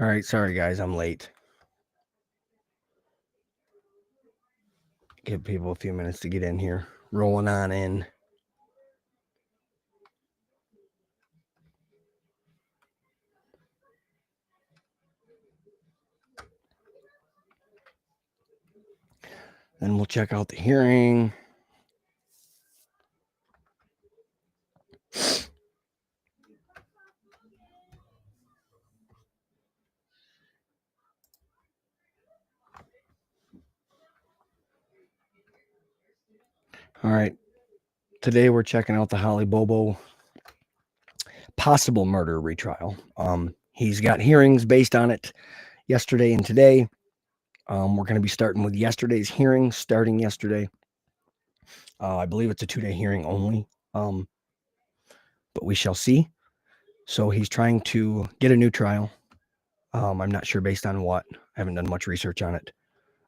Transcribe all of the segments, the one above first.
All right, sorry guys, I'm late. Give people a few minutes to get in here. Rolling on in. Then we'll check out the hearing. All right. Today we're checking out the Holly Bobo possible murder retrial. He's got hearings based on it yesterday and today. We're going to be starting with yesterday's hearing, starting yesterday. I believe it's a 2-day hearing only, but we shall see. So he's trying to get a new trial. I'm not sure based on what. I haven't done much research on it,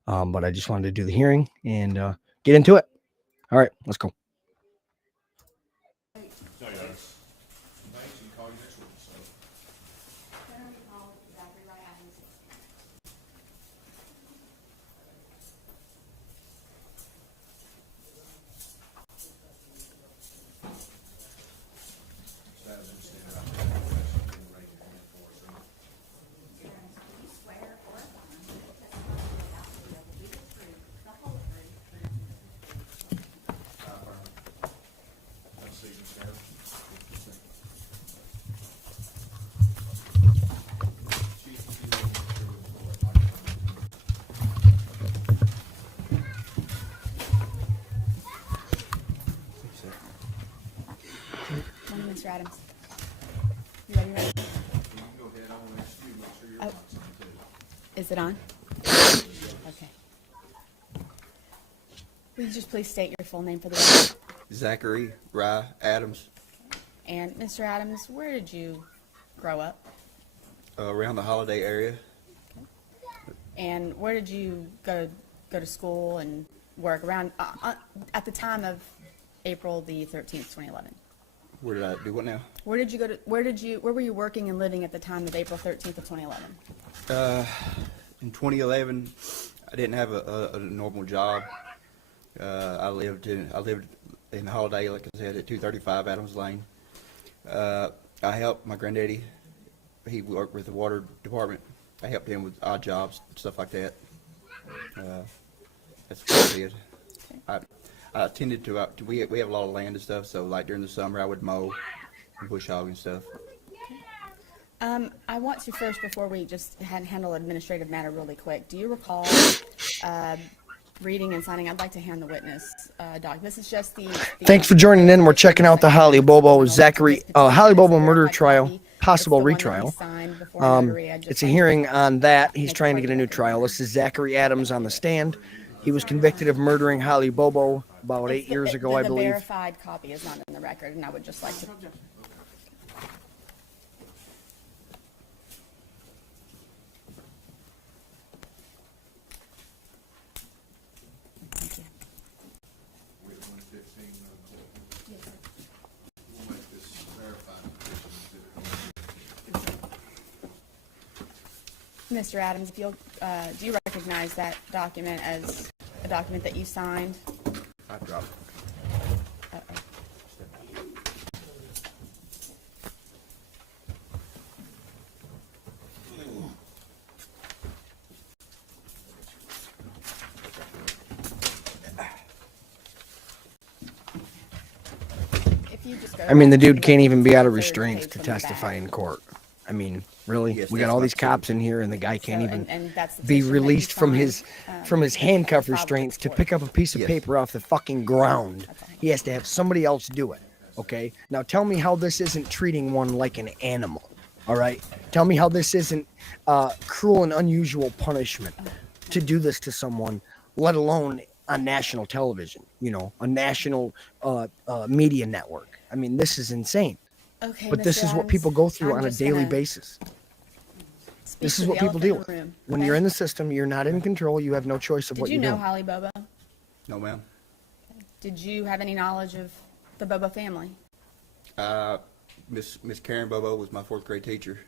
but I just wanted to do the hearing and get into it. All right, let's go. Mr. Adams. You ready? Oh. Is it on? Okay. Will you just please state your full name for the record? Zachary Adams. And Mr. Adams, where did you grow up? Around the Holiday area. Okay. And where did you go to school and work around at the time of April the 13th, 2011? Where did I do what now? Where did you go to? Where were you working and living at the time of April 13th of 2011? In 2011, I didn't have a normal job. I lived in the Holiday, like I said, at 235 Adams Lane. I helped my granddaddy. He worked with the water department. I helped him with odd jobs, stuff like that. That's what I did. Okay. I tended to, we have a lot of land and stuff, so like during the summer I would mow and bush hog and stuff. I want to first, before we just handle an administrative matter really quick, do you recall reading and signing? I'd like to hand the witness doc. This is just the Thanks for joining in. We're checking out the Holly Bobo Holly Bobo murder trial, possible retrial. It's a hearing on that. He's trying to get a new trial. This is Zachary Adams on the stand. He was convicted of murdering Holly Bobo about 8 years ago, I believe. The verified copy is not in the record, and I would just like to... Thank you. Mr. Adams, if you'll, do you recognize that document as a document that you signed? I dropped it. I mean, the dude can't even be out of restraints to testify in court. I mean, really? Yes, we got all these cops in here, and the guy can't even that's be released from his handcuff restraints to pick up a piece of paper off the fucking ground. He has to have somebody else do it. Okay? Now tell me how this isn't treating one like an animal. All right? Tell me how this isn't cruel and unusual punishment to do this to someone, let alone on national television, you know, a national media network. I mean, this is insane. Okay, but this is what people go through on a daily basis. This is what people deal with. When you're in the system, you're not in control. You have no choice of what you do. Did you know Holly Bobo? No, ma'am. Did you have any knowledge of the Bobo family? Miss Karen Bobo was my 4th grade teacher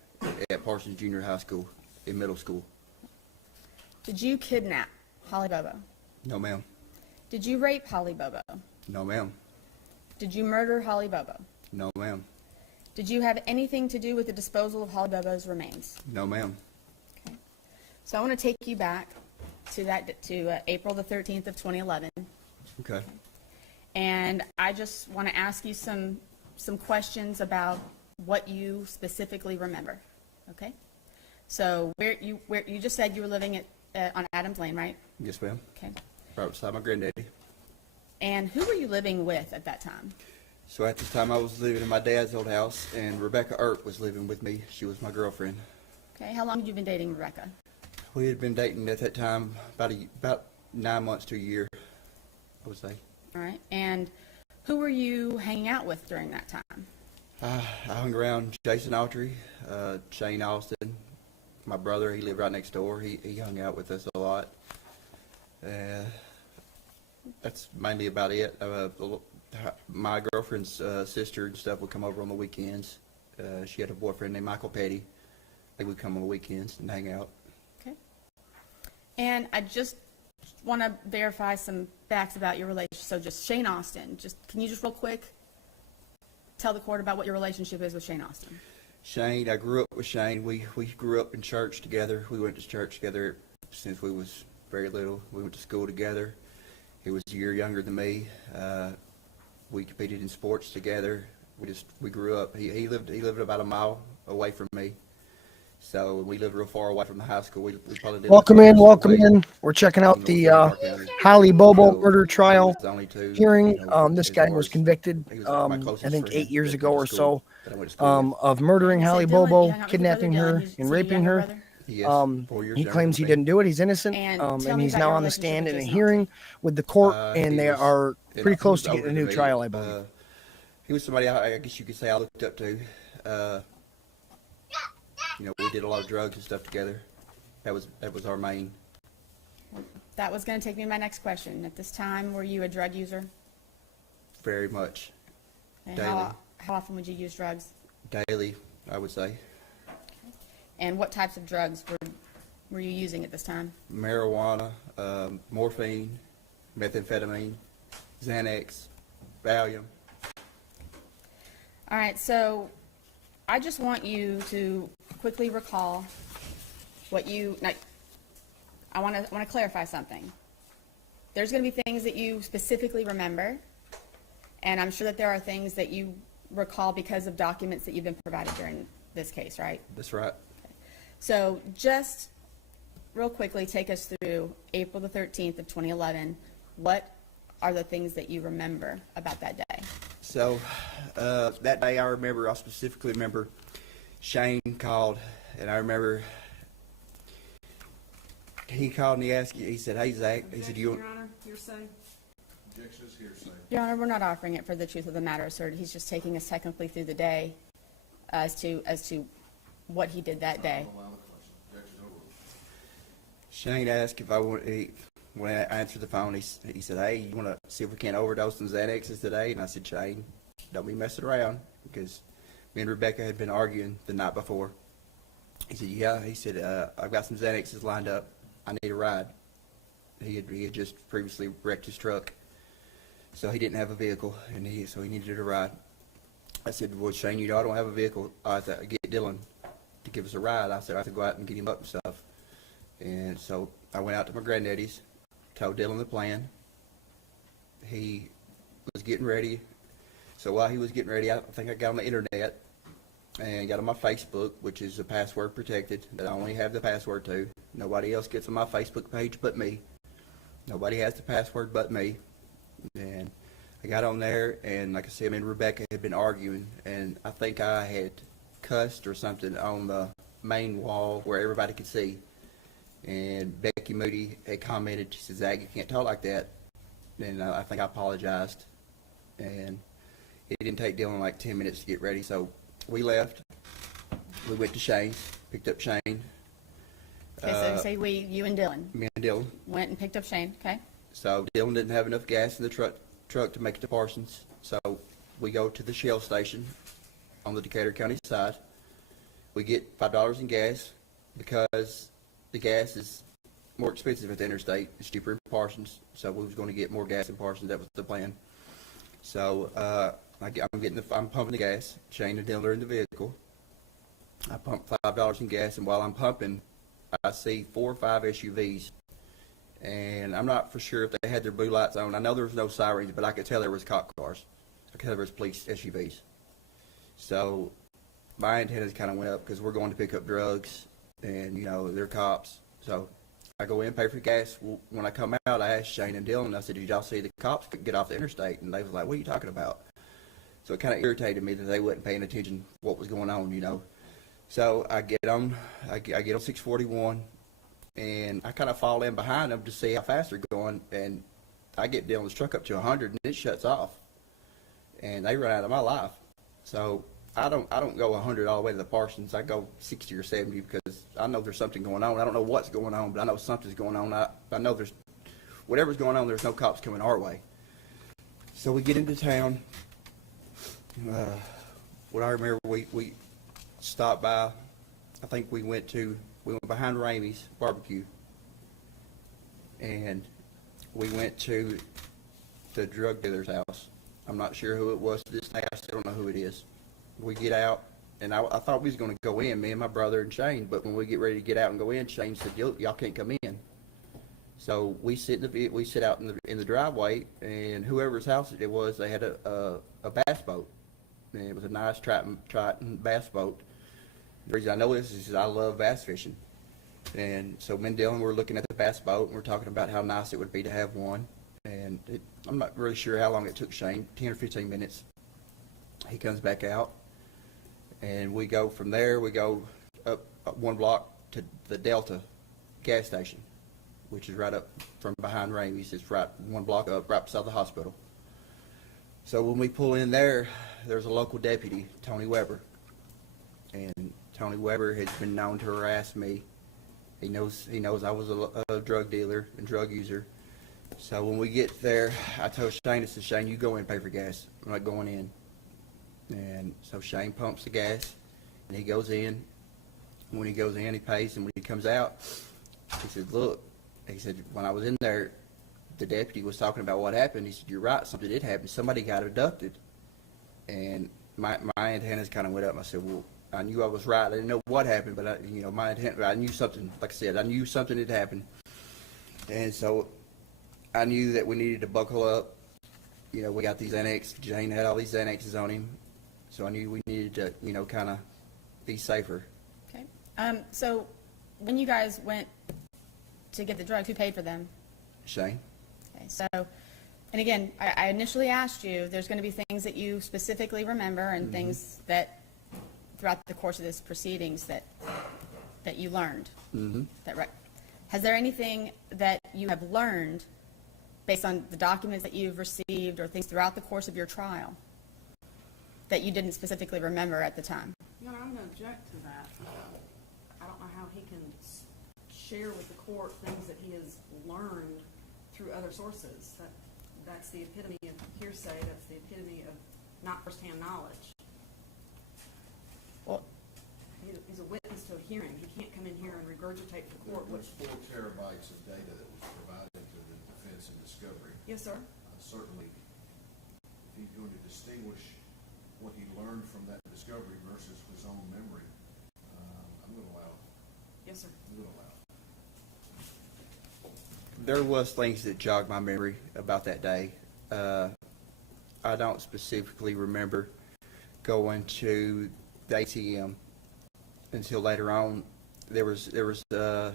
at Parsons Junior High School. in middle school. Did you kidnap Holly Bobo? No, ma'am. Did you rape Holly Bobo? No, ma'am. Did you murder Holly Bobo? No, ma'am. Did you have anything to do with the disposal of Holly Bobo's remains? No, ma'am. Okay. So I want to take you back to April the 13th of 2011. Okay. And I just want to ask you some questions about what you specifically remember. Okay? So where you just said you were living on Adams Lane, right? Yes, ma'am. Okay. Right beside my granddaddy. And who were you living with at that time? So at this time, I was living in my dad's old house, and Rebecca Earp was living with me. She was my girlfriend. Okay. How long had you been dating Rebecca? We had been dating at that time about 9 months to a year, I would say. All right. And who were you hanging out with during that time? I hung around Jason Autry, Shane Austin, my brother. He lived right next door. He hung out with us a lot. That's mainly about it. My girlfriend's sister and stuff would come over on the weekends. She had a boyfriend named Michael Petty. They would come on the weekends and hang out. Okay. And I just want to verify some facts about your relationship. So just Shane Austin, can you just real quick tell the court about what your relationship is with Shane Austin? Shane, I grew up with Shane. We grew up in church together. We went to church together since we was very little. We went to school together. He was a year younger than me. We competed in sports together. We grew up. He lived about a mile away from me. So we lived real far away from the high school. We probably lived Welcome in. We're checking out the Holly Bobo murder trial hearing. This guy was convicted, I think 8 years ago or so, of murdering Holly Bobo, kidnapping her, and raping her. He claims he didn't do it. He's innocent, and he's now on the stand in a hearing with the court, and they are pretty close to getting a new trial, I believe. He was somebody I guess you could say I looked up to. We did a lot of drugs and stuff together. That was our main. That was going to take me to my next question. At this time, were you a drug user? Very much. And daily. How often would you use drugs? Daily, I would say. And what types of drugs were you using at this time? Marijuana, morphine, methamphetamine, Xanax, Valium. All right, so I just want you to quickly recall what I want to clarify something. There's going to be things that you specifically remember, and I'm sure that there are things that you recall because of documents that you've been provided during this case, right? That's right. Okay. So just real quickly take us through April the 13th of 2011. What are the things that you remember about that day? So that day I specifically remember Shane called, and I remember he called and he said, "Hey, Zach," he said, Your Honor, hearsay. Objections, hearsay. Your Honor, we're not offering it for the truth of the matter asserted. He's just taking us technically through the day as to what he did that day. Allow the question. Objections overruled. Shane asked if I wanted, when I answered the phone, he said, "Hey, you want to see if we can't overdose some Xanaxes today?" And I said, "Shane, don't be messing around," because me and Rebecca had been arguing the night before. He said, "Yeah." He said, "I've got some Xanaxes lined up. I need a ride." He had just previously wrecked his truck, so he didn't have a vehicle, and so he needed a ride. I said, "Well, Shane, I don't have a vehicle. I have to get Dylan to give us a ride." I said, "I have to go out and get him up and stuff." And so I went out to my granddaddy's, told Dylan the plan. He was getting ready. So while he was getting ready, I think I got on the internet and got on my Facebook, which is a password protected that I only have the password to. Nobody else gets on my Facebook page but me. Nobody has the password but me. And I got on there, and like I said, me and Rebecca had been arguing, and I think I had cussed or something on the main wall where everybody could see. And Becky Moody had commented, she said, "Zach, you can't talk like that." And I think I apologized. And it didn't take Dylan like 10 minutes to get ready, so we left. We went to Shane's, picked up Shane. Okay, so you say you and Dylan Me and Dylan. went and picked up Shane, okay? So Dylan didn't have enough gas in the truck to make it to Parsons. So we go to the Shell station on the Decatur County side. We get $5 in gas. because the gas is more expensive at the interstate. It's cheaper in Parsons, so we was going to get more gas in Parsons. That was the plan. So I'm pumping the gas. Shane and Dylan are in the vehicle. I pump $5 in gas, and while I'm pumping, I see 4 or 5 SUVs, and I'm not for sure if they had their blue lights on. I know there was no sirens, but I could tell there was cop cars. I could tell there was police SUVs. So my antennas kind of went up because we're going to pick up drugs, and they're cops. So I go in, pay for gas. When I come out, I asked Shane and Dylan, I said, "Did y'all see the cops get off the interstate?" And they was like, "What are you talking about?" So it kind of irritated me that they wasn't paying attention to what was going on, So I get on 641, and I kind of fall in behind them to see how fast they're going, and I get Dylan's truck up to 100, and it shuts off, and they run out of my life. So I don't go 100 all the way to the Parsons. I go 60 or 70 because I know there's something going on. I don't know what's going on, but I know something's going on. I know there's whatever's going on. There's no cops coming our way. So we get into town. What I remember, we stopped by. I think we went behind Ramey's barbecue, and we went to the drug dealer's house. I'm not sure who it was to this day. I still don't know who it is. We get out, and I thought we was going to go in, me and my brother and Shane. But when we get ready to get out and go in, Shane said, "Y'all can't come in." So we sit out in the driveway, and whoever's house it was, they had a bass boat, and it was a nice Triton bass boat. The reason I know this is I love bass fishing, and so me and Dylan were looking at the bass boat, and we're talking about how nice it would be to have one. And I'm not really sure how long it took Shane, 10 or 15 minutes. He comes back out, and we go from there. We go up 1 block to the Delta gas station, which is right up from behind Ramey's. It's right 1 block up, right beside the hospital. So when we pull in there, there's a local deputy, Tony Weber. And Tony Weber has been known to harass me. He knows I was a drug dealer and drug user. So when we get there, I told Shane, I said, "Shane, you go in and pay for gas. I'm not going in." And so Shane pumps the gas, and he goes in. When he goes in, he pays, and when he comes out, he said, "Look," he said, "when I was in there, the deputy was talking about what happened." He said, "You're right, something did happen. Somebody got abducted." And my antennas kind of went up. I said, "Well, I knew I was right. I didn't know what happened, but I knew something. Like I said, I knew something had happened." And so I knew that we needed to buckle up. We got these Xanax. Jane had all these Xanaxes on him, so I knew we needed to, kind of be safer. Okay. So when you guys went to get the drugs, who paid for them? Shane. Okay. So, and again, I initially asked you, there's going to be things that you specifically remember and things that throughout the course of this proceedings that you learned. Mm-hmm. Has there anything that you have learned based on the documents that you've received or things throughout the course of your trial that you didn't specifically remember at the time? Your Honor, I'm going to object to that. I don't know how he can share with the court things that he has learned through other sources. That's the epitome of hearsay. That's the epitome of not firsthand knowledge. Well, He's a witness to a hearing. He can't come in here and regurgitate to court. There's 4 terabytes of data that was provided to the defense in discovery. Yes, sir. Certainly, if he's going to distinguish what he learned from that discovery versus his own memory, I'm going to allow it. Yes, sir. I'm going to allow it. There was things that jogged my memory about that day. I don't specifically remember going to the ATM until later on. There was a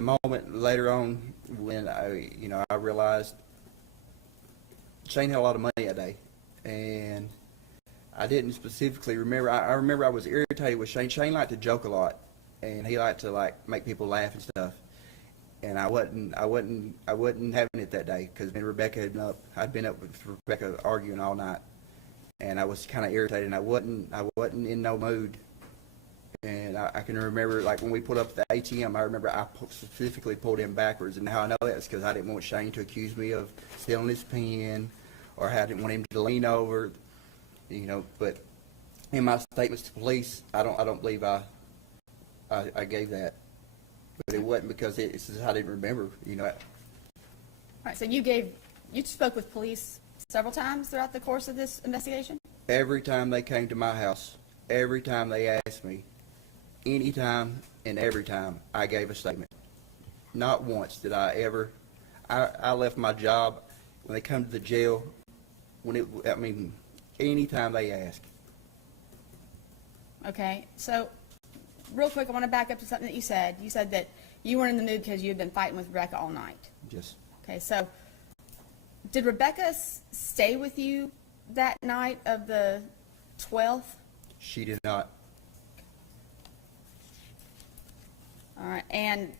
moment later on when I realized Shane had a lot of money that day, and I didn't specifically remember. I remember I was irritated with Shane. Shane liked to joke a lot, and he liked to make people laugh and stuff. And I wasn't having it that day because me and Rebecca I'd been up with Rebecca arguing all night, and I was kind of irritated. And I wasn't in no mood. And I can remember, when we pulled up the ATM, I remember I specifically pulled in backwards. And how I know that is because I didn't want Shane to accuse me of stealing his pen, or I didn't want him to lean over, But in my statements to police, I don't believe I I gave that. But it wasn't because it's just I didn't remember, you know. All right, so you spoke with police several times throughout the course of this investigation? Every time they came to my house, every time they asked me, anytime and every time, I gave a statement. Not once did I ever, I left my job when they come to the jail, anytime they asked. Okay, so real quick, I want to back up to something that you said. You said that you weren't in the mood because you had been fighting with Rebecca all night. Just, Okay, so did Rebecca stay with you that night of the 12th? she did not. All right, and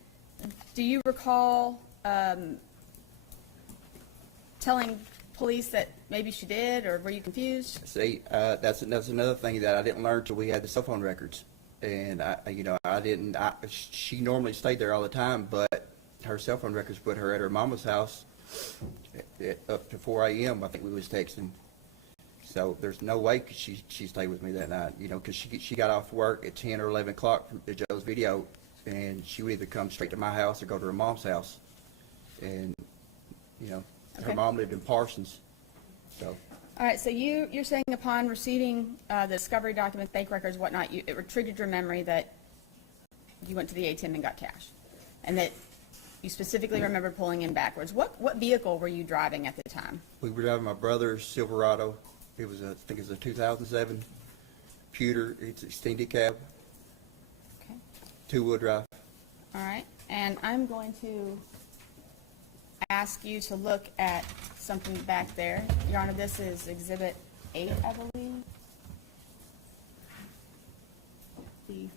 do you recall telling police that maybe she did, or were you confused? See, that's another thing that I didn't learn till we had the cell phone records. And she normally stayed there all the time, but her cell phone records put her at her mama's house up to 4 a.m. I think we was texting. So there's no way she stayed with me that night, you know, because she got off work at 10 or 11 o'clock from Joe's video, and she would either come straight to my house or go to her mom's house. And, you know, her Okay. mom lived in Parsons, so. All right, so you're saying upon receiving the discovery documents, bank records, whatnot, it triggered your memory that you went to the ATM and got cash, and that you specifically remembered pulling in backwards. What vehicle were you driving at the time? We were driving my brother's Silverado. I think it was a 2007 Pewter. It's extended cab, Okay. 2-wheel drive. All right, and I'm going to ask you to look at something back there. Your Honor, this is Exhibit 8, I believe. The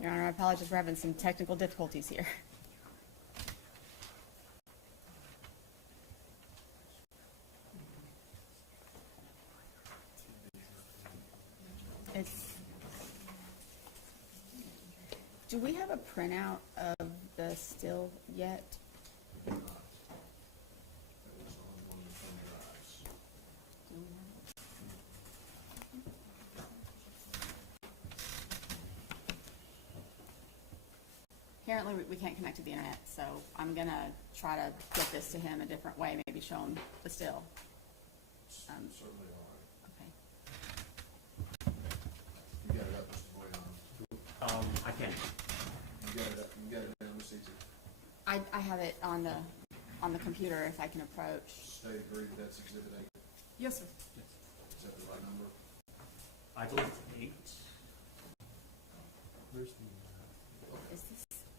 Your Honor, I apologize for having some technical difficulties here. Do we have a printout of the still yet? That was on one of the thumb drives. Apparently, we can't connect to the internet, so I'm gonna try to get this to him a different way, maybe show him the still. Certainly all right. Okay. You got it up, Mr. Boyan. I can't. You got it up, you got it down, Ms. Easy. I have it on the computer if I can approach. State agreed that's Exhibit 8. Yes, sir. Is that the right number? I believe it's 8. Where's the?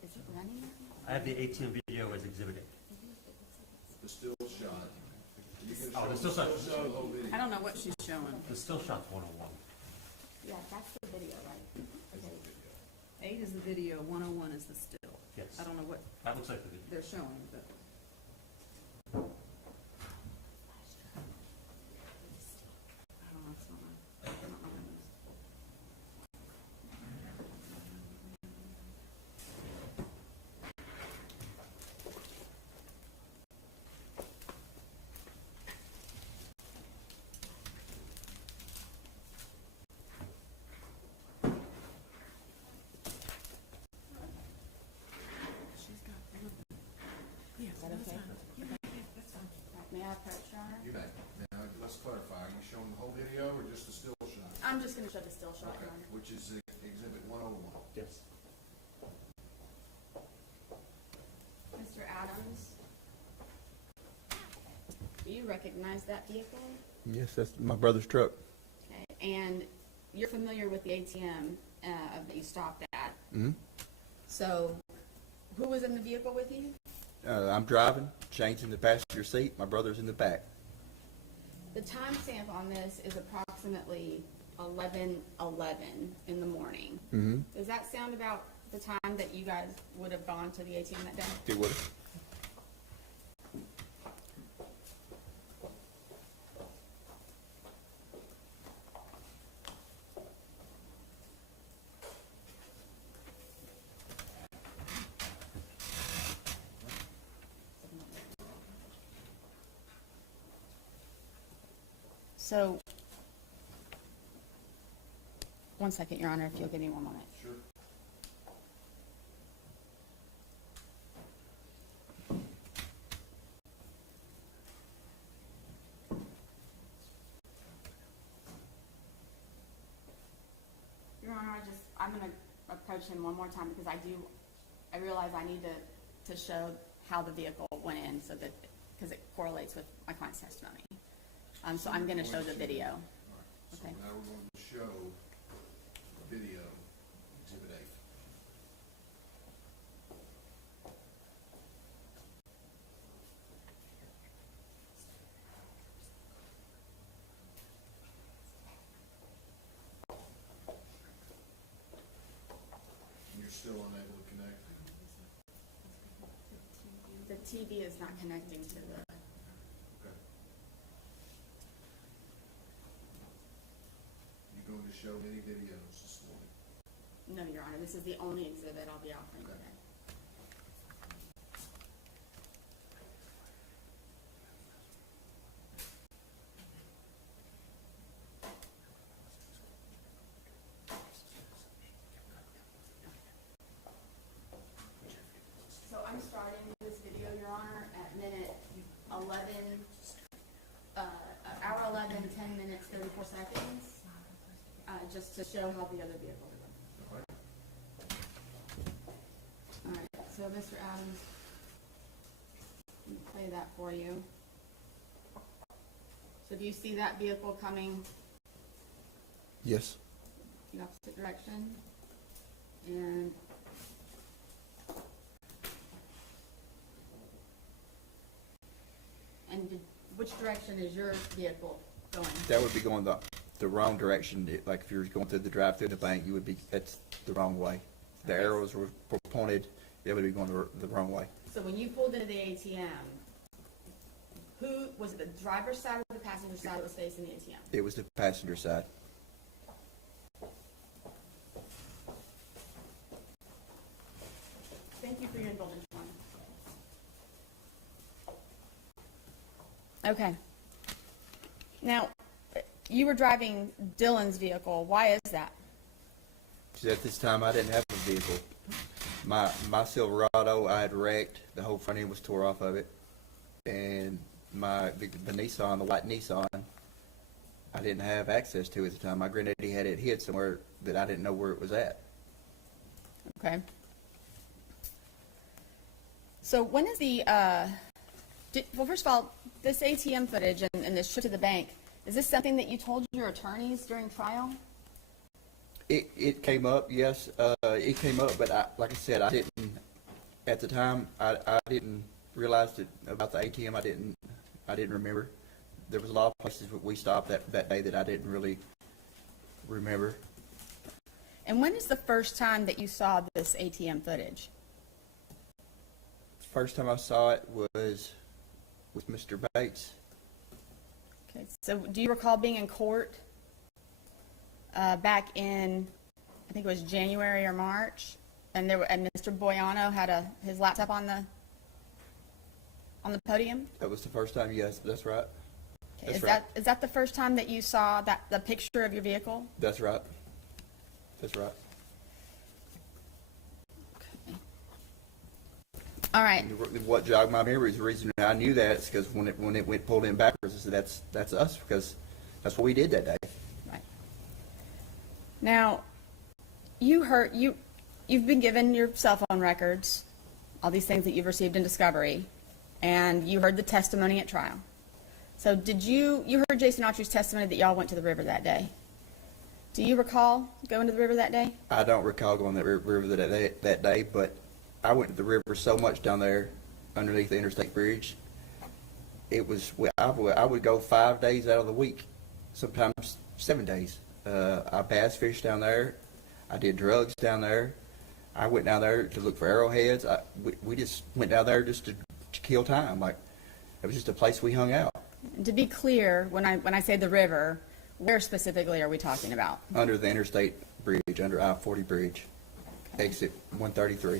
Is it running? I have the ATM video as Exhibit 8. The still shot. You can Oh, the show still shot. the whole video. I don't know what she's showing. The still shot's 101. Yeah, that's the video, right? Okay. 8 is the video, 101 is the still. Yes. I don't know what That looks like the video. they're showing, but. I don't know, it's not my numbers. She's got one of them. Yeah, Is that that's okay? fine. Yeah, that's fine. May I approach, Your Honor? You may. Now, let's clarify, are you showing the whole video or just the still shot? I'm just gonna show the still shot, Okay, Your Honor. which is Exhibit 101. Yes. Mr. Adams, do you recognize that vehicle? Yes, that's my brother's truck. Okay, and you're familiar with the ATM that you stopped at. Mm-hmm. So Who was in the vehicle with you? I'm driving, Shane's in the passenger seat, my brother's in the back. The timestamp on this is approximately 11:11 in the morning. Mm-hmm. Does that sound about the time that you guys would have gone to the ATM that day? It would. So, one second, Your Honor, if you'll give me one moment. Sure. Your Honor, I'm gonna approach him one more time because I realize I need to show how the vehicle went in so that, because it correlates with my client's testimony. So I'm gonna show the video. All right, so Okay. now we're going to show video, Exhibit A. You're still unable to connect? The TV is not connecting to the, Okay. You going to show any videos this morning? no, Your Honor, this is the only exhibit I'll be offering today. So I'm starting this video, Your Honor, at minute 11, hour 11, 10 minutes, 34 seconds, just to show how the other vehicle is. All right. All right, so Mr. Adams, let me play that for you. So do you see that vehicle coming Yes. the opposite direction? And which direction is your vehicle going? That would be going the wrong direction. Like if you were going through the drive-through the bank, you would be, that's the wrong way. The Okay. arrows were pointed, it would be going the wrong way. So when you pulled into the ATM, who, was it the driver's side or the passenger side that was facing the ATM? It was the passenger side. Thank you for your indulgence, Your Honor. Okay. Now, you were driving Dylan's vehicle. Why is that? See, at this time, I didn't have a vehicle. My Silverado, I had wrecked. The whole front end was tore off of it. And the Nissan, the white Nissan, I didn't have access to at the time. My granddaddy had it hid somewhere that I didn't know where it was at. Okay. So when is the, well, first of all, this ATM footage and this trip to the bank, is this something that you told your attorneys during trial? It came up, yes. It came up, but like I said, I didn't, at the time, I didn't realize about the ATM. I didn't remember. There was a lot of places that we stopped that day that I didn't really remember. And when is the first time that you saw this ATM footage? First time I saw it was with Mr. Bates. Okay, so do you recall being in court back in, I think it was January or March, and Mr. Boyano had his laptop on the podium? That was the first time, yes, that's right. Okay, That's right. is that the first time that you saw the picture of your vehicle? That's right. That's right. All right. And what jogged my memory is the reason I knew that is because when it went pulled in backwards, I said that's us because that's what we did that day. Right. Now, you've been given your cell phone records, all these things that you've received in discovery, and you heard the testimony at trial. So you heard Jason Autry's testimony that y'all went to the river that day. Do you recall going to the river that day? I don't recall going that river that day, but I went to the river so much down there underneath the interstate bridge. It was, I would go 5 days out of the week, sometimes 7 days. I bass fished down there. I did drugs down there. I went down there to look for arrowheads. We just went down there just to kill time. Like, it was just a place we hung out. To be clear, when I say the river, where specifically are we talking about? Under the interstate bridge, under I-40 bridge, exit 133.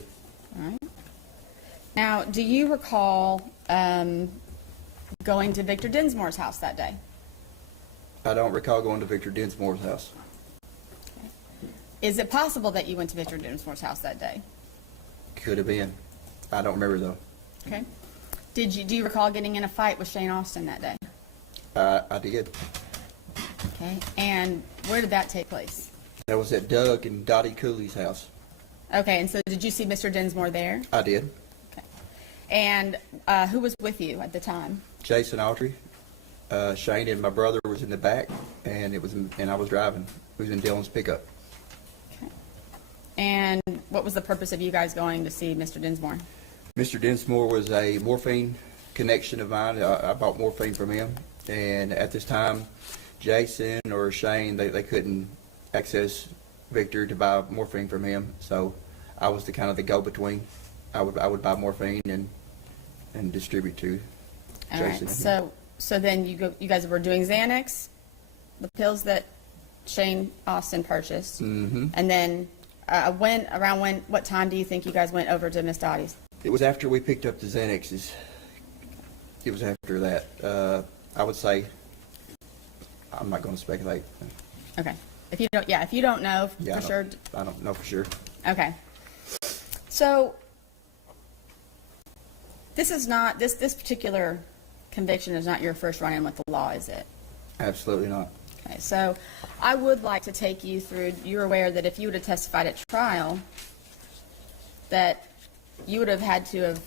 All right. Now, do you recall going to Victor Dinsmore's house that day? I don't recall going to Victor Dinsmore's house. Is it possible that you went to Victor Dinsmore's house that day? Could have been. I don't remember though. Okay. Do you recall getting in a fight with Shane Austin that day? I did. Okay. And where did that take place? That was at Doug and Dottie Cooley's house. Okay. And so did you see Mr. Dinsmore there? I did. Okay. And who was with you at the time? Jason Autry, Shane and my brother was in the back, and I was driving. We was in Dylan's pickup. Okay. And what was the purpose of you guys going to see Mr. Dinsmore? Mr. Dinsmore was a morphine connection of mine. I bought morphine from him, and at this time, Jason or Shane, they couldn't access Victor to buy morphine from him, so I was the kind of the go-between. I would buy morphine and distribute to All Jason. right. So then you guys were doing Xanax, the pills that Shane Austin purchased, Mm-hmm. and then what time do you think you guys went over to Miss Dottie's? It was after we picked up the Xanaxes. It was after that. I would say, I'm not going to speculate. Okay. If you don't know Yeah, for sure. I don't know for sure. Okay. So this particular conviction is not your first run-in with the law, is it? Absolutely not. Okay. So I would like to take you through. You're aware that if you would have testified at trial, that you would have had to have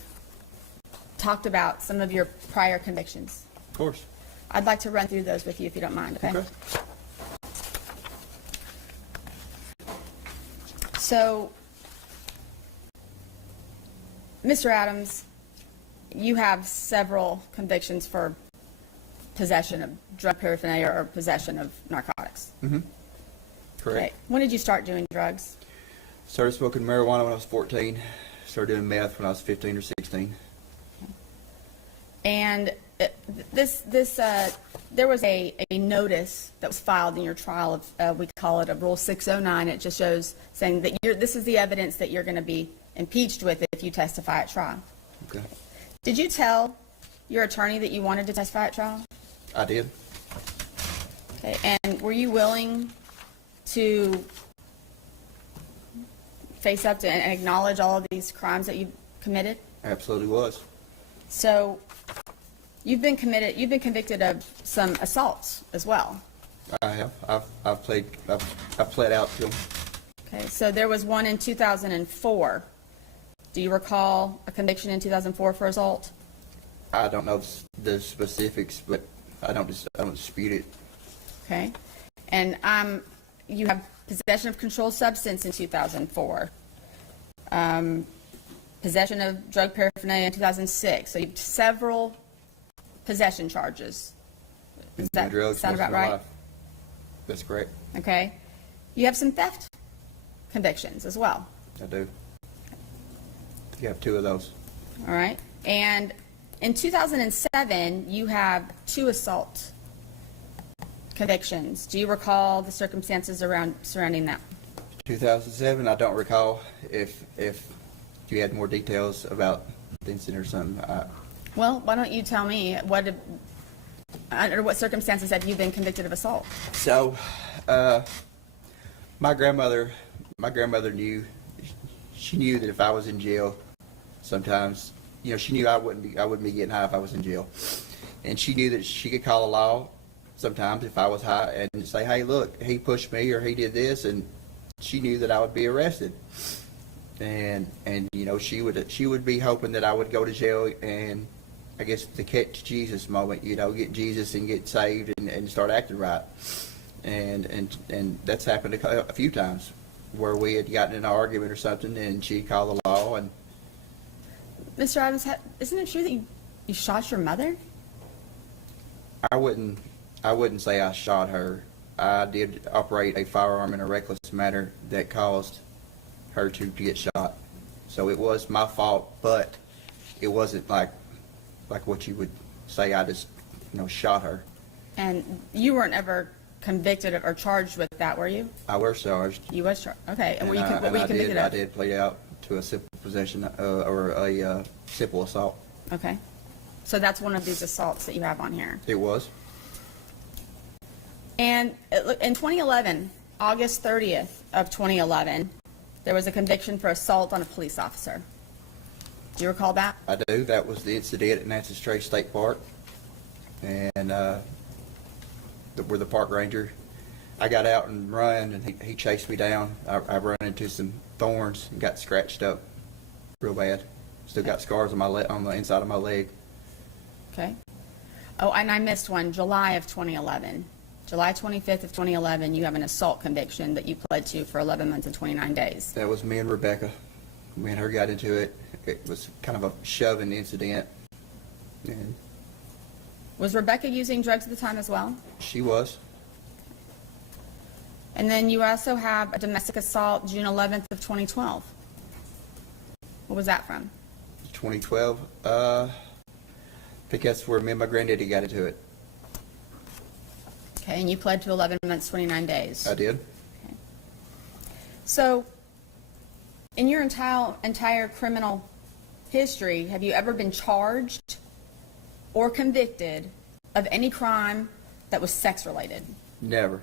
talked about some of your prior convictions. Of course. I'd like to run through those with you if you don't mind, okay? Okay. So, Mr. Adams, you have several convictions for possession of drug paraphernalia or possession of narcotics. Mm-hmm. Correct. Okay. When did you start doing drugs? Started smoking marijuana when I was 14. Started doing meth when I was 15 or 16. And there was a notice that was filed in your trial of, we call it a Rule 609. It just shows saying that this is the evidence that you're going to be impeached with if you testify at trial. Okay. Did you tell your attorney that you wanted to testify at trial? I did. Okay. And were you willing to face up to and acknowledge all of these crimes that you committed? Absolutely was. So you've been convicted of some assaults as well. I have. I've pled out to them. Okay, so there was one in 2004. Do you recall a conviction in 2004 for assault? I don't know the specifics, but I don't dispute it. Okay, and you have possession of controlled substance in 2004. Possession of drug paraphernalia in 2006. So you have several possession charges. Does that Drugs sound most of about my right? life. That's correct. Okay. You have some theft convictions as well. I do. You have 2 of those. All right. And in 2007, you have 2 assault convictions. Do you recall the circumstances surrounding that? 2007, I don't recall. If you had more details about the incident or something. Well, why don't you tell me under what circumstances have you been convicted of assault? So, my grandmother knew. She knew that if I was in jail, sometimes, she knew I wouldn't be getting high if I was in jail, and she knew that she could call the law sometimes if I was high and say, "Hey, look, he pushed me or he did this," and she knew that I would be arrested, and she would be hoping that I would go to jail and, I guess, the catch Jesus moment, get Jesus and get saved and start acting right. And that's happened a few times where we had gotten in an argument or something and she called the law and Mr. Adams, isn't it true that you shot your mother? I wouldn't say I shot her. I did operate a firearm in a reckless manner that caused her to get shot. So it was my fault, but it wasn't like what you would say I just, shot her. And you weren't ever convicted or charged with that, were you? I was charged. You was charged. Okay. And what were you I convicted of? I did plead out to a simple possession or a simple assault. Okay. So that's one of these assaults that you have on here. It was. And in 2011, August 30th of 2011, there was a conviction for assault on a police officer. Do you recall that? I do. That was the incident at Nancy's Trace State Park. And where the park ranger, I got out and run, and he chased me down. I ran into some thorns and got scratched up real bad. Still got scars on on the inside of my leg. Okay. Oh, and I missed one. July of 2011. July 25th of 2011, you have an assault conviction that you pled to for 11 months and 29 days. That was me and Rebecca. Me and her got into it. It was kind of a shoving incident. And Was Rebecca using drugs at the time as well? she was. And then you also have a domestic assault June 11th of 2012. What was that from? 2012. I think that's where me and my granddaddy got into it. Okay, and you pled to 11 months, 29 days. I did. Okay. So, in your entire criminal history, have you ever been charged or convicted of any crime that was sex-related? Never.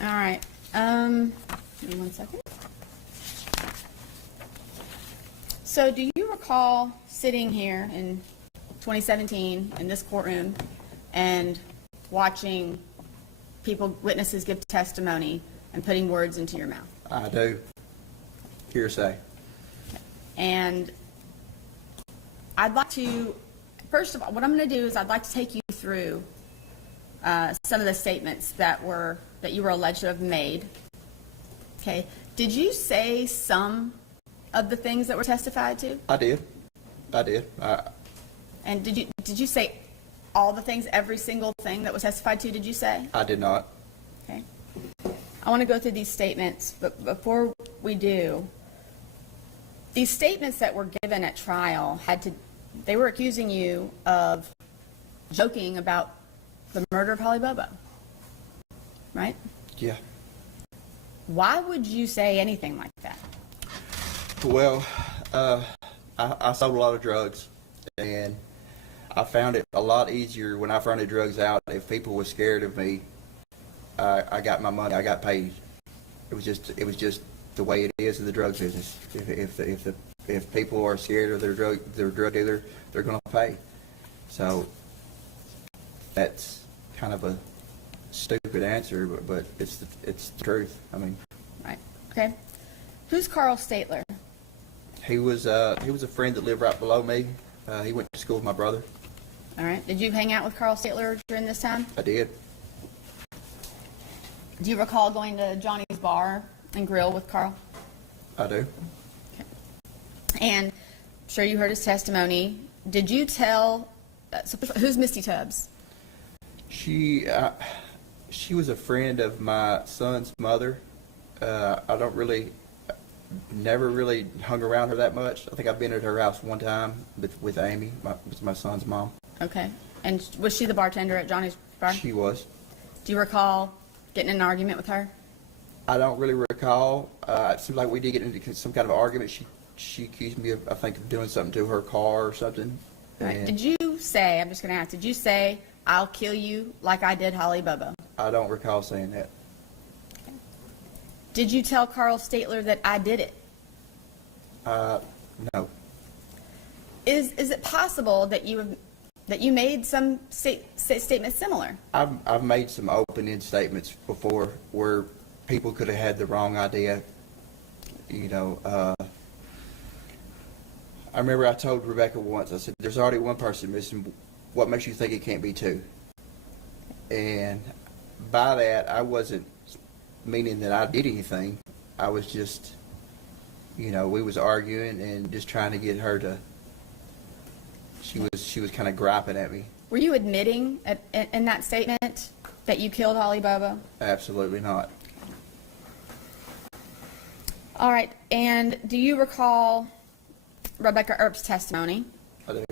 All right. Give me 1 second. So, do you recall sitting here in 2017 in this courtroom and watching witnesses give testimony and putting words into your mouth? I do. Hearsay. And I'd like to, first of all, what I'm going to do is I'd like to take you through some of the statements that you were alleged to have made. Okay. Did you say some of the things that were testified to? I did. And did you say all the things, every single thing that was testified to, did you say? I did not. Okay. I want to go through these statements, but before we do, these statements that were given at trial they were accusing you of joking about the murder of Holly Bobo, right? Yeah. Why would you say anything like that? Well, I sold a lot of drugs, and I found it a lot easier when I found the drugs out. If people were scared of me, I got my money. I got paid. It was just the way it is in the drug business. If people are scared of their drug dealer, they're going to pay. So that's kind of a stupid answer, but it's the truth. I mean, Right. Okay. Who's Carl Statler? he was a friend that lived right below me. He went to school with my brother. All right. Did you hang out with Carl Statler during this time? I did. Do you recall going to Johnny's Bar and Grill with Carl? I do. And I'm sure you heard his testimony. Did you tell, who's Misty Tubbs? She was a friend of my son's mother. Never really hung around her that much. I think I've been at her house one time with Amy, my son's mom. Okay. And was she the bartender at Johnny's Bar? She was. Do you recall getting in an argument with her? I don't really recall. It seemed like we did get into some kind of argument. She accused me of, I think, of doing something to her car or something. All right. And Did you say, I'm just going to ask, did you say, I'll kill you like I did Holly Bobo? I don't recall saying that. Did you tell Carl Statler that I did it? No. Is it possible that you made some statements similar? I've made some open-end statements before where people could have had the wrong idea. I remember I told Rebecca once, I said, there's already one person missing. What makes you think it can't be two? And by that, I wasn't meaning that I did anything. I was just, we was arguing and just trying to get her to. She was kind of griping at me. Were you admitting in that statement that you killed Holly Bobo? Absolutely not. All right. And do you recall Rebecca Earp's testimony? I do.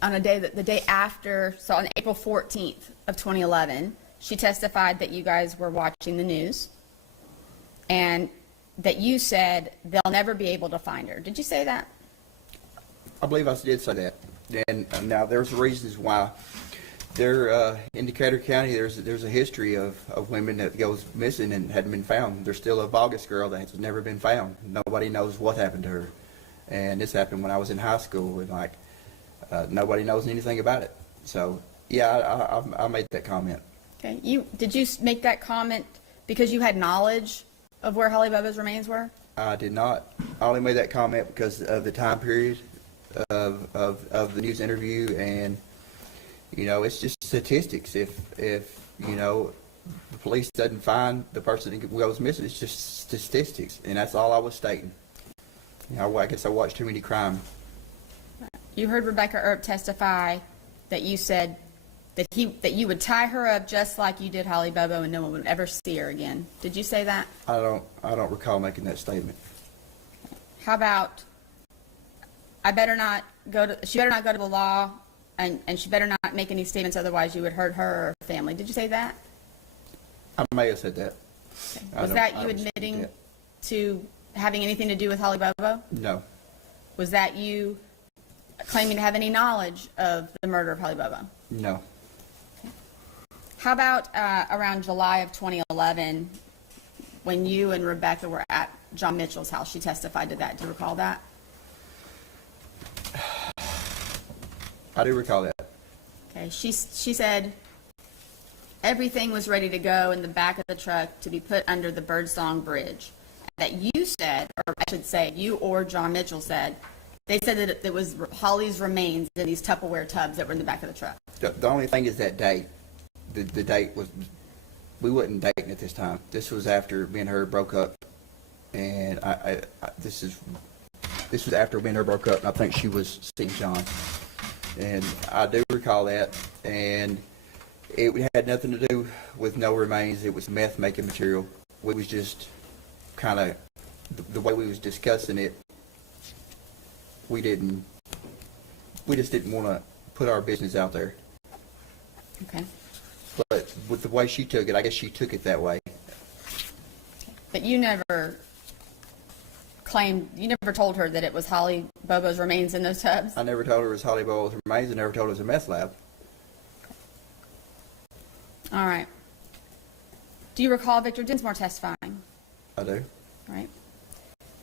On the day after, so on April 14th of 2011, she testified that you guys were watching the news and that you said they'll never be able to find her. Did you say that? I believe I did say that. And now there's reasons why. There, in Decatur County, there's a history of women that goes missing and hadn't been found. There's still a Bogus girl that has never been found. Nobody knows what happened to her. And this happened when I was in high school, and nobody knows anything about it. So, yeah, I made that comment. Okay. Did you make that comment because you had knowledge of where Holly Bobo's remains were? I did not. I only made that comment because of the time period of the news interview, and it's just statistics. If the police doesn't find the person that goes missing, it's just statistics, and that's all I was stating. I guess I watched too many crime. You heard Rebecca Earp testify that you said that you would tie her up just like you did Holly Bobo, and no one would ever see her again. Did you say that? I don't recall making that statement. How about she better not go to the law, and she better not make any statements, otherwise you would hurt her or her family. Did you say that? I may have said that. Okay. Was that you admitting to having anything to do with Holly Bobo? No. Was that you claiming to have any knowledge of the murder of Holly Bobo? No. Okay. How about around July of 2011, when you and Rebecca were at John Mitchell's house? She testified to that. Do you recall that? I do recall that. Okay. She said everything was ready to go in the back of the truck to be put under the Birdsong Bridge. That you said, or I should say, you or John Mitchell said, they said that it was Holly's remains in these Tupperware tubs that were in the back of the truck. The only thing is that date. The date was, we wasn't dating at this time. This was after me and her broke up, and this was after me and her broke up, and I think she was seeing John. And I do recall that, and it had nothing to do with no remains. It was meth making material. We was just kind of, the way we was discussing it, we just didn't want to put our business out there. Okay. But with the way she took it, I guess she took it that way. But you never told her that it was Holly Bobo's remains in those tubs? I never told her it was Holly Bobo's remains. I never told her it was a meth lab. All right. Do you recall Victor Dinsmore testifying? I do. Right.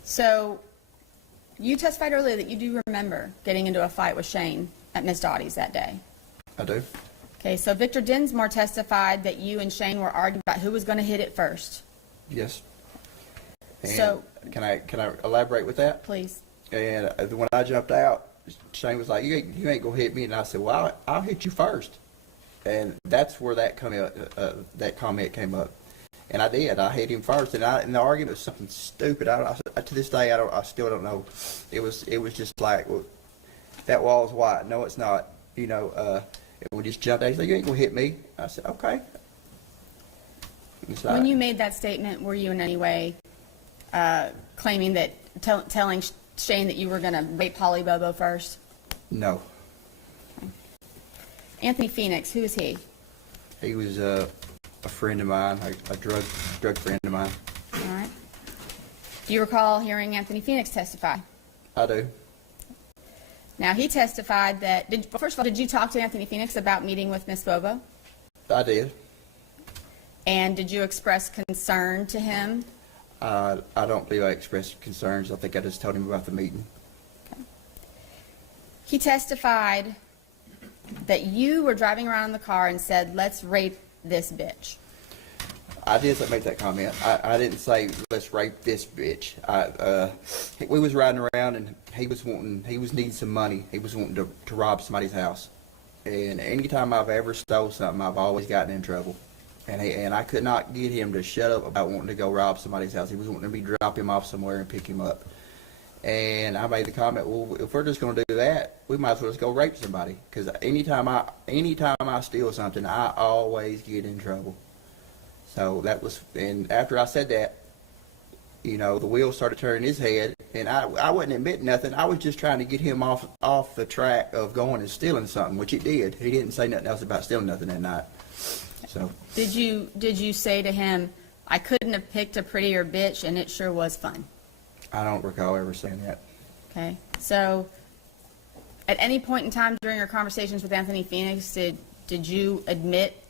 So you testified earlier that you do remember getting into a fight with Shane at Miss Dottie's that day. I do. Okay, so Victor Dinsmore testified that you and Shane were arguing about who was going to hit it first. Yes. And So can I elaborate with that? please. And when I jumped out, Shane was like, "You ain't gonna hit me," and I said, "Well, I'll hit you first." And that's where that comment came up. And I did. I hit him first, and the argument was something stupid. To this day, I still don't know. It was just like, well, that wall's white. No, it's not. And we just jumped out. He said, "You ain't gonna hit me." I said, "Okay." When you made that statement, were you in any way claiming that, telling Shane that you were going to rape Holly Bobo first? No. Anthony Phoenix, who is he? He was a friend of mine, a drug friend of mine. All right. Do you recall hearing Anthony Phoenix testify? I do. Now, he testified that, first of all, did you talk to Anthony Phoenix about meeting with Miss Bobo? I did. And did you express concern to him? I don't believe I expressed concerns. I think I just told him about the meeting. Okay. He testified that you were driving around in the car and said, "Let's rape this bitch." I did make that comment. I didn't say, "Let's rape this bitch." We was riding around, and he was needing some money. He was wanting to rob somebody's house. And anytime I've ever stole something, I've always gotten in trouble. And I could not get him to shut up about wanting to go rob somebody's house. He was wanting me to drop him off somewhere and pick him up. And I made the comment, well, if we're just going to do that, we might as well just go rape somebody. Because anytime I steal something, I always get in trouble. So that was, and after I said that, you know, the wheels started turning his head, and I wasn't admitting nothing. I was just trying to get him off the track of going and stealing something, which he did. He didn't say nothing else about stealing nothing that night. So Did you say to him, I couldn't have picked a prettier bitch and it sure was fun? I don't recall ever saying that. Okay. So at any point in time during your conversations with Anthony Phoenix, did you admit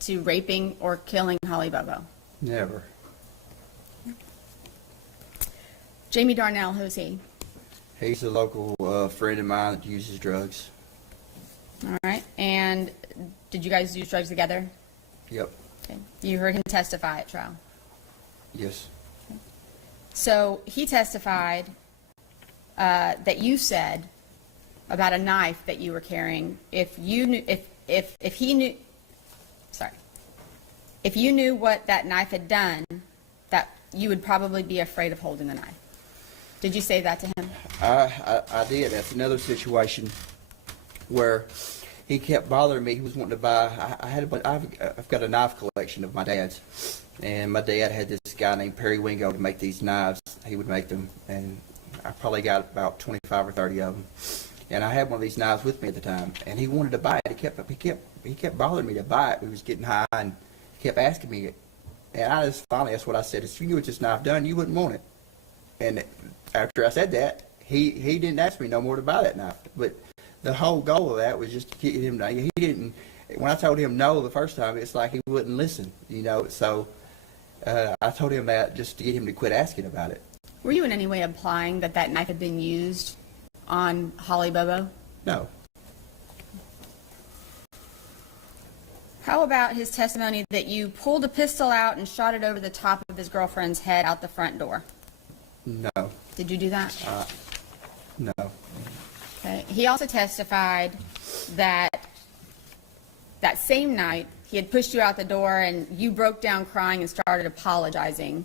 to raping or killing Holly Bobo? Never. Jamie Darnell, who's he? He's a local friend of mine that uses drugs. All right. And did you guys use drugs together? Yep. Okay. You heard him testify at trial. Yes. So he testified that you said about a knife that you were carrying. If you knew, if he knew, sorry, if you knew what that knife had done, that you would probably be afraid of holding the knife. Did you say that to him? I did. That's another situation where he kept bothering me. He was wanting to buy. I've got a knife collection of my dad's, and my dad had this guy named Perry Wingo to make these knives. He would make them, and I probably got about 25 or 30 of them. And I had one of these knives with me at the time, and he wanted to buy it. He kept bothering me to buy it. He was getting high and kept asking me, and I just finally, that's what I said. If you knew what this knife done, you wouldn't want it. And after I said that, he didn't ask me no more to buy that knife. But the whole goal of that was just to get him to, he didn't, when I told him no the first time, it's like he wouldn't listen, you know. So I told him that just to get him to quit asking about it. Were you in any way implying that that knife had been used on Holly Bobo? No. How about his testimony that you pulled a pistol out and shot it over the top of his girlfriend's head out the front door? No. Did you do that? No. Okay. He also testified that that same night he had pushed you out the door and you broke down crying and started apologizing.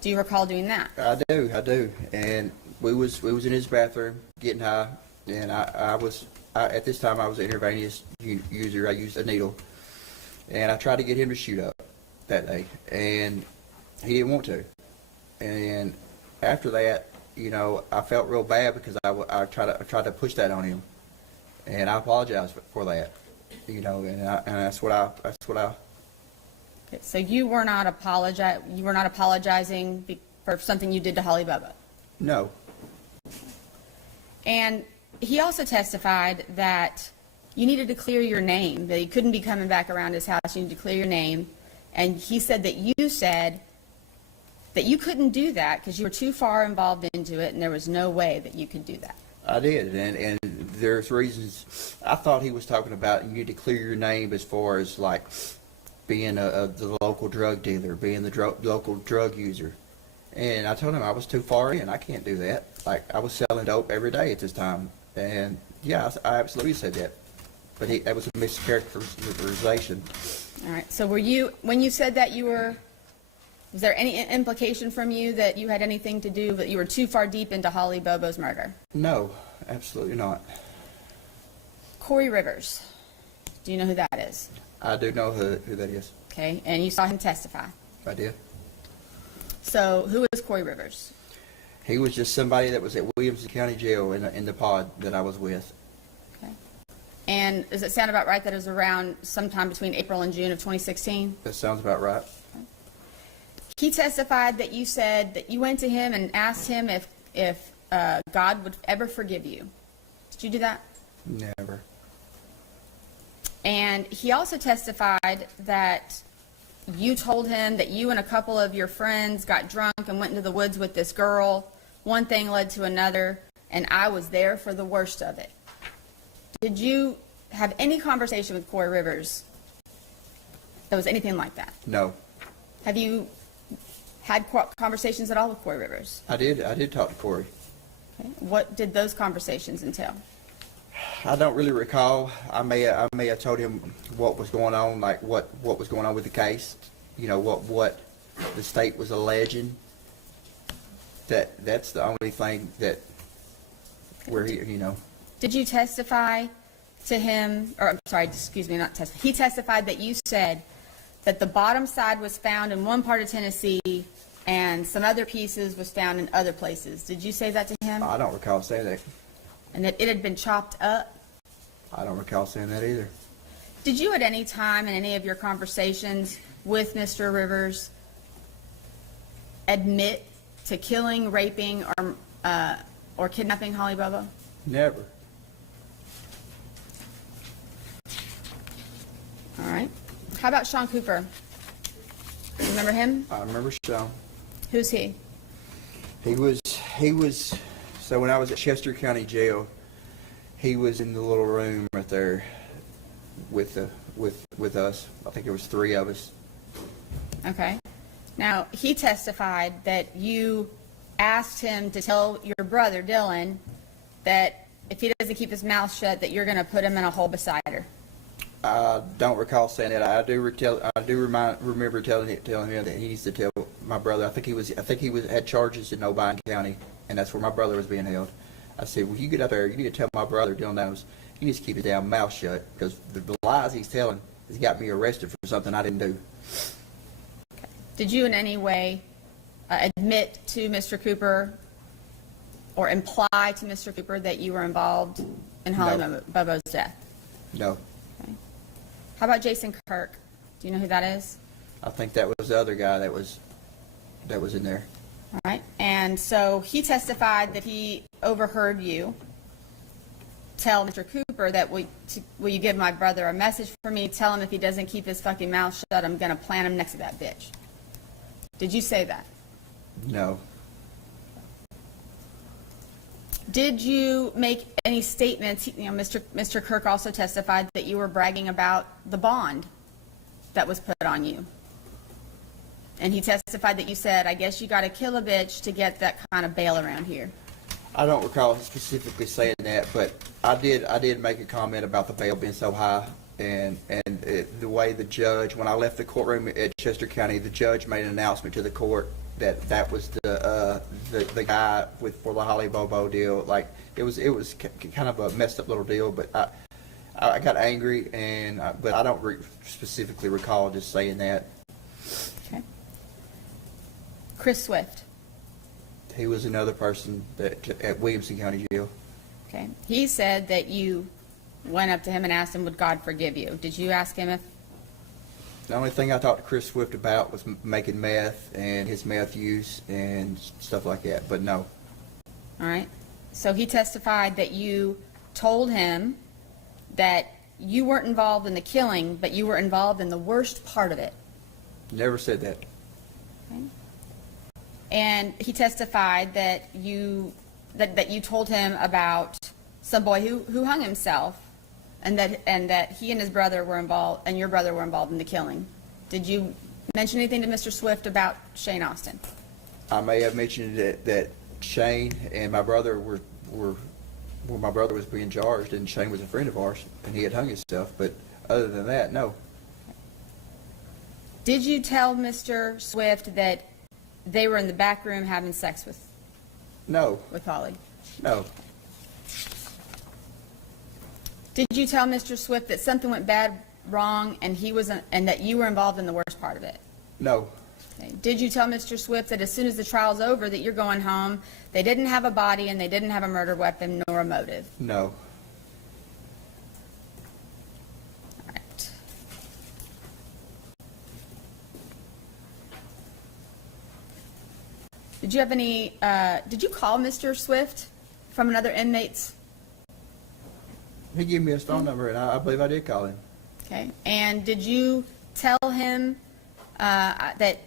Do you recall doing that? I do. And we was in his bathroom getting high, and I was at this time I was an intravenous user. I used a needle, and I tried to get him to shoot up that day, and he didn't want to. And after that, you know, I felt real bad because I tried to push that on him, and I apologized for that, you know, and that's what I. Okay, so you were not apologizing for something you did to Holly Bobo. No. And he also testified that you needed to clear your name, that he couldn't be coming back around his house. You needed to clear your name. And he said that you said that you couldn't do that because you were too far involved into it and there was no way that you could do that. I did, and there's reasons. I thought he was talking about you need to clear your name as far as like being the local drug dealer, being the local drug user. And I told him I was too far in. I can't do that. Like, I was selling dope every day at this time. And yeah, I absolutely said that. But that was a mischaracterization. All right. So when you said that was there any implication from you that you had anything to do, that you were too far deep into Holly Bobo's murder? No, absolutely not. Corey Rivers. Do you know who that is? I do know who that is. Okay. And you saw him testify. I did. So who is Corey Rivers? He was just somebody that was at Williamson County Jail in the pod that I was with. Okay. And does it sound about right that it was around sometime between April and June of 2016? That sounds about right. He testified that you said that you went to him and asked him if God would ever forgive you. Did you do that? Never. And he also testified that you told him that you and a couple of your friends got drunk and went into the woods with this girl. One thing led to another, and I was there for the worst of it. Did you have any conversation with Corey Rivers that was anything like that? No. Have you had conversations at all with Corey Rivers? I did talk to Corey. Okay. What did those conversations entail? I don't really recall. I may have told him what was going on, like what was going on with the case. You know, what the state was alleging. That's the only thing that where he, you know. Did you testify to him, or I'm sorry, excuse me, not testify. He testified that you said that the bottom side was found in one part of Tennessee and some other pieces was found in other places. Did you say that to him? I don't recall saying that. And that it had been chopped up? I don't recall saying that either. Did you at any time in any of your conversations with Mr. Rivers admit to killing, raping, or kidnapping Holly Bobo? Never. All right. How about Sean Cooper? You remember him? I remember Sean. Who's he? He was, so when I was at Chester County Jail, he was in the little room right there with us. I think there was 3 of us. Okay. Now, he testified that you asked him to tell your brother, Dylan, that if he doesn't keep his mouth shut, that you're going to put him in a hole beside her. I don't recall saying that. I do remember telling him that he needs to tell my brother. I think he had charges in Obion County, and that's where my brother was being held. I said, well, you get up there, you need to tell my brother, Dylan knows, he needs to keep his damn mouth shut, because the lies he's telling has got me arrested for something I didn't do. Okay. Did you in any way admit to Mr. Cooper or imply to Mr. Cooper that you were involved in Holly Bobo's death? No. Okay. How about Jason Kirk? Do you know who that is? I think that was the other guy that was in there. All right. And so he testified that he overheard you tell Mr. Cooper that, will you give my brother a message for me? Tell him if he doesn't keep his fucking mouth shut, I'm going to plant him next to that bitch. Did you say that? No. Did you make any statements? You know, Mr. Kirk also testified that you were bragging about the bond that was put on you. And he testified that you said, I guess you got to kill a bitch to get that kind of bail around here. I don't recall specifically saying that, but I did make a comment about the bail being so high, and the way the judge, when I left the courtroom at Chester County, the judge made an announcement to the court that was the guy for the Holly Bobo deal. Like it was kind of a messed up little deal, but I got angry, but I don't specifically recall just saying that. Okay. Chris Swift. He was another person at Williamson County Jail. Okay. He said that you went up to him and asked him, would God forgive you? Did you ask him if? The only thing I talked to Chris Swift about was making meth and his meth use and stuff like that, but no. All right. So he testified that you told him that you weren't involved in the killing, but you were involved in the worst part of it. Never said that. Okay. And he testified that you told him about some boy who hung himself, and that he and his brother were involved, and your brother were involved in the killing. Did you mention anything to Mr. Swift about Shane Austin? I may have mentioned that Shane and my brother were where my brother was being charged, and Shane was a friend of ours, and he had hung himself. But other than that, no. Did you tell Mr. Swift that they were in the back room having sex with Holly? No. Did you tell Mr. Swift that something went wrong, and and that you were involved in the worst part of it? No. Okay. Did you tell Mr. Swift that as soon as the trial's over that you're going home, they didn't have a body and they didn't have a murder weapon nor a motive? No. All right. Did you have any, did you call Mr. Swift from another inmate's? He gave me his phone number, and I believe I did call him. Okay. And did you tell him that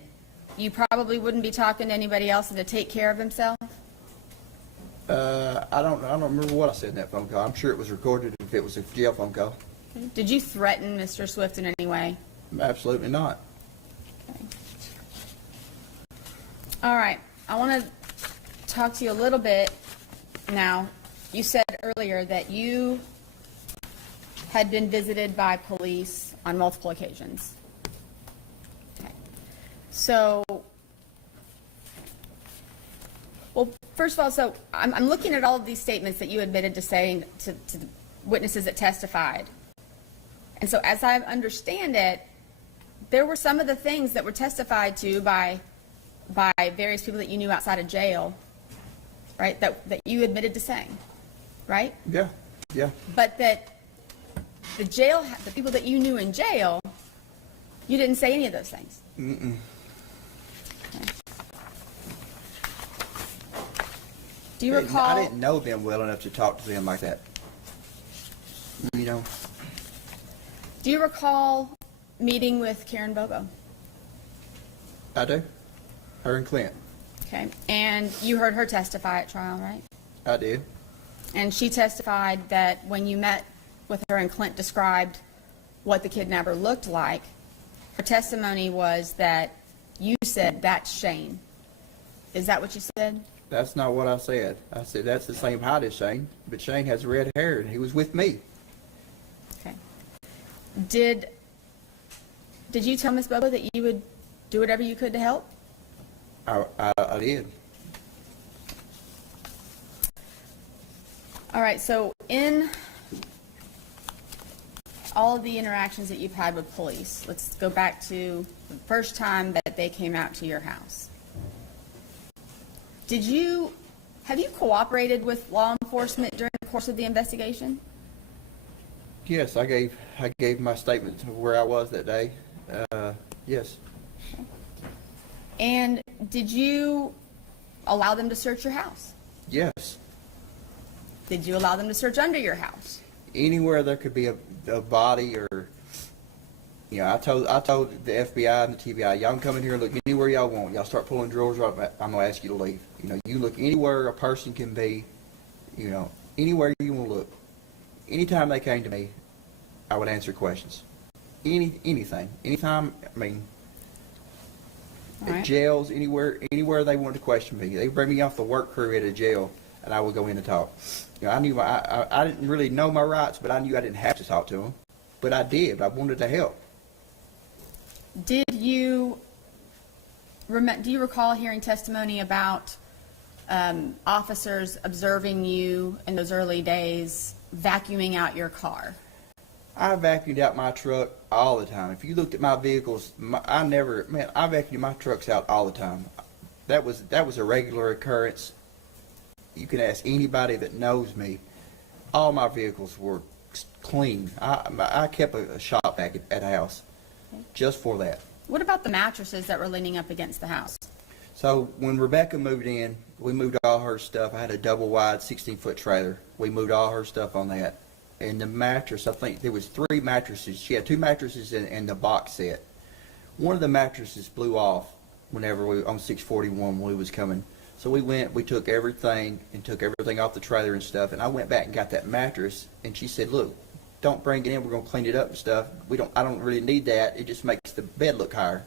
you probably wouldn't be talking to anybody else and to take care of himself? I don't remember what I said in that phone call. I'm sure it was recorded if it was a jail phone call. Okay. Did you threaten Mr. Swift in any way? Absolutely not. Okay. All right. I want to talk to you a little bit now. You said earlier that you had been visited by police on multiple occasions. Okay. So, well, first of all, so I'm looking at all of these statements that you admitted to saying to the witnesses that testified. And so as I understand it, there were some of the things that were testified to by various people that you knew outside of jail, right, that you admitted to saying, right? Yeah, yeah. But that the people that you knew in jail, you didn't say any of those things. Mm-mm. Okay. Do you recall? I didn't know them well enough to talk to them like that. You know? Do you recall meeting with Karen Bobo? I do. Her and Clint. Okay. And you heard her testify at trial, right? I did. And she testified that when you met with her and Clint described what the kidnapper looked like, her testimony was that you said, "That's Shane." Is that what you said? That's not what I said. I said, that's the same height as Shane, but Shane has red hair and he was with me. Okay. Did you tell Miss Bobo that you would do whatever you could to help? I did. All right, so in all of the interactions that you've had with police, let's go back to the first time that they came out to your house. Have you cooperated with law enforcement during the course of the investigation? Yes, I gave my statement of where I was that day. Yes. And did you allow them to search your house? Yes. Did you allow them to search under your house? Anywhere there could be a body or, you know, I told the FBI and the TBI, y'all can come in here and look anywhere y'all want. Y'all start pulling drawers up, I'm going to ask you to leave. You know, you look anywhere a person can be, you know, anywhere you want to look. Anytime they came to me, I would answer questions. Anything. Anytime, I mean, All at right. jails, anywhere they wanted to question me. They bring me off the work crew at a jail, and I would go in and talk. You know, I knew I didn't really know my rights, but I knew I didn't have to talk to them. But I did. I wanted to help. Do you recall hearing testimony about officers observing you in those early days vacuuming out your car? I vacuumed out my truck all the time. If you looked at my vehicles, I vacuumed my trucks out all the time. That was a regular occurrence. You can ask anybody that knows me. All my vehicles were clean. I kept a shop back at the house just for that. What about the mattresses that were leaning up against the house? So when Rebecca moved in, we moved all her stuff. I had a double wide 16-foot trailer. We moved all her stuff on that. And the mattress, I think there was 3 mattresses. She had 2 mattresses in the box set. One of the mattresses blew off whenever on 641 when we was coming. So we took everything off the trailer and stuff. And I went back and got that mattress. And she said, "Look, don't bring it in. We're gonna clean it up and stuff. I don't really need that. It just makes the bed look higher."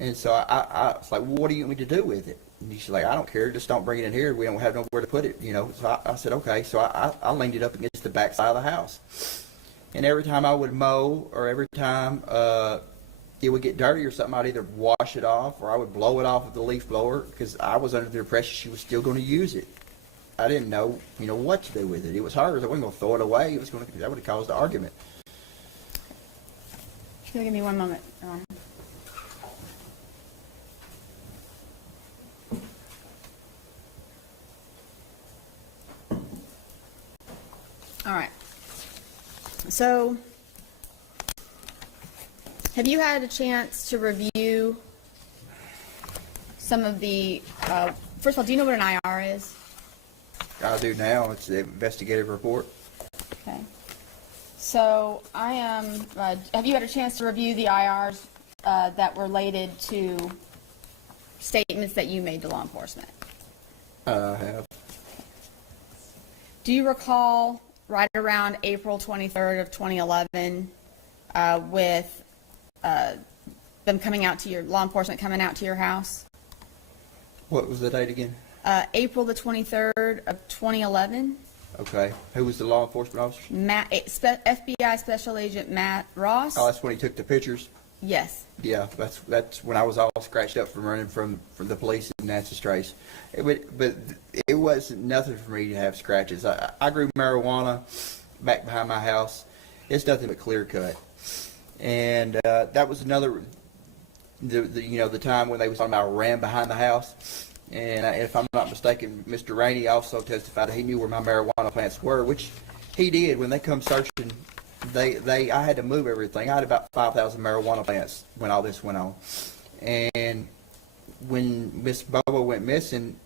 And so I was like, "Well, what do you want me to do with it?" And she's like, "I don't care. Just don't bring it in here. We don't have nowhere to put it, you know." So I said, "Okay." So I leaned it up against the back side of the house. And every time I would mow or every time it would get dirty or something, I'd either wash it off or I would blow it off with the leaf blower because I was under the impression she was still going to use it. I didn't know, what to do with it. It was hers. I wasn't going to throw it away. That would have caused an argument. Can you give me one moment, Your Honor? All right. So, have you had a chance to review some of the, first of all, do you know what an IR is? I do now. It's the investigative report. Okay. So, have you had a chance to review the IRs that were related to statements that you made to law enforcement? I have. Do you recall right around April 23rd of 2011 with them coming out to law enforcement coming out to your house? What was the date again? April the 23rd of 2011. Okay. Who was the law enforcement officer? FBI Special Agent Matt Ross. Oh, that's when he took the pictures? Yes. Yeah, that's when I was all scratched up from running from the police in Nancy Strace. But it wasn't nothing for me to have scratches. I grew marijuana back behind my house. It's nothing but clear cut. And that was another, the time when they was talking about ran behind the house. And if I'm not mistaken, Mr. Rainey also testified that he knew where my marijuana plants were, which he did. When they come searching, I had to move everything. I had about 5,000 marijuana plants when all this went on. And when Miss Bobo went missing,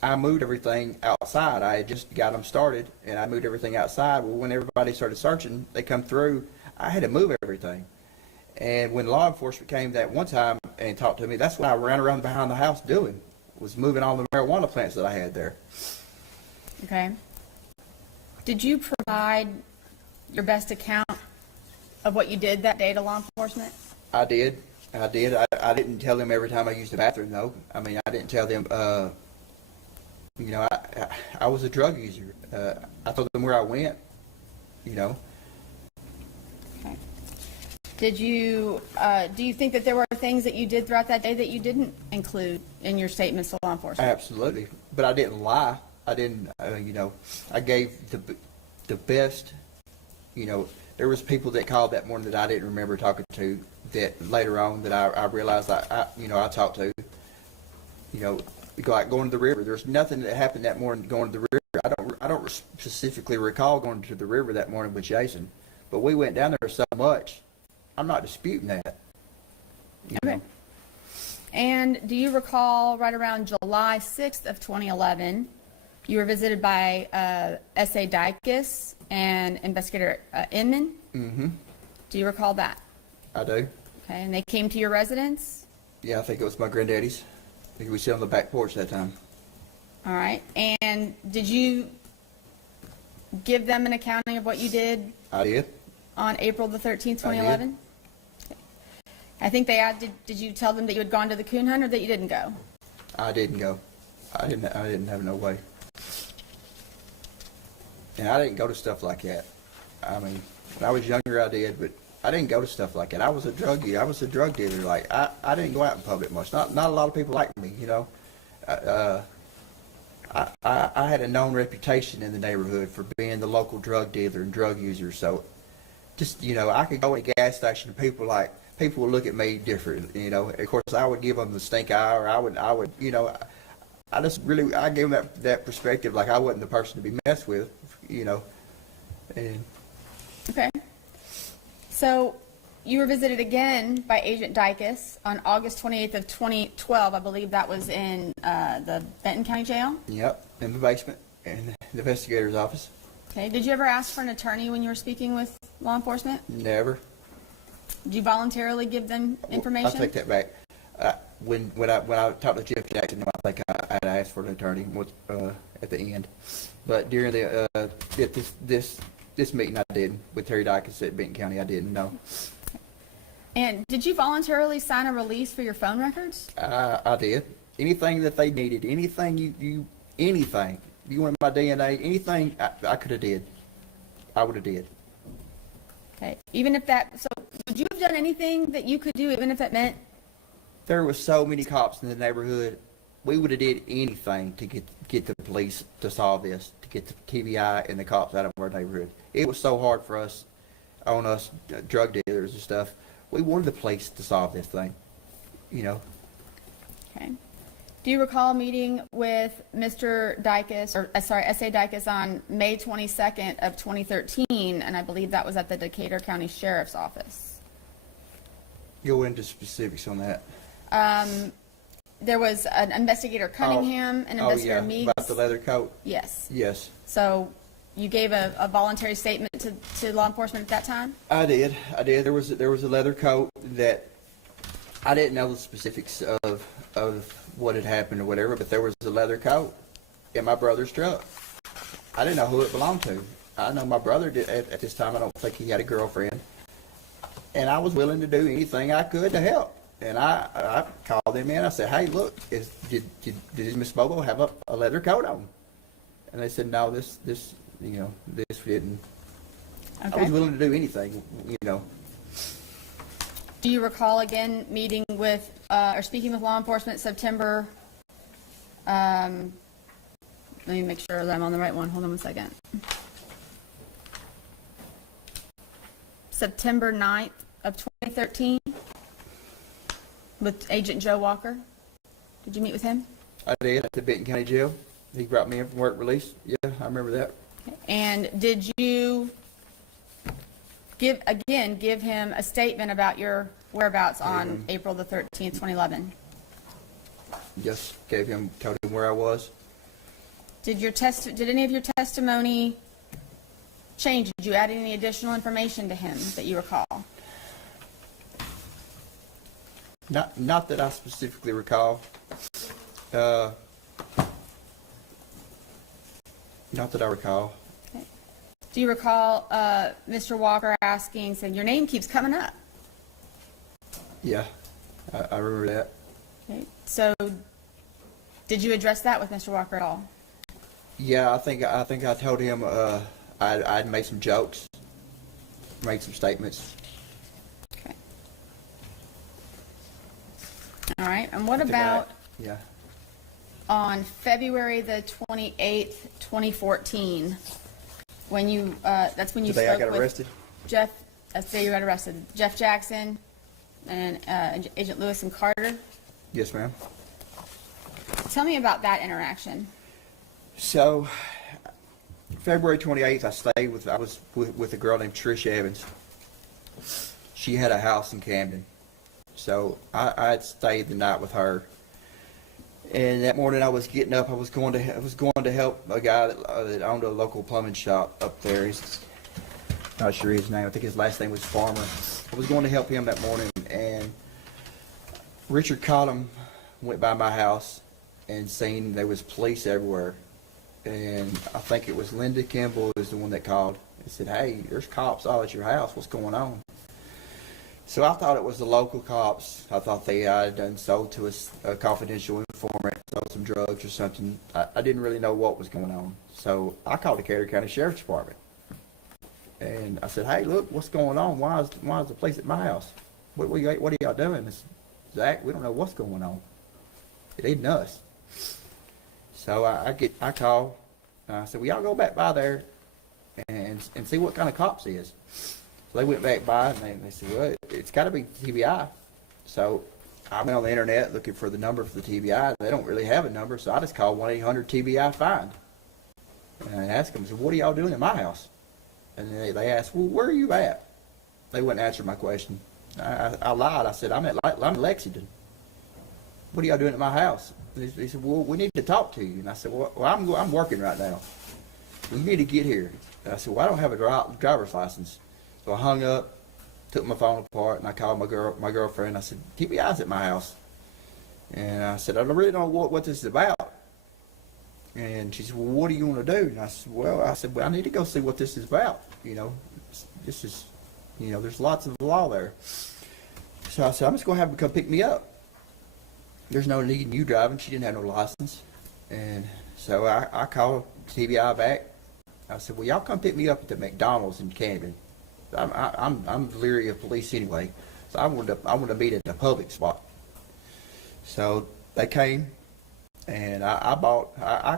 I moved everything outside. I had just got them started, and I moved everything outside. Well, when everybody started searching, they come through, I had to move everything. And when law enforcement came that one time and talked to me, that's what I ran around behind the house doing, was moving all the marijuana plants that I had there. Okay. Did you provide your best account of what you did that day to law enforcement? I did. I didn't tell them every time I used the bathroom, though. I mean, I didn't tell them, I was a drug user. I told them where I went, Okay. Did you, do you think that there were things that you did throughout that day that you didn't include in your statements to law enforcement? Absolutely. But I didn't lie. I didn't, I gave the best, there was people that called that morning that I didn't remember talking to, that later on that I realized I talked to, like going to the river. There's nothing that happened that morning going to the river. I don't specifically recall going to the river that morning with Jason, but we went down there so much. I'm not disputing that. Okay. And do you recall right around July 6th of 2011, you were visited by S.A. Dykes and Investigator Inman? Mm-hmm. Do you recall that? I do. Okay, and they came to your residence? Yeah, I think it was my granddaddy's. I think we sat on the back porch that time. All right. And did you give them an accounting of what you did I did. on April the 13th, 2011? Okay. I think they had, did you tell them that you had gone to the coon hunt or that you didn't go? I didn't go. I didn't have no way. And I didn't go to stuff like that. I mean, when I was younger, I did, but I didn't go to stuff like that. I was a drug dealer. I was a drug dealer. Like, I didn't go out in public much. Not a lot of people liked me, I had a known reputation in the neighborhood for being the local drug dealer and drug user. So, just, I could go at a gas station and people would look at me different, Of course, I would give them the stink eye, or I would, I gave them that perspective, like I wasn't the person to be messed with, And Okay. So you were visited again by Agent Dykes on August 28th of 2012. I believe that was in the Benton County Jail. Yep, in the basement, in the investigator's office. Okay. Did you ever ask for an attorney when you were speaking with law enforcement? Never. Did you voluntarily give them information? I'll take that back. When I talked to Jeff Jackson, I think I had asked for an attorney at the end. But during this meeting, I didn't. With Terry Dykes at Benton County, I didn't, no. And did you voluntarily sign a release for your phone records? I did. Anything that they needed, anything anything. You wanted my DNA, anything I could have did. I would have did. Okay. Even if so would you have done anything that you could do, even if it meant? There was so many cops in the neighborhood. We would have did anything to get the police to solve this, to get the TBI and the cops out of our neighborhood. It was so hard for us, drug dealers and stuff. We wanted the police to solve this thing, Okay. Do you recall meeting with Mr. Dykes, S.A. Dykes on May 22nd of 2013, and I believe that was at the Decatur County Sheriff's Office? Go into specifics on that. There was an investigator Cunningham and investigator Meeks. About the leather coat? Yes. Yes. So you gave a voluntary statement to law enforcement at that time? I did. There was a leather coat that I didn't know the specifics of what had happened or whatever, but there was a leather coat in my brother's truck. I didn't know who it belonged to. I know my brother did at this time. I don't think he had a girlfriend, and I was willing to do anything I could to help. And I called them in. I said, "Hey, look, did Miss Bobo have a leather coat on?" And they said, "No, this this didn't. I Okay. was willing to do anything, Do you recall again meeting with, or speaking with law enforcement September, let me make sure that I'm on the right one. Hold on one second. September 9th of 2013 with Agent Joe Walker. Did you meet with him? I did at the Benton County Jail. He brought me in from work release. Yeah, I remember that. And did you give him a statement about your whereabouts on April the 13th, 2011? Just told him where I was. Did any of your testimony change? Did you add any additional information to him that you recall? Not that I specifically recall. Not that I recall. Okay. Do you recall Mr. Walker saying, your name keeps coming up? Yeah, I remember that. Okay. So did you address that with Mr. Walker at all? Yeah, I think I told him I'd made some jokes, made some statements. Okay. All right. And what I think about yeah. on February the 28th, 2014, when you, that's when you The day I spoke got with arrested? Jeff, that's the day you got arrested, Jeff Jackson and Agent Lewis and Carter. Yes, ma'am. Tell me about that interaction. So, February 28th, I was with a girl named Trish Evans. She had a house in Camden. So, I had stayed the night with her. And that morning I was getting up, I was going to help a guy that owned a local plumbing shop up there. He's not sure his name. I think his last name was Farmer. I was going to help him that morning, and Richard Cottom went by my house and seen there was police everywhere. And I think it was Linda Kimball was the one that called and said, "Hey, there's cops all at your house. What's going on?" So I thought it was the local cops. I thought they had done sold to us a confidential informant, sold some drugs or something. I didn't really know what was going on. So I called the Decatur County Sheriff's Department. And I said, "Hey, look, what's going on? Why is the police at my house? What are y'all doing?" They said, "Zach, we don't know what's going on. It ain't us." So I called. I said, "Well, y'all go back by there and see what kind of cops he is." So they went back by and they said, "Well, it's got to be TBI." So I went on the internet looking for the number for the TBI. They don't really have a number, so I just called 1-800-TBI-FIND. And I asked them, I said, "What are y'all doing at my house?" And they asked, "Well, where are you at?" They wouldn't answer my question. I lied. I said, I'm in Lexington. "What are y'all doing at my house?" They said, "Well, we need to talk to you." And I said, "Well, I'm working right now. You need to get here." And I said, "Well, I don't have a driver's license." So I hung up, took my phone apart, and I called my girlfriend. I said, "TBI's at my house." And I said, "I really don't know what this is about." And she said, "Well, what do you want to do?" And I said, well, I need to go see what this is about. This is, there's lots of law there. So I said, "I'm just going to have them come pick me up. There's no need in you driving." She didn't have no license. And so I called TBI back. I said, "Well, y'all come pick me up at the McDonald's in Camden. I'm leery of police anyway. So I wanted to meet at the public spot." So they came, and I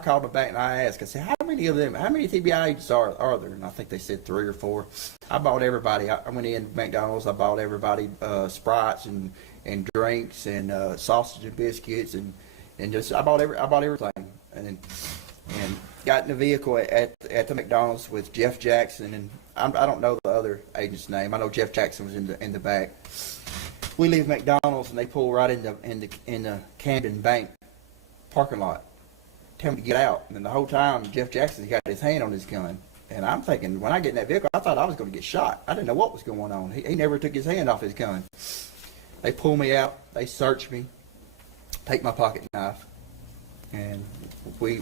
called them back and I asked, I said, how many TBI agents are there? And I think they said 3 or 4. I bought everybody. I went in McDonald's, I bought everybody Sprites and drinks and sausage and biscuits and just I bought everything and got in the vehicle at the McDonald's with Jeff Jackson, and I don't know the other agent's name. I know Jeff Jackson was in the back. We leave McDonald's and they pull right in the Camden Bank parking lot. Tell me to get out, and then the whole time Jeff Jackson's got his hand on his gun. And I'm thinking, when I get in that vehicle, I thought I was going to get shot. I didn't know what was going on. He never took his hand off his gun. They pull me out. They search me. Take my pocket knife. And we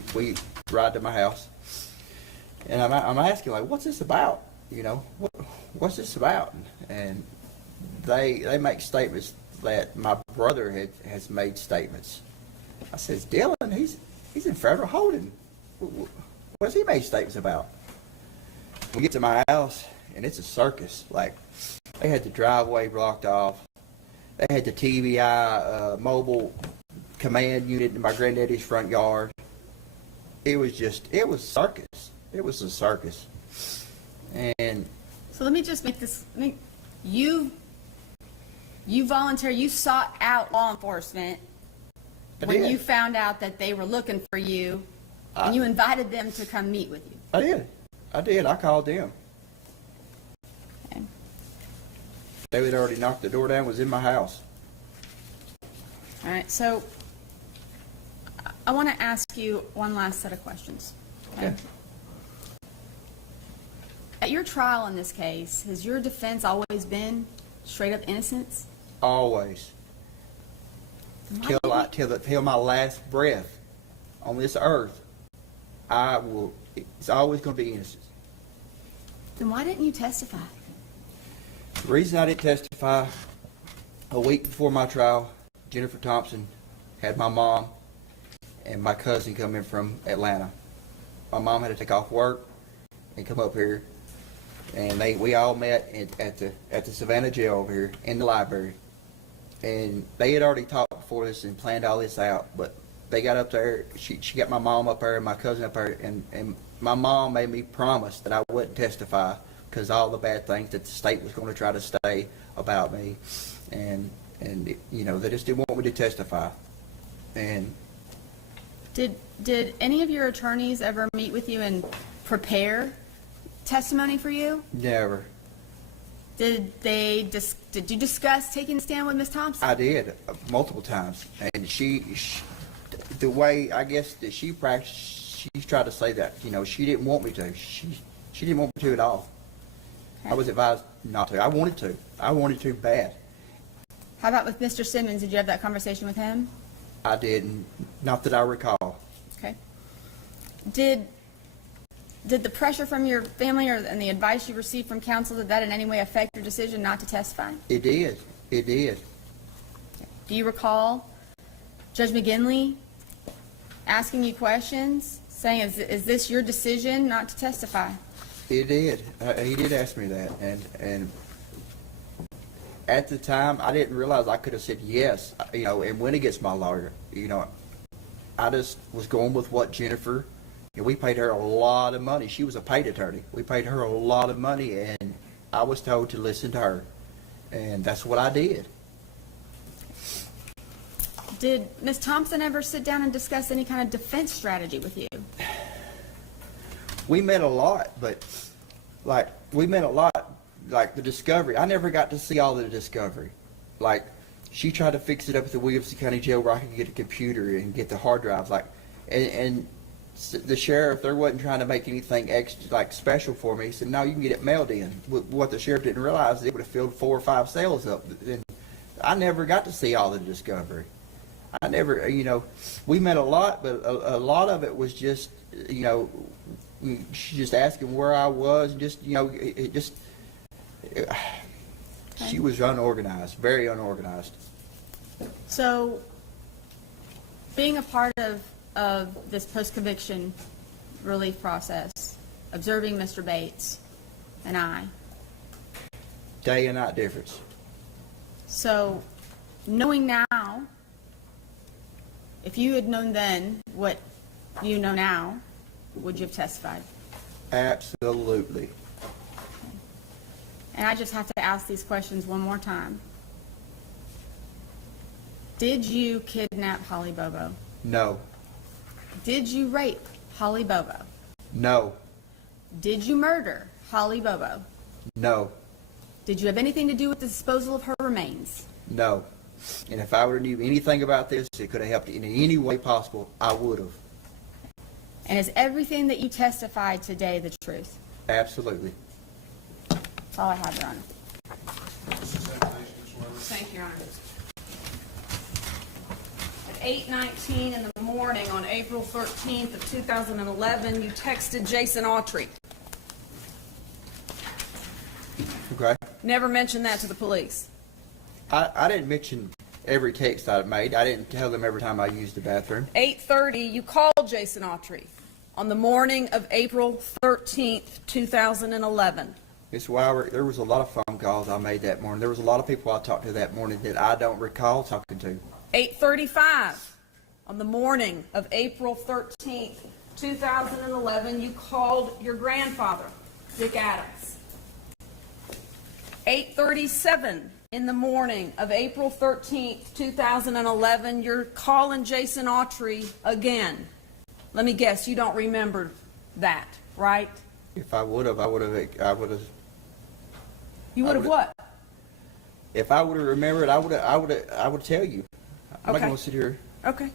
ride to my house. And I'm asking, like, what's this about? What's this about? And they make statements that my brother has made statements. I says, "Dylan, he's in federal holding. What's he made statements about?" We get to my house, and it's a circus. Like, they had the driveway blocked off. They had the TBI mobile command unit in my granddaddy's front yard. It was circus. It was a circus. And So let me just make this, you voluntarily, you sought out law enforcement I when did. you found out that they were looking for you, and you invited them to come meet with you. I did. I called them. Okay. They had already knocked the door down, was in my house. All right, so I want to ask you one last set of questions. Okay. At your trial in this case, has your defense always been straight up innocence? Always. Then why didn't Till my last breath on this earth, it's always going to be innocence. then why didn't you testify? The reason I didn't testify, a week before my trial, Jennifer Thompson had my mom and my cousin come in from Atlanta. My mom had to take off work and come up here, and we all met at the Savannah jail over here in the library. And they had already talked before this and planned all this out, but they got up there. She got my mom up there and my cousin up there, and my mom made me promise that I wouldn't testify because all the bad things that the state was going to try to say about me, and you know, they just didn't want me to testify. And Did any of your attorneys ever meet with you and prepare testimony for you? never. Did you discuss taking a stand with Ms. Thompson? I did multiple times, and she the way I guess that she practiced, she tried to say that, you know, she didn't want me to. She didn't want me to at all. I was advised not to. I wanted to bad. How about with Mr. Simmons? Did you have that conversation with him? I didn't, not that I recall. Okay. Did the pressure from your family and the advice you received from counsel, did that in any way affect your decision not to testify? It did. Do you recall Judge McGinley asking you questions, saying, is this your decision not to testify? It did. He did ask me that, and at the time I didn't realize I could have said yes, you know, and went against my lawyer. You know, I just was going with what Jennifer. And we paid her a lot of money. She was a paid attorney. We paid her a lot of money, and I was told to listen to her, and that's what I did. Did Ms. Thompson ever sit down and discuss any kind of defense strategy with you? We met a lot, but like the discovery. I never got to see all of the discovery. Like, she tried to fix it up at the Williamson County Jail where I could get a computer and get the hard drives. Like, and the sheriff, they wasn't trying to make anything extra, like, special for me. He said, no, you can get it mailed in. What the sheriff didn't realize is it would have filled 4 or 5 cells up. And I never got to see all the discovery. I never, you know, we met a lot, but a lot of it was just, you know, she just asking where I was, and just, you know, she was unorganized, very unorganized. So, being a part of this post-conviction relief process, observing Mr. Bates and I, Day and night difference. so knowing now, if you had known then what you know now, would you have testified? Absolutely. And I just have to ask these questions one more time. Did you kidnap Holly Bobo? No. Did you rape Holly Bobo? No. Did you murder Holly Bobo? No. Did you have anything to do with the disposal of her remains? No. And if I would have knew anything about this, it could have helped in any way possible, I would have. And is everything that you testified today the truth? Absolutely. That's all I have, Your Honor. Thank you, Your Honor. At 8:19 in the morning on April 13th of 2011, you texted Jason Autry. Okay. Never mentioned that to the police. I didn't mention every text I made. I didn't tell them every time I used the bathroom. 8:30, you called Jason Autry. on the morning of April 13th, 2011? Ms. Weiler, there was a lot of phone calls I made that morning. There was a lot of people I talked to that morning that I don't recall talking to. 8:35 on the morning of April 13th, 2011, you called your grandfather, Dick Adams. 8:37 in the morning of April 13th, 2011, you're calling Jason Autry again. Let me guess, you don't remember that, right? If I would have, You would have what? If I would have remembered, I would tell you. I'm not Okay. going to sit here. Okay.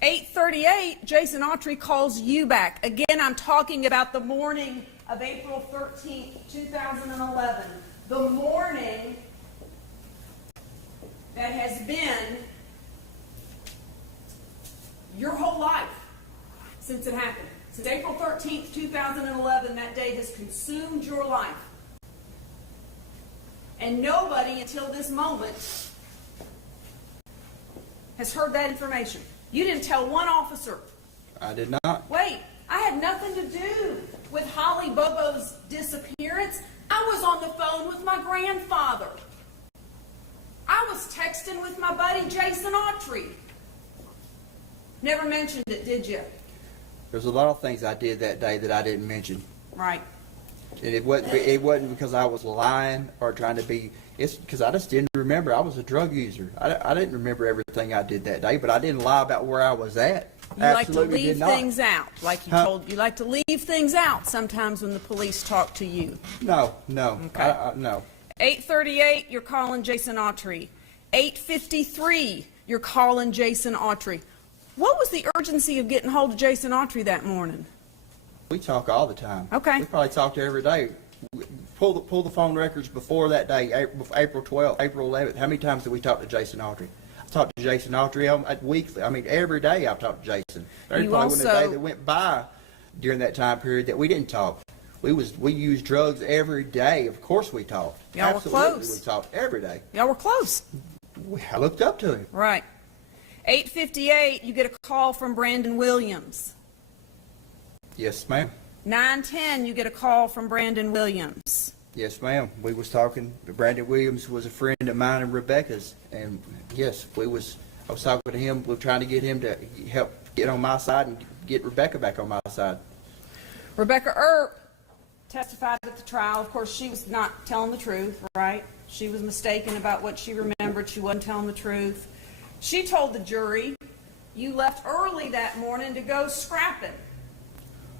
8:38, Jason Autry calls you back. Again, I'm talking about the morning of April 13th, 2011. The morning that has been your whole life since it happened. Since April 13th, 2011, that day has consumed your life. And nobody until this moment has heard that information. You didn't tell one officer. I did not. Wait, I had nothing to do with Holly Bobo's disappearance. I was on the phone with my grandfather. I was texting with my buddy Jason Autry. Never mentioned it, did you? There's a lot of things I did that day that I didn't mention. Right. And it wasn't because I was lying or trying to be. It's because I just didn't remember. I was a drug user. I didn't remember everything I did that day, but I didn't lie about where I was at. You like to Absolutely leave did not. things out, like you told. You like to leave things out sometimes when the police talk to you. No. Okay. No. 8:38, you're calling Jason Autry. 8:53, you're calling Jason Autry. What was the urgency of getting hold of Jason Autry that morning? We talk all the time. Okay. We probably talked every day. Pull the phone records before that day, April 12th, April 11th. How many times did we talk to Jason Autry? I talked to Jason Autry weekly. I mean, every day I've talked to Jason. There You probably wasn't a also- day that went by during that time period that we didn't talk. We used drugs every day. Of course we talked. Y'all were Absolutely, close. we talked every day. Y'all were close. I looked up to him. Right. 8:58, you get a call from Brandon Williams. Yes, ma'am. 9:10, you get a call from Brandon Williams. Yes, ma'am. We was talking. Brandon Williams was a friend of mine and Rebecca's, and yes, I was talking to him. We were trying to get him to help get on my side and get Rebecca back on my side. Rebecca Earp testified at the trial. Of course, she was not telling the truth, right? She was mistaken about what she remembered. She wasn't telling the truth. She told the jury, you left early that morning to go scrapping.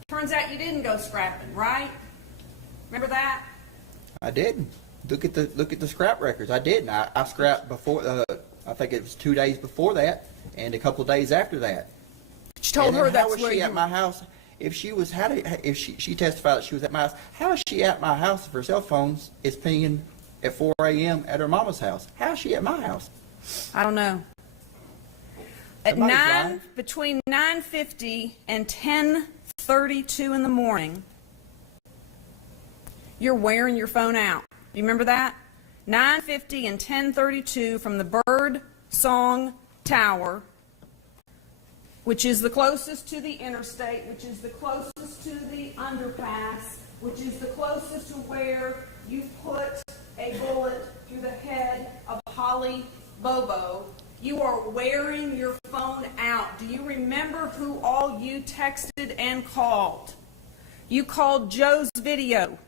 Turns out you didn't go scrapping, right? Remember that? I didn't. Look at the scrap records. I didn't. I scrapped before. I think it was 2 days before that, and a couple of days after that. She told And her then that's how was where she you at my house? If she was, if she testified that she was at my house, how is she at my house if her cell phone is pinging at 4 a.m. at her mama's house? How is she at my house? I don't know. At Somebody's lying. between 9:50 and 10:32 in the morning, you're wearing your phone out. Do you remember that? 9:50 and 10:32 from the Bird Song Tower, which is the closest to the interstate, which is the closest to the underpass, which is the closest to where you put a bullet through the head of Holly Bobo. You are wearing your phone out. Do you remember who all you texted and called? You called Joe's Video.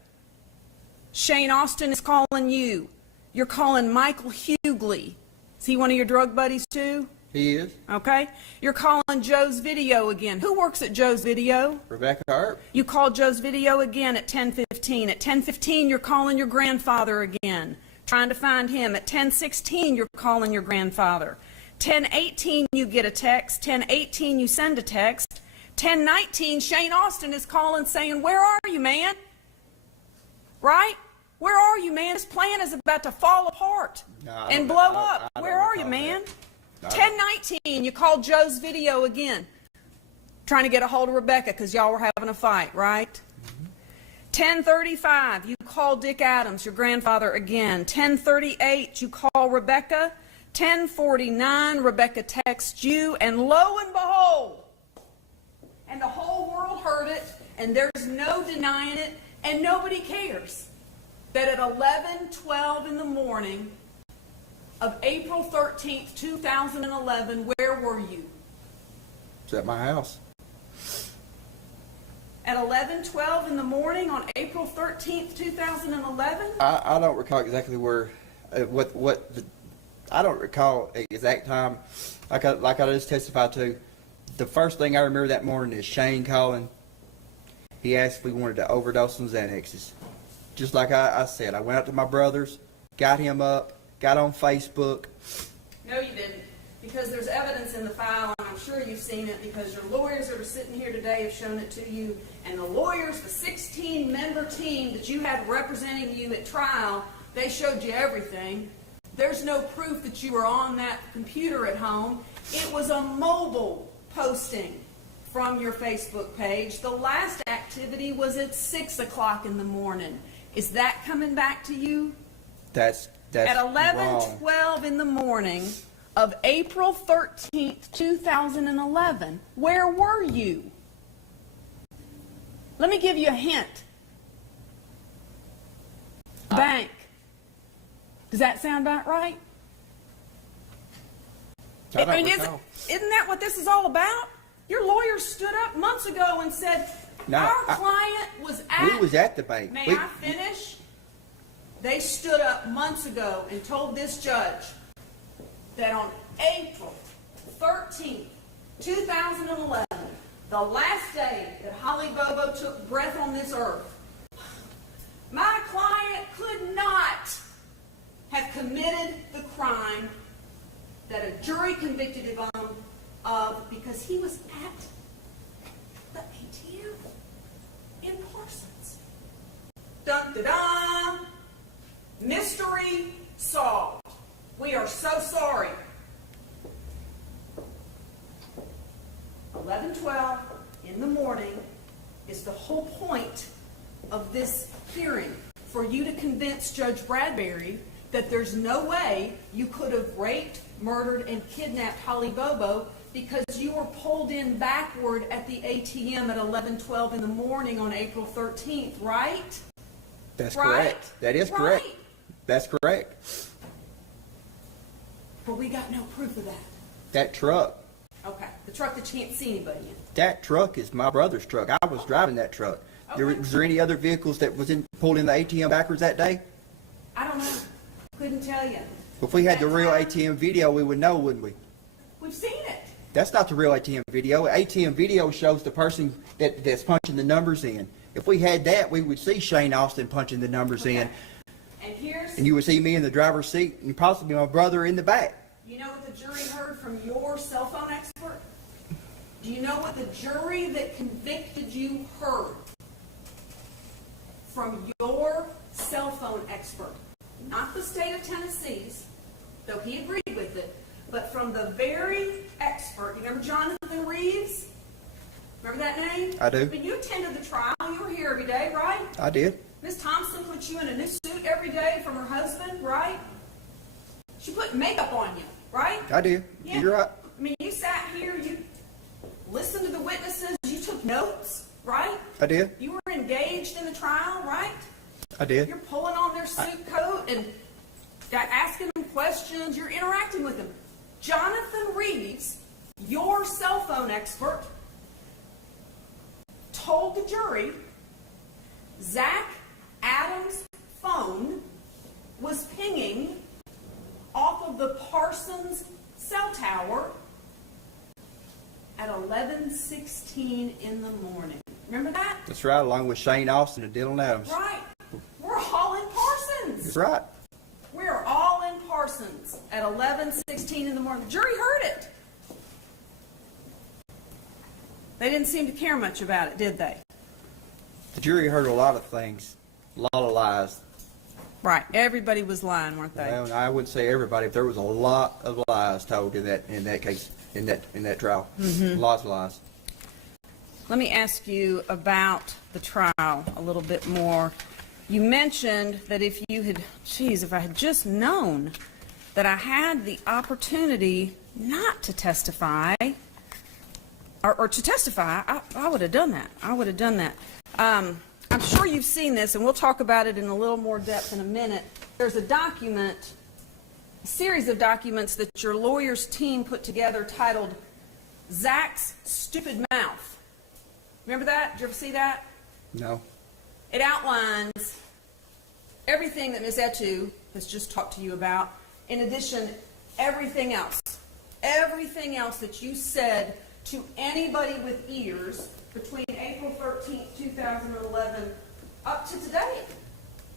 Shane Austin is calling you. You're calling Michael Hughley. Is he one of your drug buddies too? He is. Okay. You're calling Joe's Video again. Who works at Joe's Video? Rebecca Earp. You called Joe's Video again at 10:15. At 10:15, you're calling your grandfather again, trying to find him. At 10:16, you're calling your grandfather. 10:18, you get a text. 10:18, you send a text. 10:19, Shane Austin is calling saying, where are you, man? Right? Where are you, man? This plan is about to fall apart and blow up. Where are you, man? 10:19, you called Joe's Video again, trying to get a hold of Rebecca because y'all were having a fight, right? 10:35, you call Dick Adams, your grandfather, again. 10:38, you call Rebecca. 10:49, Rebecca texts you, and lo and behold, and the whole world world heard it, and there's no denying it, and nobody cares that at 11:12 in the morning of April 13th, 2011, where were you? It's at my house. At 11:12 in the morning on April 13th, 2011? I don't recall exactly where, I don't recall exact time. Like I just testified to, the first thing I remember that morning is Shane calling. He asked if we wanted to overdose on Xanaxes. Just like I said, I went out to my brother's, got him up, got on Facebook. No, you didn't. Because there's evidence in the file, and I'm sure you've seen it because your lawyers that are sitting here today have shown it to you. And the lawyers, the 16-member team that you had representing you at trial, they showed you everything. There's no proof that you were on that computer at home. It was a mobile posting from your Facebook page. The last activity was at 6 o'clock in the morning. Is that coming back to you? That's At wrong. 11:12 in the morning of April 13th, 2011, where were you? Let me give you a hint. Bank. Does that sound about right? I don't isn't recall. that what this is all about? Your lawyers stood up months ago and said, No, our client was at... We was at the bank. May I finish? They stood up months ago and told this judge that on April 13th, 2011, the last day that Holly Bobo took breath on this earth, my client could not have committed the crime that a jury convicted him of because he was at the ATM in Parsons. Dun da dun! Mystery solved. We are so sorry. 11:12 in the morning is the whole point of this hearing, for you to convince Judge Bradbury that there's no way you could have raped, murdered, and kidnapped Holly Bobo because you were pulled in backward at the ATM at 11:12 in the morning on April 13th, right? That's Right? correct. That is correct. Right. That's correct. But we got no proof of that. That truck. Okay, the truck that you can't see anybody in. That truck is my brother's truck. I was driving that truck. Okay. Was there any other vehicles that was pulled in the ATM backwards that day? I don't know. Couldn't tell you. If we had the real ATM video, we would know, wouldn't we? We've seen it. That's not the real ATM video. ATM video shows the person that's punching the numbers in. If we had that, we would see Shane Austin punching the numbers in, And here's, and you would see me in the driver's seat, and possibly my brother in the back. you know what the jury heard from your cell phone expert? Do you know what the jury that convicted you heard from your cell phone expert? Not the state of Tennessee's, though he agreed with it, but from the very expert. You remember Jonathan Reeves? Remember that name? I do. When you attended the trial, you were here every day, right? I did. Miss Thompson put you in a new suit every day from her husband, right? She put makeup on you, right? I did. Yeah. You're right. I mean, you sat here, you listened to the witnesses, you took notes, right? I did. You were engaged in the trial, right? I did. You're pulling on their suit coat and asking them questions. You're interacting with them. Jonathan Reeves, your cell phone expert, told the jury Zach Adams' phone was pinging off of the Parsons cell tower at 11:16 in the morning. Remember that? That's right, along with Shane Austin and Dylan Adams. Right. We're all in Parsons. That's right. We're all in Parsons at 11:16 in the morning. The jury heard it. They didn't seem to care much about it, did they? The jury heard a lot of things, a lot of lies. Right. Everybody was lying, weren't they? Well, I wouldn't say everybody, but there was a lot of lies told in that case, in that trial. Lots of lies. Let me ask you about the trial a little bit more. You mentioned that if I had just known that I had the opportunity not to testify, or to testify, I would have done that. I would have done that. I'm sure you've seen this, and we'll talk about it in a little more depth in a minute. There's a document, a series of documents that your lawyer's team put together titled Zach's Stupid Mouth. Remember that? Did you ever see that? No. It outlines everything that Ms. Etu has just talked to you about. In addition, everything else that you said to anybody with ears between April 13th, 2011 up to today,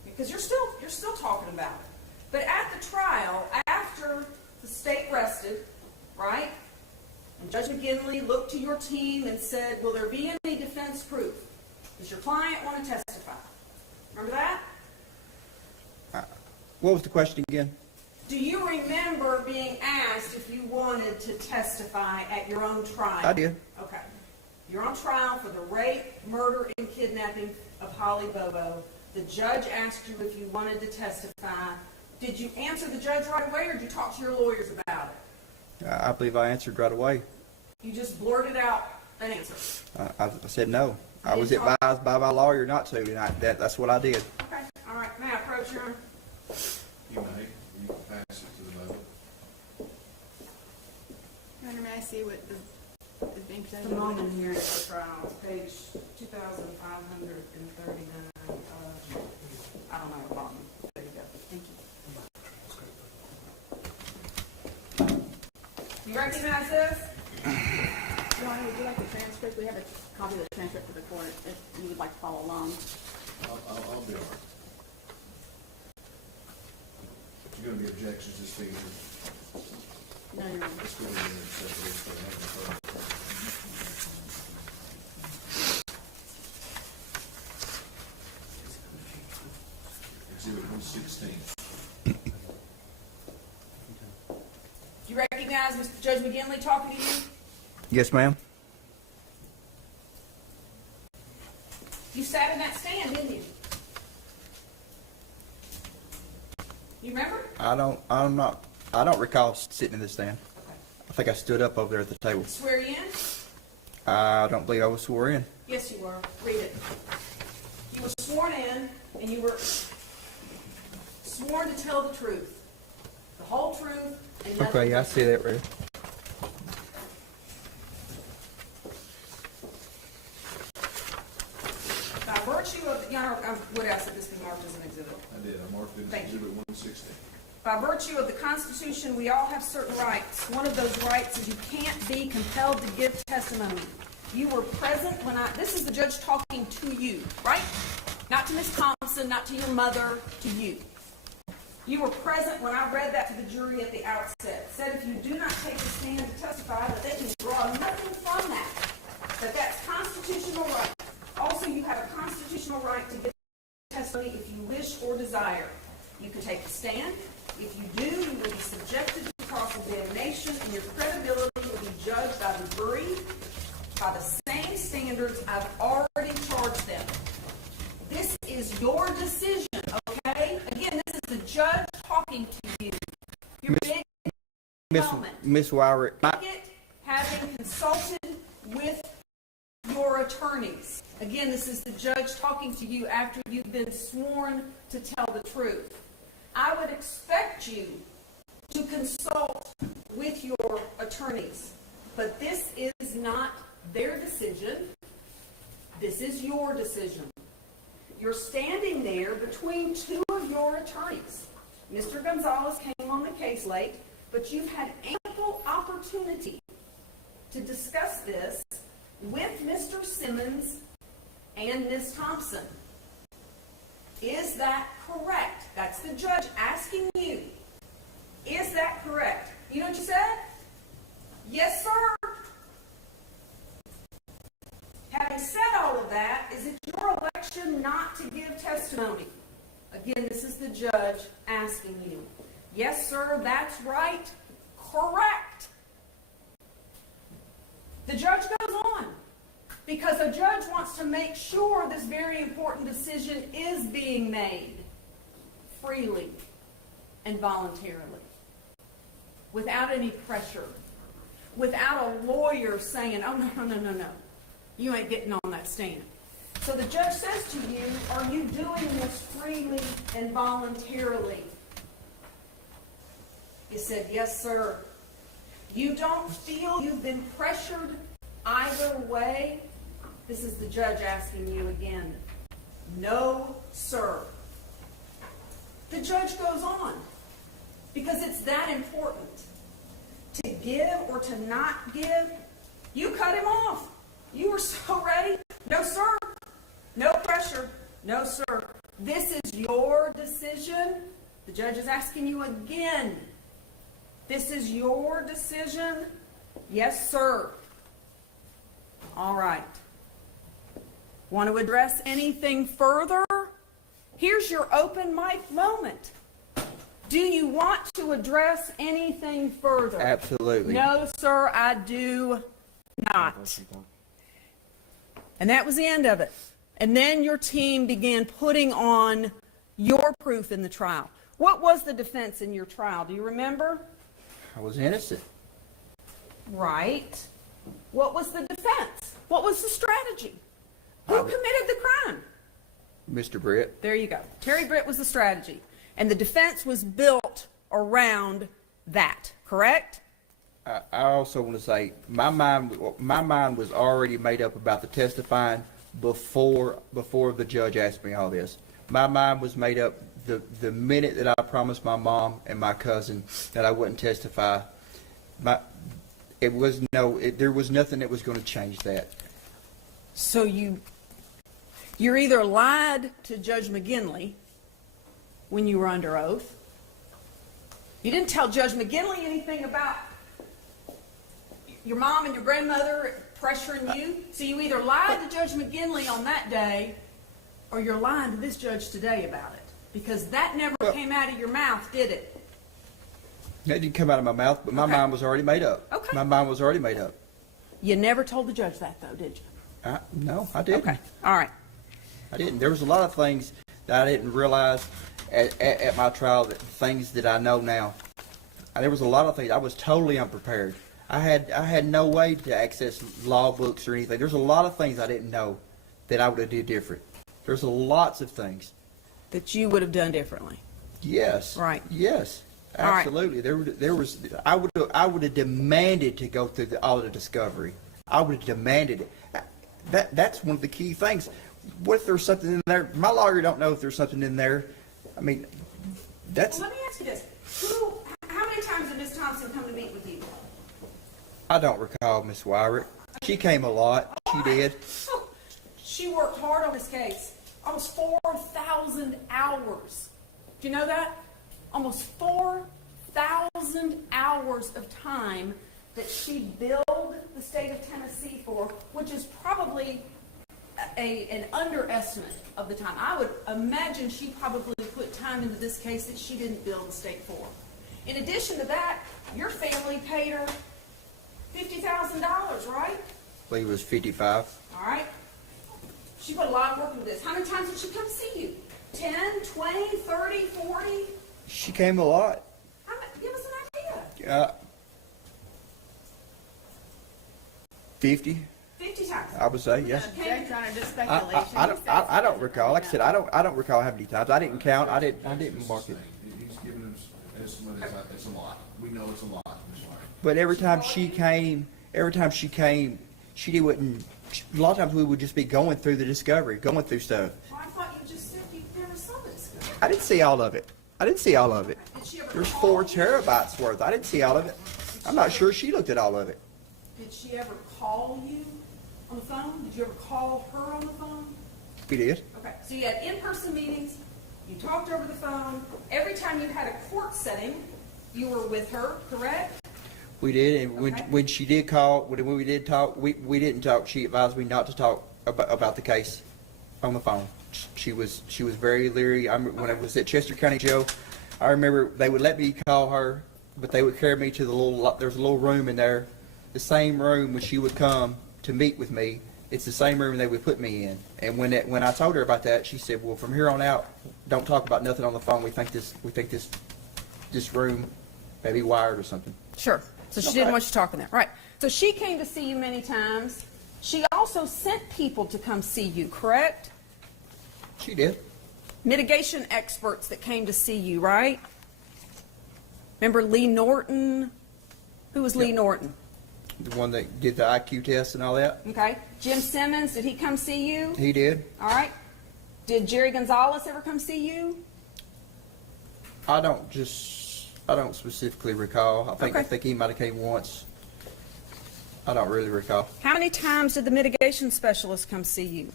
because you're still talking about it. But at the trial, after the state rested, right, and Judge McGinley looked to your team and said, will there be any defense proof? Does your client want to testify? Remember that? What was the question again? Do you remember being asked if you wanted to testify at your own trial? I did. Okay. You're on trial for the rape, murder, and kidnapping of Holly Bobo. The judge asked you if you wanted to testify. Did you answer the judge right away, or did you talk to your lawyers about it? I believe I answered right away. You just blurted out an answer. I said no. I was advised by my lawyer not to, and that's what I did. Okay. All right. May I approach your... You may, you can pass it to the vote. Your Honor, may I see what is being presented? The moment here at the trial, page 2,539. I don't know the bottom. There you go. Thank you. You recognize this? Your Honor, would you like the transcript? We have a copy of the transcript for the court if you would like to follow along. I'll be all right. If you're going to be objections, just figure. No, Your Honor. Let's go ahead and accept it for having fun. Exhibit 116. Do you recognize Mr. Judge McGinley talking to you? Yes, ma'am. You sat in that stand, didn't you? You remember? I don't recall sitting in the stand. Okay. I think I stood up over there at the table. Swear you in? I don't believe I was sworn in. Yes, you were. Read it. You were sworn in, and you were sworn to tell the truth, the whole truth, and nothing Okay, yeah, I but see that right. by virtue of, Your Honor, I would ask that this be marked as an exhibit. I did. I marked it as Thank you. exhibit 116. By virtue of the Constitution, we all have certain rights. One of those rights is you can't be compelled to give testimony. You were present when this is the judge talking to you, right? Not to Ms. Thompson, not to your mother, to you. You were present when I read that to the jury at the outset. Said if you do not take the stand to testify, that they can draw nothing from that that's constitutional right. Also, you have a constitutional right to give testimony if you wish or desire. You can take the stand. If you do, you will be subjected to cross-examination, and your credibility will be judged by the jury by the same standards I've already charged them. This is your decision, okay? Again, this is the judge talking to you. Your big moment. Miss Wyrick, It having consulted with your attorneys. Again, this is the judge talking to you after you've been sworn to tell the truth. I would expect you to consult with your attorneys, but this is not their decision. This is your decision. You're standing there between two of your attorneys. Mr. Gonzalez came on the case late, but you've had ample opportunity to discuss this with Mr. Simmons and Ms. Thompson. Is that correct? That's the judge asking you. Is that correct? You know what you said? Yes, sir. Having said all of that, is it your election not to give testimony? Again, this is the judge asking you. Yes, sir, that's right. Correct. The judge goes on, because a judge wants to make sure this very important decision is being made freely and voluntarily, without any pressure, without a lawyer saying, oh, no, you ain't getting on that stand. So the judge says to you, are you doing this freely and voluntarily? You said, yes, sir. You don't feel you've been pressured either way? This is the judge asking you again. No, sir. The judge goes on, because it's that important. To give or to not give, you cut him off. You were so ready. No, sir. No pressure. No, sir. This is your decision. The judge is asking you again. This is your decision. Yes, sir. All right. Want to address anything further? Here's your open mic moment. Do you want to address anything further? Absolutely. No, sir, I do not. And that was the end of it. And then your team began putting on your proof in the trial. What was the defense in your trial? Do you remember? I was innocent. Right. What was the defense? What was the strategy? Who committed the crime? Mr. Britt. There you go. Terry Britt was the strategy. And the defense was built around that, correct? I also want to say my mind was already made up about the testifying before the judge asked me all this. My mind was made up the minute that I promised my mom and my cousin that I wouldn't testify. There was nothing that was going to change that. So you're either lied to Judge McGinley when you were under oath. You didn't tell Judge McGinley anything about your mom and your grandmother pressuring you. So you either lied to Judge McGinley on that day, or you're lying to this judge today about it. Because that never came out of your mouth, did it? That didn't come out of my mouth, but my mind was already made up. Okay. My mind was already made up. You never told the judge that, though, did you? No, I didn't. Okay. All right. I didn't. There was a lot of things that I didn't realize at my trial, things that I know now. There was a lot of things. I was totally unprepared. I had no way to access law books or anything. There's a lot of things I didn't know that I would have did different. There's lots of things. That you would have done differently. Yes. Right. Yes. All right. Absolutely. There was. I would have demanded to go through all the discovery. I would have demanded it. That's one of the key things. What if there's something in there? My lawyer don't know if there's something in there. I mean, that's. Well, let me ask you this. How many times did Ms. Thompson come to meet with you? I don't recall Miss Wyrick. She came a lot. She did. She worked hard on this case. Almost 4,000 hours. Do you know that? Almost 4,000 hours of time that she billed the state of Tennessee for, which is probably an underestimate of the time. I would imagine she probably put time into this case that she didn't bill the state for. In addition to that, your family paid her $50,000, right? I believe it was 55. All right. She put a lot of work into this. How many times did she come see you? 10, 20, 30, 40? She came a lot. Give us an idea. 50. 50 times. I would say yes. They're trying to do speculation. I don't recall. Like I said, I don't recall how many times. I didn't count. I didn't mark it. He's giving us an estimate. It's a lot. We know it's a lot. Ms. Wyrick. But every time she came, she wouldn't. A lot of times we would just be going through the discovery, going through stuff. Well, I thought you just said you never saw this. I didn't see all of it. Did she ever There's call 4 you? terabytes worth. I didn't see all of it. I'm not sure she looked at all of it. Did she ever call you on the phone? Did you ever call her on the phone? We did. Okay, so you had in-person meetings, you talked over the phone. Every time you had a court setting, you were with her, correct? We did, and Okay. when she did call, when we did talk, we didn't talk. She advised me not to talk about the case on the phone. She was very leery. When I was at Chester County Jail, I remember they would let me call her, but they would carry me to there's a little room in there, the same room when she would come to meet with me. It's the same room they would put me in. And when I told her about that, she said, "Well, from here on out, don't talk about nothing on the phone. We think this room may be wired or something." Sure. So she didn't want you talking there. Right. So she came to see you many times. She also sent people to come see you, correct? She did. Mitigation experts that came to see you, right? Remember Lee Norton? Who was Lee Yep. Norton? The one that did the IQ test and all that. Okay. Jim Simmons, did he come see you? He did. All right. Did Jerry Gonzalez ever come see you? I don't specifically recall. I Okay. think he might have came once. I don't really recall. How many times did the mitigation specialist come see you?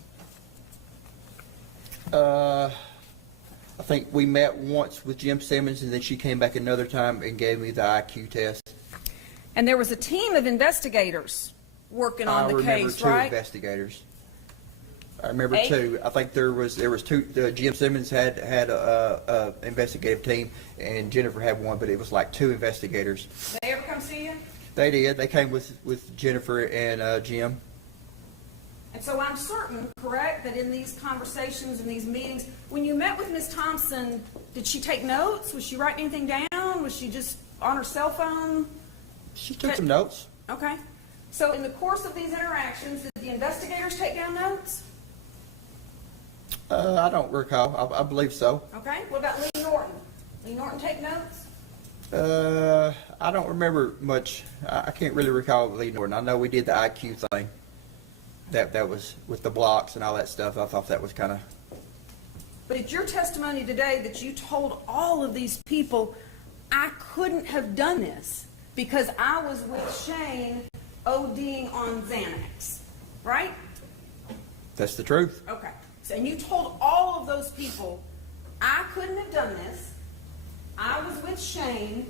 I think we met once with Jim Simmons, and then she came back another time and gave me the IQ test. And there was a team of investigators working on I the remember case, two right? investigators. I remember Eight? two. I think there was two. Jim Simmons had a investigative team, and Jennifer had one, but it was like two investigators. Did they ever come see you? They did. They came with Jennifer and Jim. And so I'm certain, correct, that in these conversations and these meetings, when you met with Ms. Thompson, did she take notes? Was she writing anything down? Was she just on her cell phone? She took some notes. Okay. So in the course of these interactions, did the investigators take down notes? I don't recall. I believe so. Okay. What about Lee Norton? Lee Norton take notes? I don't remember much. I can't really recall Lee Norton. I know we did the IQ thing. That was with the blocks and all that stuff. I thought that was kind of. But it's your testimony today that you told all of these people, I couldn't have done this because I was with Shane ODing on Xanax, right? That's the truth. Okay. So, and you told all of those people, I couldn't have done this. I was with Shane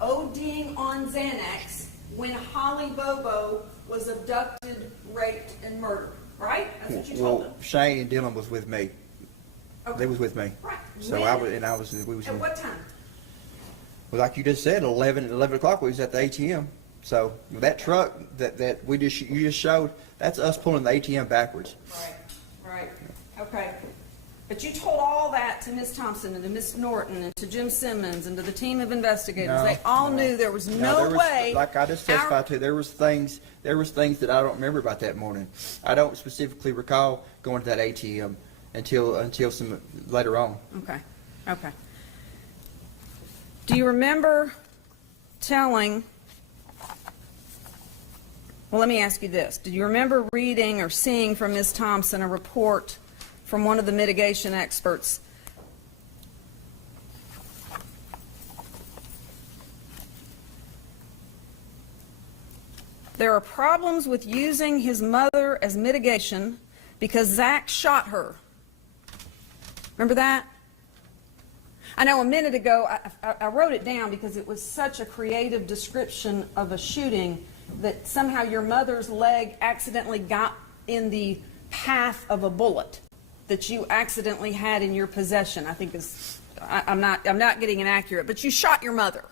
ODing on Xanax when Holly Bobo was abducted, raped, and murdered, right? That's what you told them. Shane and Dylan was with me. Okay. They was with me. Right. So When? we was At what time? well, like you just said, 11 o'clock we was at the ATM. So that truck that you just showed, that's us pulling the ATM backwards. Right. Okay. But you told all that to Ms. Thompson and to Ms. Norton and to Jim Simmons and to the team of investigators. No, They all no. knew there was No, no there was, way. like I just testified to, there was things that I don't remember about that morning. I don't specifically recall going to that ATM until some later on. Okay. Do you remember telling, well, let me ask you this. Do you remember reading or seeing from Ms. Thompson a report from one of the mitigation experts? There are problems with using his mother as mitigation because Zach shot her. Remember that? I know a minute ago I wrote it down because it was such a creative description of a shooting that somehow your mother's leg accidentally got in the path of a bullet that you accidentally had in your possession. I think I'm not getting it accurate, but you shot your mother.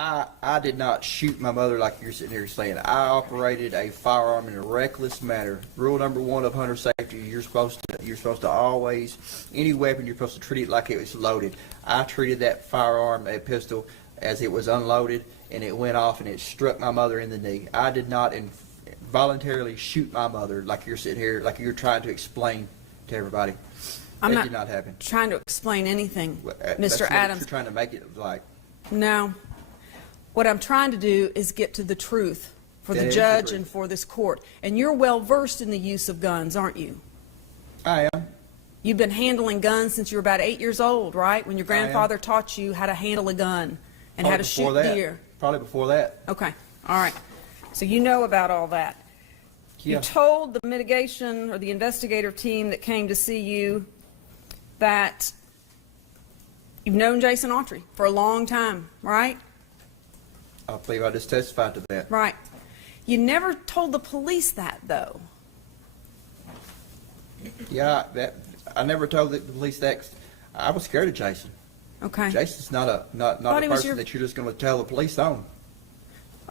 I did not shoot my mother like you're sitting here saying. I operated a firearm in a reckless manner. Rule number 1 of hunter safety: you're supposed to always, any weapon, you're supposed to treat it like it was loaded. I treated that firearm, a pistol, as it was unloaded, and it went off and it struck my mother in the knee. I did not voluntarily shoot my mother like you're sitting here, like you're trying to explain to everybody. That did not happen. Trying to explain anything, That's Mr. what Adams. You're trying to make it like. No. What I'm trying to do is get to the truth for That the is the judge truth. and for this court. And you're well versed in the use of guns, aren't you? I am. You've been handling guns since you were about 8 years old, right? When your I am. grandfather taught you how to handle a gun and how Probably to before shoot that. deer. Probably before that. Okay. All right. So you know about all that. Yeah. You told the mitigation or the investigative team that came to see you that you've known Jason Autry for a long time, right? I believe I just testified to that. Right. You never told the police that, though. Yeah, I never told the police that. I was scared of Jason. Okay. Jason's not a Thought he was person that you're just going to tell the police on.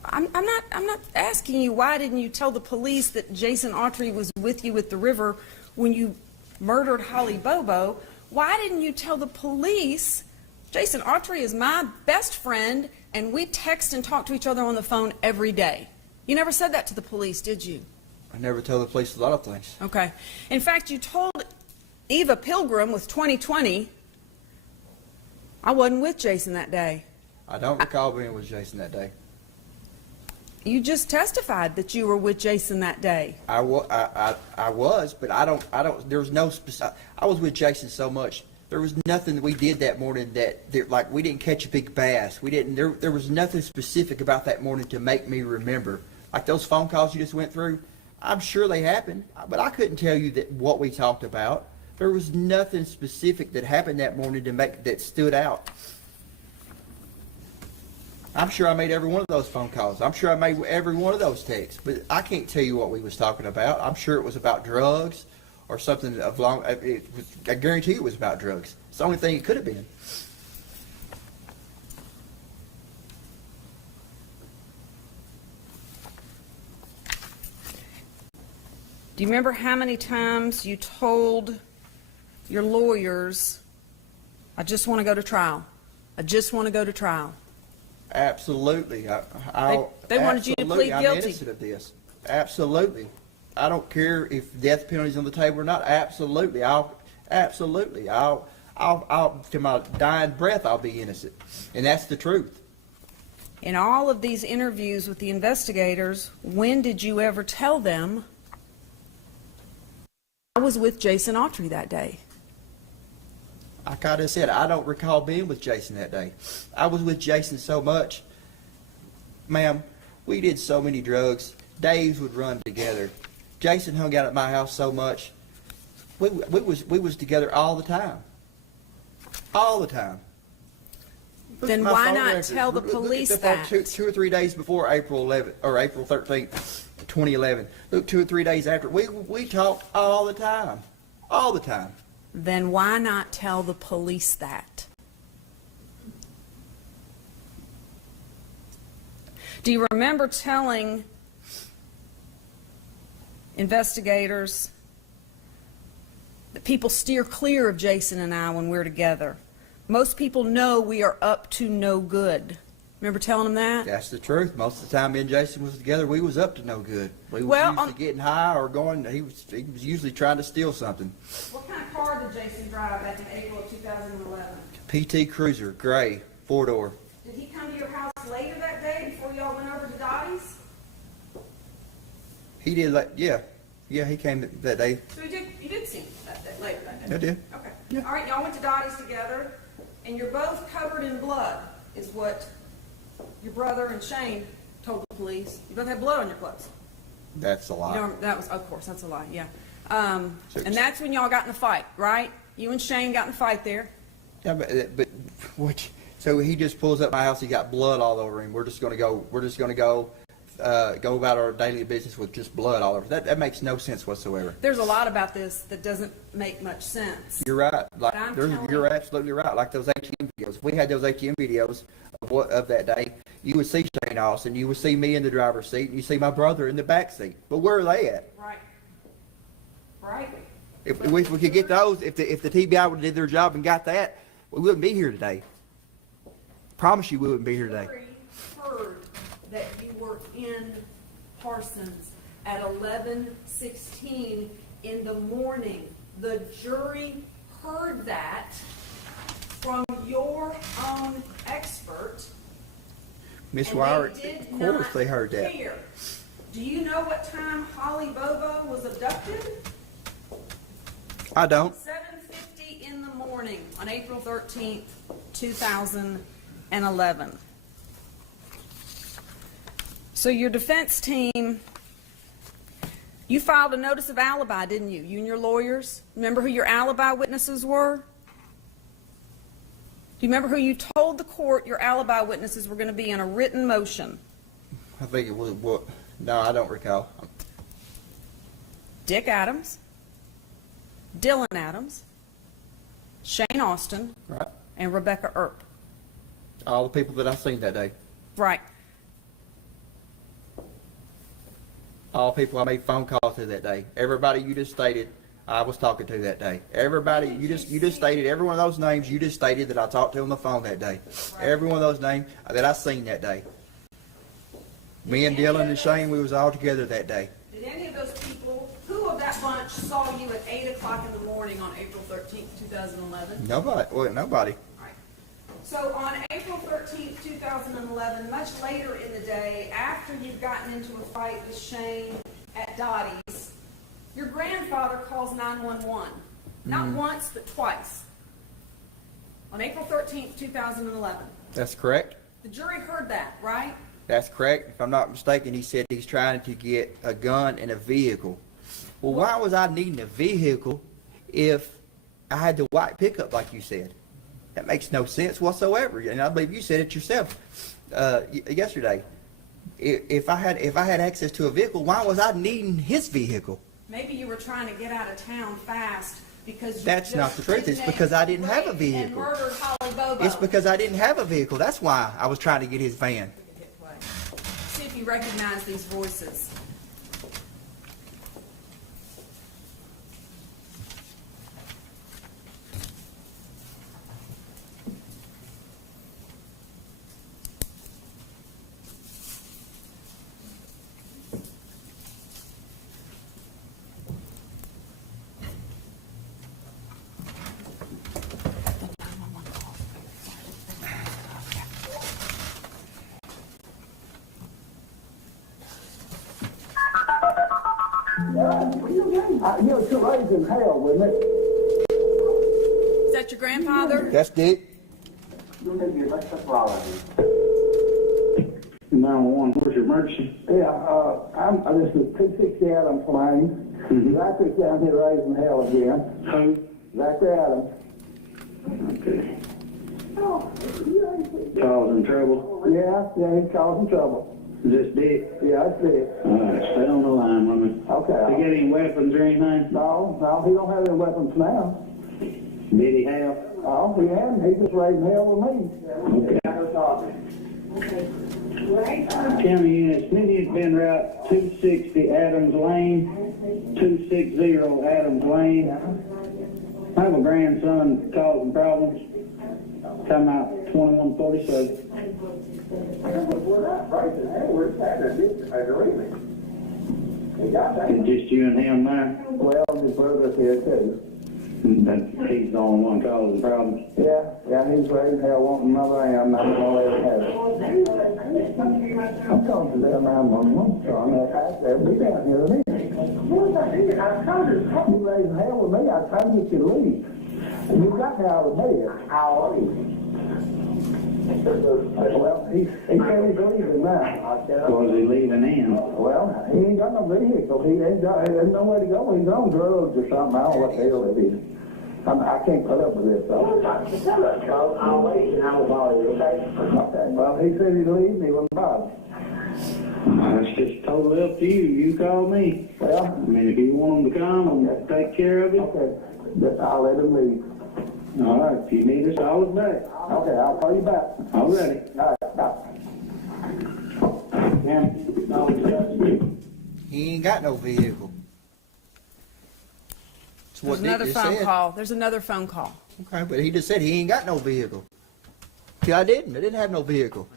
I'm not asking you, why didn't you tell the police that Jason Autry was with you at the river when you murdered Holly Bobo? Why didn't you tell the police, Jason Autry is my best friend and we text and talk to each other on the phone every day. You never said that to the police, did you? I never tell the police a lot of things. Okay. In fact, you told Eva Pilgrim with 2020, I wasn't with Jason that day. I don't recall being with Jason that day. You just testified that you were with Jason that day. I was, but I don't, there was no specific, I was with Jason so much. There was nothing that we did that morning like, we didn't catch a big bass. There was nothing specific about that morning to make me remember. Like those phone calls you just went through, I'm sure they happened, but I couldn't tell you what we talked about. There was nothing specific that happened that morning that stood out. I'm sure I made every one of those phone calls. I'm sure I made every one of those texts, but I can't tell you what we was talking about. I'm sure it was about drugs or something I guarantee it was about drugs. It's the only thing it could have been. Do you remember how many times you told your lawyers, I just want to go to trial. I just want to go to trial. Absolutely. They wanted you to plead I'm guilty. innocent of this. Absolutely. I don't care if death penalty's on the table or not. Absolutely. I'll to my dying breath, I'll be innocent. And that's the truth. In all of these interviews with the investigators, when did you ever tell them, I was with Jason Autry that day? Like I just said, I don't recall being with Jason that day. I was with Jason so much. Ma'am, we did so many drugs. Days would run together. Jason hung out at my house so much. We was together all the time. All the time. Look Then at my why phone not records. tell the Look at police phone that? two or 3 days before April 11th or April 13th, 2011. Look, 2 or 3 days after. We talked all the time. All the time. Then why not tell the police that? Do you remember telling investigators that people steer clear of Jason and I when we're together? Most people know we are up to no good. Remember telling them that? That's the truth. Most of the time me and Jason was together, we was up to no good. We was Well, usually getting high or going, he was usually trying to steal something. What kind of car did Jason drive back in April of 2011? PT Cruiser, gray, 4-door. Did he come to your house later that day before y'all went over to Dottie's? He did, yeah, he came that day. So you did see him that day, later that day? I did. Okay. Yeah. All right, y'all went to Dottie's together, and you're both covered in blood, is what your brother and Shane told the police. You both had blood on your clothes. That's a lie. You know, that was, of course, that's a lie, yeah. And that's when y'all got in the fight, right? You and Shane got in the fight there. Yeah, but what? So he just pulls up my house. He got blood all over him. We're just gonna go about our daily business with just blood all over. That makes no sense whatsoever. There's a lot about this that doesn't make much sense. You're right. Like I'm you're absolutely right. Like those ATM videos. We had those ATM videos of that day. You would see Shane Austin. You would see me in the driver's seat. And you see my brother in the back seat. But where are they at? Right. Right. If we could get those, if the TBI would have did their job and got that, we wouldn't be here today. Promise you we wouldn't be here today. Jury heard that you were in Parsons at 11:16 in the morning. The jury heard that from your own expert. Miss and Wire, they did of course not they heard that. care. Do you know what time Holly Bobo was abducted? I don't. 7:50 in the morning on April 13th, 2011. So your defense team, you filed a notice of alibi, didn't you? You and your lawyers? Remember who your alibi witnesses were? Do you remember who you told the court your alibi witnesses were going to be in a written motion? I think it was what? No, I don't recall. Dick Adams, Dylan Adams, Shane Austin, Right. and Rebecca Earp. All the people that I seen that day. Right. All the people I made phone calls to that day. Everybody you just stated, I was talking to that day. Everybody, you just stated every one of those names. You just stated that I talked to on the phone that day. Every one of those names that I seen that day. Me and Dylan and Shane, we was all together that day. Did any of those people, who of that bunch saw you at 8 o'clock in the morning on April 13th, 2011? Nobody. Well, nobody. Right. So on April 13th, 2011, much later in the day, after you've gotten into a fight with Shane at Dottie's, your grandfather calls 911. Not once, but twice. On April 13th, 2011. That's correct. The jury heard that, right? That's correct. If I'm not mistaken, he said he's trying to get a gun and a vehicle. Well, why was I needing a vehicle if I had the white pickup like you said? That makes no sense whatsoever. And I believe you said it yourself yesterday. If I had access to a vehicle, why was I needing his vehicle? Maybe you were trying to get out of town fast because you That's not the truth. It's because I didn't have a raped vehicle. And murdered Holly Bobo. It's because I didn't have a vehicle. That's why I was trying to get his van. See if you recognize these voices. You're too raising hell with me. Is that your grandfather? That's Dick. 911, where's your emergency? Yeah, this is 260 Adams Lane. Zachary's down here raising hell again. Who? Zachary Adams. Okay. Causing trouble? Yeah, he's causing trouble. Is this Dick? Yeah, it's it. Alright, stay on the line with me. Okay. He got any weapons or anything? No, he don't have any weapons now. Did he have? Oh, he hadn't. He's just raising hell with me. County units, Minnie's been route 260 Adams Lane, 260 Adams Lane. I have a grandson causing problems. Come out 2147. It's just you and him there? Well, his brother's here too. That he's the only one causing problems. Yeah, he's raising hell wanting another am. I'm gonna let him have it. I'm talking to them 911, so I'm they'll be down here with me. You raising hell with me, I tried to get you to leave. You got me out of bed. How are you? Well, he said he's leaving now. Was he leaving in? Well, he ain't got no vehicle. There's nowhere to go. He's on drugs or something. I don't know what the hell it is. I can't put up with this, though. I'll wait and I will bother you, okay? Okay. Well, he said he'd leave me when bother. It's just totally up to you. You call me. Well, I mean, if you want him to come and take care of it, okay. I'll let him leave. all right. If you need us, I'll be back. Okay, I'll call you back. All ready. All right, bye. He ain't got no vehicle. That's what There's Dick another just phone said. call. There's another phone call. Okay, but he just said he ain't got no vehicle. See, I didn't have no vehicle.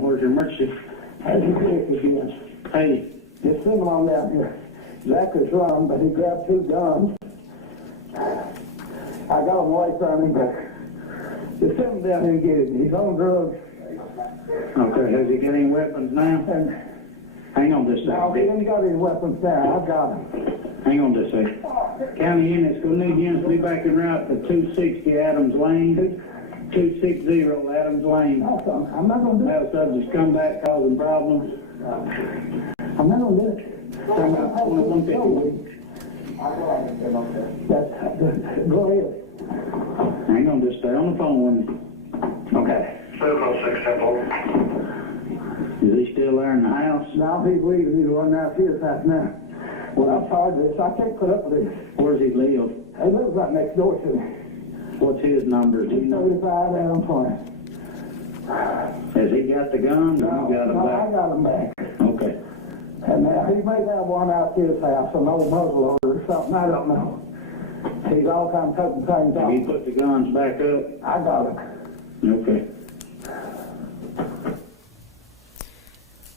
Where's your emergency? How's your dick again? Hey, Just send him on down here. Zachary's run, but he grabbed two guns. I got him away from him, but just send him down here and get him. He's on drugs. okay, has he got any weapons now? And Hang on just a no, he second. ain't got any weapons now. I got him. Hang on just a second. County units, gonna need units to be back en route to 260 Adams Lane, 260 Adams Lane. Also, I'm not going to do it. Have subjects come back causing problems. I'm not going to do it. Come out 2150. Go ahead. Hang on, just stay on the phone with me. Okay. Is he still there in the house? Now he's leaving. He's running out of his house now. Well, I'm tired of this. I can't put up with this. Where's he live? He lives right next door to me. What's his number? Do you know? 35 Adams Lane. Has he got the guns or you got him No, I back? got him back. Okay. And he may have one out to his house, an old muzzle loader or something, I don't know. He's all kind of cutting things Have you off. put the guns back up? I got him. Okay.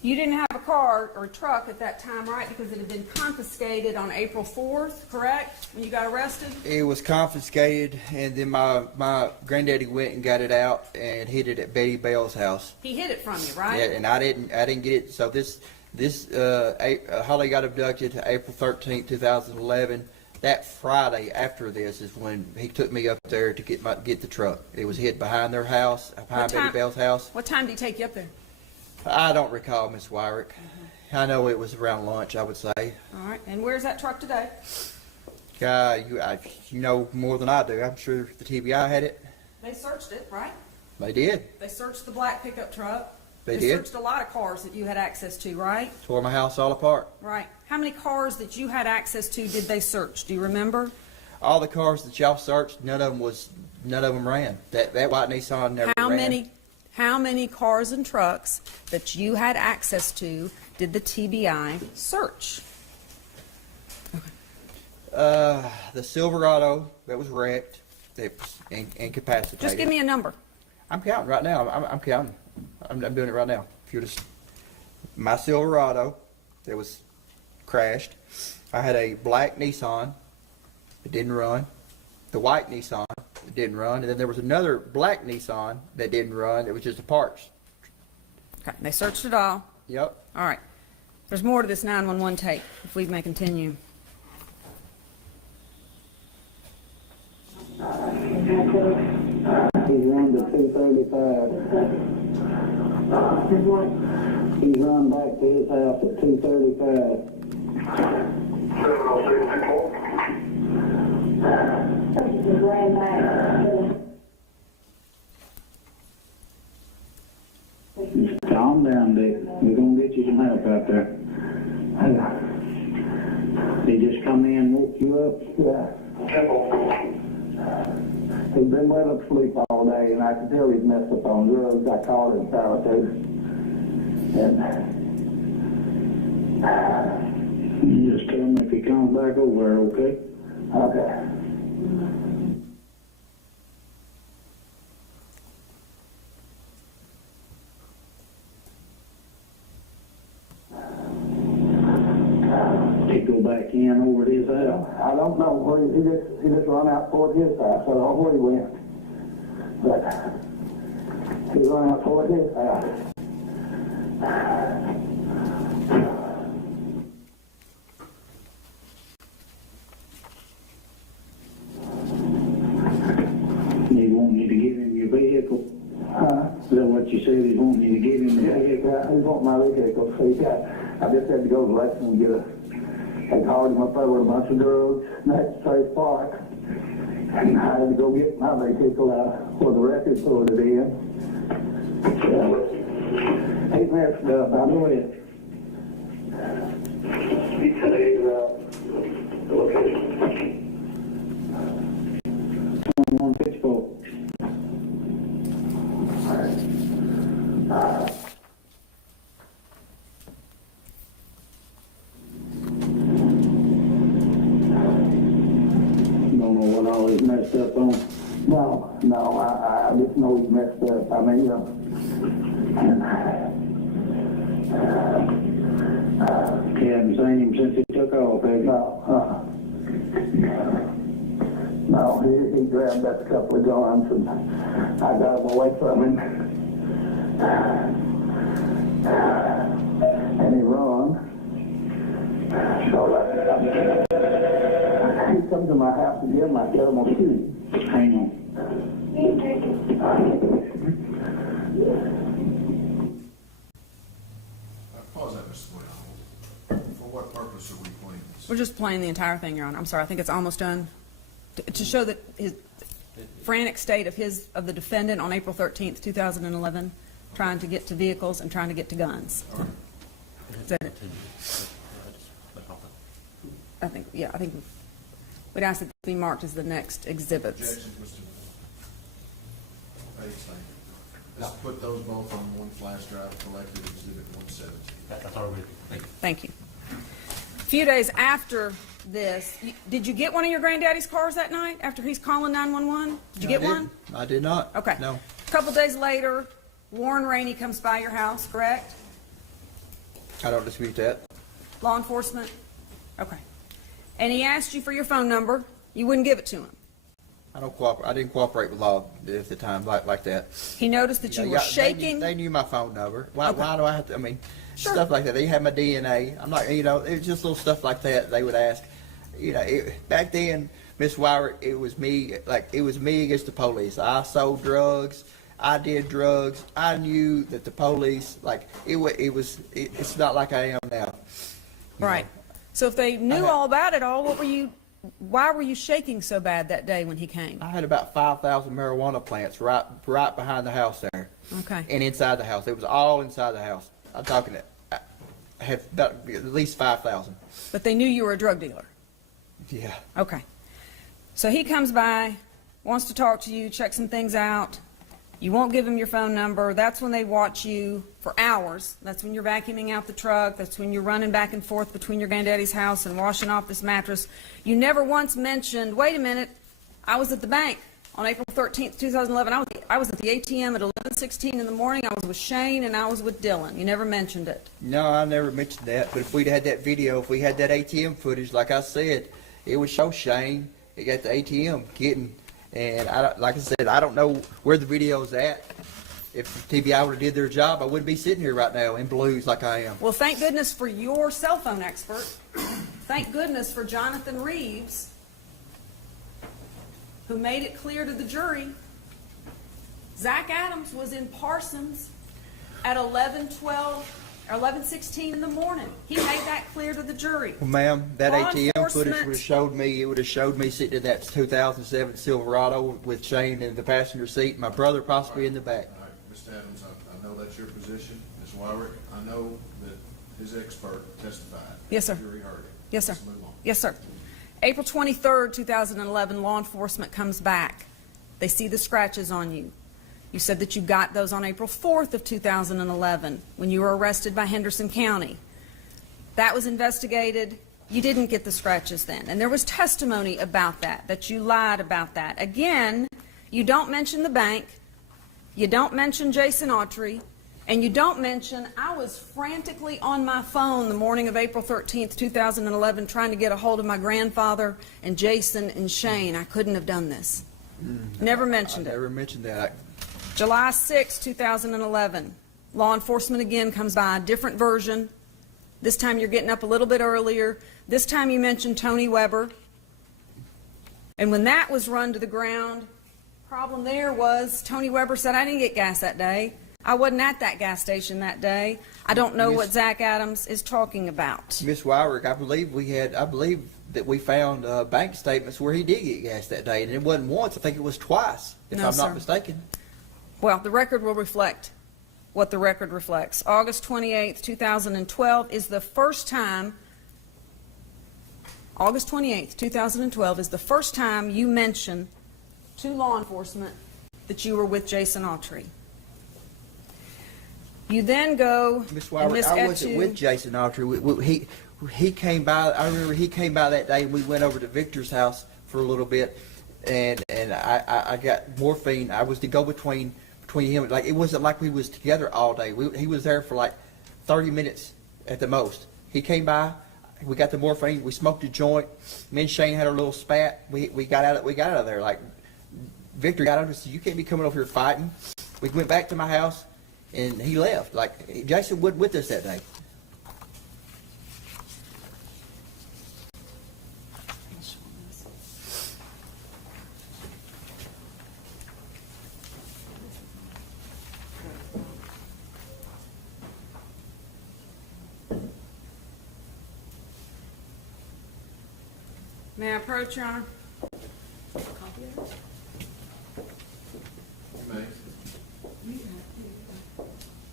You didn't have a car or truck at that time, right? Because it had been confiscated on April 4th, correct? When you got arrested? It was confiscated, and then my granddaddy went and got it out and hid it at Betty Bell's house. He hid it from you, right? Yeah, and I didn't get it. So Holly got abducted April 13th, 2011. That Friday after this is when he took me up there to get the truck. It was hid behind their house, behind Betty Bell's house. What time did he take you up there? I don't recall, Miss Wyrick. I know it was around lunch, I would say. All right. And where's that truck today? You know more than I do. I'm sure the TBI had it. They searched it, right? They did. They searched the black pickup truck. They did. Searched a lot of cars that you had access to, right? Tore my house all apart. Right. How many cars that you had access to did they search? Do you remember? All the cars that y'all searched, none of them ran. That white Nissan never ran. How many cars and trucks that you had access to did the TBI search? The Silverado that was wrecked, that was incapacitated. Just give me a number. I'm counting right now. I'm counting. I'm doing it right now. If you just my Silverado that was crashed. I had a black Nissan that didn't run. The white Nissan that didn't run, and then there was another black Nissan that didn't run. It was just the parts. Okay. They searched it all. Yep. All right. There's more to this 911 tape, if we may continue. He's run to 235. He's run back to his house at 235. Calm down, Dick. We're gonna get you some help out there. They just come in and woke you up? Yeah. He's been well asleep all day, and I can tell he's messed up on drugs. I called him Sarah too. And You just tell him if he comes back over, okay? okay. He go back in over to his house. I don't know where he just run out toward his house. I don't know where he went, but he run out toward his house. He want you to give him your vehicle. Is that what you said? He's wanting you to give him the vehicle? Yeah, he want my vehicle. So I just had to go to Lexington and get they called him up there with a bunch of drugs next to Trace Park. And I had to go get my vehicle out where the record store it in. Yeah. He messed up. I know it. He said the location. On Pittsburgh. Don't know what all he's messed up on. No, I just know he's messed up. I mean, You haven't seen him since he took off, have you? No, he grabbed that couple of guns and I got him away from him. And he run. So he come to my house again, I tell him I'll shoot him. Hang on. Pause that, Mr. Boyd. For what purpose are we playing this? We're just playing the entire thing, Your Honor. I'm sorry. I think it's almost done. To show that his frantic state of the defendant on April 13th, 2011, trying to get to vehicles and trying to get to guns. Is that it? I think we'd ask that it be marked as the next exhibits. Objection, Mr. Page, thank you. Let's put those both on one flash drive, collected exhibit 117. That's all we're going to do. Thank you. Thank you. A few days after this, did you get one of your granddaddy's cars that night after he's calling 911? Did you get one? I did not. Okay. No. A couple days later, Warren Rainey comes by your house, correct? I don't dispute that. Law enforcement? Okay. And he asked you for your phone number. You wouldn't give it to him. I don't cooperate. I didn't cooperate with law at the time like that. He noticed that you were shaking. They knew my phone number. Why do I have to? I mean, Sure. stuff like that. They had my DNA. I'm not. It's just little stuff like that. They would ask. Back then, Miss Wyrick, it was me. Like it was me against the police. I sold drugs. I did drugs. I knew that the police. Like it's not like I am now. Right. So if they knew all about it all, why were you shaking so bad that day when he came? I had about 5,000 marijuana plants right behind the house there. Okay. And inside the house. It was all inside the house. I'm talking I had about at least 5,000. But they knew you were a drug dealer. Yeah. Okay. So he comes by, wants to talk to you, check some things out. You won't give him your phone number. That's when they watch you for hours. That's when you're vacuuming out the truck. That's when you're running back and forth between your granddaddy's house and washing off this mattress. You never once mentioned, wait a minute, I was at the bank on April 13th, 2011. I was at the ATM at 11:16 in the morning. I was with Shane and I was with Dylan. You never mentioned it. No, I never mentioned that. But if we'd had that video, if we had that ATM footage, like I said, it would show Shane at the ATM getting. And like I said, I don't know where the video's at. If TBI would have did their job, I wouldn't be sitting here right now in blues like I am. Well, thank goodness for your cell phone expert. Thank goodness for Jonathan Reeves, who made it clear to the jury. Zach Adams was in Parsons at 11:16 in the morning. He made that clear to the jury. Well, ma'am, that Law ATM footage enforcement- would have showed me. It would have showed me sitting in that 2007 Silverado with Shane in the passenger seat, my brother possibly in the back. All right, Mr. Adams, I know that's your position. Ms. Wyrick, I know that his expert testified. Yes, sir. The jury heard it. Yes, sir. Let's move on. Yes, sir. April 23rd, 2011, law enforcement comes back. They see the scratches on you. You said that you got those on April 4th of 2011 when you were arrested by Henderson County. That was investigated. You didn't get the scratches then. And there was testimony about that you lied about that. Again, you don't mention the bank. You don't mention Jason Autry. And you don't mention, I was frantically on my phone the morning of April 13th, 2011, trying to get a hold of my grandfather and Jason and Shane. I couldn't have done this. Never mentioned I it. never mentioned that. July 6, 2011, law enforcement again comes by, different version. This time you're getting up a little bit earlier. This time you mentioned Tony Weber. And when that was run to the ground, problem there was Tony Weber said, I didn't get gas that day. I wasn't at that gas station that day. I don't know what Zach Adams is talking about. Miss Wyrick, I believe that we found bank statements where he did get gas that day, and it wasn't once. I think it was twice, if No, I'm sir. not mistaken. Well, the record will reflect what the record reflects. August 28th, 2012 is the first time, August 28th, 2012 is the first time you mention to law enforcement that you were with Jason Autry. You then go, Miss and Wyrick, Miss I wasn't Etu- with Jason Autry. He came by. I remember he came by that day, and we went over to Victor's house for a little bit, and I got morphine. I was to go between him. Like it wasn't like we was together all day. He was there for like 30 minutes at the most. He came by. We got the morphine. We smoked a joint. Me and Shane had a little spat. We got out of there. Like Victor got out and said, "You can't be coming over here fighting." We went back to my house, and he left. Like Jason wasn't with us that day. May I approach, Your Honor? You may.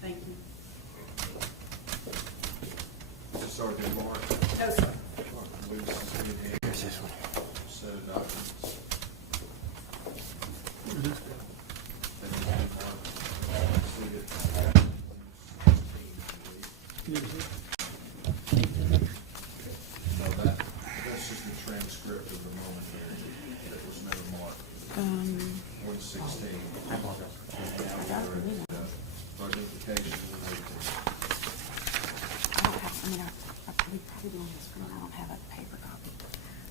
Thank you. Mr. Sergeant Mark. No, sir. We Here's this one. Set of documents. No, that's just the transcript of the moment that was never marked. 116. Identification related to.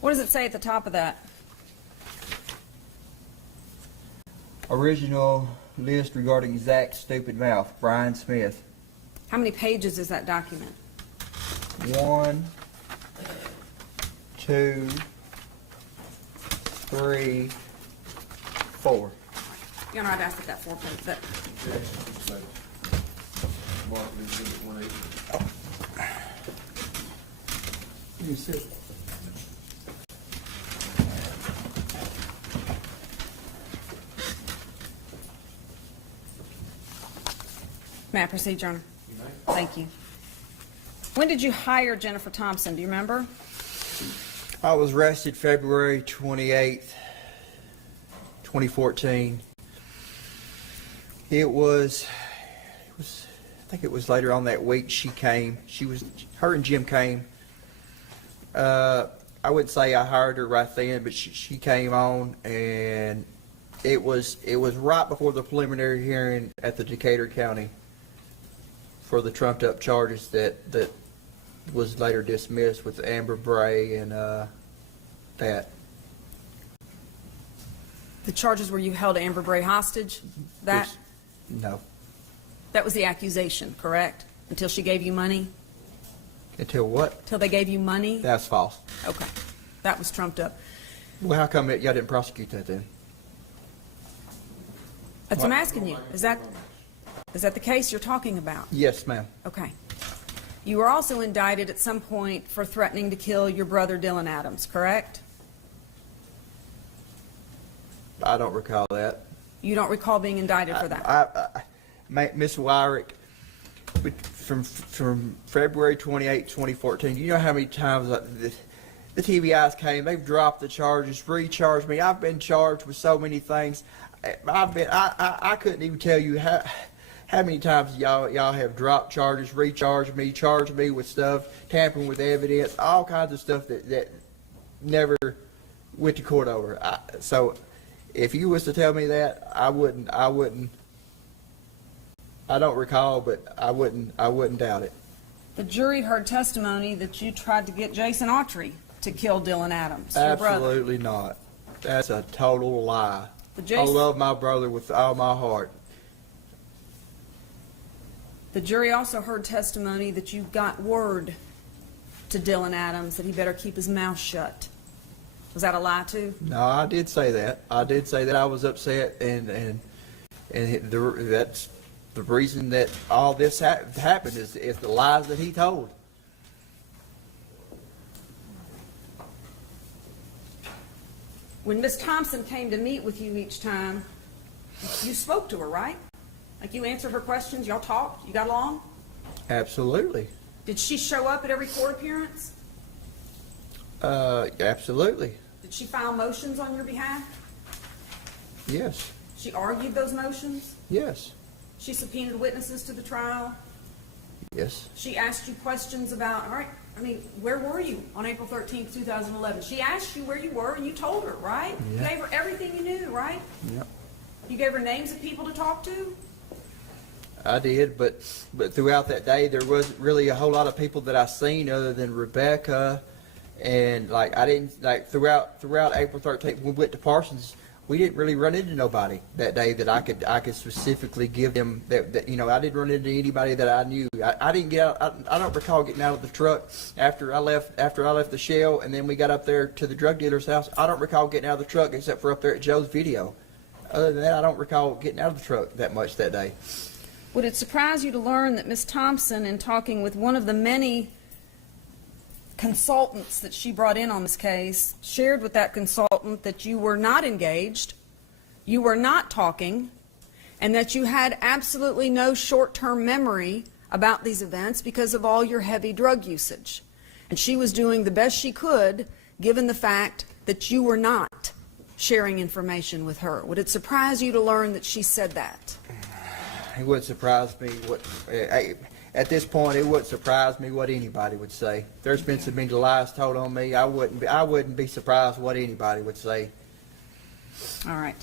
What does it say at the top of that? Original list regarding Zach's stupid mouth, Brian Smith. How many pages is that document? 1, 2, 3, 4. You know, I'd asked if that 4 page, but Mark Exhibit 180. You sit. may I proceed, Your Honor? Thank you. When did you hire Jennifer Thompson? Do you remember? I was arrested February 28th, 2014. It was, I think it was later on that week she came. Her and Jim came. I wouldn't say I hired her right then, but she came on, and it was right before the preliminary hearing at the Decatur County for the trumped up charges that was later dismissed with Amber Bray and that. The charges where you held Amber Bray hostage? That No. that was the accusation, correct? Until she gave you money? Until what? Till they gave you money? That's false. Okay. That was trumped up. Well, how come y'all didn't prosecute that then? That's what I'm asking you. Is that the case you're talking about? Yes, ma'am. Okay. You were also indicted at some point for threatening to kill your brother Dylan Adams, correct? I don't recall that. You don't recall being indicted for that? Miss Wyrick, from February 28, 2014, you know how many times the TBIs came, they've dropped the charges, recharged me. I've been charged with so many things. I couldn't even tell you how many times y'all have dropped charges, recharged me, charged me with stuff, tampering with evidence, all kinds of stuff that never went to court over. So if you was to tell me that, I wouldn't. I don't recall, but I wouldn't doubt it. The jury heard testimony that you tried to get Jason Autry to kill Dylan Adams, your brother. Absolutely not. That's a total lie. But I Jason, love my brother with all my heart. the jury also heard testimony that you got word to Dylan Adams that he better keep his mouth shut. Was that a lie too? No, I did say that. I did say that I was upset, and that's the reason that all this happened is the lies that he told. When Miss Thompson came to meet with you each time, you spoke to her, right? Like you answered her questions, y'all talked, you got along? Absolutely. Did she show up at every court appearance? Absolutely. Did she file motions on your behalf? Yes. She argued those motions? Yes. She subpoenaed witnesses to the trial? Yes. She asked you questions about, all right, I mean, where were you on April 13th, 2011? She asked you where you were and you told her, right? Yeah. You gave her everything you knew, right? Yep. You gave her names of people to talk to? I did, but throughout that day, there wasn't really a whole lot of people that I seen other than Rebecca, and like I didn't like throughout April 13th when we went to Parsons, we didn't really run into nobody that day that I could specifically give them that you know I didn't run into anybody that I knew. I didn't get out. I don't recall getting out of the truck after I left the Shell, and then we got up there to the drug dealer's house. I don't recall getting out of the truck except for up there at Joe's video. Other than that, I don't recall getting out of the truck that much that day. Would it surprise you to learn that Ms. Thompson, in talking with one of the many consultants that she brought in on this case, shared with that consultant that you were not engaged, you were not talking, and that you had absolutely no short-term memory about these events because of all your heavy drug usage? And she was doing the best she could, given the fact that you were not sharing information with her. Would it surprise you to learn that she said that? It wouldn't surprise me at this point. It wouldn't surprise me what anybody would say. There's been so many lies told on me. I wouldn't be surprised what anybody would say. All right.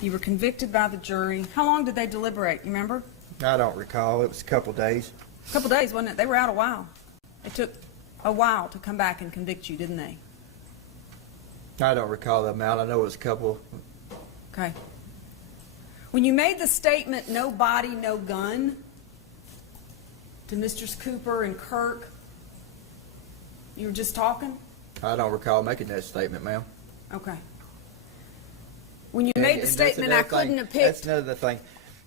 You were convicted by the jury. How long did they deliberate? You remember? I don't recall. It was a couple days. A couple days, wasn't it? They were out a while. It took a while to come back and convict you, didn't they? I don't recall the amount. I know it was a couple. Okay. When you made the statement, no body, no gun, to Mr. Cooper and Kirk, you were just talking? I don't recall making that statement, ma'am. Okay. When you made the statement, I couldn't have picked. That's another thing.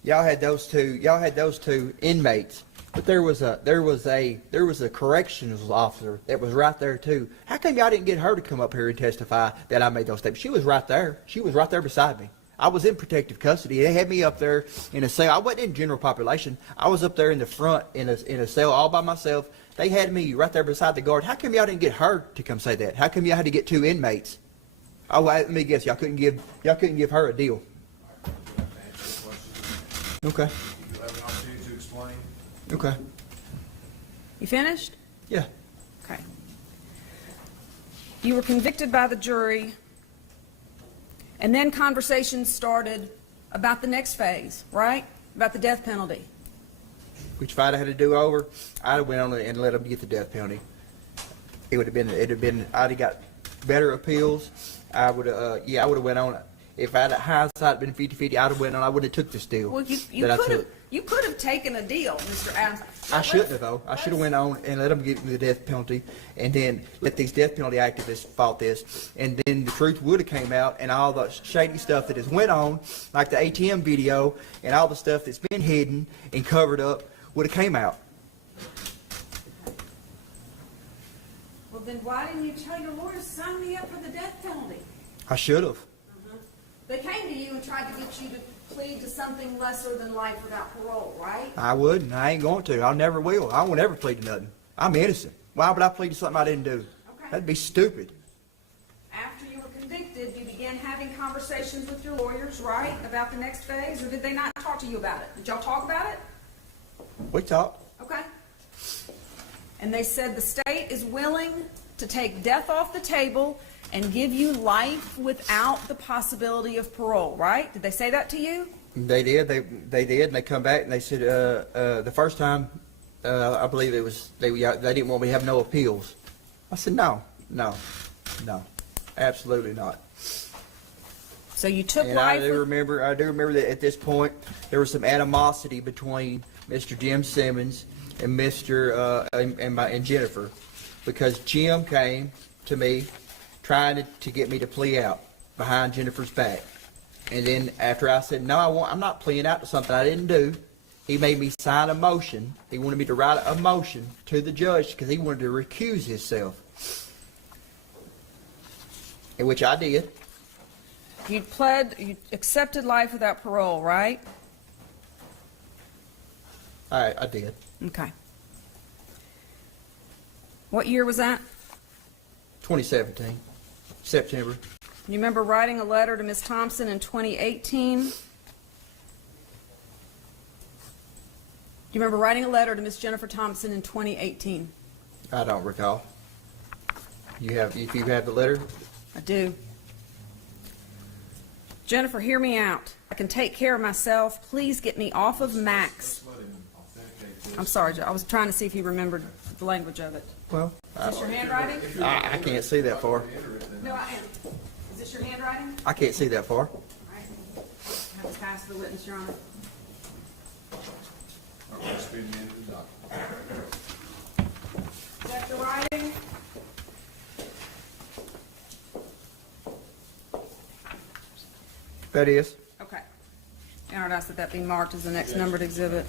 Y'all had those two inmates, but there was a corrections officer that was right there too. How come y'all didn't get her to come up here and testify that I made those statements? She was right there. She was right there beside me. I was in protective custody. They had me up there in a cell. I wasn't in general population. I was up there in the front in a cell all by myself. They had me right there beside the guard. How come y'all didn't get her to come say that? How come y'all had to get two inmates? Oh, let me guess. Y'all couldn't give her a deal. Okay. You'll have an opportunity to explain. Okay. You finished? Yeah. Okay. You were convicted by the jury, and then conversations started about the next phase, right? About the death penalty. Which if I'd had to do over, I'd have went on and let them get the death penalty. It'd have been, I'd have got better appeals. I would have went on. If I'd hindsight been 50-50, I'd have went on. I would have took this deal. Well, you could have taken a deal, Mr. Adams. I shouldn't have, though. I should have went on and let them give me the death penalty, and then let these death penalty activists fought this, and then the truth would have came out, and all the shady stuff that has went on, like the ATM video, and all the stuff that's been hidden and covered up, would have came out. Well, then why didn't you tell your lawyers to sign me up for the death penalty? I should have. They came to you and tried to get you to plead to something lesser than life without parole, right? I would, and I ain't going to. I never will. I won't ever plead to nothing. I'm innocent. Why would I plead to something I didn't do? Okay. That'd be stupid. After you were convicted, you began having conversations with your lawyers, right, about the next phase, or did they not talk to you about it? Did y'all talk about it? We talked. Okay. And they said the state is willing to take death off the table and give you life without the possibility of parole, right? Did they say that to you? They did. They did, and they come back and they said the first time, I believe it was they didn't want me to have no appeals. I said no, absolutely not. So you took And life. I do remember that at this point there was some animosity between Mr. Jim Simmons and and Jennifer, because Jim came to me trying to get me to plea out behind Jennifer's back. And then after I said, no, I'm not pleading out to something I didn't do, he made me sign a motion. He wanted me to write a motion to the judge because he wanted to recuse himself. In which I did. You accepted life without parole, right? I did. Okay. What year was that? 2017, September. You remember writing a letter to Ms. Thompson in 2018? Do you remember writing a letter to Ms. Jennifer Thompson in 2018? I don't recall. If you have the letter? I do. Jennifer, hear me out. I can take care of myself. Please get me off of Max. Let him authenticate this. I'm sorry, I was trying to see if you remembered the language of it. Well, Is this your handwriting? I can't see that far. No, I am. Is this your handwriting? I can't see that far. All right. I have to pass the witness, Your Honor. All right, speed into the document. Is that your writing? That is. Okay. And I'd ask that be marked as the next numbered exhibit.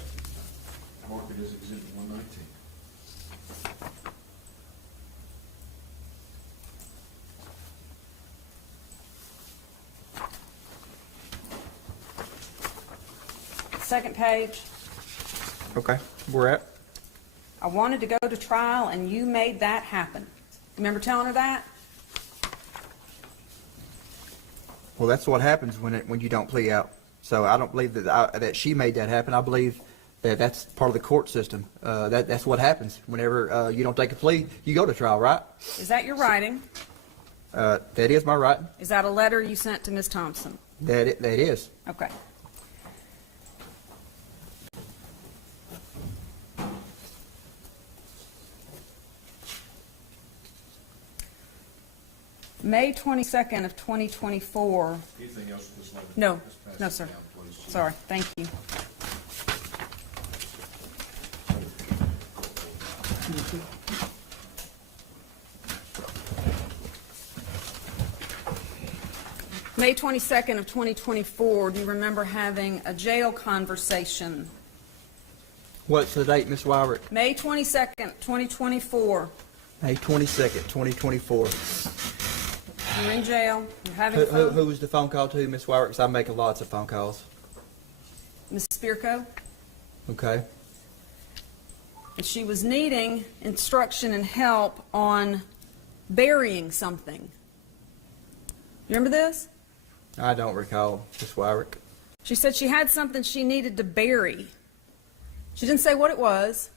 Mark it as exhibit 119. second page. Okay, where at? I wanted to go to trial and you made that happen. Remember telling her that? Well, that's what happens when you don't plea out. So I don't believe that she made that happen. I believe that that's part of the court system. That's what happens whenever you don't take a plea. You go to trial, right? Is that your writing? That is my writing. Is that a letter you sent to Ms. Thompson? That is. Okay. May 22nd of 2024. Anything else with this letter? No, Just pass no, it sir. down, please. Sorry, thank you. May 22nd of 2024, do you remember having a jail conversation? What's the date, Ms. Wyrick? May 22nd, 2024. May 22nd, 2024. You're in jail, you're having Who fun. was the phone call to, Ms. Wyrick? 'Cause I'm making lots of phone calls. Ms. Spirko? Okay. And she was needing instruction and help on burying something. You remember this? I don't recall, Ms. Wyrick. She said she had something she needed to bury. She didn't say what it was.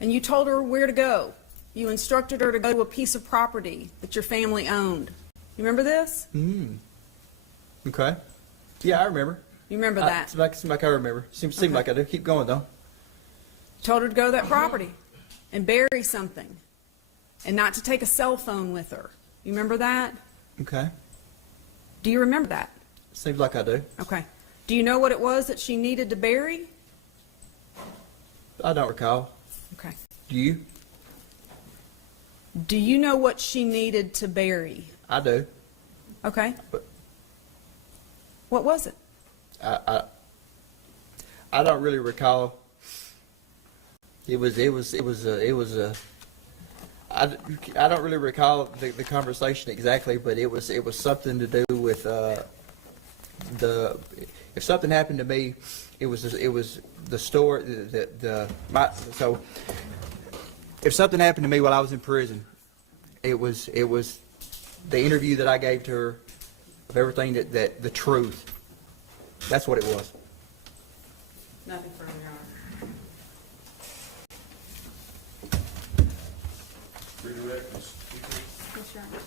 And you told her where to go. You instructed her to go to a piece of property that your family owned. You remember this? Okay. Yeah, I remember. You remember that? Seems like I remember. Seems like I do. Keep going, though. You told her to go to that property and bury something. And not to take a cell phone with her. You remember that? Okay. Do you remember that? Seems like I do. Okay. Do you know what it was that she needed to bury? I don't recall. Okay. Do you? Do you know what she needed to bury? I do. Okay. But What was it? I don't really recall. I don't really recall the conversation exactly, but it was something to do with if something happened to me, it was the story so if something happened to me while I was in prison, it was the interview that I gave to her of everything that the truth. That's what it was. Nothing further, Your Honor. Redirect this. Yes, Your Honor.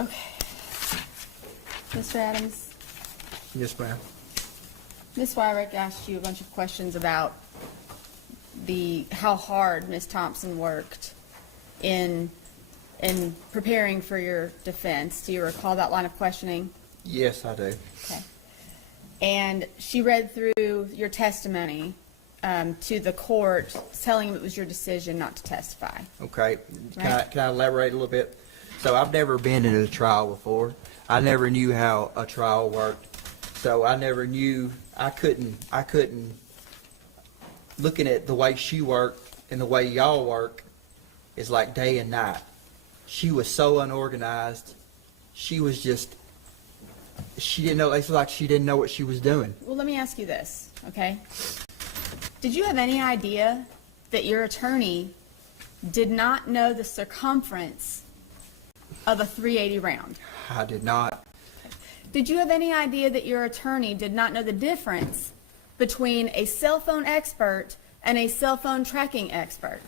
Okay. Mr. Adams, Yes, ma'am. Ms. Wyrick asked you a bunch of questions about how hard Ms. Thompson worked in preparing for your defense. Do you recall that line of questioning? Yes, I do. Okay. And she read through your testimony to the court, telling him it was your decision not to testify. Okay. Right. Can I elaborate a little bit? So I've never been in a trial before. I never knew how a trial worked. So I never knew. I couldn't. Looking at the way she worked and the way y'all work is like day and night. She was so unorganized. She was just. She didn't know. It's like she didn't know what she was doing. Well, let me ask you this, okay? Did you have any idea that your attorney did not know the circumference of a .380 round? I did not. Did you have any idea that your attorney did not know the difference between a cell phone expert and a cell phone tracking expert?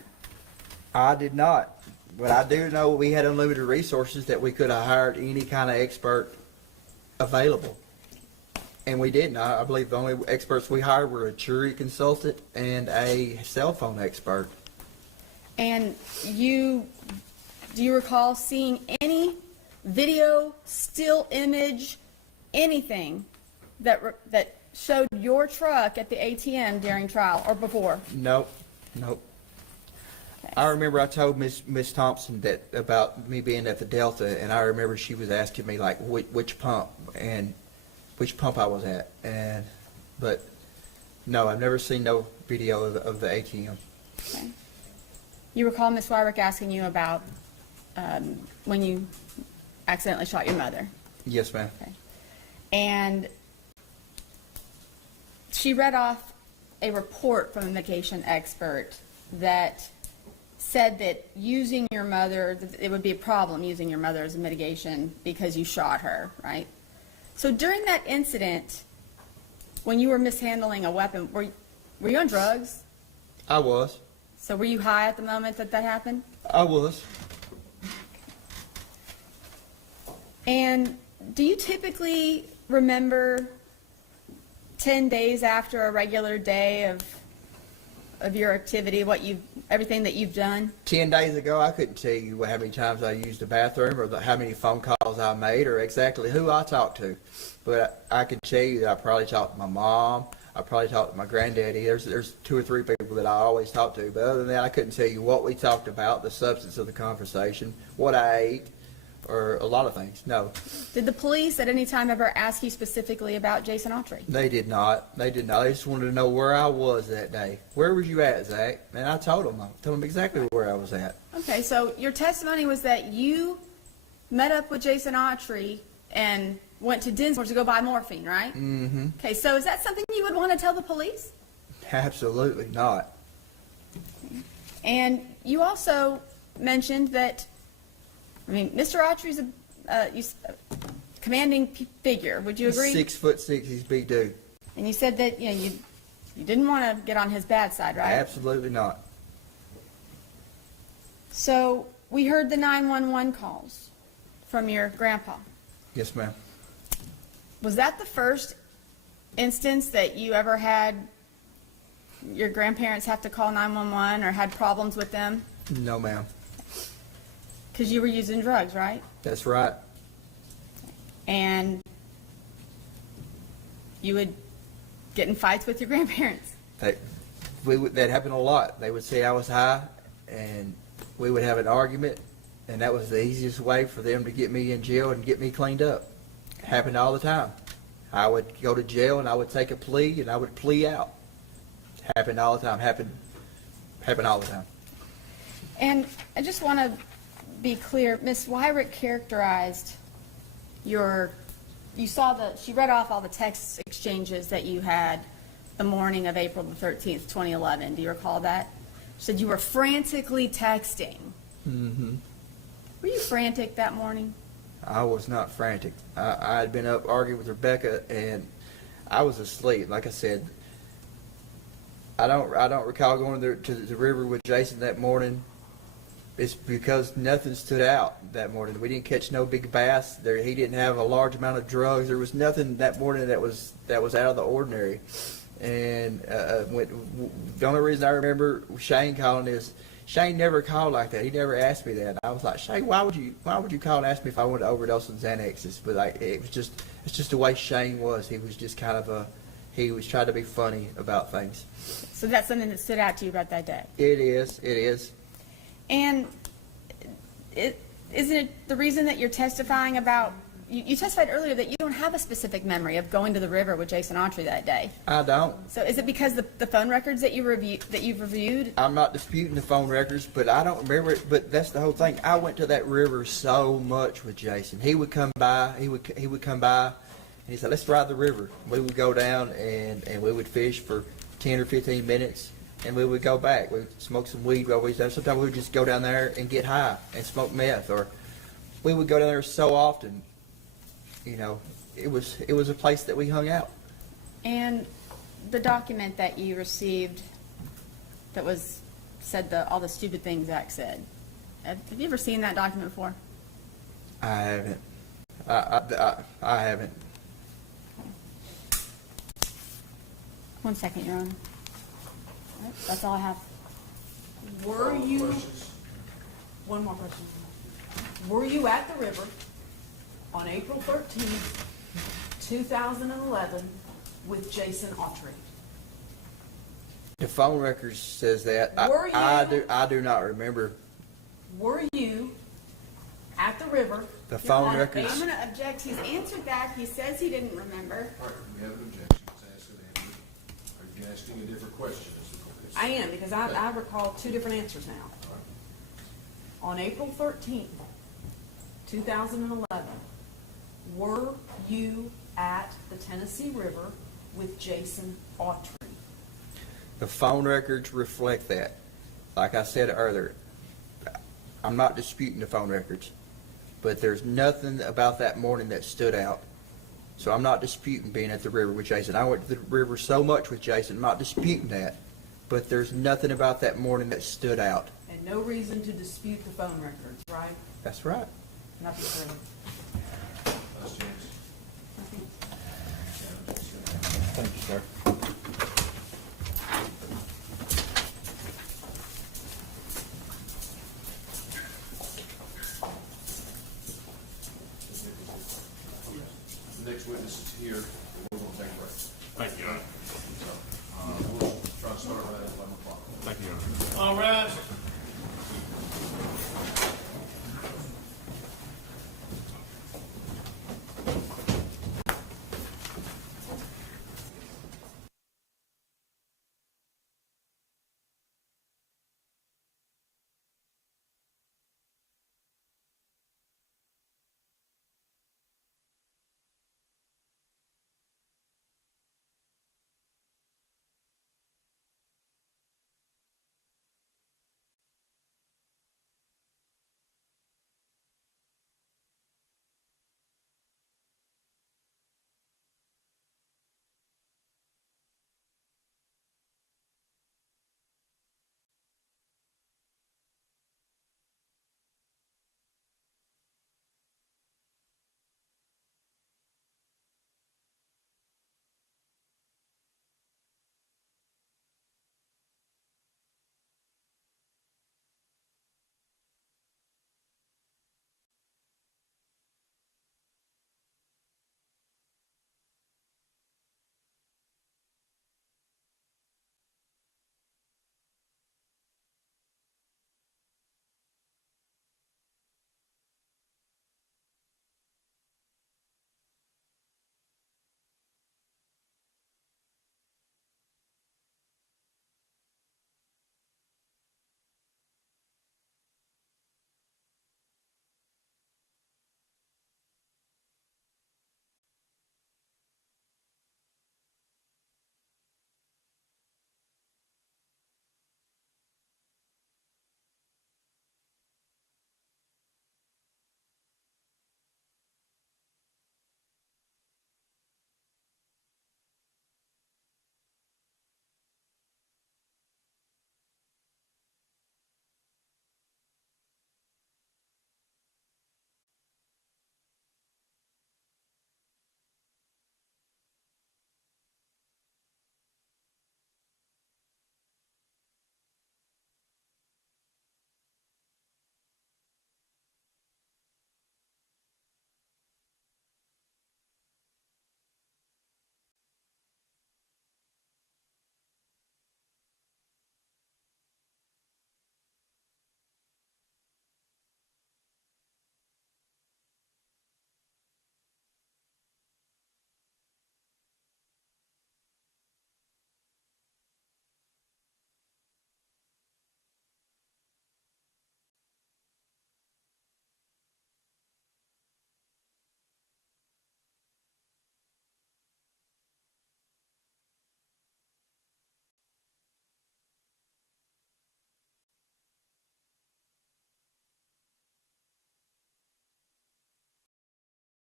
I did not. But I do know we had unlimited resources that we could have hired any kind of expert available. And we didn't. I believe the only experts we hired were a jury consultant and a cell phone expert. And do you recall seeing any video, still image, anything that showed your truck at the ATM during trial or before? Nope. Okay. I remember I told Miss Thompson that about me being at the Delta, and I remember she was asking me like which pump I was at, but no, I've never seen no video of the ATM. Okay. You recall Ms. Wyrick asking you about when you accidentally shot your mother. Yes, ma'am. Okay. And she read off a report from a mitigation expert that said that using your mother, that it would be a problem using your mother as a mitigation because you shot her, right? So during that incident, when you were mishandling a weapon, were you on drugs? I was. So were you high at the moment that that happened? I was. And do you typically remember 10 days after a regular day of your activity, everything that you've done? 10 days ago, I couldn't tell you how many times I used the bathroom or how many phone calls I made or exactly who I talked to. But I could tell you that I probably talked to my mom. I probably talked to my granddaddy. There's 2 or 3 people that I always talk to. But other than that, I couldn't tell you what we talked about, the substance of the conversation, what I ate, or a lot of things. No. Did the police at any time ever ask you specifically about Jason Autry? They did not. They did not. They just wanted to know where I was that day. Where was you at, Zach? And I told them. I told them exactly where I was at. Okay, so your testimony was that you met up with Jason Autry and went to Dinsmore to go buy morphine, right? Mm-hmm. Okay, so is that something you would want to tell the police? Absolutely not. And you also mentioned that, Mr. Autry's a commanding figure. Would you agree? 6'6", he's a big dude. And you said that you didn't want to get on his bad side, right? Absolutely not. So we heard the 911 calls from your grandpa. Yes, ma'am. Was that the first instance that you ever had your grandparents have to call 911 or had problems with them? No, ma'am. Because you were using drugs, right? That's right. And you would get in fights with your grandparents. That happened a lot. They would say I was high, and we would have an argument, and that was the easiest way for them to get me in jail and get me cleaned up. It happened all the time. I would go to jail, and I would take a plea, and I would plea out. It happened all the time. Happened all the time. And I just want to be clear, Ms. Wyrick characterized she read off all the text exchanges that you had the morning of April the 13th, 2011. Do you recall that? She said you were frantically texting. Mm-hmm. Were you frantic that morning? I was not frantic. I had been up arguing with Rebecca, and I was asleep. Like I said, I don't recall going to the river with Jason that morning. It's because nothing stood out that morning. We didn't catch no big bass. He didn't have a large amount of drugs. There was nothing that morning that was out of the ordinary. And the only reason I remember Shane calling is Shane never called like that. He never asked me that. I was like, Shane, why would you call and ask me if I wanted to overdose on Xanaxes? But it's just the way Shane was. He was just kind of he was trying to be funny about things. So that's something that stood out to you about that day? It is. And isn't it the reason that you're testifying about, you testified earlier that you don't have a specific memory of going to the river with Jason Autry that day. I don't. So is it because the phone records that you've reviewed? I'm not disputing the phone records, but I don't remember it. But that's the whole thing. I went to that river so much with Jason. He would come by. He would come by, and he said, "Let's ride the river." We would go down and we would fish for 10 or 15 minutes. And we would go back. We would smoke some weed. Sometimes we would just go down there and get high and smoke meth. Or we would go down there so often. It was a place that we hung out. And the document that you received that said all the stupid things Zach said. Have you ever seen that document before? I haven't. I haven't. 1 second, Your Honor. All right, that's all I have. Were you, Questions? one more question. Were you at the river on April 13th, 2011 with Jason Autry? The phone record says that. Were you? I do not remember. Were you at the river? The phone I'm records. going to object. He's answered that. He says he didn't remember. All right, we have an objection. It's asked and answered. Are you asking a different question? I am, because I recall 2 different answers now. All right. On April 13th, 2011, were you at the Tennessee River with Jason Autry? The phone records reflect that. Like I said earlier, I'm not disputing the phone records, but there's nothing about that morning that stood out. So I'm not disputing being at the river with Jason. I went to the river so much with Jason, I'm not disputing that, but there's nothing about that morning that stood out. And no reason to dispute the phone records, right? That's right. Nothing further. Vice James. Thank you, sir. The next witness is here, and we're going to take a break. Thank you, Your Honor. So, we'll try to start right at 11 o'clock. Thank you, Your Honor. All rise.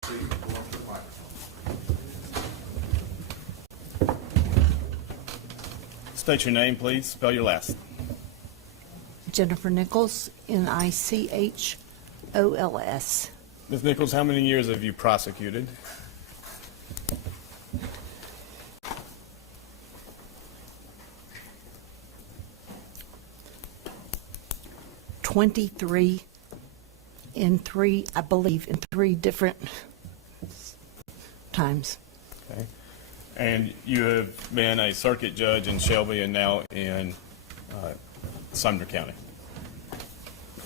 See, go up to the microphone. State your name, please. Spell your last. Jennifer Nichols, Nichols. Ms. Nichols, how many years have you prosecuted? $23 in three, I believe, in three different times. Okay. And you have been a circuit judge in Shelby and now in Sumner County.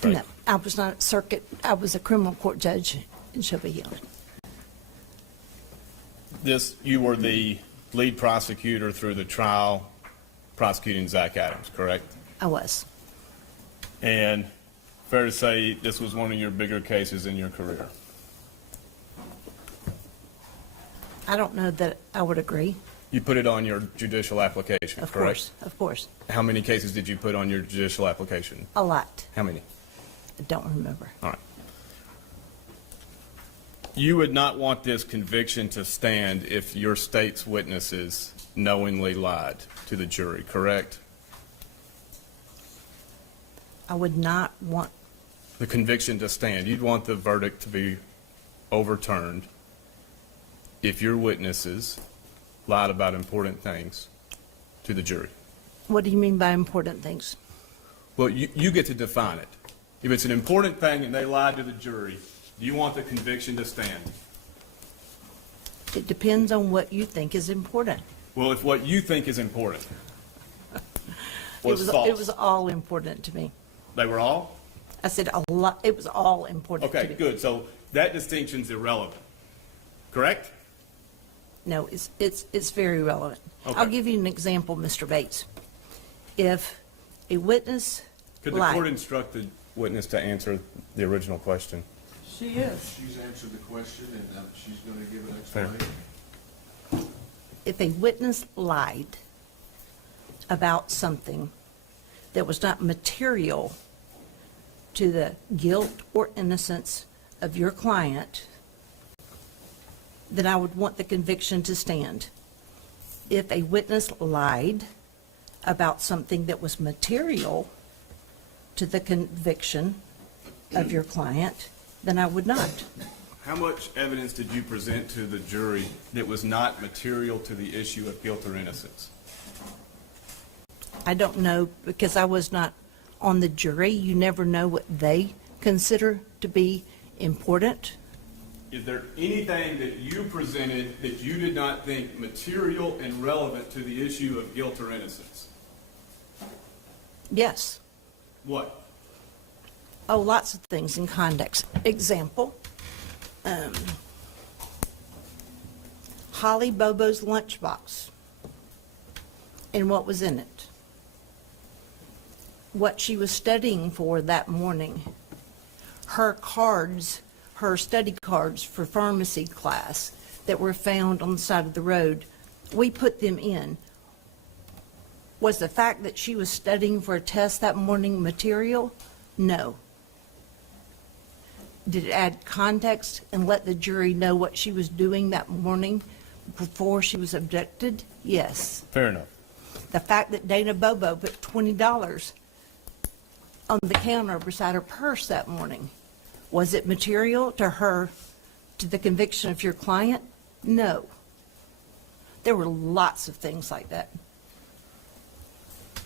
Correct? No, I was not a circuit, I was a criminal court judge in Shelby Hill. You were the lead prosecutor through the trial prosecuting Zach Adams, correct? I was. And Fair to say this was one of your bigger cases in your career? I don't know that I would agree. You put it on your judicial application, Of correct? course, of course. How many cases did you put on your judicial application? A lot. How many? I don't remember. All right. You would not want this conviction to stand if your state's witnesses knowingly lied to the jury, correct? I would not want, The conviction to stand. You'd want the verdict to be overturned if your witnesses lied about important things to the jury. what do you mean by important things? Well, you get to define it. If it's an important thing and they lied to the jury, do you want the conviction to stand? It depends on what you think is important. Well, if what you think is important was false. It was all important to me. They were all? I said a lot, it was all important to me. Okay, good. So that distinction's irrelevant, correct? No, it's very relevant. Okay. I'll give you an example, Mr. Bates. If a witness Could the court lied, instruct the witness to answer the original question? She is. She's answered the question, and she's going to give an Fair. explanation. if a witness lied about something that was not material to the guilt or innocence of your client, then I would want the conviction to stand. If a witness lied about something that was material to the conviction of your client, then I would not. How much evidence did you present to the jury that was not material to the issue of guilt or innocence? I don't know, because I was not on the jury. You never know what they consider to be important. Is there anything that you presented that you did not think material and relevant to the issue of guilt or innocence? Yes. What? Oh, lots of things in context. Example, Holly Bobo's lunchbox and what was in it. What she was studying for that morning. Her cards, her study cards for pharmacy class that were found on the side of the road, we put them in. Was the fact that she was studying for a test that morning material? No. Did it add context and let the jury know what she was doing that morning before she was abducted? Yes. Fair enough. The fact that Dana Bobo put $20 on the counter beside her purse that morning, was it material to her, to the conviction of your client? No. There were lots of things like that.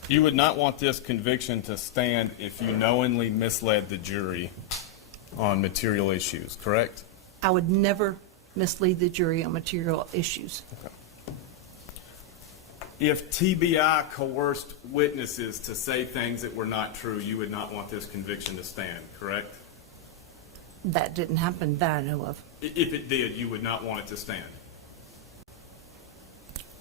You would not want this conviction to stand if you knowingly misled the jury on material issues, correct? I would never mislead the jury on material issues. If TBI coerced witnesses to say things that were not true, you would not want this conviction to stand, correct? That didn't happen that I know of. If it did, you would not want it to stand.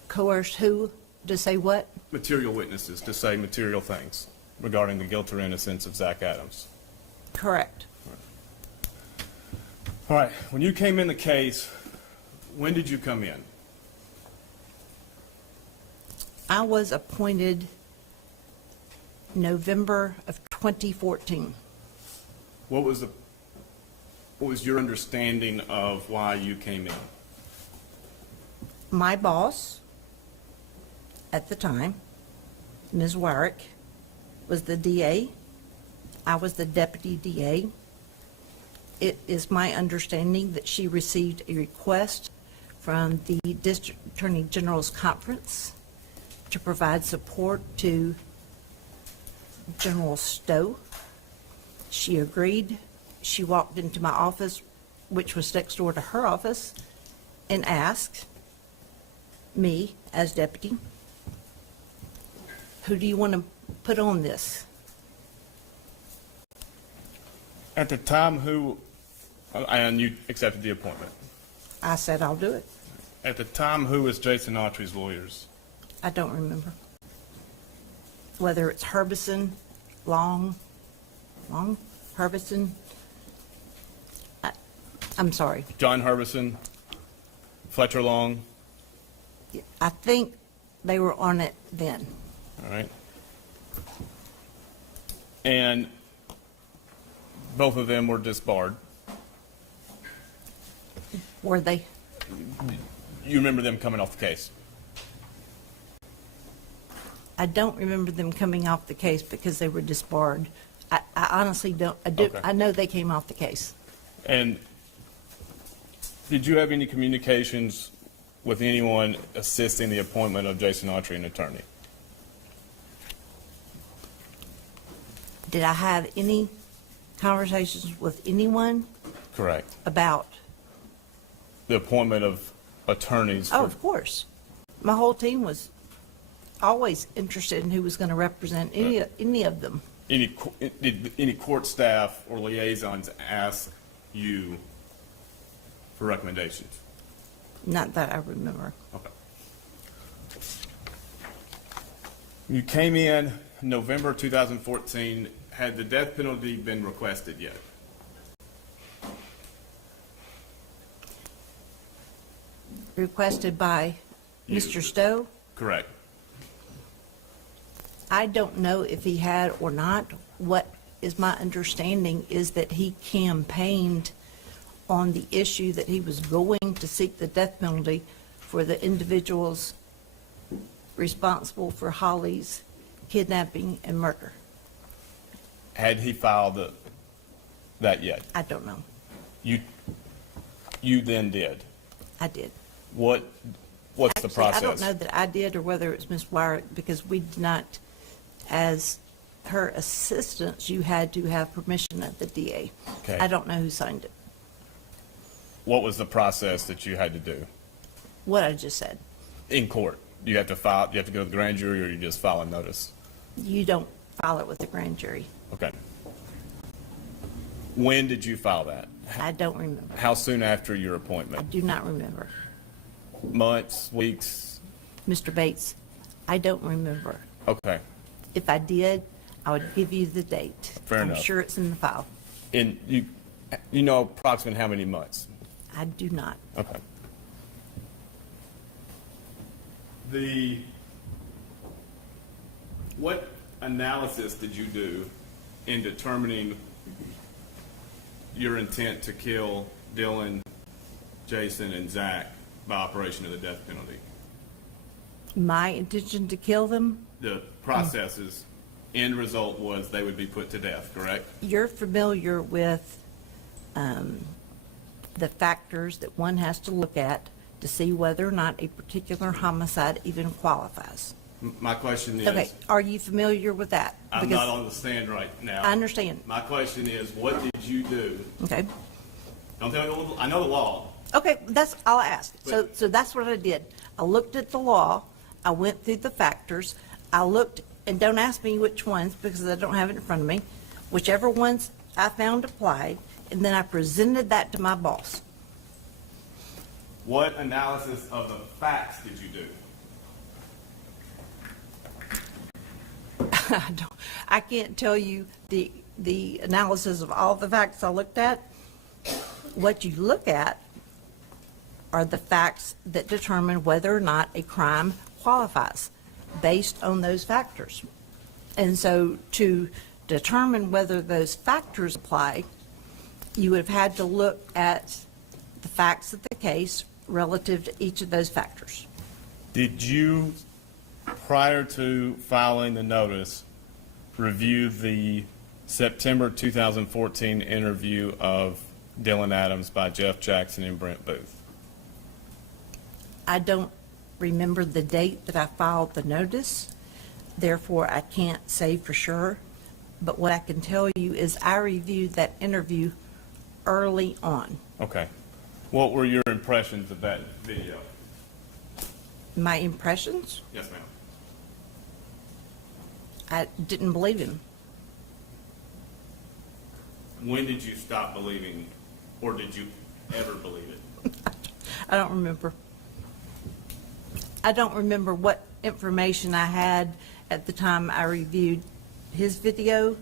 Coerced who to say what? Material witnesses to say material things regarding the guilt or innocence of Zach Adams. Correct. All right, when you came in the case, when did you come in? I was appointed November of 2014. What was your understanding of why you came in? My boss at the time, Ms. Wyrick, was the DA. I was the deputy DA. It is my understanding that she received a request from the District Attorney General's Conference to provide support to General Stowe. She agreed. She walked into my office, which was next door to her office, and asked me as deputy, who do you want to put on this? At the time, and you accepted the appointment. I said, I'll do it. At the time, who was Jason Autry's lawyers? I don't remember. Whether it's Herbison, Long, Herbison. I'm sorry. John Herbison, Fletcher Long, I think they were on it then. all right? And both of them were disbarred. Were they? You remember them coming off the case? I don't remember them coming off the case because they were disbarred. I honestly don't. Okay. I know they came off the case. And did you have any communications with anyone assisting the appointment of Jason Autry, an attorney? Did I have any conversations with anyone Correct. about? The appointment of attorneys. Oh, for- of course. My whole team was always interested in who was going to represent any of them. Did any court staff or liaisons ask you for recommendations? Not that I remember. Okay. You came in November 2014. Had the death penalty been requested yet? Requested by You. Mr. Stowe. Correct. I don't know if he had or not. What is my understanding is that he campaigned on the issue that he was going to seek the death penalty for the individuals responsible for Holly's kidnapping and murder. Had he filed that yet? I don't know. You then did. I did. What's the Actually, process? I don't know that I did or whether it's Ms. Wyrick, because we did not, as her assistants, you had to have permission of the DA. Okay. I don't know who signed it. What was the process that you had to do What I just said. in court? You have to file. You have to go to the grand jury, or you just file a notice. You don't file it with the grand jury. Okay. When did you file that? I don't remember. How soon after your I appointment? do not remember. Months, weeks? Mr. Bates, I don't remember. Okay. If I did, I would give you the date. Fair enough. I'm sure it's in the file. And you know approximately how many months? I do not. Okay. What analysis did you do in determining your intent to kill Dylan, Jason, and Zach by operation of the death penalty? My intention to kill them, The processes, end result was they would be put to death, correct? you're familiar with the factors that one has to look at to see whether or not a particular homicide even qualifies. My question is, Okay, are you familiar with that? I'm Because not on the stand right now. I understand. My question is, what did you do? Okay. Don't tell me, I know the law. Okay, that's all I asked. But- So that's what I did. I looked at the law, I went through the factors, I looked, and don't ask me which ones because I don't have it in front of me, whichever ones I found applied, and then I presented that to my boss. What analysis of the facts did you do? I can't tell you the analysis of all the facts I looked at. What you look at are the facts that determine whether or not a crime qualifies based on those factors. And so to determine whether those factors apply, you would have had to look at the facts of the case relative to each of those factors. Did you, prior to filing the notice, review the September 2014 interview of Dylan Adams by Jeff Jackson and Brent Booth? I don't remember the date that I filed the notice, therefore I can't say for sure. But what I can tell you is I reviewed that interview early on. Okay. What were your impressions of that video? My impressions, Yes, ma'am. I didn't believe him. When did you stop believing, or did you ever believe it? I don't remember. I don't remember what information I had at the time I reviewed his video.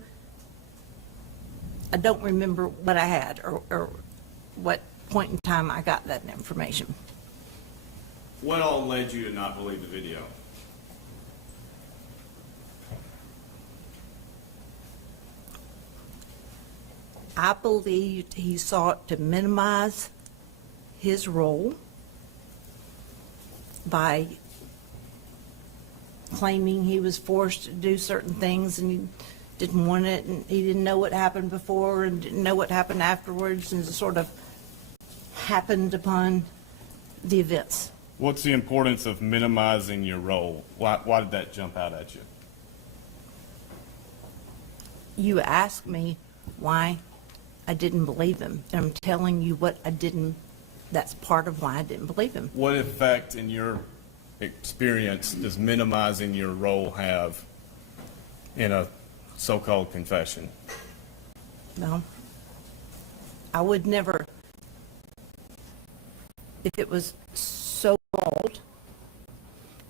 I don't remember what I had or what point in time I got that information. What all led you to not believe the video? I believed he sought to minimize his role by claiming he was forced to do certain things and he didn't want it, and he didn't know what happened before and didn't know what happened afterwards, and it sort of happened upon the events. What's the importance of minimizing your role? Why did that jump out at you? You asked me why I didn't believe him, and I'm telling you what I didn't, that's part of why I didn't believe him. What effect, in your experience, does minimizing your role have in a so-called confession? Well, I would never, if it was so bold,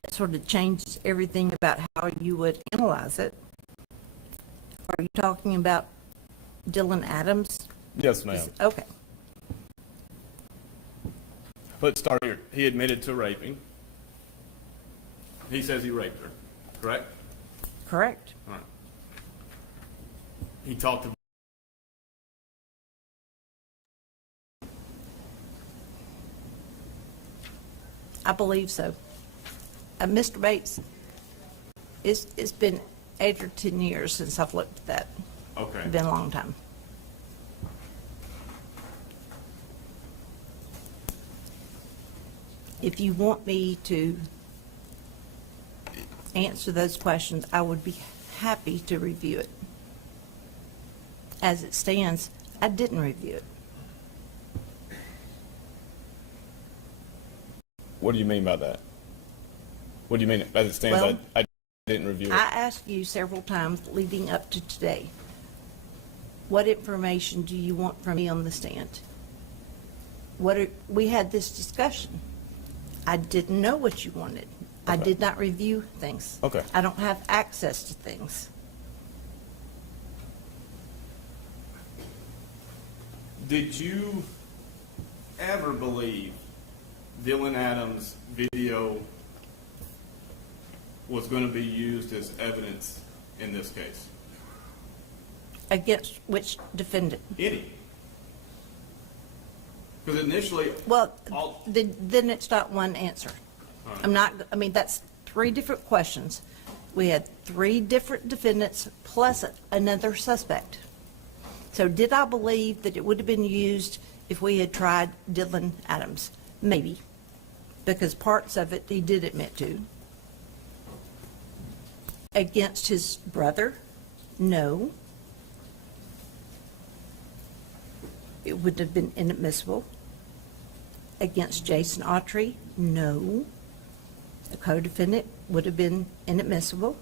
it sort of changes everything about how you would analyze it. Are you talking about Dylan Adams? Yes, ma'am. Okay. Let's start here. He admitted to raping. He says he raped her, correct? Correct. All right. He talked about I believe so. Mr. Bates, it's been 8 or 10 years since I've looked at that. Okay. It's been a long time. If you want me to answer those questions, I would be happy to review it. As it stands, I didn't review it. What do you mean by that? What do you mean, as it stands, Well, I didn't review it? I asked you several times leading up to today, what information do you want from me on the stand? We had this discussion. I didn't know what you wanted. I Okay. did not review things. Okay. I don't have access to things. Did you ever believe Dylan Adams' video was going to be used as evidence in this case? Against which defendant? Any? Because initially, Well, all, then it's not one answer. All right. I'm not, I mean, that's 3 different questions. We had 3 different defendants plus another suspect. So did I believe that it would have been used if we had tried Dylan Adams? Maybe, because parts of it he did admit to. Against his brother? No. It would have been inadmissible. Against Jason Autry? No. The co-defendant would have been inadmissible.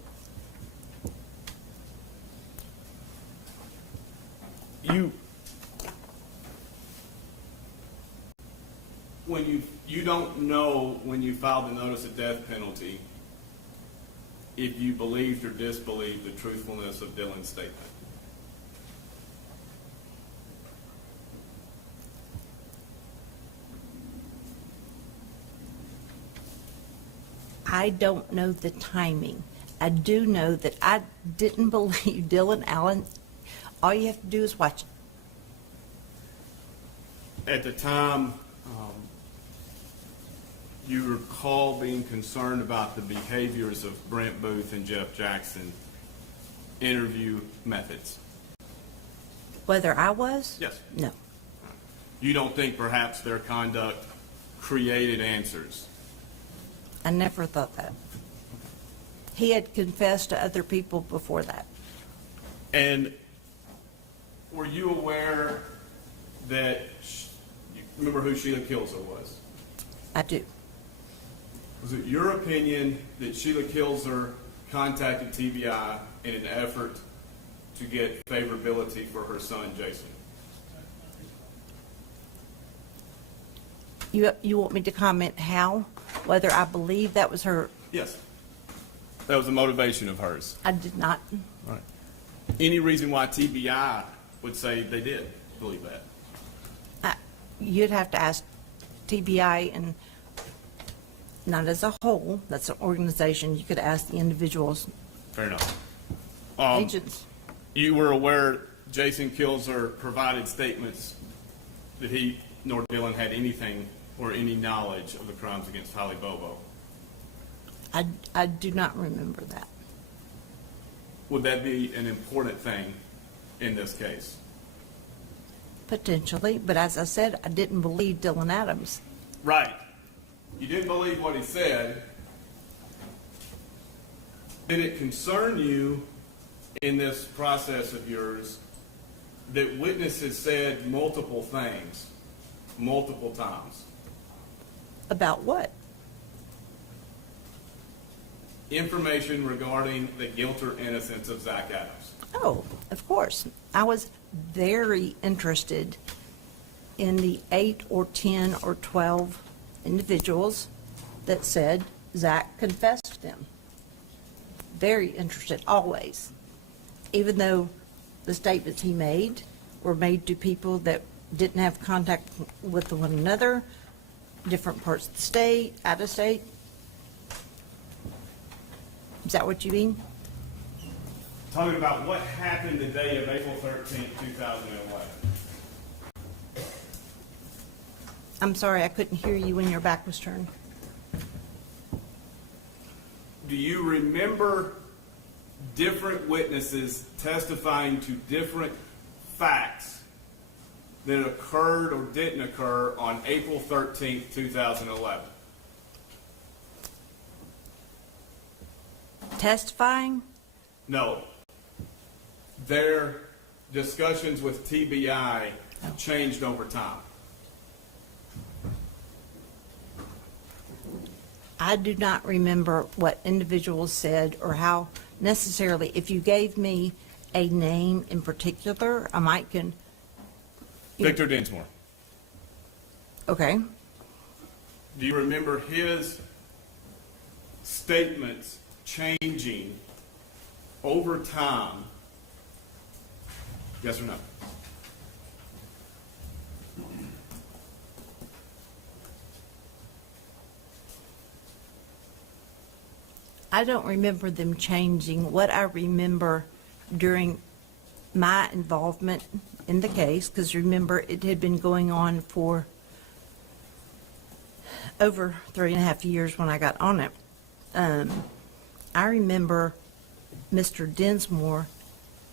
when you don't know when you filed the notice of death penalty if you believed or disbelieved the truthfulness of Dylan's statement. I don't know the timing. I do know that I didn't believe Dylan Allen. All you have to do is watch it. At the time, you recall being concerned about the behaviors of Brent Booth and Jeff Jackson interview methods. Whether I was? Yes. No. You don't think perhaps their conduct created answers? I never thought that. He had confessed to other people before that. And were you aware that, you remember who Sheila Kilzer was? I do. Was it your opinion that Sheila Kilzer contacted TBI in an effort to get favorability for her son, Jason? You want me to comment how? Whether I believe that was her? Yes. That was the motivation of hers. I did not. Right. Any reason why TBI would say they did believe that. You'd have to ask TBI, and not as a whole, that's an organization, you could ask the individuals, Fair enough. agents. You were aware Jason Kilzer provided statements that he nor Dylan had anything or any knowledge of the crimes against Holly Bobo. I do not remember that. Would that be an important thing in this case? Potentially, but as I said, I didn't believe Dylan Adams. Right. You didn't believe what he said. Did it concern you in this process of yours that witnesses said multiple things, multiple times? About what? Information regarding the guilt or innocence of Zach Adams. Oh, of course. I was very interested in the 8 or 10 or 12 individuals that said Zach confessed to them. Very interested, always. Even though the statements he made were made to people that didn't have contact with one another, different parts of the state, out of state. Is that what you mean? Talking about what happened the day of April 13th, 2011. I'm sorry, I couldn't hear you when your back was turned. Do you remember different witnesses testifying to different facts that occurred or didn't occur on April 13th, 2011? Testifying? No. Their discussions with TBI changed over time. I do not remember what individuals said or how necessarily, if you gave me a name in particular, I might can. Victor Dinsmore. Okay. Do you remember his statements changing over time? Yes or no? I don't remember them changing. What I remember during my involvement in the case, because remember, it had been going on for over 3.5 years when I got on it. I remember Mr. Dinsmore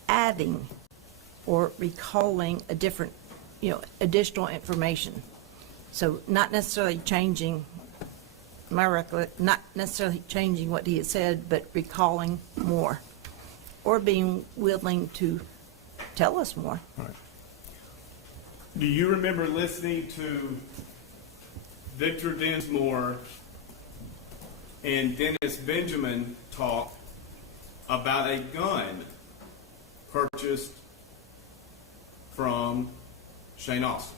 adding or recalling a different, additional information. So not necessarily changing not necessarily changing what he had said, but recalling more or being willing to tell us more. Do you remember listening to Victor Dinsmore and Dennis Benjamin talk about a gun purchased from Shane Austin?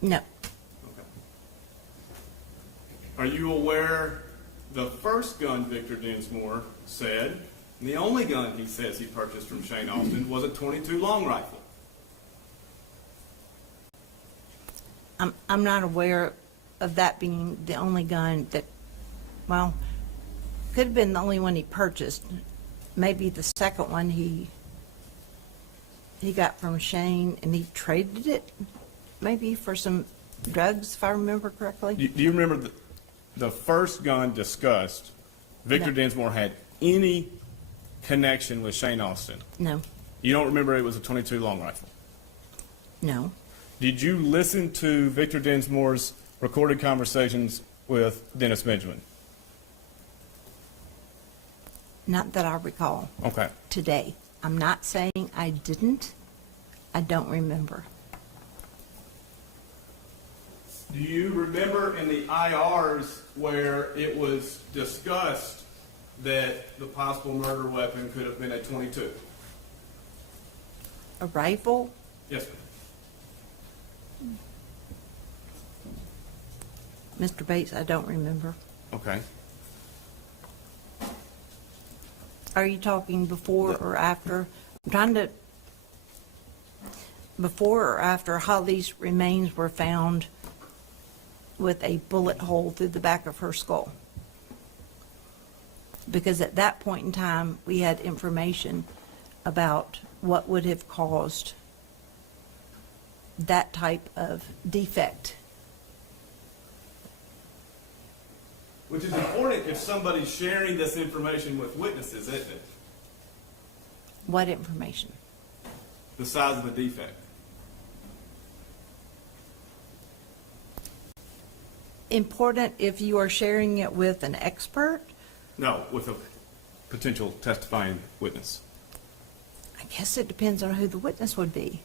No. Okay. Are you aware the first gun Victor Dinsmore said, and the only gun he says he purchased from Shane Austin, was a .22 long rifle? I'm not aware of that being the only gun that, well, could have been the only one he purchased. Maybe the second one he got from Shane and he traded it maybe for some drugs, if I remember correctly. Do you remember the first gun discussed, Victor No. Dinsmore had any connection with Shane Austin? No. You don't remember it was a .22 long rifle? No. Did you listen to Victor Dinsmore's recorded conversations with Dennis Benjamin? Not that I recall Okay. today. I'm not saying I didn't. I don't remember. Do you remember in the IRs where it was discussed that the possible murder weapon could have been a .22? A rifle? Yes, ma'am. Mr. Bates, I don't remember. Okay. Are you talking before or after? I'm trying to, before or after Holly's remains were found with a bullet hole through the back of her skull? Because at that point in time, we had information about what would have caused that type of defect. Which is important if somebody's sharing this information with witnesses, isn't it? What information? The size of the defect. Important if you are sharing it with an expert? No, with a potential testifying witness. I guess it depends on who the witness would be.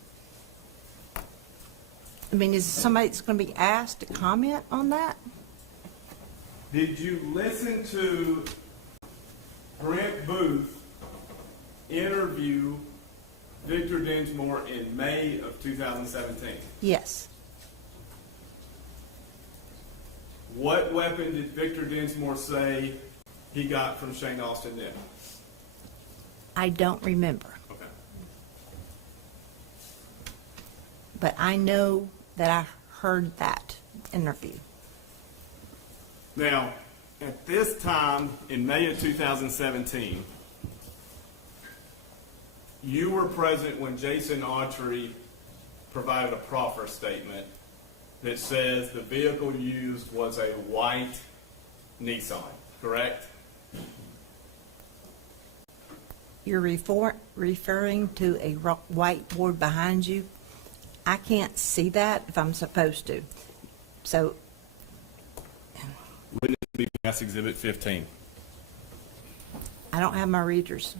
I mean, is somebody that's going to be asked to comment on that? Did you listen to Brent Booth interview Victor Dinsmore in May of 2017? Yes. What weapon did Victor Dinsmore say he got from Shane Austin then? I don't remember. Okay. But I know that I heard that interview. Now, at this time, in May of 2017, you were present when Jason Autry provided a proffer statement that says the vehicle used was a white Nissan, correct? You're referring to a whiteboard behind you. I can't see that if I'm supposed to. So, Witness be Mass Exhibit 15. I don't have my readers.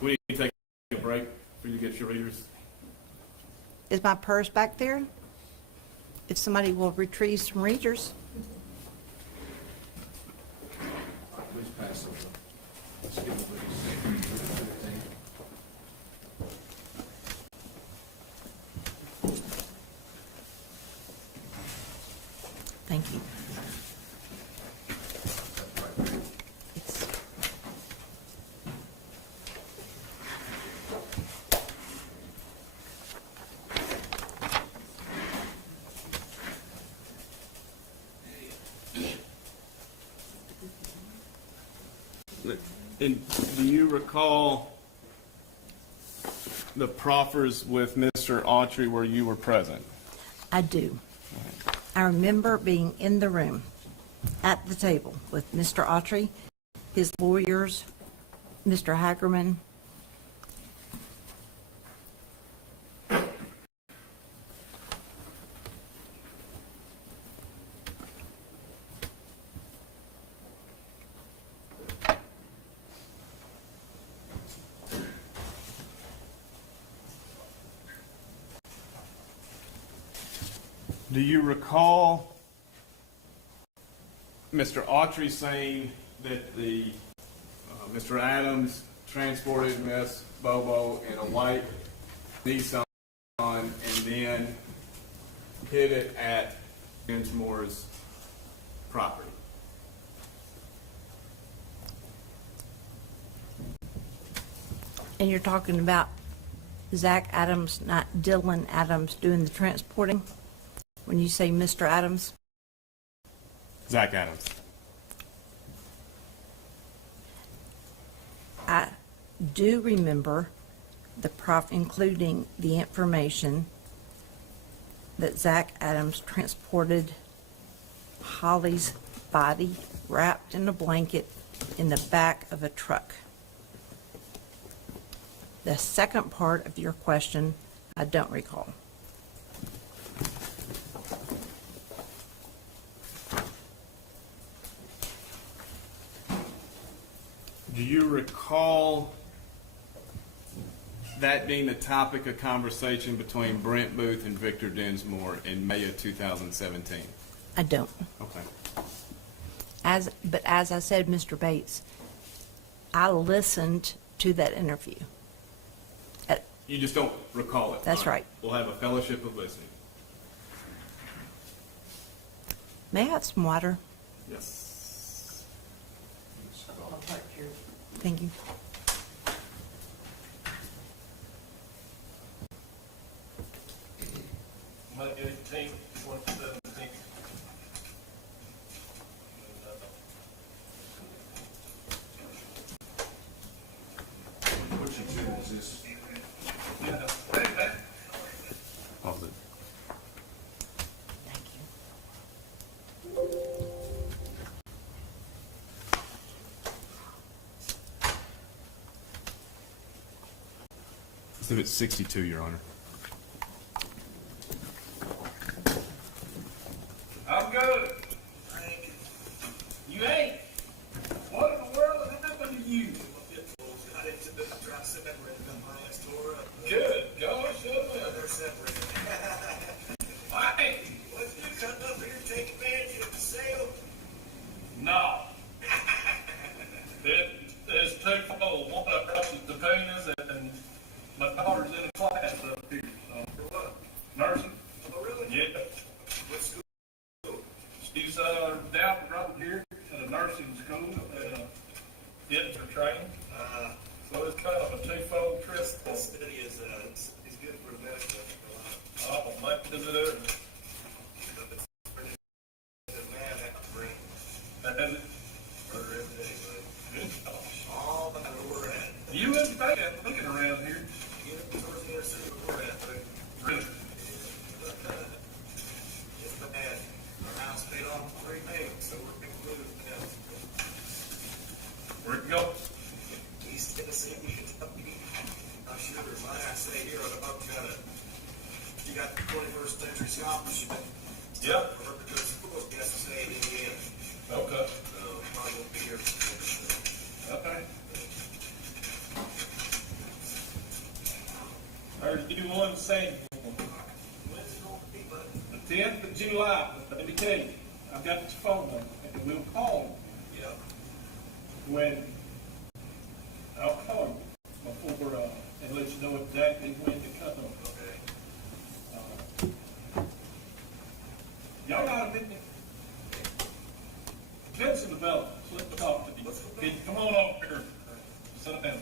We need to take a break for you to get your readers. Is my purse back there? If somebody will retrieve some readers. Please pass over. Let's give it a Thank you. It's, And do you recall the proffers with Mr. Autry where you were present? I do. I remember being in the room at the table with Mr. Autry, his lawyers, Mr. Hagerman. Do you recall Mr. Autry saying that the Mr. Adams transported Miss Bobo in a white Nissan and then hid it at Dinsmore's property? And you're talking about Zach Adams, not Dylan Adams, doing the transporting? When you say Mr. Adams? Zach Adams. I do remember including the information that Zach Adams transported Holly's body wrapped in a blanket in the back of a truck. The second part of your question, I don't recall. Do you recall that being the topic of conversation between Brent Booth and Victor Dinsmore in May of 2017? I don't. Okay. But as I said, Mr. Bates, I listened to that interview. You just don't recall it. That's Fine. right. We'll have a fellowship of listening. May I have some water? Yes. Thank you. 14th, 2017. Which exhibit is this? Yeah. Hey, man. Pause it. Thank you. Exhibit 62, Your Honor. I'm good. You ain't. What in the world happened to you? Good. Gosh, they're separated. Why? Was you coming up here to take advantage of the sale? No. There's two people. One across the penis, and my daughter's in a class up here. For what? Nursing. Oh, really? Yeah. What school? She's down the road here at a nursing school, getting her training. So it's kind of a twofold trip. The study is good for the medical. Oh, much as it is. Has it? Good. All about where we're at. You wouldn't think that looking around here. Get up towards the inner city where we're at, but Really? it's bad. Our house paid off $3 million, so we're big blues now. Where'd it go? East Tennessee, Kentucky. I'm sure there's my say here on the boat you got the 21st century scholarship. Yep. For her to go to school, she has to stay in Indiana. Okay. So probably won't be here. Okay. 31 Saint. When's it going to be, bud? The 10th of July. Let me tell you, I've got your phone number, and we'll call Yeah. you when I'll call you before and let you know exactly when to come. Okay. Y'all got a minute? Kids in development. Let me talk to you. Can you come on over here? Sit down.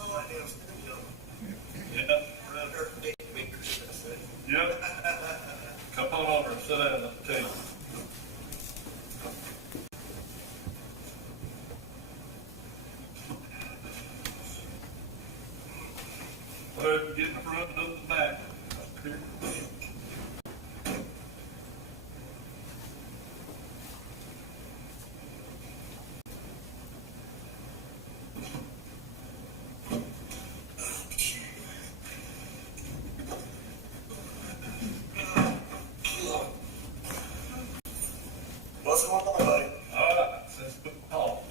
Oh, I am still young. Yeah. Around her 8 meters, I said. Yep. Come on over and sit down. Let me tell you. Well, get in the front and up the back. Here. What's going on, buddy? All right, since we talked,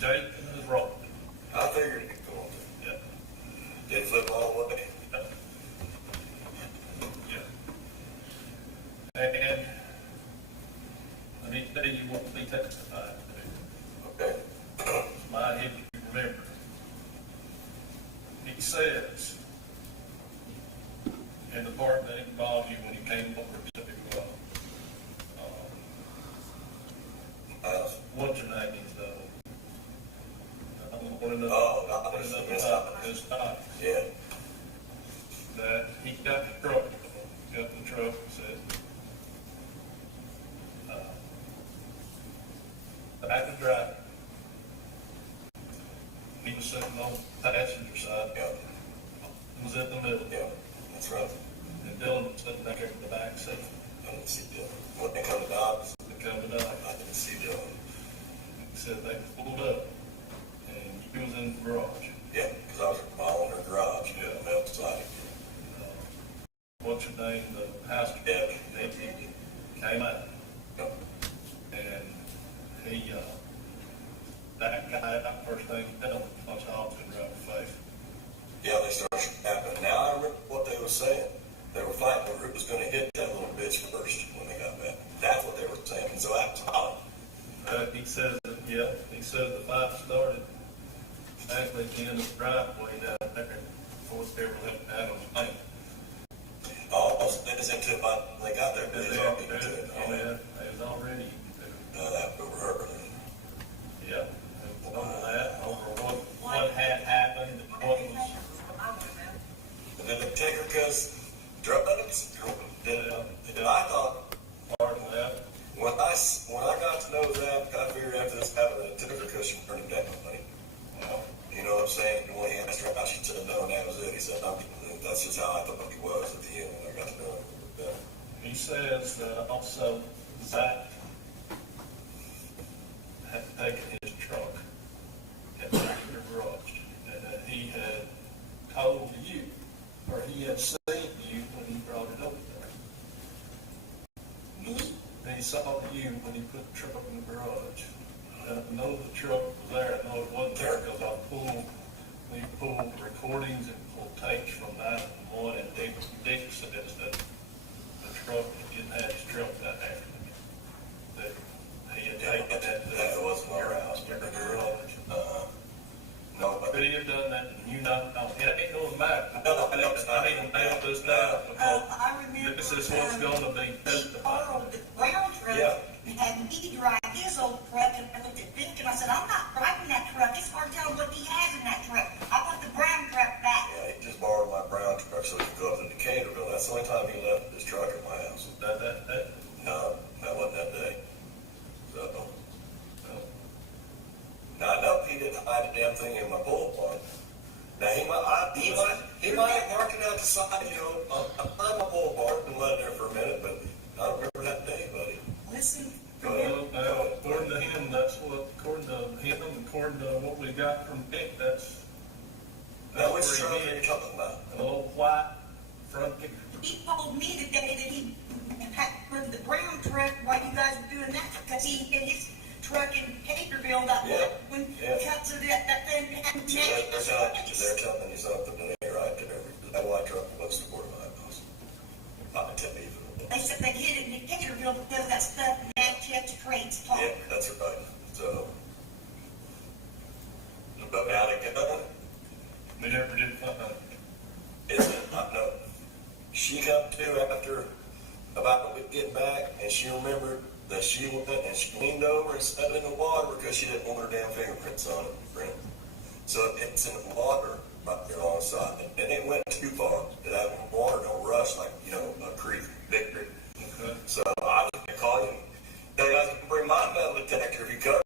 Jake and his roll. I figured it'd go on. Yeah. Did flip all the way. Yeah. And I need to tell you what we testified to. Okay. My head, you remember. He says, in the part that involved you when you came over to what's your name is, I don't want to know. Oh, no, It's not. Yeah. That he got the truck, and said, back of the driver. He was sitting on the passenger side. Yeah. He was in the middle. Yeah. That's right. And Dylan was sitting back there in the back seat. I didn't see Dylan. When they come to dogs, They come to die. I didn't see Dylan. He said they pulled up, and he was in the garage. Yeah, because I was following her garage. Yeah. Outside. What's your name? The house Yeah. he came out, Yep. and he, that guy, that first thing he done was punch Autry right in the face. Yeah, they started happening. Now I remember what they were saying. They were fighting over who was going to hit that little bitch first when they got back. That's what they were saying. And so I was He says that, yeah, he says the fight started actually at the end of the driveway down there before they ever left Adams Lane. almost minutes into it by they got there. They was already into it. Oh, yeah, it was already, That over her. yeah, it was over that, over what had happened, what was, And then they take her because drugs. Did it him down, buddy. You know what I'm saying? When he asked her how she said no, and that was it. He said, that's just how I thought he was at the end, and I got to know him a little bit better. He says also Zach had taken his truck and taken the garage, and that he had told you, or he had seen you when he brought it over there. He saw you when he put the truck in the garage. And I know the truck was there. I know it wasn't there because we pulled recordings and pulled tapes from 911, and Dick says that the truck, he didn't have his truck that afternoon. That he had taken that wasn't our house, in the garage. No, Could he have done that and you not know? It ain't gonna matter. I ain't gonna nail this down I remember because this is what's gonna be he testified. borrowed the brown truck and had me drive his old truck, and I looked at Vic and I said, I'm not driving that truck. It's hard to tell what he has in that truck. I want the brown truck back. Yeah, he just borrowed my brown truck so he could go up to Decaturville. That's the only time he left his truck at my house. No, that wasn't that day. So, now I know he didn't hide the damn thing in my bullhorn. Now he might have marked it out the side, you know, behind my bullhorn and let it there for a minute, but I don't remember that day, buddy. Listen, According to him, according to what we got from Dick, that's Now, which where truck he are you hid talking about? a little white front kicker. he told me the day that he had put the brown truck while you guys were doing that, because he hit his truck in Caterville that when cut to that thing hadn't matched the place. They're telling you something that ain't right there. That white truck was the quarter mile house. I can tell you. They said they hit it in Caterville because that stuff matched the trains talk. Yeah, that's right. So, but now they get done. We never did find out. No. She come to after about a week getting back, and she remembered that she went and she leaned over and sat in the water because she didn't want her damn fingerprints on it. So it's in the water right there on the side, and it went too far. That water don't rush like, you know, a creek, big creek. Okay. So I was going to call you. They guys can bring my metal detector if you cut.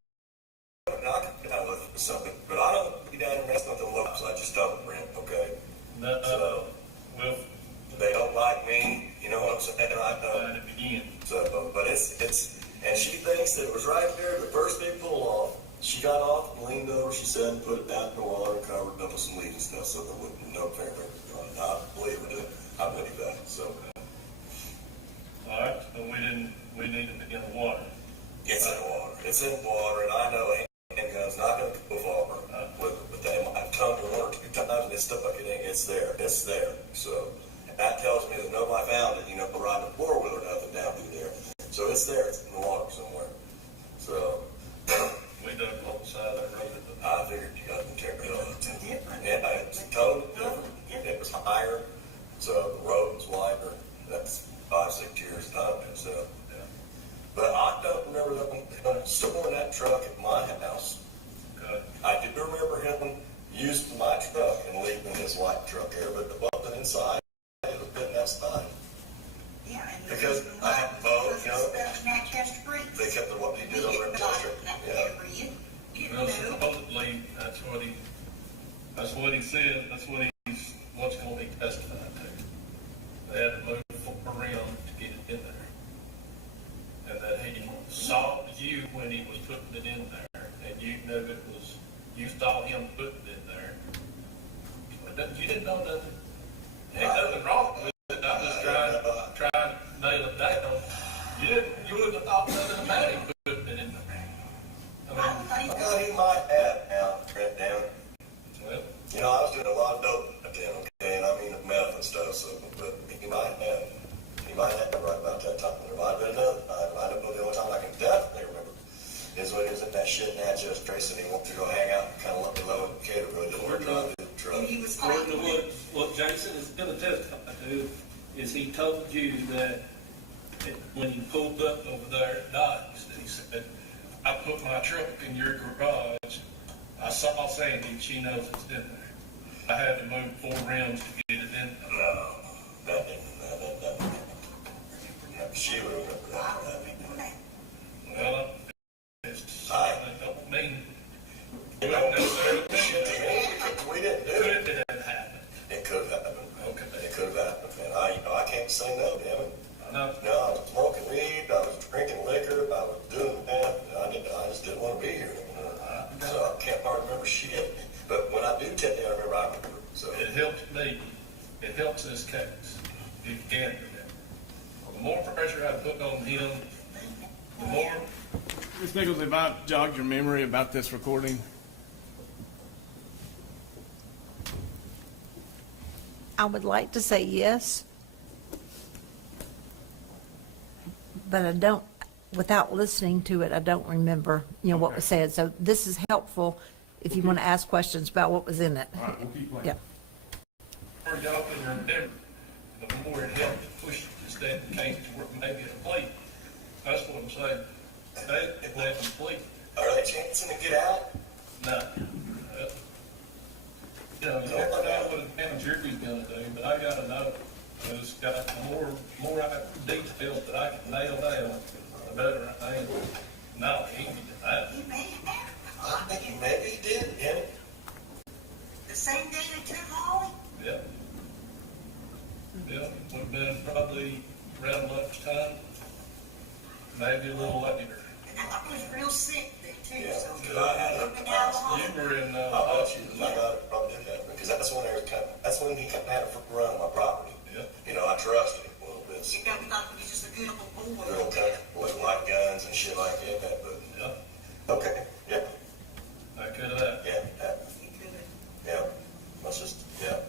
I can down with something, but I don't be down there messing with the looks. I just don't, Brent. Okay. Well, They don't like me. You know what I'm saying? I know. at the beginning. So, but it's, and she thinks that it was right there the first big pull off. She got off and leaned over, she said, and put it down in the water and covered it up with some leaves and stuff so there wouldn't be no fingerprint on it. I believe it. I believe that. So. All right, but we needed to get the water. It's in the water. It's in the water, and I know handgun's not going to go far with it, but they might have tongued it 1 or 2 times and it's stuck. It's there. It's there. So, and that tells me that nobody found it, you know, riding a four-wheeler or nothing down through there. So it's there. It's in the water somewhere. So. We dug the whole side of that road. I figured you got the material. Yeah, it's totally different. It was higher, so the road was wider. That's 5-6 years time. So, yeah. But I don't remember them storing that truck at my house. Okay. I do remember him using my truck and leaving his white truck there, but the button inside, it was been outside. Yeah, and Because I have both, you know. They They kept what he did over in Chester. Yeah. Well, supposedly, that's what he said, that's what he's, what's going to be testified to. They had to move around to get it in there. And that he saw you when he was putting it in there, and you knew it was, you saw him putting it in there. But you didn't know nothing. Ain't nothing wrong with it, I'm just trying to nail it down. You wouldn't have thought nothing about him putting it in there. Well, he might have now, Trent, down. Well, You know, I was doing a lot of dope back then, okay, and I mean meth and stuff, so, but he might have right about that time. There might have been another time. I don't know, the only time I can definitely remember is when he was in that shit Natchez Trace and he wanted to go hang out and kind of let me low in Caterville, didn't want to drive the truck. He was According to what Jason is going to testify to, is he told you that when you pulled up over there at Dodge, that he said, I put my truck in your garage, I saw Sandy, she knows it's in there. I had to move 4 rims to get it in there. No, that didn't. She would remember that. Well, I don't mean, You know, shit to me, we didn't do it. Could it have happened? It could have happened. Okay. It could have happened, man. I can't say no, damn it. I know. No, I was smoking weed, I was drinking liquor, I was doing that. I just didn't want to be here anymore. So I can't hardly remember shit. But when I do tell you, I remember. So It helps me. It helps this case. It can do that. The more pressure I put on him, the more. Ms. Nichols, have I jogged your memory about this recording? I would like to say yes, but I don't, without listening to it, I don't remember, what was said. So this is helpful if you want to ask questions about what was in it. All right, we'll keep playing. Yeah. The more y'all can remember, the more it helps push this that case to where maybe a plea. That's what I'm saying. They let them plea. are they chancing to get out? No. You know what a damn jury's gonna do, but I gotta know. It's got more details that I can nail down, the better I am. No, he can get that. You may have. I think maybe he did, damn it. The same day they took Holly? Yeah. Yeah, would have been probably around lunchtime, maybe a little later. And I was real sick then too, Yeah, so. because I had Took me down the hall. You were in, I thought probably did that, because that's when he kind of had a run on my property. Yeah. You know, I trusted him a little bit. You got me thought he was just a good little boy. Little country boy, like guns and shit like that, but, yeah, okay, yeah, I could have, yeah, You could've. yeah, let's just, yeah,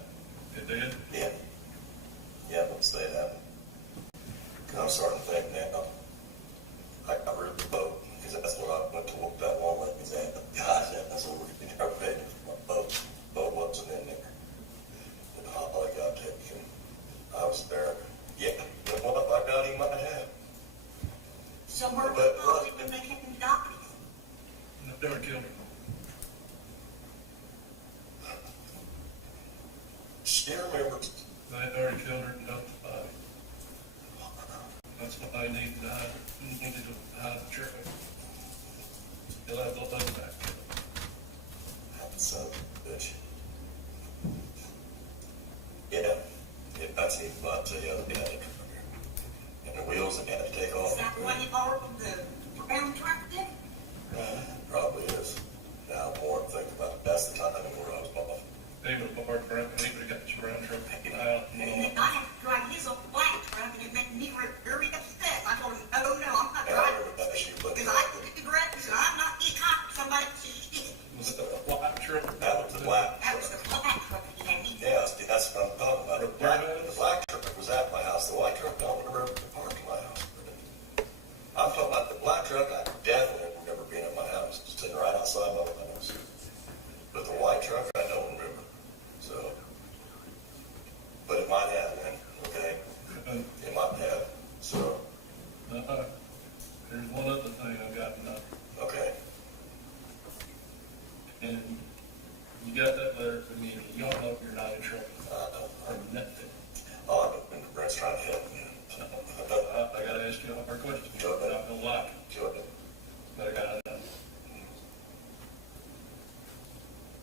it did. yeah, let's say that. Because I'm starting to think now, I ripped the boat, because that's what I went to work that one with, is that, gosh, that's what we did, our bed, my boat wasn't in there. And Holly got taken, I was there, yeah, but what I got he might have. Somewhere with But- Holly when they came to dock him. They were killed. She remembers. They had already killed her and dumped the body. That's what they needed to hide, needed to hide the truck. They'll have the load back. Son of a bitch. Yeah, that's it, but, and the wheels that had to take off. Is that the one you borrowed the brown truck then? Probably is. Now, more think about it, that's the time where I was off. They would have barked around, they would have got your brown truck out. And then I had to drive his old black truck and it made me very upset. I told him, oh no, I'm not driving. Because I looked at the garage and I'm not getting caught for somebody to see it. Was it the black truck? That was the black. That was the black truck that he had. Yeah, that's what I'm talking about. The black truck was at my house. The white truck, I don't remember the park in my house. I'm talking about the black truck. I definitely remember being at my house, sitting right outside my house. But the white truck, I don't remember. So, but it might have, man. Okay, it might have. So, There's one other thing I've got to know. okay. And you got that letter from me, you don't know you're not in trouble. Or nothing. Oh, I don't remember Brent's trying to help me. I gotta ask you a hard question. Go ahead. I don't like it, Go ahead. but I gotta know.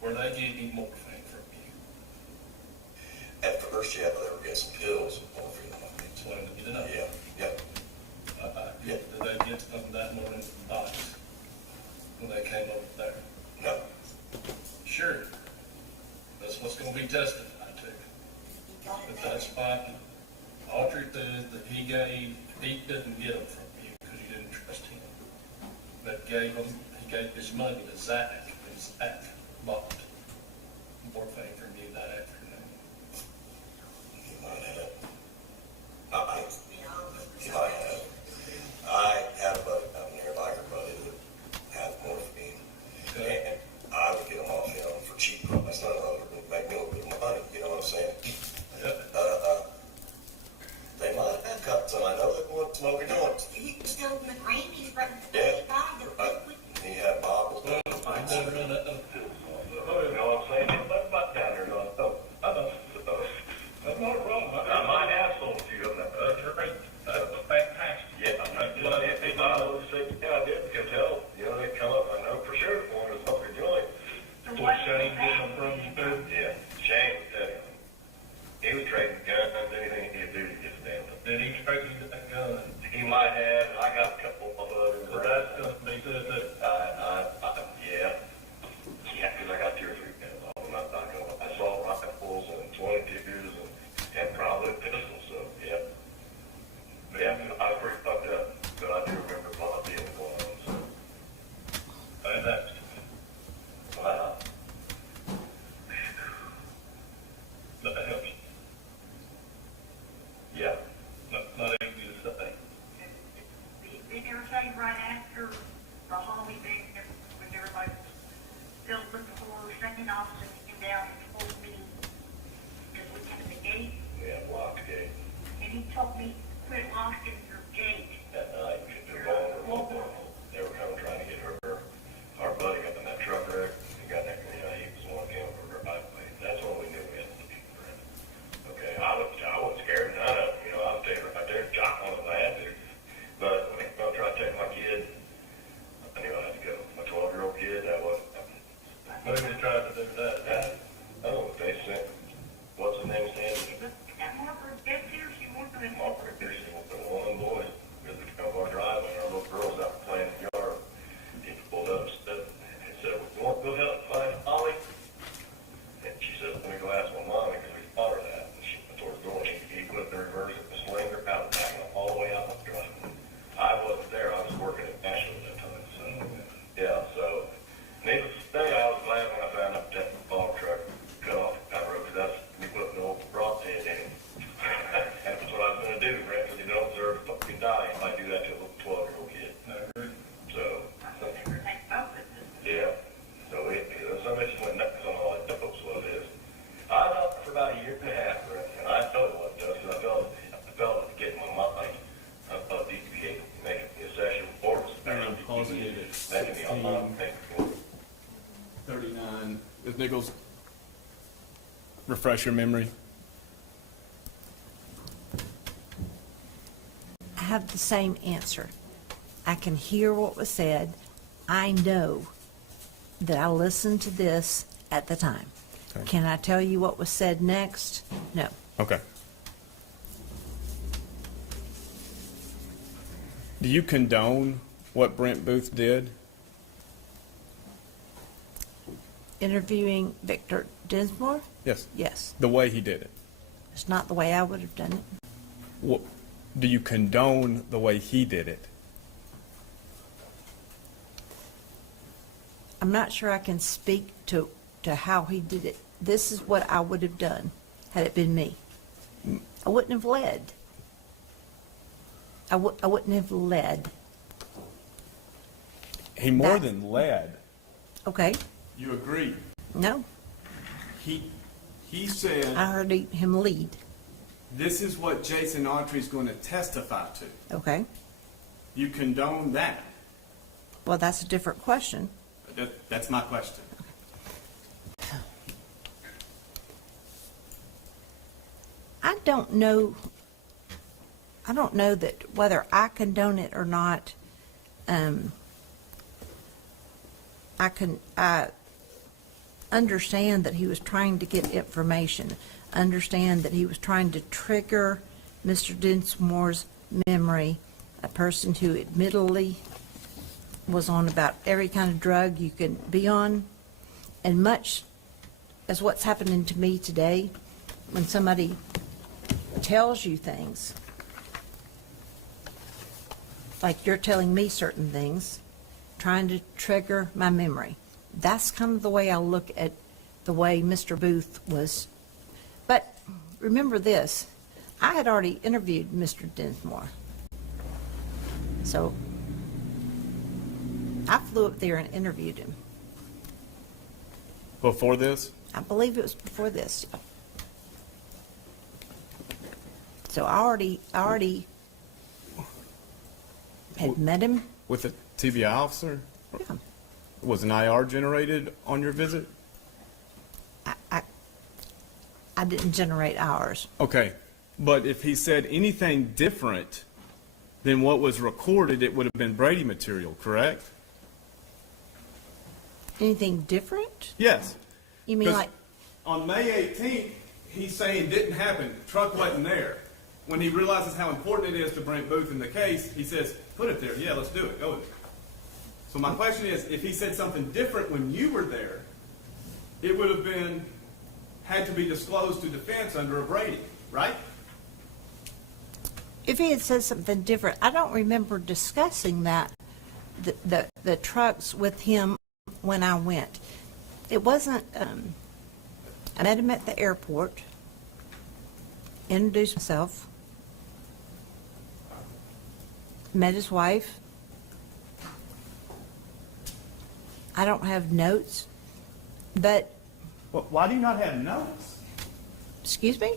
Were they getting morphine from you? At first, yeah, they were getting some pills. That's what I need to know. Yeah. Did they get some that morning from Docs when they came over there? No. Sure. That's what's gonna be testified to. But that's fine. Autry says that he didn't get them from you because you didn't trust him. But he gave his money to Zach, and Zach bought morphine from you that afternoon. He might have. He might have. I had a buddy down there, like a buddy, that had morphine. Okay. And I would get them off him for cheap price. None of them would make me a little bit of money, you know what I'm saying? Yep. They might have cut some. I know they want smoking joints. He was still in the green, he's running. Yeah. He had bottles. Well, I never run that up. second officer came down and told me, because we have the gate, We have locked gate and he told me, quit locking your gate. at night. They were coming trying to get our buddy got in that truck wreck. He got that, he was the one that came over her bike lane. That's when we knew we had to keep for him. Okay, I wasn't scared, none of it. I was taking right there, jock on it if I had to. But when they come try to take my kid, I knew I had to go. My 12-year-old kid, that wasn't happening. Maybe they tried to do that. Oh, they sent, what's his name, Sandy? That Margaret gets here, she wants to. Margaret, there's one boy, because we come our driveway, and our little girl's out playing in the yard. He pulled up and said, "You want to go help find Holly?" And she said, "Let me go ask my mom, because we taught her that." And she went towards the door, and he put the reverse and slammed her out, backing up all the way out the driveway. I wasn't there, I was working at Nashville at that time, so, yeah, so, needless to say, I was glad when I found out that bog truck cut off that road, because that's me putting the old broadhead in. And that's what I was gonna do, Brett, because you don't deserve to fucking die if I do that to a little 12-year-old kid. I agree. So, yeah, so some of it went nuts on all that dope, so it is. I thought for about a year and a half, Brett, and I felt what it does, because I felt it getting my mind of DPA, making me a sexual force. Pausing it at Making me a 39. Ms. Nichols, refresh your memory. I have the same answer. I can hear what was said. I know that I listened to this at the time. Okay. Can I tell you what was said next? No. Okay. Do you condone what Brent Booth did? Interviewing Victor Dinsmore? Yes. Yes. The way he did it. It's not the way I would have done it. What, do you condone the way he did it? I'm not sure I can speak to how he did it. This is what I would have done had it been me. I wouldn't have led. I wouldn't have led. He more That- than led. Okay? You agree? No, He said, I heard him lead. this is what Jason Autry is going to testify to. Okay? You condone that? Well, that's a different question. That's my question. I don't know that whether I condone it or not. I understand that he was trying to get information, understand that he was trying to trigger Mr. Dinsmore's memory, a person who admittedly was on about every kind of drug you can be on, and much as what's happening to me today, when somebody tells you things, like you're telling me certain things, trying to trigger my memory. That's kind of the way I look at the way Mr. Booth was. But remember this, I had already interviewed Mr. Dinsmore. So I flew up there and interviewed him. Before this? I believe it was before this. So I already had met him. With a TBI officer? Yeah. Was an IR generated on your visit? I didn't generate ours. Okay, but if he said anything different than what was recorded, it would have been Brady material, correct? Anything different? Yes. You mean 'Cause like, on May 18th, he's saying didn't happen, truck wasn't there. When he realizes how important it is to Brent Booth in the case, he says, put it there, yeah, let's do it, go with it. So my question is, if he said something different when you were there, it would have been, had to be disclosed to defense under a Brady, right? if he had said something different, I don't remember discussing that, the trucks with him when I went. It wasn't, I met him at the airport, introduced myself, met his wife. I don't have notes. But, Why do you not have notes? excuse me?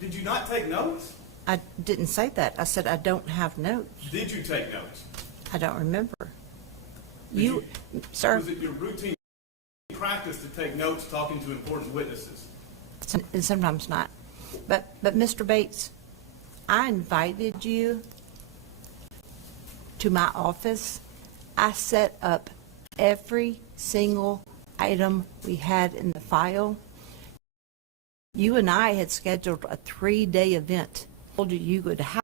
Did you not take notes? I didn't say that. I said I don't have notes. Did you take notes? I don't remember. Did Sir, Was it your routine practice to take notes talking to important witnesses? and sometimes not. But Mr. Bates, I invited you to my office. I set up every single item we had in the file. You and I had scheduled a 3-day event. I told you would have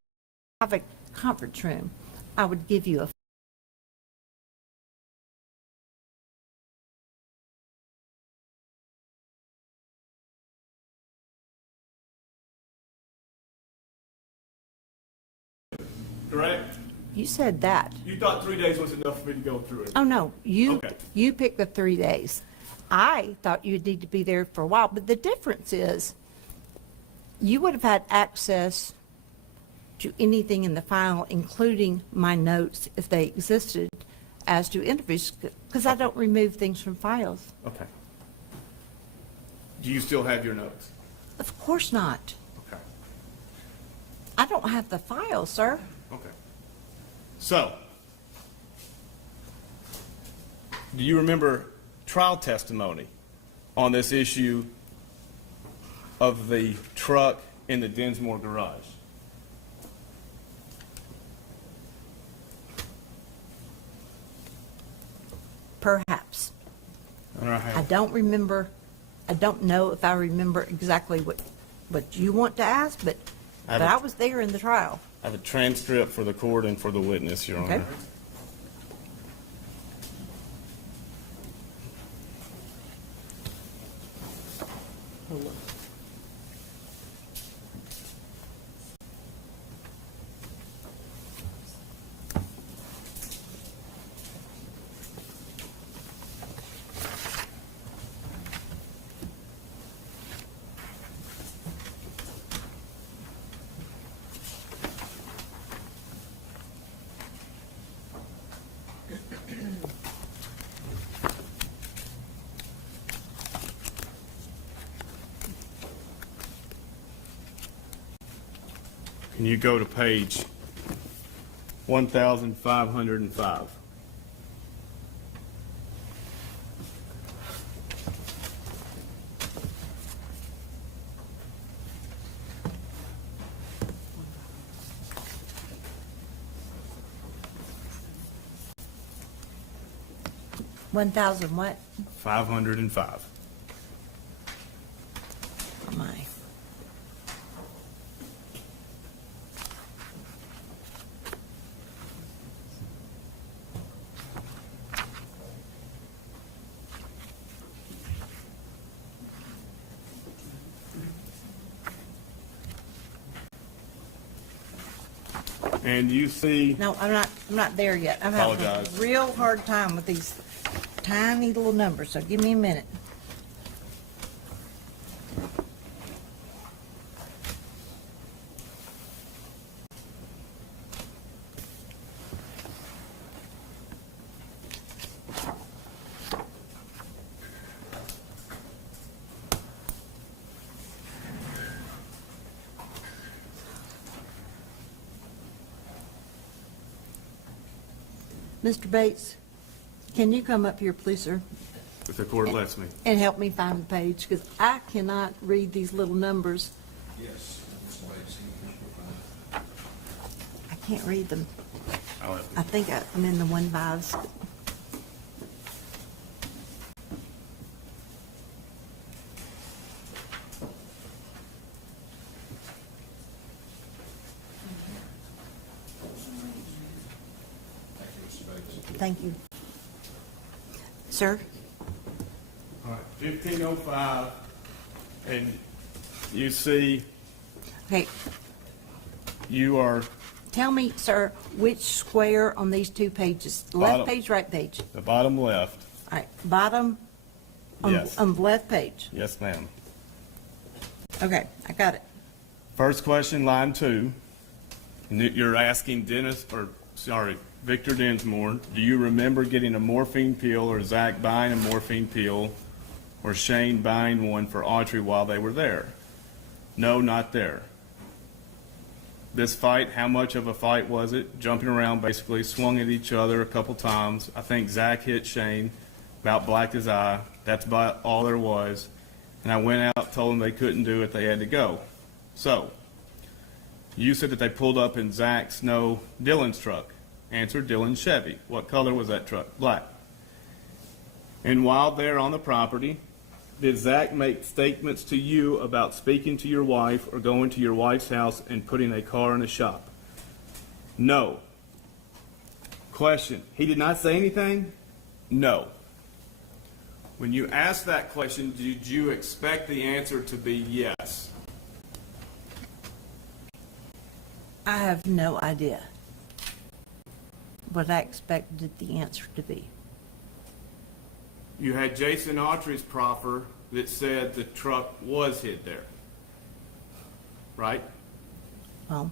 a conference room. I would give you a Correct? You said that. You thought 3 days was enough for me to go through it? Oh, no, Okay. you picked the 3 days. I thought you'd need to be there for a while, but the difference is you would have had access to anything in the file, including my notes, if they existed, as to interviews, because I don't remove things from files. Okay. Do you still have your notes? Of course not. Okay. I don't have the file, sir. Okay. So, do you remember trial testimony on this issue of the truck in the Dinsmore garage? Perhaps. All right. I don't remember, I don't know if I remember exactly what you want to ask, but I was there in the trial. I have a transcript for the court and for the witness, Your Okay. Honor. Can you go to page 1505? $1,000 what? 505. Oh, my. And you see, No, I'm not there yet. I'm having a Apologize. real hard time with these tiny little numbers, so give me a minute. Mr. Bates, can you come up here, please, sir, if the court lets me. and help me find the page? Because I cannot read these little numbers. Yes. Ms. Bates, I can't read them. I'll have I think I'm in the 1.5s. Thank you. Sir? All right, 1505, and you see, Okay, you are tell me, sir, which square on these two pages? Bottom. Left page, right page? the bottom left. All right, bottom Yes. on the left page. Yes, ma'am. Okay, I got it. First question, line 2. You're asking Dennis, or sorry, Victor Dinsmore, do you remember getting a morphine pill or Zach buying a morphine pill or Shane buying one for Autry while they were there? No, not there. This fight, how much of a fight was it? Jumping around, basically, swung at each other a couple times. I think Zach hit Shane, about blacked his eye. That's about all there was. And I went out, told them they couldn't do it, they had to go. So, you said that they pulled up in Zach's, no, Dylan's truck. Answer, Dylan's Chevy. What color was that truck? Black. And while they're on the property, did Zach make statements to you about speaking to your wife or going to your wife's house and putting a car in the shop? No. Question, he did not say anything? No. When you asked that question, did you expect the answer to be yes? I have no idea what I expected the answer to be. You had Jason Autry's proffer that said the truck was hid there, right? Well,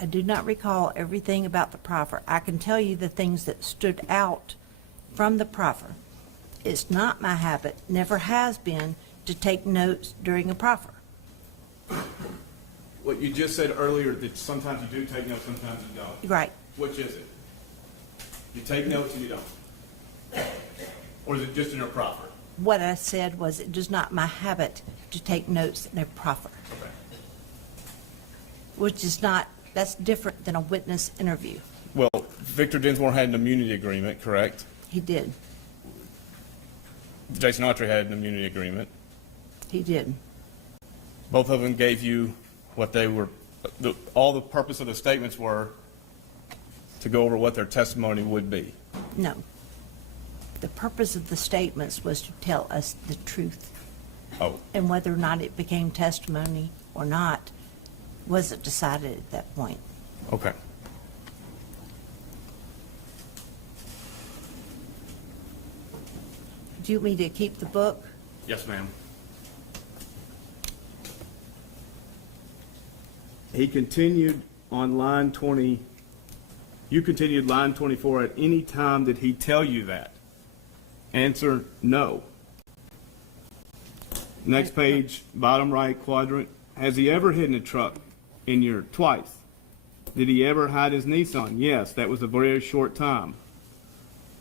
I do not recall everything about the proffer. I can tell you the things that stood out from the proffer. It's not my habit, never has been, to take notes during a proffer. What you just said earlier, that sometimes you do take notes, sometimes you don't. Right. Which is it? You take notes and you don't? Or is it just in your proffer? What I said was it is not my habit to take notes in a proffer. Okay. Which is not, that's different than a witness interview. Well, Victor Dinsmore had an immunity agreement, correct? He did. Jason Autry had an immunity agreement. He did. Both of them gave you what they were, all the purpose of the statements were to go over what their testimony would be. No. The purpose of the statements was to tell us the truth. Oh. And whether or not it became testimony or not wasn't decided at that point. Okay. Do you want me to keep the book? Yes, ma'am. He continued on line 20. You continued line 24. At any time did he tell you that? Answer, no. Next page, bottom right quadrant. Has he ever hidden a truck in your, twice? Did he ever hide his Nissan? Yes, that was a very short time.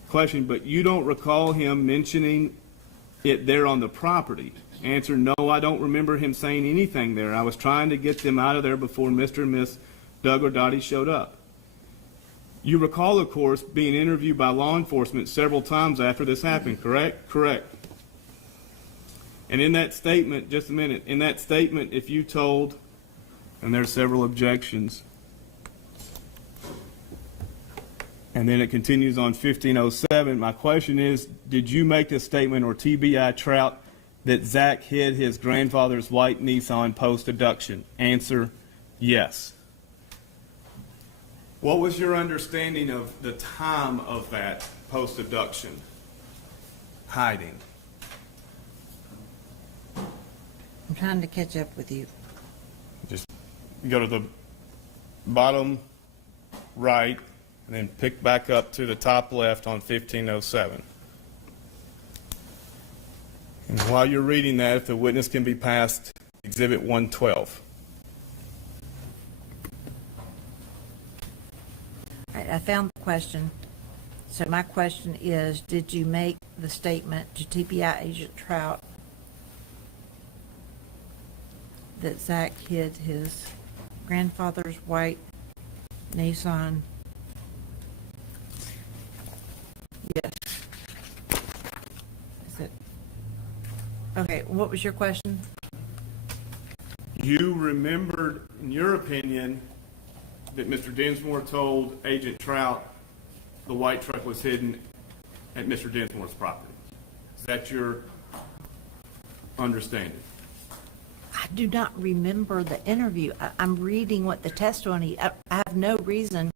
Question, but you don't recall him mentioning it there on the property? Answer, no, I don't remember him saying anything there. I was trying to get them out of there before Mr. and Miss Doug or Dottie showed up. You recall, of course, being interviewed by law enforcement several times after this happened, correct? Correct. And in that statement, just a minute, in that statement, if you told, and there's several objections, and then it continues on 1507, my question is, did you make this statement or TBI Trout that Zach hid his grandfather's white Nissan post-abduction? Answer, yes. What was your understanding of the time of that post-abduction hiding? I'm trying to catch up with you. Just go to the bottom right and then pick back up to the top left on 1507. And while you're reading that, if the witness can be passed, Exhibit 112. All right, I found the question. So my question is, did you make the statement to TBI Agent Trout that Zach hid his grandfather's white Nissan? Yes. Is it? Okay, what was your question? You remembered, in your opinion, that Mr. Dinsmore told Agent Trout the white truck was hidden at Mr. Dinsmore's property. Is that your understanding? I do not remember the interview. I'm reading what the testimony, I have no reason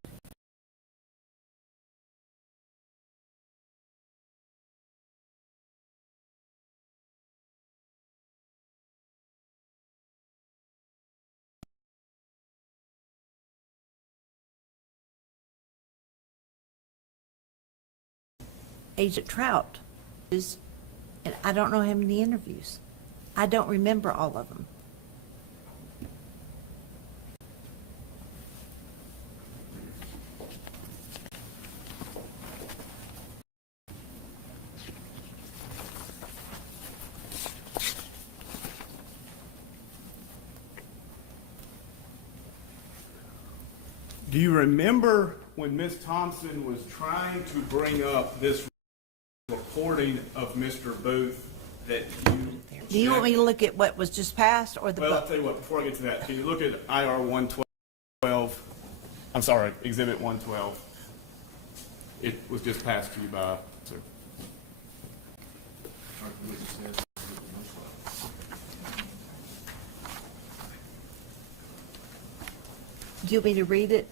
Agent Trout, and I don't know how many interviews. I don't remember all of them. Do you remember when Ms. Thompson was trying to bring up this recording of Mr. Booth that you... Do you want me to look at what was just passed or the Well, I'll book? tell you what, before I get to that, can you look at IR 112? I'm sorry, Exhibit 112. It was just passed to you by, sir. Do you want me to read it?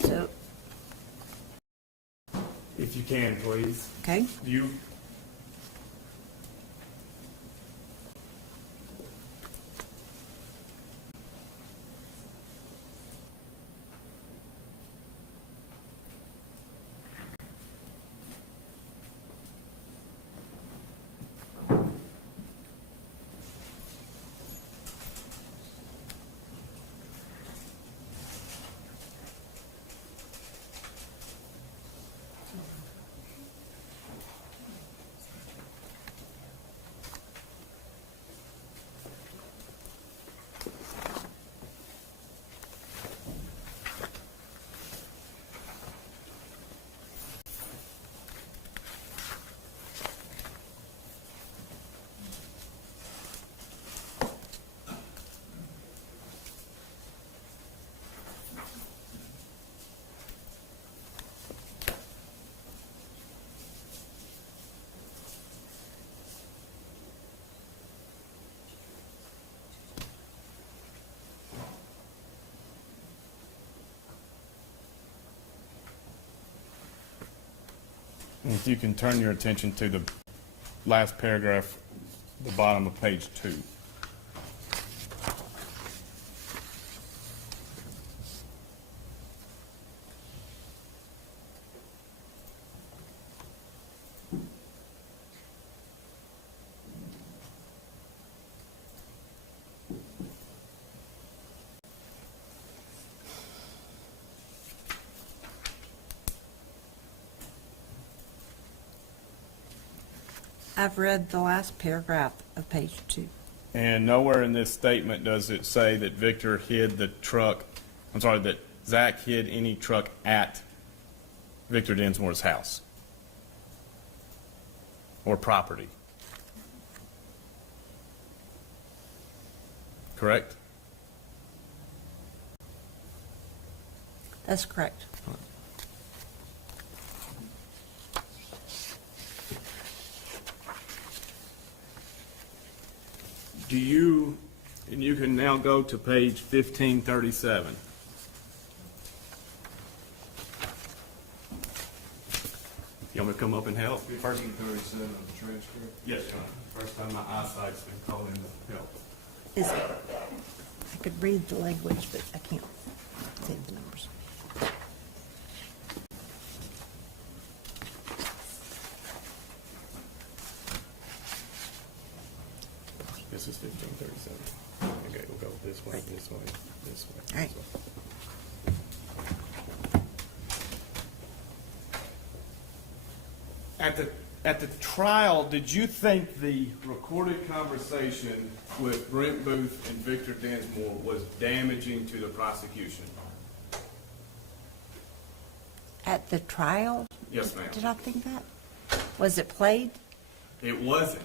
So, If you can, please. okay. You... If you can turn your attention to the last paragraph, the bottom of page 2. I've read the last paragraph of page 2. And nowhere in this statement does it say that Victor hid the truck, I'm sorry, that Zach hid any truck at Victor Densmore's house or property. Correct? That's correct. Do you, and you can now go to page 1537. You want me to come up and help? 1537 of the transcript. Yes, Your Honor. First time my eyesight's been called in to help. Is it? I could read the language, but I can't say the numbers. This is 1537. Okay, we'll go this way, this way, this way. All right. This way. At the trial, did you think the recorded conversation with Brent Booth and Victor Densmore was damaging to the prosecution? At the trial? Yes, ma'am. Did I think that? Was it played? It wasn't.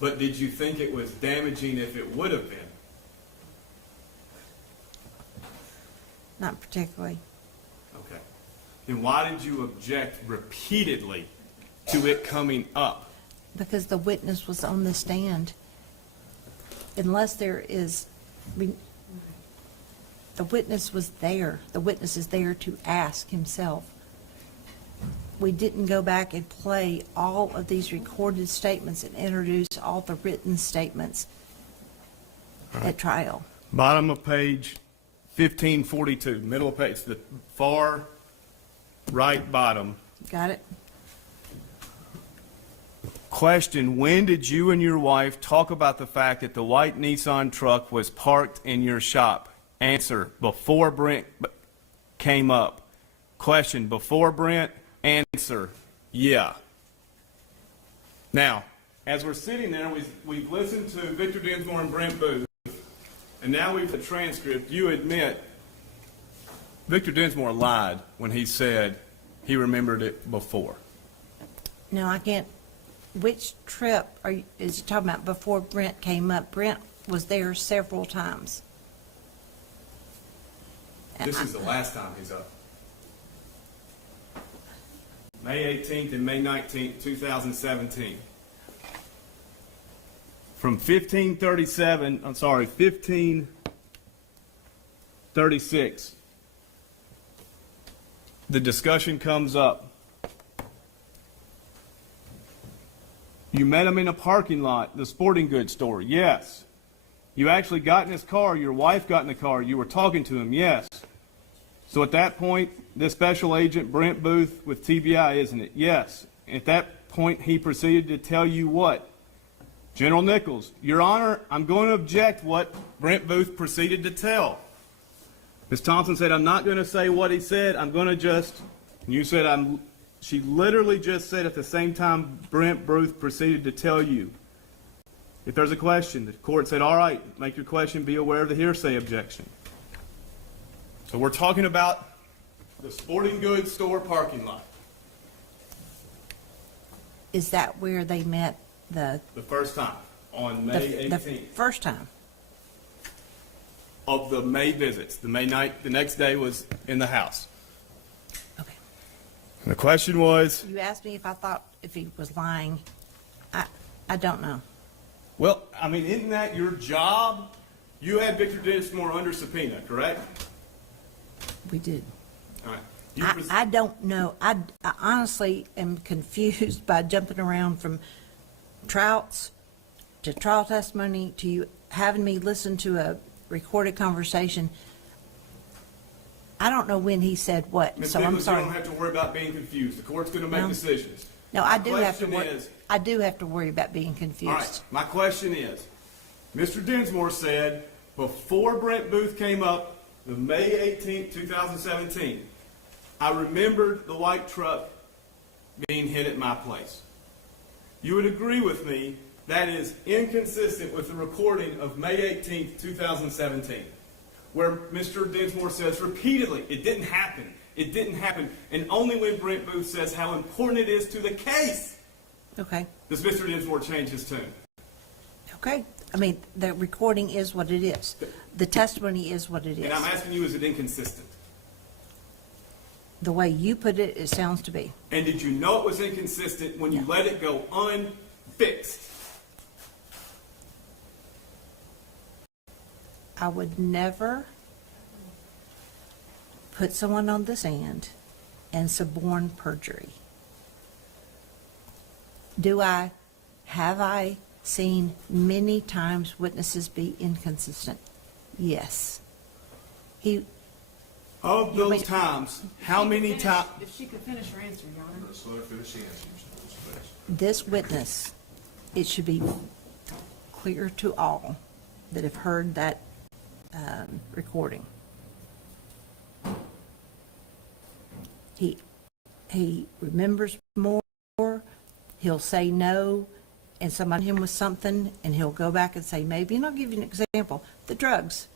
But did you think it was damaging if it would have been? Not particularly. Okay. Then why did you object repeatedly to it coming up? Because the witness was on the stand. Unless there is, the witness was there. The witness is there to ask himself. We didn't go back and play all of these recorded statements and introduce all the written statements at trial. Bottom of page 1542, middle of page, the far right bottom. Got it? Question, when did you and your wife talk about the fact that the white Nissan truck was parked in your shop? Answer, before Brent came up. Question, before Brent? Answer, yeah. Now, as we're sitting there, we've listened to Victor Dinsmore and Brent Booth, and now we've the transcript. You admit Victor Dinsmore lied when he said he remembered it before. No, I can't. Which trip is you talking about before Brent came up? Brent was there several times. This is the last time he's up. May 18th and May 19th, 2017. From 1536, the discussion comes up. You met him in a parking lot, the sporting goods store, yes. You actually got in his car, your wife got in the car, you were talking to him, yes. So at that point, this special agent, Brent Booth with TBI, isn't it? Yes. At that point, he proceeded to tell you what? General Nichols, Your Honor, I'm going to object what Brent Booth proceeded to tell. Ms. Thompson said, I'm not going to say what he said, I'm going to just, and you said, she literally just said at the same time Brent Booth proceeded to tell you. If there's a question, the court said, all right, make your question, be aware of the hearsay objection. So we're talking about the sporting goods store parking lot. Is that where they met the first time, on May 18th. The first time? Of the May visits. The May night, the next day was in the house. Okay. And the question was? You asked me if I thought if he was lying. I don't know. Well, I mean, isn't that your job? You had Victor Dinsmore under subpoena, correct? We did. All right. I don't know. I honestly am confused by jumping around from Trouts to trial testimony to you having me listen to a recorded conversation. I don't know when he said what, Ms. so Nichols, I'm sorry. you don't have to worry about being confused. The court's going to make decisions. No, I do have to My worry. question is, I do have to worry about being confused. all right, my question is, Mr. Dinsmore said before Brent Booth came up, the May 18th, 2017, I remembered the white truck being hit at my place. You would agree with me that is inconsistent with the recording of May 18th, 2017, where Mr. Dinsmore says repeatedly, it didn't happen, and only when Brent Booth says how important it is to the case Okay. does Mr. Dinsmore change his tune. Okay. I mean, the recording is what it is. The testimony is what it is. And I'm asking you, is it inconsistent? The way you put it, it sounds to be. And did you know it was inconsistent when you let it go unfixed? I would never put someone on the stand and suborn perjury. Have I seen many times witnesses be inconsistent? Yes. Of those times, how many times? If she could finish her answer, Your Honor. Let's let her finish the answer, Mr. Lewis. This witness, it should be clear to all that have heard that recording. He remembers more, he'll say no, and somebody hit him with something, and he'll go back and say maybe, and I'll give you an example. The drugs.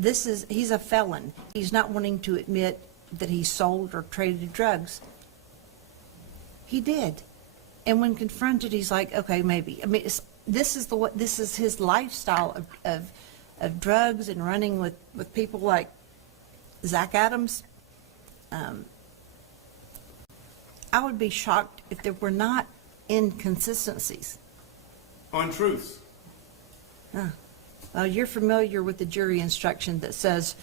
He's a felon. He's not wanting to admit that he sold or traded drugs. He did. And when confronted, he's like, okay, maybe. I mean, this is his lifestyle of drugs and running with people like Zach Adams. I would be shocked if there were not inconsistencies. Untruths. You're familiar with the jury instruction that says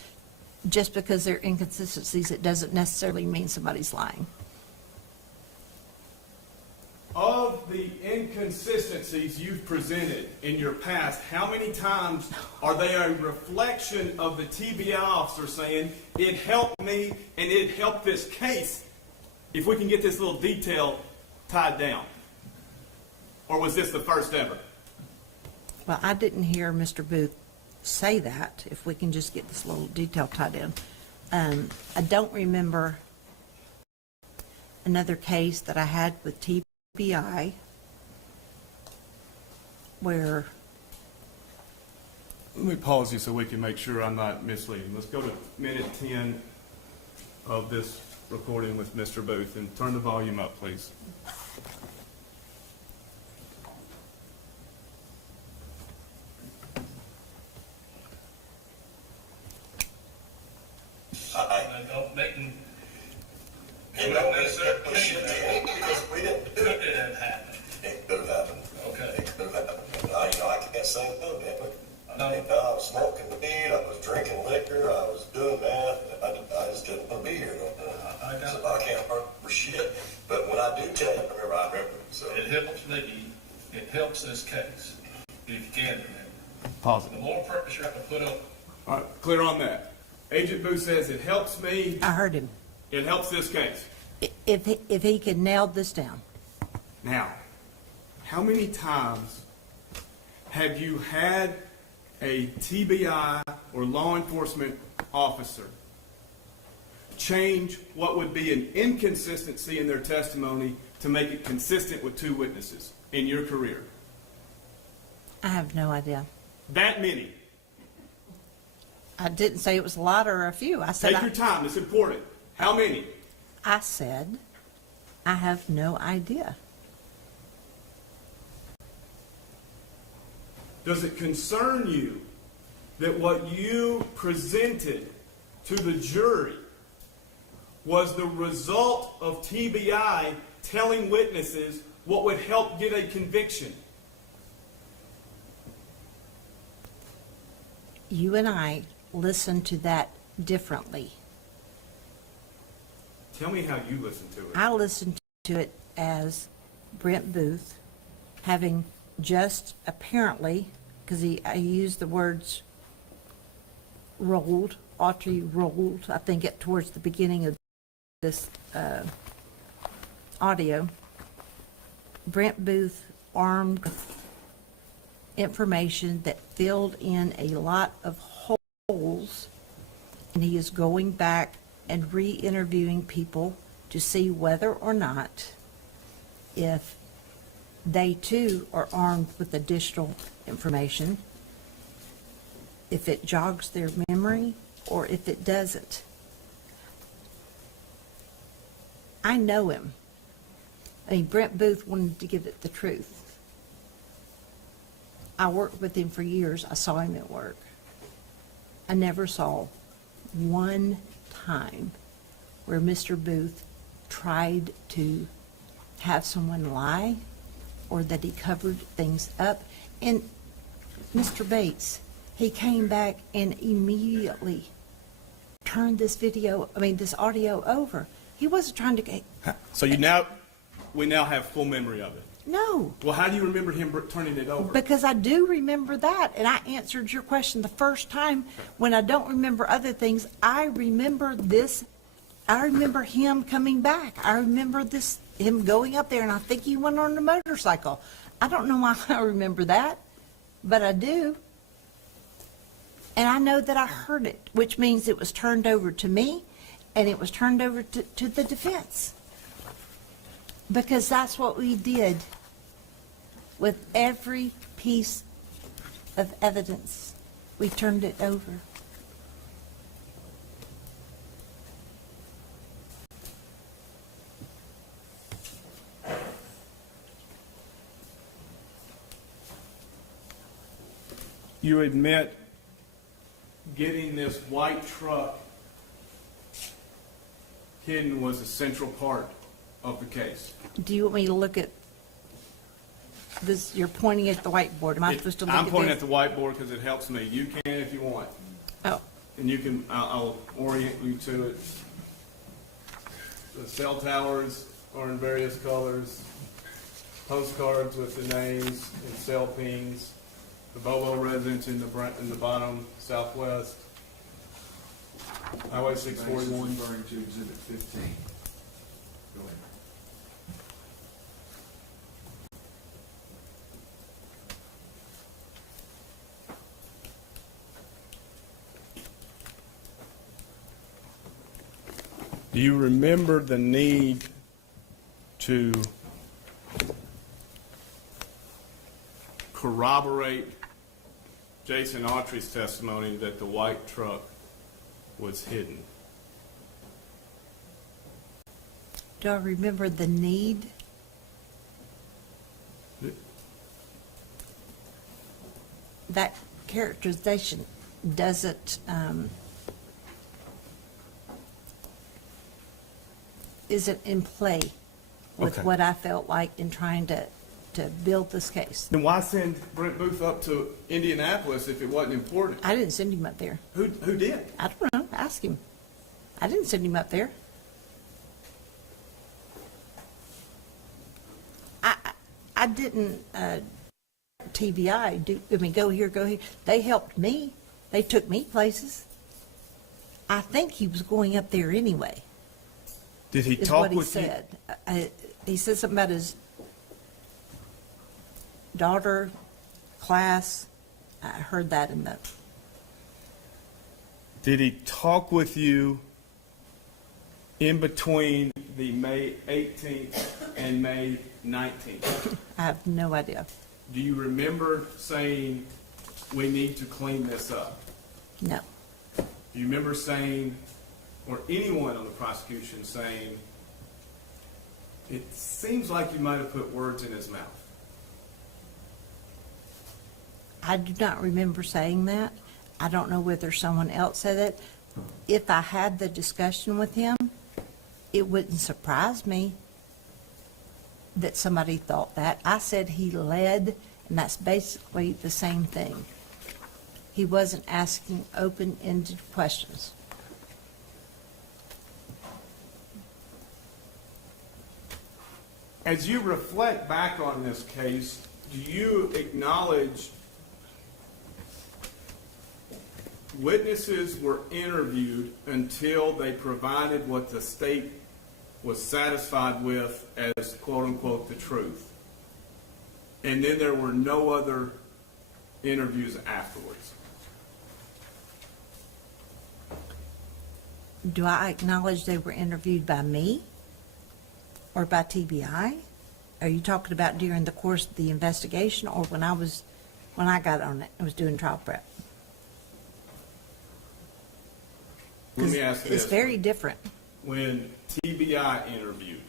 just because there are inconsistencies, it doesn't necessarily mean somebody's lying. Of the inconsistencies you've presented in your past, how many times are they a reflection of the TBI officer saying, it helped me and it helped this case if we can get this little detail tied down? Or was this the first ever? Well, I didn't hear Mr. Booth say that, if we can just get this little detail tied in. I don't remember another case that I had with TBI where, Let me pause you so we can make sure I'm not misleading. Let's go to minute 10 of this recording with Mr. Booth and turn the volume up, please. Don't make them. You know, we should do because we didn't do it. Could have happened. It could have happened. Okay. It could have happened. I can't say no, damn it. No. I was smoking weed, I was drinking liquor, I was doing that. I just didn't want to be here. I got So I can't remember shit. But when I do tell you, I remember. So It helps me, it helps this case, if you can remember. Pause The it. more purpose you have to put up, All right, clear on that. Agent Booth says it helps me, I heard him. it helps this case. If he could nail this down. Now, how many times have you had a TBI or law enforcement officer change what would be an inconsistency in their testimony to make it consistent with two witnesses in your career? I have no idea. That many. I didn't say it was a lot or a few. I said Take your time, it's important. How many? I said I have no idea. Does it concern you that what you presented to the jury was the result of TBI telling witnesses what would help get a conviction? You and I listened to that differently. Tell me how you listened to it. I listened to it as Brent Booth having just apparently, because I used the words rolled, Autry rolled, I think towards the beginning of this audio. Brent Booth armed with information that filled in a lot of holes, and he is going back and re-interviewing people to see whether or not if they too are armed with additional information, if it jogs their memory or if it doesn't. I know him. I mean, Brent Booth wanted to give it the truth. I worked with him for years. I saw him at work. I never saw one time where Mr. Booth tried to have someone lie or that he covered things up. And Mr. Bates, he came back and immediately turned this audio over. He wasn't trying to. So we now have full memory of it. No. Well, how do you remember him turning it over? Because I do remember that, and I answered your question the first time. When I don't remember other things, I remember this. I remember him coming back. I remember him going up there, and I think he went on a motorcycle. I don't know why I remember that, but I do. And I know that I heard it, which means it was turned over to me, and it was turned over to the defense. Because that's what we did with every piece of evidence. We turned it over. You admit getting this white truck hidden was a central part of the case. Do you want me to look at this? You're pointing at the whiteboard. Am I supposed to look at this? I'm pointing at the whiteboard because it helps me. You can if you want. Oh. And you can, I'll orient you to it. The cell towers are in various colors. Postcards with the names and cell pings. The Bobo residence in the bottom southwest. Highway 641. Referring to Exhibit 15. Go ahead. Do you remember the need to corroborate Jason Autry's testimony that the white truck was hidden? Do I remember the need? That characterization doesn't, isn't in play with Okay. what I felt like in trying to build this case. Then why send Brent Booth up to Indianapolis if it wasn't important? I didn't send him up there. Who did? I don't know. Ask him. I didn't send him up there. I didn't, TBI, go here, go here. They helped me. They took me places. I think he was going up there anyway. Did he Is talk what he with you? said. He said something about his daughter, class. I heard that in the, Did he talk with you in between the May 18th and May 19th? I have no idea. Do you remember saying, we need to clean this up? No. Do you remember saying, or anyone on the prosecution saying, it seems like you might have put words in his mouth? I do not remember saying that. I don't know whether someone else said it. If I had the discussion with him, it wouldn't surprise me that somebody thought that. I said he led, and that's basically the same thing. He wasn't asking open-ended questions. As you reflect back on this case, do you acknowledge witnesses were interviewed until they provided what the state was satisfied with as quote-unquote the truth, and then there were no other interviews afterwards? Do I acknowledge they were interviewed by me or by TBI? Are you talking about during the course of the investigation or when I got on it, I was doing trial prep? Let me ask this. It's very different. When TBI interviewed,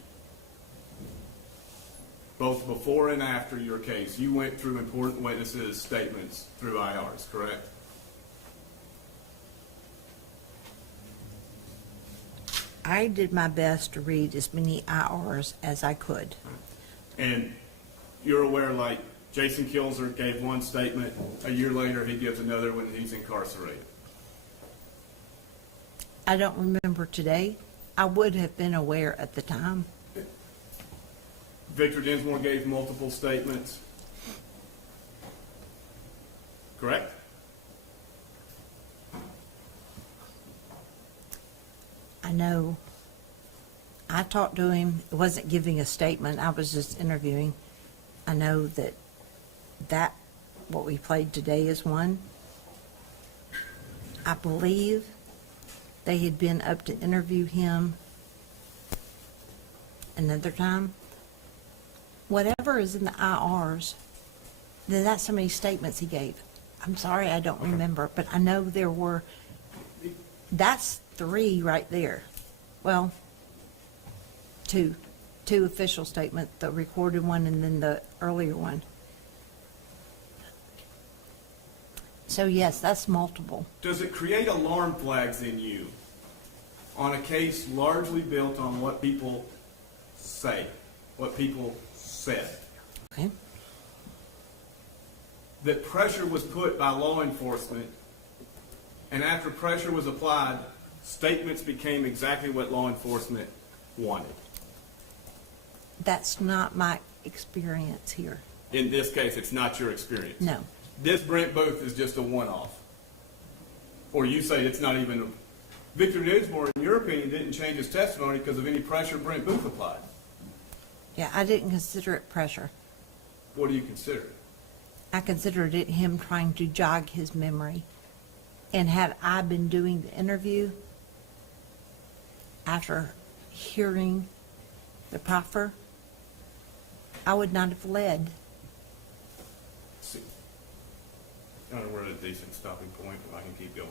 both before and after your case, you went through important witnesses' statements through IRs, correct? I did my best to read as many IRs as I could. And you're aware, like, Jason Kilzer gave one statement, a year later he gives another when he's incarcerated. I don't remember today. I would have been aware at the time. Victor Dinsmore gave multiple statements, correct? I know. I talked to him. It wasn't giving a statement. I was just interviewing. I know that what we played today is one. I believe they had been up to interview him another time. Whatever is in the IRs, then that's how many statements he gave. I'm sorry, I don't remember, but I know there were, that's 3 right there. Well, two official statements, the recorded one and then the earlier one. So yes, that's multiple. Does it create alarm flags in you on a case largely built on what people say, what people said? Okay. That pressure was put by law enforcement, and after pressure was applied, statements became exactly what law enforcement wanted. That's not my experience here. In this case, it's not your experience. No. This Brent Booth is just a one-off. Or you say it's not even a... Victor Dinsmore, in your opinion, didn't change his testimony because of any pressure Brent Booth applied. Yeah, I didn't consider it pressure. What do you consider it? I considered it him trying to jog his memory. And had I been doing the interview, after hearing the proffer, I would not have led. We're at a decent stopping point, if I can keep going.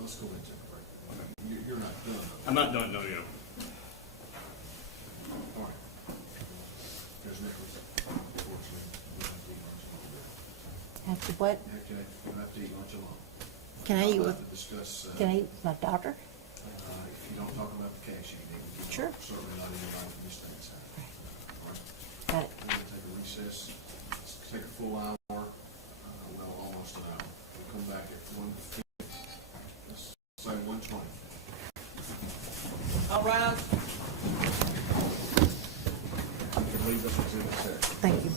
Let's go into the break. You're not done. I'm not done, no, you know. All right. There's Nicholas. Unfortunately, we don't have to eat lunch alone. After what? Okay, we don't have to eat lunch alone. Can I eat We'll with, have to discuss, can I eat with my daughter? if you don't talk about the cash, you need to get. Sure. Certainly not in your life at this thing, so. All right. Got it. We're gonna take a recess. Let's take a full hour, well, almost an hour. We'll come back at 1:15. Let's say 1:20. All right. You can leave us with it. Thank you.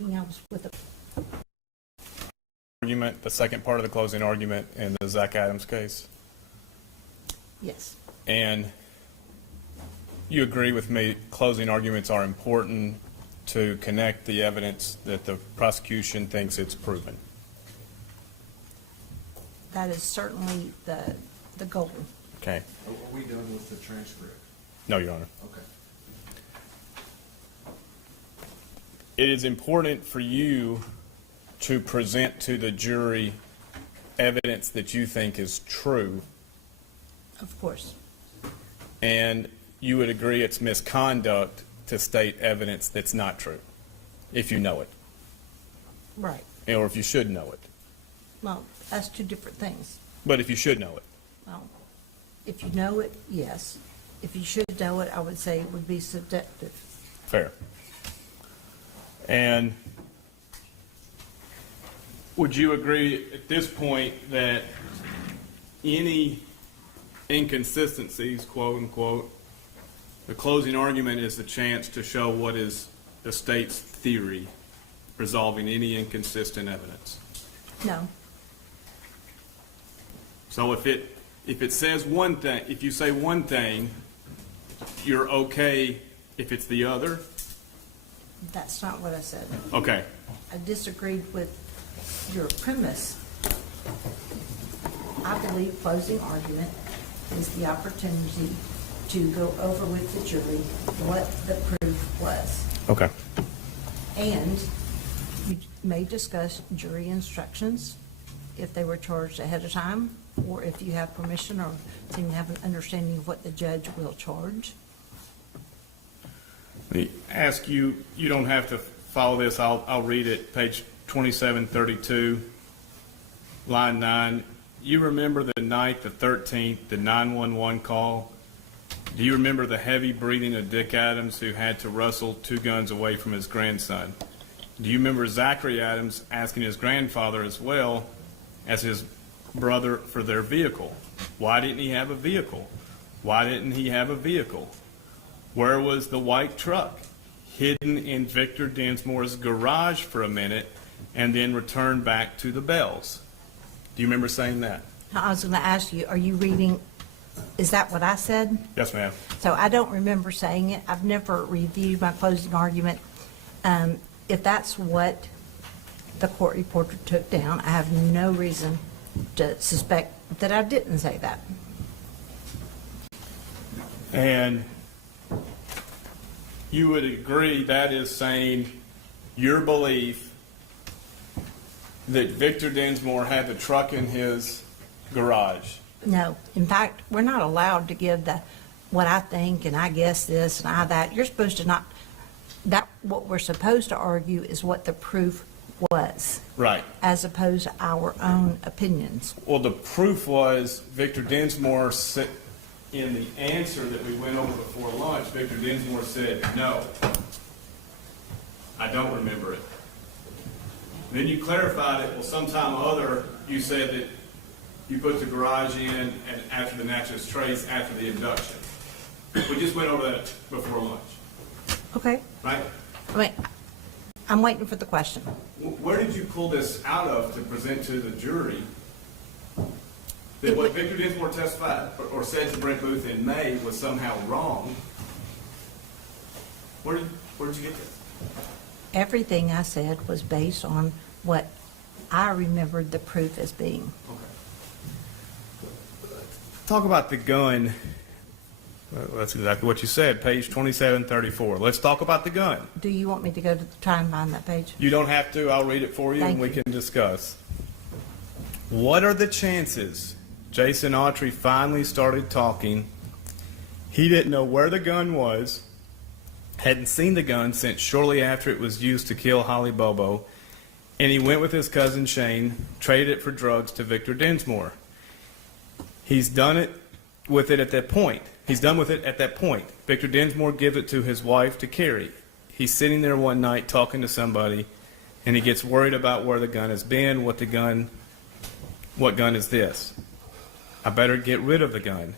I was with a Argument, the second part of the closing argument in the Zach Adams case. yes. And you agree with me, closing arguments are important to connect the evidence that the prosecution thinks it's proven. That is certainly the goal. Okay. Are we done with the transcript? No, Your Honor. Okay. It is important for you to present to the jury evidence that you think is true, Of course. and you would agree it's misconduct to state evidence that's not true, if you know it, Right. or if you should know it. Well, that's two different things. But if you should know it. Well, if you know it, yes. If you should know it, I would say it would be subjective. Fair. And would you agree at this point that any inconsistencies, quote unquote, the closing argument is the chance to show what is the state's theory resolving any inconsistent evidence? No. So if it says one thing, if you say one thing, you're okay if it's the other? That's not what I said. Okay. I disagreed with your premise. I believe closing argument is the opportunity to go over with the jury what the proof was. Okay. And you may discuss jury instructions if they were charged ahead of time, or if you have permission or seem to have an understanding of what the judge will charge. Let me ask you, you don't have to follow this, I'll read it, page 2732, line 9. You remember the night, the 13th, the 911 call? Do you remember the heavy breathing of Dick Adams, who had to wrestle 2 guns away from his grandson? Do you remember Zachary Adams asking his grandfather as well as his brother for their vehicle? Why didn't he have a vehicle? Why didn't he have a vehicle? Where was the white truck? Hidden in Victor Densmore's garage for a minute and then returned back to the Bells. Do you remember saying that? I was going to ask you, are you reading, is that what I said? Yes, ma'am. So I don't remember saying it. I've never reviewed my closing argument. If that's what the court reporter took down, I have no reason to suspect that I didn't say that. And you would agree that is saying your belief that Victor Dinsmore had the truck in his garage. No, in fact, we're not allowed to give what I think and I guess this and I that. You're supposed to not, what we're supposed to argue is what the proof was. Right. As opposed to our own opinions. Well, the proof was Victor Dinsmore said, in the answer that we went over before lunch, Victor Dinsmore said, no, I don't remember it. Then you clarified it, well, sometime or other, you said that you put the garage in and after the naturalist trace after the induction. We just went over that before lunch. Okay. Right? I mean, I'm waiting for the question. Where did you pull this out of to present to the jury that what Victor Dinsmore testified or said to Brent Booth in May was somehow wrong? Where did you get this? Everything I said was based on what I remembered the proof as being. Okay. Talk about the gun. Well, that's exactly what you said, page 2734. Let's talk about the gun. Do you want me to go to try and find that page? You don't have to. I'll read it for you and we can discuss. What are the chances Jason Autry finally started talking? He didn't know where the gun was, hadn't seen the gun since shortly after it was used to kill Holly Bobo, and he went with his cousin Shane, traded it for drugs to Victor Dinsmore. He's done it with it at that point. He's done with it at that point. Victor Dinsmore gives it to his wife to carry. He's sitting there one night talking to somebody, and he gets worried about where the gun has been, what gun is this? I better get rid of the gun.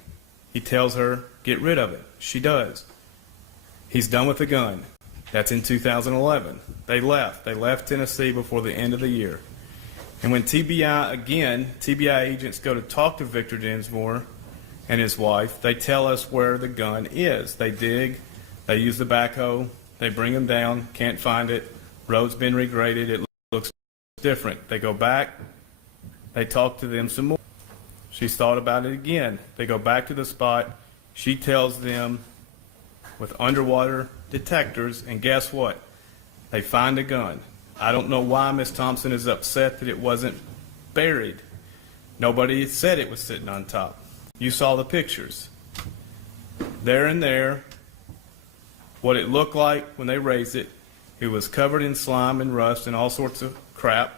He tells her, get rid of it. She does. He's done with the gun. That's in 2011. They left Tennessee before the end of the year. And when TBI agents go to talk to Victor Dinsmore and his wife, they tell us where the gun is. They dig, they use the backhoe, they bring him down, can't find it, road's been regraded, it looks different. They go back, they talk to them some more. She's thought about it again. They go back to the spot, she tells them with underwater detectors, and guess what? They find a gun. I don't know why Miss Thompson is upset that it wasn't buried. Nobody said it was sitting on top. You saw the pictures. There and there, what it looked like when they raised it, it was covered in slime and rust and all sorts of crap.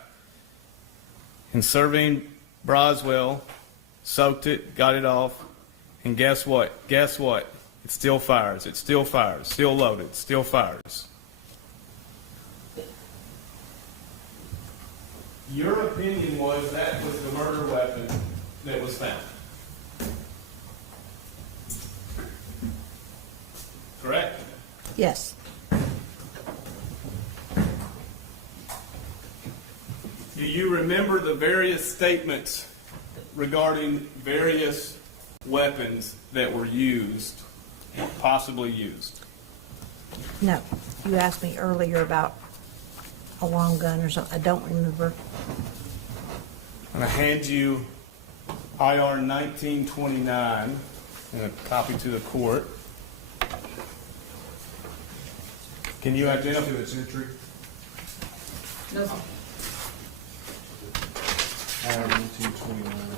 And Servine Broswell soaked it, got it off, and guess what? Guess what? It still fires. It still fires. Still loaded. Still fires. Your opinion was that was the murder weapon that was found. Correct? Yes. Do you remember the various statements regarding various weapons that were used, possibly used? No. You asked me earlier about a long gun or something. I don't remember. I'm going to hand you IR 1929 and a copy to the court. Can you identify its entry? No. IR 1929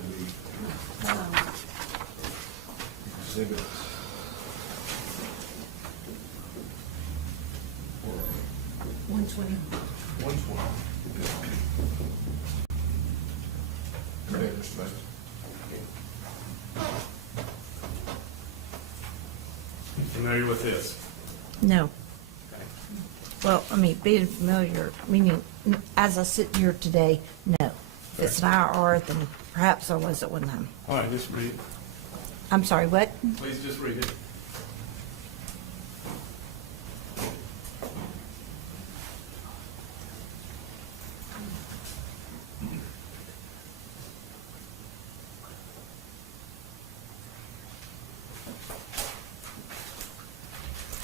the exhibit. $120. 120. Go ahead, Mr. Bates. Familiar with this? No. Well, I mean, being familiar, meaning, as I sit here today, no. If it's an IR, then perhaps there was at one time. All right, just read it. I'm sorry, what? Please just read it.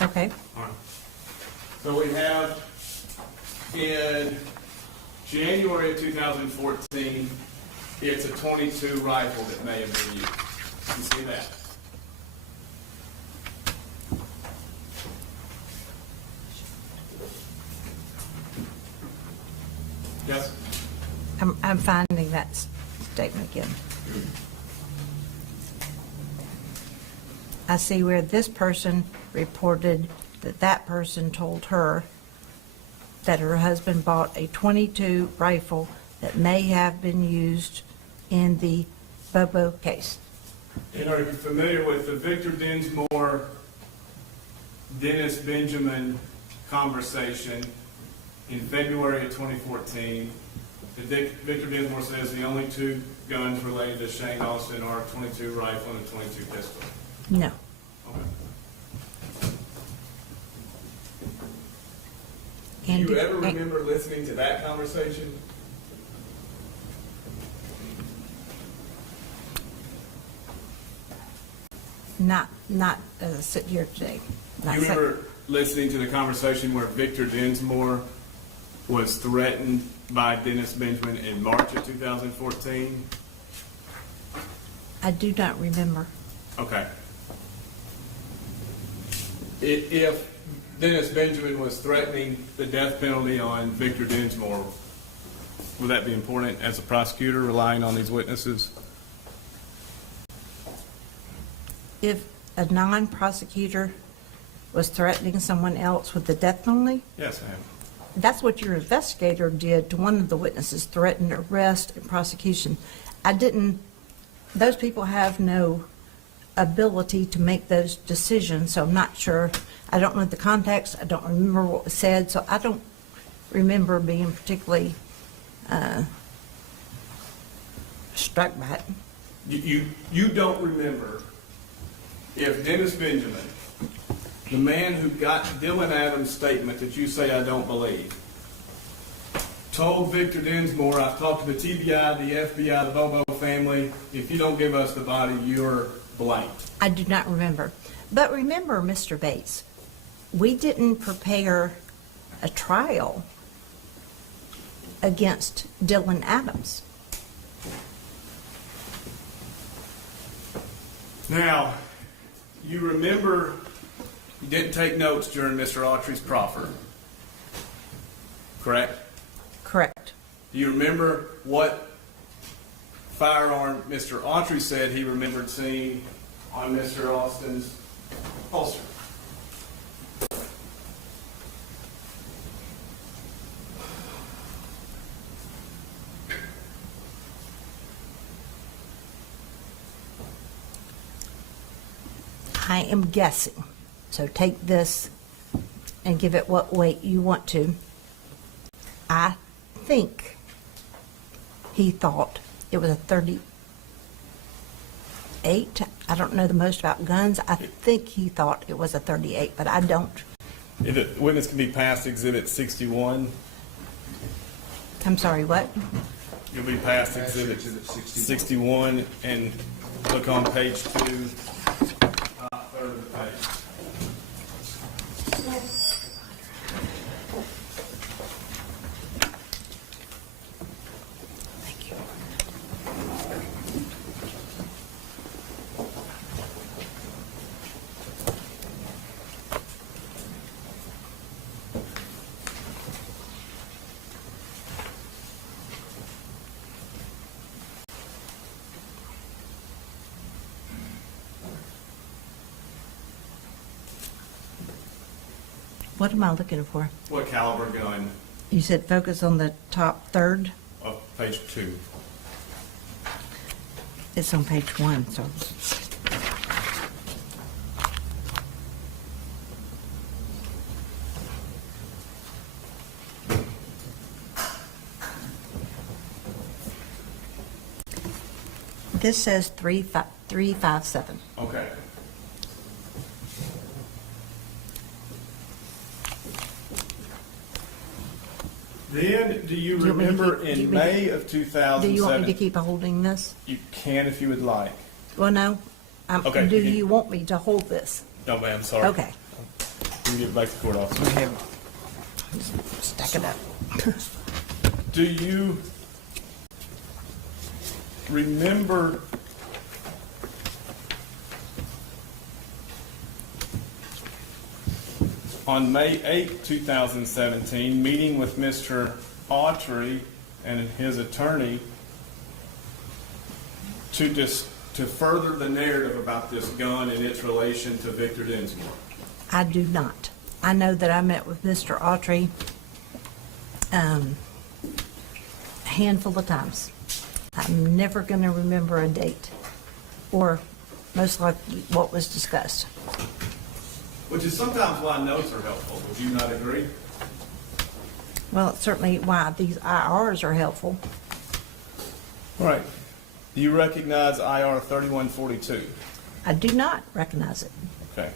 Okay. All right. So we have in January of 2014, it's a .22 rifle that may have been used. You see that? I'm finding that statement again. I see where this person reported that that person told her that her husband bought a .22 rifle that may have been used in the Bobo case. And are you familiar with the Victor Dinsmore, Dennis Benjamin conversation in February of 2014? Victor Dinsmore says the only two guns related to Shane Austin are a .22 rifle and a .22 pistol. No. Okay. Do you ever remember listening to that conversation? Not as I sit here today. Do you remember listening to the conversation where Victor Dinsmore was threatened by Dennis Benjamin in March of 2014? I do not remember. Okay. If Dennis Benjamin was threatening the death penalty on Victor Dinsmore, would that be important as a prosecutor relying on these witnesses? If a non-prosecutor was threatening someone else with the death penalty? Yes, ma'am. That's what your investigator did to one of the witnesses, threatened arrest and prosecution. I didn't, those people have no ability to make those decisions, so I'm not sure. I don't know the context. I don't remember what was said, so I don't remember being particularly struck by it. You don't remember if Dennis Benjamin, the man who got Dylan Adams' statement that you say I don't believe, told Victor Dinsmore, I've talked to the TBI, the FBI, the Bobo family, if you don't give us the body, you're blanked. I do not remember. But remember, Mr. Bates, we didn't prepare a trial against Dylan Adams. Now, you remember you didn't take notes during Mr. Autry's proffer, correct? Correct. Do you remember what firearm Mr. Autry said he remembered seeing on Mr. Austin's holster? I am guessing, so take this and give it what weight you want to. I think he thought it was a 38. I don't know the most about guns. I think he thought it was a 38, but I don't. If the witness can be passed Exhibit 61. I'm sorry, what? You'll be passed Exhibit 61 and look on page 2, top third of the page. Thank you. What am I looking for? What caliber gun? You said focus on the top third. Of page 2. It's on page 1, so. This says 357. Okay. Then, do you Do you want me to remember keep- do you in want me to- May of 2007? Do you want me to keep holding this? You can if you would like. Well, no. Okay, Do you can- you want me to hold this? No, ma'am, sorry. Okay. You can give it back to the court officer. Stack it up. Do you remember on May 8, 2017, meeting with Mr. Autry and his attorney to further the narrative about this gun and its relation to Victor Dinsmore? I do not. I know that I met with Mr. Autry a handful of times. I'm never going to remember a date or most likely what was discussed. Which is sometimes why notes are helpful. Would you not agree? Well, it's certainly why these IRs are helpful. All right. Do you recognize IR 3142? I do not recognize it. Okay.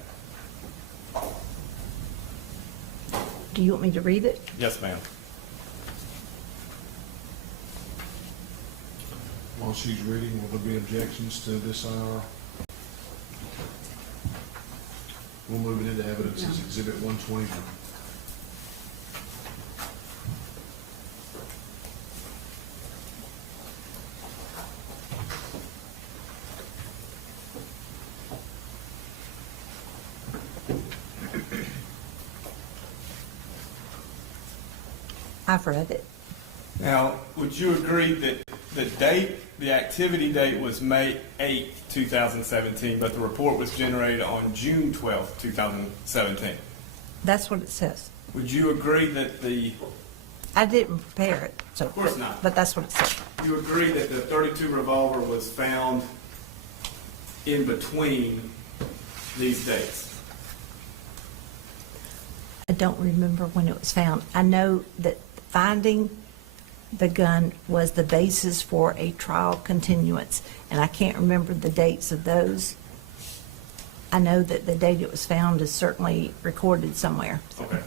Do you want me to read it? Yes, ma'am. While she's reading, will there be objections to this IR? We'll move it into evidence as Exhibit 121. I've read it. Now, would you agree that the activity date was May 8th, 2017, but the report was generated on June 12th, 2017? That's what it says. Would you agree that I didn't prepare it, so. Of course not. But that's what it says. you agree that the .32 revolver was found in between these dates? I don't remember when it was found. I know that finding the gun was the basis for a trial continuance, and I can't remember the dates of those. I know that the date it was found is certainly recorded somewhere. Okay.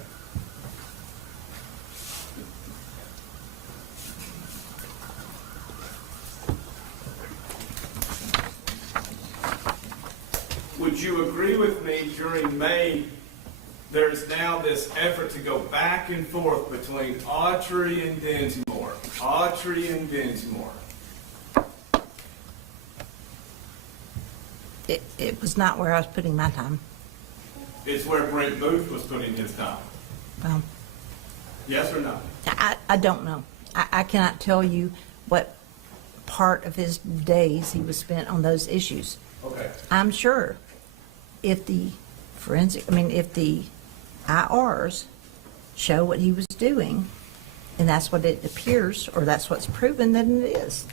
Would you agree with me during May, there's now this effort to go back and forth between Autry and Dinsmore, Autry and Dinsmore? It was not where I was putting my time. It's where Brent Booth was putting his time. Yes or no? I don't know. I cannot tell you what part of his days he was spent on those issues. Okay. I'm sure if the if the IRs show what he was doing, and that's what it appears, or that's what's proven, then it is.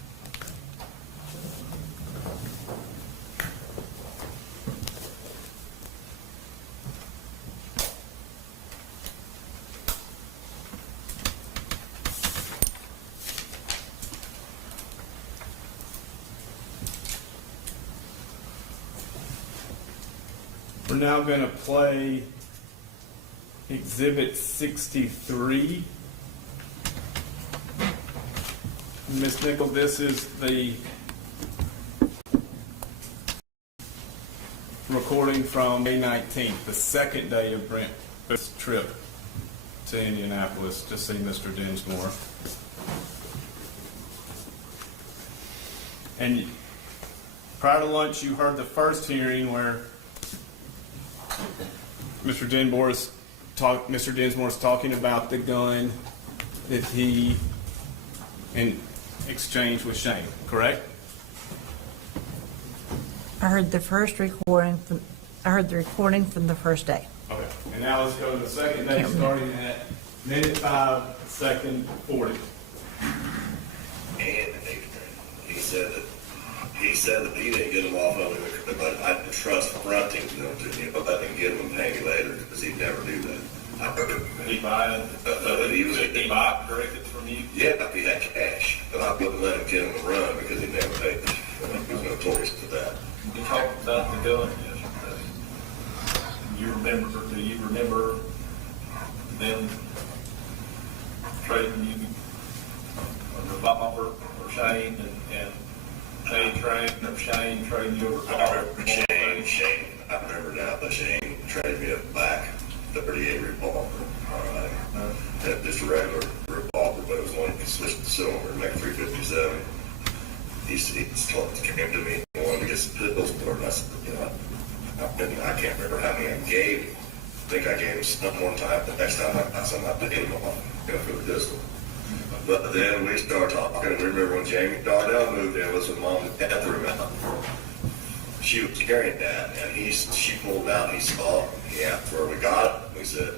We're now going to play Exhibit 63. Ms. Nickel, this is the recording from May 19th, the second day of Brent Booth's trip to Indianapolis to see Mr. Dinsmore. And prior to lunch, you heard the first hearing where Mr. Dinsmore is talking about the gun that he in exchange with Shane, correct? I heard the recording from the first day. Okay. And now let's go to the second day, starting at minute 5, second 40. And he said that he didn't get them off of him, but I trust fronting them to him, but let him get them and pay me later, because he'd never do that. He buy directed from you? Yeah, he had cash, but I wouldn't let him get them and run because he never paid me. He was notorious for that. You talked about the gun yesterday. Do you remember them trading you a revolver or Shane and Shane trading you a revolver? Shane, I remember now that Shane traded me a black 38 revolver. All right. Just a regular revolver, but it was one you could switch the cylinder and make a 357. He came to me and wanted to get some pills for it. And I said, I can't remember how many I gave him. I think I gave him some one time. The next time I got some, I paid him off for the pistol. But then we started talking, and remember when Jamie Darnell moved in, was with Mom and Dad threw him out. She was carrying that, and she pulled out, and he saw, he asked where we got it. We said,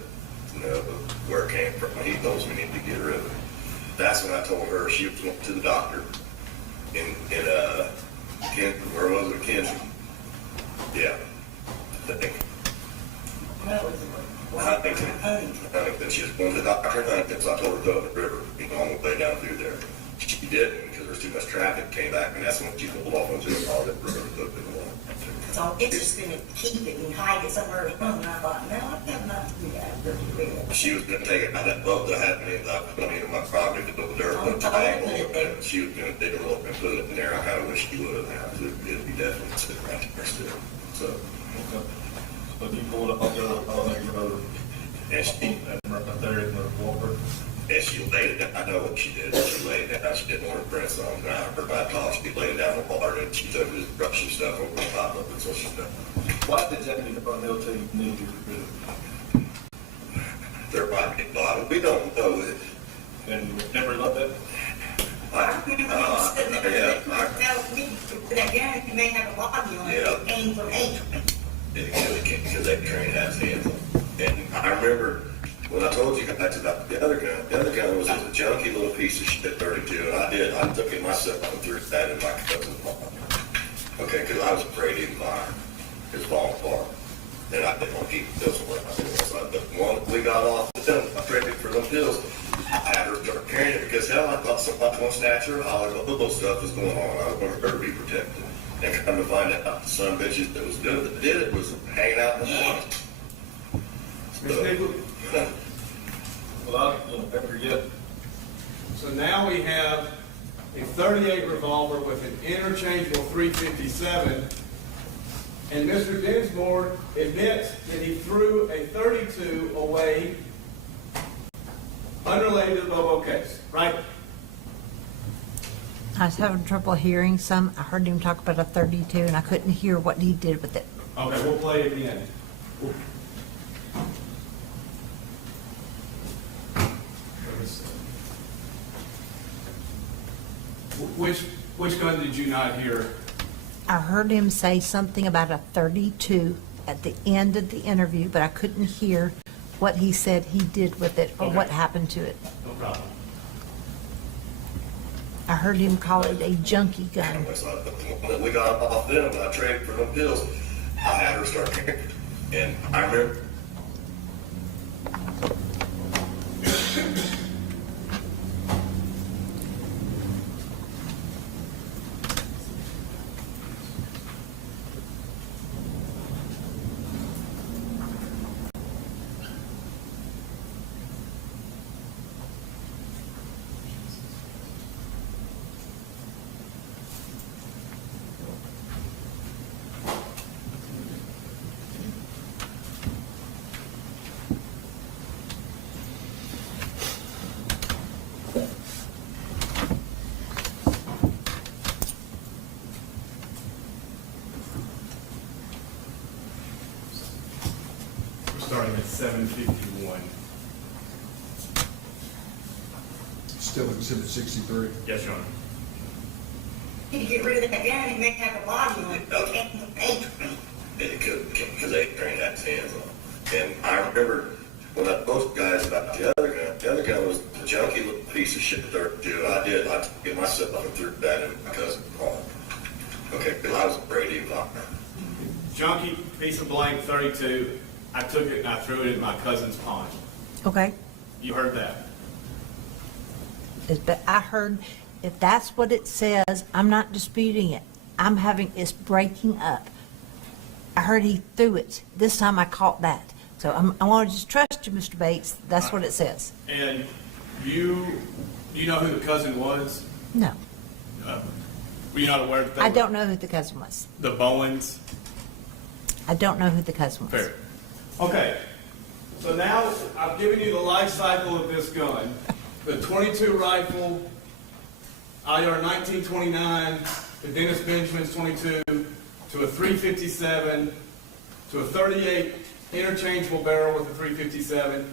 no, where it came from. He told us we need to get rid of it. That's when I told her she went to the doctor in where was it, Kenzie? Yeah, I think. Huntington. She was going to the doctor in Huntington, so I told her to go to the river, on the way down through there. She didn't, because there was too much traffic, came back, and that's when she pulled off into the car that river looked in the water. So it's just going to keep it and hide it somewhere at home, and I thought, no, I have not to do that. She was going to take it out of that boat that had me in my property to put the dirt, put the bank on it, and she was going to dig a little and put it in there. I kind of wish she would have. It'd be definitely sitting right there still. So. So you pulled up on the road. And she, right there in the water. and she laid it down. I know what she did. She laid it down. She didn't want her prints on. And I heard by talk, she laid it down in the water, and she took this brush and stuff over the top of it, so she's done. Why did Zachary Adams tell you you need to get rid of it? There might be a lot. We don't know that. And you never loved that? That guarantee may have a body on it, it came from Autry. Because that train has hands on it. And I remember when I told you guys about the other gun was just a junky little piece of shit 32, and I took it myself and threw that in my cousin's mom. Okay, because I was afraid he'd fire. It was falling apart. And I didn't want to keep the pills away. So the one we got off the film, I traded for them pills. I had her start carrying it because hell, I thought somebody was going to snatch her. Holly Bobo stuff was going on. I wanted her to be protected. And come to find out, the son of bitches that was doing that did it was hanging out in the morning. So, Well, I don't forget. So now we have a 38 revolver with an interchangeable 357, and Mr. Dinsmore admits that he threw a 32 away unrelated to the Bobo case, right? I was having trouble hearing some. I heard him talk about a 32, and I couldn't hear what he did with it. Okay, we'll play it again. Which gun did you not hear? I heard him say something about a 32 at the end of the interview, but I couldn't hear what he said he did with it or what happened to it. No problem. I heard him call it a junkie gun. when we got off them, and I traded for them pills, I had her start carrying it. And I remember. Starting at 7:51. Still exhibit 63. Yes, Your Honor. To get rid of that gun, it may have a body on it, it came from Autry. It could, because they trained had his hands on. And I remember when I told guys about the other gun was a junky little piece of shit 32. I took it myself and threw that in my cousin's car. Okay, because I was afraid he'd fire. Junky piece of blank 32. I took it and I threw it in my cousin's pond. Okay? You heard that? But I heard, if that's what it says, I'm not disputing it. It's breaking up. I heard he threw it. This time I caught that. So I want to just trust you, Mr. Bates. That's what it says. And you know who the cousin was? No. Were you not aware that I don't know who the cousin was. the Bowens? I don't know who the cousin was. Fair. Okay, so now I've given you the life cycle of this gun. The 22 rifle, IR 1929, the Dennis Benjamin's 22, to a 357, to a 38 interchangeable barrel with a 357,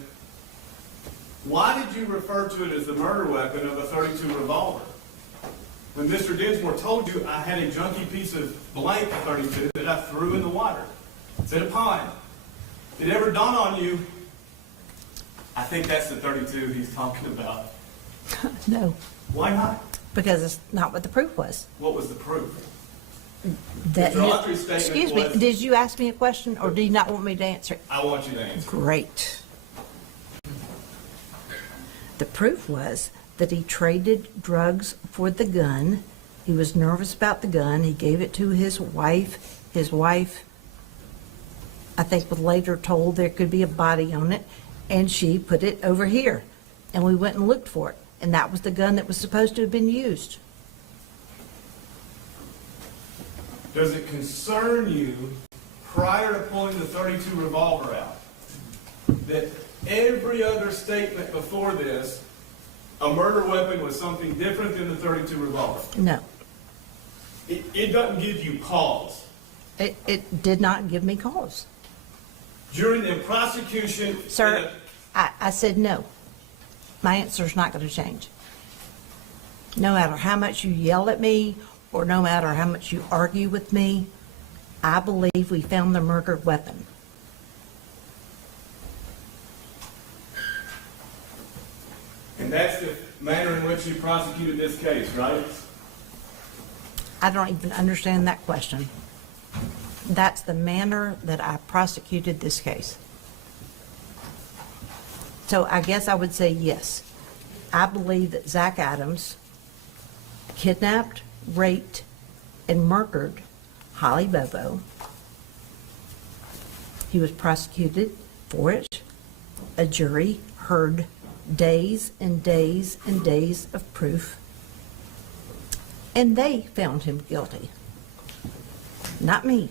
Why did you refer to it as the murder weapon of a .32 revolver? When Mr. Dinsmore told you I had a junky piece of blank .32 that I threw in the water. It's in a pond. Did it ever dawn on you, I think that's the .32 he's talking about? No, Why not? because it's not what the proof was. What was the proof? That Mr. Autry's statement excuse me, was- did you ask me a question, or do you not want me to answer it? I want you to answer. Great. The proof was that he traded drugs for the gun. He was nervous about the gun. He gave it to his wife. His wife, I think, was later told there could be a body on it, and she put it over here. And we went and looked for it, and that was the gun that was supposed to have been used. Does it concern you, prior to pulling the .32 revolver out, that every other statement before this, a murder weapon was something different than the .32 revolver? No, It doesn't give you pause. it did not give me cause. During the prosecution... Sir, I said no. My answer's not going to change. No matter how much you yell at me, or no matter how much you argue with me, I believe we found the murdered weapon. And that's the manner in which you prosecuted this case, right? I don't even understand that question. That's the manner that I prosecuted this case. So I guess I would say yes. I believe that Zach Adams kidnapped, raped, and murdered Holly Bobo. He was prosecuted for it. A jury heard days and days and days of proof, and they found him guilty. Not me.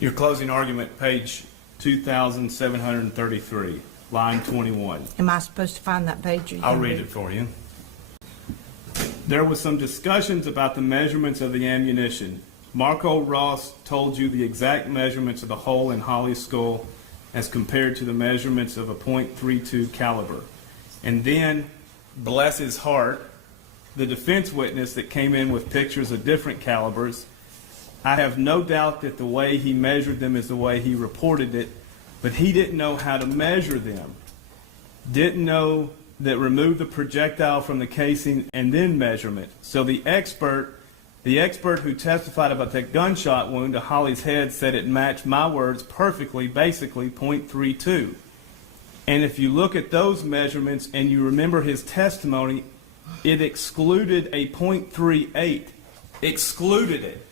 Your closing argument, page 2,733, line 21. Am I supposed to find that page? Or you I'll can read it for you. There was some discussions about the measurements of the ammunition. Marco Ross told you the exact measurements of the hole in Holly's skull as compared to the measurements of a .32 caliber. And then, bless his heart, the defense witness that came in with pictures of different calibers, I have no doubt that the way he measured them is the way he reported it, but he didn't know how to measure them. Didn't know that remove the projectile from the casing and then measurement. So the expert who testified about that gunshot wound to Holly's head said it matched my words perfectly, basically .32. And if you look at those measurements and you remember his testimony, it excluded a .38. Excluded it.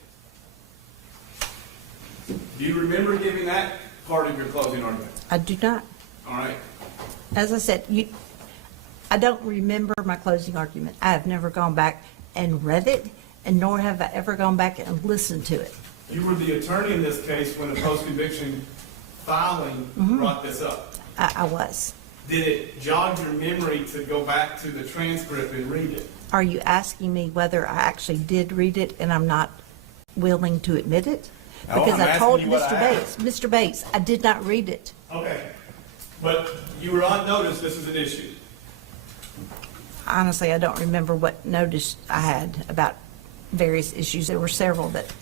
Do you remember giving that part of your closing argument? I do not. All right. As I said, I don't remember my closing argument. I have never gone back and read it, and nor have I ever gone back and listened to it. You were the attorney in this case when the post-conviction filing brought this up. I was. Did it jog your memory to go back to the transcript and read it? Are you asking me whether I actually did read it and I'm not willing to admit it? No, Because I'm I told asking you what Mr. I Bates, Mr. Bates, I did not read it. Okay. But you were on notice this is an issue. Honestly, I don't remember what notice I had about various issues. There were several that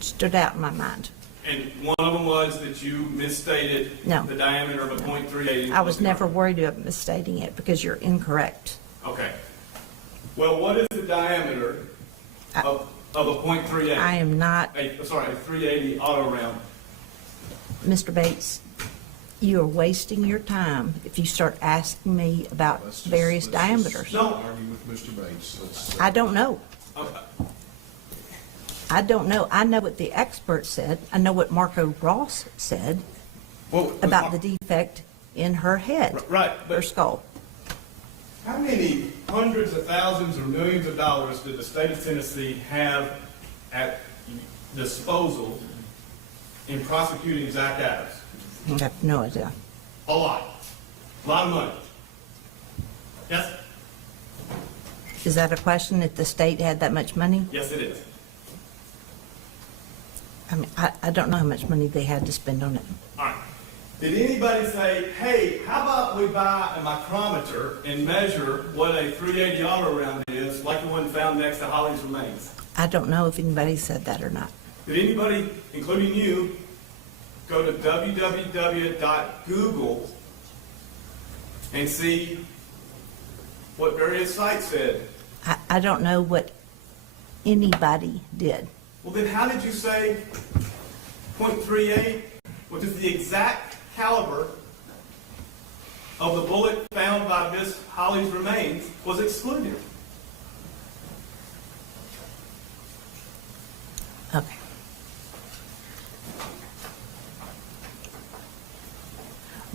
stood out in my mind. And one of them was that you misstated No. the diameter of a .38. I was never worried about misstating it because you're incorrect. Okay. Well, what is the diameter of a .38? I am not, A 380 auto round. Mr. Bates, you are wasting your time if you start asking me about various diameters. No. Argue with Mr. Bates. I don't know. Okay. I don't know. I know what the expert said. I know what Marco Ross said Well, about the defect in her head, right, her but skull. how many hundreds of thousands or millions of dollars did the state of Tennessee have at disposal in prosecuting Zach Adams? I have no idea. A lot. A lot of money. Yes? Is that a question if the state had that much money? Yes, it is. I mean, I don't know how much money they had to spend on it. All right. Did anybody say, hey, how about we buy a micrometer and measure what a 380 auto round is, like the one found next to Holly's remains? I don't know if anybody said that or not. Did anybody, including you, go to www.google and see what various sites said? I don't know what anybody did. Well, then how did you say .38, which is the exact caliber of the bullet found by Miss Holly's remains, was excluded? Okay.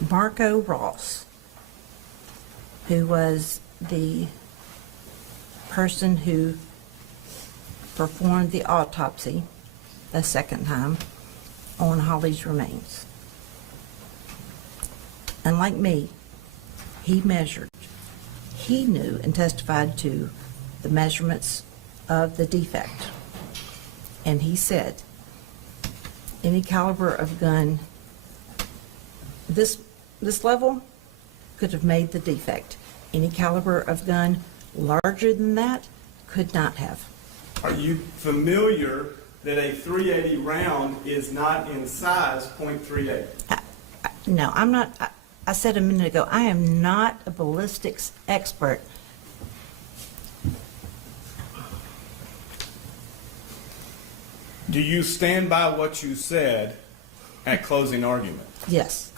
Marco Ross, who was the person who performed the autopsy the second time on Holly's remains. Unlike me, he measured. He knew and testified to the measurements of the defect. And he said, any caliber of gun, this level could have made the defect. Any caliber of gun larger than that could not have. Are you familiar that a .380 round is not in size .38? No, I'm not. I said a minute ago, I am not a ballistics expert. Do you stand by what you said at closing argument? Yes.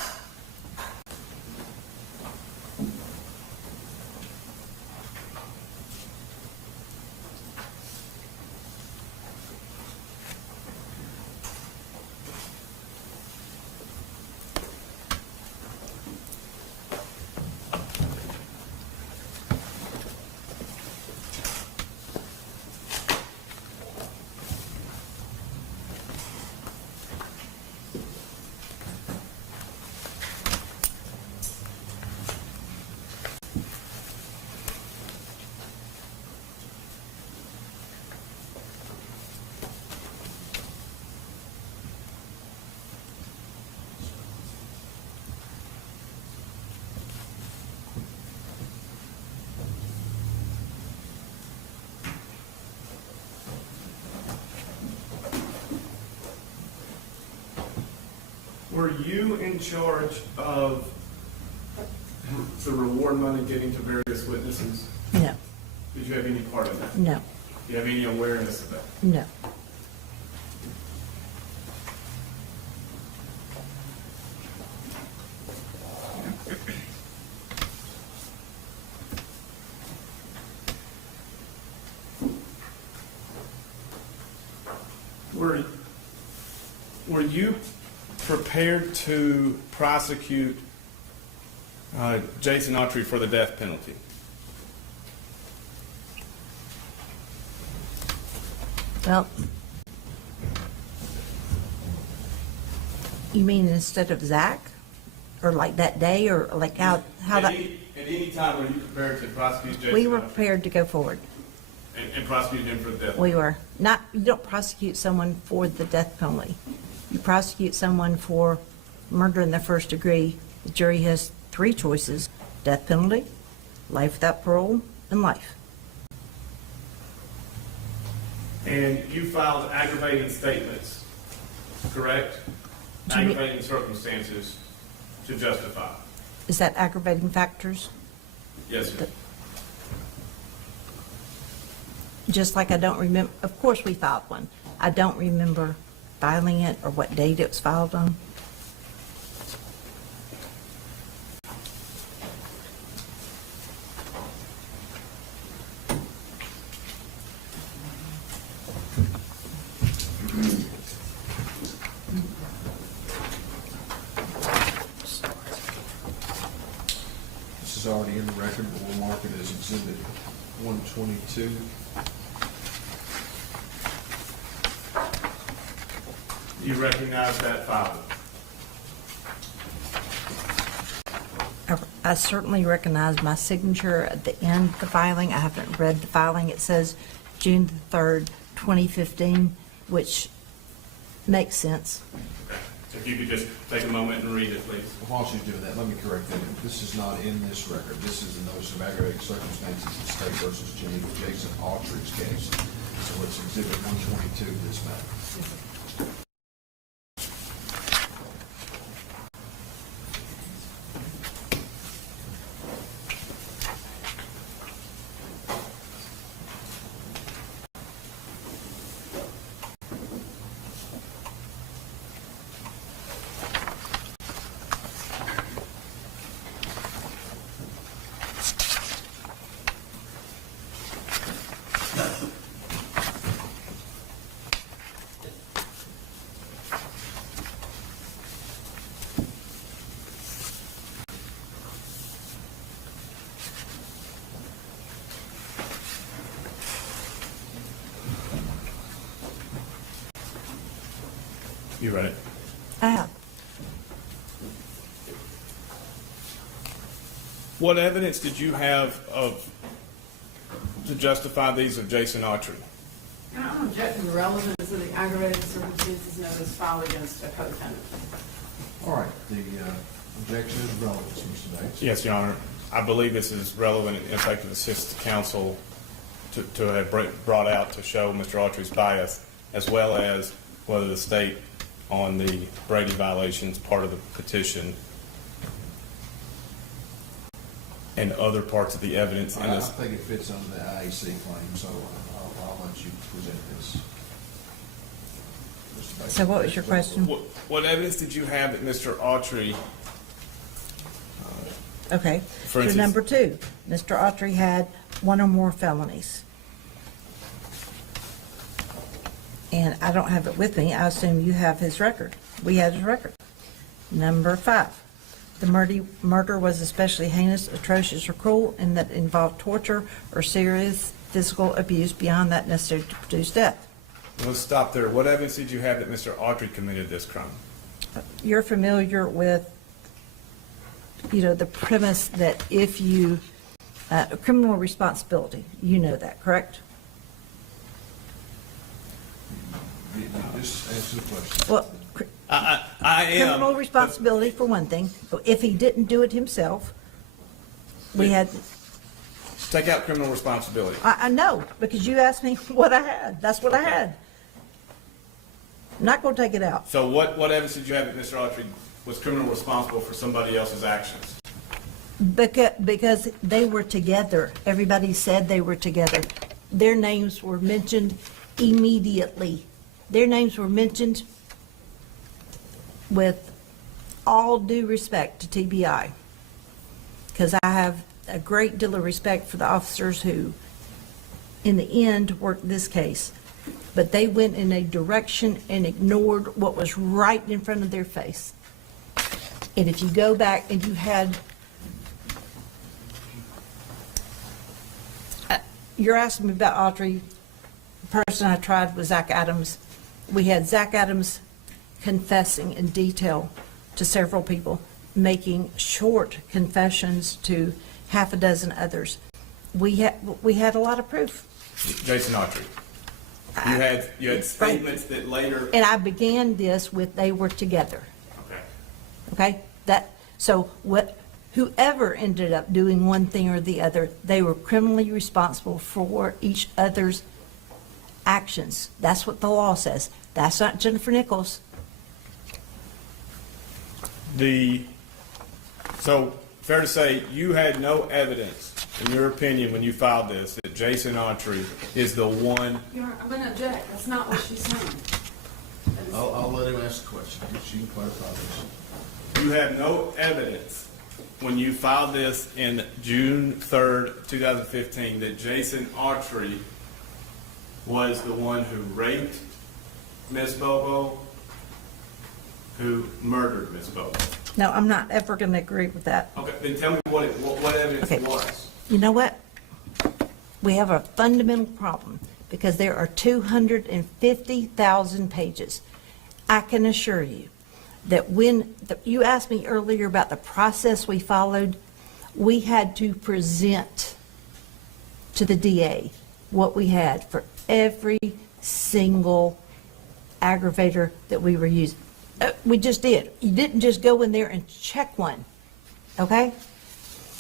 Were you in charge of the reward money getting to various witnesses? No. Did you have any part in that? No. Do you have any awareness of that? No. Were you prepared to prosecute Jason Autry for the death penalty? Well, you mean instead of Zach? Or like that day, or like how At that? any time were you prepared to prosecute Jason We were Autry prepared to go forward. and prosecute him for the death? We were. Not, you don't prosecute someone for the death penalty. You prosecute someone for murder in the first degree. The jury has three choices: death penalty, life without parole, and life. And you filed aggravating statements, correct? Do you mean- Aggravating circumstances to justify. Is that aggravating factors? Yes, sir. Just like I don't remember, of course we filed one. I don't remember filing it or what date it was filed on. This is already in the record, but we'll mark it as Exhibit 122. You recognize that file? I certainly recognize my signature at the end of the filing. I haven't read the filing. It says June the 3rd, 2015, which makes sense. So if you could just take a moment and read it, please. While she's doing that, let me correct that. This is not in this record. This is the notice of aggravated circumstances in State versus Jason Autry's case. So it's Exhibit 122 to this matter. You read it? I have. What evidence did you have to justify these of Jason Autry? And I'm objecting to the relevance of the aggravated circumstances notice filed against a co-defendant. All right, the objection is relevance, Mr. Bates. Yes, Your Honor. I believe this is relevant and effective assist counsel to have brought out to show Mr. Autry's bias, as well as whether the state on the Brady violations part of the petition and other parts of the evidence in I this. think it fits under the IAC claim, so I'll let you present this. Mr. Bates. So what was your question? What evidence did you have that Mr. Autry, Okay, For so instance- number 2, Mr. Autry had one or more felonies. And I don't have it with me. I assume you have his record. We had his record. Number 5, the murder was especially heinous, atrocious, or cruel, and that involved torture or serious physical abuse beyond that necessary to produce death. let's stop there. What evidence did you have that Mr. Autry committed this crime? You're familiar with, the premise that if you, criminal responsibility, you know that, correct? Just answer the question. Well, I am. criminal responsibility for one thing, but if he didn't do it himself, we had, Take out criminal responsibility. I know, because you asked me what I had. That's what I had. I'm not going to take it out. So what evidence did you have that Mr. Autry was criminally responsible for somebody else's actions? Because they were together. Everybody said they were together. Their names were mentioned immediately. Their names were mentioned with all due respect to TBI. Because I have a great deal of respect for the officers who, in the end, worked this case. But they went in a direction and ignored what was right in front of their face. And if you go back and you had, you're asking me about Autry. The person I tried was Zach Adams. We had Zach Adams confessing in detail to several people, making short confessions to half a dozen others. We had a lot of proof. Jason Autry. You had statements that later. And I began this with they were together. Okay. Okay? Whoever ended up doing one thing or the other, they were criminally responsible for each other's actions. That's what the law says. That's not Jennifer Nichols. So fair to say you had no evidence, in your opinion, when you filed this, that Jason Autry is the one. I'm going to object. That's not what she's saying. I'll let him ask the question. She can clarify this. You have no evidence when you filed this in June 3rd, 2015, that Jason Autry was the one who raped Ms. Bobo, who murdered Ms. Bobo. No, I'm not ever going to agree with that. Okay, then tell me what evidence it was. You know what? We have a fundamental problem because there are 250,000 pages. I can assure you that when you asked me earlier about the process we followed, we had to present to the DA what we had for every single aggravator that we were using. We just did. You didn't just go in there and check one, okay?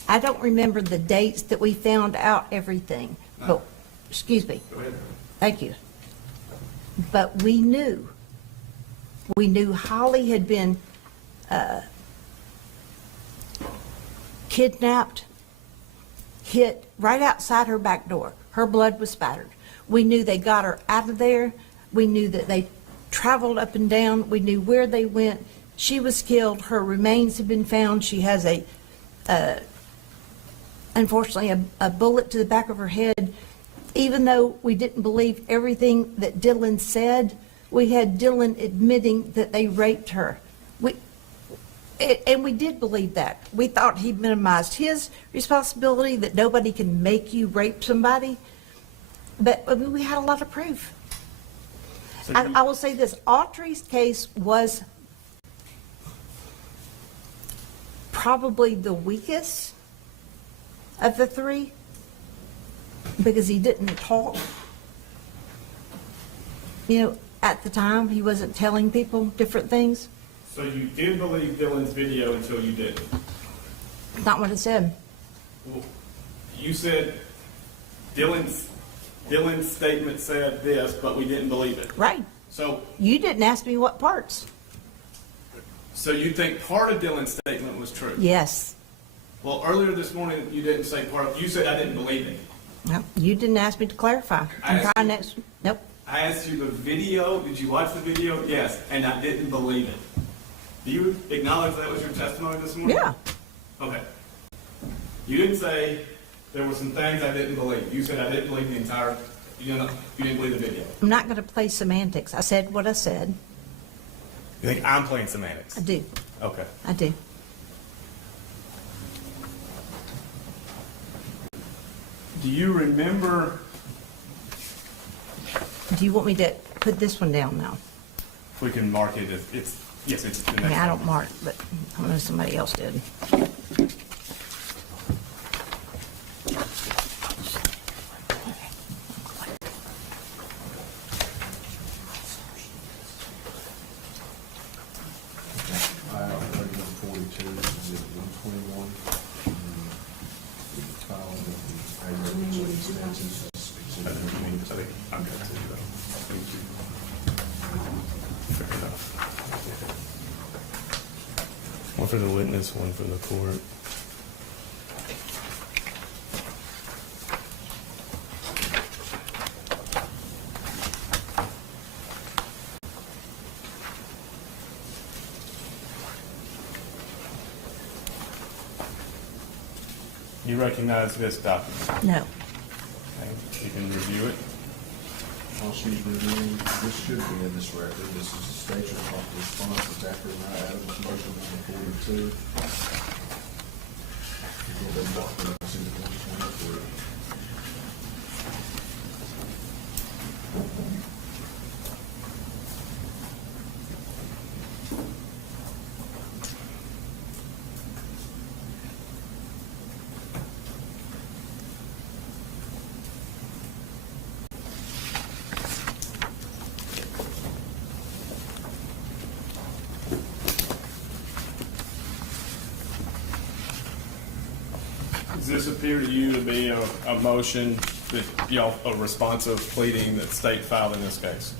I don't remember the dates that we found out everything, but, excuse me. Go ahead. Thank you. But we knew Holly had been kidnapped, hit right outside her back door. Her blood was spattered. We knew they got her out of there. We knew that they traveled up and down. We knew where they went. She was killed. Her remains have been found. She has unfortunately, a bullet to the back of her head. Even though we didn't believe everything that Dylan said, we had Dylan admitting that they raped her. And we did believe that. We thought he minimized his responsibility, that nobody can make you rape somebody. But I mean, we had a lot of proof. I will say this, Autry's case was probably the weakest of the three because he didn't talk. You know, at the time, he wasn't telling people different things. So you did believe Dylan's video until you didn't? Not what it said. Well, you said Dylan's statement said this, but we didn't believe it. Right. So You didn't ask me what parts. So you think part of Dylan's statement was true? Yes. Well, earlier this morning, you didn't say part of, you said I didn't believe it. No, you didn't ask me to clarify. Nope. I asked you the video, did you watch the video? Yes, and I didn't believe it. Do you acknowledge that was your testimony this morning? Yeah. Okay. You didn't say there were some things I didn't believe. You said I didn't believe the entire, you didn't believe the video. I'm not going to play semantics. I said what I said. You think I'm playing semantics? I do. Okay. I do. Do you remember? Do you want me to put this one down now? We can mark it as, yes, it's the I next mean, I don't one. mark, but I know somebody else did. File 3142, exhibit 121. File with the aggravated circumstances, exhibit 122. I think I'm going to do that. Thank you. Fair enough. One for the witness, one for the court. You recognize this document? No. Okay. You can review it. While she's reviewing, this should be in this record. This is a statement of response to Zachary Adams, motion number 42. We'll be marking this into 123. Does this appear to you to be a motion that, a responsive pleading that state filed in this case?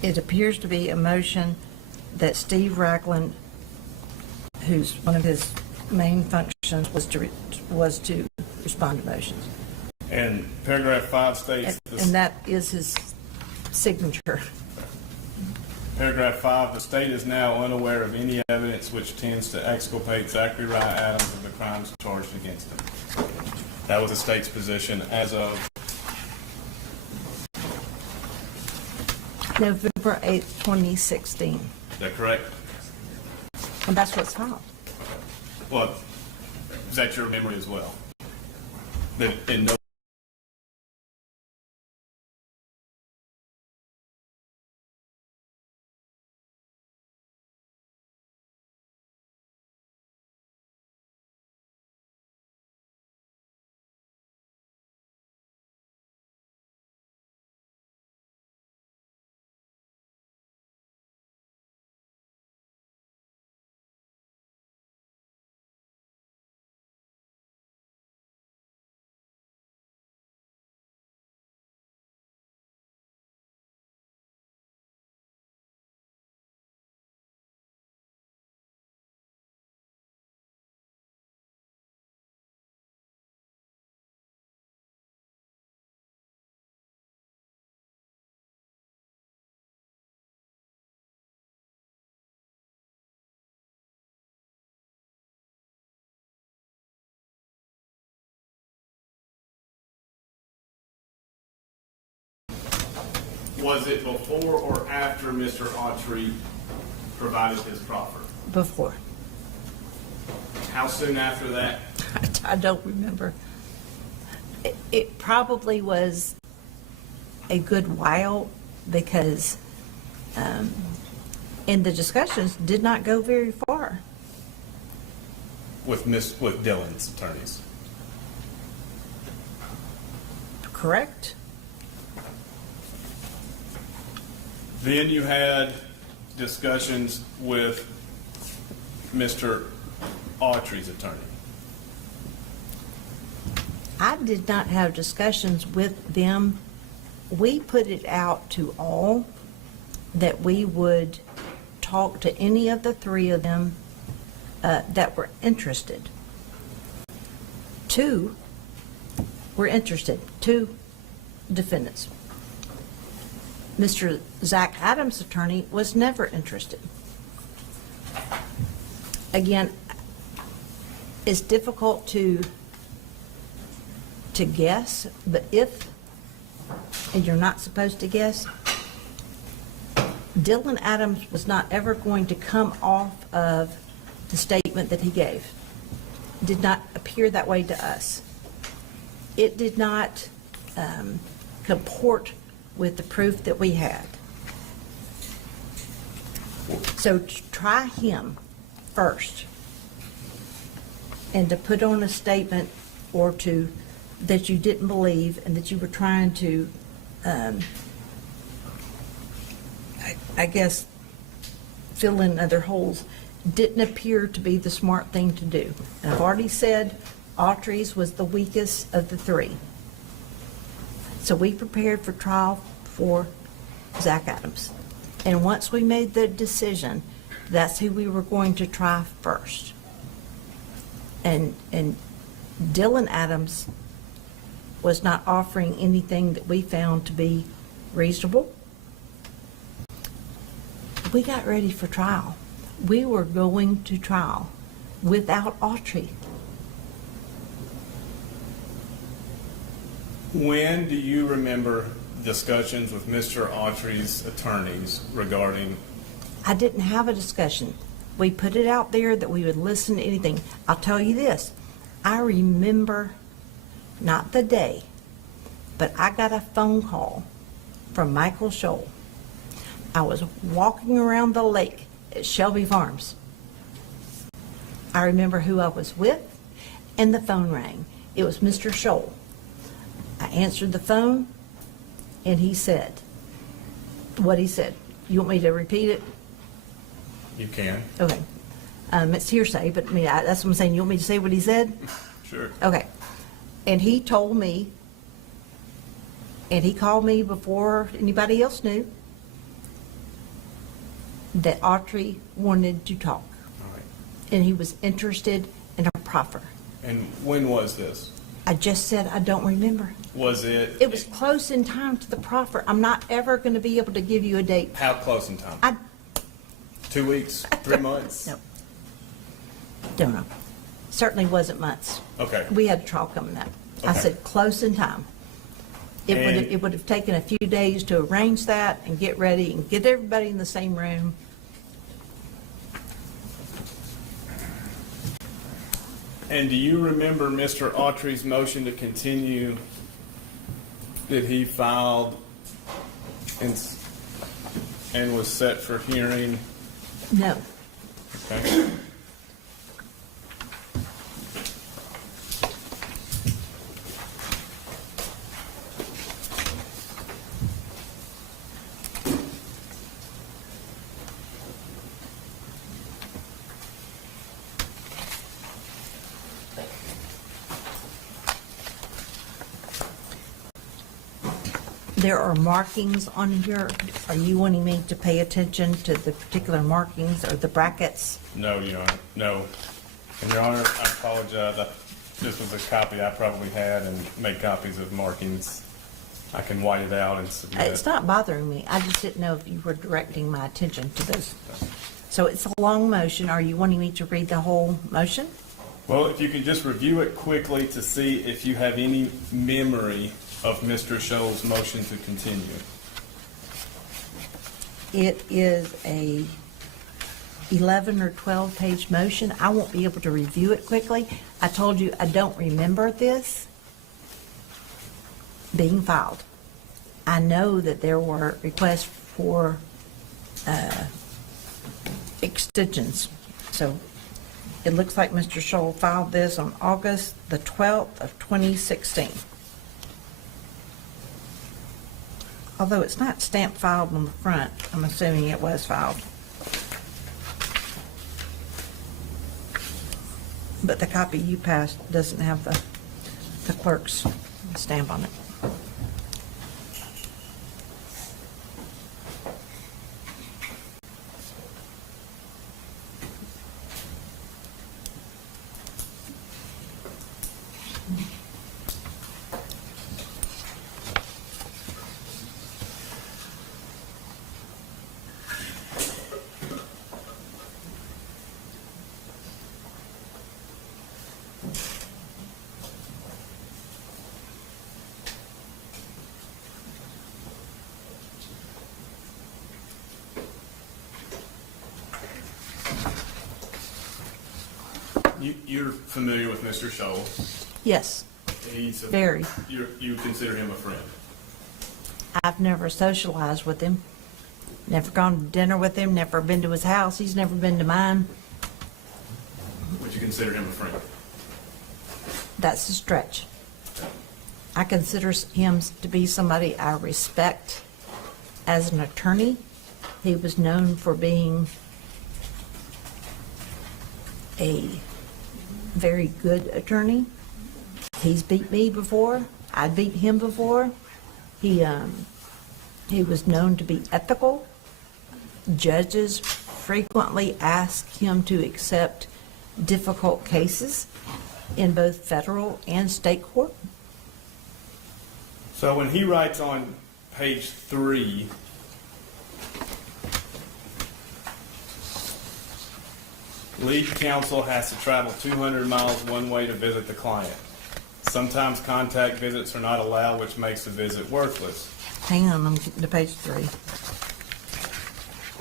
It appears to be a motion that Steve Ragland, whose one of his main functions was to respond to motions. And paragraph 5 states, And that is his signature. paragraph 5, the state is now unaware of any evidence which tends to exculpate Zachary Adams of the crimes charged against him. That was the state's position as of November 8th, 2016. Is that correct? And that's what's filed. Well, is that your memory as well? That in no Was it before or after Mr. Autry provided his proffer? Before. How soon after that? I don't remember. It probably was a good while because and the discussions did not go very far. With Dylan's attorneys? Correct? Then you had discussions with Mr. Autry's attorney. I did not have discussions with them. We put it out to all that we would talk to any of the three of them that were interested. Two were interested, two defendants. Mr. Zach Adams' attorney was never interested. Again, it's difficult to guess, but if, and you're not supposed to guess, Dylan Adams was not ever going to come off of the statement that he gave. It did not appear that way to us. It did not comport with the proof that we had. So to try him first and to put on a statement or to that you didn't believe and that you were trying to I guess fill in other holes didn't appear to be the smart thing to do. And I've already said Autry's was the weakest of the three. So we prepared for trial for Zach Adams. And once we made the decision, that's who we were going to try first. And Dylan Adams was not offering anything that we found to be reasonable. We got ready for trial. We were going to trial without Autry. When do you remember discussions with Mr. Autry's attorneys regarding? I didn't have a discussion. We put it out there that we would listen to anything. I'll tell you this, I remember, not the day, but I got a phone call from Michael Scholl. I was walking around the lake at Shelby Farms. I remember who I was with, and the phone rang. It was Mr. Scholl. I answered the phone, and he said what he said. You want me to repeat it? You can. Okay. It's hearsay, but I mean, that's what I'm saying. You want me to say what he said? Sure. Okay. And he told me, and he called me before anybody else knew, that Autry wanted to talk. All right. And he was interested in a proffer. And when was this? I just said I don't remember. Was it? It was close in time to the proffer. I'm not ever going to be able to give you a date. How close in time? 2 weeks? 3 months? No. Don't know. Certainly wasn't months. Okay. We had a trial coming up. I Okay. said close in time. It would have taken a few days to arrange that and get ready and get everybody in the same room. And do you remember Mr. Autry's motion to continue that he filed and was set for hearing? No. Okay. There are markings on here. Are you wanting me to pay attention to the particular markings or the brackets? No, Your Honor, no. And Your Honor, I apologize. This was a copy I probably had and made copies of markings. I can white it out and submit it. It's not bothering me. I just didn't know if you were directing my attention to those. So it's a long motion. Are you wanting me to read the whole motion? Well, if you can just review it quickly to see if you have any memory of Mr. Scholl's motion to continue. It is a 11 or 12 page motion. I won't be able to review it quickly. I told you I don't remember this being filed. I know that there were requests for extensions. So it looks like Mr. Scholl filed this on August the 12th of 2016. Although it's not stamped filed on the front, I'm assuming it was filed. But the copy you passed doesn't have the clerk's stamp on it. You're familiar with Mr. Scholl? Yes, He's very. You consider him a friend? I've never socialized with him, never gone to dinner with him, never been to his house. He's never been to mine. Would you consider him a friend? That's a stretch. I consider him to be somebody I respect as an attorney. He was known for being a very good attorney. He's beat me before. I'd beat him before. He was known to be ethical. Judges frequently ask him to accept difficult cases in both federal and state court. So when he writes on page 3, lead counsel has to travel 200 miles one way to visit the client. Sometimes contact visits are not allowed, which makes the visit worthless. Hang on, I'm getting to page 3.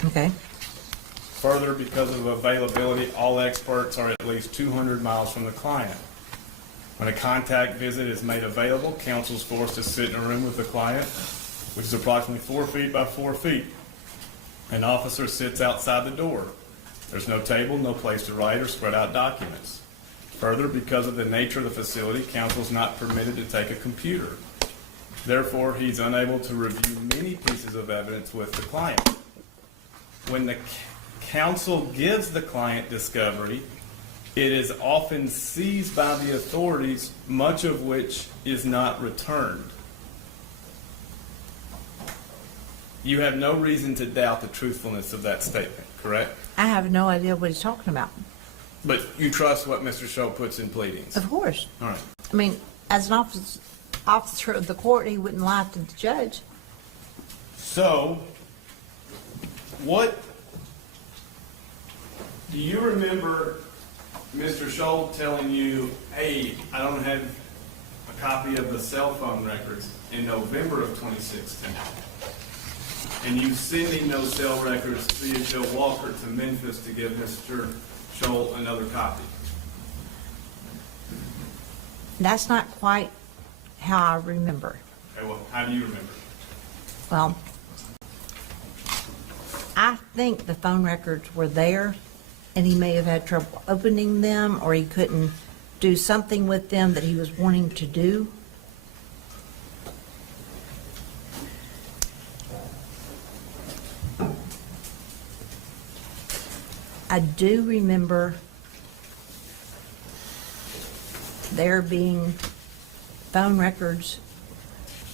Okay. Further, because of availability, all experts are at least 200 miles from the client. When a contact visit is made available, counsel is forced to sit in a room with the client, which is approximately 4 feet by 4 feet. An officer sits outside the door. There's no table, no place to write or spread out documents. Further, because of the nature of the facility, counsel is not permitted to take a computer. Therefore, he's unable to review many pieces of evidence with the client. When the counsel gives the client discovery, it is often seized by the authorities, much of which is not returned. You have no reason to doubt the truthfulness of that statement, correct? I have no idea what he's talking about. But you trust what Mr. Scholl puts in pleadings? Of course. All right. I mean, as an officer of the court, he wouldn't lie to the judge. So, what do you remember Mr. Scholl telling you, hey, I don't have a copy of the cell phone records in November of 2016? And you sending those cell records via Joe Walker to Memphis to give Mr. Scholl another copy? That's not quite how I remember. Okay, well, how do you remember? Well, I think the phone records were there, and he may have had trouble opening them, or he couldn't do something with them that he was wanting to do. I do remember there being phone records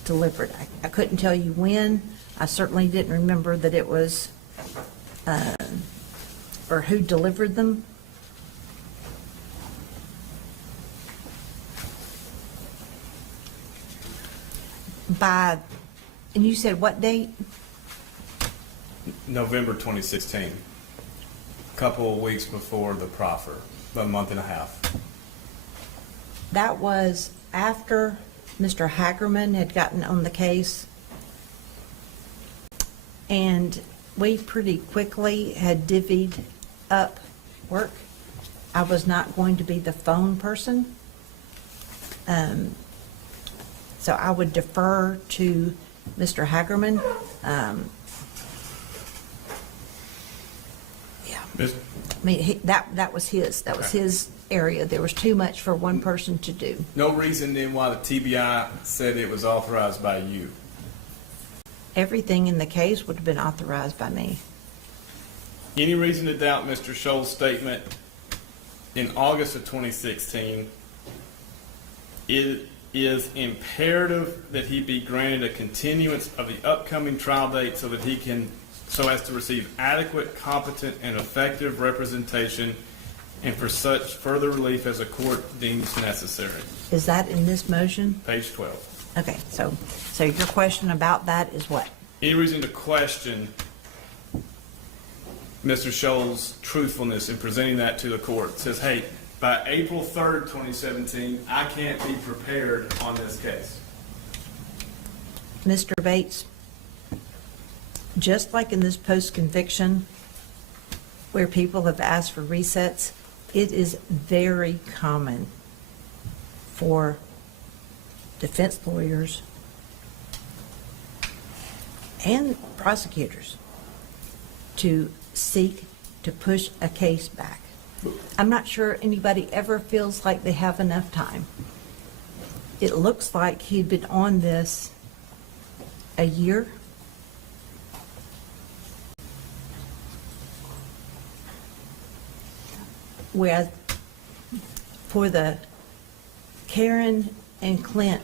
delivered. I couldn't tell you when. I certainly didn't remember that it was, or who delivered them. And you said what date? November 2016. A couple of weeks before the proffer, about a month and a half. That was after Mr. Hagerman had gotten on the case, and we pretty quickly had divvied up work. I was not going to be the phone person. So I would defer to Mr. Hagerman. Yeah. Ms. I mean, that was his area. There was too much for one person to do. No reason then why the TBI said it was authorized by you. Everything in the case would have been authorized by me. Any reason to doubt Mr. Scholl's statement in August of 2016? It is imperative that he be granted a continuance of the upcoming trial date so as to receive adequate, competent, and effective representation, and for such further relief as the court deems necessary. Is that in this motion? Page 12. Okay, so your question about that is what? Any reason to question Mr. Scholl's truthfulness in presenting that to the court? It says, hey, by April 3rd, 2017, I can't be prepared on this case. Mr. Bates, just like in this post-conviction where people have asked for resets, it is very common for defense lawyers and prosecutors to seek to push a case back. I'm not sure anybody ever feels like they have enough time. It looks like he'd been on this a year. Whereas for the Karen and Clint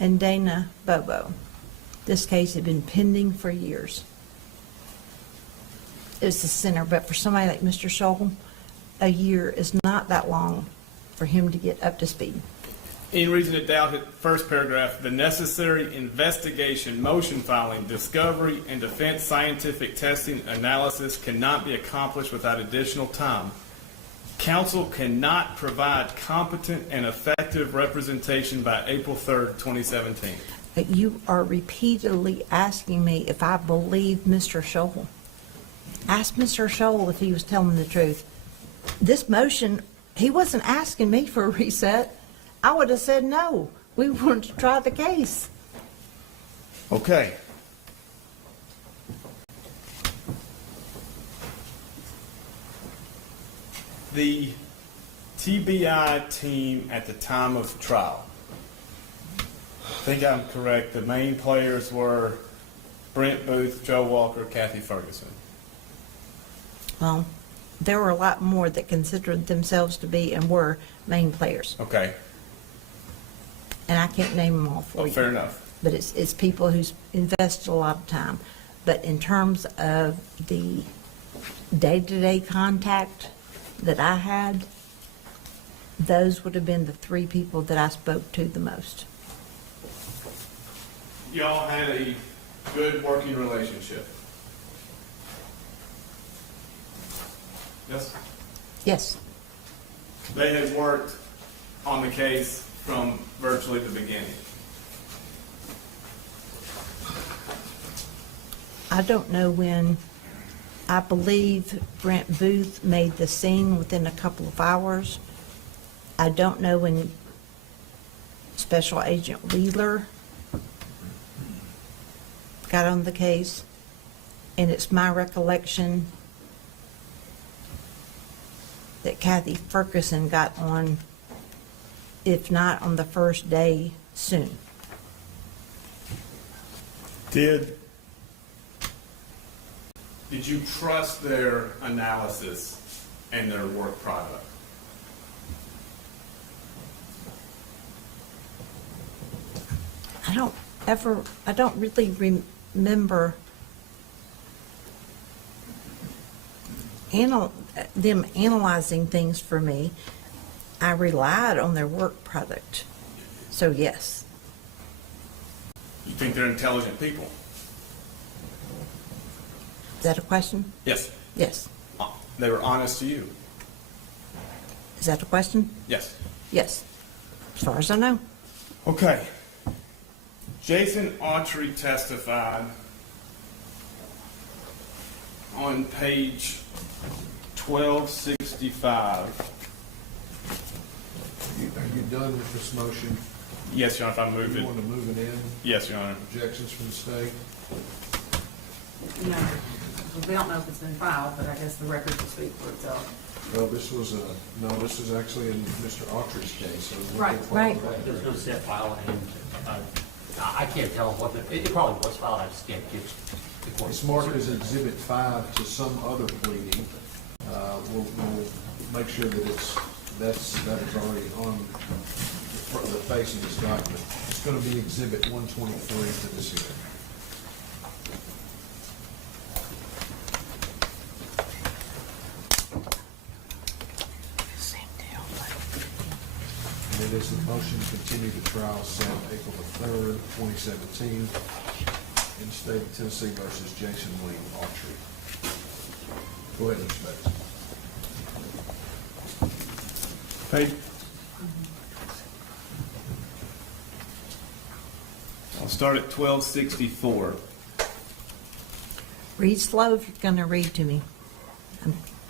and Dana Bobo, this case had been pending for years. It's the center, but for somebody like Mr. Scholl, a year is not that long for him to get up to speed. Any reason to doubt it? First paragraph, the necessary investigation, motion filing, discovery, and defense scientific testing analysis cannot be accomplished without additional time. Counsel cannot provide competent and effective representation by April 3rd, 2017. But you are repeatedly asking me if I believe Mr. Scholl. Ask Mr. Scholl if he was telling the truth. This motion, he wasn't asking me for a reset. I would have said no. We wanted to try the case. Okay. The TBI team at the time of trial, I think I'm correct, the main players were Brent Booth, Joe Walker, Kathy Ferguson. Well, there were a lot more that considered themselves to be and were main players. Okay. And I can't name them all for you. Fair enough. But it's people who's invested a lot of time. But in terms of the day-to-day contact that I had, those would have been the three people that I spoke to the most. Y'all had a good working relationship. Yes? Yes. They had worked on the case from virtually the beginning. I don't know when. I believe Brent Booth made the scene within a couple of hours. I don't know when Special Agent Wheeler got on the case, and it's my recollection that Kathy Ferguson got on, if not on the first day, soon. Did you trust their analysis and their work product? I don't really remember them analyzing things for me. I relied on their work product. So yes. You think they're intelligent people? Is that a question? Yes. Yes. They were honest to you? Is that a question? Yes. Yes. As far as I know. Okay. Jason Autry testified on page 1265. Are you done with this motion? Yes, Your Honor, if I move You it. want to move it in? Yes, Your Honor. Objections from the state? You know, we don't know if it's been filed, but I guess the record will speak for itself. Well, this was actually in Mr. Autry's case. So we'll Right. get Right. that. There's no set file, and I can't tell what it probably was filed, I just can't get the court. It's marked as Exhibit 5 to some other pleading. We'll make sure that that is already on the face of this document. It's going to be Exhibit 123 to this hearing. And it is the motion to continue the trial set April the 3rd, 2017, in the state of Tennessee versus Jason William Autry. Go ahead, Mr. Bates. Page. I'll start at 1264. Read slow if you're going to read to me.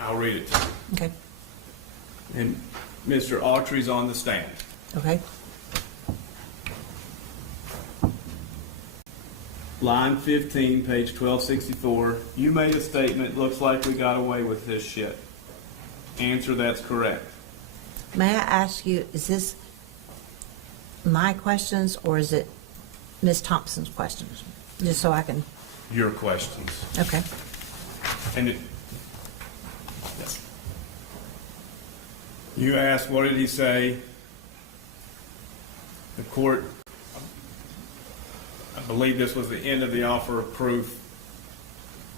I'll read it to you. Okay. And Mr. Autry's on the stand. Okay. Line 15, page 1264. You made a statement, looks like we got away with this shit. Answer, that's correct. May I ask you, is this my questions or is it Ms. Thompson's questions? Just so I can, Your questions. okay. And yes. You asked, what did he say? The court, I believe this was the end of the offer of proof.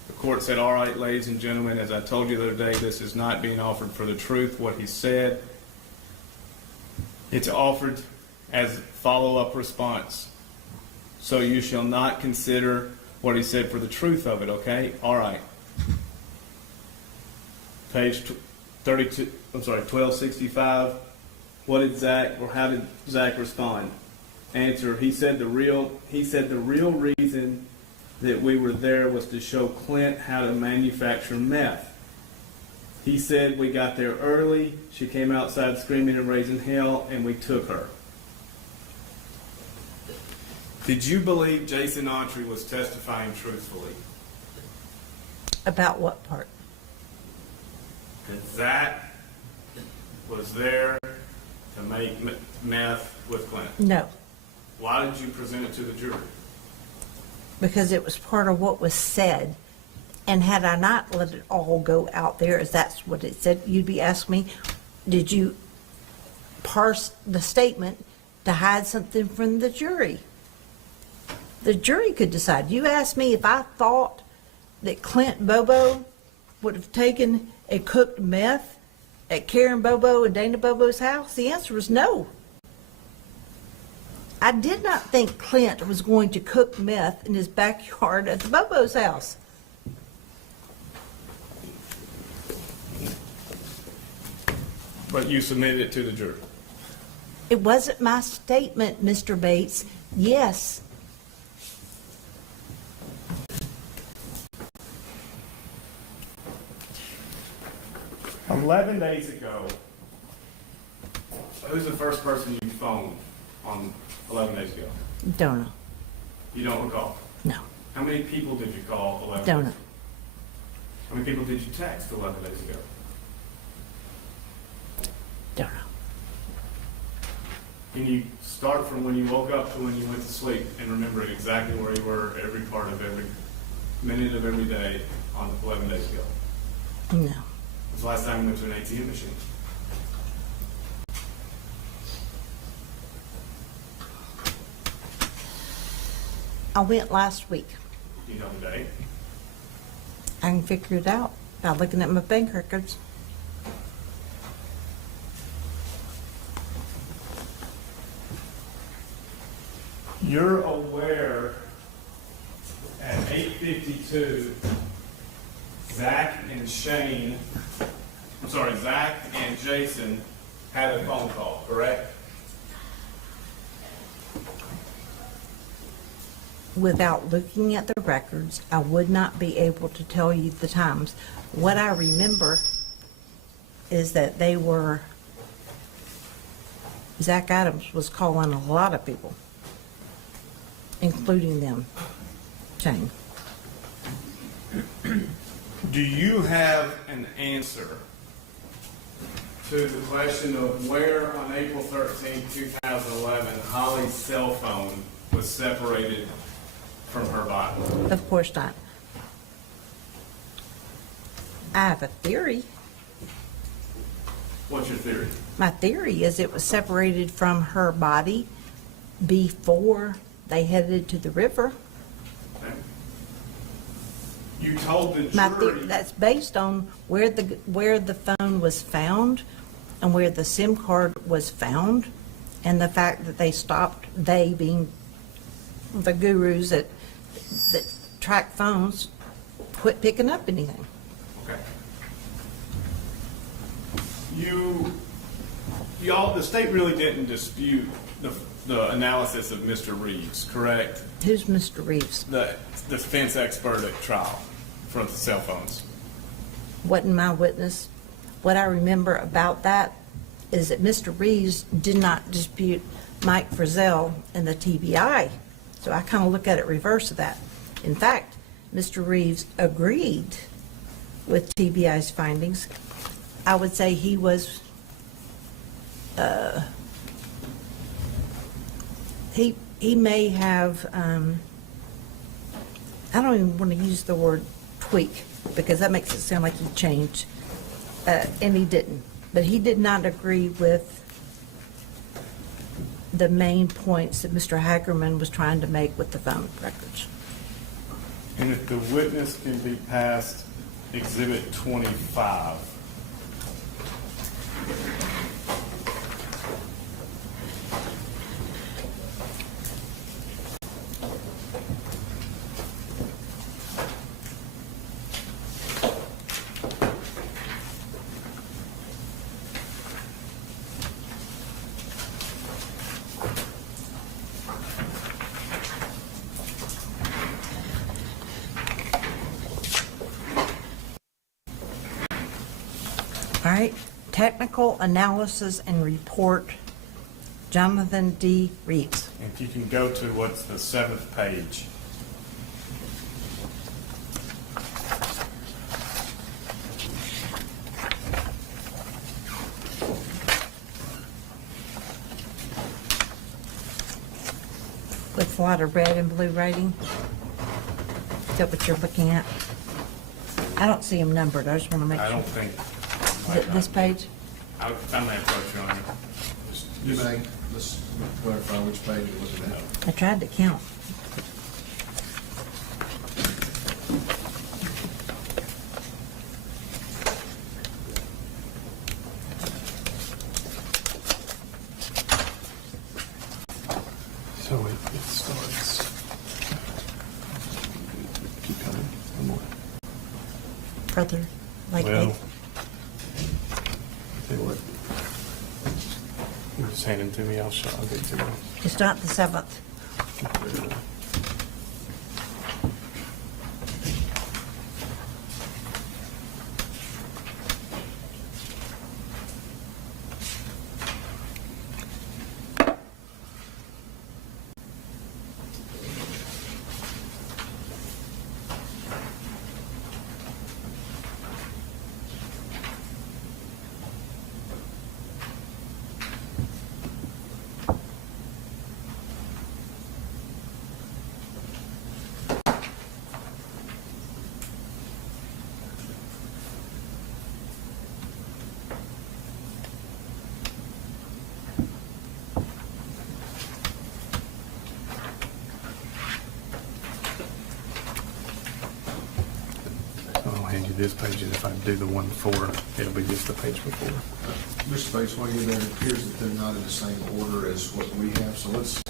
The court said, all right, ladies and gentlemen, as I told you the other day, this is not being offered for the truth, what he said. It's offered as follow-up response. So you shall not consider what he said for the truth of it, okay? All right. Page 1265. What did Zach, or how did Zach respond? Answer, he said the real reason that we were there was to show Clint how to manufacture meth. He said we got there early, she came outside screaming and raising hell, and we took her. Did you believe Jason Autry was testifying truthfully? About what part? That Zach was there to make meth with Clint? No, Why did you present it to the jury? because it was part of what was said. And had I not let it all go out there, as that's what it said, you'd be asking me, did you parse the statement to hide something from the jury? The jury could decide. You asked me if I thought that Clint Bobo would have taken and cooked meth at Karen Bobo and Dana Bobo's house. The answer was no. I did not think Clint was going to cook meth in his backyard at the Bobo's house. But you submitted it to the jury. It wasn't my statement, Mr. Bates. Yes. "11 days ago, who's the first person you phoned on 11 days ago? Don't know. You don't recall? No. How many people did you call 11 Don't days know. ago? How many people did you text 11 days ago? Don't know. Can you start from when you woke up to when you went to sleep and remember exactly where you were every part of every minute of every day on 11 days ago? No. When's the last time you went to an ATM machine? I went last week. Do you know the date? I can figure it out by looking at my bank records. You're aware at 8:52, Zach and Jason had a phone call, correct? without looking at the records, I would not be able to tell you the times. What I remember is that Zach Adams was calling a lot of people, including them, Jane. Do you have an answer to the question of where on April 13, 2011, Holly's cell phone was separated from her body? Of course not. I have a theory. What's your theory? My theory is it was separated from her body before they headed to the river. Okay. You told the My jury. that's based on where the phone was found and where the SIM card was found, and the fact that they stopped, they being the gurus that track phones, quit picking up anything. Okay. Y'all, the state really didn't dispute the analysis of Mr. Reeves, correct? Who's Mr. Reeves? The defense expert at trial for the cell phones. Wasn't my witness. What I remember about that is that Mr. Reeves did not dispute Mike Frizzell and the TBI. So I kind of look at it reverse of that. In fact, Mr. Reeves agreed with TBI's findings. I would say he was, he may have, I don't even want to use the word tweak because that makes it sound like he changed, and he didn't. But he did not agree with the main points that Mr. Hagerman was trying to make with the phone records. And if the witness can be passed Exhibit 25. All right, technical analysis and report, Jonathan D. Reeves. If you can go to what's the 7th page. With a lot of red and blue writing. Is that what you're looking at? I don't see them numbered. I just want to make sure. I don't think. This page? I may approach you on it. You may, let's clarify which page you're looking at. I tried to count. So it starts. Keep coming. One more. Further, like Well, this. tell you what. You just hand them to me. I'll get it to you. It's not the 7th. I'll hand you this page, and if I do the one before, it'll be just the page before. Mr. Bates, while you're there, it appears that they're not in the same order as what we have, so let's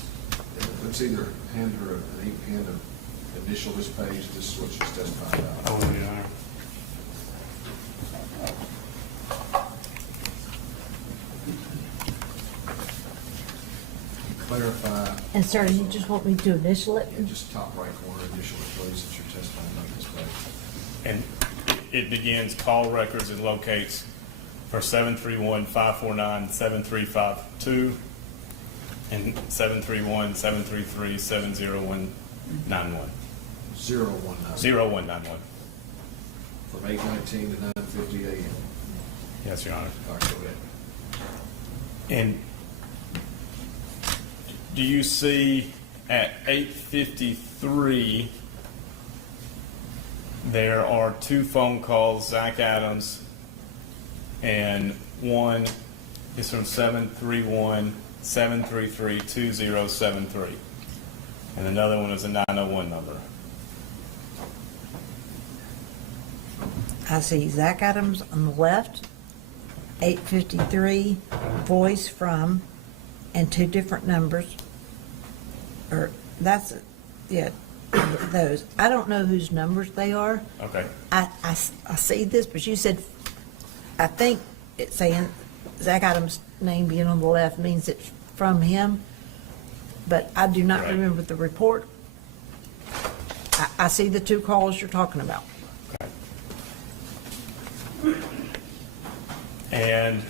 either hand her an ink pen to initial this page, this is what she's testifying about. Oh, yeah. Clarify. And sir, you just want me to initial it? And just top right corner, initial it, please, since your testimony on this page. And it begins call records and locates for 731-549-7352 and 731-733-70191. 0191. From 8:19 to 9:50 a.m. Yes, Your Honor. All right, go ahead. And do you see at 8:53, there are two phone calls, Zach Adams, and one is from 731-733-2073. And another one is a 901 number. I see Zach Adams on the left, 853, voice from, and two different numbers. Or that's, yeah, those. I don't know whose numbers they are. Okay. I see this, but you said, I think it's saying Zach Adams' name being on the left means it's from him, but I do not Right. remember the report. I see the two calls you're talking about. Okay. And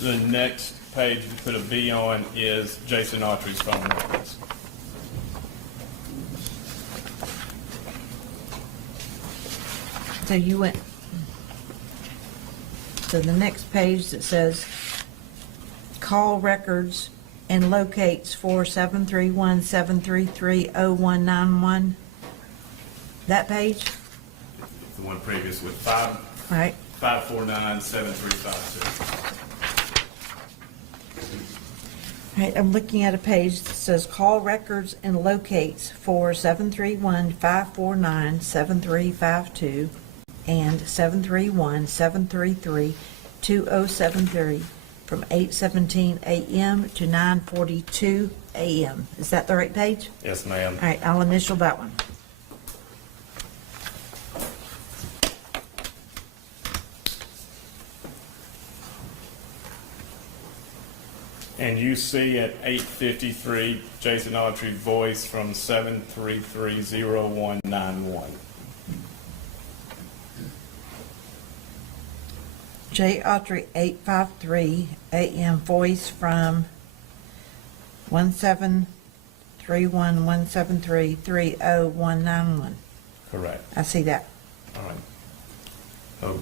the next page to put a B on is Jason Autry's phone records. So you went to the next page that says call records and locates for 731-733-0191. That page? The one previous with Right. 549-7352. Right, I'm looking at a page that says call records and locates for 731-549-7352 and 731-733-2073 from 8:17 a.m. to 9:42 a.m. Is that the right page? Yes, ma'am. All right, I'll initial that one. And you see at 8:53, Jason Autry voice from 733-0191. J. Autry, 853 a.m. voice from 1731173-30191. Correct. I see that. All right. So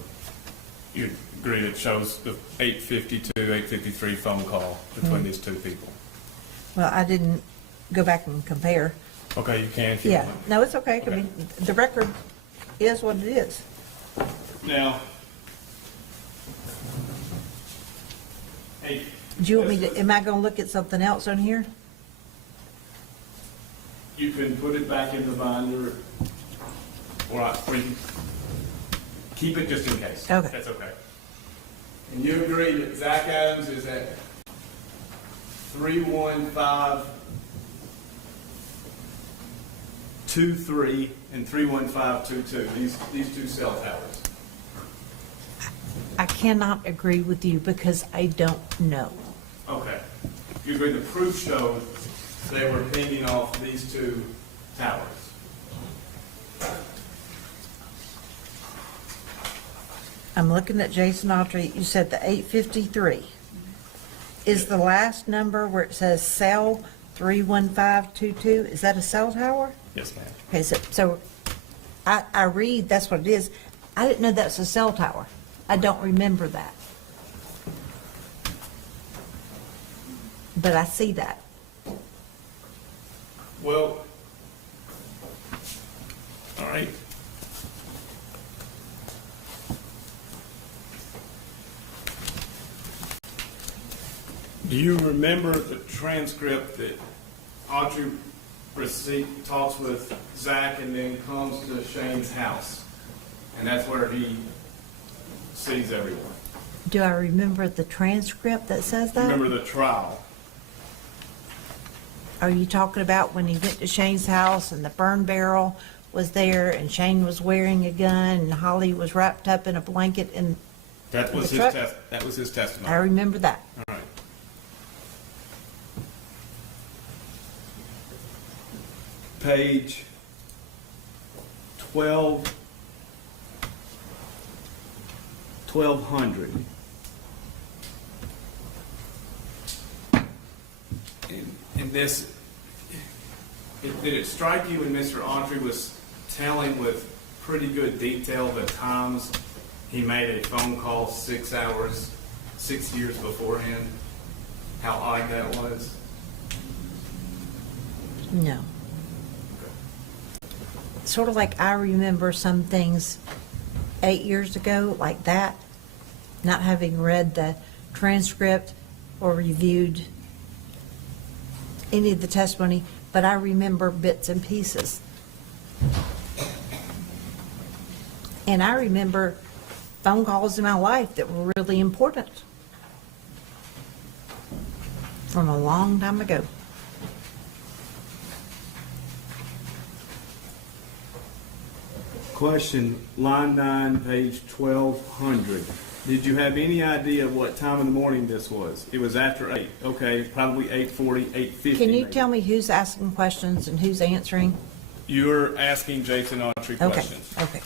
you agree it shows the 8:52, 8:53 phone call between these two people? Well, I didn't go back and compare. Okay, you can if you Yeah, want. no, it's okay. I mean, the record is what it is. Now, Do you want me to, am I going to look at something else on here? you can put it back in the binder, or you can keep it just in case. Okay. That's okay. And you agree that Zach Adams is at 31523 and 31522, these two cell towers. I cannot agree with you because I don't know. Okay. You agree the proof showed they were pinging off these two towers? I'm looking at Jason Autry. You said the 853 is the last number where it says cell 31522. Is that a cell tower? Yes, ma'am. Okay, so I read that's what it is. I didn't know that's a cell tower. I don't remember that. But I see that. Well, all right. Do you remember the transcript that Autry talks with Zach and then comes to Shane's house? And that's where he sees everyone. Do I remember the transcript that says that? Remember the trial? Are you talking about when he went to Shane's house and the burn barrel was there and Shane was wearing a gun and Holly was wrapped up in a blanket and That was the his truck? that was his testimony. I remember that. All right. page 1200. And this, did it strike you when Mr. Autry was telling with pretty good detail the times he made a phone call 6 hours, 6 years beforehand? How odd that was? No. Sort of like I remember some things 8 years ago, like that, not having read the transcript or reviewed any of the testimony, but I remember bits and pieces. And I remember phone calls in my life that were really important from a long time ago. Question, line 9, page 1200. Did you have any idea what time in the morning this was? It was after 8. Okay, probably 8:40, 8:50. Can you maybe. tell me who's asking questions and who's answering? You're asking Jason Autry Okay, questions. okay.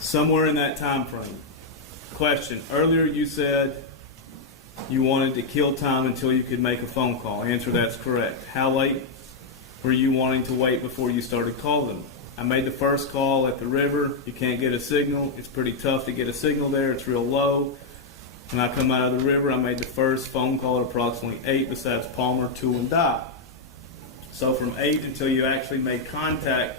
Somewhere in that time frame. Question, earlier you said you wanted to kill time until you could make a phone call. Answer, that's correct. How late were you wanting to wait before you started calling? I made the first call at the river. You can't get a signal. It's pretty tough to get a signal there. It's real low. When I come out of the river, I made the first phone call at approximately 8 besides Palmer, Tool, and Dot. So from 8 until you actually made contact,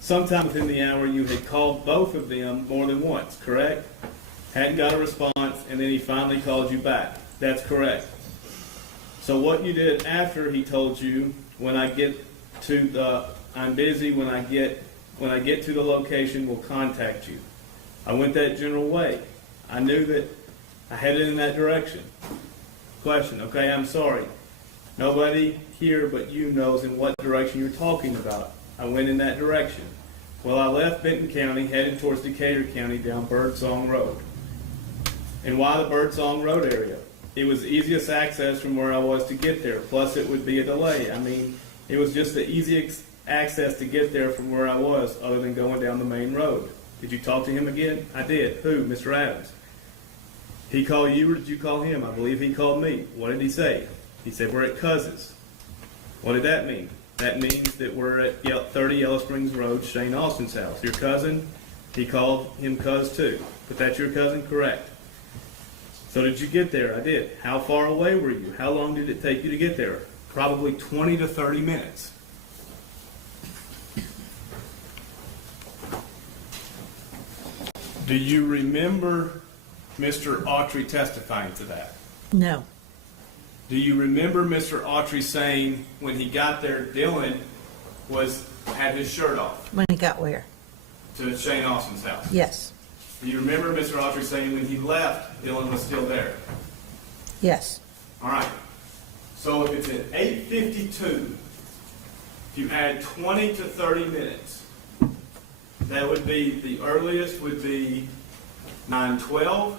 sometime within the hour you had called both of them more than once, correct? Hadn't got a response, and then he finally called you back. That's correct. So what you did after he told you, when I get to the, I'm busy, when I get to the location, we'll contact you. I went that general way. I knew that I headed in that direction. Question, okay, I'm sorry. Nobody here but you knows in what direction you're talking about. I went in that direction. Well, I left Benton County, headed towards Decatur County down Birdsong Road. And why the Birdsong Road area? It was the easiest access from where I was to get there. Plus, it would be a delay. I mean, it was just the easiest access to get there from where I was, other than going down the main road. Did you talk to him again? I did. Who? Mr. Adams. He called you, or did you call him? I believe he called me. What did he say? He said, we're at Cuz's. What did that mean? That means that we're at 30 Yellow Springs Road, Shane Austin's house. Your cousin, he called him Cuz too. But that's your cousin? Correct. So did you get there? I did. How far away were you? How long did it take you to get there? Probably 20 to 30 minutes. Do you remember Mr. Autry testifying to that? No. Do you remember Mr. Autry saying when he got there, Dylan had his shirt off? When he got where? To Shane Austin's house? Yes. Do you remember Mr. Autry saying when he left, Dylan was still there? Yes. All right. So if it's at 8:52, if you add 20 to 30 minutes, that would be, the earliest would be 9:12.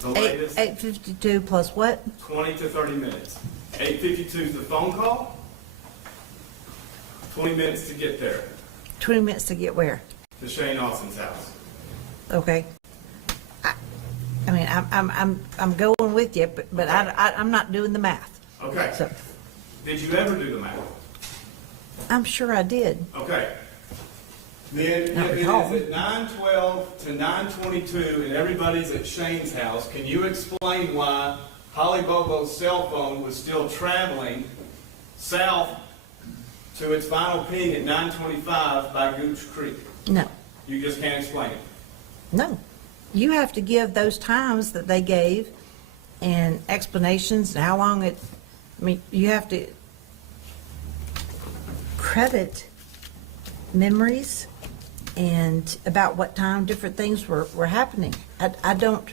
The latest, 8:52 plus what? 20 to 30 minutes. 8:52 is the phone call. 20 minutes to get there, 20 minutes to get where? to Shane Austin's house. Okay. I mean, I'm going with you, but I'm not doing the math. Okay. So Did you ever do the math? I'm sure I did. Okay. Then Not if it recall. is at 9:12 to 9:22 and everybody's at Shane's house, can you explain why Holly Bobo's cell phone was still traveling south to its final ping at 9:25 by Gooch Creek? No. You just can't explain it. No. You have to give those times that they gave and explanations and how long it, I mean, you have to credit memories and about what time different things were happening. I don't.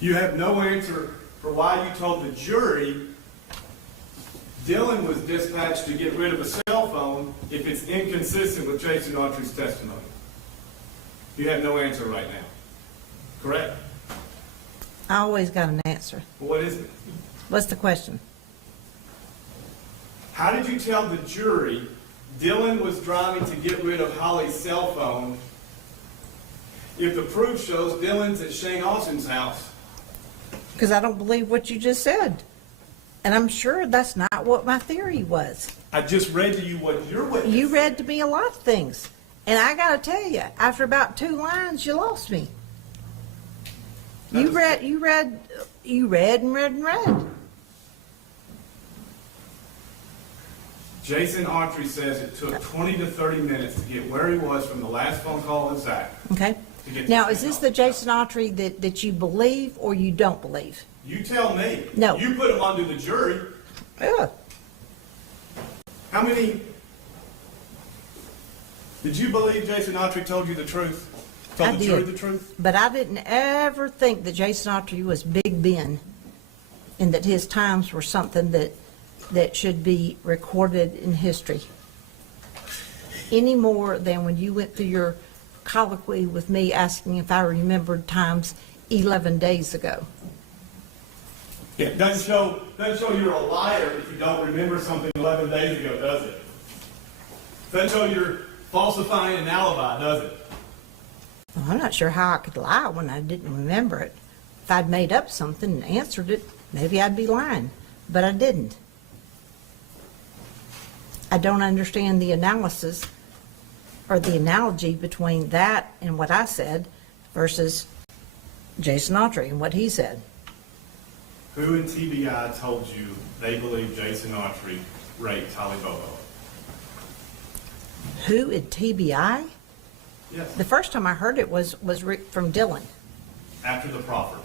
You have no answer for why you told the jury Dylan was dispatched to get rid of a cell phone if it's inconsistent with Jason Autry's testimony. You have no answer right now. Correct? I always got an answer. Well, what is it? What's the question? How did you tell the jury Dylan was driving to get rid of Holly's cell phone if the proof shows Dylan's at Shane Austin's house? Because I don't believe what you just said. And I'm sure that's not what my theory was. I just read to you what your witness You said. read to me a lot of things. And I gotta tell you, after about 2 lines, you lost me. You read and read. Jason Autry says it took 20 to 30 minutes to get where he was from the last phone call with Zach. Okay. To get Now, to is this the Jason Autry that you believe or you don't believe? You tell me. No. You put him onto the jury. Yeah. How many? Did you believe Jason Autry told you the truth? Told I the jury did. the truth? But I didn't ever think that Jason Autry was Big Ben and that his times were something that should be recorded in history. Any more than when you went through your colloquy with me asking if I remembered times 11 days ago. Yeah, doesn't show you're a liar if you don't remember something 11 days ago, does it? Doesn't show you're falsifying an alibi, does it? Well, I'm not sure how I could lie when I didn't remember it. If I'd made up something and answered it, maybe I'd be lying, but I didn't. I don't understand the analysis or the analogy between that and what I said versus Jason Autry and what he said. Who in TBI told you they believe Jason Autry raped Holly Bobo? Who at TBI? Yes. The first time I heard it was from Dylan. After the proffer.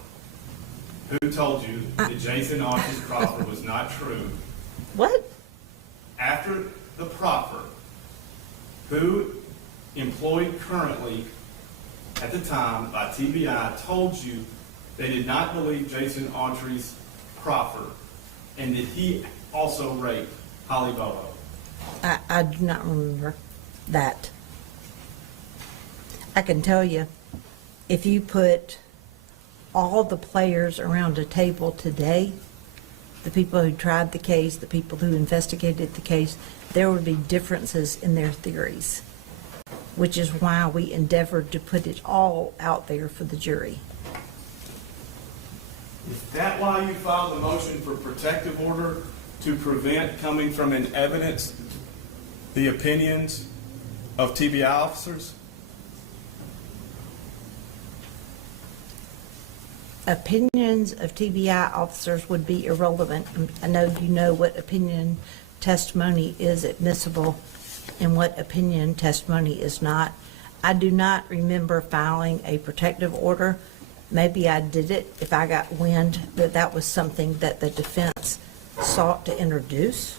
Who told you that Jason Autry's proffer was not true? What? After the proffer, who employed currently at the time by TBI told you they did not believe Jason Autry's proffer and that he also raped Holly Bobo? I do not remember that. I can tell you, if you put all the players around a table today, the people who tried the case, the people who investigated the case, there would be differences in their theories, which is why we endeavored to put it all out there for the jury. Is that why you filed a motion for protective order to prevent coming from in evidence the opinions of TBI officers? Opinions of TBI officers would be irrelevant. I know you know what opinion testimony is admissible and what opinion testimony is not. I do not remember filing a protective order. Maybe I did it if I got wind that that was something that the defense sought to introduce.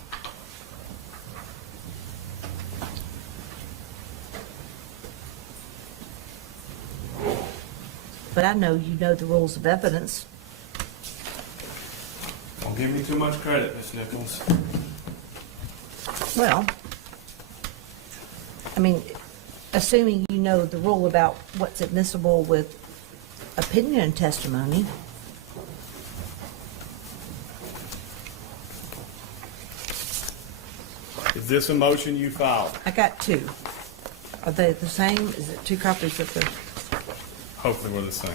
But I know you know the rules of evidence. Don't give me too much credit, Ms. Nichols. Well, I mean, assuming you know the rule about what's admissible with opinion testimony. Is this a motion you filed? I got two. Are they the same? Is it two copies of the? Hopefully we're the same.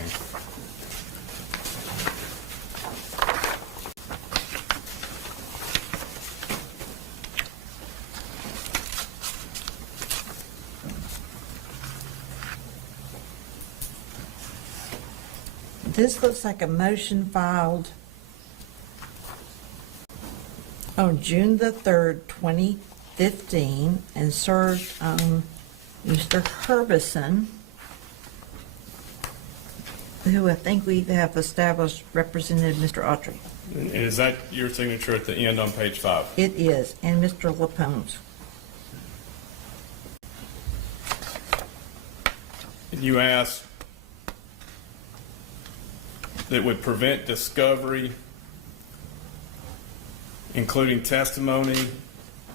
This looks like a motion filed on June the 3rd, 2015, and served on Mr. Herbison, who I think we have established represented Mr. Autry. And is that your signature at the end on page 5? It is, and Mr. Lapone's. And you asked that would prevent discovery, including testimony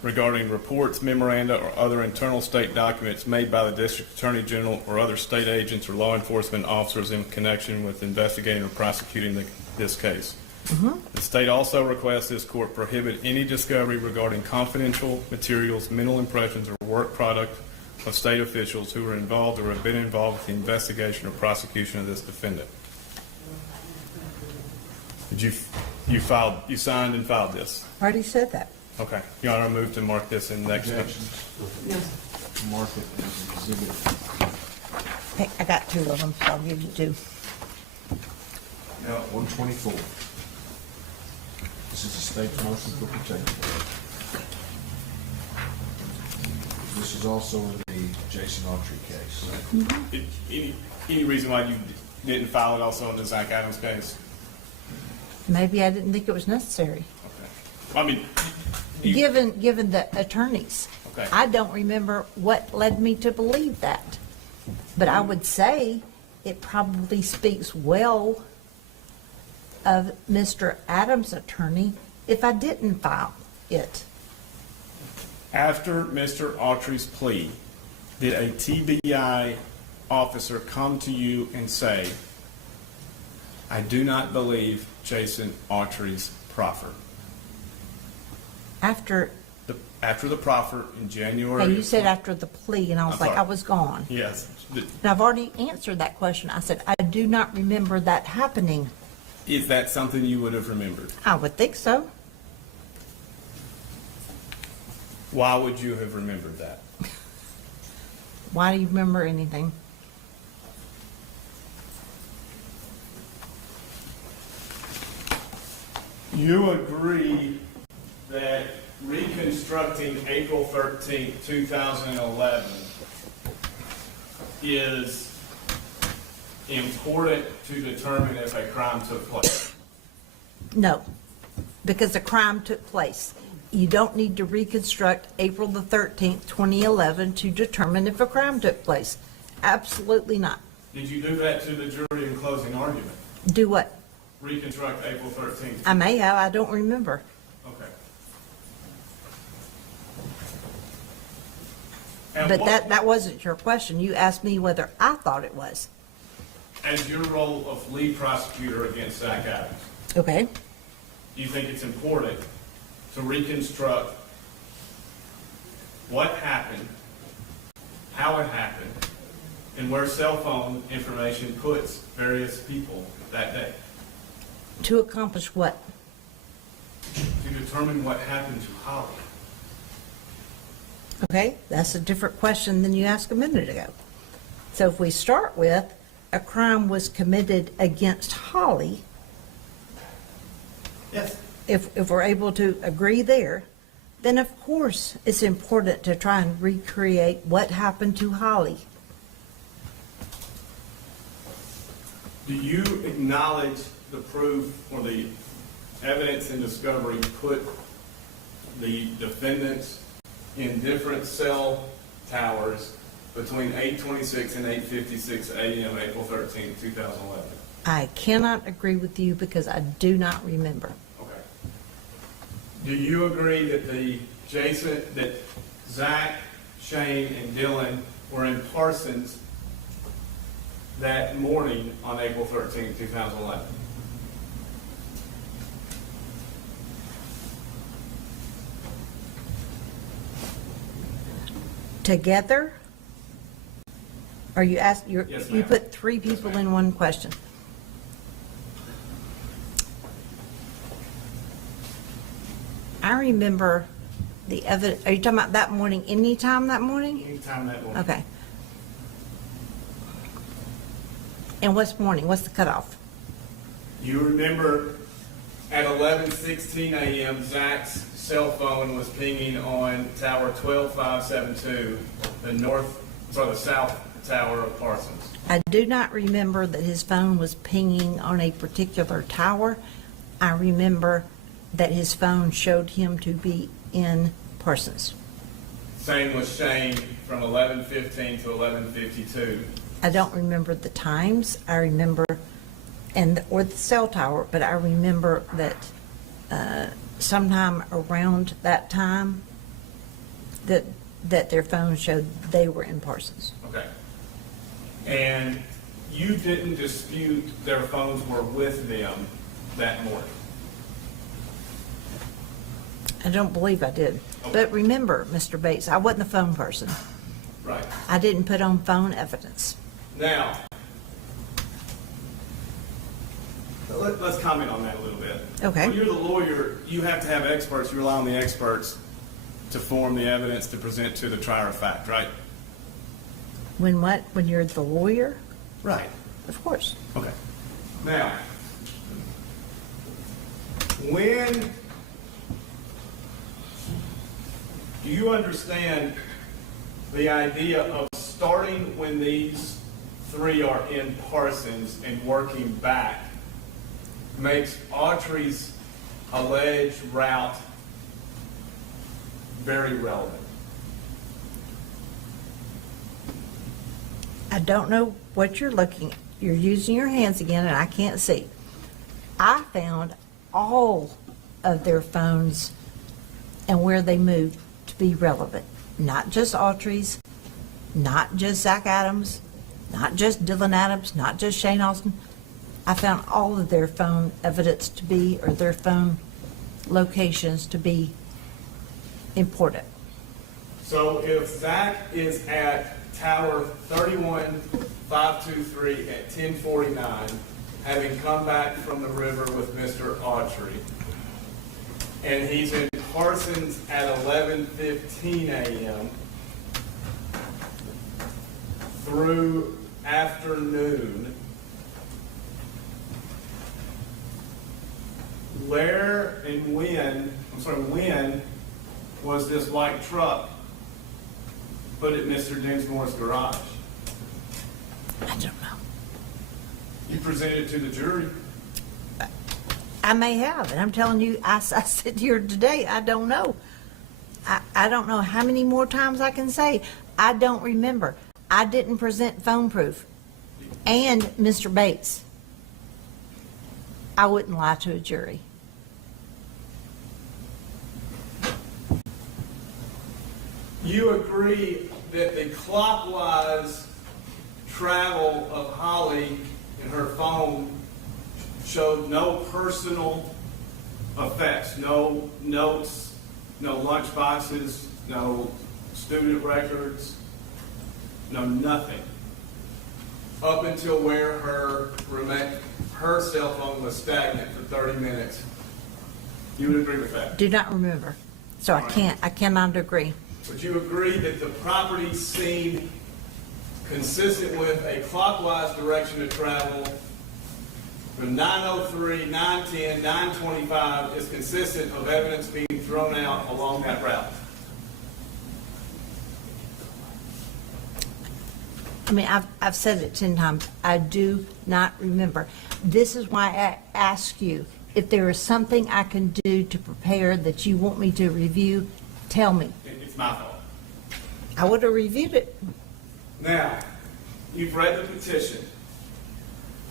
regarding reports, memoranda, or other internal state documents made by the District Attorney General or other state agents or law enforcement officers in connection with investigating or prosecuting this case. The state also requests this court prohibit any discovery regarding confidential materials, mental impressions, or work product of state officials who are involved or have been involved with the investigation or prosecution of this defendant. Did you signed and filed this? Already said that. Okay. Your Honor, I move to mark this in next. Objections? Mark it as an exhibit. Hey, I got two of them, so I'll give you two. Now, 124. This is the state's motion for protection. This is also in the Jason Autry case. Any reason why you didn't file it also in the Zach Adams case? Maybe I didn't think it was necessary. Okay. I mean, Given the attorneys. Okay. I don't remember what led me to believe that. But I would say it probably speaks well of Mr. Adams' attorney if I didn't file it. after Mr. Autry's plea, did a TBI officer come to you and say, I do not believe Jason Autry's proffer? After the proffer in January. And you said after the plea, and I was I'm like, sorry. I was gone. Yes. And I've already answered that question. I said, I do not remember that happening. Is that something you would have remembered? I would think so. Why would you have remembered that? Why do you remember anything? You agree that reconstructing April 13, 2011 is important to determine if a crime took place? No, because the crime took place. You don't need to reconstruct April the 13th, 2011 to determine if a crime took place. Absolutely not. Did you do that to the jury in closing argument? Do what? Reconstruct April 13th? I may have, I don't remember. Okay. But that wasn't your question. You asked me whether I thought it was. As your role of lead prosecutor against Zach Adams, Okay. do you think it's important to reconstruct what happened, how it happened, and where cell phone information puts various people that day? To accomplish what? To determine what happened to Holly. Okay, that's a different question than you asked a minute ago. So if we start with a crime was committed against Holly, Yes. if we're able to agree there, then of course it's important to try and recreate what happened to Holly. Do you acknowledge the proof or the evidence and discovery put the defendants in different cell towers between 8:26 and 8:56 a.m. April 13, 2011? I cannot agree with you because I do not remember. Okay. Do you agree that that Zach, Shane, and Dylan were in Parsons that morning on April 13, 2011? Together? Are you ask, Yes, you ma'am. put three people in one question. I remember the evidence, are you talking about that morning, anytime that morning? Anytime that morning. Okay. And what's morning? What's the cutoff? You remember at 11:16 a.m., Zach's cell phone was pinging on tower 12572, the south tower of Parsons. I do not remember that his phone was pinging on a particular tower. I remember that his phone showed him to be in Parsons. Same with Shane from 11:15 to 11:52. I don't remember the times. I remember, or the cell tower, but I remember that sometime around that time that their phone showed they were in Parsons. Okay. And you didn't dispute their phones were with them that morning? I don't believe I did. But remember, Mr. Bates, I wasn't the phone person. Right. I didn't put on phone evidence. Now, let's comment on that a little bit. Okay. When you're the lawyer, you have to have experts. You rely on the experts to form the evidence to present to the trier of fact, right? When what? When you're the lawyer? Right. Of course. Okay. Now, when do you understand the idea of starting when these three are in Parsons and working back makes Autry's alleged route very relevant? I don't know what you're looking at. You're using your hands again and I can't see. I found all of their phones and where they moved to be relevant. Not just Autry's, not just Zach Adams, not just Dylan Adams, not just Shane Austin. I found all of their phone evidence to be, or their phone locations to be important. So if Zach is at Tower 31523 at 1049, having come back from the river with Mr. Autry, and he's in Parsons at 11:15 a.m. through afternoon, where and when was this white truck put at Mr. Dinsmore's garage? I don't know. You presented it to the jury. I may have, and I'm telling you, I sit here today, I don't know. I don't know how many more times I can say, I don't remember. I didn't present phone proof. And Mr. Bates, I wouldn't lie to a jury. You agree that the clockwise travel of Holly and her phone showed no personal effects, no notes, no lunch boxes, no student records, no nothing, up until where her cell phone was stagnant for 30 minutes. You would agree with that? Do not remember. So I cannot agree. Would you agree that the property seemed consistent with a clockwise direction of travel from 9:03, 9:10, 9:25 is consistent of evidence being thrown out along that route? I mean, I've said it 10 times. I do not remember. This is why I ask you, if there is something I can do to prepare that you want me to review, tell me. It's my fault. I would have reviewed it. Now, you've read the petition.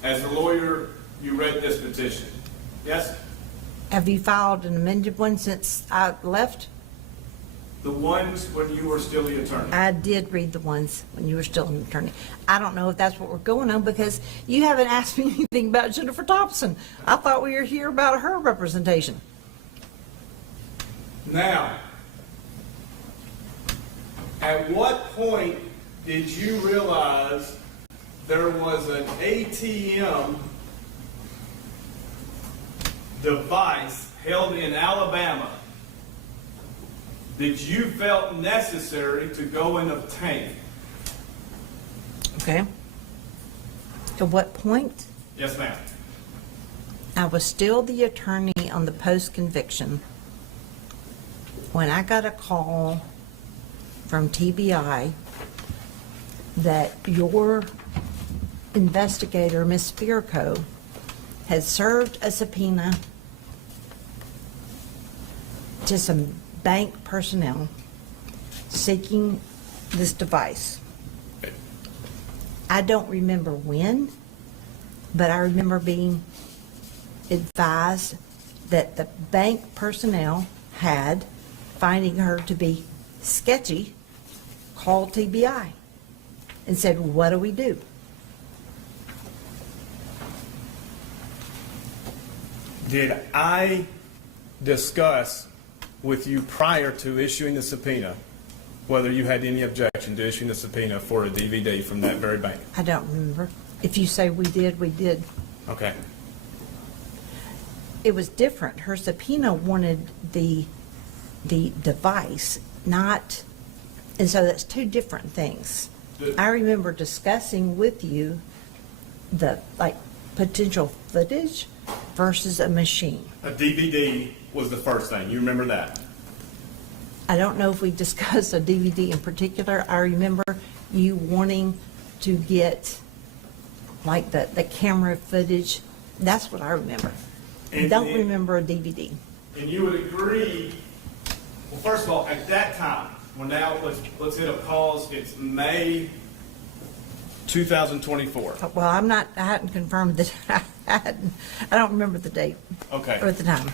As a lawyer, you read this petition. Yes? Have you filed an amended one since I left? The ones when you were still the attorney. I did read the ones when you were still an attorney. I don't know if that's what we're going on because you haven't asked me anything about Jennifer Thompson. I thought we were here about her representation. Now, at what point did you realize there was an ATM device held in Alabama that you felt necessary to go and obtain? Okay. At what point? Yes, ma'am. I was still the attorney on the post-conviction when I got a call from TBI that your investigator, Ms. Spirko, had served a subpoena to some bank personnel seeking this device. I don't remember when, but I remember being advised that the bank personnel had, finding her to be sketchy, called TBI and said, what do we do? Did I discuss with you prior to issuing the subpoena, whether you had any objection to issuing the subpoena for a DVD from that very bank. I don't remember. If you say we did, we did. Okay. It was different. Her subpoena wanted the device, not, and so that's two different things. I remember discussing with you the, like, potential footage versus a machine. A DVD was the first thing. You remember that? I don't know if we discussed a DVD in particular. I remember you wanting to get, like, the camera footage. That's what I remember. I don't remember a DVD. And you would agree, well, first of all, at that time, well, now let's hit a pause. It's May 2024. Well, I hadn't confirmed that. I don't remember the date. Okay. Or the time.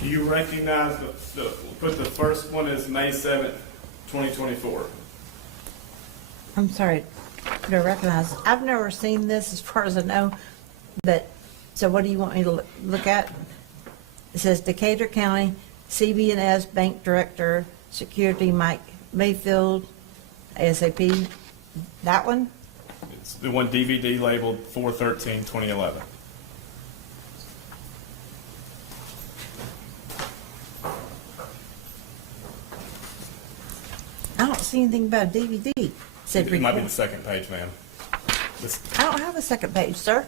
Do you recognize put the first one as May 7th, 2024? I'm sorry, to recognize, I've never seen this as far as I know, but, so what do you want me to look at? It says Decatur County CB&S Bank Director, Security Mike Mayfield, ASAP, that one? It's the one DVD labeled 4/13/2011. I don't see anything about a DVD. Said It might be record. the second page, ma'am. I don't have a second page, sir.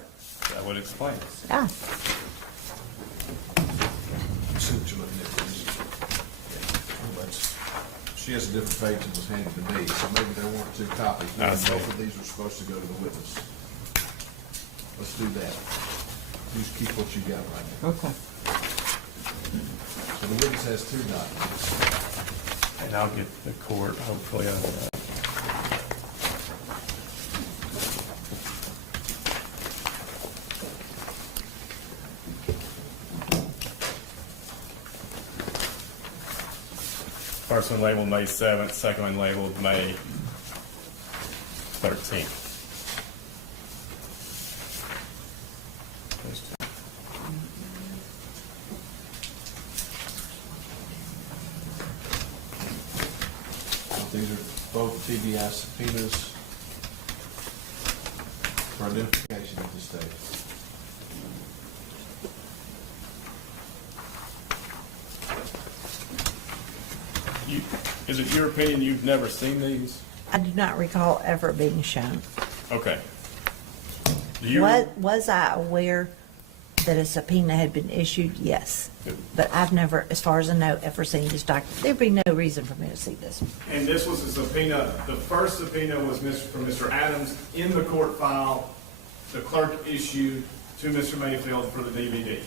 That would explain. Ah, See what you're looking at, please. She has a different page than was handed to me, so maybe there weren't two copies. I see. Both of these were supposed to go to the witness. Let's do that. Just keep what you got right now. okay. So the witness has two documents. And I'll get the court, hopefully, out of that. First one labeled May 7th, second one labeled May 13th. Those two. These are both TBI subpoenas for identification at this stage. Is it your opinion you've never seen these? I do not recall ever being shown. Okay. Do you? Was I aware that a subpoena had been issued? Yes. But I've never, as far as I know, ever seen this document. There'd be no reason for me to see this. And this was a subpoena, the first subpoena was from Mr. Adams in the court file, the clerk issued to Mr. Mayfield for the DVD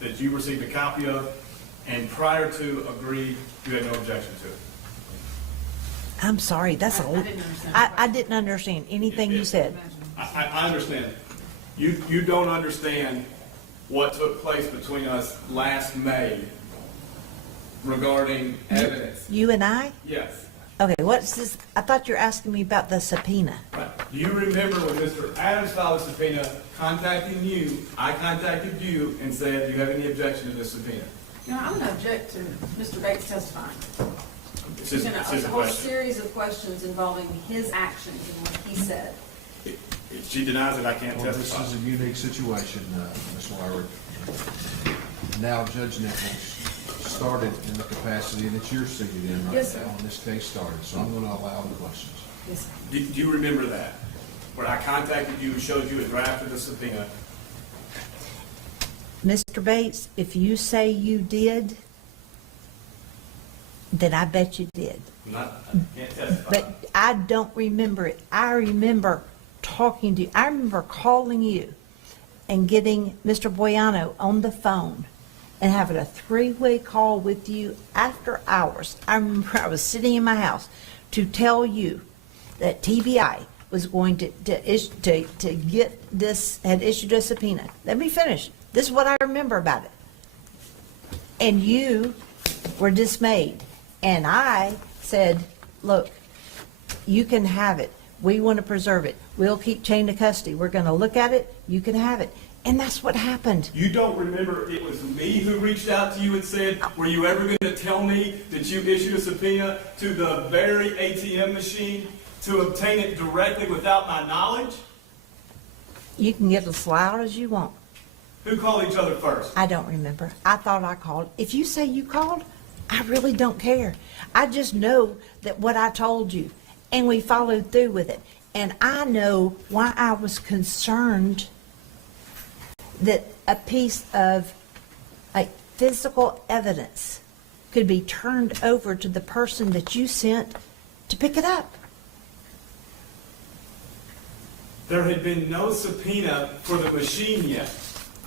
that you received a copy of, and prior to agreed, you had no objection to it. I'm sorry, that's I didn't understand. I didn't understand anything you said. I understand. You don't understand what took place between us last May regarding evidence. You and I? Yes. Okay, what's this? I thought you were asking me about the subpoena. Right. Do you remember when Mr. Adams filed a subpoena contacting you, I contacted you and said, do you have any objection to this subpoena? You know, I'm going to object to Mr. Bates testifying. It's There's just been a a whole question. series of questions involving his actions and what he said. If she denies it, I can't Well, this testify. is a unique situation, Ms. Wyrick. Now Judge Nichols started in the capacity that you're seated in right Yes, sir. now when this case started, so I'm going to allow the questions. Yes, sir. Do you remember that? When I contacted you and showed you a draft of the subpoena? Mr. Bates, if you say you did, Then I bet you did. I can't testify. But I don't remember it. I remember talking to you. I remember calling you and getting Mr. Boyano on the phone and having a three-way call with you after hours. I remember I was sitting in my house to tell you that TBI was going to get this, had issued a subpoena. Let me finish. This is what I remember about it. And you were dismayed. And I said, look, you can have it. We want to preserve it. We'll keep chain of custody. We're going to look at it. You can have it. And that's what happened. You don't remember it was me who reached out to you and said, were you ever going to tell me that you issued a subpoena to the very ATM machine to obtain it directly without my knowledge? You can get as loud as you want. Who called each other first? I don't remember. I thought I called. If you say you called, I really don't care. I just know that what I told you, and we followed through with it. And I know why I was concerned that a piece of like physical evidence could be turned over to the person that you sent to pick it up. There had been no subpoena for the machine yet.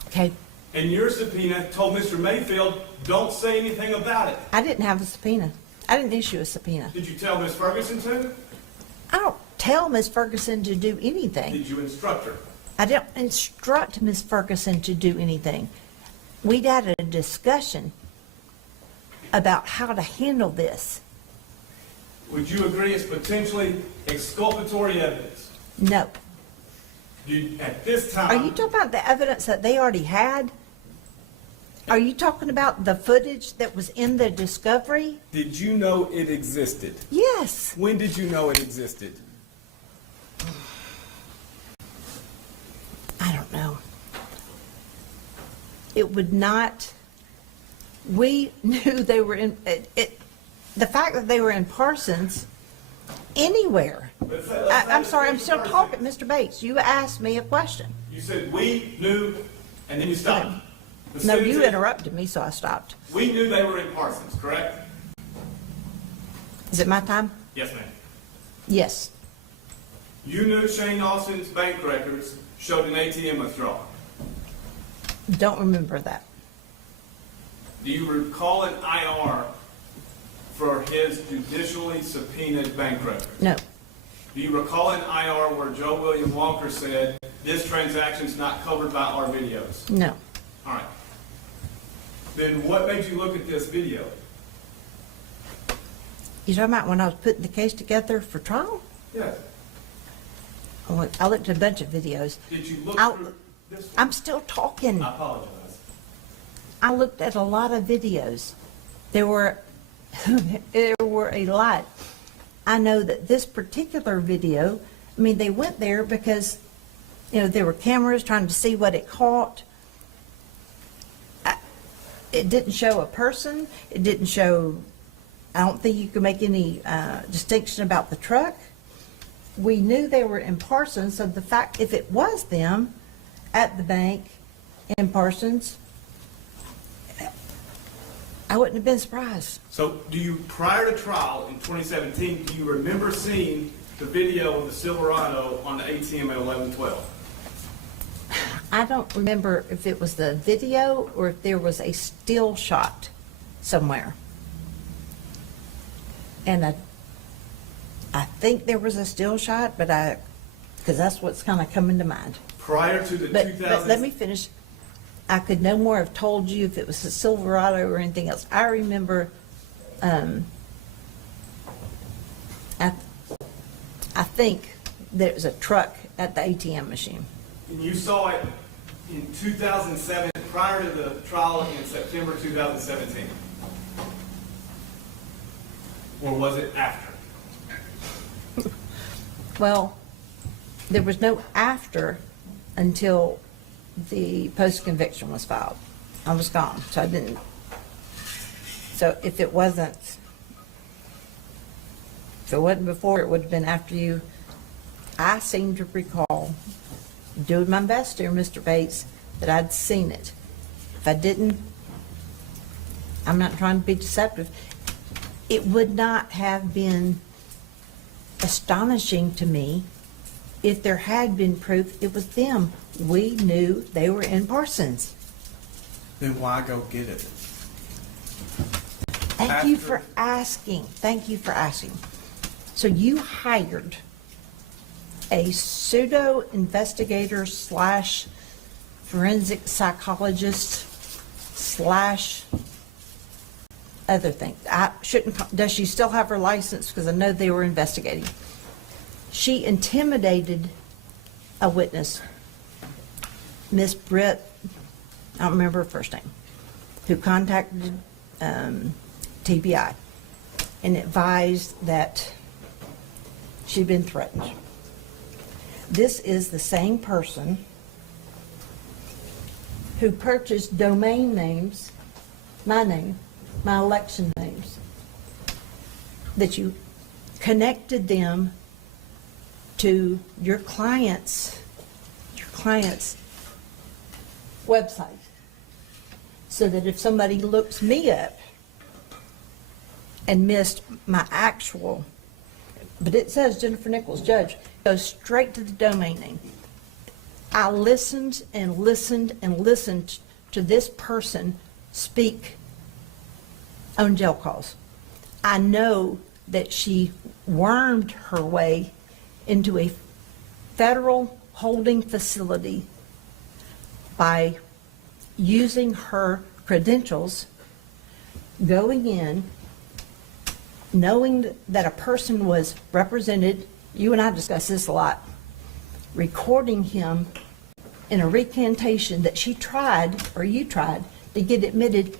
Okay. And your subpoena told Mr. Mayfield, don't say anything about it. I didn't have a subpoena. I didn't issue a subpoena. Did you tell Miss Ferguson to? I don't tell Miss Ferguson to do anything. Did you instruct her? I don't instruct Miss Ferguson to do anything. We'd had a discussion about how to handle this. Would you agree it's potentially exculpatory evidence? No. At this time... Are you talking about the evidence that they already had? Are you talking about the footage that was in the discovery? Did you know it existed? Yes. When did you know it existed? I don't know. It would not, we knew they were in, the fact that they were in Parsons, anywhere. I'm sorry, I'm still talking, Mr. Bates. You asked me a question. You said, we knew, and then you stopped. No, you interrupted me, so I stopped. We knew they were in Parsons, correct? Is it my time? Yes, ma'am. Yes. You knew Shane Austin's bank records showed an ATM withdrawal. Don't remember that. Do you recall an IR for his judicially subpoenaed bank records? No. Do you recall an IR where Joe William Walker said, this transaction's not covered by our videos? No. All right. Then what made you look at this video? You talking about when I was putting the case together for trial? Yes. I looked at a bunch of videos. Did you look through this one? I'm still talking. I apologize. I looked at a lot of videos. There were a lot. I know that this particular video, I mean, they went there because, you know, there were cameras trying to see what it caught. It didn't show a person. It didn't show, I don't think you could make any distinction about the truck. We knew they were in Parsons, so the fact, if it was them at the bank in Parsons, I wouldn't have been surprised. So do you, prior to trial in 2017, do you remember seeing the video of the Silverado on the ATM at 1112? I don't remember if it was the video or if there was a still shot somewhere. And I think there was a still shot, but because that's what's kind of coming to mind. Prior to the But let me finish. I could no more have told you if it was a Silverado or anything else. I remember, I think there was a truck at the ATM machine. And you saw it in 2007, prior to the trial in September 2017? Or was it after? Well, there was no after until the post-conviction was filed. I was gone, so I didn't. So if it wasn't before, it would have been after you. I seem to recall, doing my best here, Mr. Bates, that I'd seen it. If I didn't, I'm not trying to be deceptive. It would not have been astonishing to me if there had been proof it was them. We knew they were in Parsons. Then why go get it? Thank you for asking. Thank you for asking. So you hired a pseudo investigator slash forensic psychologist slash other thing. I shouldn't, does she still have her license? Because I know they were investigating. She intimidated a witness, Miss Britt, I don't remember her first name, who contacted TBI and advised that she'd been threatened. This is the same person who purchased domain names, my name, my election names, that you connected them to your client's website, so that if somebody looks me up and missed my actual, but it says Jennifer Nichols, judge, goes straight to the domain name. I listened and listened and listened to this person speak on jail calls. I know that she wormed her way into a federal holding facility by using her credentials, going in, knowing that a person was represented. You and I discussed this a lot. Recording him in a recantation that she tried, or you tried, to get admitted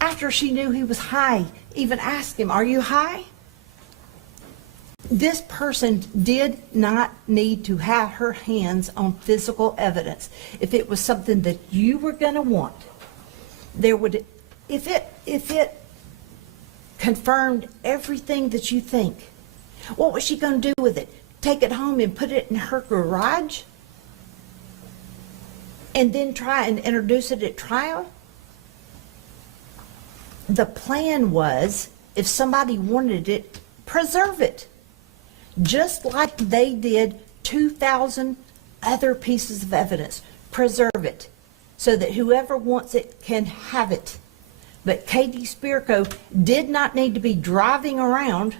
after she knew he was high. Even asked him, are you high? This person did not need to have her hands on physical evidence. If it was something that you were going to want, there would, if it confirmed everything that you think, what was she going to do with it? Take it home and put it in her garage? And then try and introduce it at trial? The plan was, if somebody wanted it, preserve it. Just like they did 2,000 other pieces of evidence. Preserve it so that whoever wants it can have it. But Katie Spirko did not need to be driving around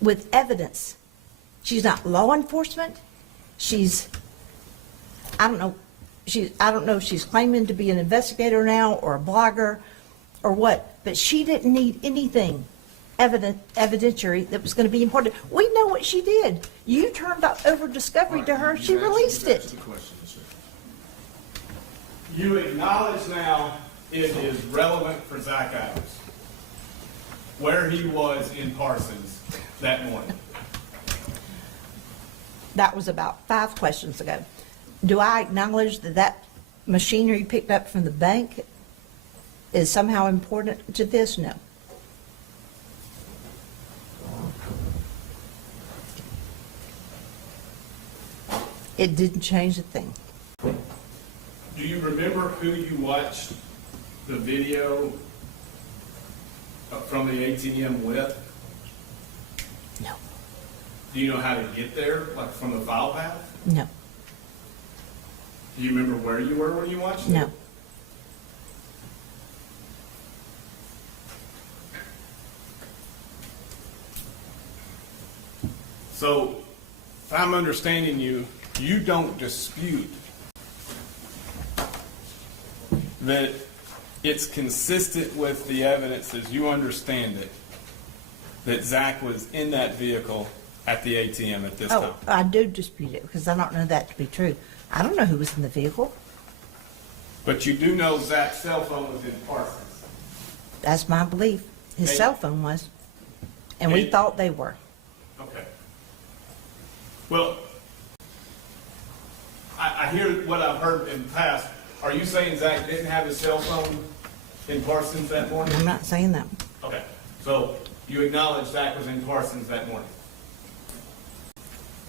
with evidence. She's not law enforcement. She's, I don't know if she's claiming to be an investigator now or a blogger or what, but she didn't need anything evidentiary that was going to be important. We know what she did. You turned over discovery to her. She released it. You acknowledge now it is relevant for Zach Adams where he was in Parsons that morning. That was about 5 questions ago. Do I acknowledge that that machinery picked up from the bank is somehow important to this? No. It didn't change a thing. Do you remember who you watched the video from the ATM with? No. Do you know how to get there, like from the file path? No. Do you remember where you were when you watched it? No. So, if I'm understanding you, you don't dispute that it's consistent with the evidence as you understand it, that Zach was in that vehicle at the ATM at this time. Oh, I do dispute it because I don't know that to be true. I don't know who was in the vehicle. But you do know Zach's cell phone was in Parsons. That's my belief. His cell phone was. And we thought they were. Okay. Well, I hear what I've heard in the past. Are you saying Zach didn't have his cell phone in Parsons that morning? I'm not saying that. Okay. So you acknowledge Zach was in Parsons that morning?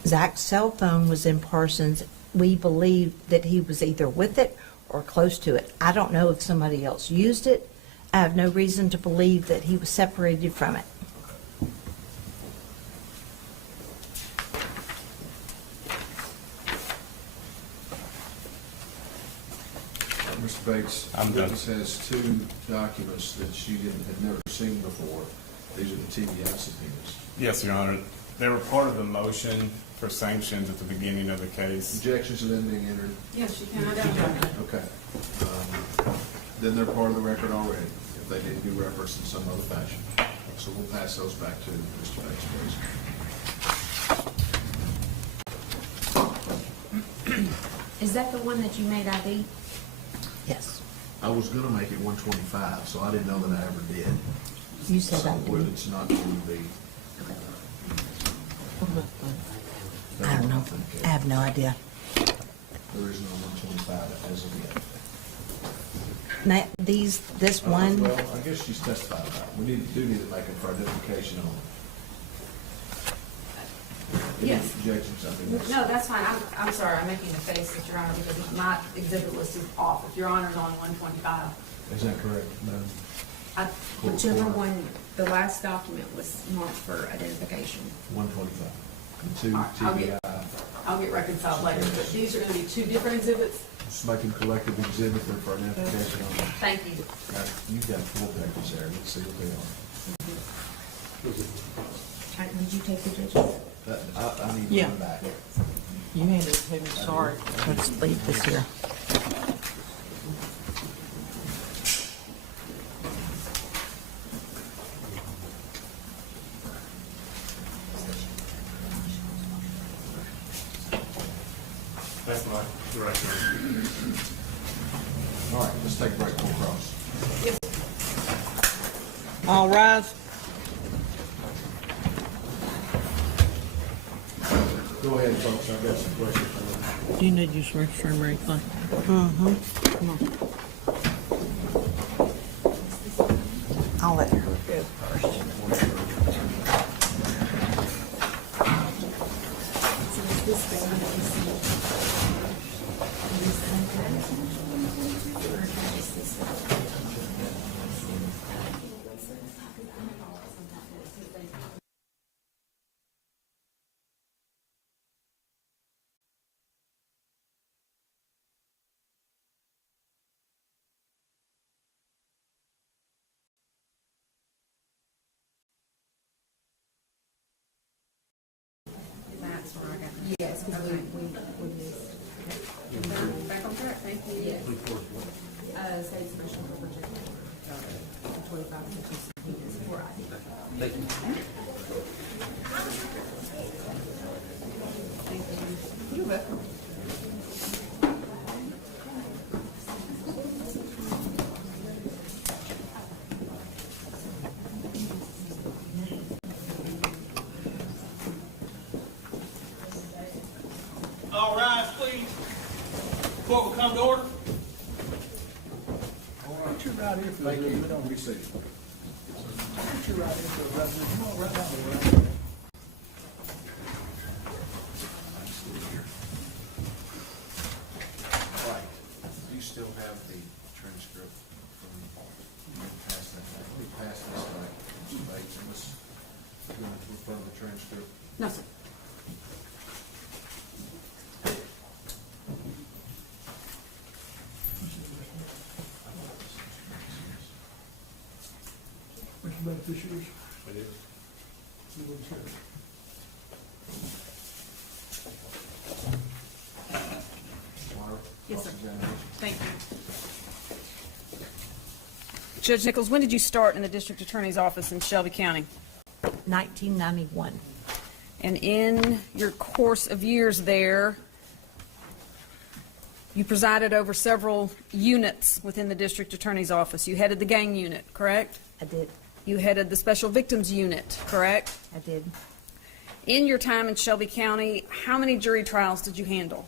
Zach's cell phone was in Parsons. We believe that he was either with it or close to it. I don't know if somebody else used it. I have no reason to believe that he was separated from it. Mr. Bates, I'm done. witness has two documents that she had never seen before. These are the TBI subpoenas. Yes, Your Honor. They were part of the motion for sanctions at the beginning of the case. Objections to them being entered? Yes, you can identify. Okay. Then they're part of the record already, if they didn't do reference in some other fashion. So we'll pass those back to Mr. Bates, please. Is that the one that you made ID? Yes. I was gonna make it 125, so I didn't know that I ever did. You said So that. whether it's not going to be. I don't know. I have no idea. There is no 125 as of yet. Now, this one, Well, I guess she's testified about it. We do need to make it for identification only. Yes. Objections, I mean, No, that's fine. I'm sorry, I'm making a face at Your Honor because my exhibit list is off. If Your Honor's on 125. is that correct? No. Whichever one, the last document was marked for identification. 125. Two All right, TBI. I'll get reconciled later, but these are going to be two different exhibits. Just making collective exhibit for identification only. Thank you. You've got four papers there. Let's see what they are. Did you take the judges? I need Yeah. one back. you handed it to me, sorry. Let's leave this here. That's my direction. All right, let's take a break. We'll cross. All rise. Go ahead, folks. I've got some questions for you. Do you need your restroom or anything? Mm-hmm. Come on. I'll let her go first. That's where I got it. Yes, because we missed. Back on track, thank you. Yes. State special privilege. 25, which is for ID. You're welcome. All rise, please. Court will come to order. Put your right here for the resident. Don't be seated. Put your right here for the resident. Come on, right down the way. Right. You still have the transcript from, pass that back. Let me pass this back. Mr. Bates, and let's, you want to refer to the transcript? No, sir. Mr. Beneficiaries. Yes, sir. Cross-examination. Thank you. Judge Nichols, when did you start in the district attorney's office in Shelby County? 1991. And in your course of years there, you presided over several units within the district attorney's office. You headed the gang unit, correct? I did. You headed the special victims unit, correct? I did. In your time in Shelby County, how many jury trials did you handle?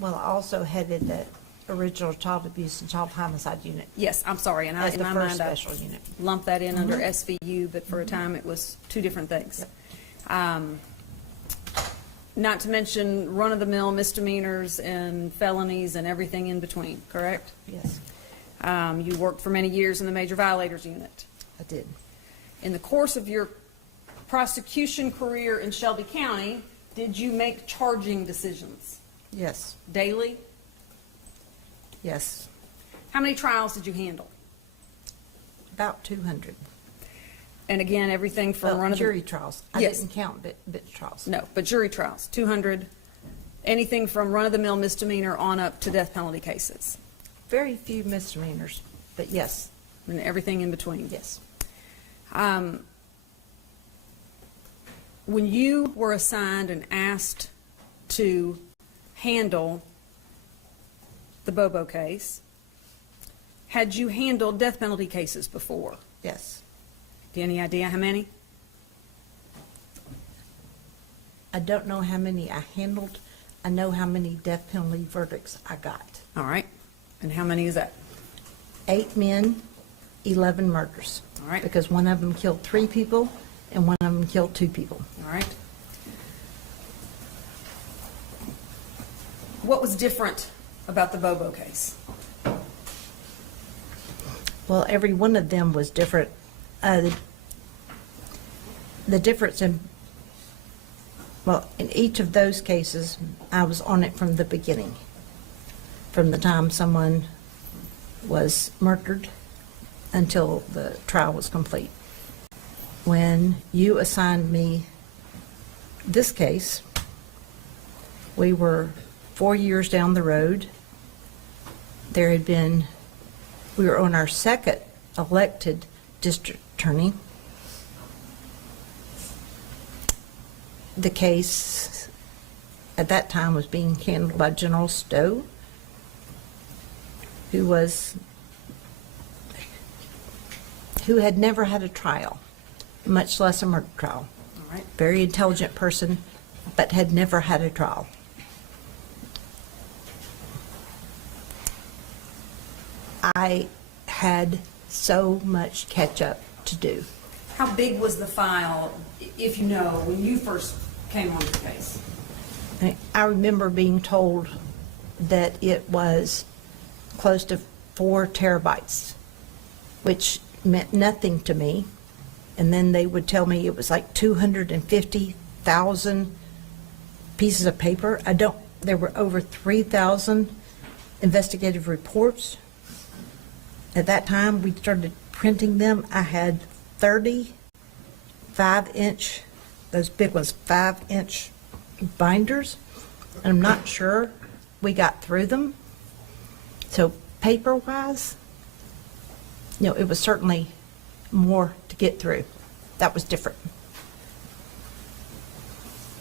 Well, I also headed the original child abuse and child homicide unit. Yes, I'm sorry, and As in the my first mind, I special unit. lumped that in under SVU, but for a time, it was two different things. Not to mention run-of-the-mill misdemeanors and felonies and everything in between, correct? Yes. You worked for many years in the Major Violators Unit. I did. In the course of your prosecution career in Shelby County, did you make charging decisions Yes, daily? yes, How many trials did you handle? about 200. And again, everything from Well, run of the... jury trials. I Yes. didn't count bench trials. No, but jury trials, 200, anything from run-of-the-mill misdemeanor on up to death penalty cases, Very few misdemeanors, but yes, and everything in between. yes. When you were assigned and asked to handle the Bobo case, had you handled death penalty cases before? Yes. Do you have any idea how many? I don't know how many I handled. I know how many death penalty verdicts I got. All right. And how many is that? 8 men, 11 murders. All right. Because one of them killed 3 people and one of them killed 2 people. All right. What was different about the Bobo case? Well, every one of them was different. The difference in each of those cases, I was on it from the beginning, from the time someone was murdered until the trial was complete. When you assigned me this case, we were 4 years down the road. We were on our second elected district attorney. The case at that time was being handled by General Stowe, who had never had a trial, much less a murder trial. All right. Very intelligent person, but had never had a trial. I had so much catch up to do. How big was the file, if you know, when you first came on the case? I remember being told that it was close to 4 terabytes, which meant nothing to me. And then they would tell me it was like 250,000 pieces of paper. There were over 3,000 investigative reports. At that time, we started printing them. I had 30 5-inch, those big ones, 5-inch binders. And I'm not sure we got through them. So paper-wise, it was certainly more to get through. That was different.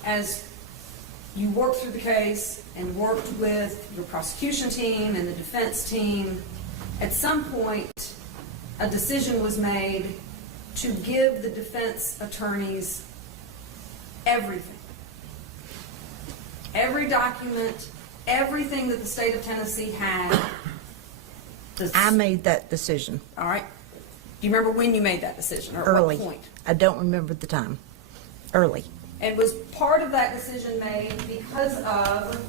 As you worked through the case and worked with your prosecution team and the defense team, at some point, a decision was made to give the defense attorneys everything. Every document, everything that the state of Tennessee had. I made that decision. All right. Do you remember when you made that decision, or Early. at what point? I don't remember the time. Early. And was part of that decision made because of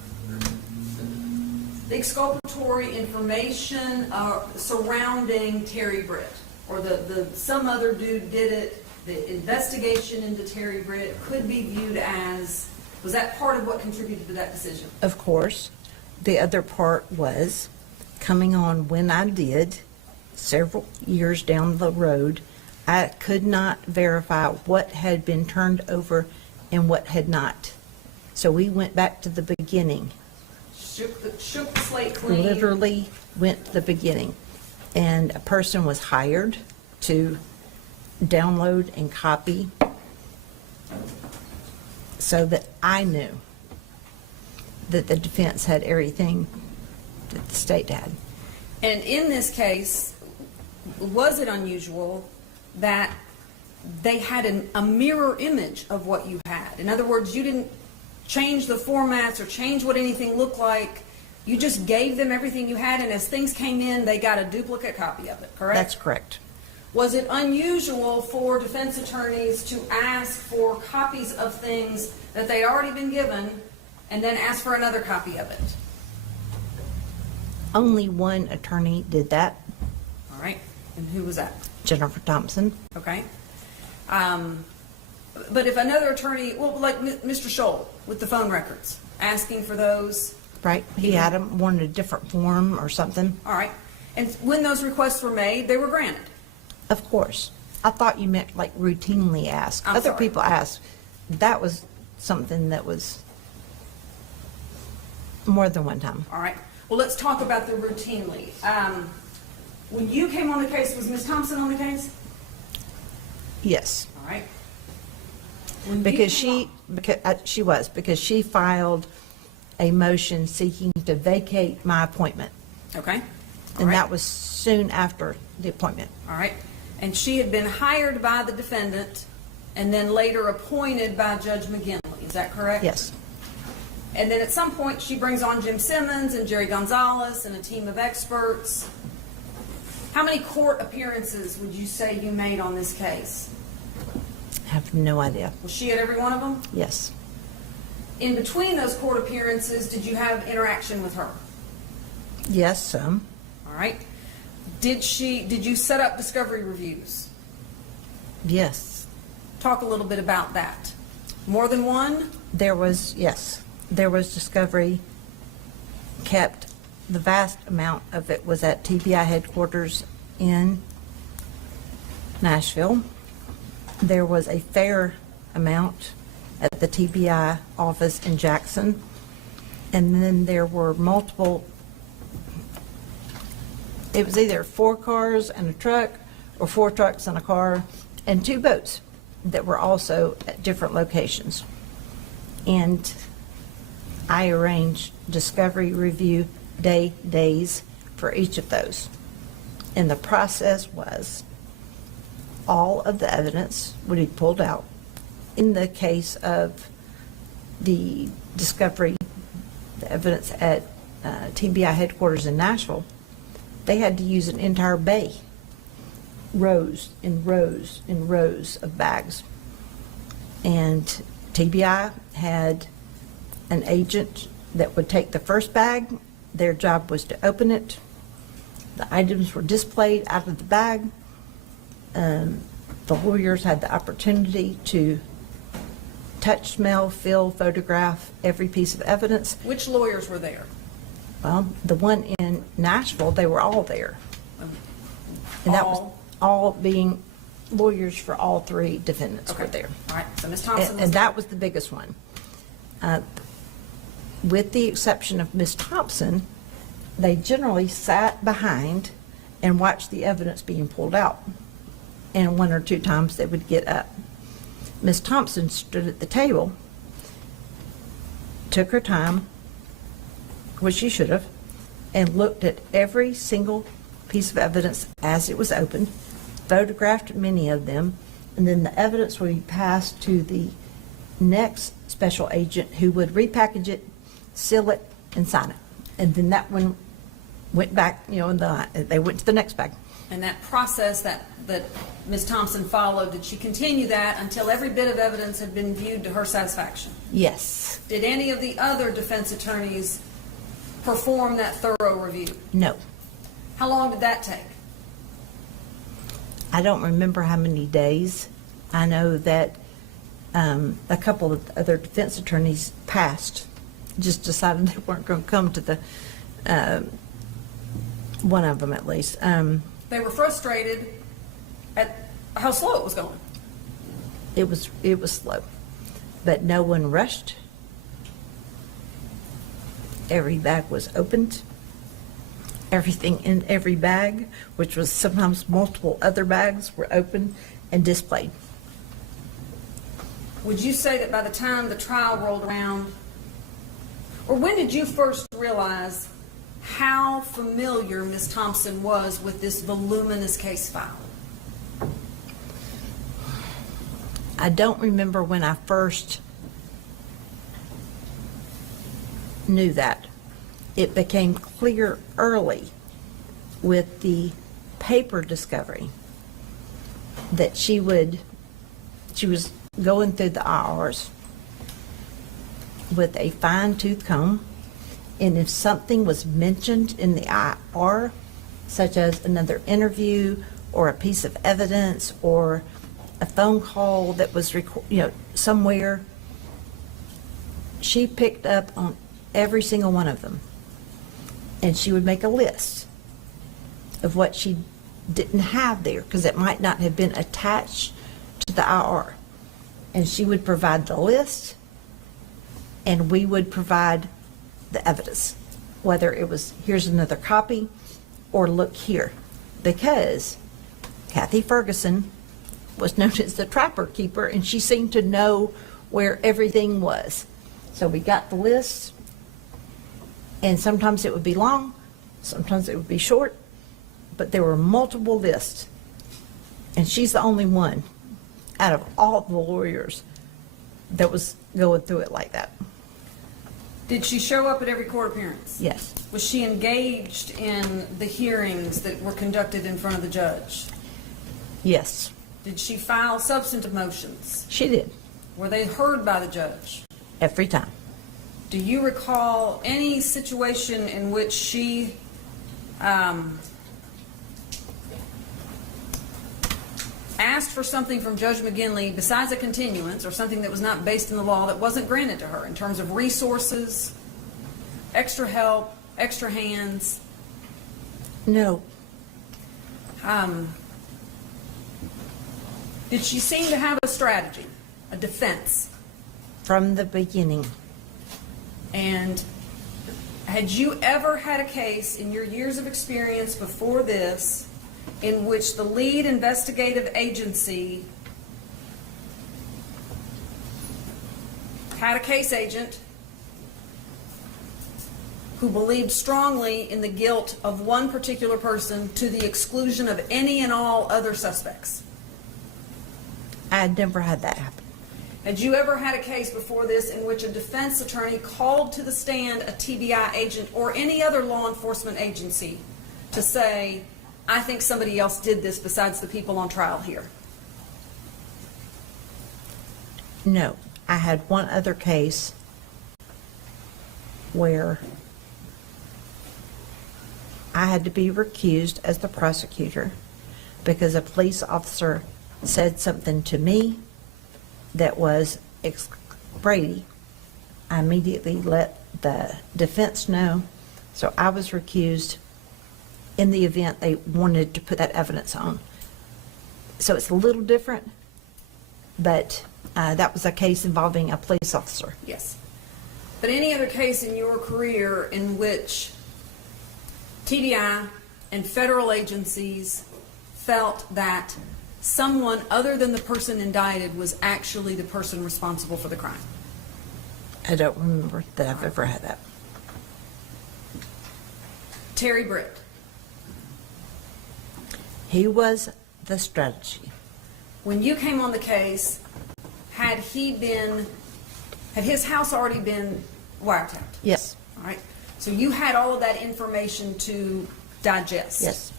the exculpatory information surrounding Terry Britt, or the some other dude did it? The investigation into Terry Britt could be viewed as, was that part of what contributed to that decision? Of course. The other part was coming on when I did, several years down the road, I could not verify what had been turned over and what had not. So we went back to the beginning. Shook the slate clean. Literally went to the beginning. And a person was hired to download and copy so that I knew that the defense had everything that the state had. And in this case, was it unusual that they had a mirror image of what you had? In other words, you didn't change the formats or change what anything looked like. You just gave them everything you had, and as things came in, they got a duplicate copy of it, correct? That's correct. Was it unusual for defense attorneys to ask for copies of things that they'd already been given and then ask for another copy of it? Only one attorney did that, All right, and who was that? Jennifer Thompson. Okay. But if another attorney, well, like Mr. Scholl with the phone records, asking for those. Right, he had them, wanted a different form or something. All right. And when those requests were made, they were granted. Of course. I thought you meant like routinely asked. I'm Other sorry. people asked. That was something that was more than one time. All right. Well, let's talk about the routinely. When you came on the case, was Ms. Thompson on the case? Yes. All right. Because she filed a motion seeking to vacate my appointment. Okay. And that was soon after the appointment. All right. And she had been hired by the defendant and then later appointed by Judge McGinley. Is that correct? Yes. And then at some point, she brings on Jim Simmons and Jerry Gonzalez and a team of experts. How many court appearances would you say you made on this case? I have no idea. Was she at every one of them? Yes. In between those court appearances, did you have interaction with her? Yes, some. All right. Did you set up discovery reviews? Yes. Talk a little bit about that. More than one? Yes. There was discovery kept. The vast amount of it was at TBI headquarters in Nashville. There was a fair amount at the TBI office in Jackson. And then there were multiple, it was either 4 cars and a truck or 4 trucks and a car and 2 boats that were also at different locations. And I arranged discovery review days for each of those. And the process was all of the evidence would be pulled out. In the case of the discovery, the evidence at TBI headquarters in Nashville, they had to use an entire bay, rows and rows and rows of bags. And TBI had an agent that would take the first bag. Their job was to open it. The items were displayed out of the bag. The lawyers had the opportunity to touch, smell, feel, photograph every piece of evidence. Which lawyers were there? Well, the one in Nashville, they were all there. And that was all being lawyers for all 3 defendants were there. All right. So Ms. Thompson was And that was the biggest one. With the exception of Ms. Thompson, they generally sat behind and watched the evidence being pulled out. And 1 or 2 times they would get up. Ms. Thompson stood at the table, took her time, which she should have, and looked at every single piece of evidence as it was opened, photographed many of them, and then the evidence would be passed to the next special agent who would repackage it, seal it, and sign it. And then that one went back, and they went to the next bag. And that process that Ms. Thompson followed, did she continue that until every bit of evidence had been viewed to her satisfaction? Yes. Did any of the other defense attorneys perform that thorough review? No. How long did that take? I don't remember how many days. I know that a couple of other defense attorneys passed, just decided they weren't going to come to the, one of them at least. They were frustrated at how slow it was going. It was slow, but no one rushed. Every bag was opened. Everything in every bag, which was sometimes multiple other bags, were opened and displayed. Would you say that by the time the trial rolled around, or when did you first realize how familiar Ms. Thompson was with this voluminous case file? I don't remember when I first knew that. It became clear early with the paper discovery that she was going through the IRs with a fine-tooth comb, and if something was mentioned in the IR, such as another interview or a piece of evidence or a phone call that was somewhere, she picked up on every single one of them. And she would make a list of what she didn't have there, because it might not have been attached to the IR. And she would provide the list, and we would provide the evidence, whether it was, here's another copy, or look here. Because Kathy Ferguson was known as the trapper keeper, and she seemed to know where everything was. So we got the list, and sometimes it would be long, sometimes it would be short, but there were multiple lists. And she's the only one out of all the lawyers that was going through it like that. Did she show up at every court appearance? Yes. Was she engaged in the hearings that were conducted in front of the judge? Yes. Did she file substantive motions? She did. Were they heard by the judge? Every time. Do you recall any situation in which she asked for something from Judge McGinley besides a continuance or something that was not based in the law that wasn't granted to her in terms of resources, extra help, extra hands? No. Did she seem to have a strategy, a defense? From the beginning. And had you ever had a case in your years of experience before this in which the lead investigative agency had a case agent who believed strongly in the guilt of one particular person to the exclusion of any and all other suspects? I had never had that happen. Had you ever had a case before this in which a defense attorney called to the stand a TBI agent or any other law enforcement agency to say, I think somebody else did this besides the people on trial here? No. I had one other case where I had to be recused as the prosecutor because a police officer said something to me that was Brady. I immediately let the defense know, so I was recused in the event they wanted to put that evidence on. So it's a little different, but that was a case involving a police officer. Yes. But any other case in your career in which TBI and federal agencies felt that someone other than the person indicted was actually the person responsible for the crime? I don't remember that I've ever had that. Terry Britt. He was the strategy. When you came on the case, had his house already been wiretapped? Yes. All right. So you had all of that information to digest? Yes.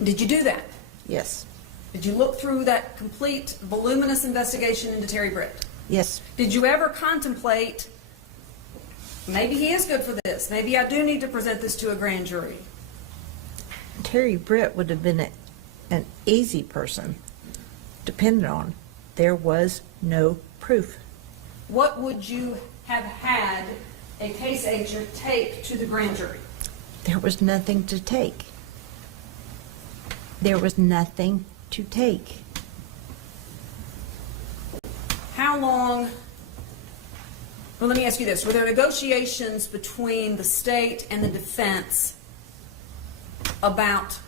Did you do that? Yes. Did you look through that complete, voluminous investigation into Terry Britt? Yes. Did you ever contemplate, maybe he is good for this, maybe I do need to present this to a grand jury? Terry Britt would have been an easy person, depending on. There was no proof. What would you have had a case agent take to the grand jury? There was nothing to take. There was nothing to take. How long, well, let me ask you this. Were there negotiations between the state and the defense about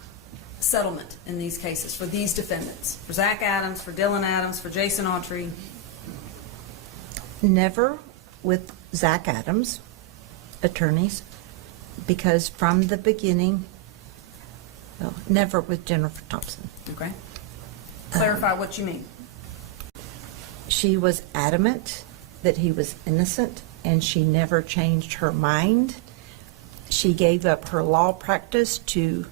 settlement in these cases for these defendants? For Zach Adams, for Dylan Adams, for Jason Autry? Never with Zach Adams attorneys, because from the beginning, well, never with Jennifer Thompson. Okay. Clarify what you mean. She was adamant that he was innocent, and she never changed her mind. She gave up her law practice to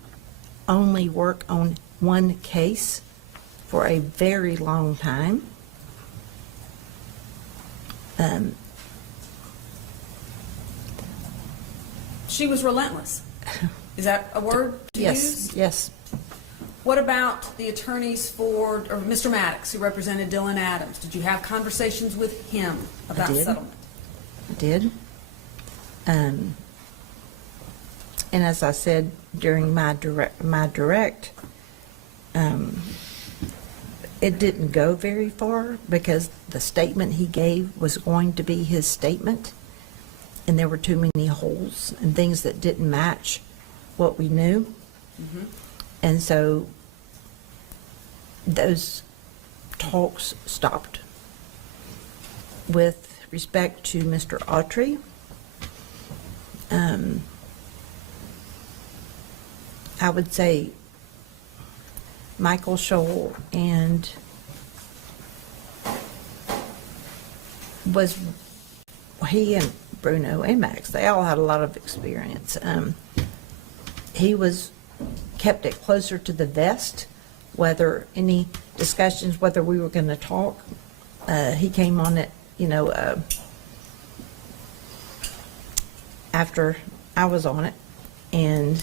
only work on one case for a very long time. She was relentless. Is that a word to use? Yes, yes. What about the attorneys for, or Mr. Maddox, who represented Dylan Adams? Did you have conversations with him about did. settlement? I did. And as I said during my direct, it didn't go very far because the statement he gave was going to be his statement, and there were too many holes and things that didn't match what we knew. Mm-hmm. And so those talks stopped. With respect to Mr. Autry, I would say Michael Scholl and he and Bruno and Max, they all had a lot of experience. He kept it closer to the vest, whether any discussions, whether we were going to talk. He came on it, after I was on it, and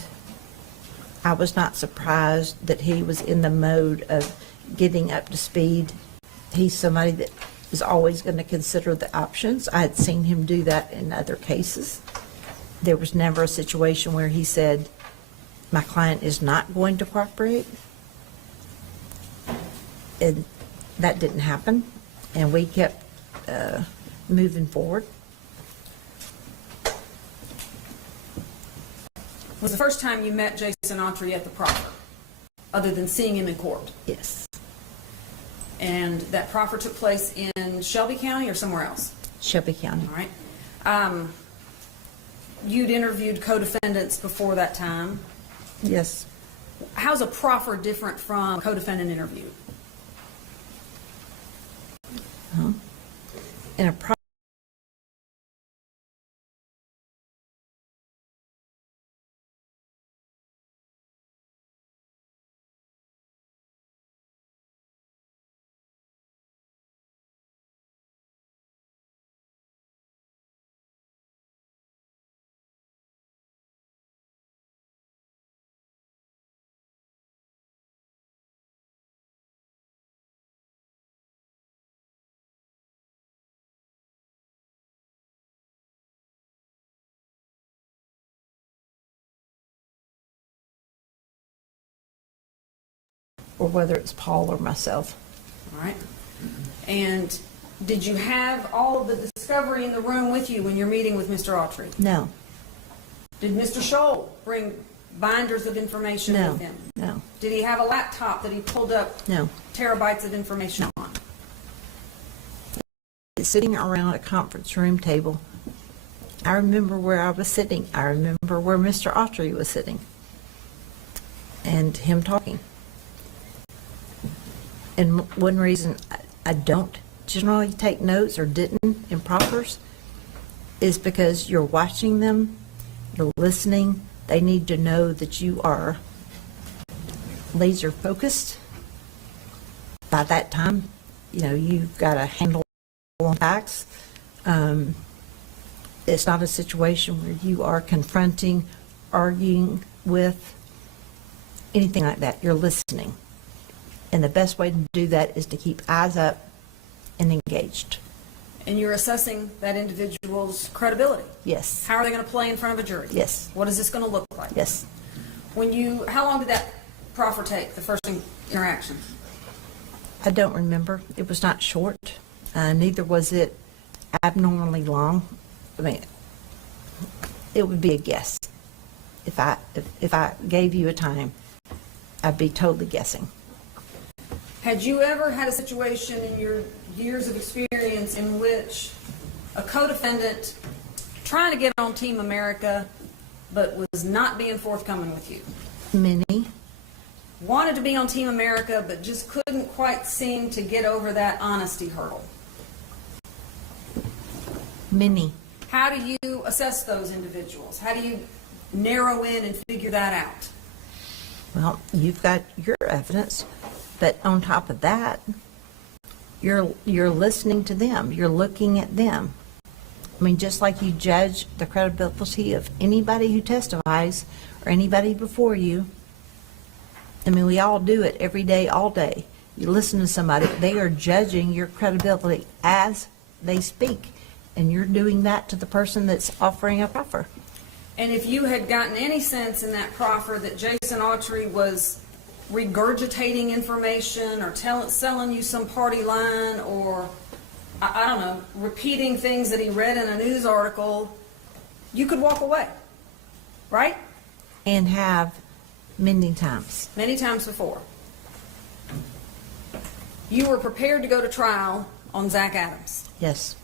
I was not surprised that he was in the mode of getting up to speed. He's somebody that is always going to consider the options. I had seen him do that in other cases. There was never a situation where he said, my client is not going to cooperate. And that didn't happen, and we kept moving forward. Was the first time you met Jason Autry at the proffer, other than seeing him in court? Yes. And that proffer took place in Shelby County or somewhere else? Shelby County. All right. You'd interviewed co-defendants before that time. Yes. How's a proffer different from a co-defendant interview? In a proffer, or whether it's Paul or myself. All right. And did you have all of the discovery in the room with you when you're meeting with Mr. Autry? No. Did Mr. Scholl bring binders of information No. with him? No. Did he have a laptop that he pulled up No. terabytes of information on? Sitting around a conference room table, I remember where I was sitting. I remember where Mr. Autry was sitting, and him talking. And one reason I don't generally take notes or didn't in proffers is because you're watching them, you're listening. They need to know that you are laser focused. By that time, you've got a handle on facts. It's not a situation where you are confronting, arguing with, anything like that. You're listening. And the best way to do that is to keep eyes up and engaged. And you're assessing that individual's credibility. Yes. How are they going to play in front of a jury? Yes. What is this going to look like? Yes. How long did that proffer take, the first interaction? I don't remember. It was not short. Neither was it abnormally long. I mean, it would be a guess. If I gave you a time, I'd be totally guessing. Had you ever had a situation in your years of experience in which a co-defendant trying to get on Team America but was not being forthcoming with you? Many. Wanted to be on Team America but just couldn't quite seem to get over that honesty hurdle? Many. How do you assess those individuals? How do you narrow in and figure that out? Well, you've got your evidence, but on top of that, you're listening to them. You're looking at them. I mean, just like you judge the credibility of anybody who testifies or anybody before you. I mean, we all do it every day, all day. You listen to somebody, they are judging your credibility as they speak, and you're doing that to the person that's offering a proffer. And if you had gotten any sense in that proffer that Jason Autry was regurgitating information or selling you some party line, or I don't know, repeating things that he read in a news article, you could walk away, right? And have many times. Many times before. You were prepared to go to trial on Zach Adams. Yes.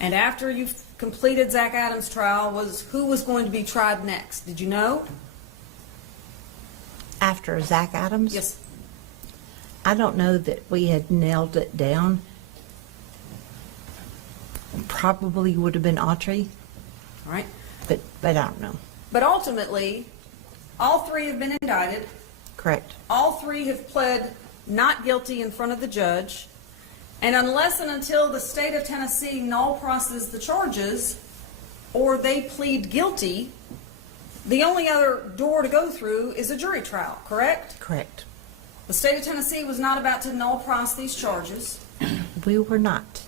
And after you completed Zach Adams' trial, who was going to be tried next? Did you know? After Zach Adams? Yes. I don't know that we had nailed it down. Probably would have been Autry. All right. But I don't know. But ultimately, all three have been indicted. Correct. All three have pled not guilty in front of the judge. And unless and until the state of Tennessee null processes the charges or they plead guilty, the only other door to go through is a jury trial, correct? Correct. The state of Tennessee was not about to null process these charges. We were not.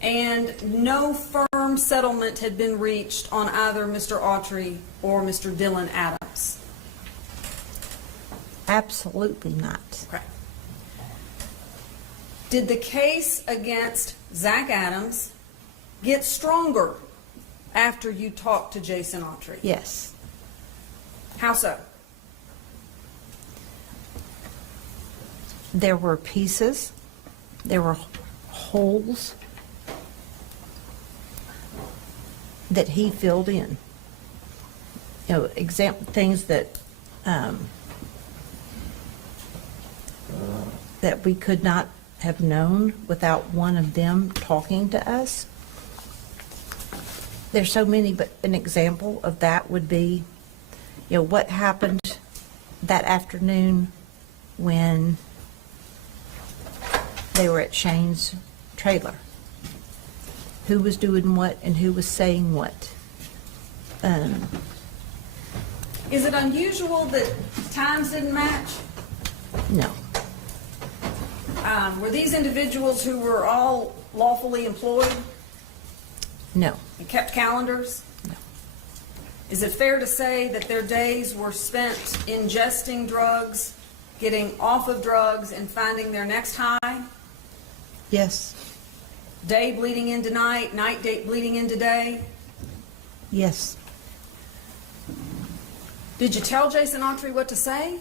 And no firm settlement had been reached on either Mr. Autry or Mr. Dylan Adams. Absolutely not. Okay. Did the case against Zach Adams get stronger after you talked to Jason Autry? Yes. How so? There were pieces, there were holes that he filled in. You know, things that that we could not have known without one of them talking to us. There's so many, but an example of that would be, you know, what happened that afternoon when they were at Shane's trailer. Who was doing what and who was saying what. Is it unusual that times didn't match? No. Were these individuals who were all lawfully employed No. and kept calendars? No. Is it fair to say that their days were spent ingesting drugs, getting off of drugs, and finding their next high? Yes. Day bleeding into night, night bleeding into day? Yes. Did you tell Jason Autry what to say?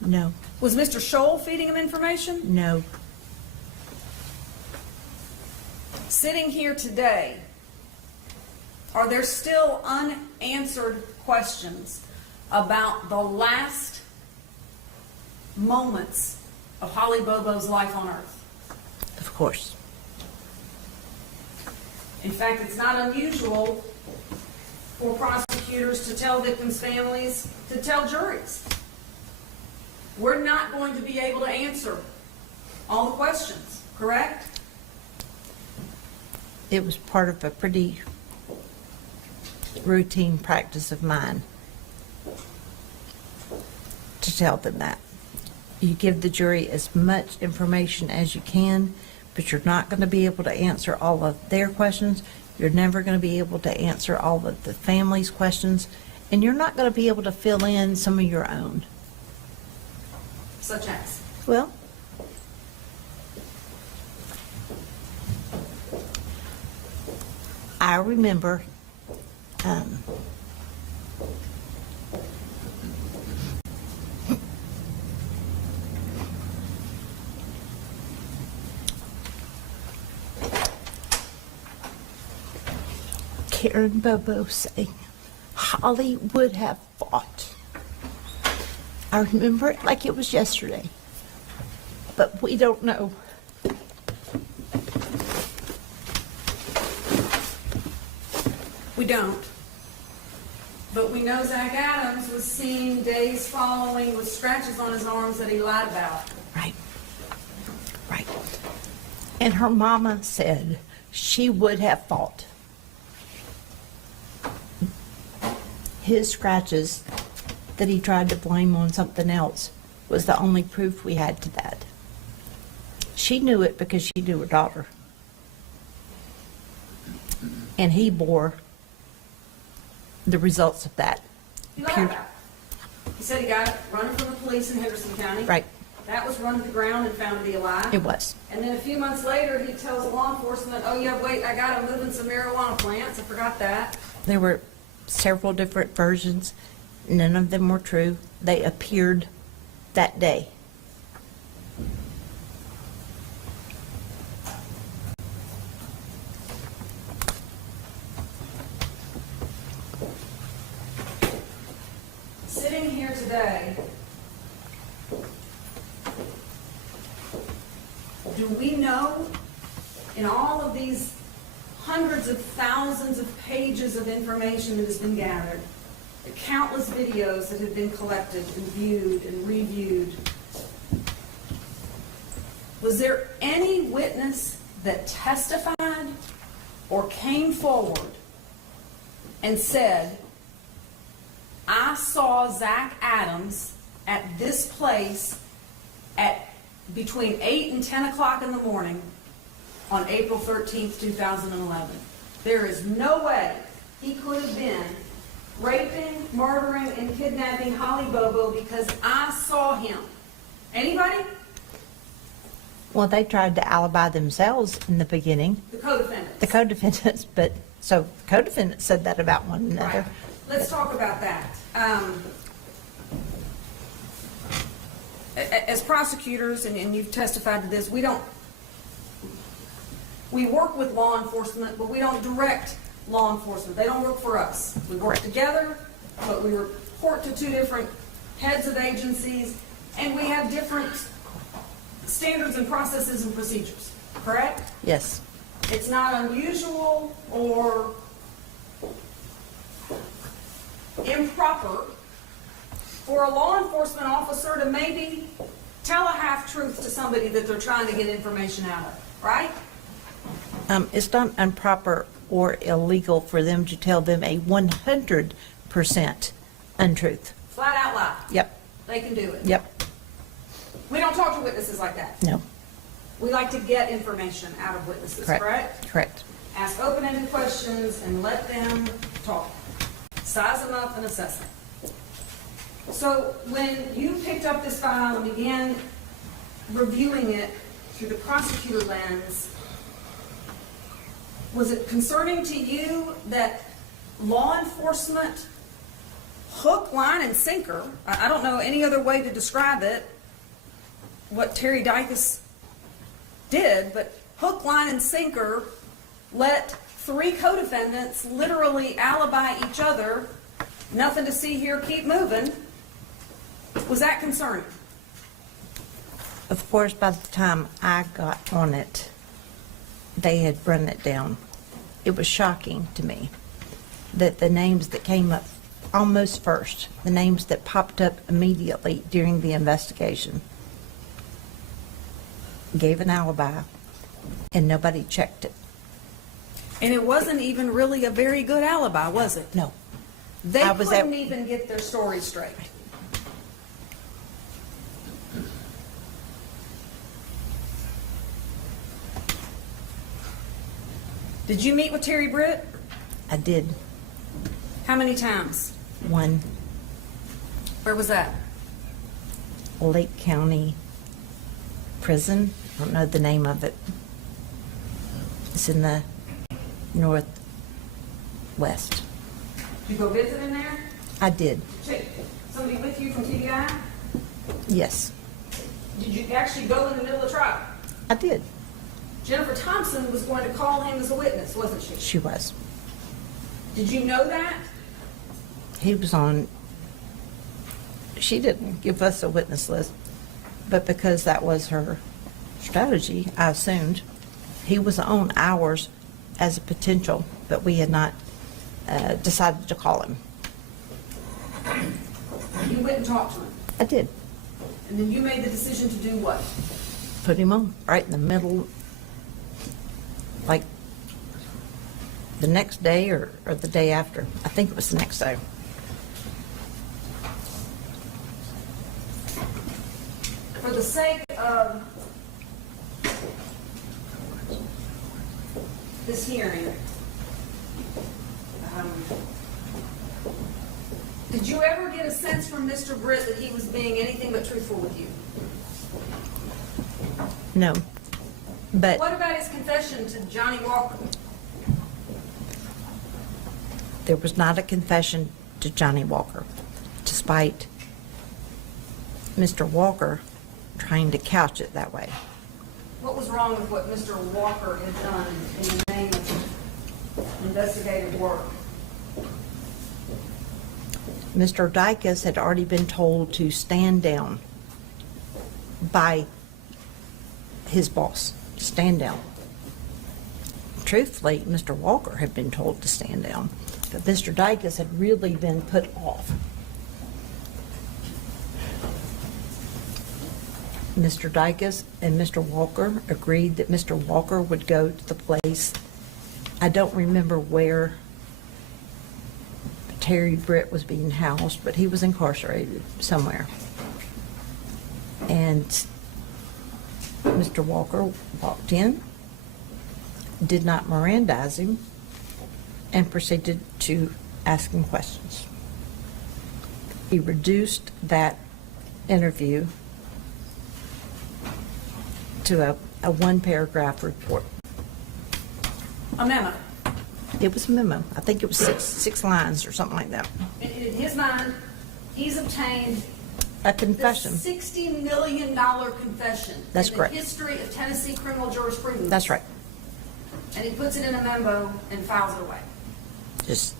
No. Was Mr. Scholl feeding him information? No. Sitting here today, are there still unanswered questions about the last moments of Holly Bobo's life on earth? Of course. In fact, it's not unusual for prosecutors to tell victims' families to tell juries, we're not going to be able to answer all the questions, correct? It was part of a pretty routine practice of mine to tell them that. You give the jury as much information as you can, but you're not going to be able to answer all of their questions. You're never going to be able to answer all of the family's questions, and you're not going to be able to fill in some of your own. Such as? Well, I remember Karen Bobo saying, Holly would have fought. I remember it like it was yesterday, but we don't know. We don't. But we know Zach Adams was seen days following with scratches on his arms that he lied about. Right. Right. And her mama said she would have fought. his scratches that he tried to blame on something else was the only proof we had to that. She knew it because she knew her daughter. And he bore the results of that. He lied about it. He said he got it running from the police in Henderson County. Right. That was run to the ground and found to be a lie. It was. And then a few months later, he tells law enforcement, oh yeah, wait, I got him moving some marijuana plants. I forgot that. There were several different versions. None of them were true. They appeared that day. Sitting here today, do we know in all of these hundreds of thousands of pages of information that has been gathered, the countless videos that have been collected and viewed and reviewed, was there any witness that testified or came forward and said, I saw Zach Adams at this place at between 8 and 10 o'clock in the morning on April 13th, 2011. There is no way he could have been raping, murdering, and kidnapping Holly Bobo because I saw him. Anybody? Well, they tried to alibi themselves in the beginning. The co-defendants. The co-defendants, but so the co-defendants said that about one another. Right. Let's talk about that. As prosecutors, and you've testified to this, we work with law enforcement, but we don't direct law enforcement. They don't work for us. We work together, but we report to two different heads of agencies, and we have different standards and processes and procedures, correct? Yes. It's not unusual or improper for a law enforcement officer to maybe tell a half-truth to somebody that they're trying to get information out of, right? It's not improper or illegal for them to tell them a 100% untruth. Flat out lie. Yep. They can do it. Yep. We don't talk to witnesses like that. No. We like to get information out of witnesses, correct? Correct. Ask open-ended questions and let them talk. Size them up and assess them. So when you picked up this file and began reviewing it through the prosecutor lens, was it concerning to you that law enforcement, hook, line, and sinker, I don't know any other way to describe it, what Terry Dykus did, but hook, line, and sinker let three co-defendants literally alibi each other, nothing to see here, keep moving? Was that concerning? Of course, by the time I got on it, they had run it down. It was shocking to me that the names that came up almost first, the names that popped up immediately during the investigation, gave an alibi, and nobody checked it. And it wasn't even really a very good alibi, was it? No. They couldn't even get their story straight. Did you meet with Terry Britt? I did. How many times? One. Where was that? Lake County Prison. I don't know the name of it. It's in the northwest. Did you go visit in there? I did. Somebody with you from TBI? Yes, Did you actually go in the middle of the trial? I did. Jennifer Thompson was going to call him as a witness, wasn't she? She was. Did you know that? He was on, she didn't give us a witness list, but because that was her strategy, I assumed he was on ours as a potential, but we had not decided to call him. You went and talked to him. I did. And then you made the decision to do what? Put him on right in the middle, like the next day or the day after. I think it was the next day. the sake of this hearing, did you ever get a sense from Mr. Britt that he was being anything but truthful with you? No. But What about his confession to Johnny Walker? there was not a confession to Johnny Walker, despite Mr. Walker trying to couch it that way. What was wrong with what Mr. Walker had done in the name of investigative work? Mr. Dykus had already been told to stand down by his boss. Stand down. Truthfully, Mr. Walker had been told to stand down, but Mr. Dykus had really been put off. Mr. Dykus and Mr. Walker agreed that Mr. Walker would go to the place. I don't remember where Terry Britt was being housed, but he was incarcerated somewhere. And Mr. Walker walked in, did not Mirandize him, and proceeded to ask him questions. He reduced that interview to a one-paragraph report. A memo. It was a memo. I think it was six lines or something like that. In his mind, he's obtained A confession. the $60 million confession That's in correct. the history of Tennessee criminal jurisprudence. That's right. And he puts it in a memo and files it away. Just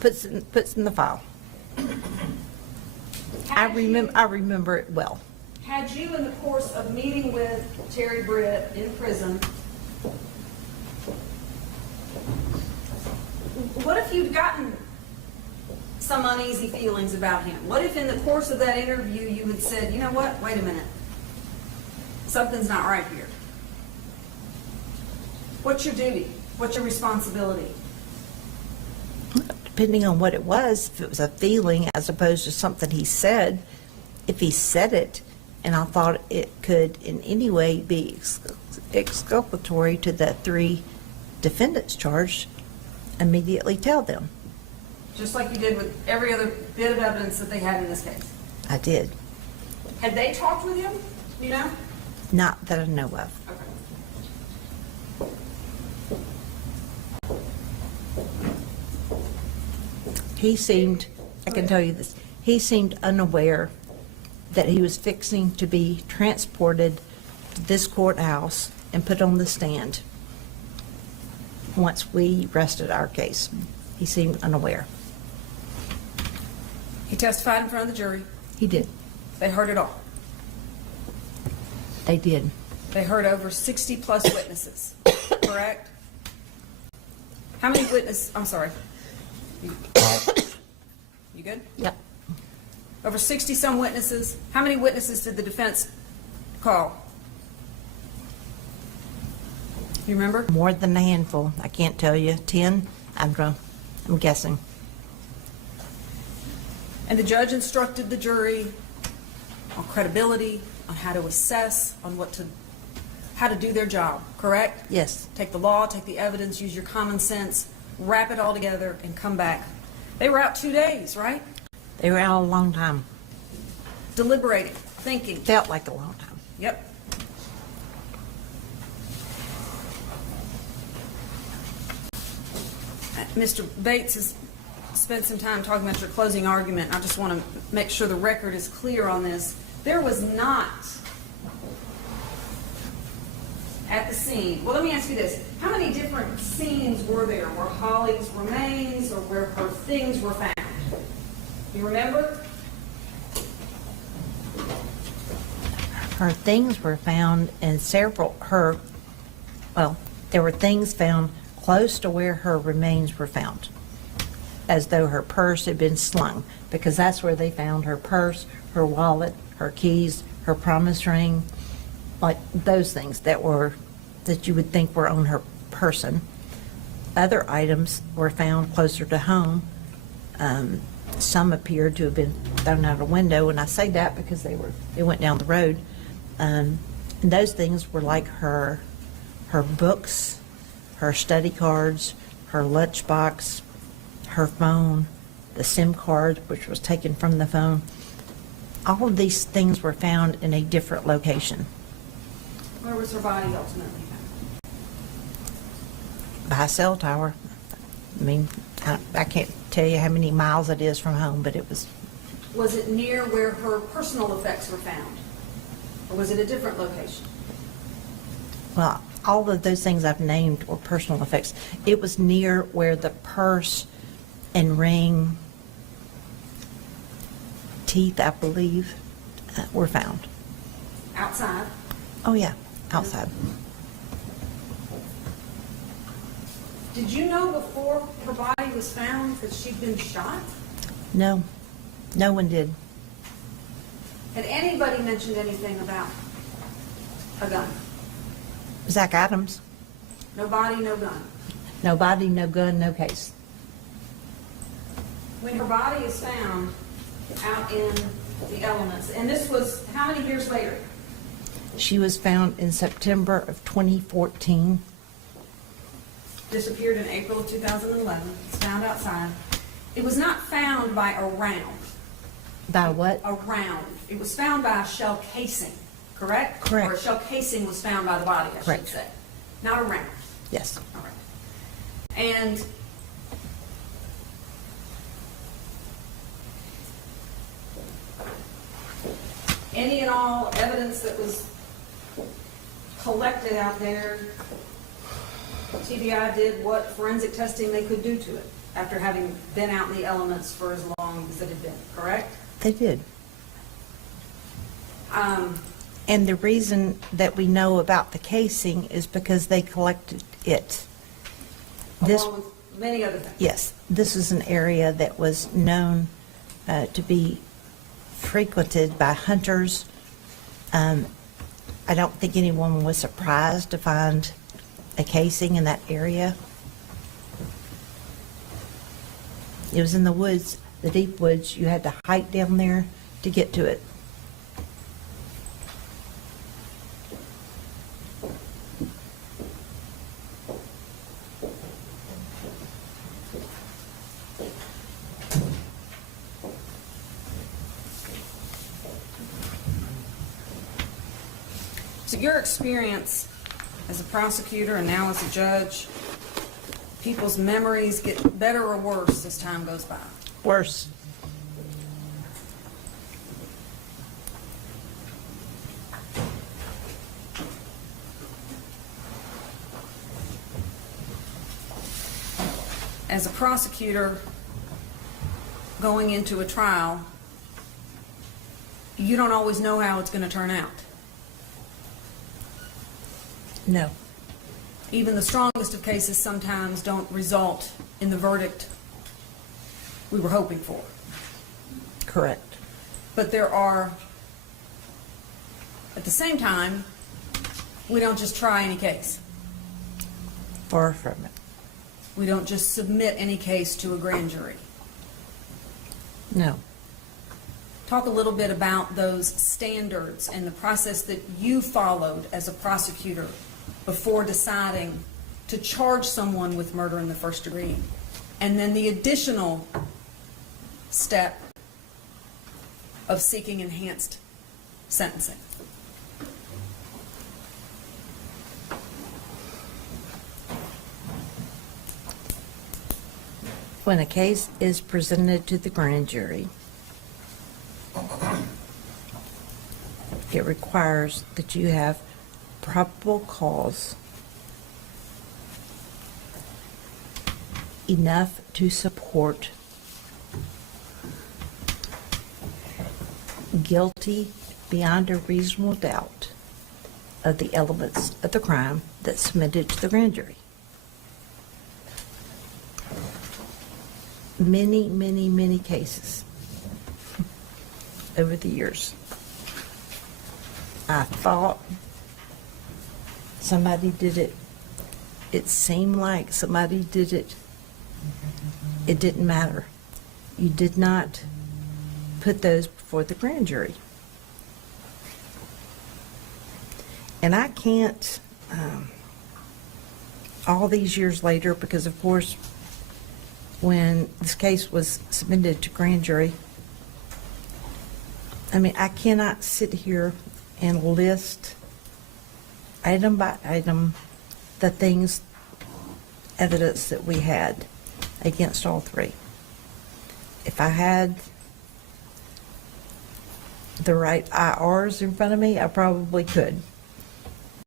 puts in the file. I remember it well. Had you, in the course of meeting with Terry Britt in prison, what if you'd gotten some uneasy feelings about him? What if in the course of that interview you had said, you know what, wait a minute, something's not right here? What's your duty? What's your responsibility? Depending on what it was, if it was a feeling as opposed to something he said, if he said it, and I thought it could in any way be exculpatory to the 3 defendants charged, immediately tell them. Just like you did with every other bit of evidence that they had in this case. I did. Had they talked with him, you know? Not that I know of. He seemed, I can tell you this, he seemed unaware that he was fixing to be transported to this courthouse and put on the stand once we rested our case. He seemed unaware. He testified in front of the jury. He did. They heard it all. They did. They heard over 60 plus witnesses, correct? How many witnesses, I'm sorry. You good? Yep. Over 60 some witnesses. How many witnesses did the defense call? You remember? More than a handful. I can't tell you. 10? I'm guessing. And the judge instructed the jury on credibility, on how to assess, on how to do their job, correct? Yes. Take the law, take the evidence, use your common sense, wrap it all together, and come back. They were out 2 days, right? They were out a long time. Deliberating, thinking. Felt like a long time. Yep. Mr. Bates has spent some time talking about your closing argument. I just want to make sure the record is clear on this. There was not at the scene. Well, let me ask you this. How many different scenes were there where Holly's remains or where her things were found? You remember? Her things were found in there were things found close to where her remains were found, as though her purse had been slung, because that's where they found her purse, her wallet, her keys, her promise ring, like those things that you would think were on her person. Other items were found closer to home. Some appeared to have been thrown out a window, and I say that because they went down the road. And those things were like her books, her study cards, her lunchbox, her phone, the SIM card, which was taken from the phone. All of these things were found in a different location. Where was her body ultimately found? By a cell tower. I mean, I can't tell you how many miles it is from home, but it was. Was it near where her personal effects were found? Or was it a different location? Well, all of those things I've named were personal effects. It was near where the purse and ring, teeth, I believe, were found. Outside? Oh, yeah, outside. Did you know before her body was found that she'd been shot? No, no one did. Had anybody mentioned anything about a gun? Zach Adams. No body, no gun. No body, no gun, no case. When her body is found out in the elements, and this was how many years later? She was found in September of 2014. Disappeared in April of 2011. It's found outside. It was not found by a round. By what? A round. It was found by a shell casing, correct? Correct. Or a shell casing was found by the body, I Correct. should say. Not a round. Yes. All right. And any and all evidence that was collected out there, TBI did what forensic testing they could do to it after having been out in the elements for as long as it had been, correct? They did. And the reason that we know about the casing is because they collected it. This, Along with many other things. yes, this is an area that was known to be frequented by hunters. I don't think anyone was surprised to find a casing in that area. It was in the woods, the deep woods. You had to hike down there to get to it. So your experience as a prosecutor and now as a judge, people's memories get better or worse as time goes by? Worse. As a prosecutor going into a trial, you don't always know how it's going to turn out. No. Even the strongest of cases sometimes don't result in the verdict we were hoping for. Correct. But there are, at the same time, we don't just try any case. Far from it. We don't just submit any case to a grand jury. No. Talk a little bit about those standards and the process that you followed as a prosecutor before deciding to charge someone with murder in the first degree. And then the additional step of seeking enhanced sentencing. When a case is presented to the grand jury, it requires that you have probable cause enough to support guilty beyond a reasonable doubt of the elements of the crime that's submitted to the grand jury. Many, many, many cases over the years. I thought somebody did it. It seemed like somebody did it. It didn't matter. You did not put those before the grand jury. And I can't, all these years later, because of course, when this case was submitted to grand jury, I mean, I cannot sit here and list item by item the things, evidence that we had against all three. If I had the right IRs in front of me, I probably could.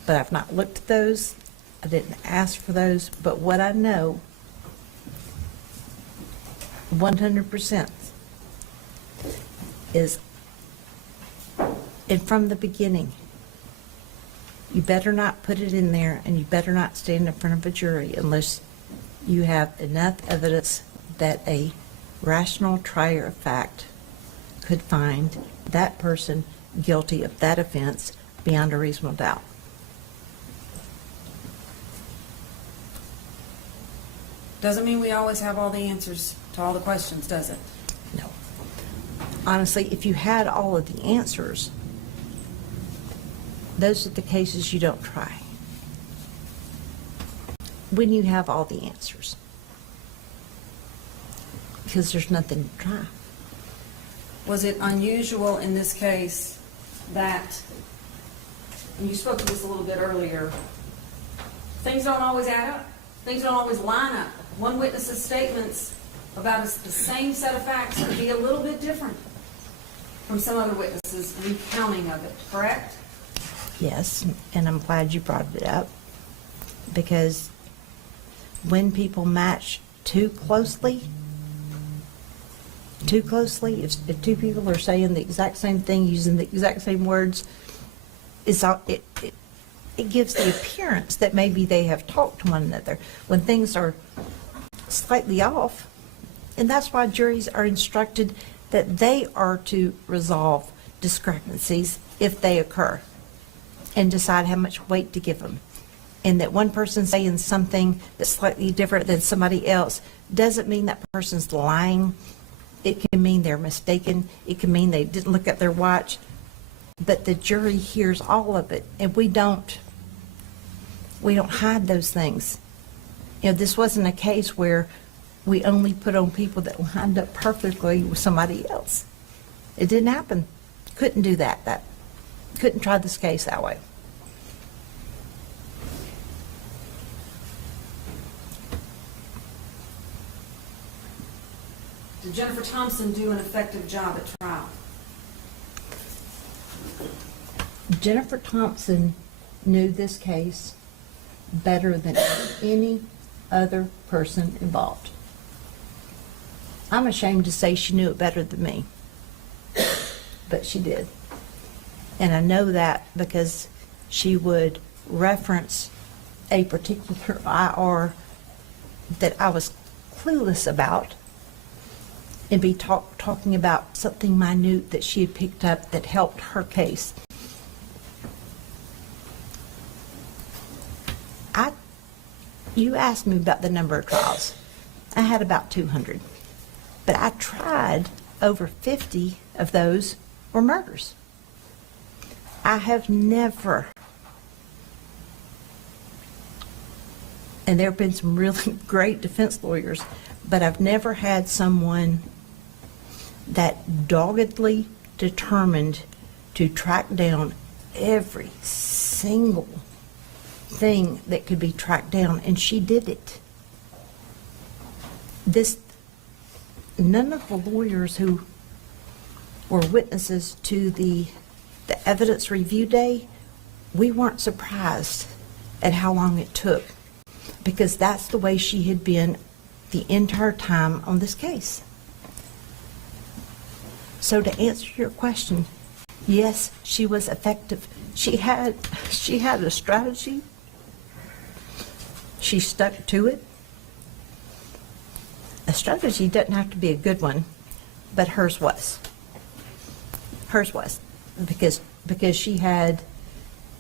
But I've not looked at those. I didn't ask for those. But what I know 100% is, and from the beginning, you better not put it in there, and you better not stand in front of a jury unless you have enough evidence that a rational trier of fact could find that person guilty of that offense beyond a reasonable doubt. Doesn't mean we always have all the answers to all the questions, does it? No. Honestly, if you had all of the answers, those are the cases you don't try. When you have all the answers. Because there's nothing to try. Was it unusual in this case that, and you spoke to this a little bit earlier, things don't always add up. Things don't always line up. One witness's statements about the same set of facts could be a little bit different from some other witnesses' recounting of it, correct? Yes, and I'm glad you brought it up, because when people match too closely, if two people are saying the exact same thing, using the exact same words, it gives the appearance that maybe they have talked to one another when things are slightly off. And that's why juries are instructed that they are to resolve discrepancies if they occur and decide how much weight to give them. And that one person saying something that's slightly different than somebody else doesn't mean that person's lying. It can mean they're mistaken. It can mean they didn't look at their watch. But the jury hears all of it, and we don't hide those things. You know, this wasn't a case where we only put on people that lined up perfectly with somebody else. It didn't happen. Couldn't do that. Couldn't try this case that way. Did Jennifer Thompson do an effective job at trial? Jennifer Thompson knew this case better than any other person involved. I'm ashamed to say she knew it better than me, but she did. And I know that because she would reference a particular IR that I was clueless about and be talking about something minute that she had picked up that helped her case. You asked me about the number of trials. I had about 200. But I tried over 50 of those were murders. I have never, and there have been some really great defense lawyers, but I've never had someone that doggedly determined to track down every single thing that could be tracked down, and she did it. None of the lawyers who were witnesses to the evidence review day, we weren't surprised at how long it took, because that's the way she had been the entire time on this case. So to answer your question, yes, she was effective. She had a strategy. She stuck to it. A strategy doesn't have to be a good one, but hers was. Hers was, because she had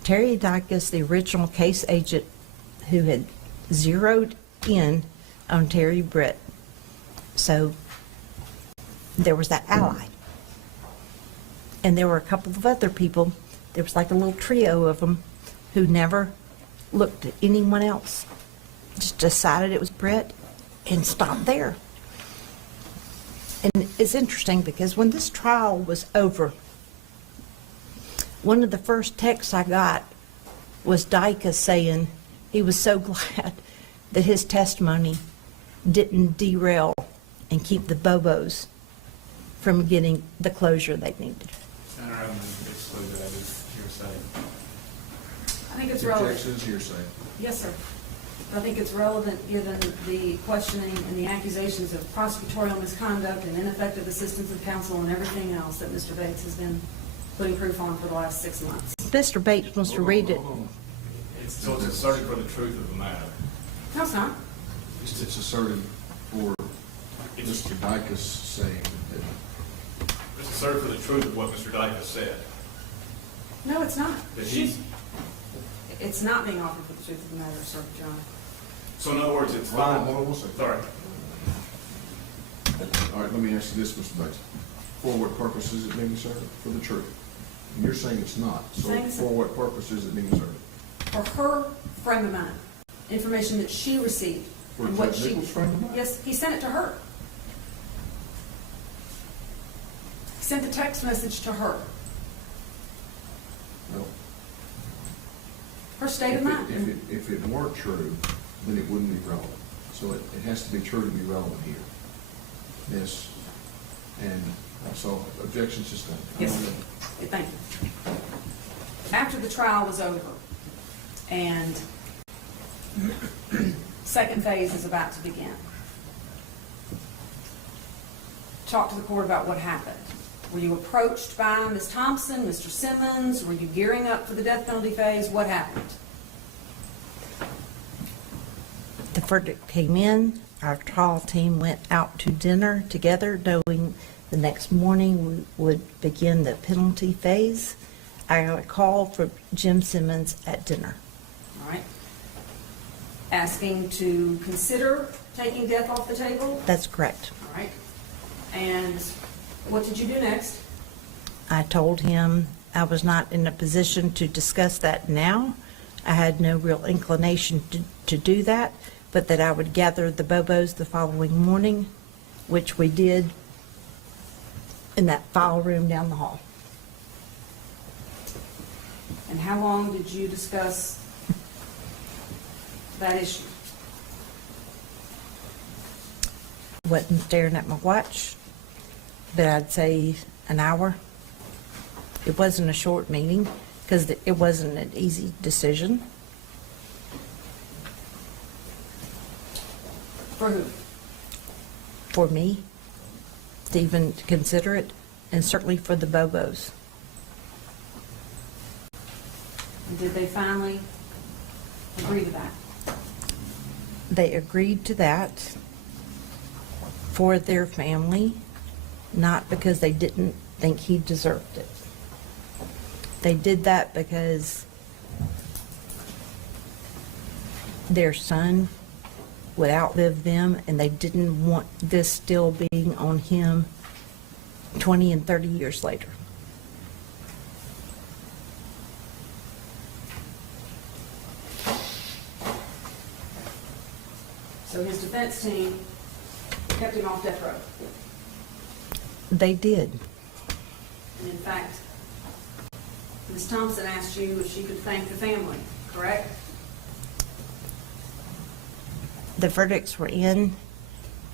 Terry Dicus, the original case agent, who had zeroed in on Terry Britt. So there was that ally. And there were a couple of other people. There was like a little trio of them who never looked at anyone else, just decided it was Brett and stopped there. And it's interesting because when this trial was over, one of the first texts I got was Dyka saying he was so glad that his testimony didn't derail and keep the Bobos from getting the closure they needed. Senator Adams excluded that as hearsay. I think it's The relevant. objection is hearsay. Yes, sir. I think it's relevant given the questioning and the accusations of prosecutorial misconduct and ineffective assistance of counsel and everything else that Mr. Bates has been putting proof on for the last 6 months. Mr. Bates wants to read it. It's still asserted for the truth of the matter. No, it's not. It's asserted for Mr. Dykus saying that It's asserted for the truth of what Mr. Dyke has said. No, it's not. That he, It's not being offered for the truth of the matter, sir, John. so in other words, it's Hold on, fine. hold on one second. Sorry. All right, let me ask you this, Mr. Bates. For what purpose is it being asserted? For the truth. And you're saying it's not. So Saying it's- for what purpose is it being asserted? For her frame of mind, information that she received. For and what Judge she. Nichols' frame of mind? Yes, he sent it to her. He sent the text message to her. Well, Her state of mind. if it weren't true, then it wouldn't be relevant. So it has to be true to be relevant here. Yes. And so objection sustained. Yes, sir. Thank you. After the trial was over and second phase is about to begin, talk to the court about what happened. Were you approached by Ms. Thompson, Mr. Simmons? Were you gearing up for the death penalty phase? What happened? The verdict came in. Our trial team went out to dinner together, knowing the next morning we would begin the penalty phase. I got a call from Jim Simmons at dinner. All right. Asking to consider taking death off the table? That's correct. All right. And what did you do next? I told him I was not in a position to discuss that now. I had no real inclination to do that, but that I would gather the Bobos the following morning, which we did in that file room down the hall. And how long did you discuss that issue? Wasn't staring at my watch, but I'd say an hour. It wasn't a short meeting because it wasn't an easy decision. For who? For me to even consider it, and certainly for the Bobos. And did they finally agree to that? They agreed to that for their family, not because they didn't think he deserved it. They did that because their son would outlive them, and they didn't want this still being on him 20 and 30 years later. So his defense team kept him off death row. They did. And in fact, Ms. Thompson asked you if she could thank the family, correct? The verdicts were in.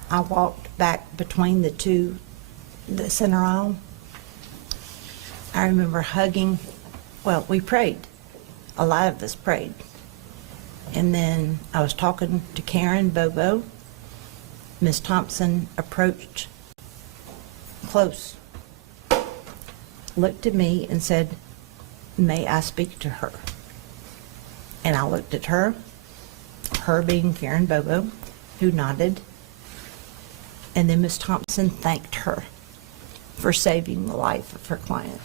I walked back between the center aisle. I remember hugging, well, we prayed. A lot of us prayed. And then I was talking to Karen Bobo. Ms. Thompson approached close, looked at me and said, "May I speak to her?" And I looked at her being Karen Bobo, who nodded. And then Ms. Thompson thanked her for saving the life of her client.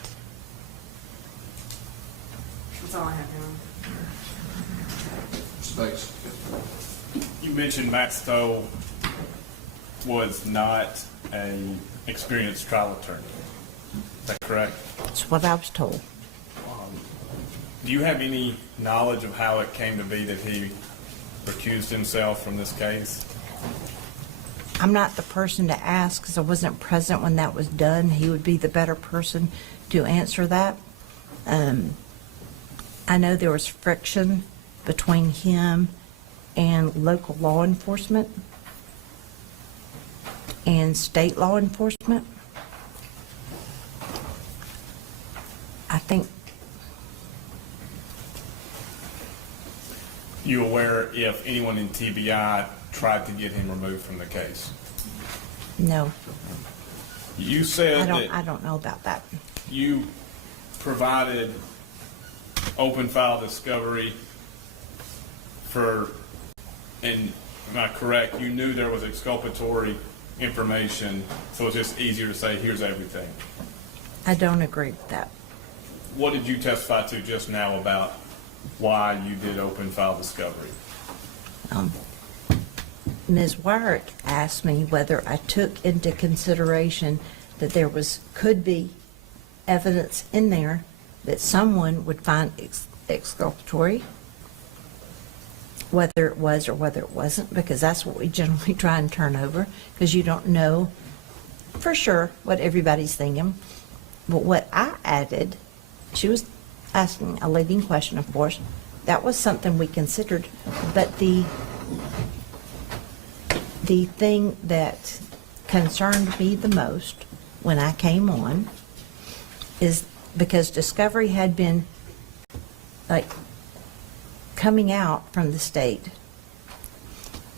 That's all I have, Your Honor. Space. You mentioned Matt Stowe was not an experienced trial attorney. Is that correct? That's what I was told. Do you have any knowledge of how it came to be that he recused himself from this case? I'm not the person to ask because I wasn't present when that was done. He would be the better person to answer that. I know there was friction between him and local law enforcement and state law enforcement. I think. You aware if anyone in TBI tried to get him removed from the case? No. You said I don't know about that. You provided open file discovery for, and am I correct, you knew there was exculpatory information, so it's just easier to say, here's everything. I don't agree with that. What did you testify to just now about why you did open file discovery? Ms. Wyrick asked me whether I took into consideration that there could be evidence in there that someone would find exculpatory, whether it was or whether it wasn't, because that's what we generally try and turn over, because you don't know for sure what everybody's thinking. But what I added, she was asking a leading question, of course, that was something we considered, but the thing that concerned me the most when I came on is because discovery had been like coming out from the state,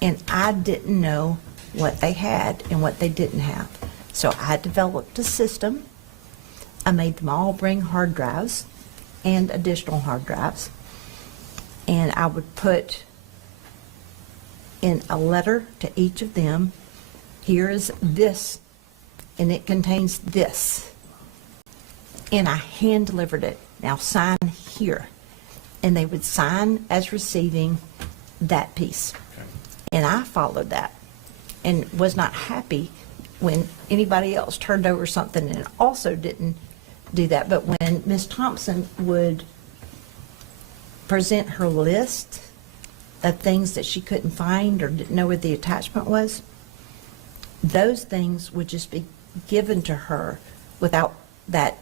and I didn't know what they had and what they didn't have. So I developed a system. I made them all bring hard drives and additional hard drives, and I would put in a letter to each of them, here is this, and it contains this. And I hand delivered it. Now sign here. And they would sign as receiving that piece. Okay. And I followed that and was not happy when anybody else turned over something and also didn't do that. But when Ms. Thompson would present her list of things that she couldn't find or didn't know where the attachment was, those things would just be given to her without that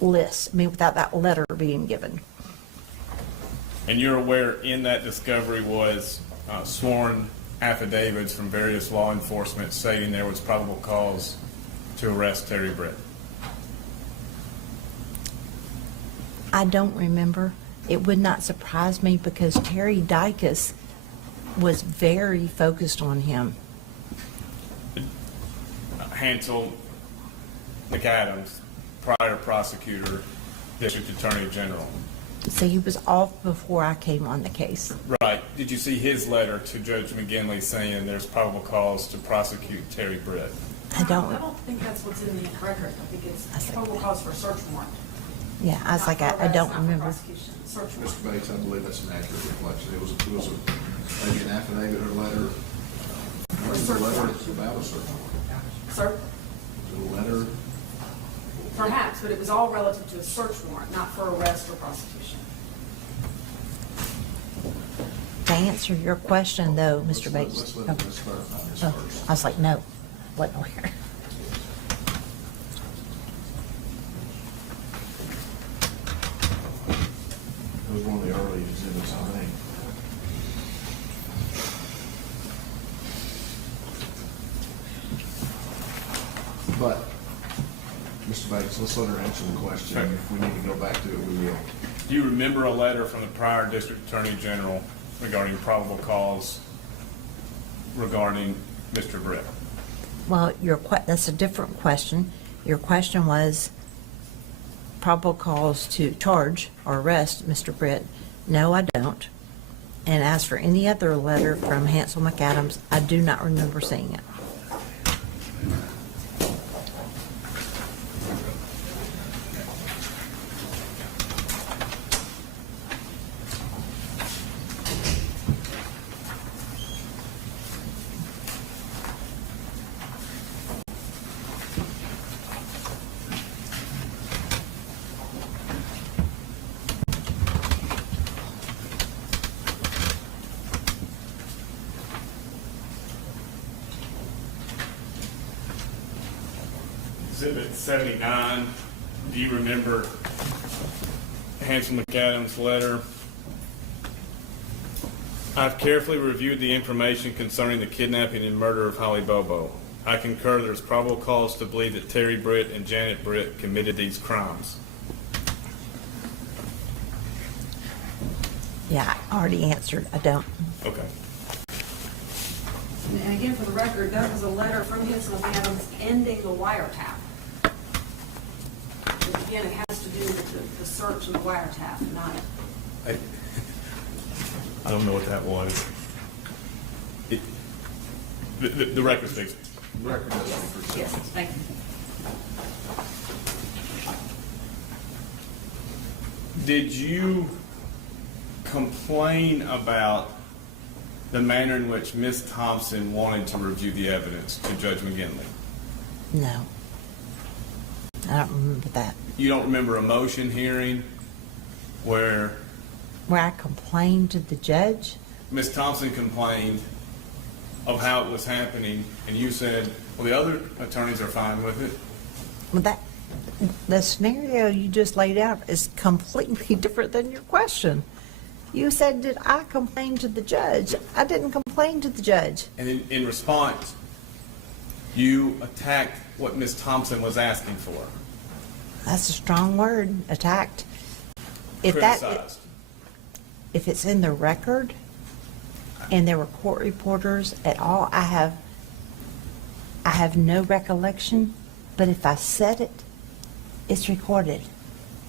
list, without that letter being given. And you're aware in that discovery was sworn affidavits from various law enforcement stating there was probable cause to arrest Terry Britt? I don't remember. It would not surprise me because Terry Dykes was very focused on him. Hansel McAdams, prior prosecutor, district attorney general. So he was off before I came on the case. Right. Did you see his letter to Judge McGinley saying there's probable cause to prosecute Terry Britt? I don't think that's what's in the record. I think it's probable cause for a search warrant. Yeah, I was like, I don't remember. Search warrant. Mr. Bates, I believe that's an accurate reflection. It was maybe an affidavit or a letter. Was the letter about a search warrant? Sir? The letter. Perhaps, but it was all relative to a search warrant, not for arrest or prosecution. To answer your question, though, Mr. Bates. Let's clarify this first. I was like, no, wasn't aware. It was one of the early exhibits, I think. But, Mr. Bates, let's let her answer the question. Sure. If we need to go back to it, we will. Do you remember a letter from the prior district attorney general regarding probable cause regarding Mr. Britt? Well, that's a different question. Your question was probable cause to charge or arrest Mr. Britt. No, I don't. And as for any other letter from Hansel McAdams, I do not remember seeing it. Exhibit 79, do you remember Hansel McAdams' letter? I've carefully reviewed the information concerning the kidnapping and murder of Holly Bobo. I concur there's probable cause to believe that Terry Britt and Janet Britt committed these crimes. Yeah, I already answered. I don't. Okay. And again, for the record, that was a letter from Hansel Adams ending the wiretap. But again, it has to do with the search and the wiretap, not. I don't know what that was. The record speaks. Record does speak for itself. Yes, thank you. Did you complain about the manner in which Ms. Thompson wanted to review the evidence to Judge McGinley? No. I don't remember that. You don't remember a motion hearing where I complained to the judge? Ms. Thompson complained of how it was happening, and you said, well, the other attorneys are fine with it? Well, the scenario you just laid out is completely different than your question. You said, did I complain to the judge? I didn't complain to the judge. And in response, you attacked what Ms. Thompson was asking for. That's a strong word, attacked. Criticized. If it's in the record and there were court reporters at all, I have no recollection, but if I said it, it's recorded.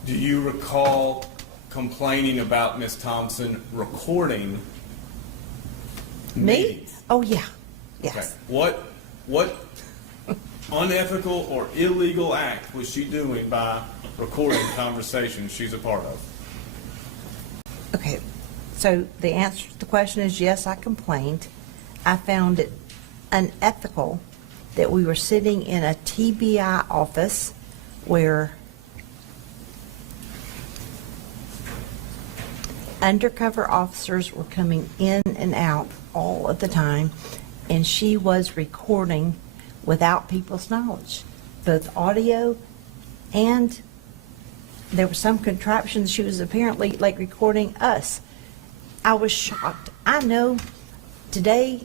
Do you recall complaining about Ms. Thompson recording Me? meetings? Oh, yeah. Yes. Okay. What unethical or illegal act was she doing by recording conversations she's a part of? Okay, so the answer to the question is yes, I complained. I found it unethical that we were sitting in a TBI office where undercover officers were coming in and out all of the time, and she was recording without people's knowledge, both audio and there was some contraption. She was apparently like recording us. I was shocked. I know today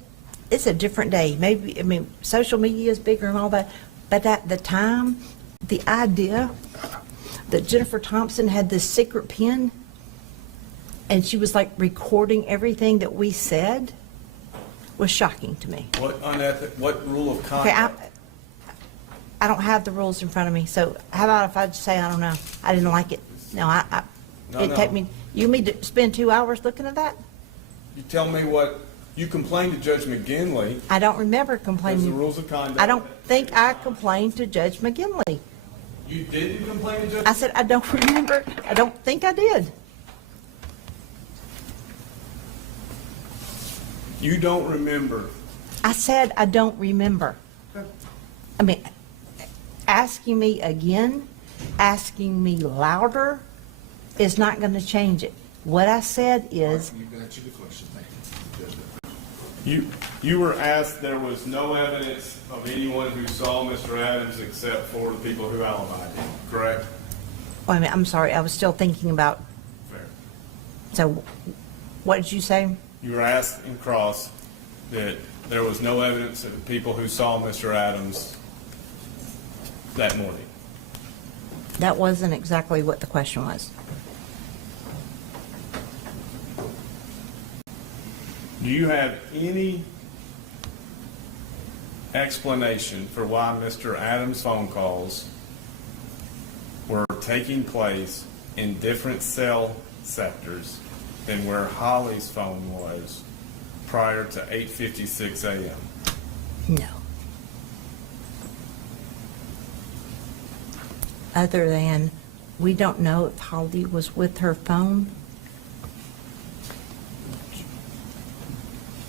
it's a different day. Maybe, I mean, social media is bigger and all that, but at the time, the idea that Jennifer Thompson had this secret pen and she was like recording everything that we said was shocking to me. What rule of Okay, conduct? I don't have the rules in front of me, so how about if I just say I don't know? I didn't like it. No, it'd take me, you need to spend 2 hours looking at that? You tell me what, you complained to Judge McGinley. I don't remember There's complaining. the rules of conduct. I don't think I complained to Judge McGinley. You didn't complain to Judge? I said, I don't remember. I don't think I did. You don't remember? I said, I don't remember. I mean, asking me again, asking me louder is not going to change it. What I said is, You've answered the question. Thank you. You were asked there was no evidence of anyone who saw Mr. Adams except for the people who alibied him, correct? wait a minute, I'm sorry, I was still thinking about, Fair. so what did you say? You were asked in cross that there was no evidence of the people who saw Mr. Adams that morning. That wasn't exactly what the question was. Do you have any explanation for why Mr. Adams' phone calls were taking place in different cell sectors than where Holly's phone was prior to 8:56 a.m.? No. Other than, we don't know if Holly was with her phone.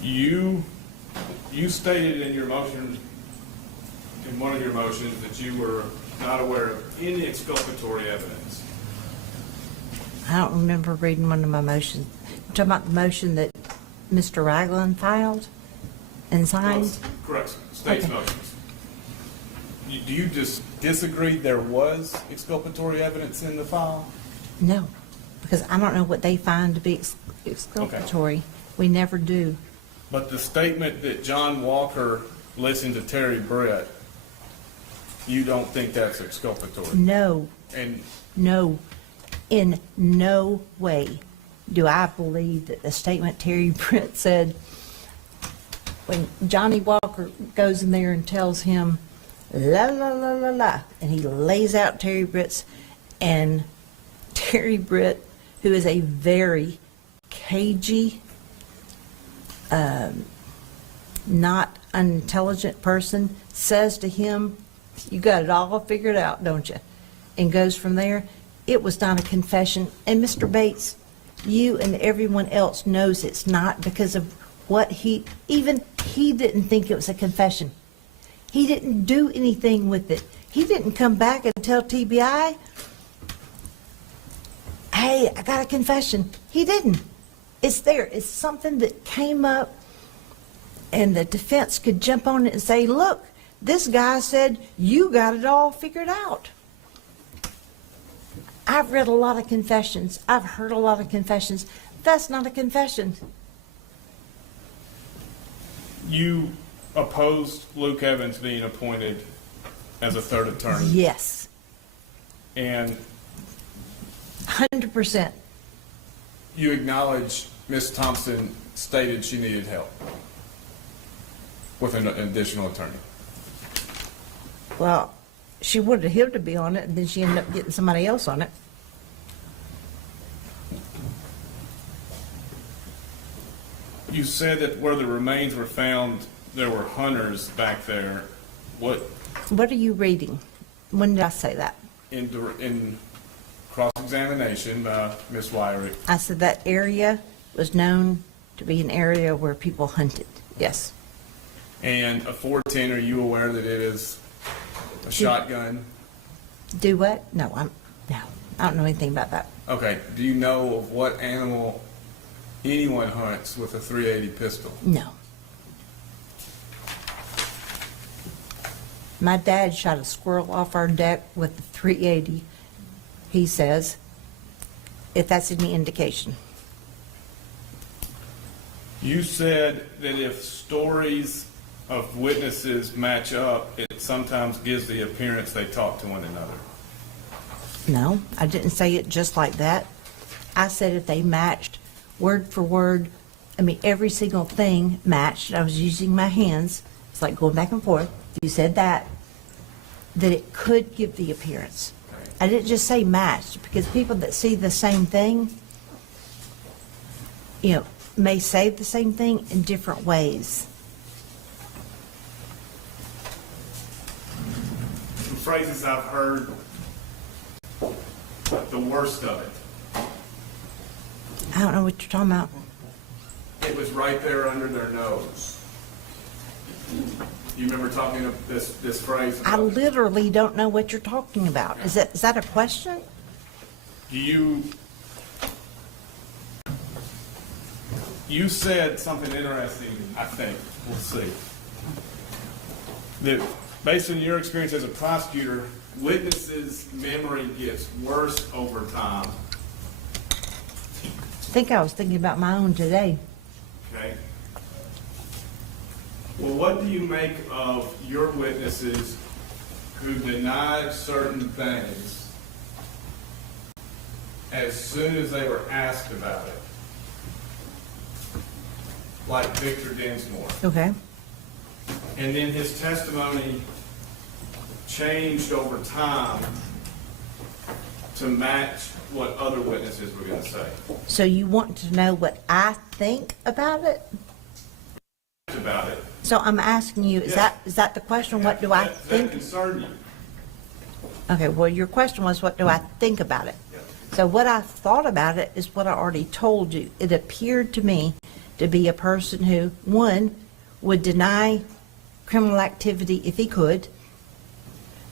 You stated in your motion, in one of your motions, that you were not aware of any exculpatory evidence. I don't remember reading one of my motions. You're talking about the motion that Mr. Ragland filed and signed? Correct. State's Okay. motions. Do you just disagree there was exculpatory evidence in the file? No, because I don't know what they find to be exculpatory. We never do. But the statement that John Walker listened to Terry Brett, you don't think that's exculpatory? No, And no, in no way do I believe that the statement Terry Brett said, when Johnny Walker goes in there and tells him, la, la, la, la, la, and he lays out Terry Brett's, and Terry Brett, who is a very cagey, not unintelligent person, says to him, you got it all figured out, don't you? And goes from there. It was not a confession. And Mr. Bates, you and everyone else knows it's not, because of what he didn't think it was a confession. He didn't do anything with it. He didn't come back and tell TBI, hey, I got a confession. He didn't. It's there. It's something that came up, and the defense could jump on it and say, look, this guy said you got it all figured out. I've read a lot of confessions. I've heard a lot of confessions. That's not a confession. you opposed Luke Evans being appointed as a third attorney? Yes. And 100%. you acknowledge Ms. Thompson stated she needed help with an additional attorney? Well, she wanted him to be on it, and then she ended up getting somebody else on it. You said that where the remains were found, there were hunters back there. What are you reading? When did I say that? in cross-examination by Ms. Wyrick? I said that area was known to be an area where people hunted. Yes. And a 410, are you aware that it is a shotgun? Do what? No, I don't know anything about that. Okay. Do you know of what animal anyone hunts with a .380 pistol? No. My dad shot a squirrel off our deck with a .380, he says, if that's any indication. You said that if stories of witnesses match up, it sometimes gives the appearance they talk to one another. No, I didn't say it just like that. I said if they matched word for word, I mean, every single thing matched. I was using my hands. It's like going back and forth. You said that it could give the appearance. I didn't just say matched, because people that see the same thing, may say the same thing in different ways. Some phrases I've heard, the worst of it. I don't know what you're talking about. It was right there under their nose. You remember talking of this phrase? I literally don't know what you're talking about. Is that a question? You said something interesting, I think. We'll see. That based on your experience as a prosecutor, witnesses' memory gets worse over time. I think I was thinking about my own today. Okay. Well, what do you make of your witnesses who denied certain things as soon as they were asked about it? Like Victor Dinsmore. Okay. And then his testimony changed over time to match what other witnesses were going to say. So you want to know what I think about it? About it. So I'm asking you, is that the question? What do I think? That concerned you. Okay, well, your question was, what do I think about it? So what I thought about it is what I already told you. It appeared to me to be a person who, one, would deny criminal activity if he could,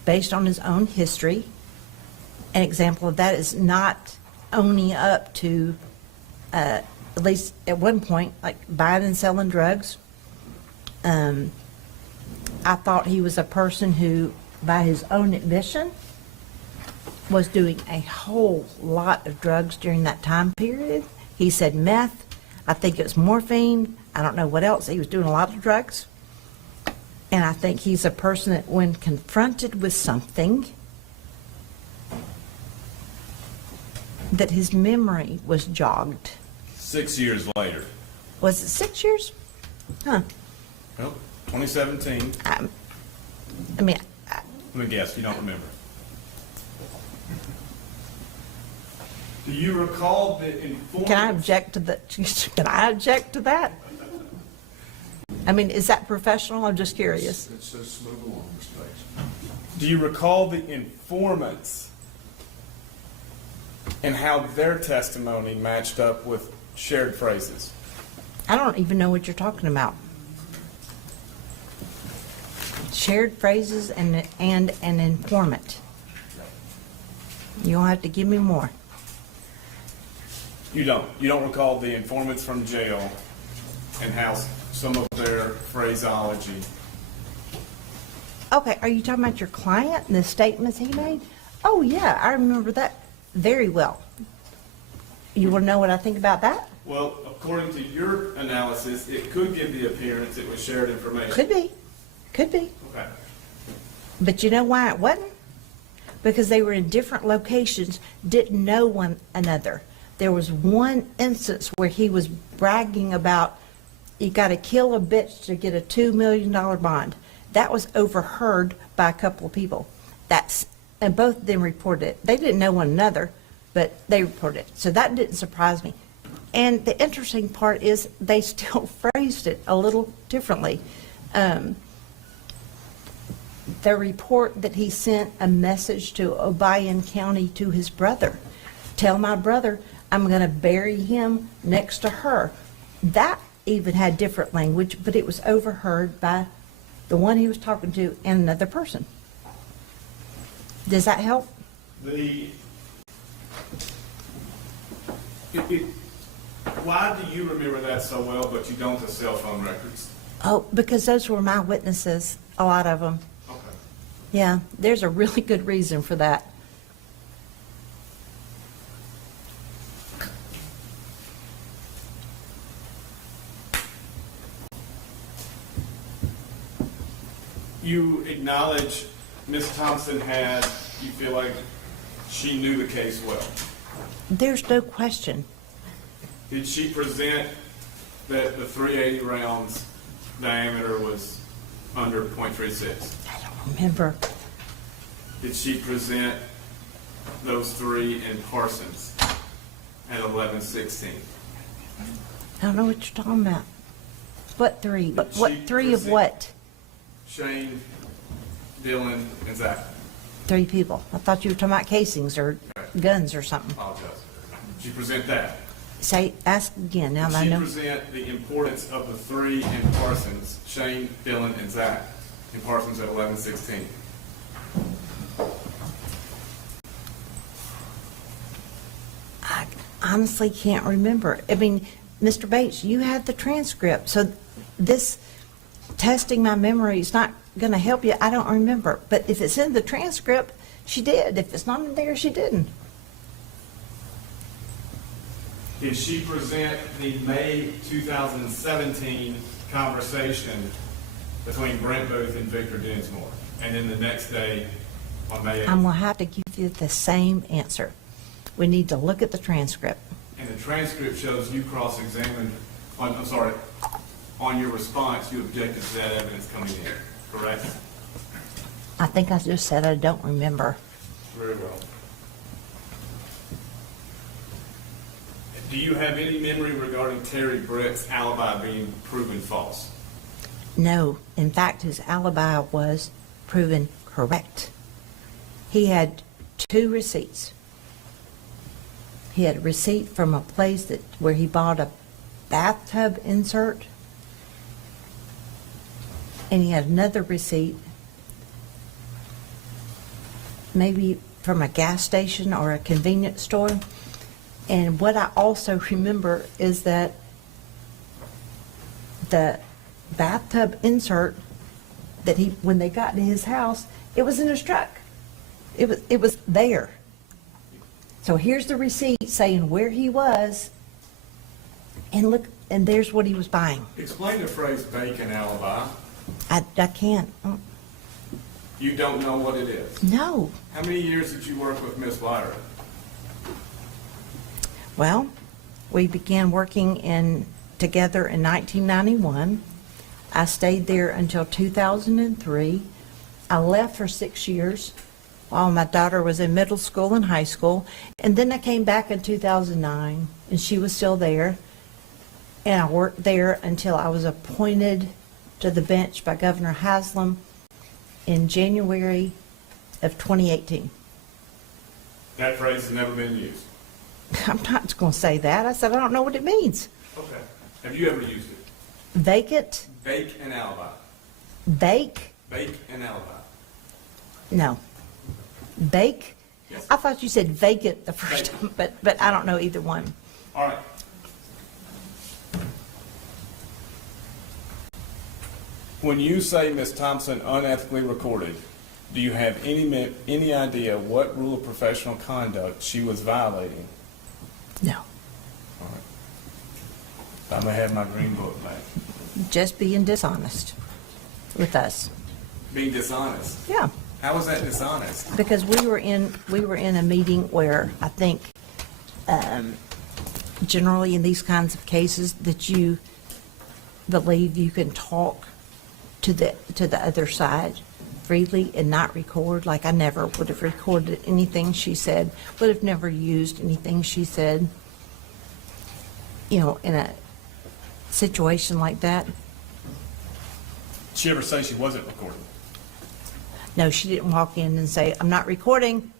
based on his own history. An example of that is not owning up to, at least at one point, like buying and selling drugs. I thought he was a person who by his own admission, was doing a whole lot of drugs during that time period. He said meth, I think it was morphine, I don't know what else. He was doing a lot of drugs. And I think he's a person that when confronted with something, that his memory was jogged. 6 years later. Was it 6 years? Huh. Well, 2017. I mean, Let me guess, you don't remember. Do you recall the informant? can I object to that? Can I object to that? I mean, is that professional? I'm just curious. It says smooth along, Mr. Bates. Do you recall the informants and how their testimony matched up with shared phrases? I don't even know what you're talking about. Shared phrases and an informant. You'll have to give me more. You don't. You don't recall the informants from jail and how some of their phraseology. Okay, are you talking about your client and the statements he made? Oh, yeah, I remember that very well. You want to know what I think about that? Well, according to your analysis, it could give the appearance it was shared information. Could be. Could be. Okay. But you know why it wasn't? Because they were in different locations, didn't know one another. There was one instance where he was bragging about, you got to kill a bitch to get a $2 million bond. That was overheard by a couple of people. And both of them reported it. They didn't know one another, but they reported it. So that didn't surprise me. And the interesting part is they still phrased it a little differently. The report that he sent a message to Obion County to his brother. Tell my brother I'm going to bury him next to her. That even had different language, but it was overheard by the one he was talking to and another person. Does that help? Why do you remember that so well, but you don't the cell phone records? Oh, because those were my witnesses, a lot of them. Okay. Yeah, there's a really good reason for that. You acknowledge Ms. Thompson you feel like she knew the case well. There's no question. Did she present that the 380 rounds diameter was under .36? I don't remember. Did she present those three in Parsons at 11/16? I don't know what you're talking about. What three? What three of what? Shane, Dylan, and Zach. 3 people. I thought you were talking about casings or guns or something. Apologize. Did she present that? Ask again, now that I Did she know. present the importance of the 3 in Parsons, Shane, Dylan, and Zach, in Parsons at 11/16? I honestly can't remember. I mean, Mr. Bates, you have the transcript, so this testing my memory is not going to help you. I don't remember. But if it's in the transcript, she did. If it's not in there, she didn't. Did she present the May 2017 conversation between Brent Booth and Victor Dinsmore? And then the next day, on May 8th? I'm going to have to give you the same answer. We need to look at the transcript. And the transcript shows you cross-examined, on your response, you objected to that evidence coming in, correct? I think I just said I don't remember. Very well. Do you have any memory regarding Terry Brett's alibi being proven false? No. In fact, his alibi was proven correct. He had 2 receipts. He had a receipt from a place where he bought a bathtub insert, and he had another receipt, maybe from a gas station or a convenience store. And what I also remember is that the bathtub insert that when they got to his house, It was in his truck. It was there. So here's the receipt saying where he was, and look, and there's what he was buying. Explain the phrase bacon alibi. I can't. You don't know what it is. No. How many years did you work with Miss Lyra? Well, we began working together in 1991. I stayed there until 2003. I left for 6 years while my daughter was in middle school and high school. And then I came back in 2009, and she was still there. And I worked there until I was appointed to the bench by Governor Haslam in January of 2018. That phrase has never been used. I'm not going to say that. I said I don't know what it means. Okay. Have you ever used it? Vacant? Bake an alibi. Bake? Bake an alibi. No. Bake? Yes. I thought you said vacant the first time, but I don't know either one. All right. When you say Ms. Thompson unethically recorded, do you have any idea what rule of professional conduct she was violating? No. All right. I'm gonna have my green book back. Just being dishonest with us. Being dishonest. Yeah. How was that dishonest? Because we were in a meeting where I think generally in these kinds of cases that you believe you can talk to the other side freely and not record. Like I never would have recorded anything she said, would have never used anything she said, you know, in a situation like that. Did she ever say she wasn't recording? No, she didn't walk in and say, I'm not recording.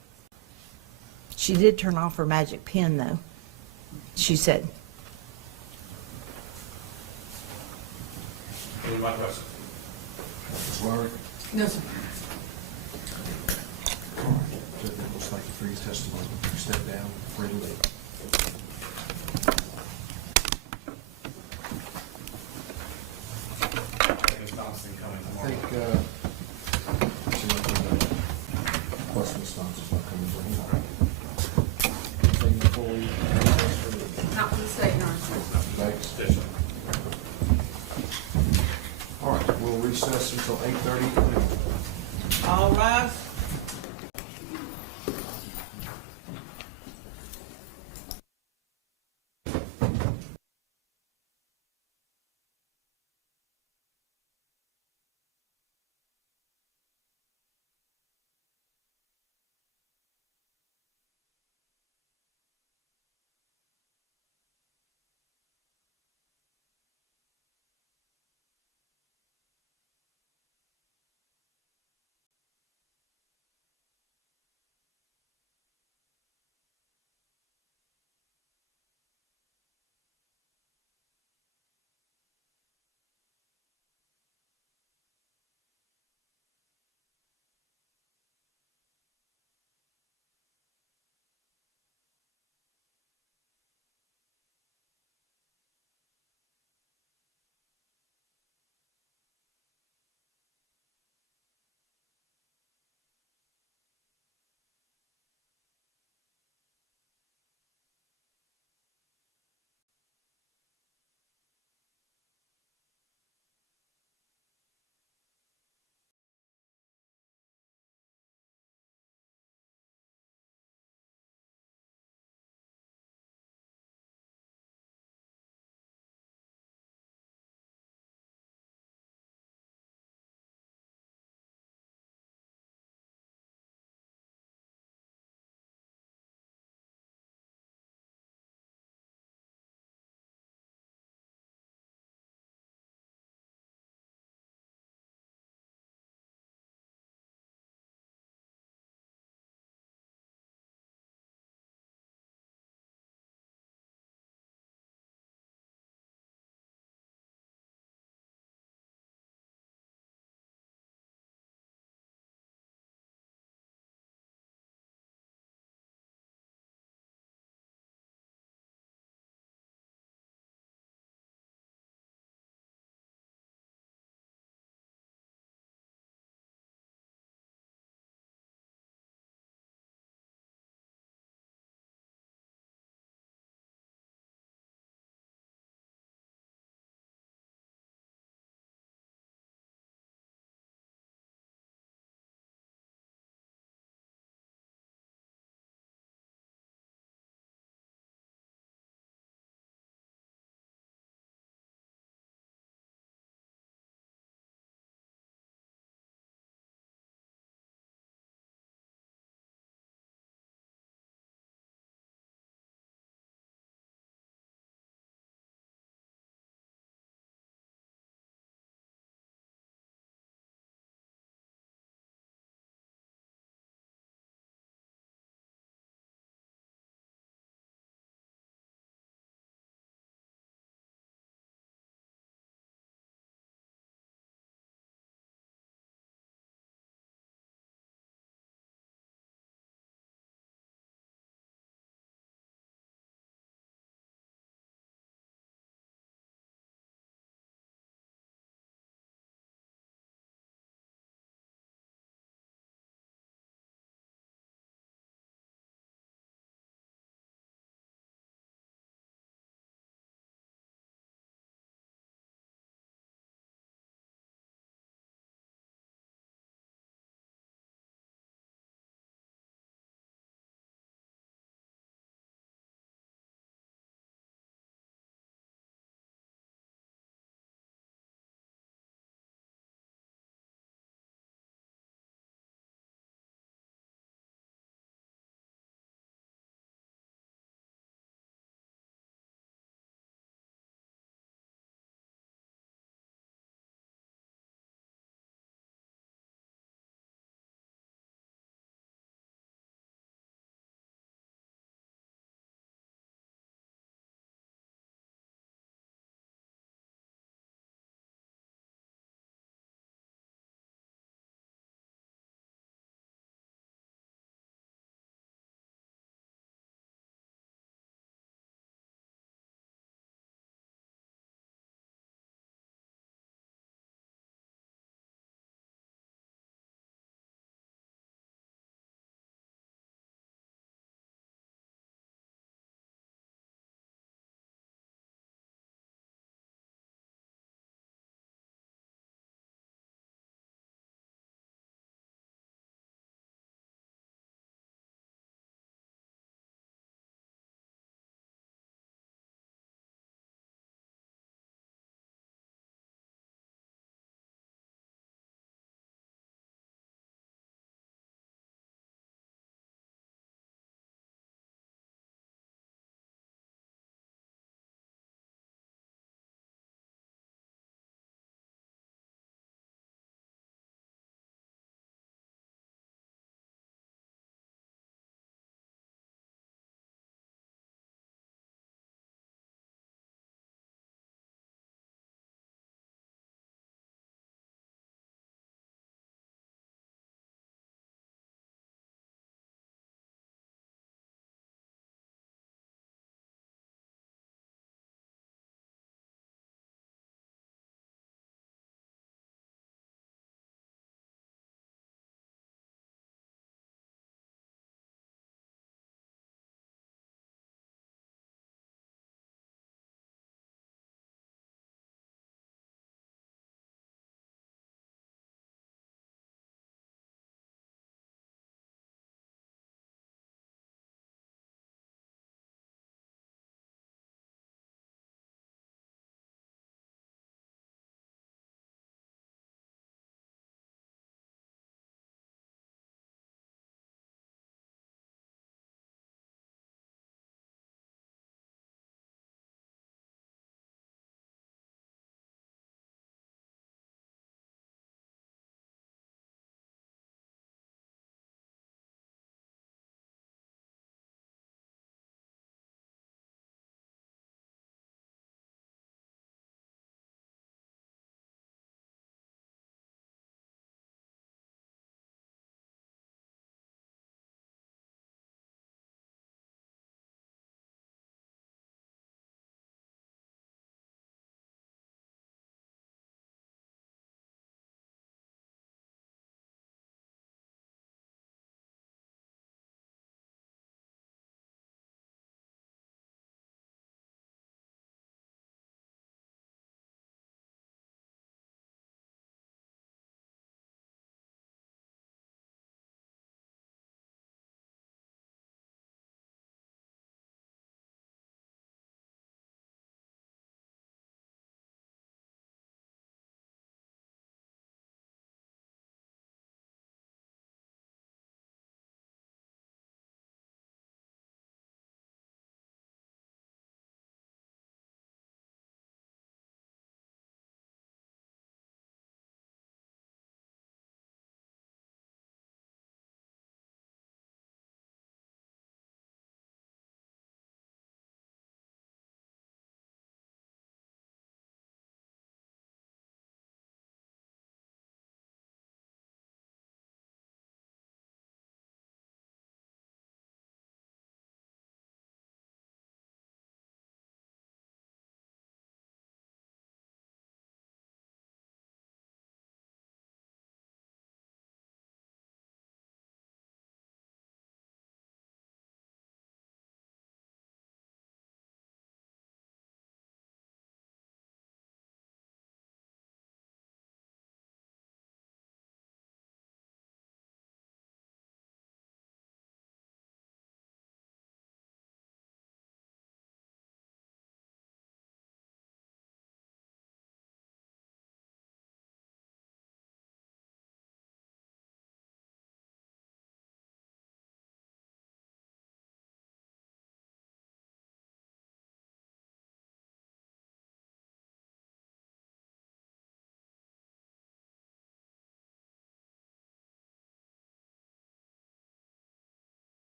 She did turn off her magic pen, though. She said. Any of my questions? Ms. Warwick? No, sir. All right. Judge Nichols, thank you for your testimony. You step down, free to leave. Ms. Thompson coming I tomorrow. think, plus Ms. Thompson's not coming for him. Anything before we Not for the state nurse. Thanks. All right, we'll recess until 8:30. All rise.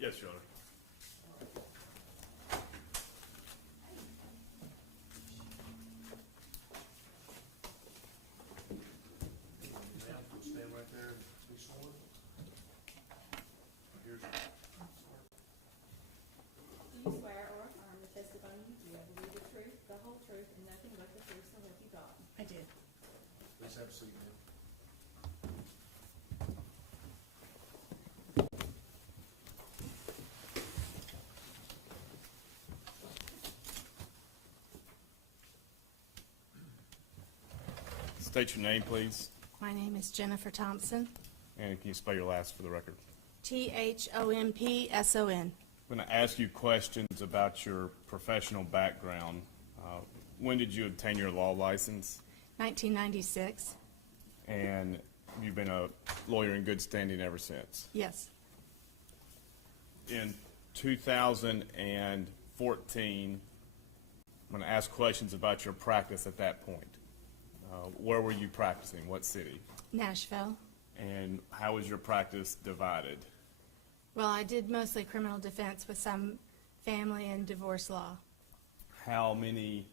Yes, Your Honor. Stand right there and be sworn. Here's. Do you swear or affirm the testimony you give will be the truth, the whole truth, and nothing but the truth, so help you God? I did. Please have a seat, ma'am. State your name, please, My name is Jennifer Thompson, and can you spell your last for the record? Thompson. I'm going to ask you questions about your professional background. When did you obtain your law license? 1996. And you've been a lawyer in good standing ever since. Yes. In 2014, I'm going to ask questions about your practice at that point. Where were you practicing? What city? Nashville. And how was your practice divided? Well, I did mostly criminal defense with some family and divorce law. How many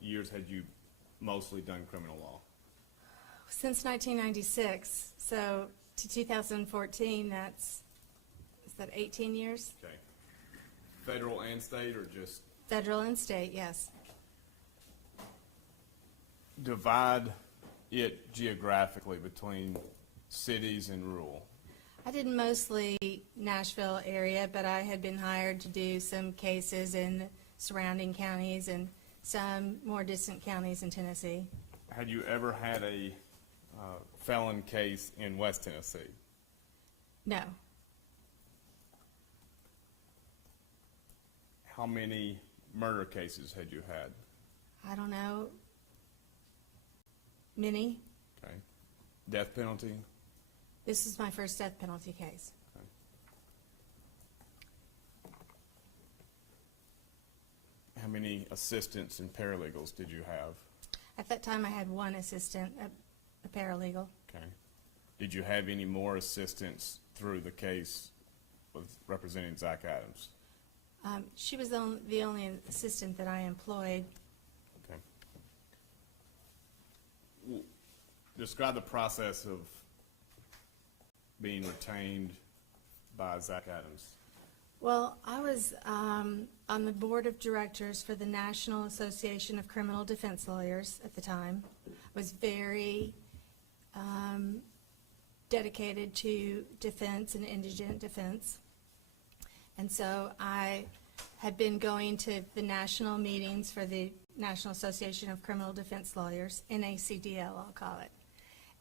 years had you mostly done criminal law? Since 1996, so to 2014, is that 18 years? Okay. Federal and state, or just? Federal and state, yes. Divide it geographically between cities and rural. I did mostly Nashville area, but I had been hired to do some cases in surrounding counties and some more distant counties in Tennessee. Had you ever had a felon case in West Tennessee? No. How many murder cases had you had? I don't know. Many. Okay. Death penalty? This is my first death penalty case. Okay. How many assistants and paralegals did you have? At that time, I had one assistant, a paralegal. Okay. Did you have any more assistants through the case with representing Zach Adams? She was the only assistant that I employed. Okay. Describe the process of being retained by Zach Adams. Well, I was on the board of directors for the National Association of Criminal Defense Lawyers at the time. I was very dedicated to defense and indigent defense. And so I had been going to the national meetings for the National Association of Criminal Defense Lawyers, NACDL, I'll call it.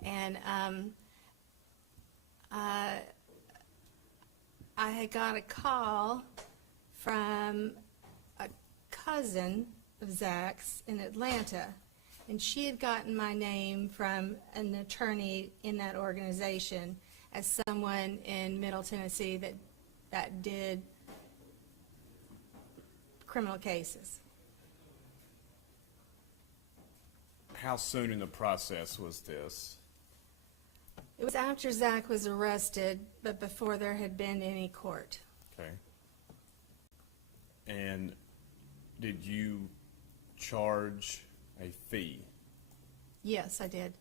And I had got a call from a cousin of Zach's in Atlanta, and she had gotten my name from an attorney in that organization as someone in Middle Tennessee that did criminal cases. How soon in the process was this? It was after Zach was arrested, but before there had been any court. Okay. And did you charge a fee? Yes, I did.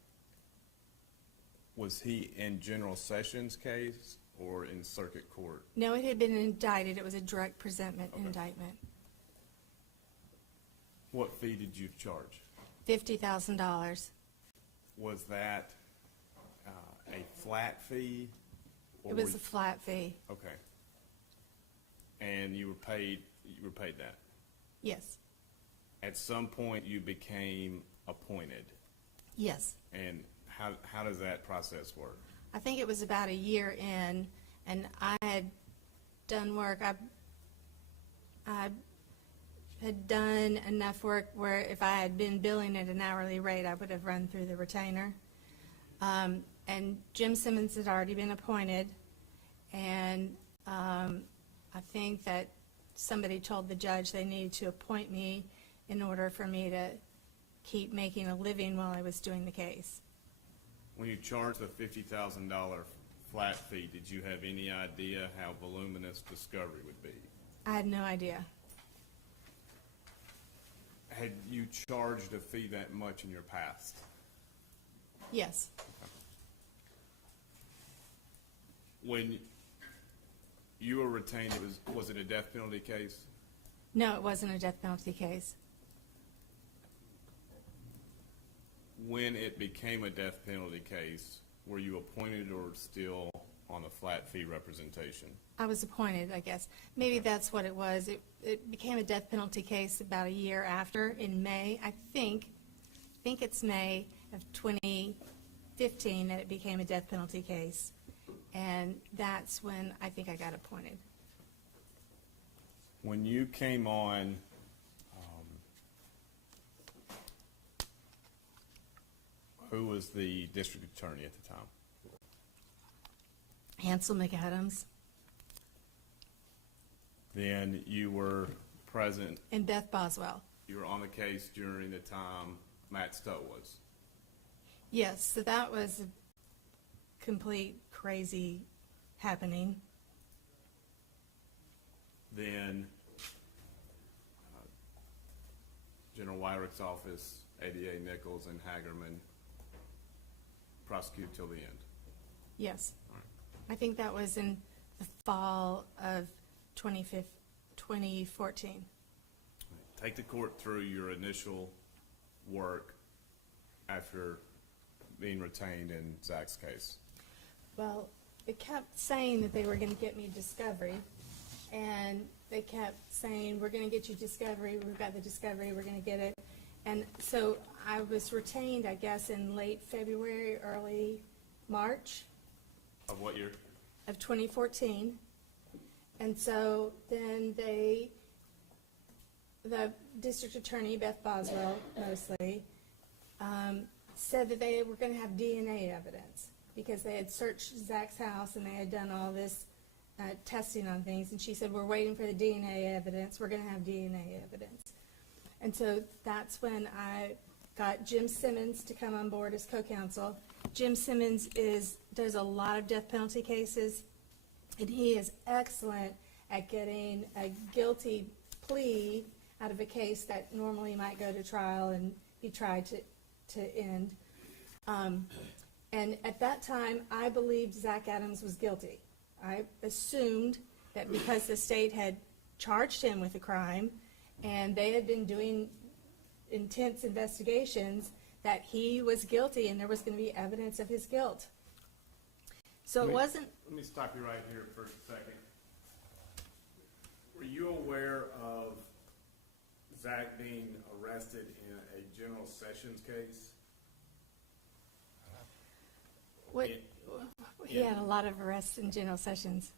Was he in General Sessions case or in circuit court? No, it had been indicted. It was a direct presentment indictment. What fee did you charge? $50,000. Was that a flat fee? It was a flat fee. Okay. And you were paid that? Yes. At some point you became appointed? Yes. And how does that process work? I think it was about a year in, and I had done work. I had done enough work where if I had been billing at an hourly rate, I would have run through the retainer. And Jim Simmons had already been appointed, and I think that somebody told the judge they needed to appoint me in order for me to keep making a living while I was doing the case. When you charged the $50,000 flat fee, did you have any idea how voluminous discovery would be? I had no idea. Had you charged a fee that much in your past? Yes. When you were retained, was it a death penalty case? No, it wasn't a death penalty case. When it became a death penalty case, were you appointed or still on a flat fee representation? I was appointed, I guess. Maybe that's what it was. It became a death penalty case about a year after, in May. I think it's May of 2015 that it became a death penalty case. And that's when I think I got appointed. When you came on, who was the district attorney at the time? Hansel McAdams. Then you were present. And Beth Boswell. You were on the case during the time Matt Stowe was. Yes, so that was a complete crazy happening. Then General Wyrick's office, ADA Nichols and Hagerman prosecute till the end. Yes. All right. I think that was in the fall of 2014. Take the court through your initial work after being retained in Zach's case. Well, it kept saying that they were going to get me discovery, and they kept saying, we're going to get you discovery, we've got the discovery, we're going to get it. And so I was retained, I guess, in late February, early March. Of what year? Of 2014. And so then the district attorney, Beth Boswell mostly, said that they were going to have DNA evidence because they had searched Zach's house and they had done all this testing on things. And she said, we're waiting for the DNA evidence. We're going to have DNA evidence. And so that's when I got Jim Simmons to come on board as co-counsel. Jim Simmons does a lot of death penalty cases, and he is excellent at getting a guilty plea out of a case that normally might go to trial and be tried to end. And at that time, I believed Zach Adams was guilty. I assumed that because the state had charged him with a crime and they had been doing intense investigations, that he was guilty and there was going to be evidence of his guilt. So it wasn't... Let me stop you right here for a second. Were you aware of Zach being arrested in a general sessions case? He had a lot of arrests in general sessions.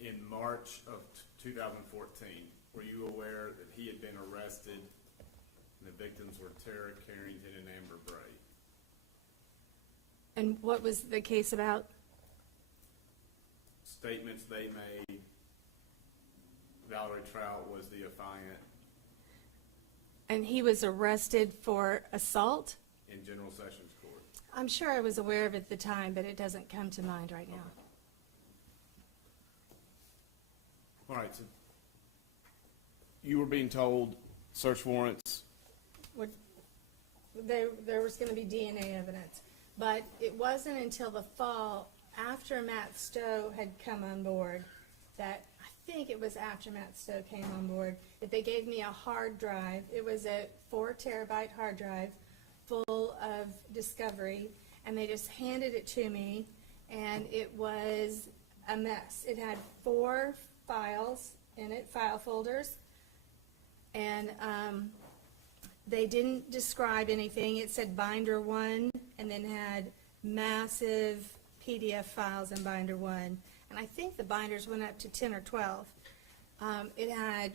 In March of 2014, were you aware that he had been arrested and the victims were Tara Carrington and Amber Bray? And what was the case about? Statements they made. Valerie Trout was the affiant. And he was arrested for assault? In general sessions court. I'm sure I was aware of it at the time, but it doesn't come to mind right now. All right, so you were being told search warrants. There was going to be DNA evidence, but it wasn't until the fall, after Matt Stowe had come on board, that I think it was after Matt Stowe came on board, that they gave me a hard drive. It was a 4-terabyte hard drive full of discovery, and they just handed it to me, and it was a mess. It had 4 files in it, file folders, and they didn't describe anything. It said binder 1, and then had massive PDF files in binder 1, and I think the binders went up to 10 or 12. It had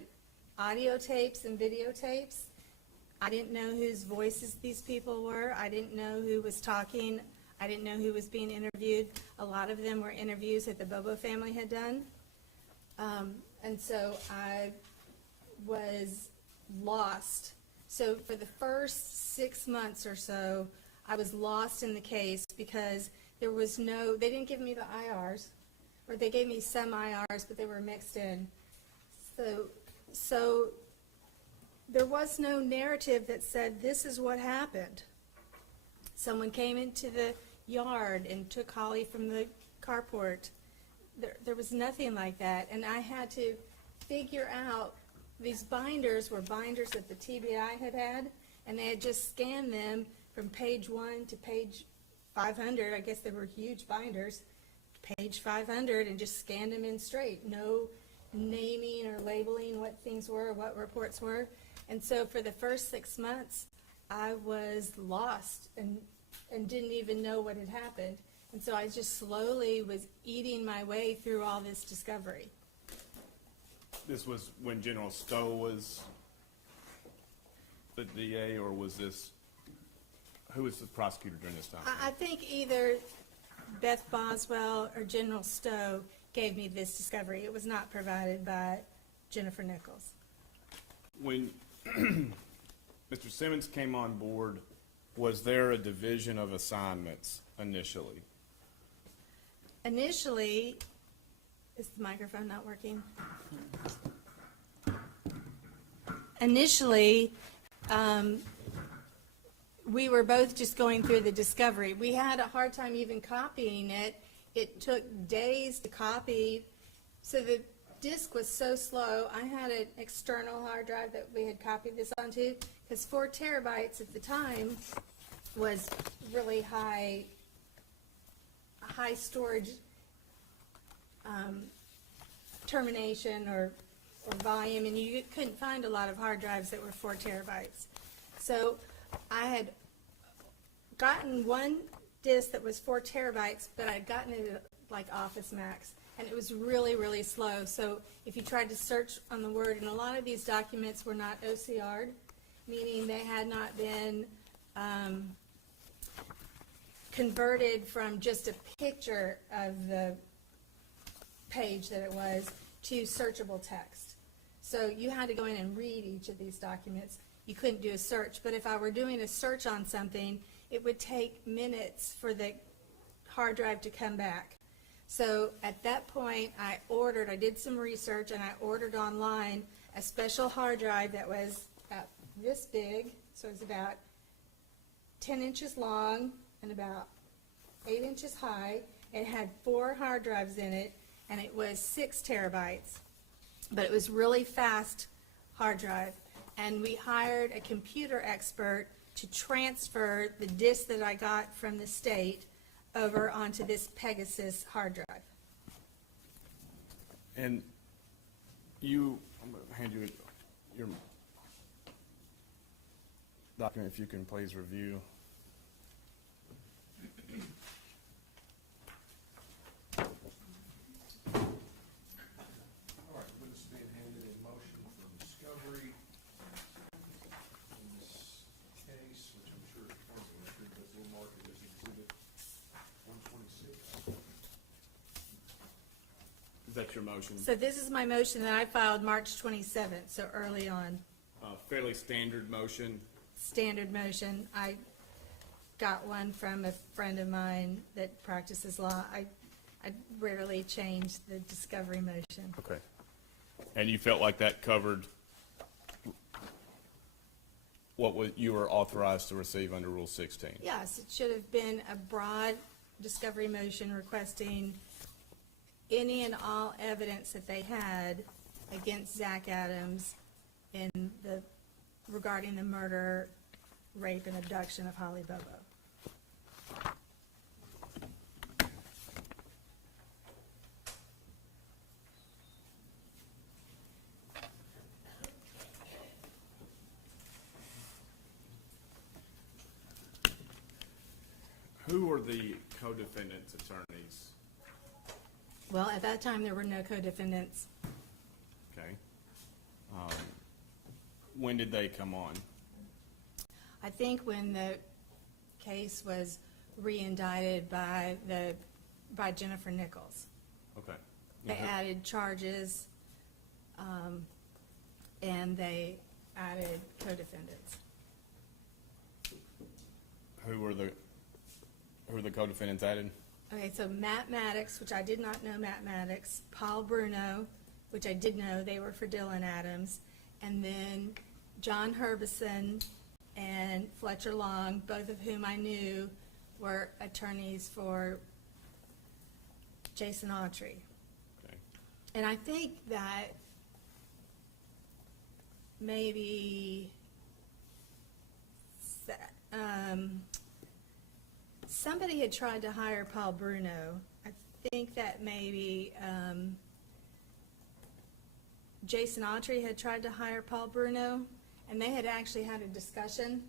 audio tapes and videotapes. I didn't know whose voices these people were. I didn't know who was talking. I didn't know who was being interviewed. A lot of them were interviews that the Bobo family had done. And so I was lost. So for the first 6 months or so, I was lost in the case because there was no, they didn't give me the IRs, or they gave me some IRs, but they were mixed in. So there was no narrative that said, this is what happened. Someone came into the yard and took Holly from the carport. There was nothing like that, and I had to figure out, these binders were binders that the TBI had, and they had just scanned them from page 1 to page 500. I guess they were huge binders, page 500, and just scanned them in straight. No naming or labeling what things were, what reports were. And so for the first 6 months, I was lost and didn't even know what had happened. And so I just slowly was eating my way through all this discovery. This was when General Stowe was the DA, or was this, who was the prosecutor during this time? I think either Beth Boswell or General Stowe gave me this discovery. It was not provided by Jennifer Nichols. When Mr. Simmons came on board, was there a division of assignments initially? Initially, is the microphone not working? Initially, we were both just going through the discovery. We had a hard time even copying it. It took days to copy, so the disk was so slow. I had an external hard drive that we had copied this onto, because 4 terabytes at the time was really high storage termination or volume, and you couldn't find a lot of hard drives that were 4 terabytes. So I had gotten one disk that was 4 terabytes, but I'd gotten it at like Office Max, and it was really, really slow. So if you tried to search on the word, and a lot of these documents were not OCR'd, meaning they had not been converted from just a picture of the page that it was to searchable text. So you had to go in and read each of these documents. You couldn't do a search, but if I were doing a search on something, it would take minutes for the hard drive to come back. So at that point, I did some research, and I ordered online a special hard drive that was about this big, so it's about 10 inches long and about 8 inches high. It had 4 hard drives in it, and it was 6 terabytes, but it was really fast hard drive. And we hired a computer expert to transfer the disk that I got from the state over onto this Pegasus hard drive. And I'm going to hand you your document, if you can please review. All right, this is being handed in motion for discovery in this case, which I'm sure is part of the record, but we'll mark it as Exhibit 126. Is that your motion? So this is my motion that I filed March 27th, so early on. Fairly standard motion. Standard motion. I got one from a friend of mine that practices law. I rarely change the discovery motion. Okay. And you felt like that covered what you were authorized to receive under Rule 16? Yes, it should have been a broad discovery motion requesting any and all evidence that they had against Zach Adams regarding the murder, rape, and abduction of Holly Bobo. Who were the co-defendants' attorneys? Well, at that time, there were no co-defendants. Okay. When did they come on? I think when the case was re-indicted by Jennifer Nichols. Okay. They added charges, and they added co-defendants. Who were the co-defendants added? Okay, so Matt Maddox, which I did not know Matt Maddox, Paul Bruno, which I did know, they were for Dylan Adams, and then John Herbison and Fletcher Long, both of whom I knew were attorneys for Jason Autry. Okay. And I think that maybe somebody had tried to hire Paul Bruno. I think that maybe Jason Autry had tried to hire Paul Bruno, and they had actually had a discussion,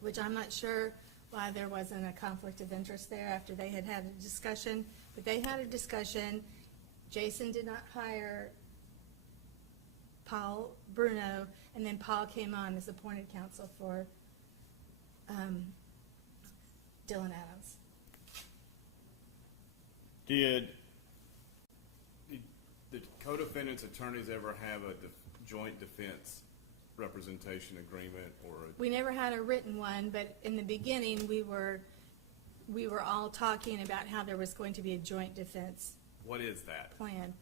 which I'm not sure why there wasn't a conflict of interest there after they had had a discussion, but they had a discussion. Jason did not hire Paul Bruno, and then Paul came on as appointed counsel for Dylan Adams. Did the co-defendant's attorneys ever have a joint defense representation agreement or We never had a written one, but in the beginning, we were all talking about how there was going to be a joint defense what is that? plan,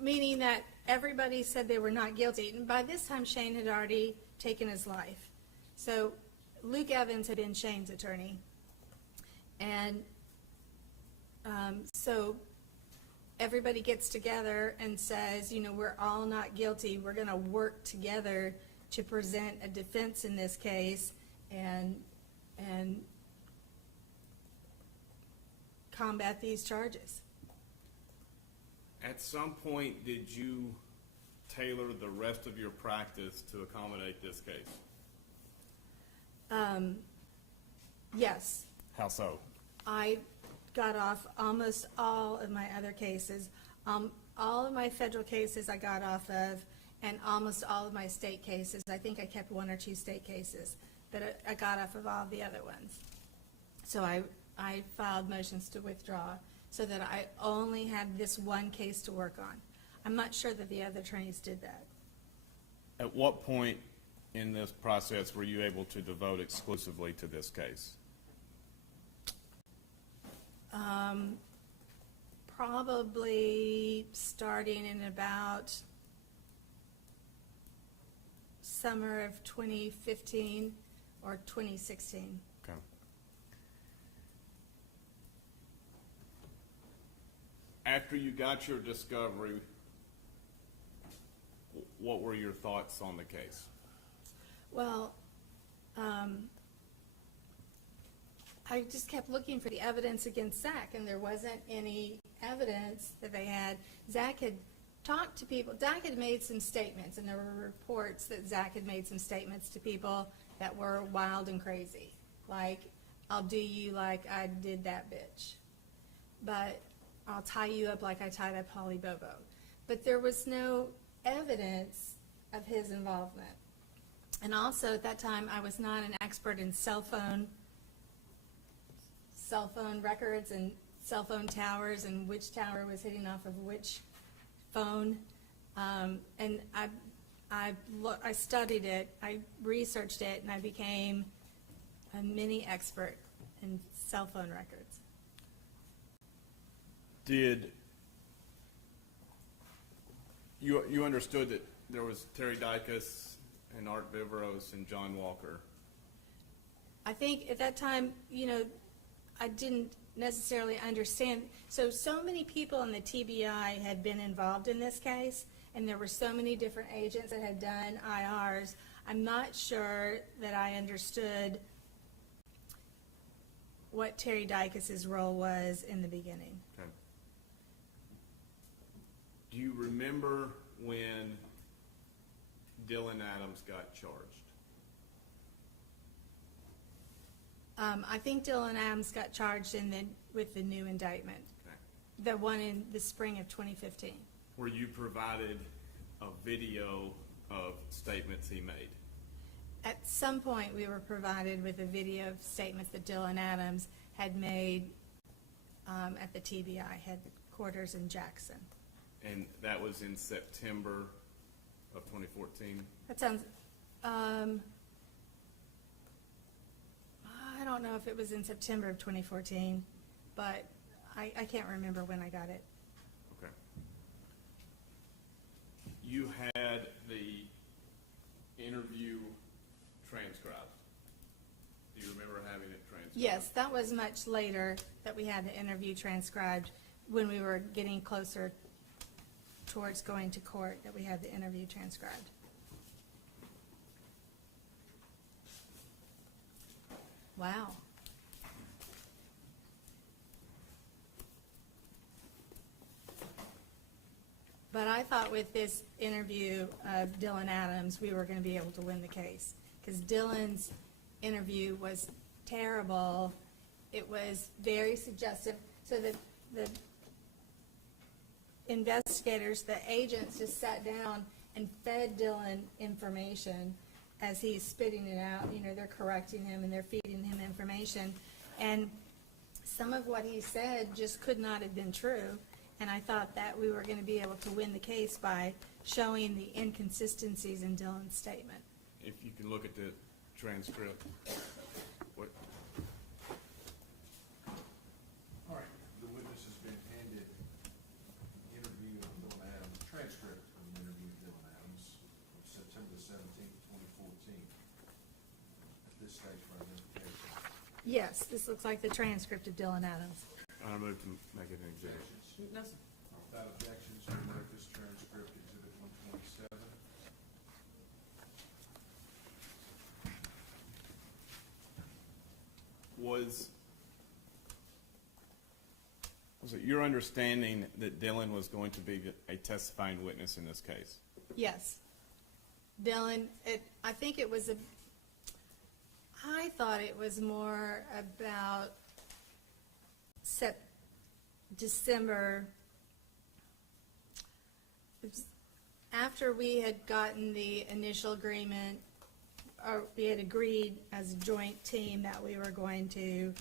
meaning that everybody said they were not guilty. And by this time, Shane had already taken his life. So Luke Evans had been Shane's attorney. And so everybody gets together and says, you know, we're all not guilty. We're going to work together to present a defense in this case and combat these charges. At some point, did you tailor the rest of your practice to accommodate this case? Yes. How so? I got off almost all of my other cases. All of my federal cases I got off of, and almost all of my state cases. I think I kept 1 or 2 state cases, but I got off of all the other ones. So I filed motions to withdraw so that I only had this one case to work on. I'm not sure that the other attorneys did that. At what point in this process were you able to devote exclusively to this case? Probably starting in about summer of 2015 or 2016. Okay. After you got your discovery, what were your thoughts on the case? Well, I just kept looking for the evidence against Zach, and there wasn't any evidence that they had. Zach had talked to people. Zach had made some statements, and there were reports that Zach had made some statements to people that were wild and crazy, like, I'll do you like I did that bitch, but I'll tie you up like I tied up Holly Bobo. But there was no evidence of his involvement. And also, at that time, I was not an expert in cell phone records and cell phone towers and which tower was hitting off of which phone. And I studied it, I researched it, and I became a mini expert in cell phone records. Did you understood that there was Terry Dicus and Art Viveros and John Walker? I think at that time, you know, I didn't necessarily understand. So many people in the TBI had been involved in this case, and there were so many different agents that had done IRs. I'm not sure that I understood what Terry Dicus's role was in the beginning. Okay. Do you remember when Dylan Adams got charged? I think Dylan Adams got charged with the new indictment, Okay. the one in the spring of 2015. Were you provided a video of statements he made? At some point, we were provided with a video of statements that Dylan Adams had made at the TBI headquarters in Jackson. And that was in September of 2014? That sounds, I don't know if it was in September of 2014, but I can't remember when I got it. Okay. You had the interview transcribed. Do you remember having it transcribed? Yes, that was much later that we had the interview transcribed, when we were getting closer towards going to court, that we had the interview transcribed. Wow. But I thought with this interview of Dylan Adams, we were going to be able to win the case, because Dylan's interview was terrible. It was very suggestive. So the investigators, the agents, just sat down and fed Dylan information as he's spitting it out. You know, they're correcting him and they're feeding him information. And some of what he said just could not have been true. And I thought that we were going to be able to win the case by showing the inconsistencies in Dylan's statement. If you can look at the transcript. What? All right, the witness has been handed the interview of Dylan Adams, transcript of the interview of Dylan Adams of September 17th, 2014. At this stage for identification. Yes, this looks like the transcript of Dylan Adams. I move to make it an exhibit. No, sir. Without objections, we mark this transcript exhibit 127. Was it your understanding that Dylan was going to be a testifying witness in this case? Yes. Dylan, I think it was I thought it was more about December, after we had gotten the initial agreement, or we had agreed as a joint team that we were going to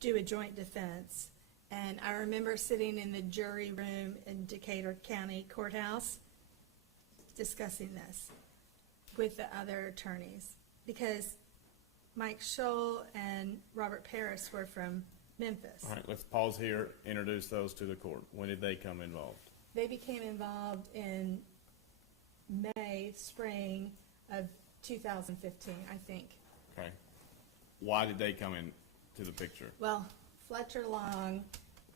do a joint defense. And I remember sitting in the jury room in Decatur County Courthouse discussing this with the other attorneys, because Mike Scholl and Robert Paris were from Memphis. All right, let's pause here, introduce those to the court. When did they come involved? They became involved in spring of 2015, I think. Okay. Why did they come into the picture? Well, Fletcher Long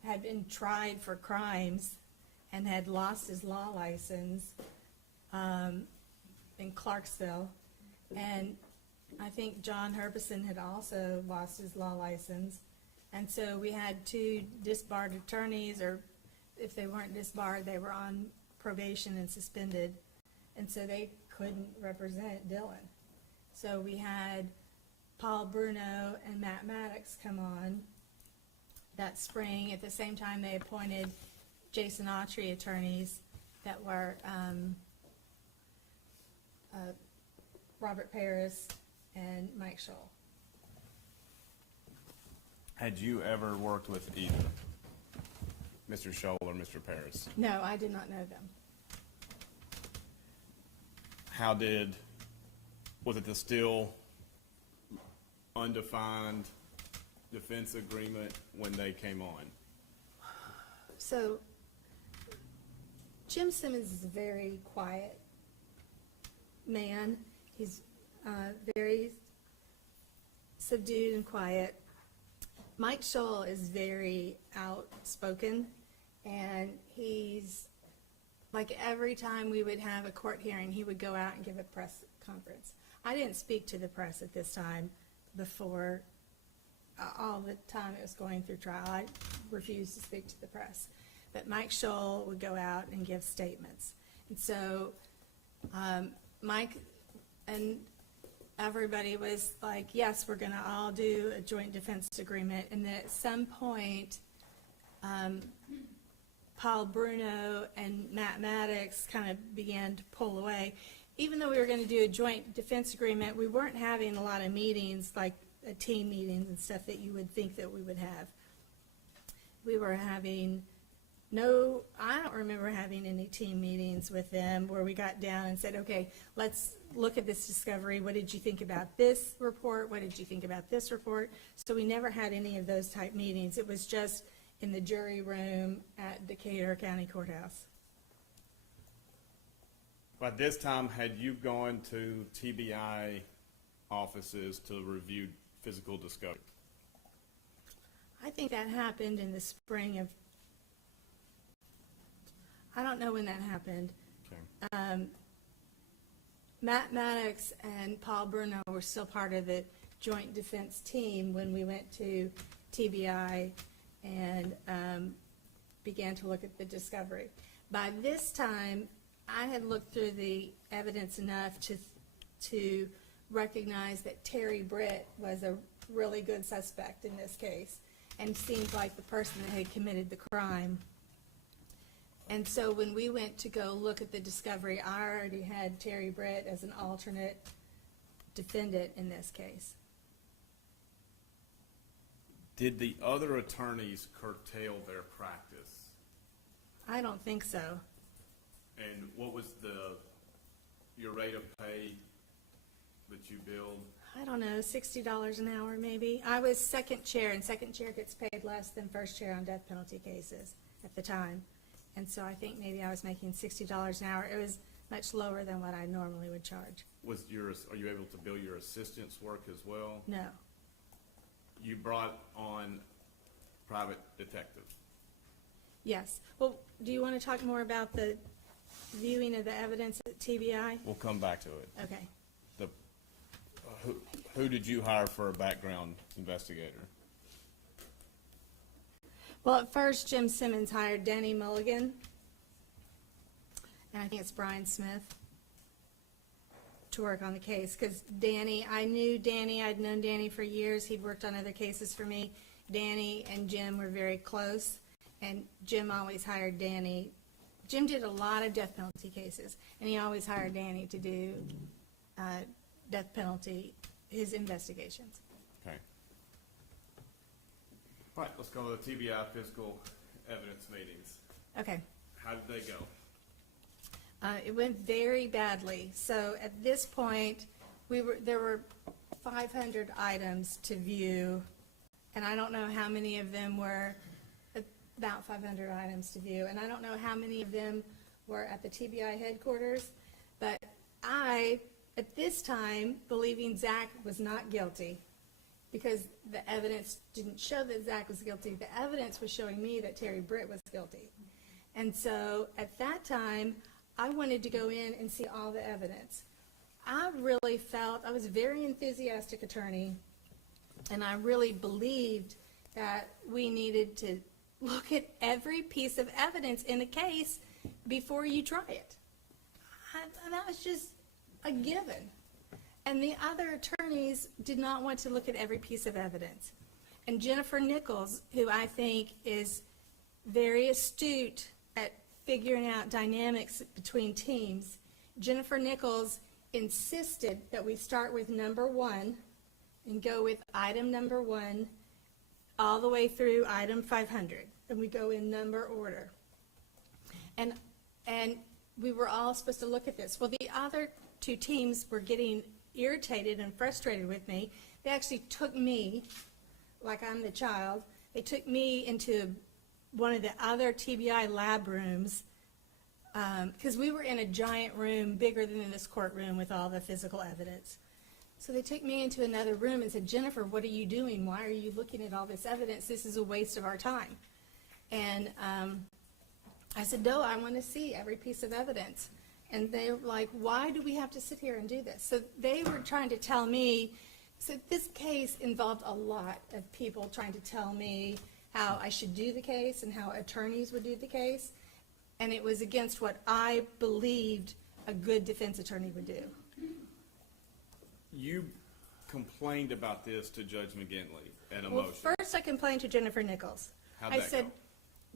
had been tried for crimes and had lost his law license in Clarksville. And I think John Herbison had also lost his law license. And so we had two disbarred attorneys, or if they weren't disbarred, they were on probation and suspended. And so they couldn't represent Dylan. So we had Paul Bruno and Matt Maddox come on that spring. At the same time, they appointed Jason Autry attorneys that were Robert Paris and Mike Scholl. Had you ever worked with either Mr. Scholl or Mr. Paris? No, I did not know them. Was it the still undefined defense agreement when they came on? So Jim Simmons is a very quiet man. He's very subdued and quiet. Mike Scholl is very outspoken, and he's like, every time we would have a court hearing, he would go out and give a press conference. I didn't speak to the press at this time before all the time it was going through trial. I refused to speak to the press. But Mike Scholl would go out and give statements. And so Mike and everybody was like, yes, we're going to all do a joint defense agreement. And then at some point, Paul Bruno and Matt Maddox kind of began to pull away. Even though we were going to do a joint defense agreement, we weren't having a lot of meetings, like team meetings and stuff that you would think that we would have. We were having No, I don't remember having any team meetings with them where we got down and said, okay, let's look at this discovery. What did you think about this report? What did you think about this report? So we never had any of those type meetings. It was just in the jury room at Decatur County Courthouse. By this time, had you gone to TBI offices to review physical discovery? I think that happened in the spring of, I don't know when that happened. Okay. Matt Maddox and Paul Bruno were still part of the joint defense team when we went to TBI and began to look at the discovery. By this time, I had looked through the evidence enough to recognize that Terry Britt was a really good suspect in this case and seemed like the person that had committed the crime. And so when we went to go look at the discovery, I already had Terry Britt as an alternate defendant in this case. Did the other attorneys curtail their practice? I don't think so. And what was your rate of pay that you billed? I don't know, $60 an hour maybe. I was second chair, and second chair gets paid less than first chair on death penalty cases at the time. And so I think maybe I was making $60 an hour. It was much lower than what I normally would charge. Are you able to bill your assistant's work as well? No. You brought on private detective. Yes. Well, do you want to talk more about the viewing of the evidence at TBI? We'll come back to it. Okay. Who did you hire for a background investigator? Well, at first, Jim Simmons hired Danny Mulligan, and I think it's Brian Smith, to work on the case. Because Danny, I knew Danny, I'd known Danny for years. He'd worked on other cases for me. Danny and Jim were very close, and Jim always hired Danny. Jim did a lot of death penalty cases, and he always hired Danny to do death penalty, his investigations. Okay. All right, let's go to the TBI physical evidence meetings. Okay. How did they go? It went very badly. So at this point, there were 500 items to view, and I don't know how many of them were, about 500 items to view, and I don't know how many of them were at the TBI headquarters, but I, at this time, believing Zach was not guilty, because the evidence didn't show that Zach was guilty. The evidence was showing me that Terry Britt was guilty. And so at that time, I wanted to go in and see all the evidence. I really felt, I was a very enthusiastic attorney, and I really believed that we needed to look at every piece of evidence in a case before you try it. That was just a given. And the other attorneys did not want to look at every piece of evidence. And Jennifer Nichols, who I think is very astute at figuring out dynamics between teams, Jennifer Nichols insisted that we start with number 1 and go with item number 1 all the way through item 500, and we go in number order. And we were all supposed to look at this. Well, the other two teams were getting irritated and frustrated with me. They actually took me, like I'm the child, they took me into one of the other TBI lab rooms, because we were in a giant room bigger than this courtroom with all the physical evidence. So they took me into another room and said, Jennifer, what are you doing? Why are you looking at all this evidence? This is a waste of our time. And I said, no, I want to see every piece of evidence. And they were like, why do we have to sit here and do this? So they were trying to tell me, so this case involved a lot of people trying to tell me how I should do the case and how attorneys would do the case. And it was against what I believed a good defense attorney would do. You complained about this to Judge McGinley at a Well, motion. first I complained to Jennifer Nichols. How'd I that said, go?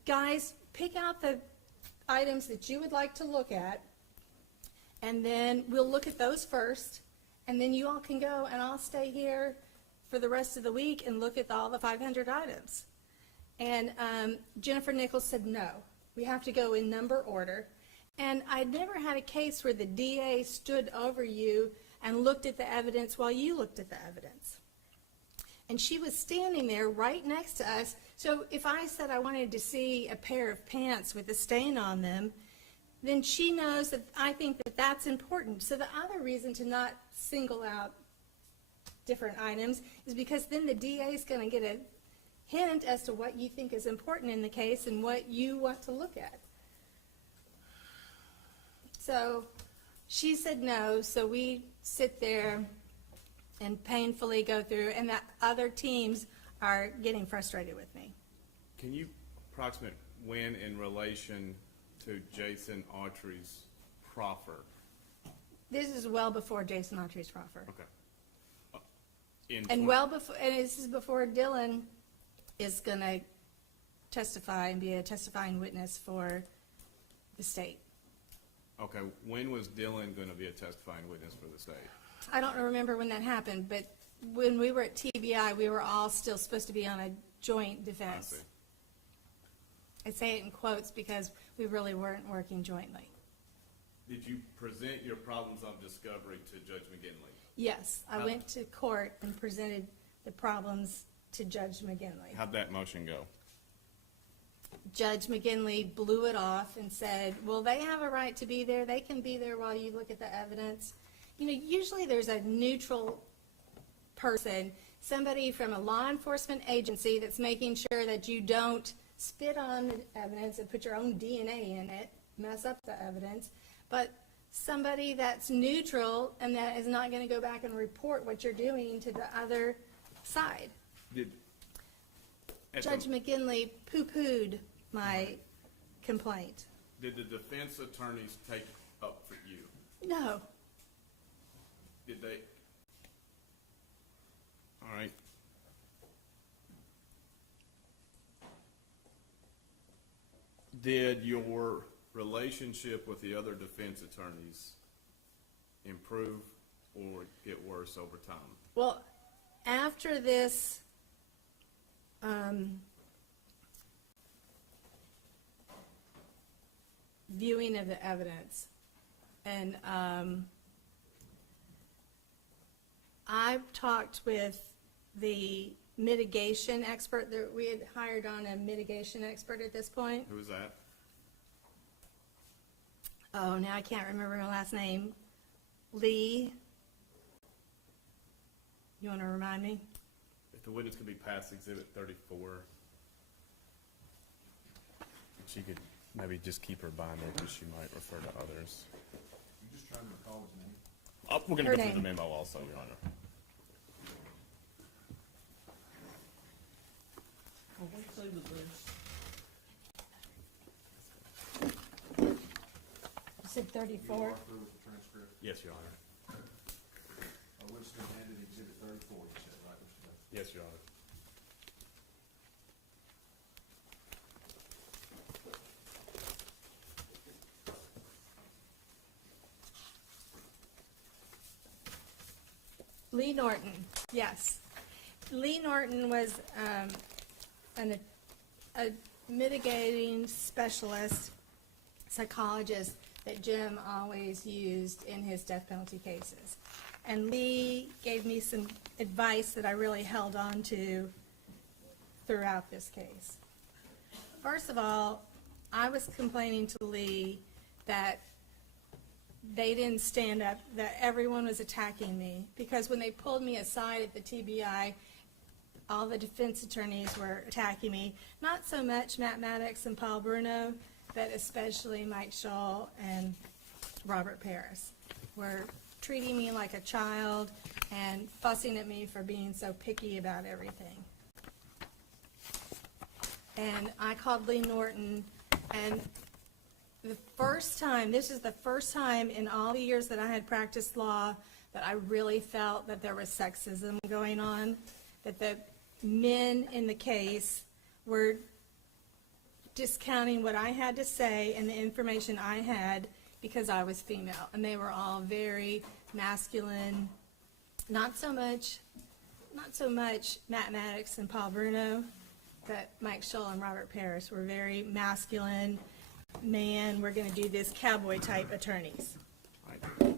guys, pick out the items that you would like to look at, and then we'll look at those first, and then you all can go, and I'll stay here for the rest of the week and look at all the 500 items. And Jennifer Nichols said no. We have to go in number order. And I never had a case where the DA stood over you and looked at the evidence while you looked at the evidence. And she was standing there right next to us. So if I said I wanted to see a pair of pants with a stain on them, then she knows that I think that that's important. So the other reason to not single out different items is because then the DA is going to get a hint as to what you think is important in the case and what you want to look at. So she said no, so we sit there and painfully go through, and the other teams are getting frustrated with me. Can you approximate when in relation to Jason Autry's proffer? This is well before Jason Autry's proffer. Okay. And well before, and this is before Dylan is going to testify and be a testifying witness for the state. Okay, when was Dylan going to be a testifying witness for the state? I don't remember when that happened, but when we were at TBI, we were all still supposed to be on a joint defense. I say it in quotes because we really weren't working jointly. Did you present your problems on discovery to Judge McGinley? Yes, I went to court and presented the problems to Judge McGinley. How'd that motion go? Judge McGinley blew it off and said, well, they have a right to be there. They can be there while you look at the evidence. You know, usually there's a neutral person, somebody from a law enforcement agency that's making sure that you don't spit on the evidence and put your own DNA in it, mess up the evidence, but somebody that's neutral and that is not going to go back and report what you're doing to the other side. Judge McGinley poo-pooed my complaint. Did the defense attorneys take up for you? No. Did they? All right. Did your relationship with the other defense attorneys improve or get worse over time? Well, after this viewing of the evidence, and I've talked with the mitigation expert that we had hired on, a mitigation expert at this point. Who was that? Oh, now I can't remember her last name. Lee. You want to remind me? If the witness could be past Exhibit 34, she could maybe just keep her binder because she might refer to others. You just trying to recall his name? We're going to go through the memo also, Your Honor. You said 34? You are through with the transcript? Yes, Your Honor. I would have handed Exhibit 34, you said, right, Mr. Duff? Yes, Your Honor. Lee Norton, yes. Lee Norton was a mitigating specialist psychologist that Jim always used in his death penalty cases. And Lee gave me some advice that I really held on to throughout this case. First of all, I was complaining to Lee that they didn't stand up, that everyone was attacking me, because when they pulled me aside at the TBI, all the defense attorneys were attacking me. Not so much Matt Maddox and Paul Bruno, but especially Mike Scholl and Robert Paris were treating me like a child and fussing at me for being so picky about everything. And I called Lee Norton, and the first time, this is the first time in all the years that I had practiced law that I really felt that there was sexism going on, that the men in the case were discounting what I had to say and the information I had because I was female. And they were all very masculine, not so much Matt Maddox and Paul Bruno, but Mike Scholl and Robert Paris were very masculine, man, we're going to do this cowboy type attorneys. Right.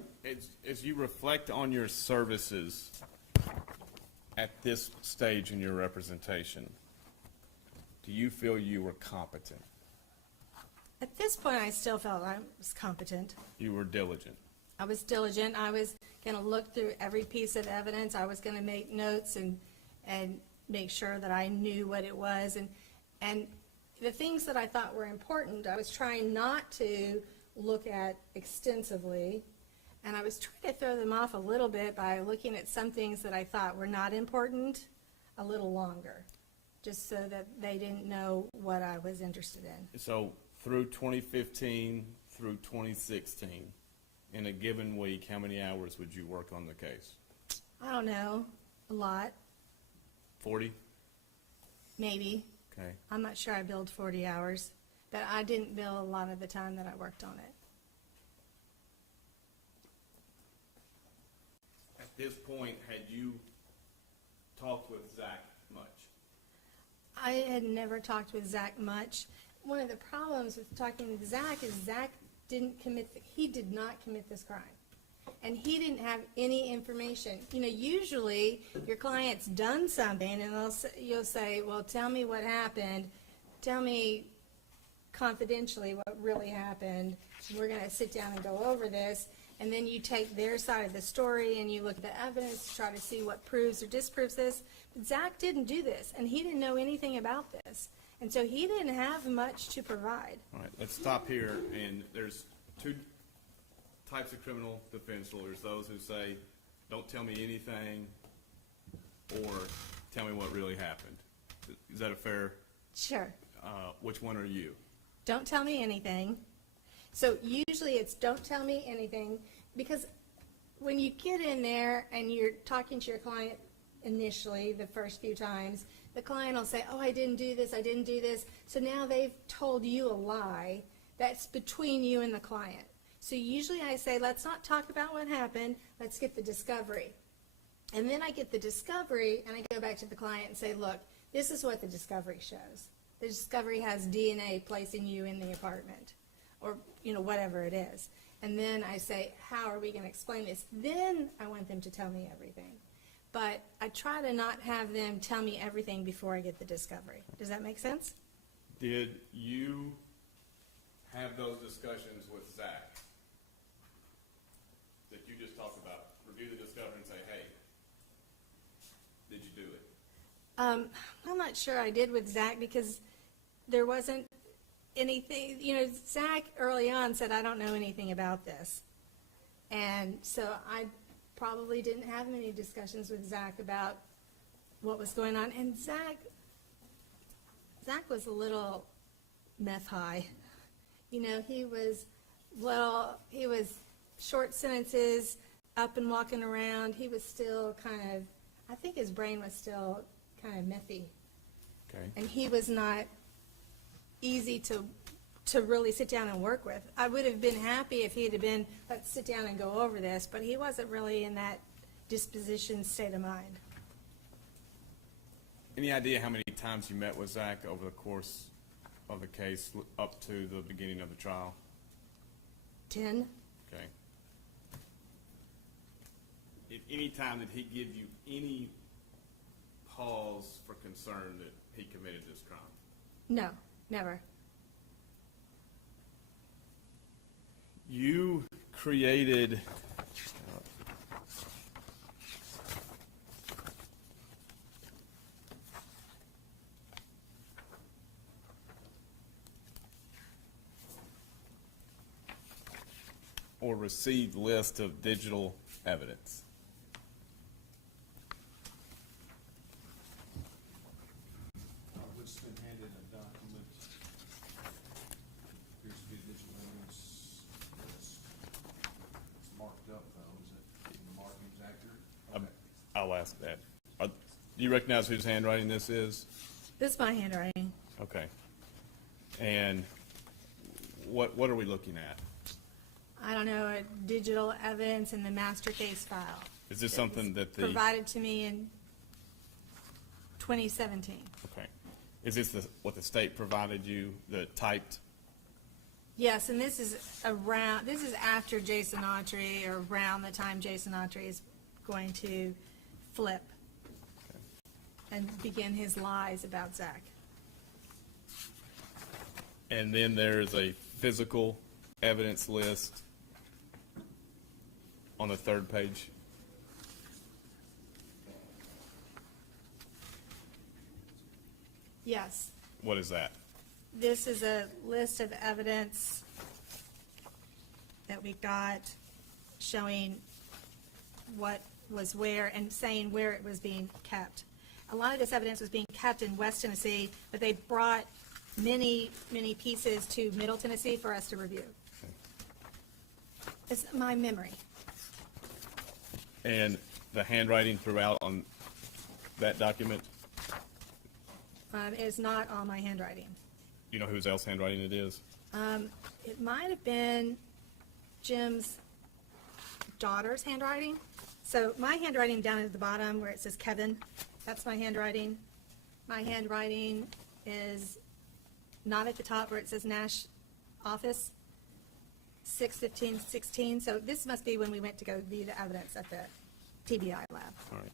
As you reflect on your services at this stage in your representation, do you feel you were competent? At this point, I still felt I was competent. You were diligent? I was diligent. I was going to look through every piece of evidence. I was going to make notes and make sure that I knew what it was. And the things that I thought were important, I was trying not to look at extensively. And I was trying to throw them off a little bit by looking at some things that I thought were not important a little longer, just so that they didn't know what I was interested in. So through 2015 through 2016, in a given week, how many hours would you work on the case? I don't know, a lot, 40? maybe. Okay. I'm not sure I billed 40 hours, but I didn't bill a lot of the time that I worked on it. At this point, had you talked with Zach much? I had never talked with Zach much. One of the problems with talking with Zach is Zach he did not commit this crime. And he didn't have any information. You know, usually your client's done something and you'll say, well, tell me what happened. Tell me confidentially what really happened. We're going to sit down and go over this. And then you take their side of the story and you look at the evidence to try to see what proves or disproves this. But Zach didn't do this, and he didn't know anything about this. And so he didn't have much to provide. All right, let's stop here. And there's two types of criminal defense lawyers, those who say, don't tell me anything, or tell me what really happened. Is that a fair? Sure. Which one are you? Don't tell me anything. So usually it's don't tell me anything, because when you get in there and you're talking to your client initially, the first few times, the client will say, oh, I didn't do this, I didn't do this. So now they've told you a lie that's between you and the client. So usually I say, let's not talk about what happened, let's get the discovery. And then I get the discovery and I go back to the client and say, look, this is what the discovery shows. The discovery has DNA placing you in the apartment, or whatever it is. And then I say, how are we going to explain this? Then I want them to tell me everything. But I try to not have them tell me everything before I get the discovery. Does that make sense? Did you have those discussions with Zach that you just talked about? Review the discovery and say, hey, did you do it? I'm not sure I did with Zach, because there wasn't anything. Zach early on said, I don't know anything about this. And so I probably didn't have many discussions with Zach about what was going on. And Zach was a little meth high. He was short sentences, up and walking around. He was still I think his brain was still kind of methy. Okay. And he was not easy to really sit down and work with. I would have been happy if he had been, let's sit down and go over this, but he wasn't really in that disposition state of mind. Any idea how many times you met with Zach over the course of the case up to the beginning of the trial? 10. Okay. At any time did he give you any pause for concern that he committed this crime? No, never. You created or received list of digital evidence. What's been handed a document, appears to be digital evidence, it's marked up though, is it, the marking's accurate? Okay. I'll ask that. Do you recognize whose handwriting this is? This is my handwriting. Okay. And what are we looking at? I don't know, digital evidence in the master case file. Is this something that the... provided to me in 2017. Okay. Is this what the state provided you, the typed Yes, and this is after Jason Autry, or around the time Jason Autry is going to flip and begin his lies about Zach. And then there's a physical evidence list on the third page. Yes. What is that? This is a list of evidence that we got showing what was where and saying where it was being kept. A lot of this evidence was being kept in West Tennessee, but they brought many, many pieces to Middle Tennessee for us to review. It's my memory. And the handwriting throughout on that document, Is not all my handwriting. you know whose else handwriting it is? It might have been Jim's daughter's handwriting. So my handwriting down at the bottom where it says Kevin, that's my handwriting. My handwriting is not at the top where it says Nash office, 6/15/16. So this must be when we went to go view the evidence at the TBI lab. All right.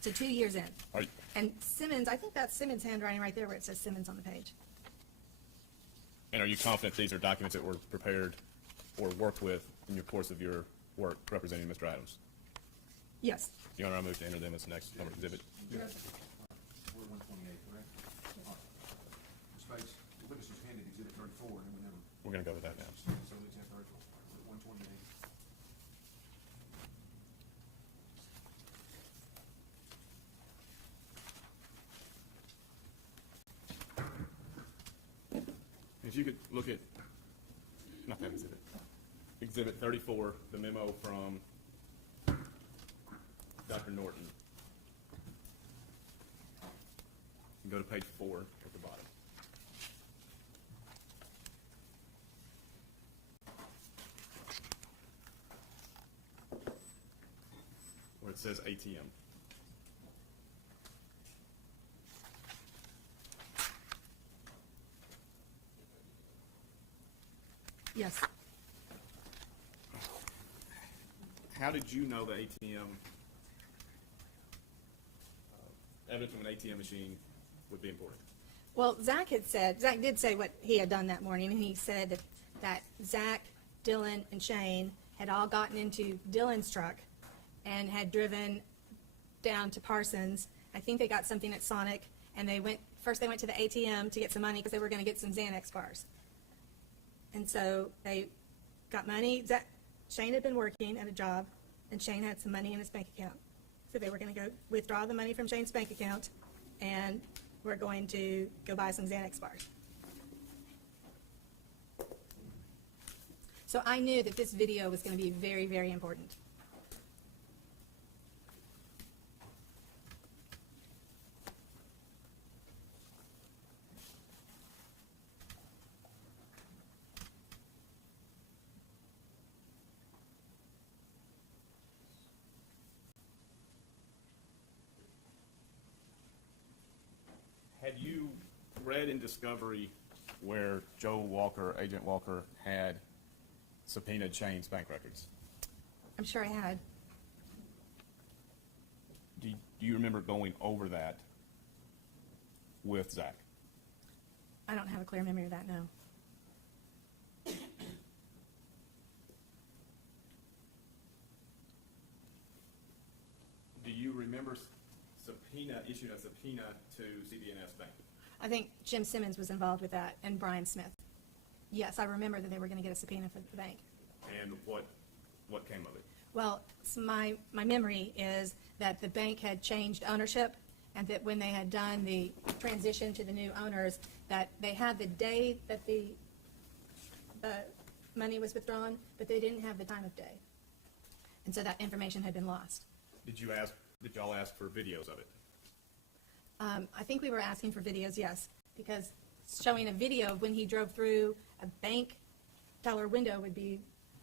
So 2 years in. All right. And Simmons, I think that's Simmons' handwriting right there where it says Simmons on the page. And are you confident these are documents that were prepared or worked with in your course of your work representing Mr. Adams? Yes. Your Honor, I move to enter them as the next number exhibit. We're 128, correct? Ms. Bates, the witness was handed exhibit 34, and we never, We're going to go with that now. so it's at 34. We're at 128. If you could look at, not that exhibit, exhibit 34, the memo from Dr. Norton. And go to page 4 at the bottom. Where it says ATM. Yes. How did you know the ATM, evidence from an ATM machine would be important? Well, Zach did say what he had done that morning, and he said that Zach, Dylan, and Shane had all gotten into Dylan's truck and had driven down to Parsons. I think they got something at Sonic, and they went to the ATM to get some money because they were going to get some Xanax bars. And so they got money. Shane had been working at a job, and Shane had some money in his bank account. So they were going to go withdraw the money from Shane's bank account, and we're going to go buy some Xanax bars. So I knew that this video was going to be very, very important. Had you read in Discovery where Joe Walker, Agent Walker, had subpoenaed Shane's bank records? I'm sure I had. Do you remember going over that with Zach? I don't have a clear memory of that, no. Do you remember issuing a subpoena to CBNS Bank? I think Jim Simmons was involved with that, and Brian Smith. Yes, I remember that they were going to get a subpoena for the bank. And what came of it? Well, so my memory is that the bank had changed ownership, and that when they had done the transition to the new owners, that they had the day that the money was withdrawn, but they didn't have the time of day. And so that information had been lost. Did y'all ask for videos of it? I think we were asking for videos, yes, because showing a video of when he drove through a bank teller window would be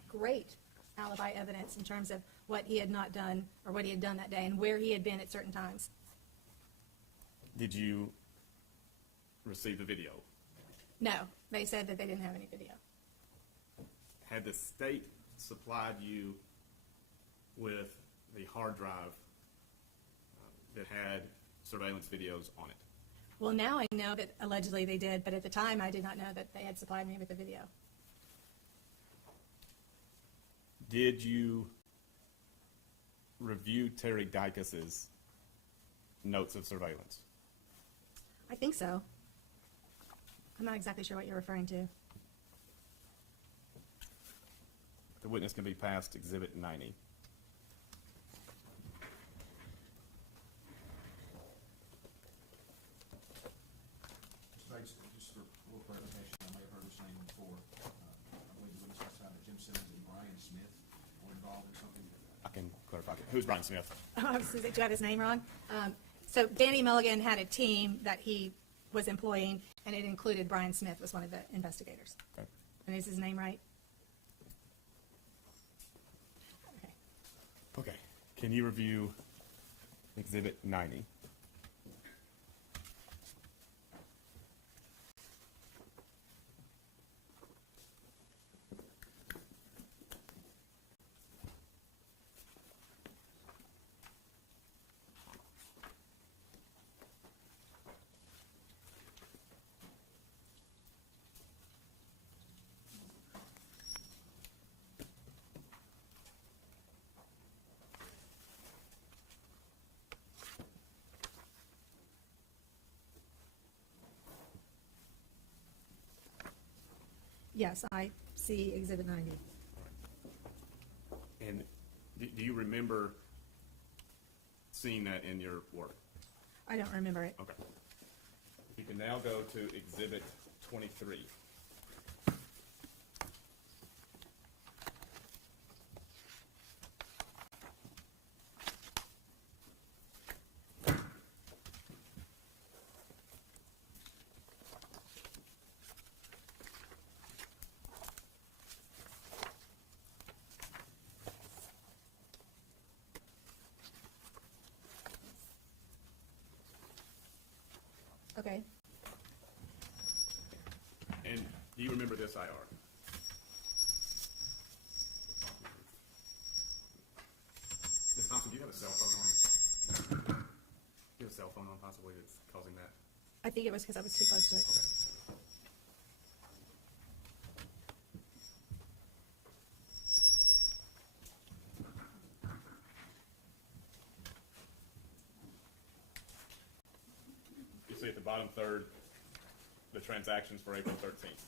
great alibi evidence in terms of what he had not done or what he had done that day and where he had been at certain times. Did you receive the video? No, they said that they didn't have any video. had the state supplied you with the hard drive that had surveillance videos on it? Well, now I know that allegedly they did, but at the time I did not know that they had supplied me with the video. Did you review Terry Dykas's notes of surveillance? I think so. I'm not exactly sure what you're referring to. The witness can be passed Exhibit 90. Just for a little clarification, I may have heard this name before. I believe the witness testified that Jim Simmons and Brian Smith were involved in something. I can clarify. Who's Brian Smith? Oh, do I have his name wrong? So Danny Mulligan had a team that he was employing, and it included Brian Smith was one of the investigators. Okay. And is his name right? Okay. Okay. Can you review Exhibit 90? Yes, I see Exhibit 90. And do you remember seeing that in your work? I don't remember it. Okay. You can now go to Exhibit 23. Okay. And do you remember this IR? Ms. Thompson, do you have a cell phone on? Do you have a cell phone on possibly that's causing that? I think it was because I was too close to it. Okay. You see at the bottom third, the transactions for April 13th.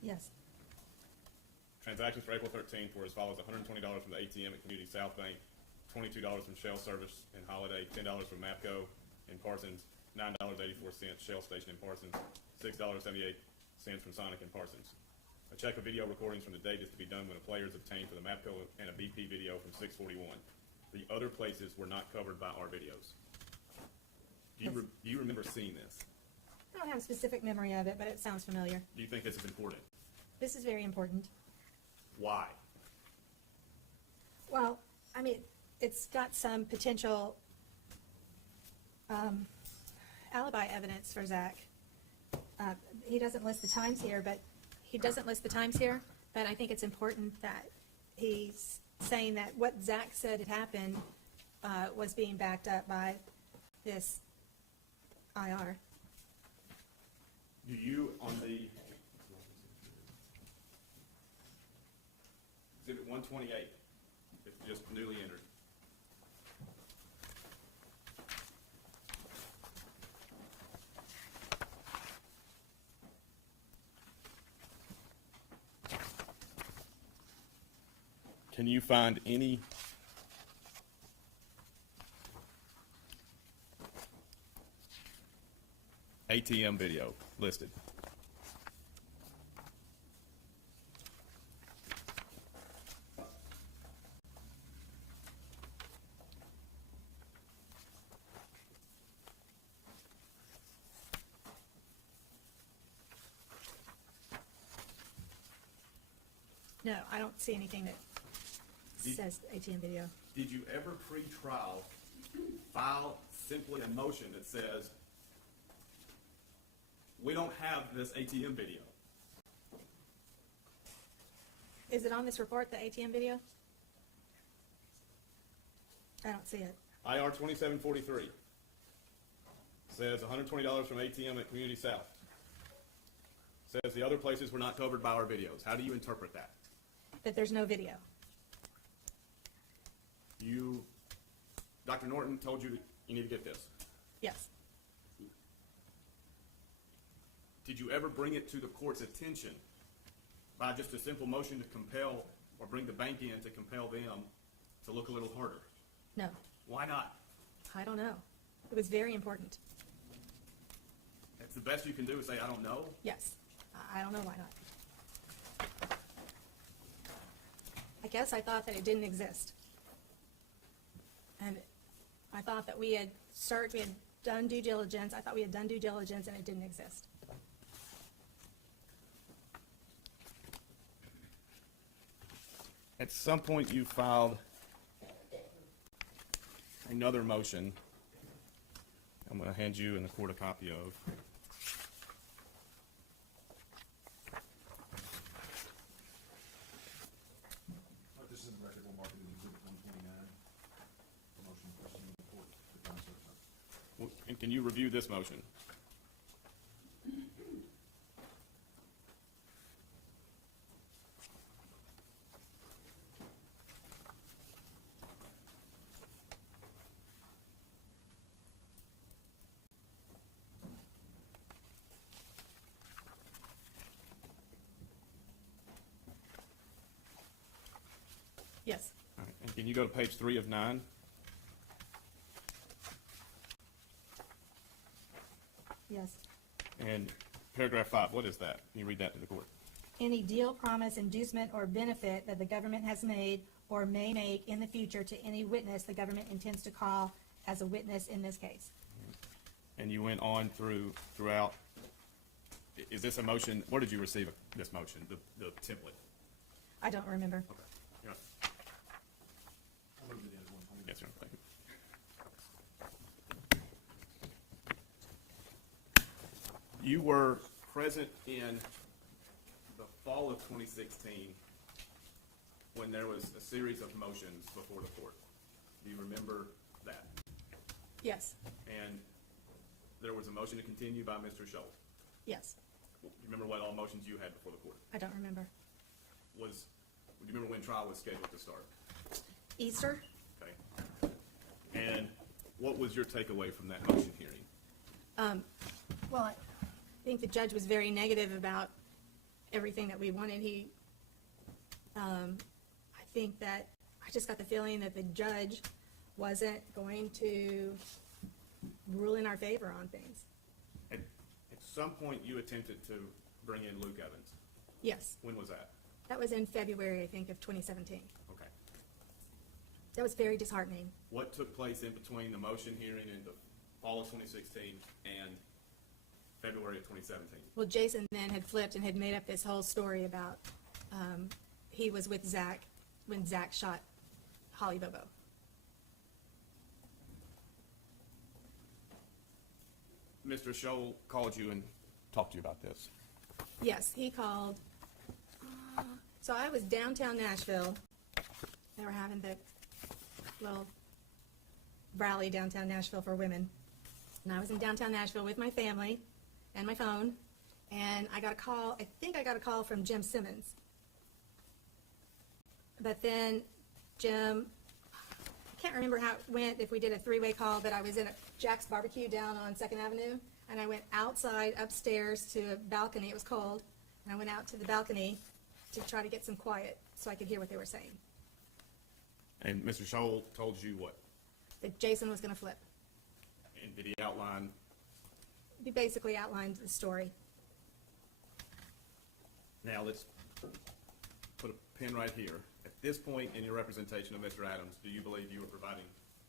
Yes. Transactions for April 13th were as follows: $120 from the ATM at Community South Bank, $22 from Shell Service in Holiday, $10 from MAPCO in Parsons, $9.84 Shell Station in Parsons, $6.78 from Sonic in Parsons. A check of video recordings from the date is to be done when a player is obtained for the MAPCO and a BP video from 641. The other places were not covered by our videos. Do you remember seeing this? I don't have a specific memory of it, but it sounds familiar. Do you think this is important? This is very important. Why? Well, I mean, it's got some potential alibi evidence for Zach. He doesn't list the times here, but I think it's important that he's saying that what Zach said had happened was being backed up by this IR. Do you, on the Exhibit 128, it's just newly entered. Can you find any ATM video listed? No, I don't see anything that says ATM video. Did you ever pre-trial file simply a motion that says, we don't have this ATM video? Is it on this report, the ATM video? I don't see it. IR 2743 says $120 from ATM at Community South. Says the other places were not covered by our videos. How do you interpret that? That there's no video. Dr. Norton told you that you need to get this. Yes. Did you ever bring it to the court's attention by just a simple motion to compel or bring the bank in to compel them to look a little harder? No. Why not? I don't know. It was very important. That's the best you can do is say, I don't know? Yes. I don't know why not. I guess I thought that it didn't exist. And I thought that we had done due diligence. I thought we had done due diligence and it didn't exist. At some point you filed another motion. I'm going to hand you in the court a copy of. This is in the record, we'll mark it in Exhibit 129. Motion requesting the court to consider something. And can you review this motion? Yes. All right. And can you go to page 3 of 9? Yes. And paragraph 5, what is that? Can you read that to the court? Any deal, promise, inducement, or benefit that the government has made or may make in the future to any witness the government intends to call as a witness in this case. And you went on throughout. Is this a motion? Where did you receive this motion, the template? I don't remember. Okay. Yeah. Yes, sir. Thank you. You were present in the fall of 2016 when there was a series of motions before the court. Do you remember that? Yes. And there was a motion to continue by Mr. Scholl. Yes. You remember what all motions you had before the court? I don't remember. Do you remember when trial was scheduled to start? Easter? Okay. And what was your takeaway from that motion hearing? Well, I think the judge was very negative about everything that we wanted. I think that I just got the feeling that the judge wasn't going to rule in our favor on things. At some point, you attempted to bring in Luke Evans. Yes. When was that? That was in February, I think, of 2017. Okay. That was very disheartening. What took place in between the motion hearing in the fall of 2016 and February of 2017? Well, Jason then had flipped and had made up this whole story about he was with Zach when Zach shot Holly Bobo. Mr. Scholl called you and talked to you about this. Yes, he called. So I was downtown Nashville. They were having the little rally downtown Nashville for women. And I was in downtown Nashville with my family and my phone. And I got a call, I think I got a call from Jim Simmons. But then Jim, I can't remember how it went, if we did a three-way call, but I was in a Jack's Barbecue down on 2nd Avenue. And I went outside upstairs to a balcony, it was cold. And I went out to the balcony to try to get some quiet so I could hear what they were saying. And Mr. Scholl told you what? That Jason was going to flip. And did he outline? He basically outlined the story. Now let's put a pin right here. At this point in your representation of Mr. Adams, do you believe you were providing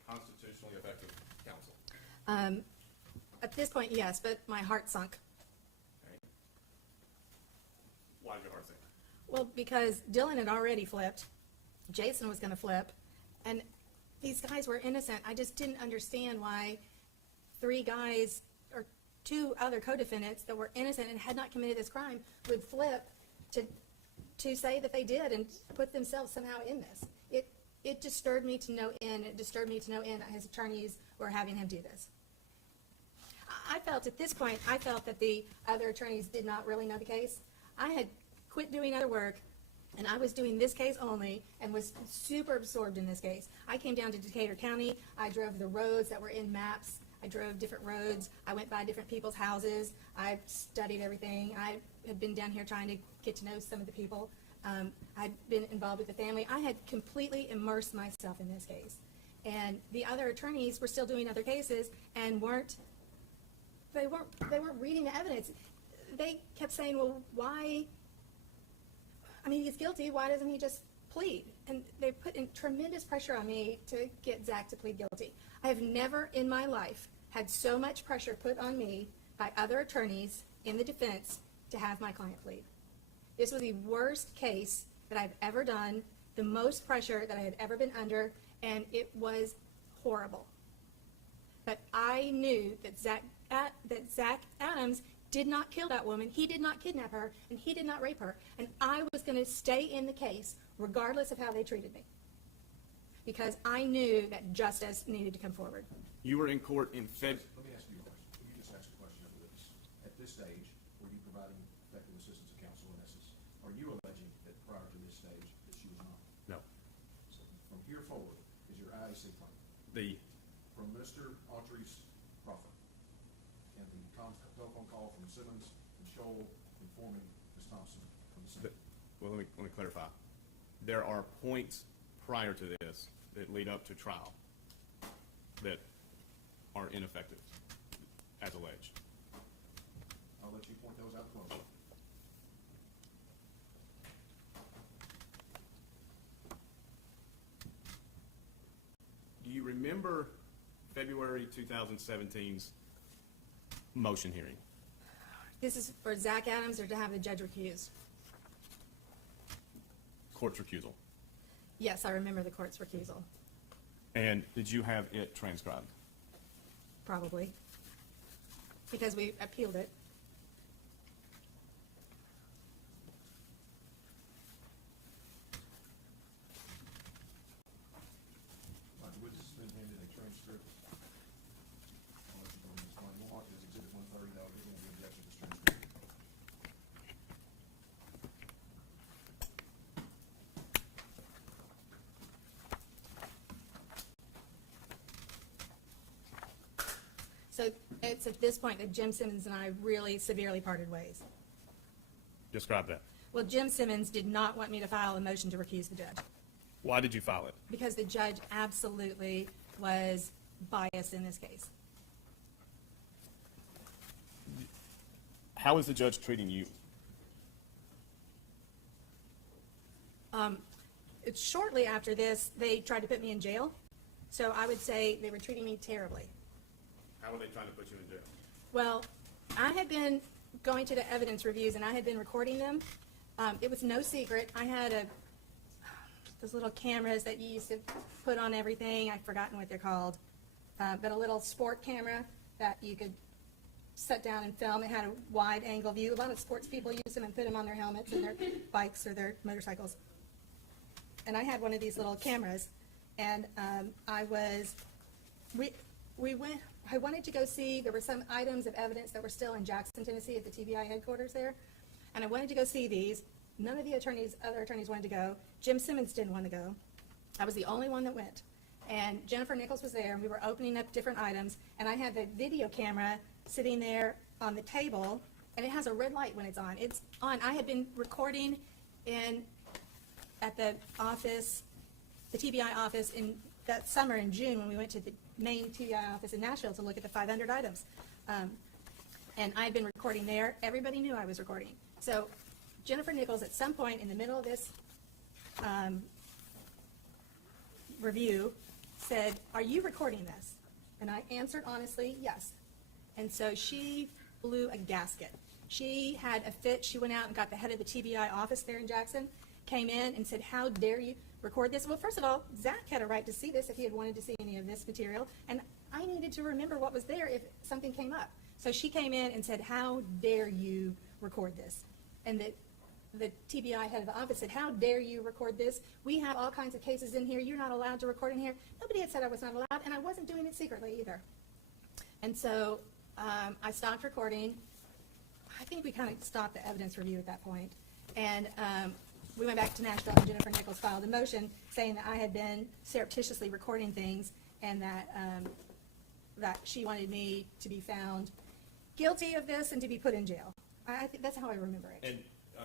constitutionally effective counsel? At this point, yes, but my heart sunk. Okay. Why did your heart sink? Well, because Dylan had already flipped. Jason was going to flip. And these guys were innocent. I just didn't understand why 3 guys or 2 other co-defendants that were innocent and had not committed this crime would flip to to say that they did and put themselves somehow in this. It disturbed me to no end. It disturbed me to no end that his attorneys were having him do this. I felt at this point, I felt that the other attorneys did not really know the case. I had quit doing other work, and I was doing this case only and was super absorbed in this case. I came down to Decatur County. I drove the roads that were in maps. I drove different roads. I went by different people's houses. I studied everything. I had been down here trying to get to know some of the people. I'd been involved with the family. I had completely immersed myself in this case. And the other attorneys were still doing other cases and weren't reading the evidence. They kept saying, well, why, I mean, he's guilty, why doesn't he just plead? And they put in tremendous pressure on me to get Zach to plead guilty. I have never in my life had so much pressure put on me by other attorneys in the defense to have my client plead. This was the worst case that I've ever done, the most pressure that I had ever been under, and it was horrible. But I knew that Zach Adams did not kill that woman, he did not kidnap her, and he did not rape her, and I was going to stay in the case regardless of how they treated me, because I knew that justice needed to come forward. You were in court in Let me ask you a question. You just asked a question of the witness. At this stage, were you providing effective assistance of counsel in essence? Are you alleging that prior to this stage that she was not? No. So from here forward is your IAC claim. From Mr. Autry's proffer and the telephone call from Simmons and Scholl informing Ms. Thompson from the scene. Well, let me clarify. There are points prior to this that lead up to trial that are ineffective, as alleged. I'll let you point those out closely. Do you remember February 2017's motion hearing? This is for Zach Adams or to have the judge recused? Court's recusal. Yes, I remember the court's recusal, And did you have it transcribed? probably, because we appealed it. Right, the witness has been handed a transcript. I'll let you go and explain. We'll mark it as Exhibit 130, though. There's going to be objection to this transcript. So it's at this point that Jim Simmons and I really severely parted ways. Describe that. Well, Jim Simmons did not want me to file a motion to recuse the judge, Why did you file it? because the judge absolutely was biased in this case. How is the judge treating you? It's shortly after this, they tried to put me in jail. So I would say they were treating me terribly. How are they trying to put you in jail? Well, I had been going to the evidence reviews and I had been recording them. It was no secret. I had those little cameras that you used to put on everything. I've forgotten what they're called. But a little sport camera that you could set down and film. It had a wide angle view. A lot of sports people use them and put them on their helmets and their bikes or their motorcycles. And I had one of these little cameras, and I wanted to go see, there were some items of evidence that were still in Jackson, Tennessee at the TBI headquarters there, and I wanted to go see these. None of the other attorneys wanted to go. Jim Simmons didn't want to go. I was the only one that went. And Jennifer Nichols was there, and we were opening up different items, and I had the video camera sitting there on the table, and it has a red light when it's on. It's on. I had been recording at the office, the TBI office, in that summer in June when we went to the main TBI office in Nashville to look at the 500 items. And I had been recording there. Everybody knew I was recording. So Jennifer Nichols, at some point in the middle of this review, said, "Are you recording this?" And I answered honestly, yes. And so she blew a gasket. She had a fit. She went out and got the head of the TBI office there in Jackson, came in and said, "How dare you record this?" Well, first of all, Zach had a right to see this if he had wanted to see any of this material, and I needed to remember what was there if something came up. So she came in and said, "How dare you record this?" And the TBI head of the office said, how dare you record this? We have all kinds of cases in here. You're not allowed to record in here. Nobody had said I was not allowed, and I wasn't doing it secretly either. And so I stopped recording. I think we kind of stopped the evidence review at that point. And we went back to Nashville, and Jennifer Nichols filed a motion saying that I had been surreptitiously recording things, and that she wanted me to be found guilty of this and to be put in jail. I think that's how I remember it. And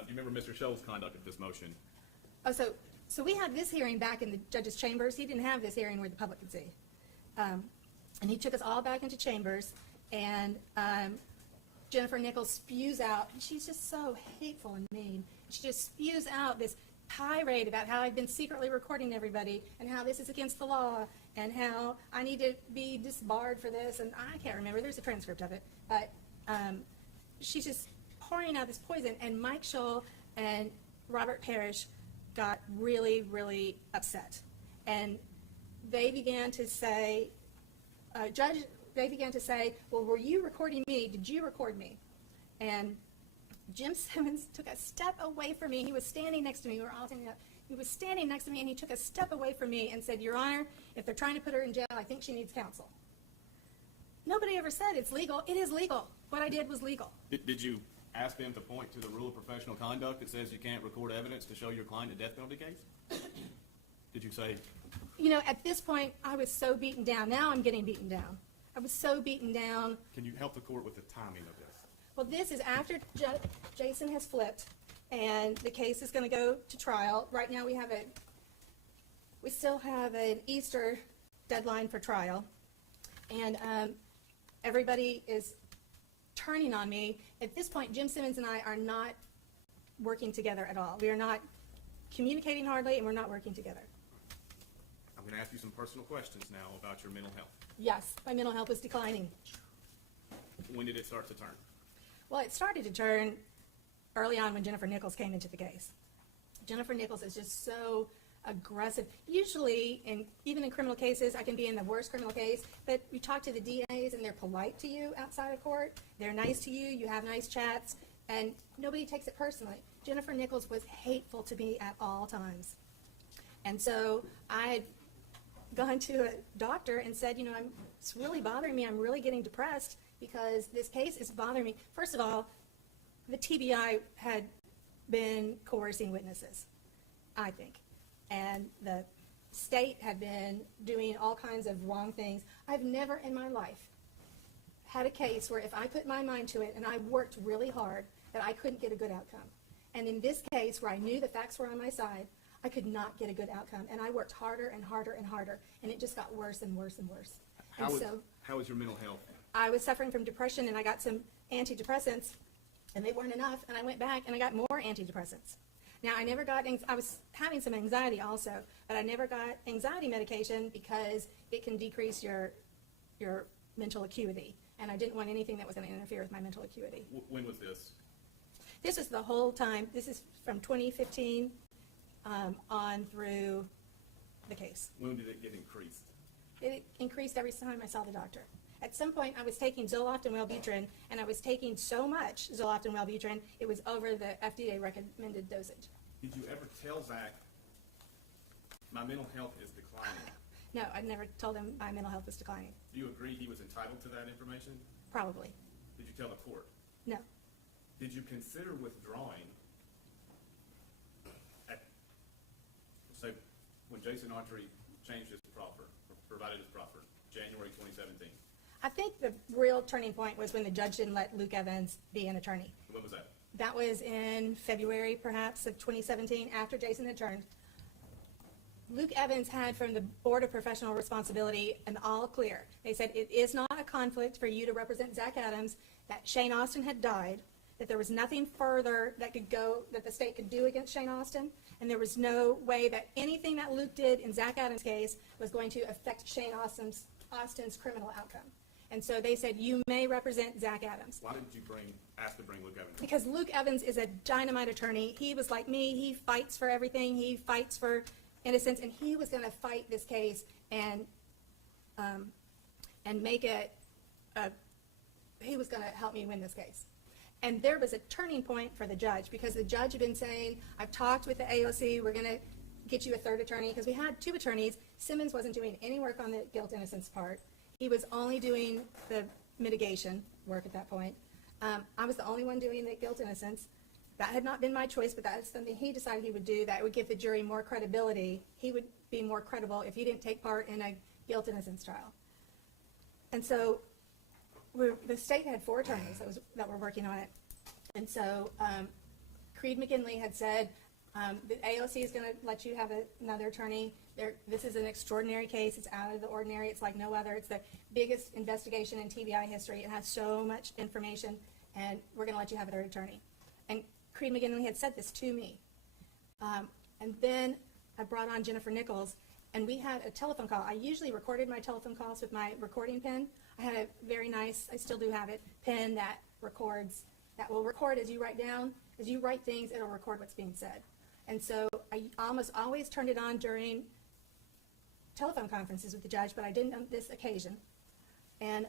do you remember Mr. Scholl's conduct of this motion? Oh, so we had this hearing back in the judge's chambers. He didn't have this hearing where the public could see. And he took us all back into chambers, and Jennifer Nichols spews out, and she's just so hateful and mean. She just spews out this tirade about how I've been secretly recording everybody and how this is against the law and how I need to be disbarred for this. And I can't remember. There's a transcript of it. But she's just pouring out this poison. And Mike Scholl and Robert Parrish got really, really upset. And they began to say, well, were you recording me? Did you record me? And Jim Simmons took a step away from me. He was standing next to me. We were all standing up. He was standing next to me, and he took a step away from me and said, Your Honor, if they're trying to put her in jail, I think she needs counsel. Nobody ever said it's legal. It is legal. What I did was legal. Did you ask them to point to the rule of professional conduct that says you can't record evidence to show your client a death penalty case? Did you say? You know, at this point, I was so beaten down. Now I'm getting beaten down. I was so beaten down. Can you help the court with the timing of this? Well, this is after Jason has flipped, and the case is going to go to trial. Right now, we still have an Easter deadline for trial, and everybody is turning on me. At this point, Jim Simmons and I are not working together at all. We are not communicating hardly, and we're not working together. I'm going to ask you some personal questions now about your mental health. Yes, my mental health is declining. When did it start to turn? Well, it started to turn early on when Jennifer Nichols came into the case. Jennifer Nichols is just so aggressive. Usually, even in criminal cases, I can be in the worst criminal case, but you talk to the DAs and they're polite to you outside of court. They're nice to you. You have nice chats, and nobody takes it personally. Jennifer Nichols was hateful to me at all times. And so I had gone to a doctor and said, you know, it's really bothering me. I'm really getting depressed because this case is bothering me. First of all, the TBI had been coercing witnesses, I think. And the state had been doing all kinds of wrong things. I've never in my life had a case where if I put my mind to it and I worked really hard, that I couldn't get a good outcome. And in this case, where I knew the facts were on my side, I could not get a good outcome. And I worked harder and harder and harder, and it just got worse and worse and worse. How is your mental health? I was suffering from depression, and I got some antidepressants, and they weren't enough, and I went back and I got more antidepressants. Now, I never got, I was having some anxiety also, but I never got anxiety medication because it can decrease your mental acuity, and I didn't want anything that was going to interfere with my mental acuity. When was this? This is the whole time. This is from 2015 on through the case. When did it get increased? It increased every time I saw the doctor. At some point, I was taking Zoloft and Wellbutrin, and I was taking so much Zoloft and Wellbutrin, it was over the FDA recommended dosage. Did you ever tell Zach, my mental health is declining? No, I never told him my mental health was declining. Do you agree he was entitled to that information? Probably. Did you tell the court? No. Did you consider withdrawing at, say, when Jason Autry changed his proffer, or provided his proffer, January 2017? I think the real turning point was when the judge didn't let Luke Evans be an attorney. When was that? That was in February, perhaps, of 2017, after Jason had turned. Luke Evans had from the Board of Professional Responsibility an all clear. They said it is not a conflict for you to represent Zach Adams, that Shane Austin had died, that there was nothing further that could go, that the state could do against Shane Austin, and there was no way that anything that Luke did in Zach Adams' case was going to affect Shane Austin's criminal outcome. And so they said, you may represent Zach Adams. Why did you ask to bring Luke Evans? Because Luke Evans is a dynamite attorney. He was like me. He fights for everything. He fights for innocence, and he was going to fight this case and make it, he was going to help me win this case. And there was a turning point for the judge, because the judge had been saying, I've talked with the AOC, we're going to get you a third attorney, because we had 2 attorneys. Simmons wasn't doing any work on the guilt innocence part. He was only doing the mitigation work at that point. I was the only one doing the guilt innocence. That had not been my choice, but that is something he decided he would do that would give the jury more credibility. He would be more credible if he didn't take part in a guilt innocence trial. And so the state had 4 attorneys that were working on it. And so Creed McKinley had said, the AOC is going to let you have another attorney. This is an extraordinary case. It's out of the ordinary. It's like no other. It's the biggest investigation in TBI history. It has so much information, and we're going to let you have a third attorney. And Creed McKinley had said this to me. And then I brought on Jennifer Nichols, and we had a telephone call. I usually recorded my telephone calls with my recording pen. I had a very nice, I still do have it, pen that records, that will record as you write down. As you write things, it'll record what's being said. And so I almost always turned it on during telephone conferences with the judge, but I didn't on this occasion. And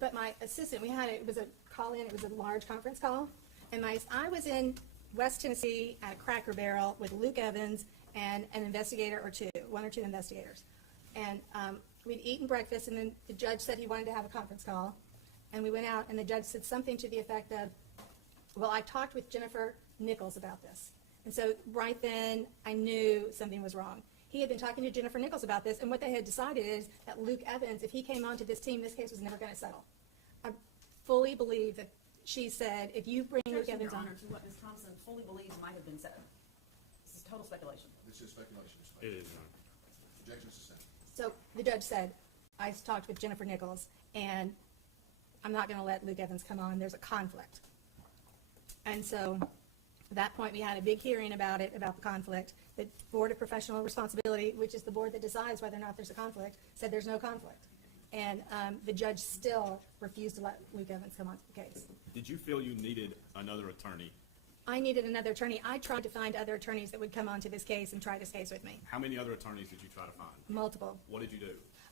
but my assistant, it was a call-in, it was a large conference call, and I was in West Tennessee at a Cracker Barrel with Luke Evans and an investigator or 2, 1 or 2 investigators. And we'd eaten breakfast, and then the judge said he wanted to have a conference call. And we went out, and the judge said something to the effect of, well, I talked with Jennifer Nichols about this. And so right then, I knew something was wrong. He had been talking to Jennifer Nichols about this, and what they had decided is that Luke Evans, if he came onto this team, this case was never going to settle. I fully believe that she said, if you bring Luke Evans Your on. Honor, to what Ms. Thompson fully believes might have been said. This is total speculation. This is speculation. It is, Your Honor. Objection sustained. So the judge said, I talked with Jennifer Nichols, and I'm not going to let Luke Evans come on. There's a conflict. And so at that point, we had a big hearing about it, about the conflict. The Board of Professional Responsibility, which is the board that decides whether or not there's a conflict, said there's no conflict. And the judge still refused to let Luke Evans come onto the case. Did you feel you needed another attorney? I needed another attorney. I tried to find other attorneys that would come onto this case and try this case with me. How many other attorneys did you try to find? Multiple. What did you do?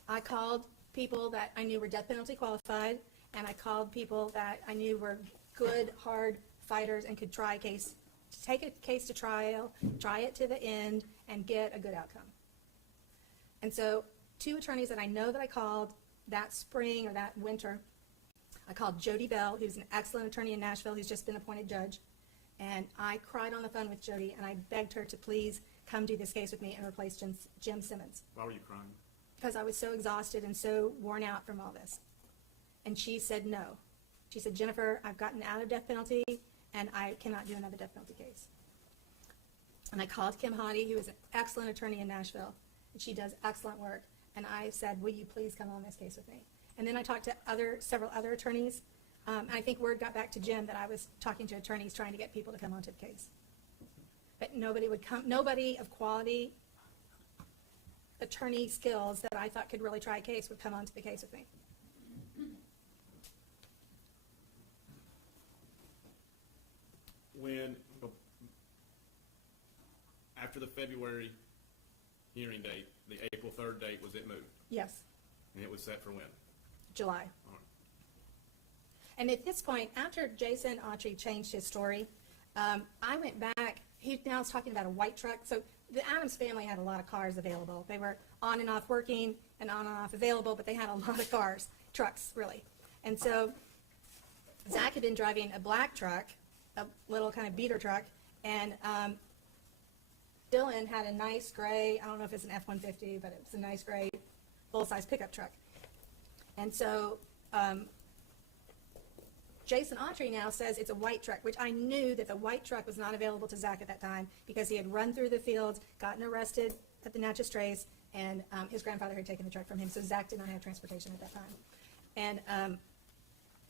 I called people that I knew were death penalty qualified, and I called people that I knew were good, hard fighters and could try a case, take a case to trial, try it to the end, and get a good outcome. And so 2 attorneys that I know that I called that spring or that winter, I called Jody Bell, who's an excellent attorney in Nashville, who's just been appointed judge. And I cried on the phone with Jody, and I begged her to please come do this case with me and replace Jim Simmons. Why were you crying? Because I was so exhausted and so worn out from all this. And she said no. She said, Jennifer, I've gotten out of death penalty, and I cannot do another death penalty case. And I called Kim Hottie, who is an excellent attorney in Nashville, and she does excellent work. And I said, will you please come on this case with me? And then I talked to several other attorneys. And I think word got back to Jim that I was talking to attorneys trying to get people to come onto the case. But nobody would come, nobody of quality attorney skills that I thought could really try a case would come onto the case with me. After the February hearing date, the April 3rd date, was it moved? Yes, And it was set for when? July. All right. And at this point, after Jason Autry changed his story, I went back. He now is talking about a white truck. So the Adams family had a lot of cars available. They were on and off working and on and off available, but they had a lot of cars, trucks, really. And so Zach had been driving a black truck, a little kind of beater truck, and Dylan had a nice gray, I don't know if it's an F-150, but it was a nice gray full-size pickup truck. And so Jason Autry now says it's a white truck, which I knew that the white truck was not available to Zach at that time because he had run through the fields, gotten arrested at the Natchez Trace, and his grandfather had taken the truck from him, so Zach did not have transportation at that time. And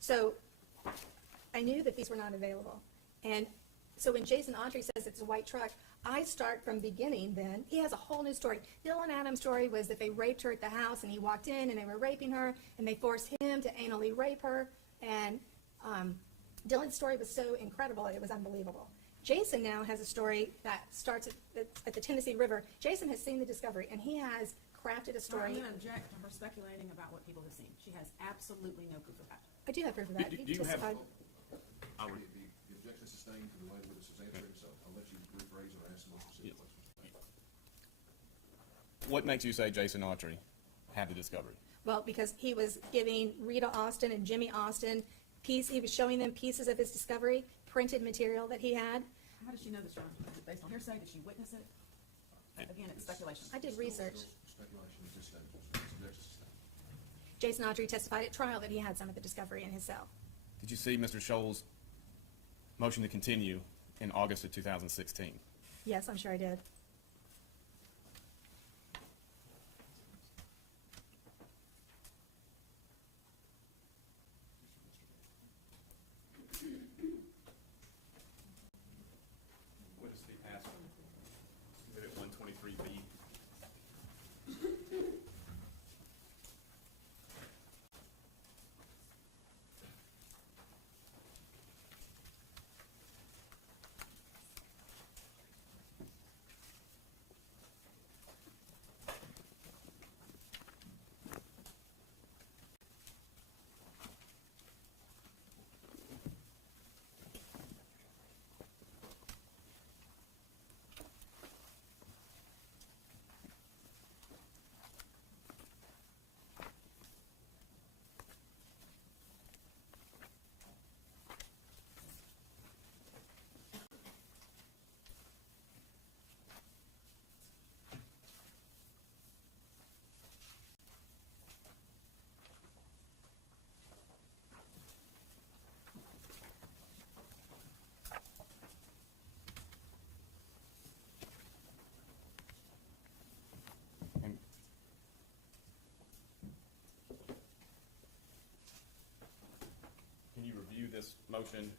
so I knew that these were not available. And so when Jason Autry says it's a white truck, I start from beginning then. He has a whole new story. Dylan Adams' story was that they raped her at the house, and he walked in, and they were raping her, and they forced him to anally rape her. And Dylan's story was so incredible, it was unbelievable. Jason now has a story that starts at the Tennessee River. Jason has seen the discovery, and he has crafted a I'm story. going to object to her speculating about what people have seen. She has absolutely no proof of that. I do have proof of that. Do He you have- testified. The objection sustained to the way the witness is answering, so I'll let you rephrase or ask the more specific questions. What makes you say Jason Autry had the discovery? Well, because he was giving Rita Austin and Jimmy Austin he was showing them pieces of his discovery, printed material that he had. How does she know this, John? Is it based on hearsay? Did she witness it? Again, it's speculation. I did research. Speculation is just objection sustained. Jason Autry testified at trial that he had some of the discovery in his cell. Did you see Mr. Scholl's motion to continue in August of 2016? Yes, I'm sure I did. Witness to be passed. Exhibit 123B. And can you review this motion?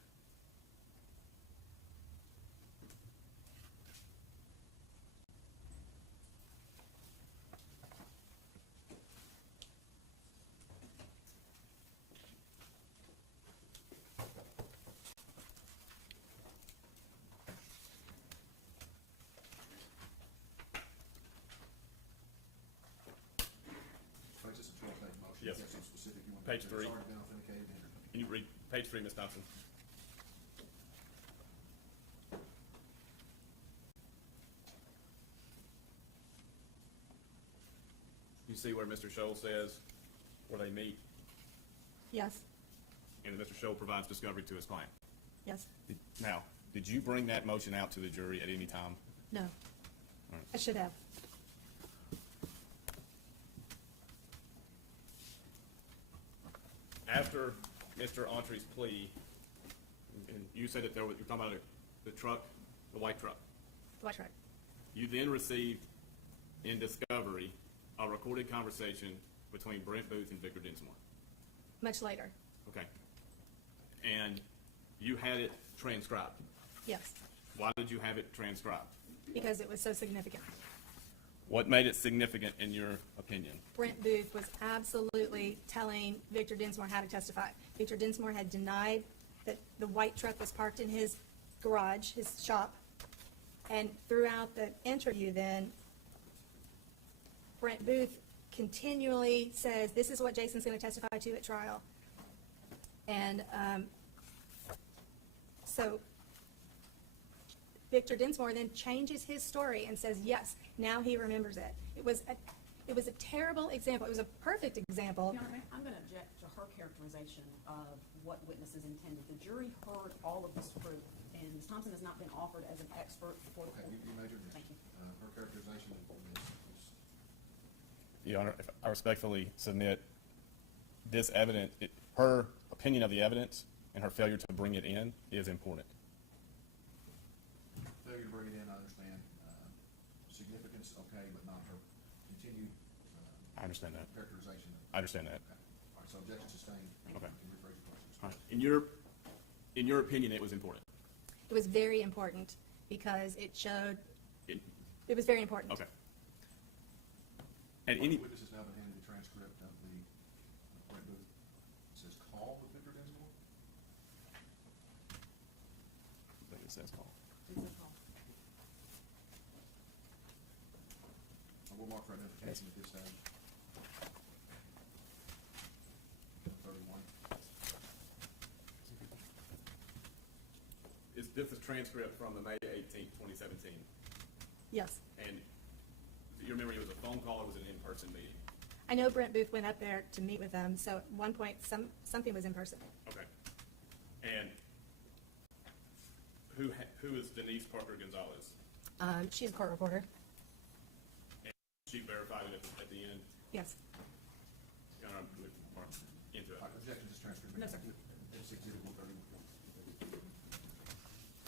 Basis of 12-page motion. Yes. You have some specific you want to- Page 3. It's already been authenticated and entered. Can you read page 3, Ms. Thompson? You see where Mr. Scholl says where they meet, Yes, and Mr. Scholl provides discovery to his client. yes, Now, did you bring that motion out to the jury at any time? no. I should have. After Mr. Autry's plea, and you said that you're talking about the truck, the white truck. The white truck. You then received in discovery a recorded conversation between Brent Booth and Victor Dinsmore. Much later. Okay. And you had it transcribed. Yes, Why did you have it transcribed? because it was so significant. What made it significant in your opinion? Brent Booth was absolutely telling Victor Dinsmore how to testify. Victor Dinsmore had denied that the white truck was parked in his garage, his shop. And throughout the interview then, Brent Booth continually says, this is what Jason's going to testify to at trial. And so Victor Dinsmore then changes his story and says, yes, now he remembers it. It was a terrible example. It was a perfect example. Your Honor, I'm going to object to her characterization of what witnesses intended. The jury heard all of this proof, and Ms. Thompson has not been offered as an expert before the Okay, court. you measured this. Thank you. Her characterization is Your Honor, if I respectfully submit this evidence, her opinion of the evidence and her failure to bring it in is important. failure to bring it in, I understand. Significance, okay, but not her continued I understand that. characterization. I understand that. Okay. All right, so objection sustained. Okay. You can rephrase your questions. All right. In your opinion, it was important. It was very important because it showed, It- it was very important. Okay. And any, The witness has now been handed the transcript of the Brent Booth. It says call with Victor Dinsmore. I think it says call. It's a call. I will mark for identification at this stage. 31. Is this a transcript from the May 18th, 2017? Yes. And do you remember it was a phone call or was it an in-person meeting? I know Brent Booth went up there to meet with them, so at one point, something was in person. Okay. And who is Denise Parker Gonzalez? She's a court reporter. And she verified it at the end? Yes. Your Honor, I'm more into it. Objection to this transcript. No, sir. It's Exhibit 131.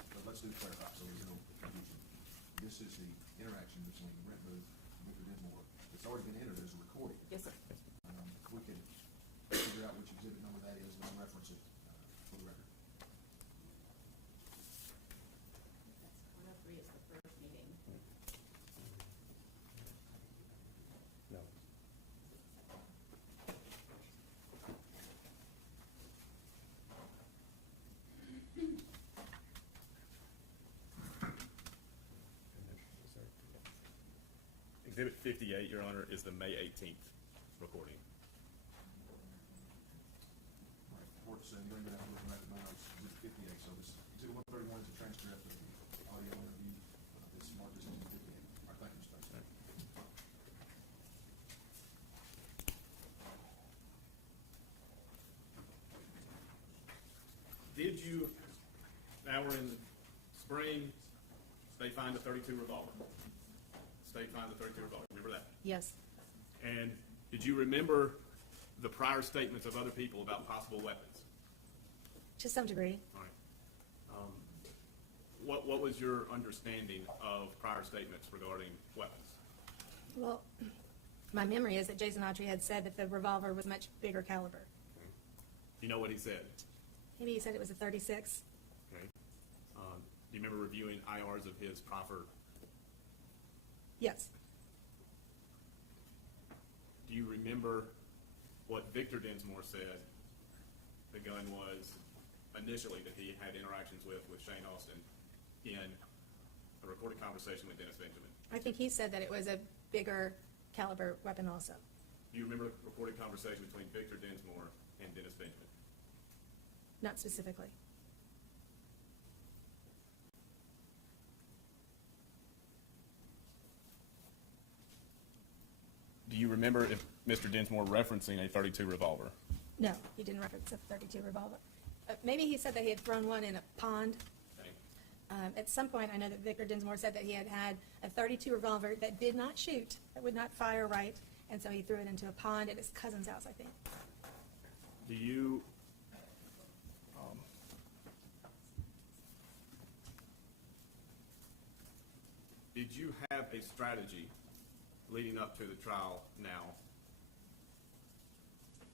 But let's do clarify so there's no confusion. This is the interaction between Brent Booth and Victor Dinsmore. It's already been entered as a recording. Yes, sir. We can figure out which exhibit number that is and reference it for the record. 103 is the first meeting. No. Exhibit 58, Your Honor, is the May 18th recording. All right, court's going to have to look back at my notes. Exhibit 58, so this exhibit 131 is a transcript of the audio interview. This marked as exhibit 58. All right, thank you, Mr. President. Did you, now we're in the spring, state find a .32 revolver? State find the .32 revolver, remember that? Yes. And did you remember the prior statements of other people about possible weapons? To some degree. All right. What was your understanding of prior statements regarding weapons? Well, my memory is that Jason Autry had said that the revolver was much bigger caliber. You know what he said? Maybe he said it was a 36. Okay. Do you remember reviewing IRs of his proffer? Yes. Do you remember what Victor Dinsmore said the gun was initially that he had interactions with Shane Austin in a recorded conversation with Dennis Benjamin? I think he said that it was a bigger caliber weapon also. Do you remember the recorded conversation between Victor Dinsmore and Dennis Benjamin? Not specifically. Do you remember if Mr. Dinsmore referencing a .32 revolver? No, he didn't reference a 32 revolver. Maybe he said that he had thrown one in a pond. Okay. At some point, I know that Victor Dinsmore said that he had had a 32 revolver that did not shoot, that would not fire right, and so he threw it into a pond at his cousin's house, I think. Do you did you have a strategy leading up to the trial now,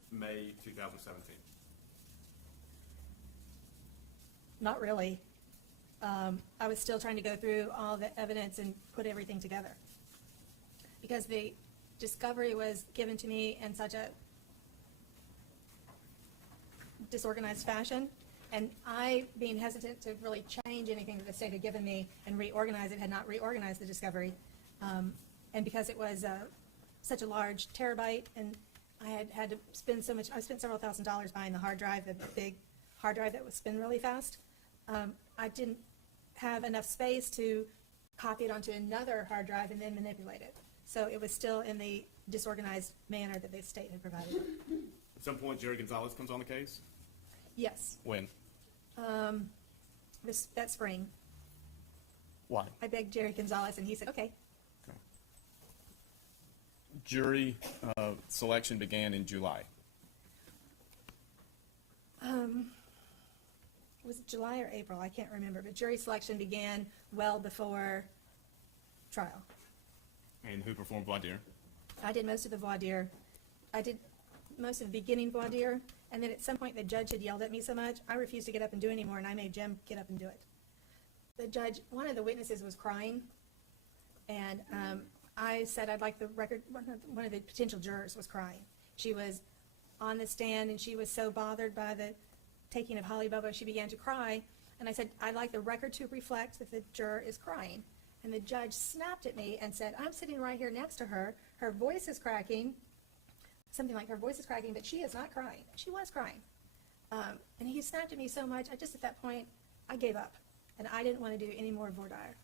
May 2017? Not really. I was still trying to go through all the evidence and put everything together. Because the discovery was given to me in such a disorganized fashion, and I, being hesitant to really change anything that the state had given me and reorganize it, had not reorganized the discovery. And because it was such a large terabyte, and I had to spend so much, I spent several $1,000s buying the hard drive, the big hard drive that would spin really fast. I didn't have enough space to copy it onto another hard drive and then manipulate it. So it was still in the disorganized manner that the state had provided. At some point, Jerry Gonzalez comes on the case? Yes. When? That spring. Why? I begged Jerry Gonzalez, and he said, okay. Jury selection began in July. Was it July or April? I can't remember, but jury selection began well before trial. And who performed voir dire? I did most of the voir dire. I did most of the beginning voir dire, and then at some point the judge had yelled at me so much, I refused to get up and do anymore, and I made Jim get up and do it. The judge, one of the witnesses was crying, and I said I'd like the record, one of the potential jurors was crying. She was on the stand, and she was so bothered by the taking of Holly Bobo, she began to cry, and I said, I'd like the record to reflect that the juror is crying. And the judge snapped at me and said, I'm sitting right here next to her. her voice is cracking, something like her voice is cracking, but she is not crying. She was crying. And he snapped at me so much, I just, at that point, I gave up. And I didn't want to do any more voir dire.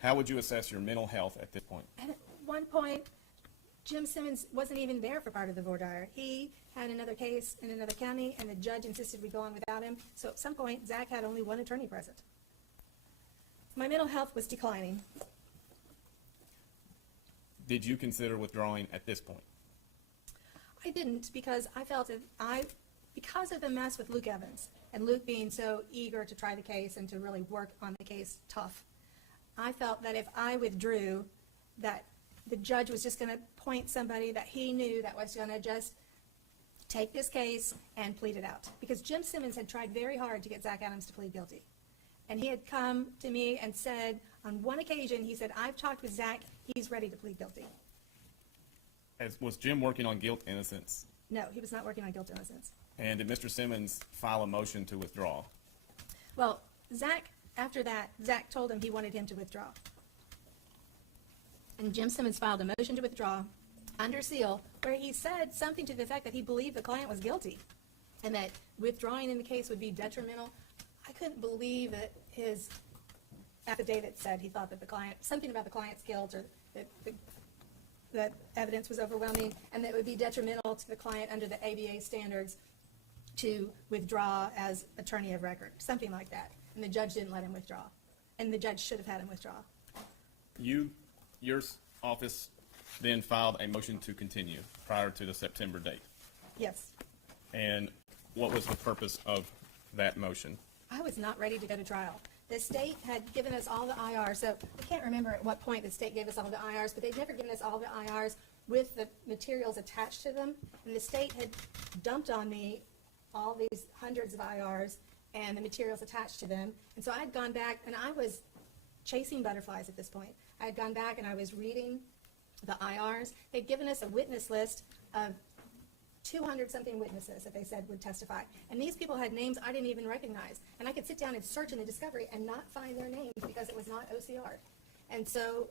How would you assess your mental health at this point? And at one point, Jim Simmons wasn't even there for part of the voir dire. He had another case in another county, and the judge insisted we go on without him. So at some point, Zach had only one attorney present. My mental health was declining. Did you consider withdrawing at this point? I didn't, because I felt that because of the mess with Luke Evans, and Luke being so eager to try the case and to really work on the case tough, I felt that if I withdrew, that the judge was just going to point somebody that he knew that was going to just take this case and plead it out. Because Jim Simmons had tried very hard to get Zach Adams to plead guilty. And he had come to me and said, on one occasion, he said, I've talked with Zach, he's ready to plead guilty. Was Jim working on guilt innocence? No, he was not working on guilt innocence. And did Mr. Simmons file a motion to withdraw? Well, Zach, after that, Zach told him he wanted him to withdraw. And Jim Simmons filed a motion to withdraw under seal, where he said something to the effect that he believed the client was guilty and that withdrawing in the case would be detrimental. I couldn't believe that his affidavit said he thought that the client, something about the client's guilt, or that evidence was overwhelming, and that it would be detrimental to the client under the ABA standards to withdraw as attorney of record, something like that. And the judge didn't let him withdraw. And the judge should have had him withdraw. Your office then filed a motion to continue prior to the September date. Yes. And what was the purpose of that motion? I was not ready to go to trial. The state had given us all the IRs, so I can't remember at what point the state gave us all the IRs, but they'd never given us all the IRs with the materials attached to them. And the state had dumped on me all these hundreds of IRs and the materials attached to them. And so I had gone back, and I was chasing butterflies at this point. I had gone back and I was reading the IRs. They'd given us a witness list of 200-something witnesses that they said would testify. And these people had names I didn't even recognize. And I could sit down and search in the discovery and not find their names because it was not OCR. And so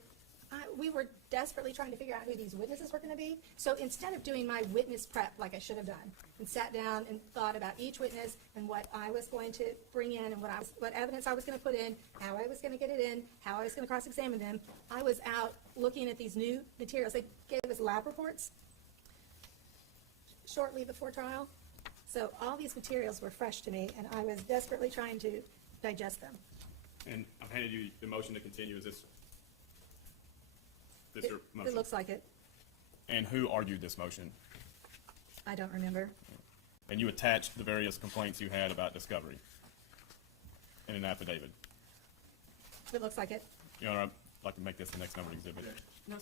we were desperately trying to figure out who these witnesses were going to be. So instead of doing my witness prep like I should have done, and sat down and thought about each witness and what I was going to bring in and what evidence I was going to put in, how I was going to get it in, how I was going to cross-examine them, I was out looking at these new materials. They gave us lab reports shortly before trial. So all these materials were fresh to me, and I was desperately trying to digest them. And I've handed you the motion to continue. Is this your motion? It looks like it. And who argued this motion? I don't remember. And you attached the various complaints you had about discovery in an affidavit. It looks like it. Your Honor, I'd like to make this the next numbered exhibit. No. All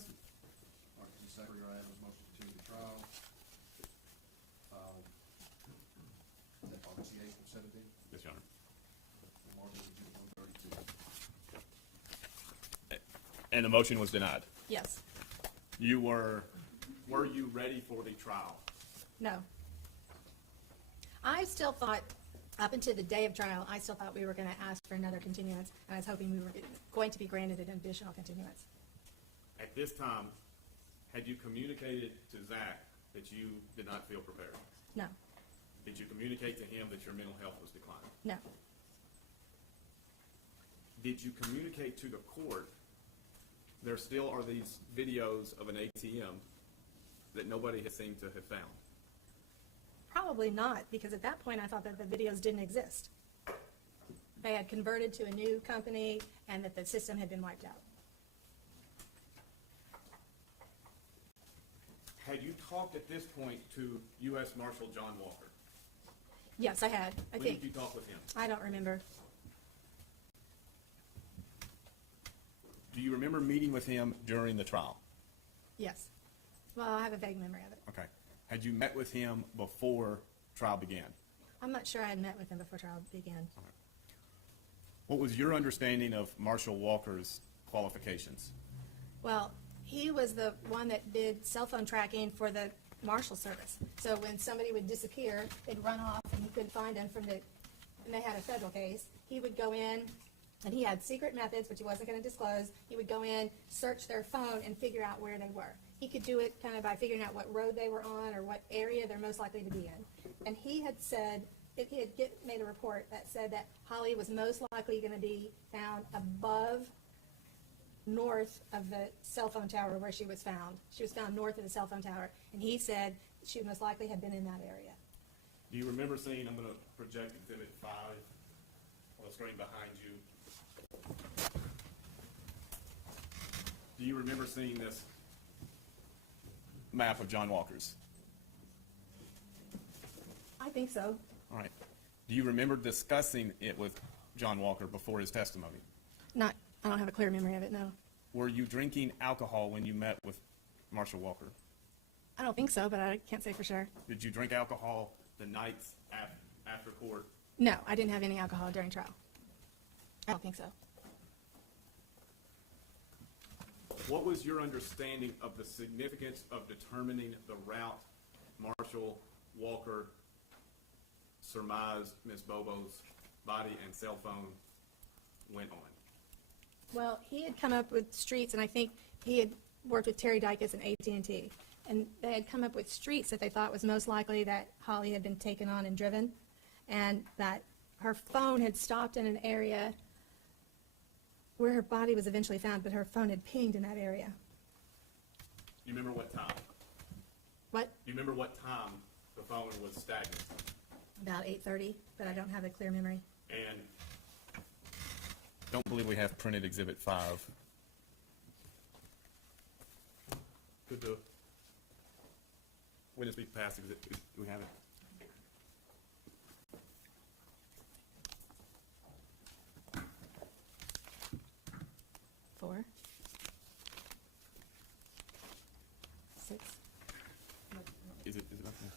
right, this is Zachary Adams, motion to continue the trial. Is that August the 8th of 17? Yes, Your Honor. March of 132. And the motion was denied. Yes. Were you ready for the trial? No. I still thought, up until the day of trial, I still thought we were going to ask for another continuance, and I was hoping we were going to be granted an additional continuance. At this time, had you communicated to Zach that you did not feel prepared? No. Did you communicate to him that your mental health was declining? No. Did you communicate to the court there still are these videos of an ATM that nobody has seemed to have found? Probably not, because at that point I thought that the videos didn't exist. They had converted to a new company and that the system had been wiped out. Had you talked at this point to U.S. Marshal John Walker? Yes, I had. I When think. did you talk with him? I don't remember. Do you remember meeting with him during the trial? Yes. Well, I have a vague memory of it. Okay. Had you met with him before trial began? I'm not sure I had met with him before trial began. What was your understanding of Marshal Walker's qualifications? Well, he was the one that did cell phone tracking for the Marshal Service. So when somebody would disappear, they'd run off and you couldn't find them and they had a federal case. He would go in And he had secret methods, which he wasn't going to disclose. He would go in, search their phone, and figure out where they were. He could do it kind of by figuring out what road they were on or what area they're most likely to be in. And he had said, made a report that said that Holly was most likely going to be found north of the cell phone tower where she was found. She was found north of the cell phone tower. And he said she most likely had been in that area. Do you remember seeing, I'm going to project Exhibit 5 on the screen behind you. Do you remember seeing this map of John Walker's? I think so. All right. Do you remember discussing it with John Walker before his testimony? I don't have a clear memory of it, no. Were you drinking alcohol when you met with Marshall Walker? I don't think so, but I can't say for sure. Did you drink alcohol the nights after court? No, I didn't have any alcohol during trial. I don't think so. What was your understanding of the significance of determining the route Marshall Walker surmised Ms. Bobo's body and cell phone went on? Well, he had come up with streets, and I think he had worked with Terry Dykes and AT&T, and they had come up with streets that they thought was most likely that Holly had been taken on and driven, and that her phone had stopped in an area where her body was eventually found, but her phone had pinged in that area. Do you remember what time? What? Do you remember what time the phone was stagnant? About 8:30, but I don't have a clear memory. And don't believe we have printed Exhibit 5. Could the witness be passed? Do we have it? Four. 6. Is it up there?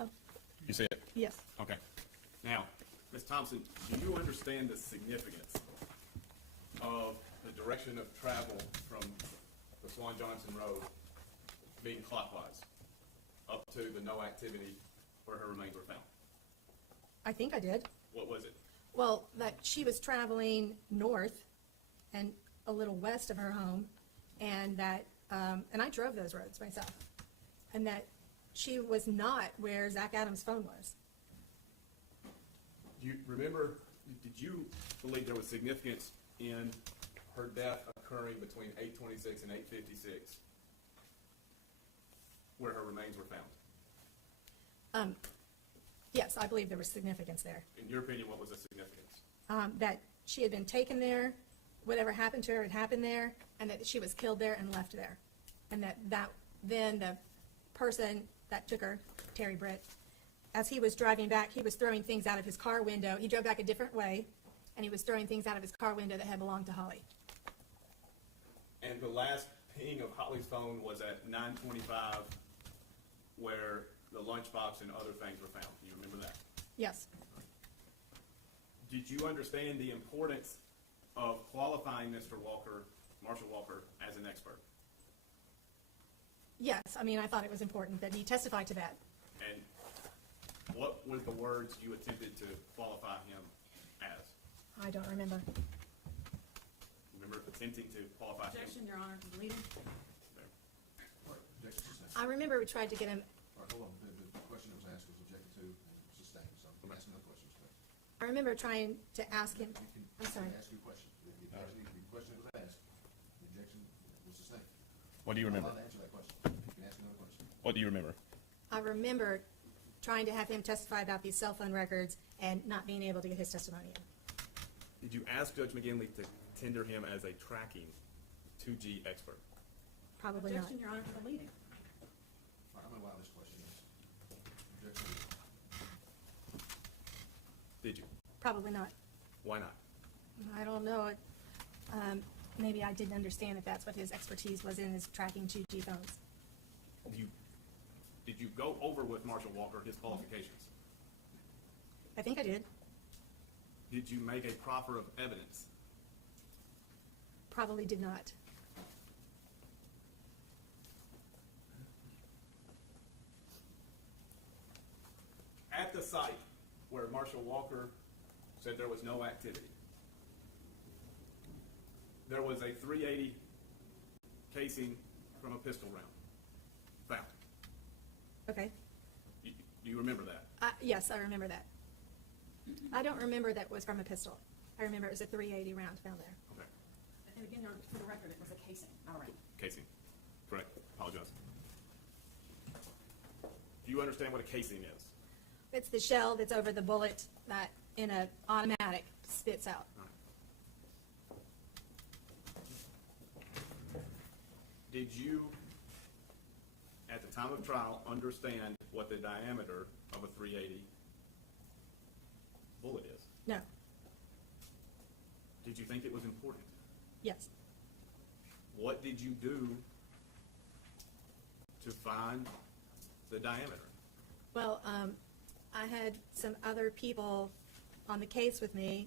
Oh. You see it? Yes. Okay. Now, Ms. Thompson, do you understand the significance of the direction of travel from the Swan Johnson Road being clockwise up to the no activity where her remains were found? I think I did. What was it? Well, that she was traveling north and a little west of her home, and that, and I drove those roads myself, and that she was not where Zach Adams' phone was. Do you remember, did you believe there was significance in her death occurring between 8:26 and 8:56 where her remains were found? Yes, I believe there was significance there. In your opinion, what was the significance? That she had been taken there, whatever happened to her had happened there, and that she was killed there and left there. And that then the person that took her, Terry Britt, as he was driving back, he was throwing things out of his car window. He drove back a different way, and he was throwing things out of his car window that had belonged to Holly. And the last ping of Holly's phone was at 9:25 where the lunchbox and other things were found. Do you remember that? Yes. Did you understand the importance of qualifying Mr. Walker, Marshall Walker, as an expert? Yes, I mean, I thought it was important that he testified to that. And what were the words you attempted to qualify him as? I don't remember. Remember attempting to qualify him? Objection, Your Honor, completed. I remember we tried to get him. All right, hold on. The question that was asked was objected to and sustained, so I'm asking another question. I remember trying to ask him. I'm sorry. Ask you a question. The question that was asked, the objection was sustained. What do you remember? I'm allowed to answer that question. You can ask another question. What do you remember? I remember trying to have him testify about these cell phone records and not being able to get his testimony in. Did you ask Judge McGinley to tender him as a tracking 2G expert? Probably not. Objection, Your Honor, for the leading. All right, I'm going to allow this question. Objection. Did you? Probably not. Why not? I don't know. Maybe I didn't understand that that's what his expertise was in, is tracking 2G phones. Did you go over with Marshall Walker his qualifications? I think I did. Did you make a proffer of evidence? Probably did not. site where Marshall Walker said there was no activity. There was a .380 casing from a pistol round found. Okay. Do you remember that? Yes, I remember that. I don't remember that was from a pistol. I remember it was a .380 round found there. Okay. And again, for the record, it was a casing, not a round. Casing. Correct. Apologize. Do you understand what a casing is? It's the shell that's over the bullet that in an automatic spits out. Did you, at the time of trial, understand what the diameter of a .380 bullet is? No. Did you think it was important? Yes. What did you do to find the diameter? Well, I had some other people on the case with me.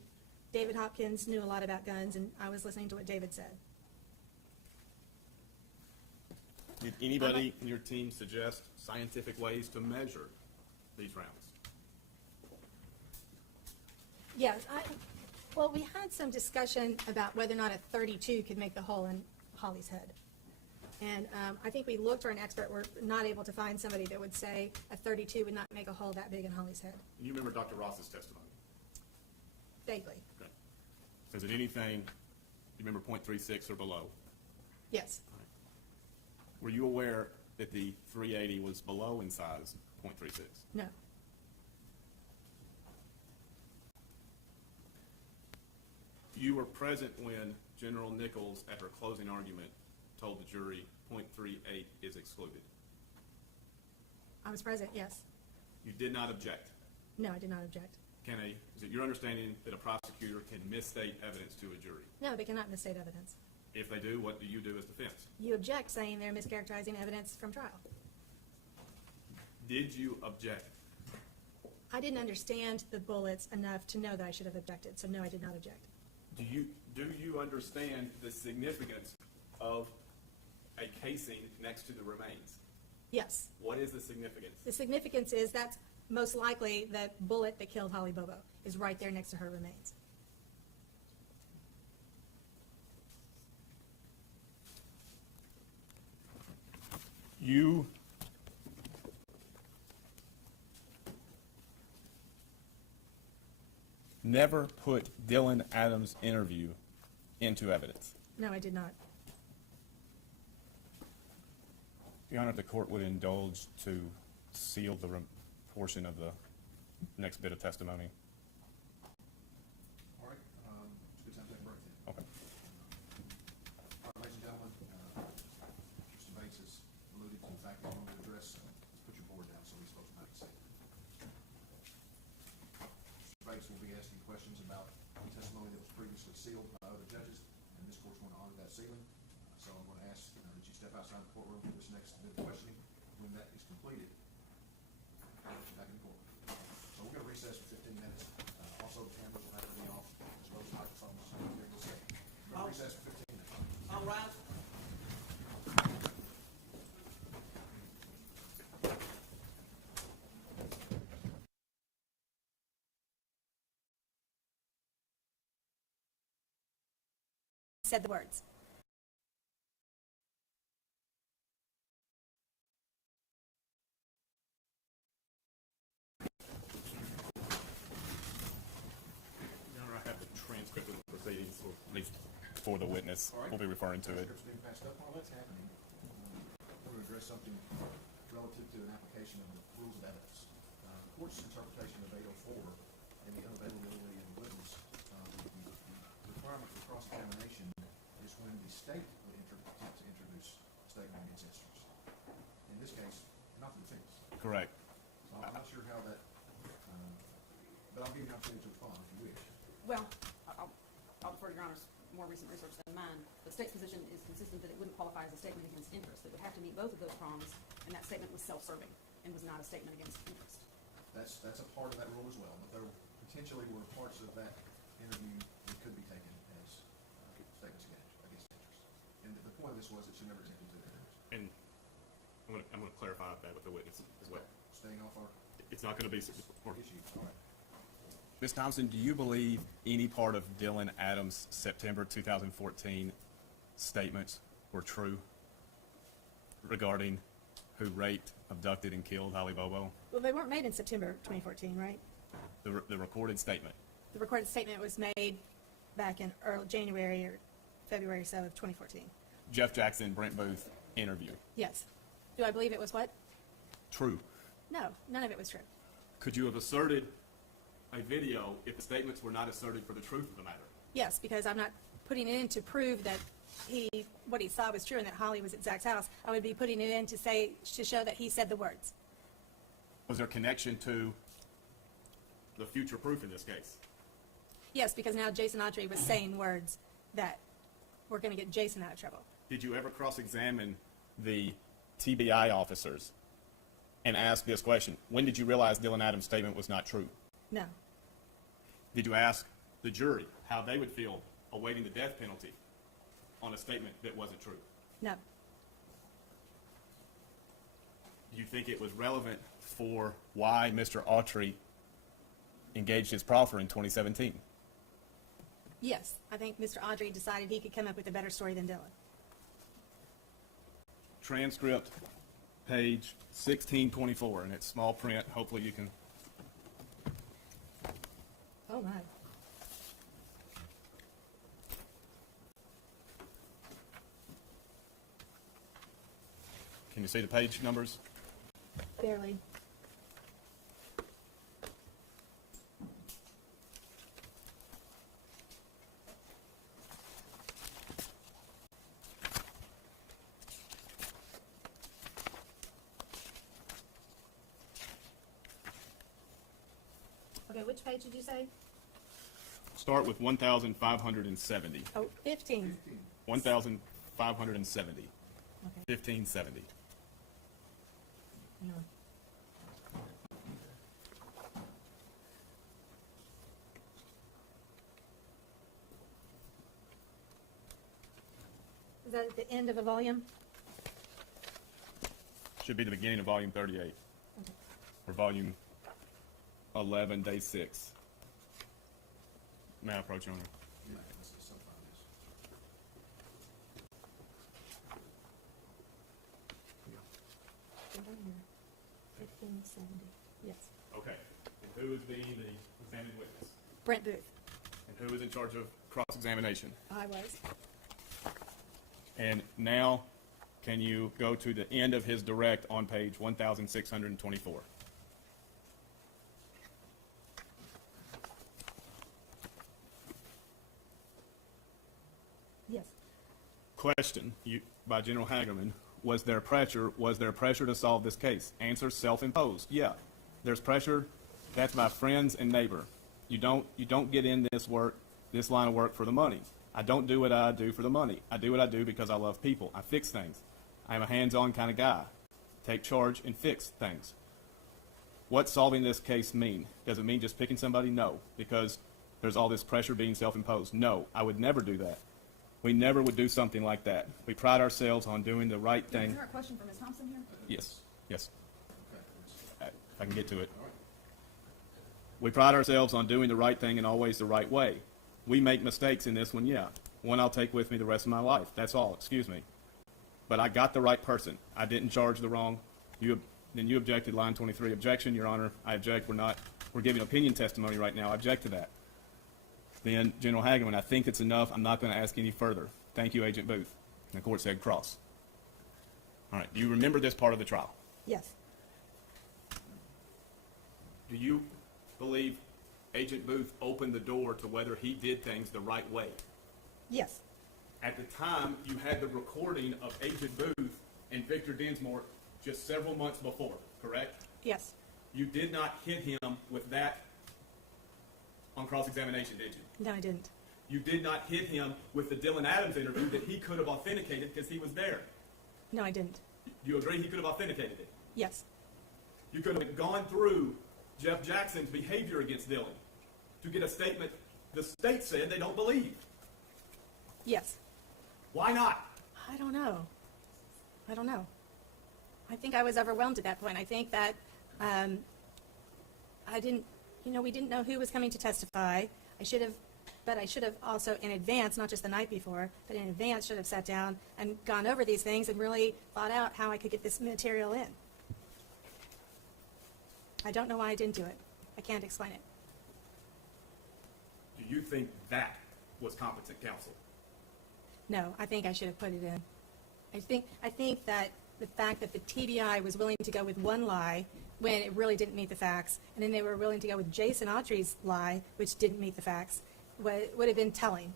David Hopkins knew a lot about guns, and I was listening to what David said. Did anybody in your team suggest scientific ways to measure these rounds? Yes, well, we had some discussion about whether or not a .32 could make the hole in Holly's head. And I think we looked for an expert. We're not able to find somebody that would say a .32 would not make a hole that big in Holly's head. You remember Dr. Ross's testimony? Vaguely. Okay. Says it anything, you remember .36 or below? Yes. Were you aware that the .380 was below in size .36? No. You were present when General Nichols, at her closing argument, told the jury .38 is excluded. I was present, yes. You did not object. No, I did not object. Is it your understanding that a prosecutor can misstate evidence to a jury? No, they cannot misstate evidence. If they do, what do you do as defense? You object, saying they're mischaracterizing evidence from trial. Did you object? I didn't understand the bullets enough to know that I should have objected, so no, I did not object. Do you understand the significance of a casing next to the remains? Yes. What is the significance? The significance is that's most likely the bullet that killed Holly Bobo is right there next to her remains. You never put Dylan Adams' interview into evidence. No, I did not. Your Honor, if the court would indulge to seal the portion of the next bit of testimony. All right, it's a good time to take a break then. Okay. All right, ladies and gentlemen, Mr. Bates has alluded to the fact that he wanted to address, let's put your board down so these folks might see. Mr. Bates will be asking questions about testimony that was previously sealed by other judges, and this court's going to honor that sealing. So I'm going to ask that you step outside the courtroom for this next bit of questioning. When that is completed, back in the court. So we're going to recess for 15 minutes. Also, the cameras will have to be off, as well as microphones. So we're going to recess for 15 minutes. All right. Said the words. Your Honor, I have the transcript of the proceedings, or at least for the witness. All right. We'll be referring to it. Transcript's being passed up. While that's happening, I want to address something relative to an application of the rules of evidence. Court's interpretation of 804 and the unavailability of the witness, the requirement for cross-examination is when the state would attempt to introduce a statement against interest. In this case, not the defense. Correct. So I'm not sure how that, but I'll give you an opportunity to respond if you wish. Well, I'll defer to Your Honor's more recent research than mine. The state's position is consistent that it wouldn't qualify as a statement against interest. It would have to meet both of those prongs, and that statement was self-serving and was not a statement against interest. That's a part of that rule as well, but there potentially were parts of that interview that could be taken as statements against interest. And the point of this was it should never attempted to. And I'm going to clarify that with the witness as well. Staying off our... It's not going to be. Ms. Thompson, do you believe any part of Dylan Adams' September 2014 statements were true regarding who raped, abducted, and killed Holly Bobo? Well, they weren't made in September 2014, right? The recorded statement. The recorded statement was made back in early January or February or so of 2014. Jeff Jackson, Brent Booth interview. Yes. Do I believe it was what? True. No, none of it was true. Could you have asserted a video if the statements were not asserted for the truth of the matter? Yes, because I'm not putting it in to prove that what he saw was true and that Holly was at Zach's house. I would be putting it in to show that he said the words. Was there connection to the future proof in this case? Yes, because now Jason Autry was saying words that were going to get Jason out of trouble. Did you ever cross-examine the TBI officers and ask this question? When did you realize Dylan Adams' statement was not true? No. Did you ask the jury how they would feel awaiting the death penalty on a statement that wasn't true? No. Do you think it was relevant for why Mr. Autry engaged his proffer in 2017? Yes, I think Mr. Autry decided he could come up with a better story than Dylan. Transcript, page 1624, and it's small print. Hopefully you can. Oh my. Can you see the page numbers? Barely. Okay, which page did you say? Start with 1,570. Oh, 15. 1,570. Okay. 1570. No. Is that at the end of a volume? Should be the beginning of volume 38. Okay. Or volume 11, day 6. May I approach, Your Honor? Right here. 1570. Yes. Okay. And who is being the examined witness? Brent Booth. And who is in charge of cross-examination? I was. And now, can you go to the end of his direct on page 1,624? Yes. Question by General Hagerman: Was there pressure to solve this case? Answer: self-imposed. Yeah, there's pressure. That's by friends and neighbor. You don't get in this line of work for the money. I don't do what I do for the money. I do what I do because I love people. I fix things. I am a hands-on kind of guy. Take charge and fix things. What's solving this case mean? Does it mean just picking somebody? No, because there's all this pressure being self-imposed. No, I would never do that. We never would do something like that. We pride ourselves on doing the right thing. Is there a question for Ms. Thompson here? Yes, yes. If I can get to it. We pride ourselves on doing the right thing and always the right way. We make mistakes in this one, yeah. One I'll take with me the rest of my life. That's all, excuse me. But I got the right person. I didn't charge the wrong. Then you objected, line 23. Objection, Your Honor. I object. We're giving opinion testimony right now. I object to that. Then, General Hagerman, I think it's enough. I'm not going to ask any further. Thank you, Agent Booth. And the court said cross. All right. Do you remember this part of the trial? Yes. Do you believe Agent Booth opened the door to whether he did things the right way? Yes. At the time, you had the recording of Agent Booth and Victor Dinsmore just several months before, correct? Yes. You did not hit him with that on cross-examination, did you? No, I didn't. You did not hit him with the Dylan Adams interview that he could have authenticated because he was there. No, I didn't. Do you agree he could have authenticated it? Yes. You could have gone through Jeff Jackson's behavior against Dylan to get a statement the state said they don't believe. Yes. Why not? I don't know. I think I was overwhelmed at that point. I think that I didn't, we didn't know who was coming to testify. I should have also in advance, not just the night before, but in advance should have sat down and gone over these things and really thought out how I could get this material in. I don't know why I didn't do it. I can't explain it. Do you think that was competent counsel? No, I think I should have put it in. I think that the fact that the TBI was willing to go with one lie when it really didn't meet the facts, and then they were willing to go with Jason Autry's lie, which didn't meet the facts, would have been telling.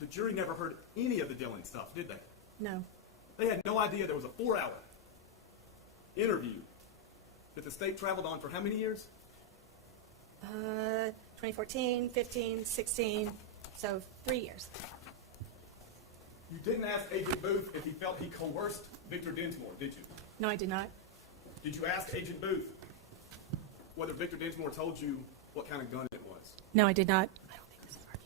The jury never heard any of the Dillon stuff, did they? No. They had no idea there was a 4-hour interview that the state traveled on for how many years? 2014, 15, 16, so 3 years. You didn't ask Agent Booth if he felt he coerced Victor Dinsmore, did you? No, I did not. Did you ask Agent Booth whether Victor Dinsmore told you what kind of gun it was? No, I did not. I don't think this is working.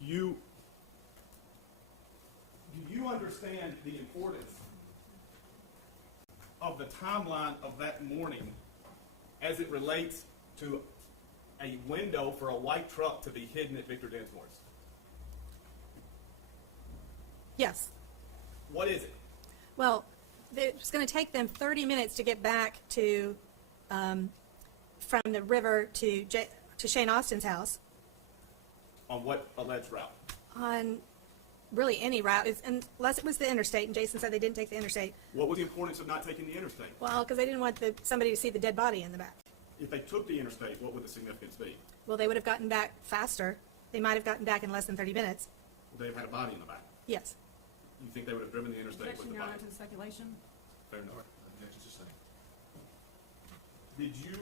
Do you understand the importance of the timeline of that morning as it relates to a window for a white truck to be hidden at Victor Dinsmore's? Yes. What is it? Well, it's going to take them 30 minutes to get back to, from the river to Shane Austin's house. On what alleged route? On really any route, unless it was the interstate, and Jason said they didn't take the interstate. What was the importance of not taking the interstate? Well, because they didn't want somebody to see the dead body in the back. If they took the interstate, what would the significance be? Well, they would have gotten back faster. They might have gotten back in less than 30 minutes. Would they have had a body in the back? Yes. You think they would have driven the interstate with Objection, the Your body? Honor, to the speculation. Fair enough. Objection sustained. Did you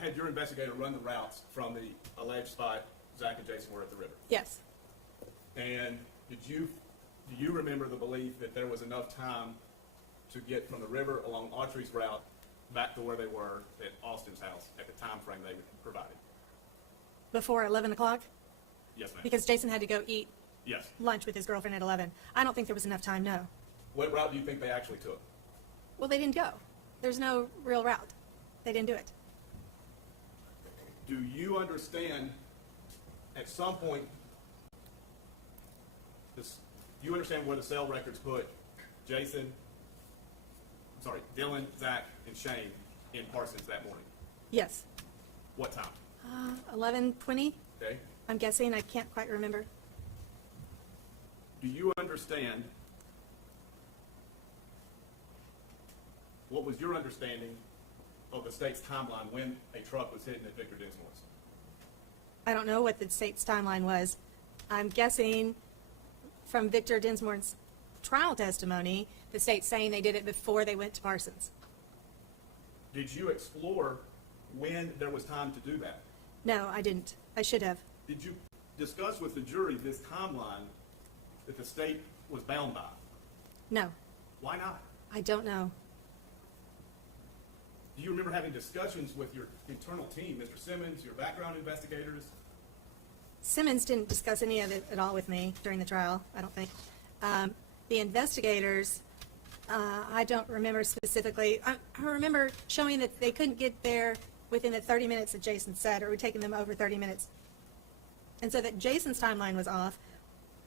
had your investigator run the routes from the alleged spot Zach and Jason were at the river? Yes. And do you remember the belief that there was enough time to get from the river along Autry's route back to where they were at Austin's house at the time frame they provided? Before 11 o'clock? Yes, ma'am. Because Jason had to go eat Yes. lunch with his girlfriend at 11. I don't think there was enough time, no. What route do you think they actually took? Well, they didn't go. There's no real route. They didn't do it. Do you understand at some point, do you understand where the cell records put Dylan, Zach, and Shane in Parsons that morning? Yes. What time? 11:20, Okay. I'm guessing. I can't quite remember. Do you understand, what was your understanding of the state's timeline when a truck was hidden at Victor Dinsmore's? I don't know what the state's timeline was. I'm guessing from Victor Dinsmore's trial testimony, the state's saying they did it before they went to Parsons. Did you explore when there was time to do that? No, I didn't. I should have. Did you discuss with the jury this timeline that the state was bound by? No, Why not? I don't know. Do you remember having discussions with your internal team, Mr. Simmons, your background investigators? Simmons didn't discuss any of it at all with me during the trial, I don't think. The investigators, I don't remember specifically. I remember showing that they couldn't get there within the 30 minutes that Jason said, or it would take them over 30 minutes. And so that Jason's timeline was off.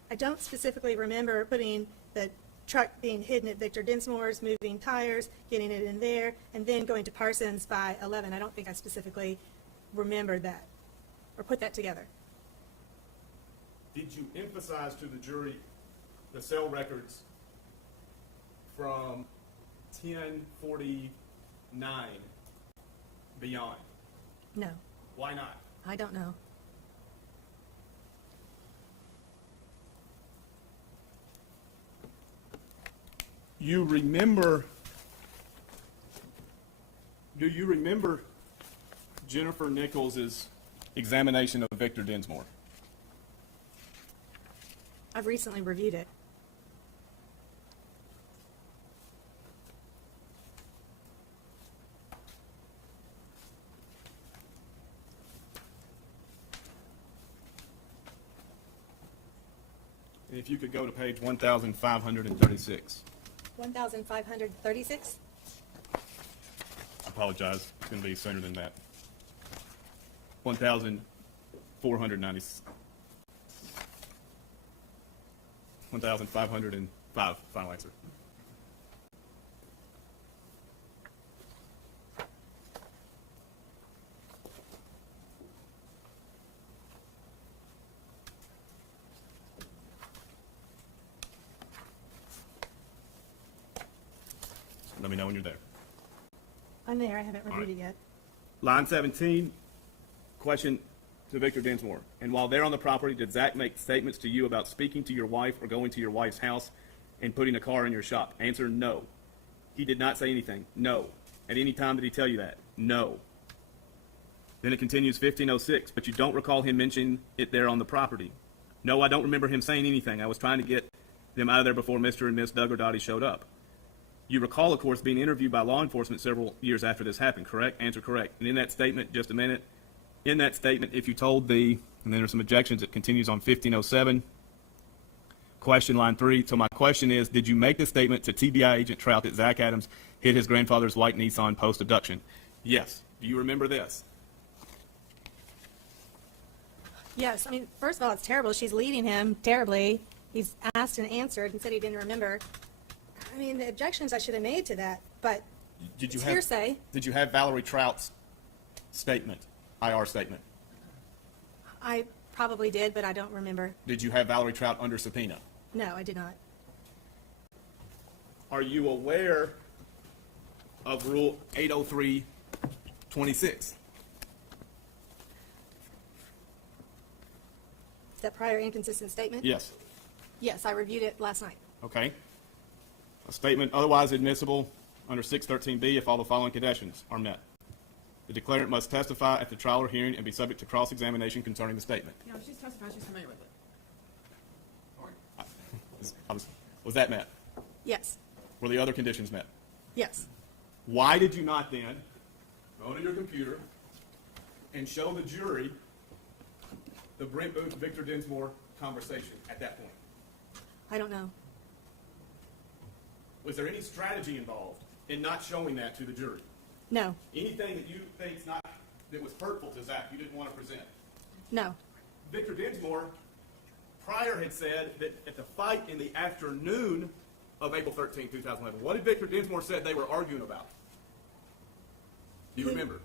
I don't specifically remember putting the truck being hidden at Victor Dinsmore's, moving tires, getting it in there, and then going to Parsons by 11. I don't think I specifically remembered that or put that together. Did you emphasize to the jury the cell records from 10:49 beyond? No, Why not? I don't know. Do you remember Jennifer Nichols' examination of Victor Dinsmore? I've recently reviewed it. if you could go to page 1,536. 1,536? I apologize. It's going to be sooner than that. 1,490. 1,505. Final answer. Let me know when you're there. I'm there, I haven't reviewed it yet. Line 17, question to Victor Dinsmore. And while they're on the property, did Zach make statements to you about speaking to your wife or going to your wife's house and putting a car in your shop? Answer, no. He did not say anything. No. At any time did he tell you that? No. Then it continues 1506, but you don't recall him mentioning it there on the property. No, I don't remember him saying anything. I was trying to get them out of there before Mr. and Miss Doug or Dottie showed up. You recall, of course, being interviewed by law enforcement several years after this happened, correct? Answer, correct. And in that statement, just a minute, in that statement, if you told the, and then there's some objections, it continues on 1507. Question, line 3. So my question is, did you make the statement to TBI Agent Trout that Zach Adams hit his grandfather's white Nissan post-abduction? Yes. Do you remember this? Yes, I mean, first of all, it's terrible. She's leading him terribly. He's asked and answered and said he didn't remember. I mean, the objections I should have made to that, but it's hearsay. Did you have Valerie Trout's statement, IR statement? I probably did, but I don't remember. Did you have Valerie Trout under subpoena? No, I did not. Are you aware of Rule 803-26? Is that prior inconsistent statement? Yes. Yes, I reviewed it last night. Okay. A statement otherwise admissible under 613B if all the following conditions are met. The declarant must testify at the trial or hearing and be subject to cross-examination concerning the statement. You know, she's testified, she's familiar with it. Was that met? Yes. Were the other conditions met? Yes. Why did you not then go to your computer and show the jury the Brent Booth Victor Dinsmore conversation at that point? I don't know. Was there any strategy involved in not showing that to the jury? No. Anything that you think's not that was hurtful to Zach you didn't want to present? No. Victor Dinsmore prior had said that at the fight in the afternoon of April 13, 2011, what did Victor Dinsmore said they were arguing about? Do you remember?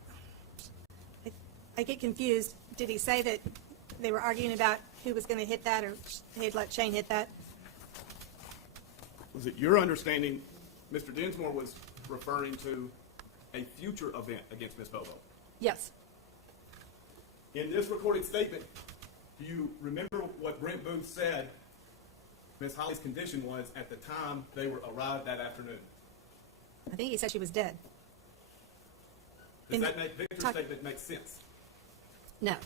I get confused. Did he say that they were arguing about who was going to hit that, or he'd let Shane hit that? Was it your understanding Mr. Dinsmore was referring to a future event against Ms. Bobo? Yes. In this recorded statement, do you remember what Brent Booth said Ms. Holly's condition was at the time they were arrived that afternoon? I think he said she was dead. Does that make Victor's statement make sense? No.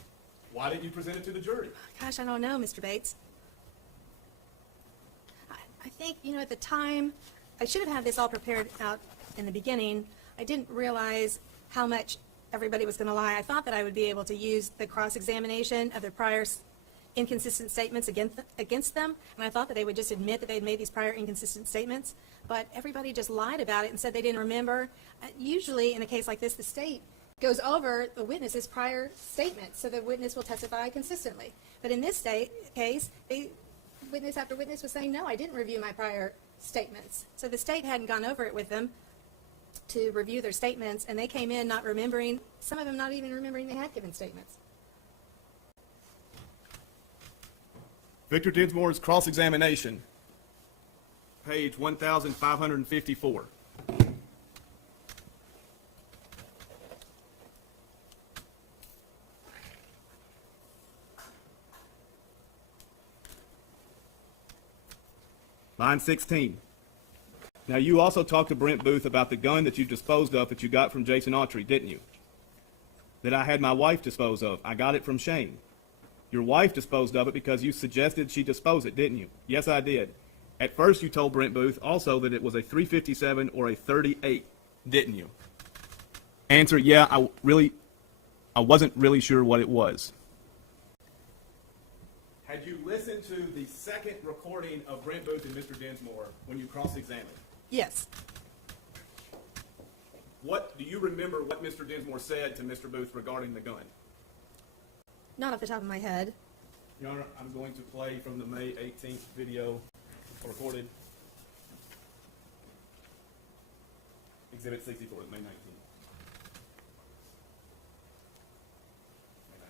Why didn't you present it to the jury? Gosh, I don't know, Mr. Bates. I think, you know, at the time, I should have had this all prepared out in the beginning. I didn't realize how much everybody was going to lie. I thought that I would be able to use the cross-examination of the prior inconsistent statements against them, and I thought that they would just admit that they'd made these prior inconsistent statements, but everybody just lied about it and said they didn't remember. Usually, in a case like this, the state goes over the witness's prior statements so the witness will testify consistently. But in this case, witness after witness was saying, no, I didn't review my prior statements. So the state hadn't gone over it with them to review their statements, and they came in not remembering, some of them not even remembering they had given statements. Victor Dinsmore's cross-examination, page 1,554. Line 16. Now, you also talked to Brent Booth about the gun that you disposed of that you got from Jason Autry, didn't you? That I had my wife dispose of. I got it from Shane. Your wife disposed of it because you suggested she dispose it, didn't you? Yes, I did. At first, you told Brent Booth also that it was a .357 or a .38, didn't you? Answer, yeah, I wasn't really sure what it was. had you listened to the second recording of Brent Booth and Mr. Dinsmore when you cross-examined? Yes. What do you remember what Mr. Dinsmore said to Mr. Booth regarding the gun? Not off the top of my head. Your Honor, I'm going to play from the May 18th video recorded. Exhibit 64, May 19th.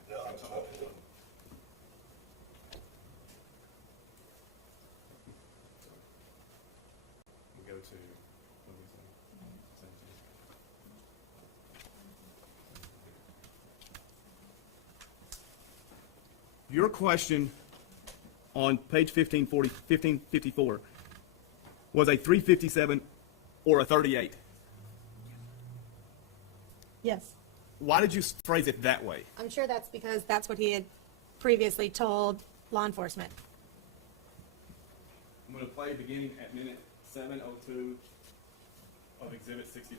We'll go to, your question on page 1554 was a 357 or a 38. Yes. Why did you phrase it that way? I'm sure that's because that's what he had previously told law enforcement. I'm going to play beginning at minute 7:02 of Exhibit 64.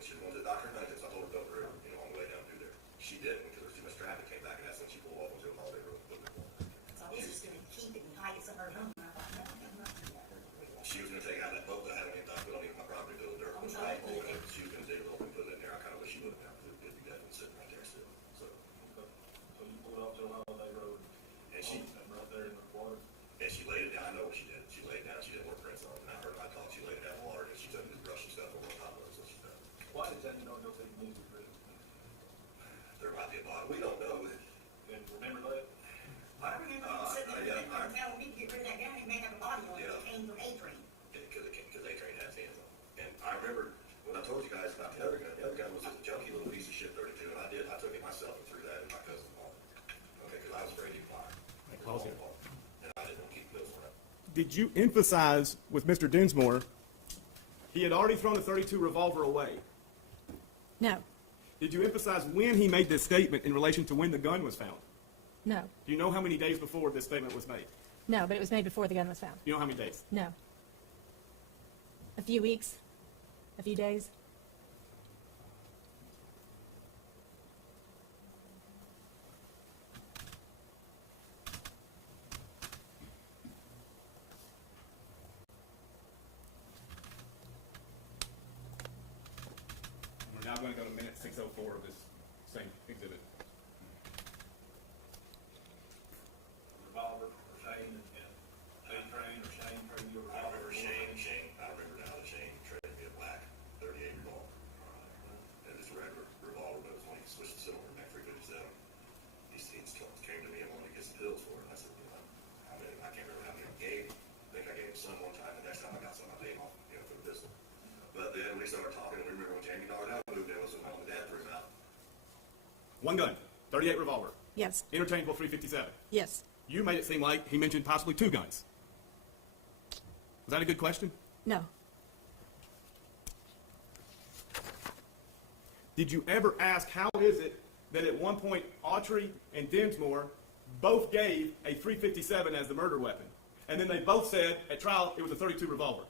She wanted to knock her nugget, so I told her don't hurry, on the way down through there. She didn't because there was too much traffic, came back, and that's when she pulled off onto a holiday road. So he's just gonna keep it and hide it somewhere home. She was gonna take out that boat that I haven't even put on my property, build dirt. She was gonna dig it up and put it in there. I kinda wish she would've now, because it'd be definitely sitting right there still, so. So you pulled off to a holiday road, And she, right there in the water? and she laid it down, I know what she did. She laid it down, she didn't wear prints on it, and I heard, I thought she laid it down in the water, and she took this brush and stuff over on top of it, so she done. Why did that not go to the music group? There might be a bottom, we don't know. And remember that? I remember him sitting there and telling me to get rid of that gun, he may have a body on it, it came from Autry. Because A-Train has hands on it. And I remember when I told you guys about the other gun was just a junky little piece of shit 32, and I took it myself and threw that in my cousin's wallet. Okay, because I was afraid he'd fire. And I didn't want to keep those around. Did you emphasize with Mr. Dinsmore, he had already thrown the 32 revolver away? No. Did you emphasize when he made this statement in relation to when the gun was found? No. Do you know how many days before this statement was made? No, but it was made before the gun was found. Do you know how many days? No. A few weeks? A few days? We're now going to go to minute 6:04 of this same exhibit. Revolver, or Shane, and A-Train, or Shane, traded your I revolver? remember Shane, I remember now that Shane traded me a black 38 revolver. And it's a regular revolver, but it was when he switched the cylinder back 357. He came to me and wanted to get some pills for it. And I said, I can't remember how many I gave him. I think I gave him some one time, the next time I got some, I paid him off, for the pistol. But then we started talking, and we remember when Jamie Darnell moved in, was when mom and dad threw him out. One gun, 38 revolver. Yes. Interchangeable 357. Yes. You made it seem like he mentioned possibly two guns. Was that a good question? No. Did you ever ask how is it that at one point Autry and Dinsmore both gave a 357 as the murder weapon? And then they both said at trial it was a 32 revolver.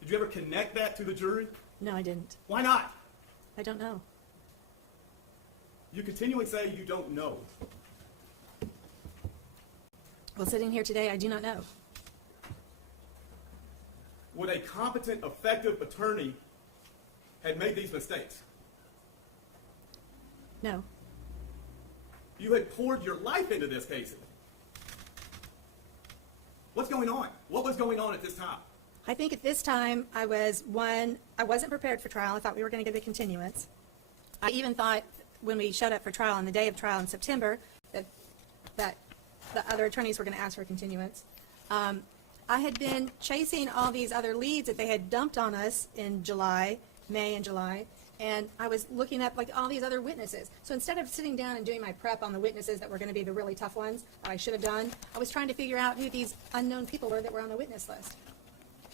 Did you ever connect that to the jury? No, I didn't. Why not? I don't know. You continually say you don't know. Well, sitting here today, I do not know. Would a competent, effective attorney have made these mistakes? No. You had poured your life into this case. What's going on? What was going on at this time? I think at this time, I wasn't prepared for trial. I thought we were going to get a continuance. I even thought when we showed up for trial on the day of trial in September that the other attorneys were going to ask for a continuance. I had been chasing all these other leads that they had dumped on us in May and July, and I was looking up like all these other witnesses. So instead of sitting down and doing my prep on the witnesses that were going to be the really tough ones that I should have done, I was trying to figure out who these unknown people were that were on the witness list.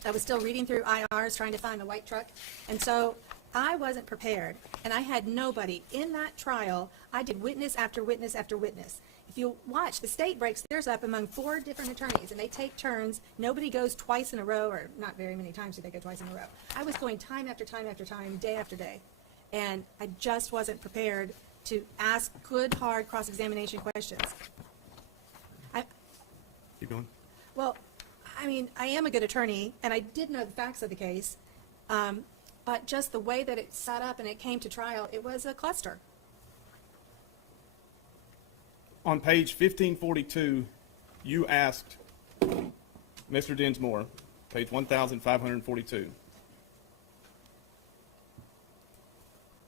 I was still reading through IRs trying to find the white truck, and so I wasn't prepared, and I had nobody. In that trial, I did witness after witness after witness. If you watch, the state breaks theirs up among 4 different attorneys, and they take turns. Nobody goes twice in a row, or not very many times do they go twice in a row. I was going time after time after time, day after day, and I just wasn't prepared to ask good, hard cross-examination questions. Keep going. Well, I mean, I am a good attorney, and I did know the facts of the case, but just the way that it set up and it came to trial, it was a cluster. On page 1542, you asked Mr. Dinsmore, page 1542,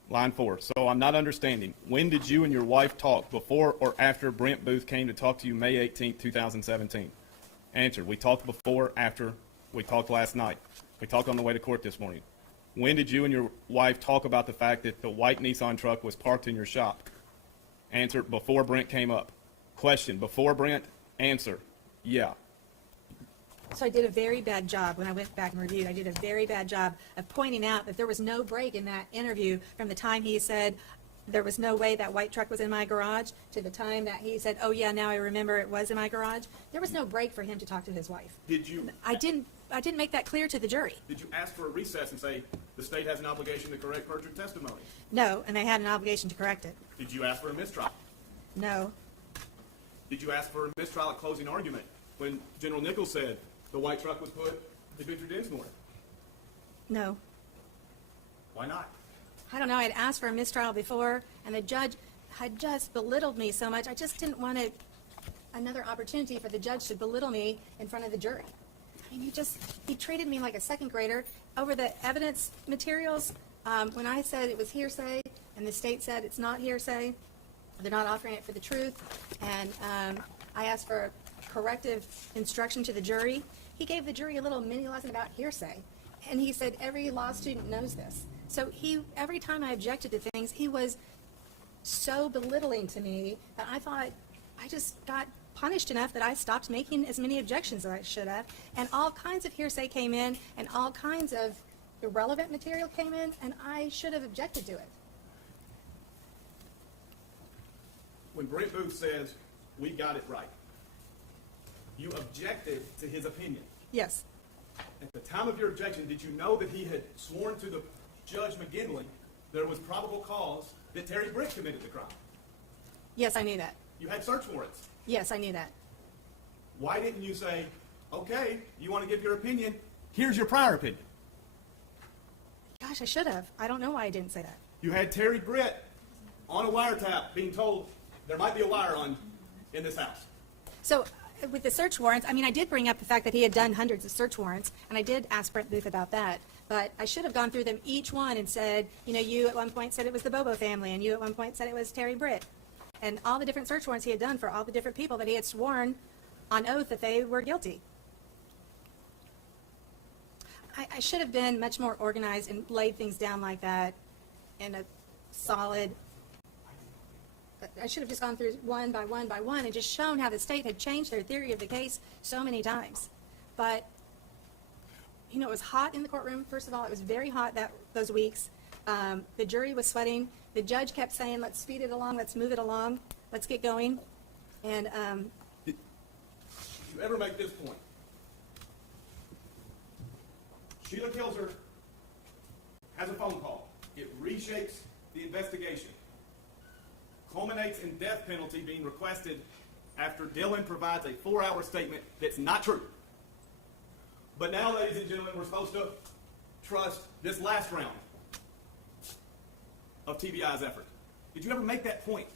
line 4. So I'm not understanding. When did you and your wife talk, before or after Brent Booth came to talk to you May 18, 2017? Answer, we talked before, after, we talked last night. We talked on the way to court this morning. When did you and your wife talk about the fact that the white Nissan truck was parked in your shop? Answer, before Brent came up. Question, before Brent? Answer, yeah. So I did a very bad job when I went back and reviewed. I did a very bad job of pointing out that there was no break in that interview from the time he said there was no way that white truck was in my garage to the time that he said, oh yeah, now I remember it was in my garage. There was no break for him to talk to his wife. Did you? I didn't make that clear to the jury. Did you ask for a recess and say the state has an obligation to correct perjured testimony? No, and they had an obligation to correct it. Did you ask for a mistrial? No. Did you ask for a mistrial at closing argument when General Nichols said the white truck was put to Victor Dinsmore? No. Why not? I don't know. I had asked for a mistrial before, and the judge had just belittled me so much. I just didn't want another opportunity for the judge to belittle me in front of the jury. I mean, he treated me like a second grader over the evidence materials. When I said it was hearsay, and the state said it's not hearsay, they're not offering it for the truth, and I asked for a corrective instruction to the jury. He gave the jury a little mini lesson about hearsay, and he said every law student knows this. So every time I objected to things, he was so belittling to me that I thought I just got punished enough that I stopped making as many objections as I should have, and all kinds of hearsay came in, and all kinds of irrelevant material came in, and I should have objected to it. When Brent Booth says, we got it right, you objected to his opinion. Yes. At the time of your objection, did you know that he had sworn to the Judge McGinley there was probable cause that Terry Britt committed the crime? Yes, I knew that. You had search warrants. Yes, I knew that. Why didn't you say, okay, you want to give your opinion, here's your prior opinion? Gosh, I should have. I don't know why I didn't say that. You had Terry Britt on a wiretap being told there might be a wire on in this house. So with the search warrants, I mean, I did bring up the fact that he had done hundreds of search warrants, and I did ask Brent Booth about that. But I should have gone through them each one and said, you know, you at one point said it was the Bobo family, and you at one point said it was Terry Britt. And all the different search warrants he had done for all the different people that he had sworn on oath that they were guilty. I should have been much more organized and laid things down like that in a solid... I should have just gone through one by one by one and just shown how the state had changed their theory of the case so many times. But, you know, it was hot in the courtroom. First of all, it was very hot those weeks. The jury was sweating. The judge kept saying, let's speed it along, let's move it along, let's get going. And did you ever make this point? Sheila Kilzer has a phone call. It reshapes the investigation. Culminates in death penalty being requested after Dylan provides a 4-hour statement that's not true. But now, ladies and gentlemen, we're supposed to trust this last round of TBI's effort. Did you ever make that point?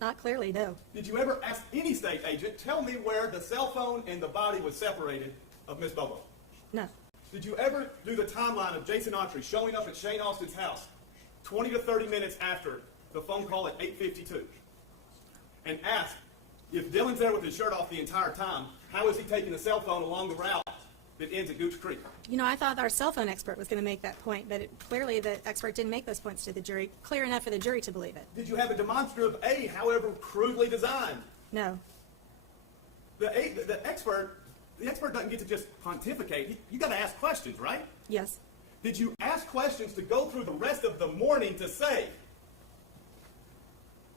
Not clearly, no. Did you ever ask any state agent, tell me where the cell phone and the body was separated of Miss Bobo? No. Did you ever do the timeline of Jason Autry showing up at Shane Austin's house 20 to 30 minutes after the phone call at 8:52 and ask if Dylan's there with his shirt off the entire time, how is he taking the cell phone along the route that ends at Gooch Creek? You know, I thought our cell phone expert was going to make that point, but clearly the expert didn't make those points to the jury, clear enough for the jury to believe it. Did you have a demonstrative A, however crudely designed? No. The expert doesn't get to just pontificate. You got to ask questions, right? Yes. Did you ask questions to go through the rest of the morning to say,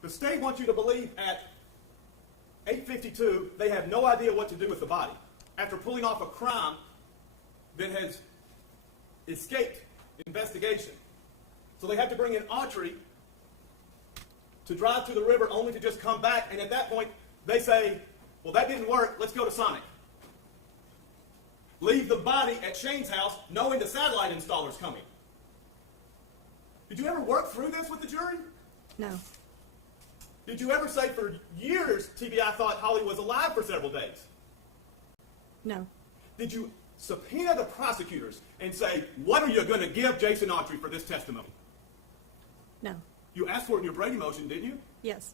the state wants you to believe at 8:52 they have no idea what to do with the body after pulling off a crime that has escaped investigation. So they have to bring in Autry to drive to the river only to just come back, and at that point they say, Well, that didn't work. Let's go to Sonic. Leave the body at Shane's house knowing the satellite installer's coming. Did you ever work through this with the jury? No. Did you ever say for years TBI thought Holly was alive for several days? No. Did you subpoena the prosecutors and say, what are you going to give Jason Autry for this testimony? No. You asked for it in your Brady motion, didn't you? Yes.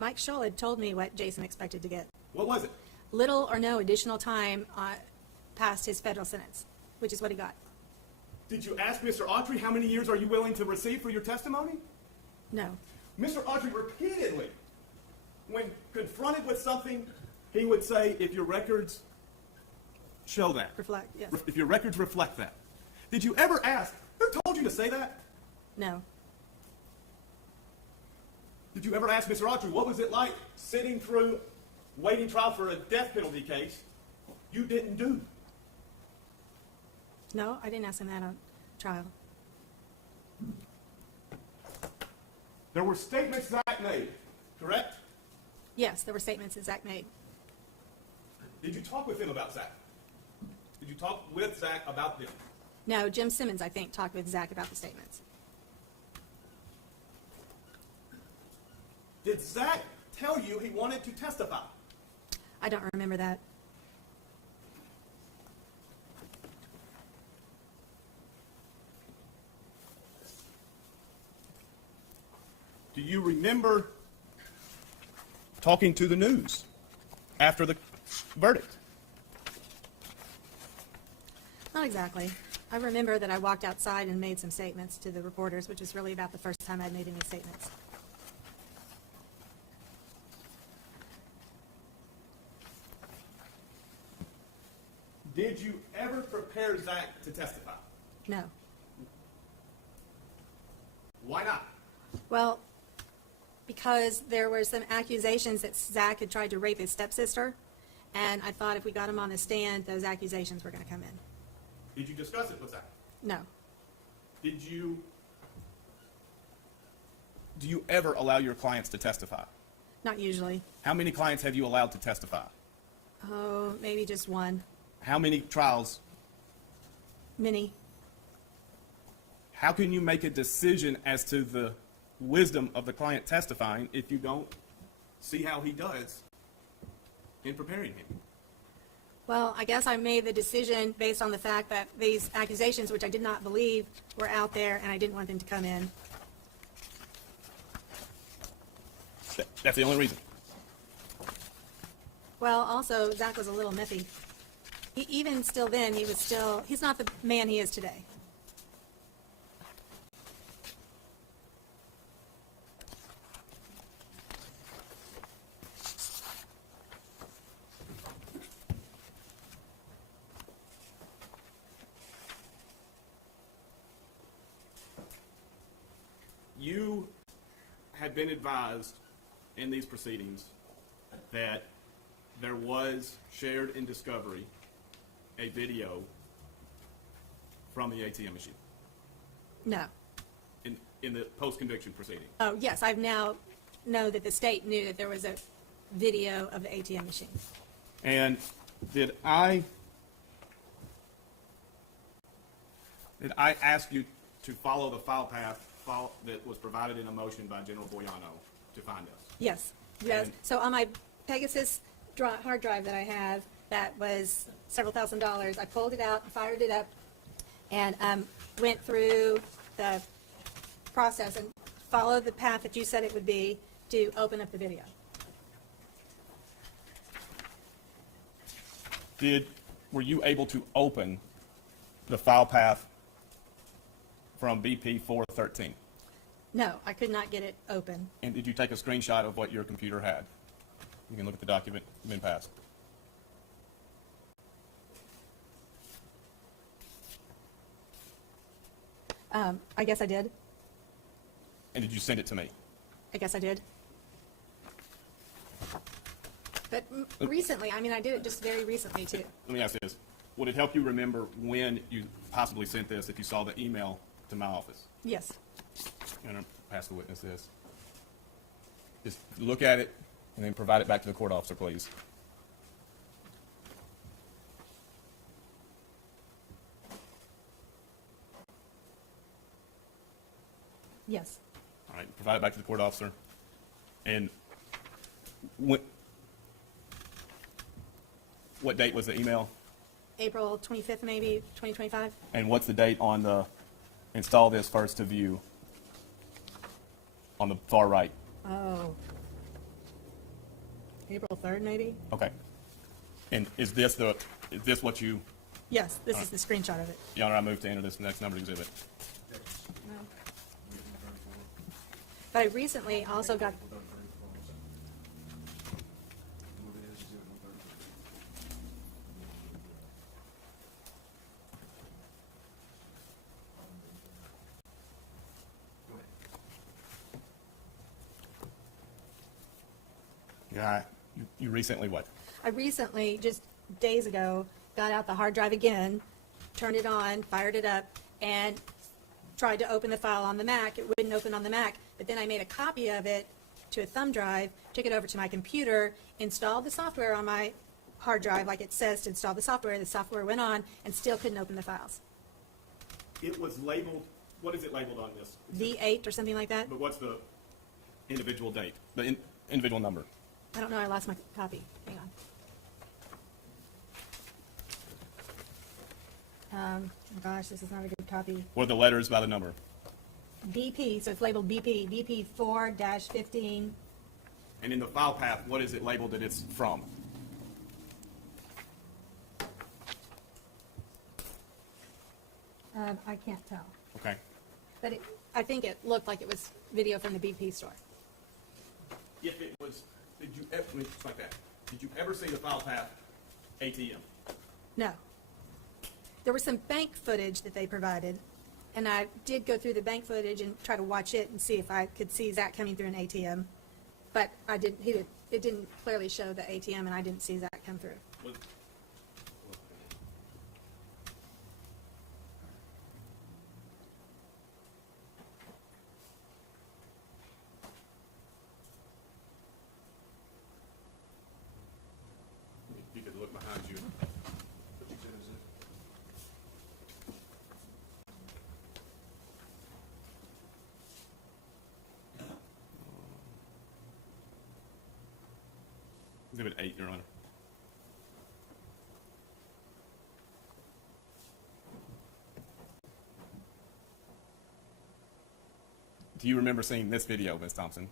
Mike Scholl had told me what Jason expected to get. What was it? Little or no additional time past his federal sentence, which is what he got. Did you ask Mr. Autry how many years are you willing to receive for your testimony? No. Mr. Autry repeatedly, when confronted with something, he would say, if your records show that. Reflect, yes. If your records reflect that. Did you ever ask, who told you to say that? No. Did you ever ask Mr. Autry, what was it like sitting through waiting trial for a death penalty case you didn't do? No, I didn't ask him that on trial. There were statements Zach made, correct? Yes, there were statements that Zach made. Did you talk with him about Zach? Did you talk with Zach about them? No, Jim Simmons, I think, talked with Zach about the statements. Did Zach tell you he wanted to testify? I don't remember that. Do you remember talking to the news after the verdict? Not exactly. I remember that I walked outside and made some statements to the reporters, which was really about the first time I'd made any statements. Did you ever prepare Zach to testify? No. Why not? Well, because there were some accusations that Zach had tried to rape his stepsister, and I thought if we got him on the stand, those accusations were going to come in. Did you discuss it with Zach? No. Do you ever allow your clients to testify? Not usually. How many clients have you allowed to testify? Oh, maybe just one. How many trials? Many. How can you make a decision as to the wisdom of the client testifying if you don't see how he does in preparing him? Well, I guess I made the decision based on the fact that these accusations, which I did not believe, were out there, and I didn't want them to come in. That's the only reason. Well, also, Zach was a little miffy. Even still then, he's not the man he is today. You had been advised in these proceedings that there was shared in discovery a video from the ATM machine No. in the post-conviction proceeding. Oh, yes, I now know that the state knew that there was a video of the ATM machine. And did I ask you to follow the file path that was provided in a motion by General Boyano to find us? Yes. Yes. So on my Pegasus hard drive that I have, that was several $1,000s, I pulled it out, fired it up, and went through the process and followed the path that you said it would be to open up the video. Were you able to open the file path from BP 413? No, I could not get it open. And did you take a screenshot of what your computer had? You can look at the document been passed. I guess I did. And did you send it to me? I guess I did. But recently, I mean, I did it just very recently, too. Let me ask this. Would it help you remember when you possibly sent this if you saw the email to my office? Yes. I'm going to pass the witness this. Just look at it And then provide it back to the court officer, please. Yes. All right, provide it back to the court officer. And what date was the email? April 25th, maybe, 2025. And what's the date on the install this first to view on the far right? Oh. April 3rd, maybe? Okay. And is this what you? Yes, this is the screenshot of it. Your Honor, I move to enter this next numbered exhibit. No. But I recently also got, Yeah, you recently what? I recently, just days ago, got out the hard drive again, turned it on, fired it up, and tried to open the file on the Mac. It wouldn't open on the Mac, but then I made a copy of it to a thumb drive, took it over to my computer, installed the software on my hard drive like it says to install the software went on, and still couldn't open the files. It was labeled, what is it labeled on this? V8 or something like that? But what's the individual date, the individual number? I don't know, I lost my copy. Hang on. Oh gosh, this is not a good copy. What are the letters by the number? BP, so it's labeled BP, BP 4-15. And in the file path, what is it labeled that it's from? I can't tell. Okay. But I think it looked like it was video from the BP store. If it was, did you ever, let me just like that. Did you ever see the file path ATM? No. There was some bank footage that they provided, and I did go through the bank footage and try to watch it and see if I could see Zach coming through an ATM. But it didn't clearly show the ATM, and I didn't see Zach come through. You could look behind you. Exhibit 8, Your Honor. Do you remember seeing this video, Ms. Thompson?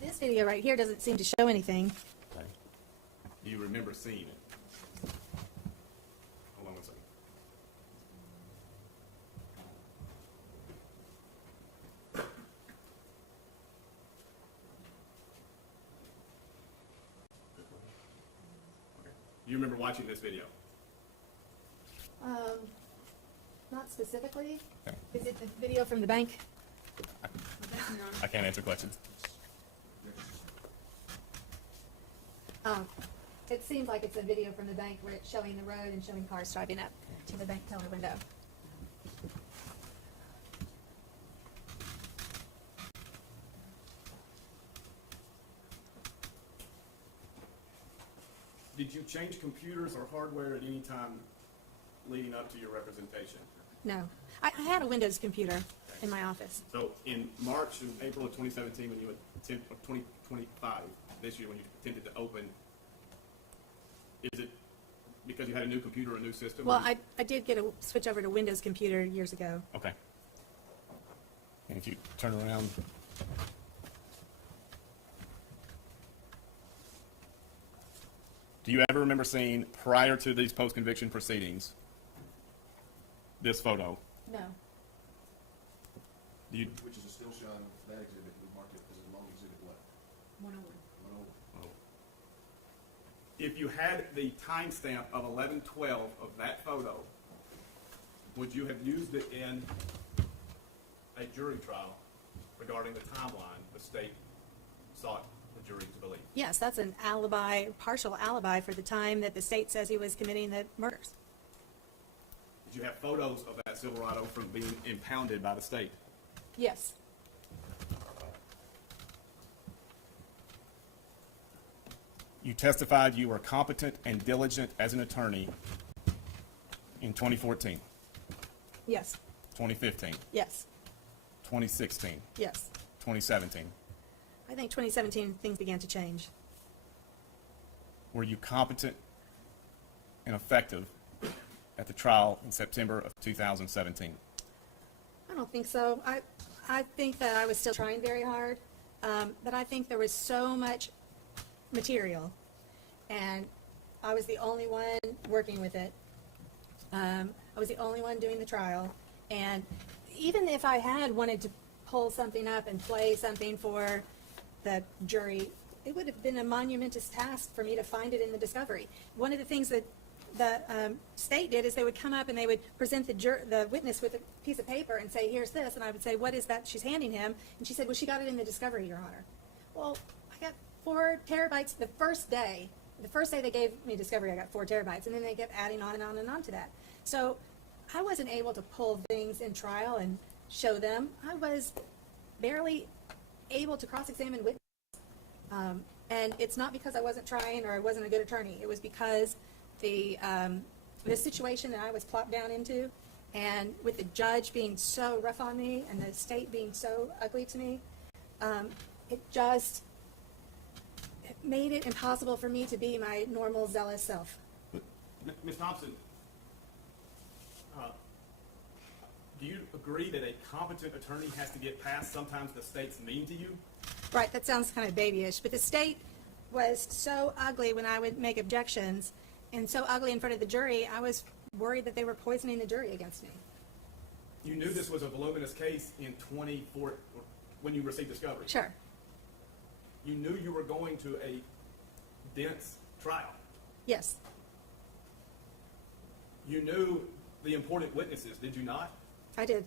This video right here doesn't seem to show anything. Okay. Do you remember seeing it? Hold on one second. Okay. Do you remember watching this video? Not specifically. Okay. Is it the video from the bank? I can't answer questions. It seems like it's a video from the bank where it's showing the road and showing cars driving up to the bank teller window. Did you change computers or hardware at any time leading up to your representation? No. I had a Windows computer in my office. So in March and April of 2017, when you attempted, 2025, this year when you attempted to open, is it because you had a new computer or a new system? Well, I did get a switch over to Windows computer years ago. Okay. And if you turn around. Do you ever remember seeing, prior to these post-conviction proceedings, this photo? No. Do you, Which is a still shot of that exhibit, we marked it as a long exhibit what? 101. if you had the timestamp of 11/12 of that photo, would you have used it in a jury trial regarding the timeline the state sought the jury to believe? Yes, that's an alibi, partial alibi for the time that the state says he was committing the murders. Did you have photos of that Silverado from being impounded by the state? Yes. You testified you were competent and diligent as an attorney in 2014, Yes. 2015, Yes. 2016, Yes. 2017. I think 2017 things began to change. Were you competent and effective at the trial in September of 2017? I don't think so. I think that I was still trying very hard, but I think there was so much material, and I was the only one working with it. I was the only one doing the trial, and even if I had wanted to pull something up and play something for the jury, it would have been a monumentous task for me to find it in the discovery. One of the things that the state did is they would come up and they would present the witness with a piece of paper and say, here's this, and I would say, what is that she's handing him? And she said, well, she got it in the discovery, Your Honor. Well, I got 4 terabytes the first day. The first day they gave me discovery, I got 4 terabytes, and then they kept adding on and on and on to that. So I wasn't able to pull things in trial and show them. I was barely able to cross-examine witnesses. And it's not because I wasn't trying or I wasn't a good attorney. It was because the situation that I was plopped down into, and with the judge being so rough on me and the state being so ugly to me, it just made it impossible for me to be my normal zealous self. Ms. Thompson, do you agree that a competent attorney has to get past sometimes the state's mean to you? Right, that sounds kind of babyish, but the state was so ugly when I would make objections, and so ugly in front of the jury, I was worried that they were poisoning the jury against me. You knew this was a voluminous case in 24 when you received discovery. Sure. You knew you were going to a dense trial. Yes. You knew the important witnesses, did you not? I did.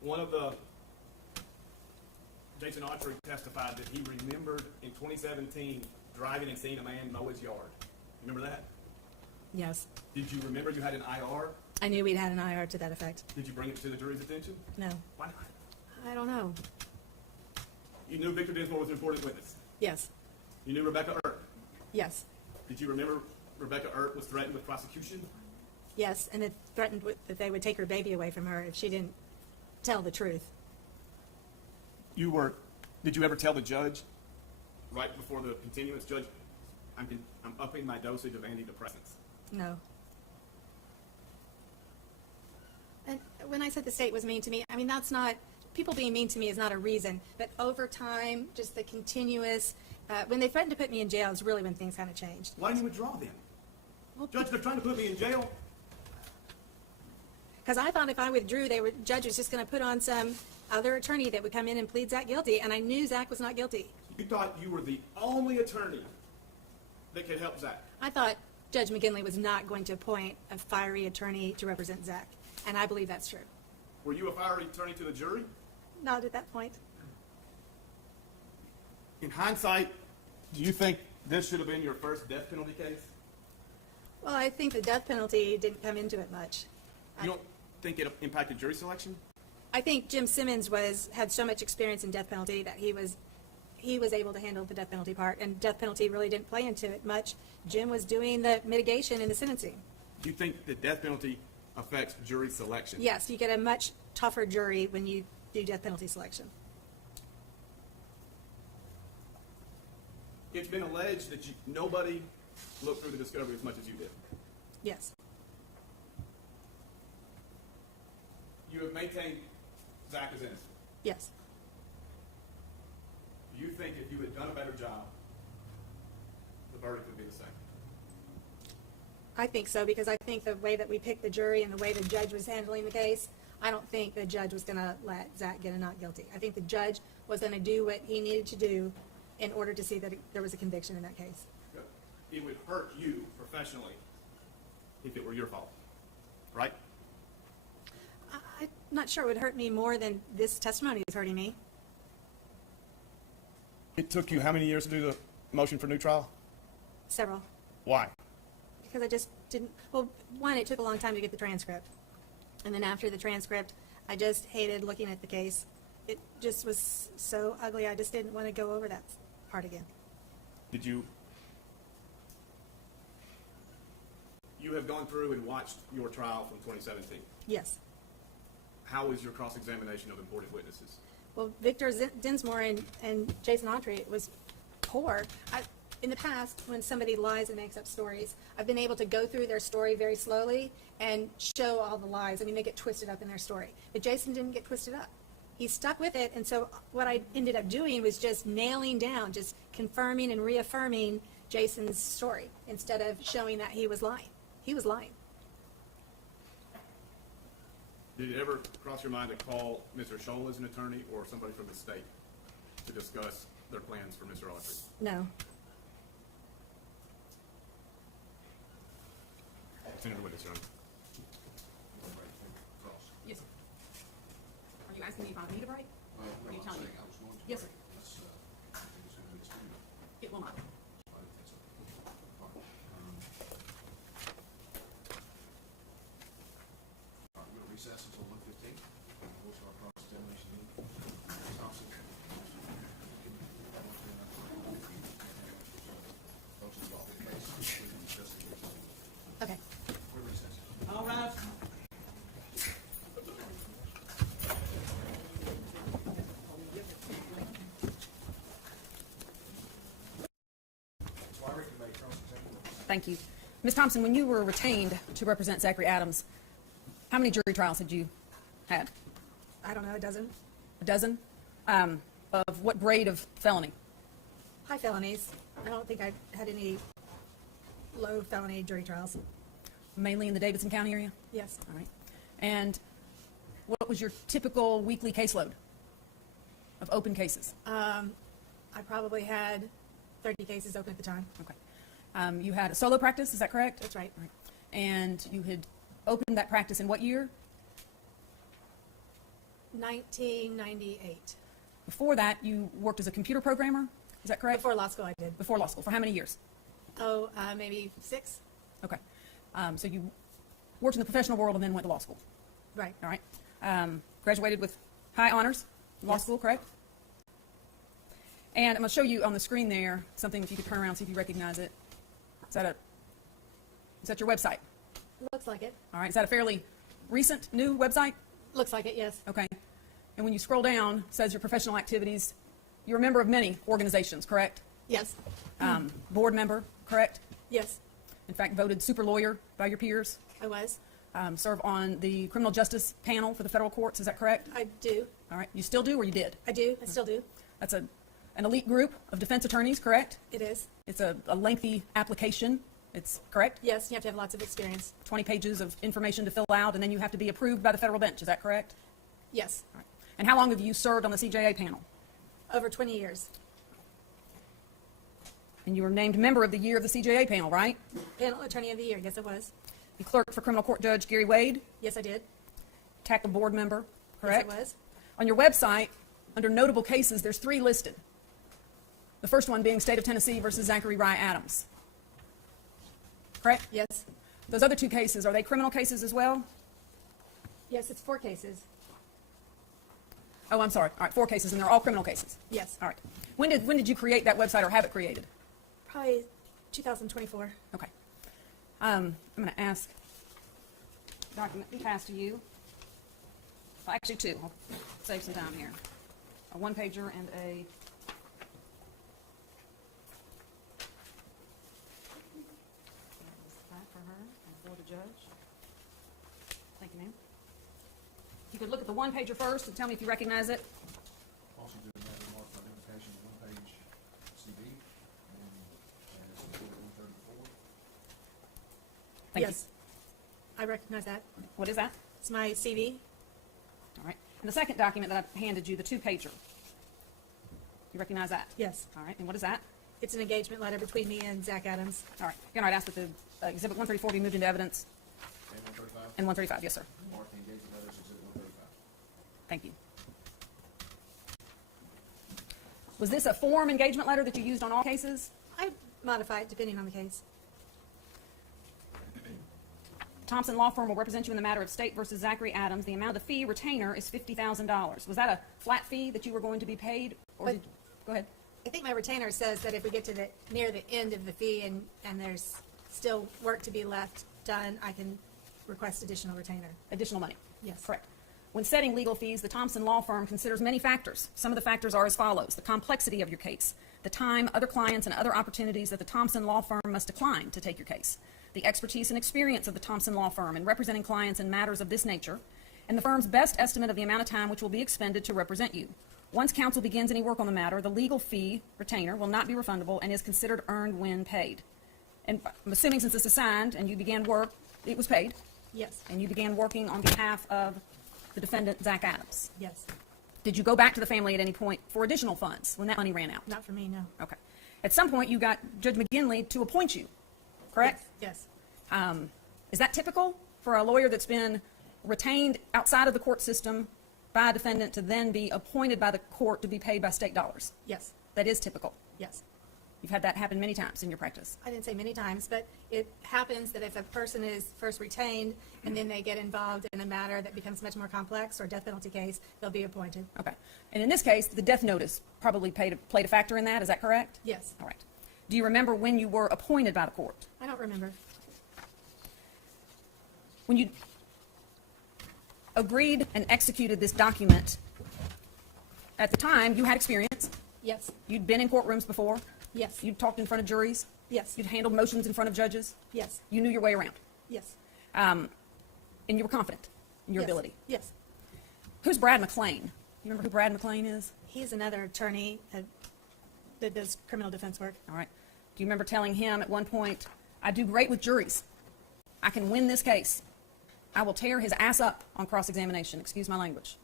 One of the Jason Autry testified that he remembered in 2017 driving and seeing a man mow his yard. Remember that? Yes. Did you remember you had an IR? I knew we'd had an IR to that effect. Did you bring it to the jury's attention? No. Why not? I don't know. You knew Victor Dinsmore was an important witness. Yes. You knew Rebecca Earp. Yes. Did you remember Rebecca Earp was threatened with prosecution? Yes, and it threatened that they would take her baby away from her if she didn't tell the truth. Did you ever tell the judge right before the continuance, Judge, I'm upping my dosage of antidepressants? No. And when I said the state was mean to me, I mean, that's not, people being mean to me is not a reason, but over time, just the continuous, when they threatened to put me in jail is really when things kind of changed. Why didn't you withdraw then? Well, Judge, they're trying to put me in jail. Because I thought if I withdrew, judge was just going to put on some other attorney that would come in and plead Zach guilty, and I knew Zach was not guilty. You thought you were the only attorney that could help Zach. I thought Judge McGinley was not going to appoint a fiery attorney to represent Zach, and I believe that's true. Were you a fiery attorney to the jury? Not at that point. In hindsight, do you think this should have been your first death penalty case? Well, I think the death penalty didn't come into it much. You don't think it impacted jury selection? I think Jim Simmons had so much experience in death penalty that he was able to handle the death penalty part, and death penalty really didn't play into it much. Jim was doing the mitigation and the sentencing. Do you think the death penalty affects jury selection? Yes, you get a much tougher jury when you do death penalty selection. It's been alleged that nobody looked through the discovery as much as you did. Yes. You have maintained Zach is innocent. Yes. Do you think if you had done a better job, the verdict would be the same? I think so, because I think the way that we picked the jury and the way the judge was handling the case, I don't think the judge was going to let Zach get a not guilty. I think the judge was going to do what he needed to do in order to see that there was a conviction in that case. It would hurt you professionally if it were your fault, right? I'm not sure it would hurt me more than this testimony is hurting me. It took you how many years to do the motion for new trial? Several. Why? Because I just didn't, well, one, it took a long time to get the transcript. And then after the transcript, I just hated looking at the case. It just was so ugly, I just didn't want to go over that part again. Did you have gone through and watched your trial from 2017? Yes. How was your cross-examination of important witnesses? Well, Victor Dinsmore and Jason Autry was poor. In the past, when somebody lies and makes up stories, I've been able to go through their story very slowly and show all the lies. I mean, they get twisted up in their story. But Jason didn't get twisted up. He stuck with it, and so what I ended up doing was just nailing down, just confirming and reaffirming Jason's story instead of showing that he was lying. He was lying. Did it ever cross your mind to call Mr. Scholl as an attorney or somebody from the state to discuss their plans for Mr. Autry? No. Senator Witness, Your Honor. Yes, sir. Are you asking me if I need a break? Or are you telling me? Yes, sir. It will not. We'll recess until 1:15. We'll start cross-examination. Thompson. Okay. All right. Thank you. Ms. Thompson, when you were retained to represent Zachary Adams, how many jury trials had you had? I don't know, a dozen. A dozen? Of what grade of felony? High felonies. I don't think I had any low felony jury trials. Mainly in the Davidson County area? Yes. All right. And what was your typical weekly caseload of open cases? I probably had 30 cases open at the time. Okay. You had a solo practice, is that correct? That's right. Right. And you had opened that practice in what year? 1998. Before that, you worked as a computer programmer, is that correct? Before law school, I did. Before law school. For how many years? Oh, maybe 6. Okay. So you worked in the professional world and then went to law school. Right. All right. Graduated with high honors, law Yes. school, correct? And I'm going to show you on the screen there something, if you could turn around, see if you recognize it. Is that your website? Looks like it. All right. Is that a fairly recent, new website? Looks like it, yes. Okay. And when you scroll down, it says your professional activities. You're a member of many organizations, correct? Yes. Board member, correct? Yes, In fact, voted super lawyer by your peers. I was. Serve on the criminal justice panel for the federal courts, is that correct? I do. All right. You still do or you did? I do. I still do. That's an elite group of defense attorneys, correct? It is. It's a lengthy application. It's correct? Yes, you have to have lots of experience. 20 pages of information to fill out, and then you have to be approved by the federal bench. Is that correct? Yes. All right. And how long have you served on the CJA panel? Over 20 years. And you were named member of the year of the CJA panel, right? Panel Attorney of the Year. Yes, I was. You clerked for criminal court judge Gary Wade. Yes, I did. TACA board member, correct? Yes, I was. On your website, under notable cases, there's 3 listed. The first one being State of Tennessee versus Zachary Adams. Correct? Yes. Those other 2 cases, are they criminal cases as well? Yes, it's 4 cases. Oh, I'm sorry. All right, 4 cases, and they're all criminal cases. Yes. All right. When did you create that website or have it created? Probably 2024. Okay. I'm going to ask document be passed to you. Well, actually 2. I'll save some time here. A 1-pager and a... That for her and for the judge. Thank you, ma'am. You could look at the 1-pager first and tell me if you recognize it. Also do that remark for identification, 1-page CV, and it's 134. Thank Yes. I recognize that. you. What is that? It's my CV. All right. And the second document that I handed you, the 2-pager. You recognize that? Yes. All right. And what is that? It's an engagement letter between me and Zach Adams. All right. Again, I'd ask that the Exhibit 134 be moved into evidence. And 135. And 135, yes, sir. Mark the engagement letters, exhibit 135. Thank you. Was this a form engagement letter that you used on all cases? I modify it depending on the case. Thompson Law Firm will represent you in the matter of State versus Zachary Adams. The amount of the fee retainer is $50,000. Was that a flat fee that you were going to be paid? Or go ahead. I think my retainer says that if we get to near the end of the fee and there's still work to be left done, I can request additional retainer. Additional money? Yes. Correct. When setting legal fees, the Thompson Law Firm considers many factors. Some of the factors are as follows: the complexity of your case, the time, other clients, and other opportunities that the Thompson Law Firm must decline to take your case, the expertise and experience of the Thompson Law Firm in representing clients in matters of this nature, and the firm's best estimate of the amount of time which will be expended to represent you. Once counsel begins any work on the matter, the legal fee retainer will not be refundable and is considered earned when paid. And I'm assuming since this is signed and you began work, it was paid? Yes. And you began working on behalf of the defendant, Zach Adams? Yes. Did you go back to the family at any point for additional funds when that money ran out? Not for me, no. Okay. At some point, you got Judge McGinley to appoint you, correct? Yes. Is that typical for a lawyer that's been retained outside of the court system by a defendant to then be appointed by the court to be paid by state dollars? Yes. That is typical. Yes. You've had that happen many times in your practice. I didn't say many times, but it happens that if a person is first retained and then they get involved in a matter that becomes much more complex or death penalty case, they'll be appointed. Okay. And in this case, the death notice probably played a factor in that. Is that correct? Yes. All right. Do you remember when you were appointed by the court? I don't remember. When you agreed and executed this document, at the time, you had experience. Yes. You'd been in courtrooms before. Yes. You'd talked in front of juries. Yes. You'd handled motions in front of judges. Yes. You knew your way around. Yes. And you were confident in your ability. Yes. Who's Brad McClain? You remember who Brad McClain is? He's another attorney that does criminal defense work. All right. Do you remember telling him at one point, I do great with juries. I can win this case. I will tear his ass up on cross-examination. Excuse my language.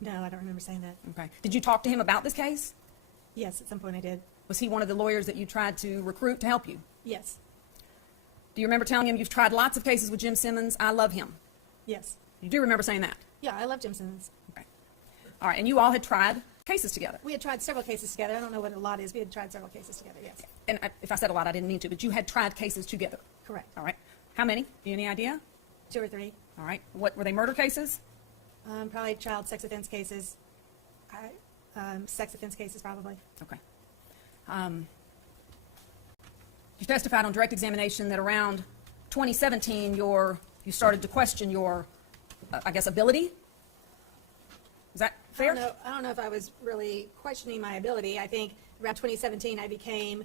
No, I don't remember saying that. Okay. Did you talk to him about this case? Yes, at some point I did. Was he one of the lawyers that you tried to recruit to help you? Yes. Do you remember telling him you've tried lots of cases with Jim Simmons? I love him. Yes. You do remember saying that? Yeah, I love Jim Simmons. Okay. All right. And you all had tried cases together? We had tried several cases together. I don't know what a lot is. We had tried several cases together, yes. And if I said a lot, I didn't mean to, but you had tried cases together? Correct. All right. How many? Do you have any idea? 2 or 3. All right. What were they, murder cases? Probably child sex offense cases. Sex offense cases, probably. Okay. You testified on direct examination that around 2017 you started to question your, I guess, ability? Is that fair? I don't know if I was really questioning my ability. I think around 2017 I became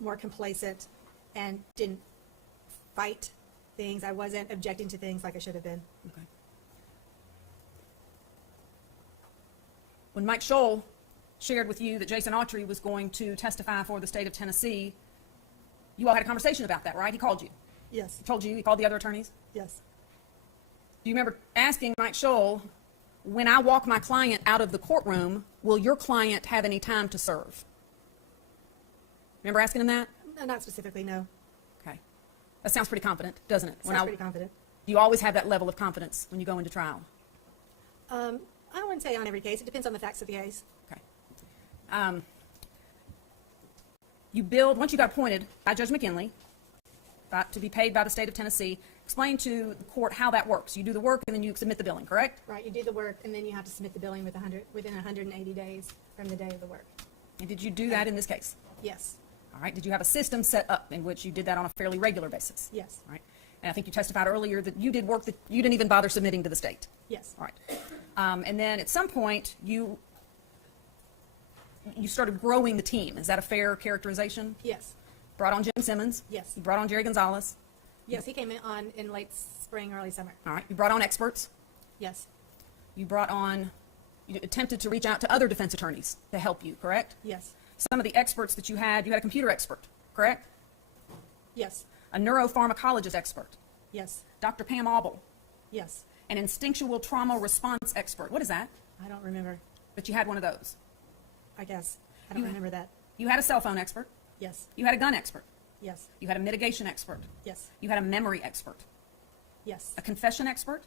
more complacent and didn't fight things. I wasn't objecting to things like I should have been. Okay. When Mike Scholl shared with you that Jason Autry was going to testify for the state of Tennessee, you all had a conversation about that, right? He called you. Yes. He told you, he called the other attorneys? Yes. Do you remember asking Mike Scholl, when I walk my client out of the courtroom, will your client have any time to serve? Remember asking him that? No, not specifically, no. Okay. That sounds pretty confident, doesn't it? Sounds pretty confident. Do you always have that level of confidence when you go into trial? I wouldn't say on every case. It depends on the facts of the case. Okay. Once you got appointed by Judge McGinley to be paid by the state of Tennessee, explain to the court how that works. You do the work and then you submit the billing, correct? Right. You do the work and then you have to submit the billing within 180 days from the day of the work. And did you do that in this case? Yes. All right. Did you have a system set up in which you did that on a fairly regular basis? Yes. All right. And I think you testified earlier that you did work that you didn't even bother submitting to the state. Yes. All right. And then at some point, you started growing the team. Is that a fair characterization? Yes. Brought on Jim Simmons. Yes. You brought on Jerry Gonzalez. Yes, he came in late spring, early summer. All right. You brought on experts. Yes. You attempted to reach out to other defense attorneys to help you, correct? Yes. Some of the experts that you had a computer expert, correct? Yes. A neuropharmacologist expert. Yes. Dr. Pam Auble. Yes. An instinctual trauma response expert. What is that? I don't remember. But you had one of those. I guess. I don't remember that. You had a cell phone expert. Yes. You had a gun expert. Yes. You had a mitigation expert. Yes. You had a memory expert. Yes. A confession expert.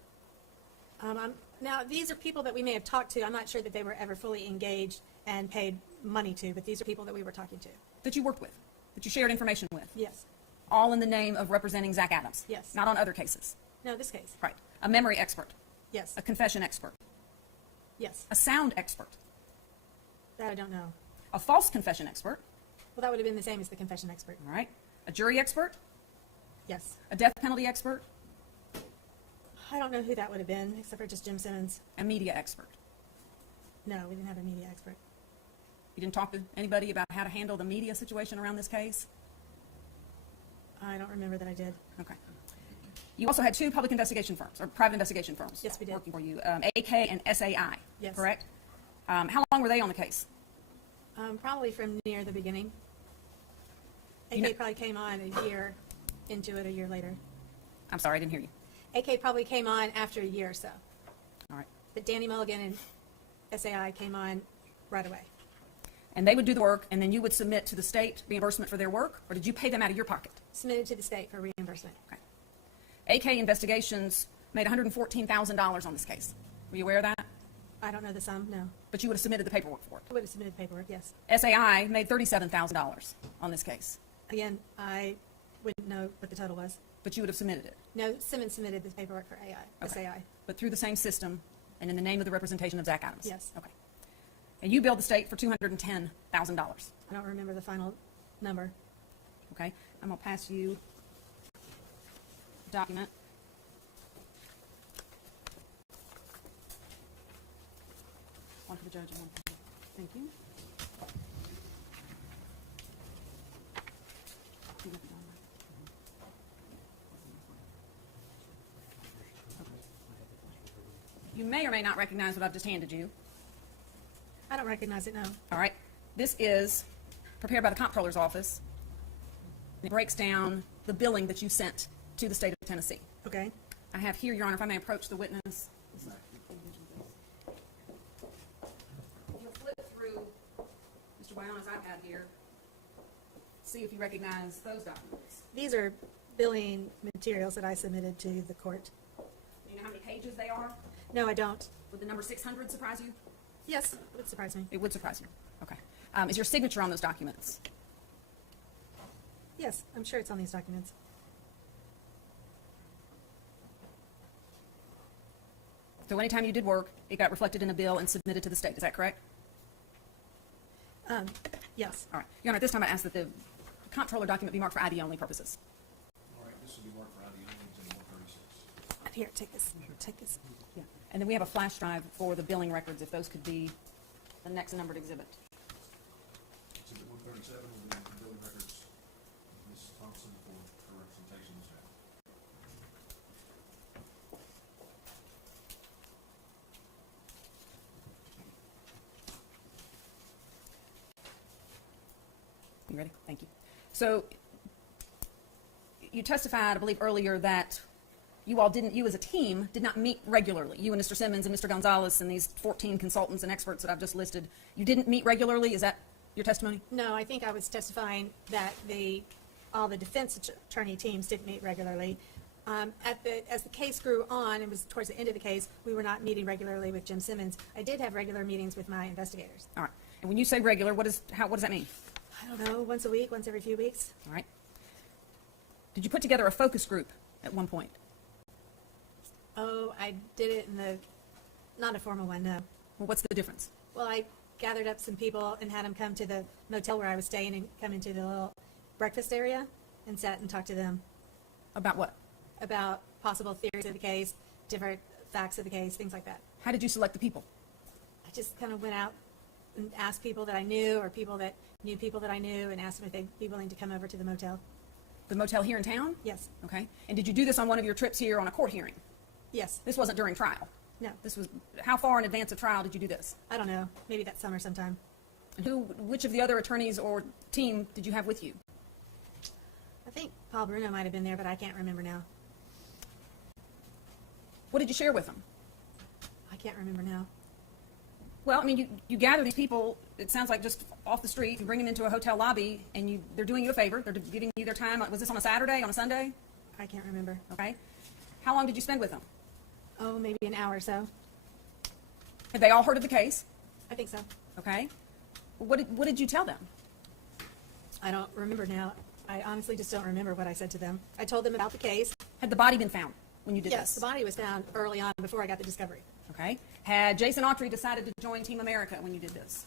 Now, these are people that we may have talked to. I'm not sure that they were ever fully engaged and paid money to, but these are people that we were talking to. That you worked with, that you shared information with? Yes. All in the name of representing Zach Adams? Yes. Not on other cases? No, this case. Right. A memory expert? Yes. A confession expert? Yes. A sound expert? That I don't know. A false confession expert? Well, that would have been the same as the confession expert. All right. A jury expert? Yes. A death penalty expert? I don't know who that would have been, except for just Jim Simmons. A media expert? No, we didn't have a media expert. You didn't talk to anybody about how to handle the media situation around this case? I don't remember that I did. Okay. You also had two public investigation firms, or private investigation firms. Yes, we did. Working for you, AK and SAI. Yes. Correct? How long were they on the case? Probably from near the beginning. You know- AK probably came on a year into it, a year later. I'm sorry, I didn't hear you. AK probably came on after a year or so. All right. But Danny Mulligan and SAI came on right away. And they would do the work, and then you would submit to the state reimbursement for their work, or did you pay them out of your pocket? Submitted to the state for reimbursement. Okay. AK Investigations made $114,000 on this case. Were you aware of that? I don't know the sum, no. But you would have submitted the paperwork for I would have submitted paperwork, yes. it. SAI made $37,000 on this case, Again, I wouldn't know what the total was. but you would have submitted it. No, Simmons submitted this paperwork for SAI. But through the same system and in the name of the representation of Zach Adams? Yes. Okay. And you billed the state for $210,000. I don't remember the final number. Okay. I'm going to pass you a document. One for the judge and one for you. Thank you. You may or may not recognize what I've just handed you. I don't recognize it, no. All right. This is prepared by the comptroller's office. It breaks down the billing that you sent to the state of Tennessee. Okay. I have here, Your Honor, if I may approach the witness. You'll flip through Mr. Wyona's iPad here. See if you recognize those documents. These are billing materials that I submitted to the court. Do you know how many pages they are? No, I don't. Would the number 600 surprise you? Yes, it would surprise me. It would surprise you. Okay. Is your signature on those documents? Yes, I'm sure it's on these documents. So anytime you did work, it got reflected in a bill and submitted to the state. Is that correct? Yes. All right. Your Honor, at this time I ask that the comptroller document be marked for ID only purposes. All right, this will be marked for ID only until 136. Here, take this. Take this. Yeah. And then we have a flash drive for the billing records, if those could be the next numbered exhibit. Exhibit 137 will be the building records. Ms. Thompson for her representation of staff. You ready? Thank you. So you testified, I believe, earlier that you all didn't, you as a team, did not meet regularly. You and Mr. Simmons and Mr. Gonzalez and these 14 consultants and experts that I've just listed, you didn't meet regularly? Is that your testimony? No, I think I was testifying that all the defense attorney teams didn't meet regularly. As the case grew on, it was towards the end of the case, we were not meeting regularly with Jim Simmons. I did have regular meetings with my investigators. All right. And when you say regular, what does that mean? I don't know, once a week, once every few weeks. All right. Did you put together a focus group at one point? Oh, I did it not a formal one, no. Well, what's the difference? Well, I gathered up some people and had them come to the motel where I was staying and come into the little breakfast area and sat and talked to them. About what? About possible theories of the case, different facts of the case, things like that. How did you select the people? I just kind of went out and asked people that I knew or people that knew people that I knew and asked them if they'd be willing to come over to the motel. The motel here in town? Yes. Okay. And did you do this on one of your trips here on a court hearing? Yes. This wasn't during trial? No. This was, how far in advance of trial did you do this? I don't know. Maybe that summer sometime. And which of the other attorneys or team did you have with you? I think Paul Bruno might have been there, but I can't remember now. What did you share with them? I can't remember now. Well, I mean, you gather these people, it sounds like just off the street, you bring them into a hotel lobby, and they're doing you a favor. They're giving you their time. Was this on a Saturday, on a Sunday? I can't remember. Okay. How long did you spend with them? Oh, maybe an hour or so. Had they all heard of the case? I think so. Okay. What did you tell them? I don't remember now. I honestly just don't remember what I said to them. I told them about the case. Had the body been found when you did Yes, this? the body was found early on before I got the discovery. Okay. Had Jason Autry decided to join Team America when you did this?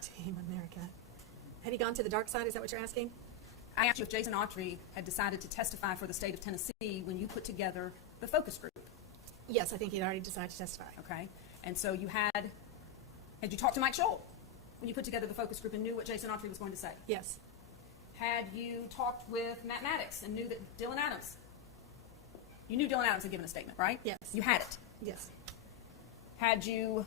Team America. Had he gone to the dark side? Is that what you're asking? I asked you if Jason Autry had decided to testify for the state of Tennessee when you put together the focus group. Yes, I think he'd already decided to testify. Okay. And so had you talked to Mike Scholl when you put together the focus group and knew what Jason Autry was going to say? Yes. Had you talked with Matt Maddox and knew that Dylan Adams, you knew Dylan Adams had given a statement, right? Yes. You had it. Yes. Had you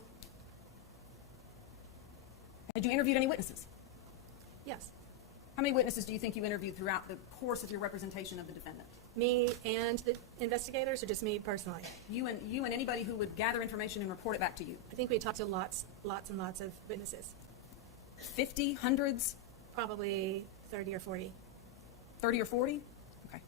interviewed any witnesses? Yes. How many witnesses do you think you interviewed throughout the course of your representation of the defendant? Me and the investigators, or just me personally? You and anybody who would gather information and report it back to you. I think we talked to lots and lots of witnesses. 50, hundreds? Probably 30 or 40. 30 or 40? Okay.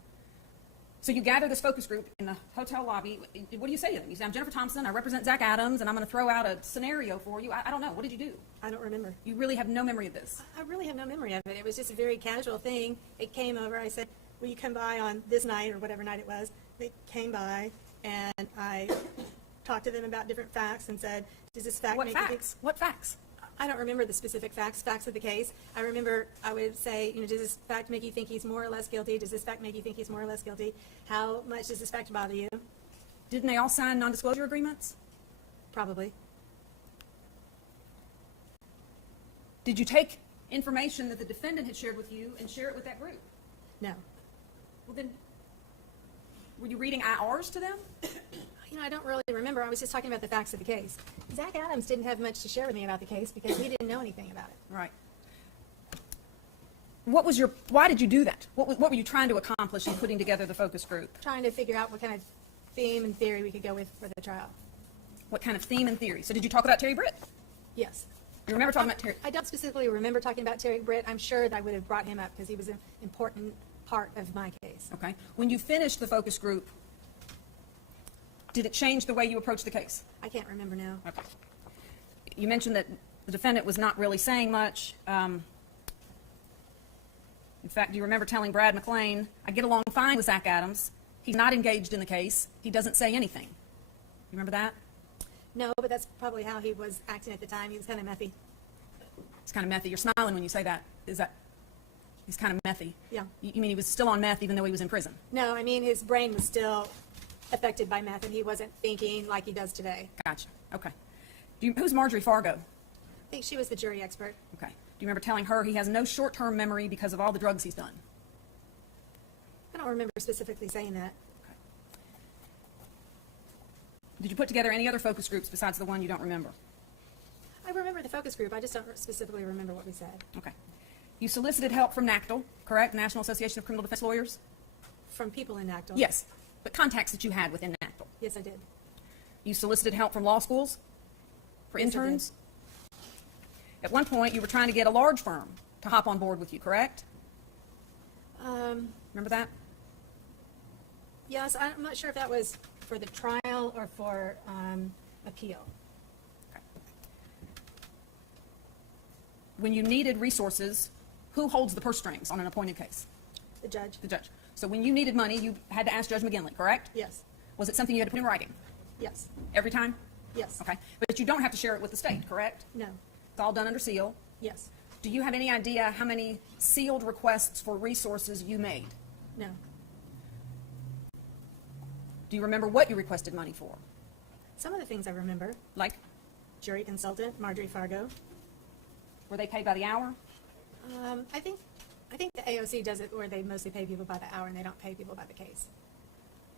So you gather this focus group in the hotel lobby. What do you say to them? You say, I'm Jennifer Thompson, I represent Zach Adams, and I'm going to throw out a scenario for you. I don't know. What did you do? I don't remember. You really have no memory of this? I really have no memory of it. It was just a very casual thing. It came over. I said, will you come by on this night or whatever night it was? They came by, and I talked to them about different facts and said, does this fact What make you think... facts? What facts? I don't remember the specific facts of the case. I remember I would say, does this fact make you think he's more or less guilty? Does this fact make you think he's more or less guilty? How much does this fact bother you? Didn't they all sign non-disclosure agreements? Probably. Did you take information that the defendant had shared with you and share it with that group? No. Well, then, were you reading IRs to them? I don't really remember. I was just talking about the facts of the case. Zach Adams didn't have much to share with me about the case because he didn't know anything about it. Right. Why did you do that? What were you trying to accomplish in putting together the focus group? Trying to figure out what kind of theme and theory we could go with for the trial. What kind of theme and theory? So did you talk about Terry Britt? Yes. You remember talking about Terry? I don't specifically remember talking about Terry Britt. I'm sure that I would have brought him up because he was an important part of my case. Okay. When you finished the focus group, did it change the way you approached the case? I can't remember now. Okay. You mentioned that the defendant was not really saying much. In fact, do you remember telling Brad McLean, I get along fine with Zach Adams. He's not engaged in the case. He doesn't say anything. You remember that? No, but that's probably how he was acting at the time. He was kind of methy. It's kind of methy. You're smiling when you say that. Is that he's kind of methy? Yeah. You mean he was still on meth even though he was in prison? No, I mean his brain was still affected by meth and he wasn't thinking like he does today. Gotcha. Okay. Who's Marjorie Fargo? I think she was the jury expert. Okay. Do you remember telling her he has no short-term memory because of all the drugs he's done? I don't remember specifically saying that. Okay. Did you put together any other focus groups besides the one you don't remember? I remember the focus group. I just don't specifically remember what we said. Okay. You solicited help from NACDL, correct? National Association of Criminal Defense Lawyers? From people in NACDL? Yes, but contacts that you had within NACDL. Yes, I did. You solicited help from law schools for Yes, I did. interns? At one point, you were trying to get a large firm to hop on board with you, correct? Remember that? Yes, I'm not sure if that was for the trial or for appeal. When you needed resources, who holds the purse strings on an appointed case? The judge. The judge. So when you needed money, you had to ask Judge McGinley, correct? Yes. Was it something you had to put in writing? Yes. Every time? Yes. Okay. But you don't have to share it with the state, correct? No. It's all done under seal. Yes. Do you have any idea how many sealed requests for resources you made? No. Do you remember what you requested money for? Some of the things I remember. Like? Jury consultant, Marjorie Fargo. Were they paid by the hour? I think the AOC does it where they mostly pay people by the hour and they don't pay people by the case.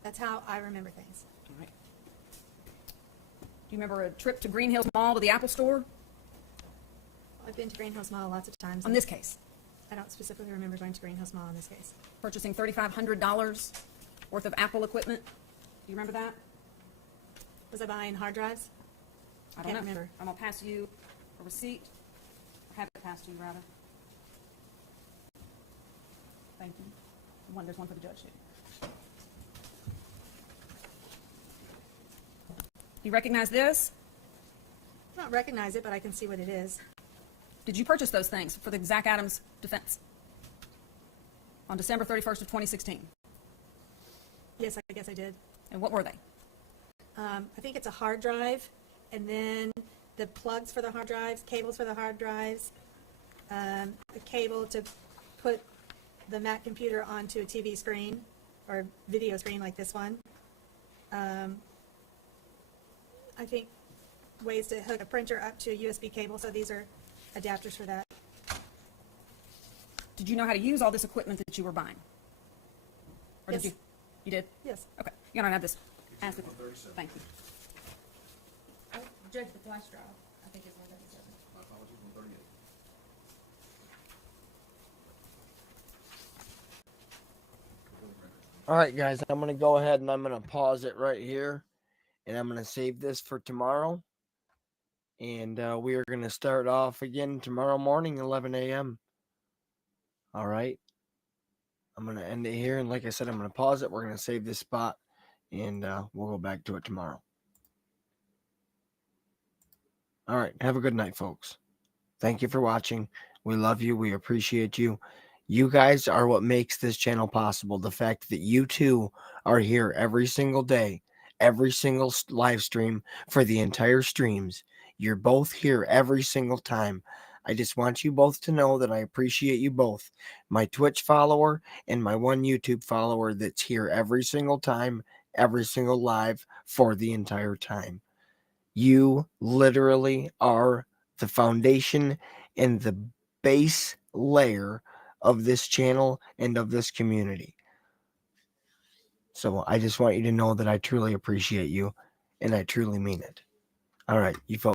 That's how I remember things. All right. Do you remember a trip to Green Hills Mall to the Apple Store? I've been to Green Hills Mall lots of times. On this case? I don't specifically remember going to Green Hills Mall on this case. Purchasing $3,500 worth of Apple equipment? Do you remember that? Was I buying hard drives? I don't Can't know. remember. I'm going to pass you a receipt. Or have it passed to you, rather. Thank you. There's one for the judge, too. You recognize this? I don't recognize it, but I can see what it is. Did you purchase those things for the Zach Adams defense on December 31st of 2016? Yes, I guess I did. And what were they? I think it's a hard drive, and then the plugs for the hard drives, cables for the hard drives, a cable to put the Mac computer onto a TV screen or video screen like this one. I think ways to hook a printer up to a USB cable, so these are adapters for that. Did you know how to use all this equipment that you were buying? Or Yes. did you? You did? Yes. Okay. You don't have this. Ask it. Thank you. Judge, the flash drive, I think is 137. All right, guys, I'm going to go ahead and I'm going to pause it right here. And I'm going to save this for tomorrow. And we are going to start off again tomorrow morning, 11 a.m. All right. I'm going to end it here. And like I said, I'm going to pause it. We're going to save this spot. And we'll go back to it tomorrow. All right. Have a good night, folks. Thank you for watching. We love you. We appreciate you. You guys are what makes this channel possible. The fact that you two are here every single day, every single live stream for the entire streams. You're both here every single time. I just want you both to know that I appreciate you both. My Twitch follower and my one YouTube follower that's here every single time, every single live for the entire time. You literally are the foundation and the base layer of this channel and of this community. So I just want you to know that I truly appreciate you, and I truly mean it. All right, you folks.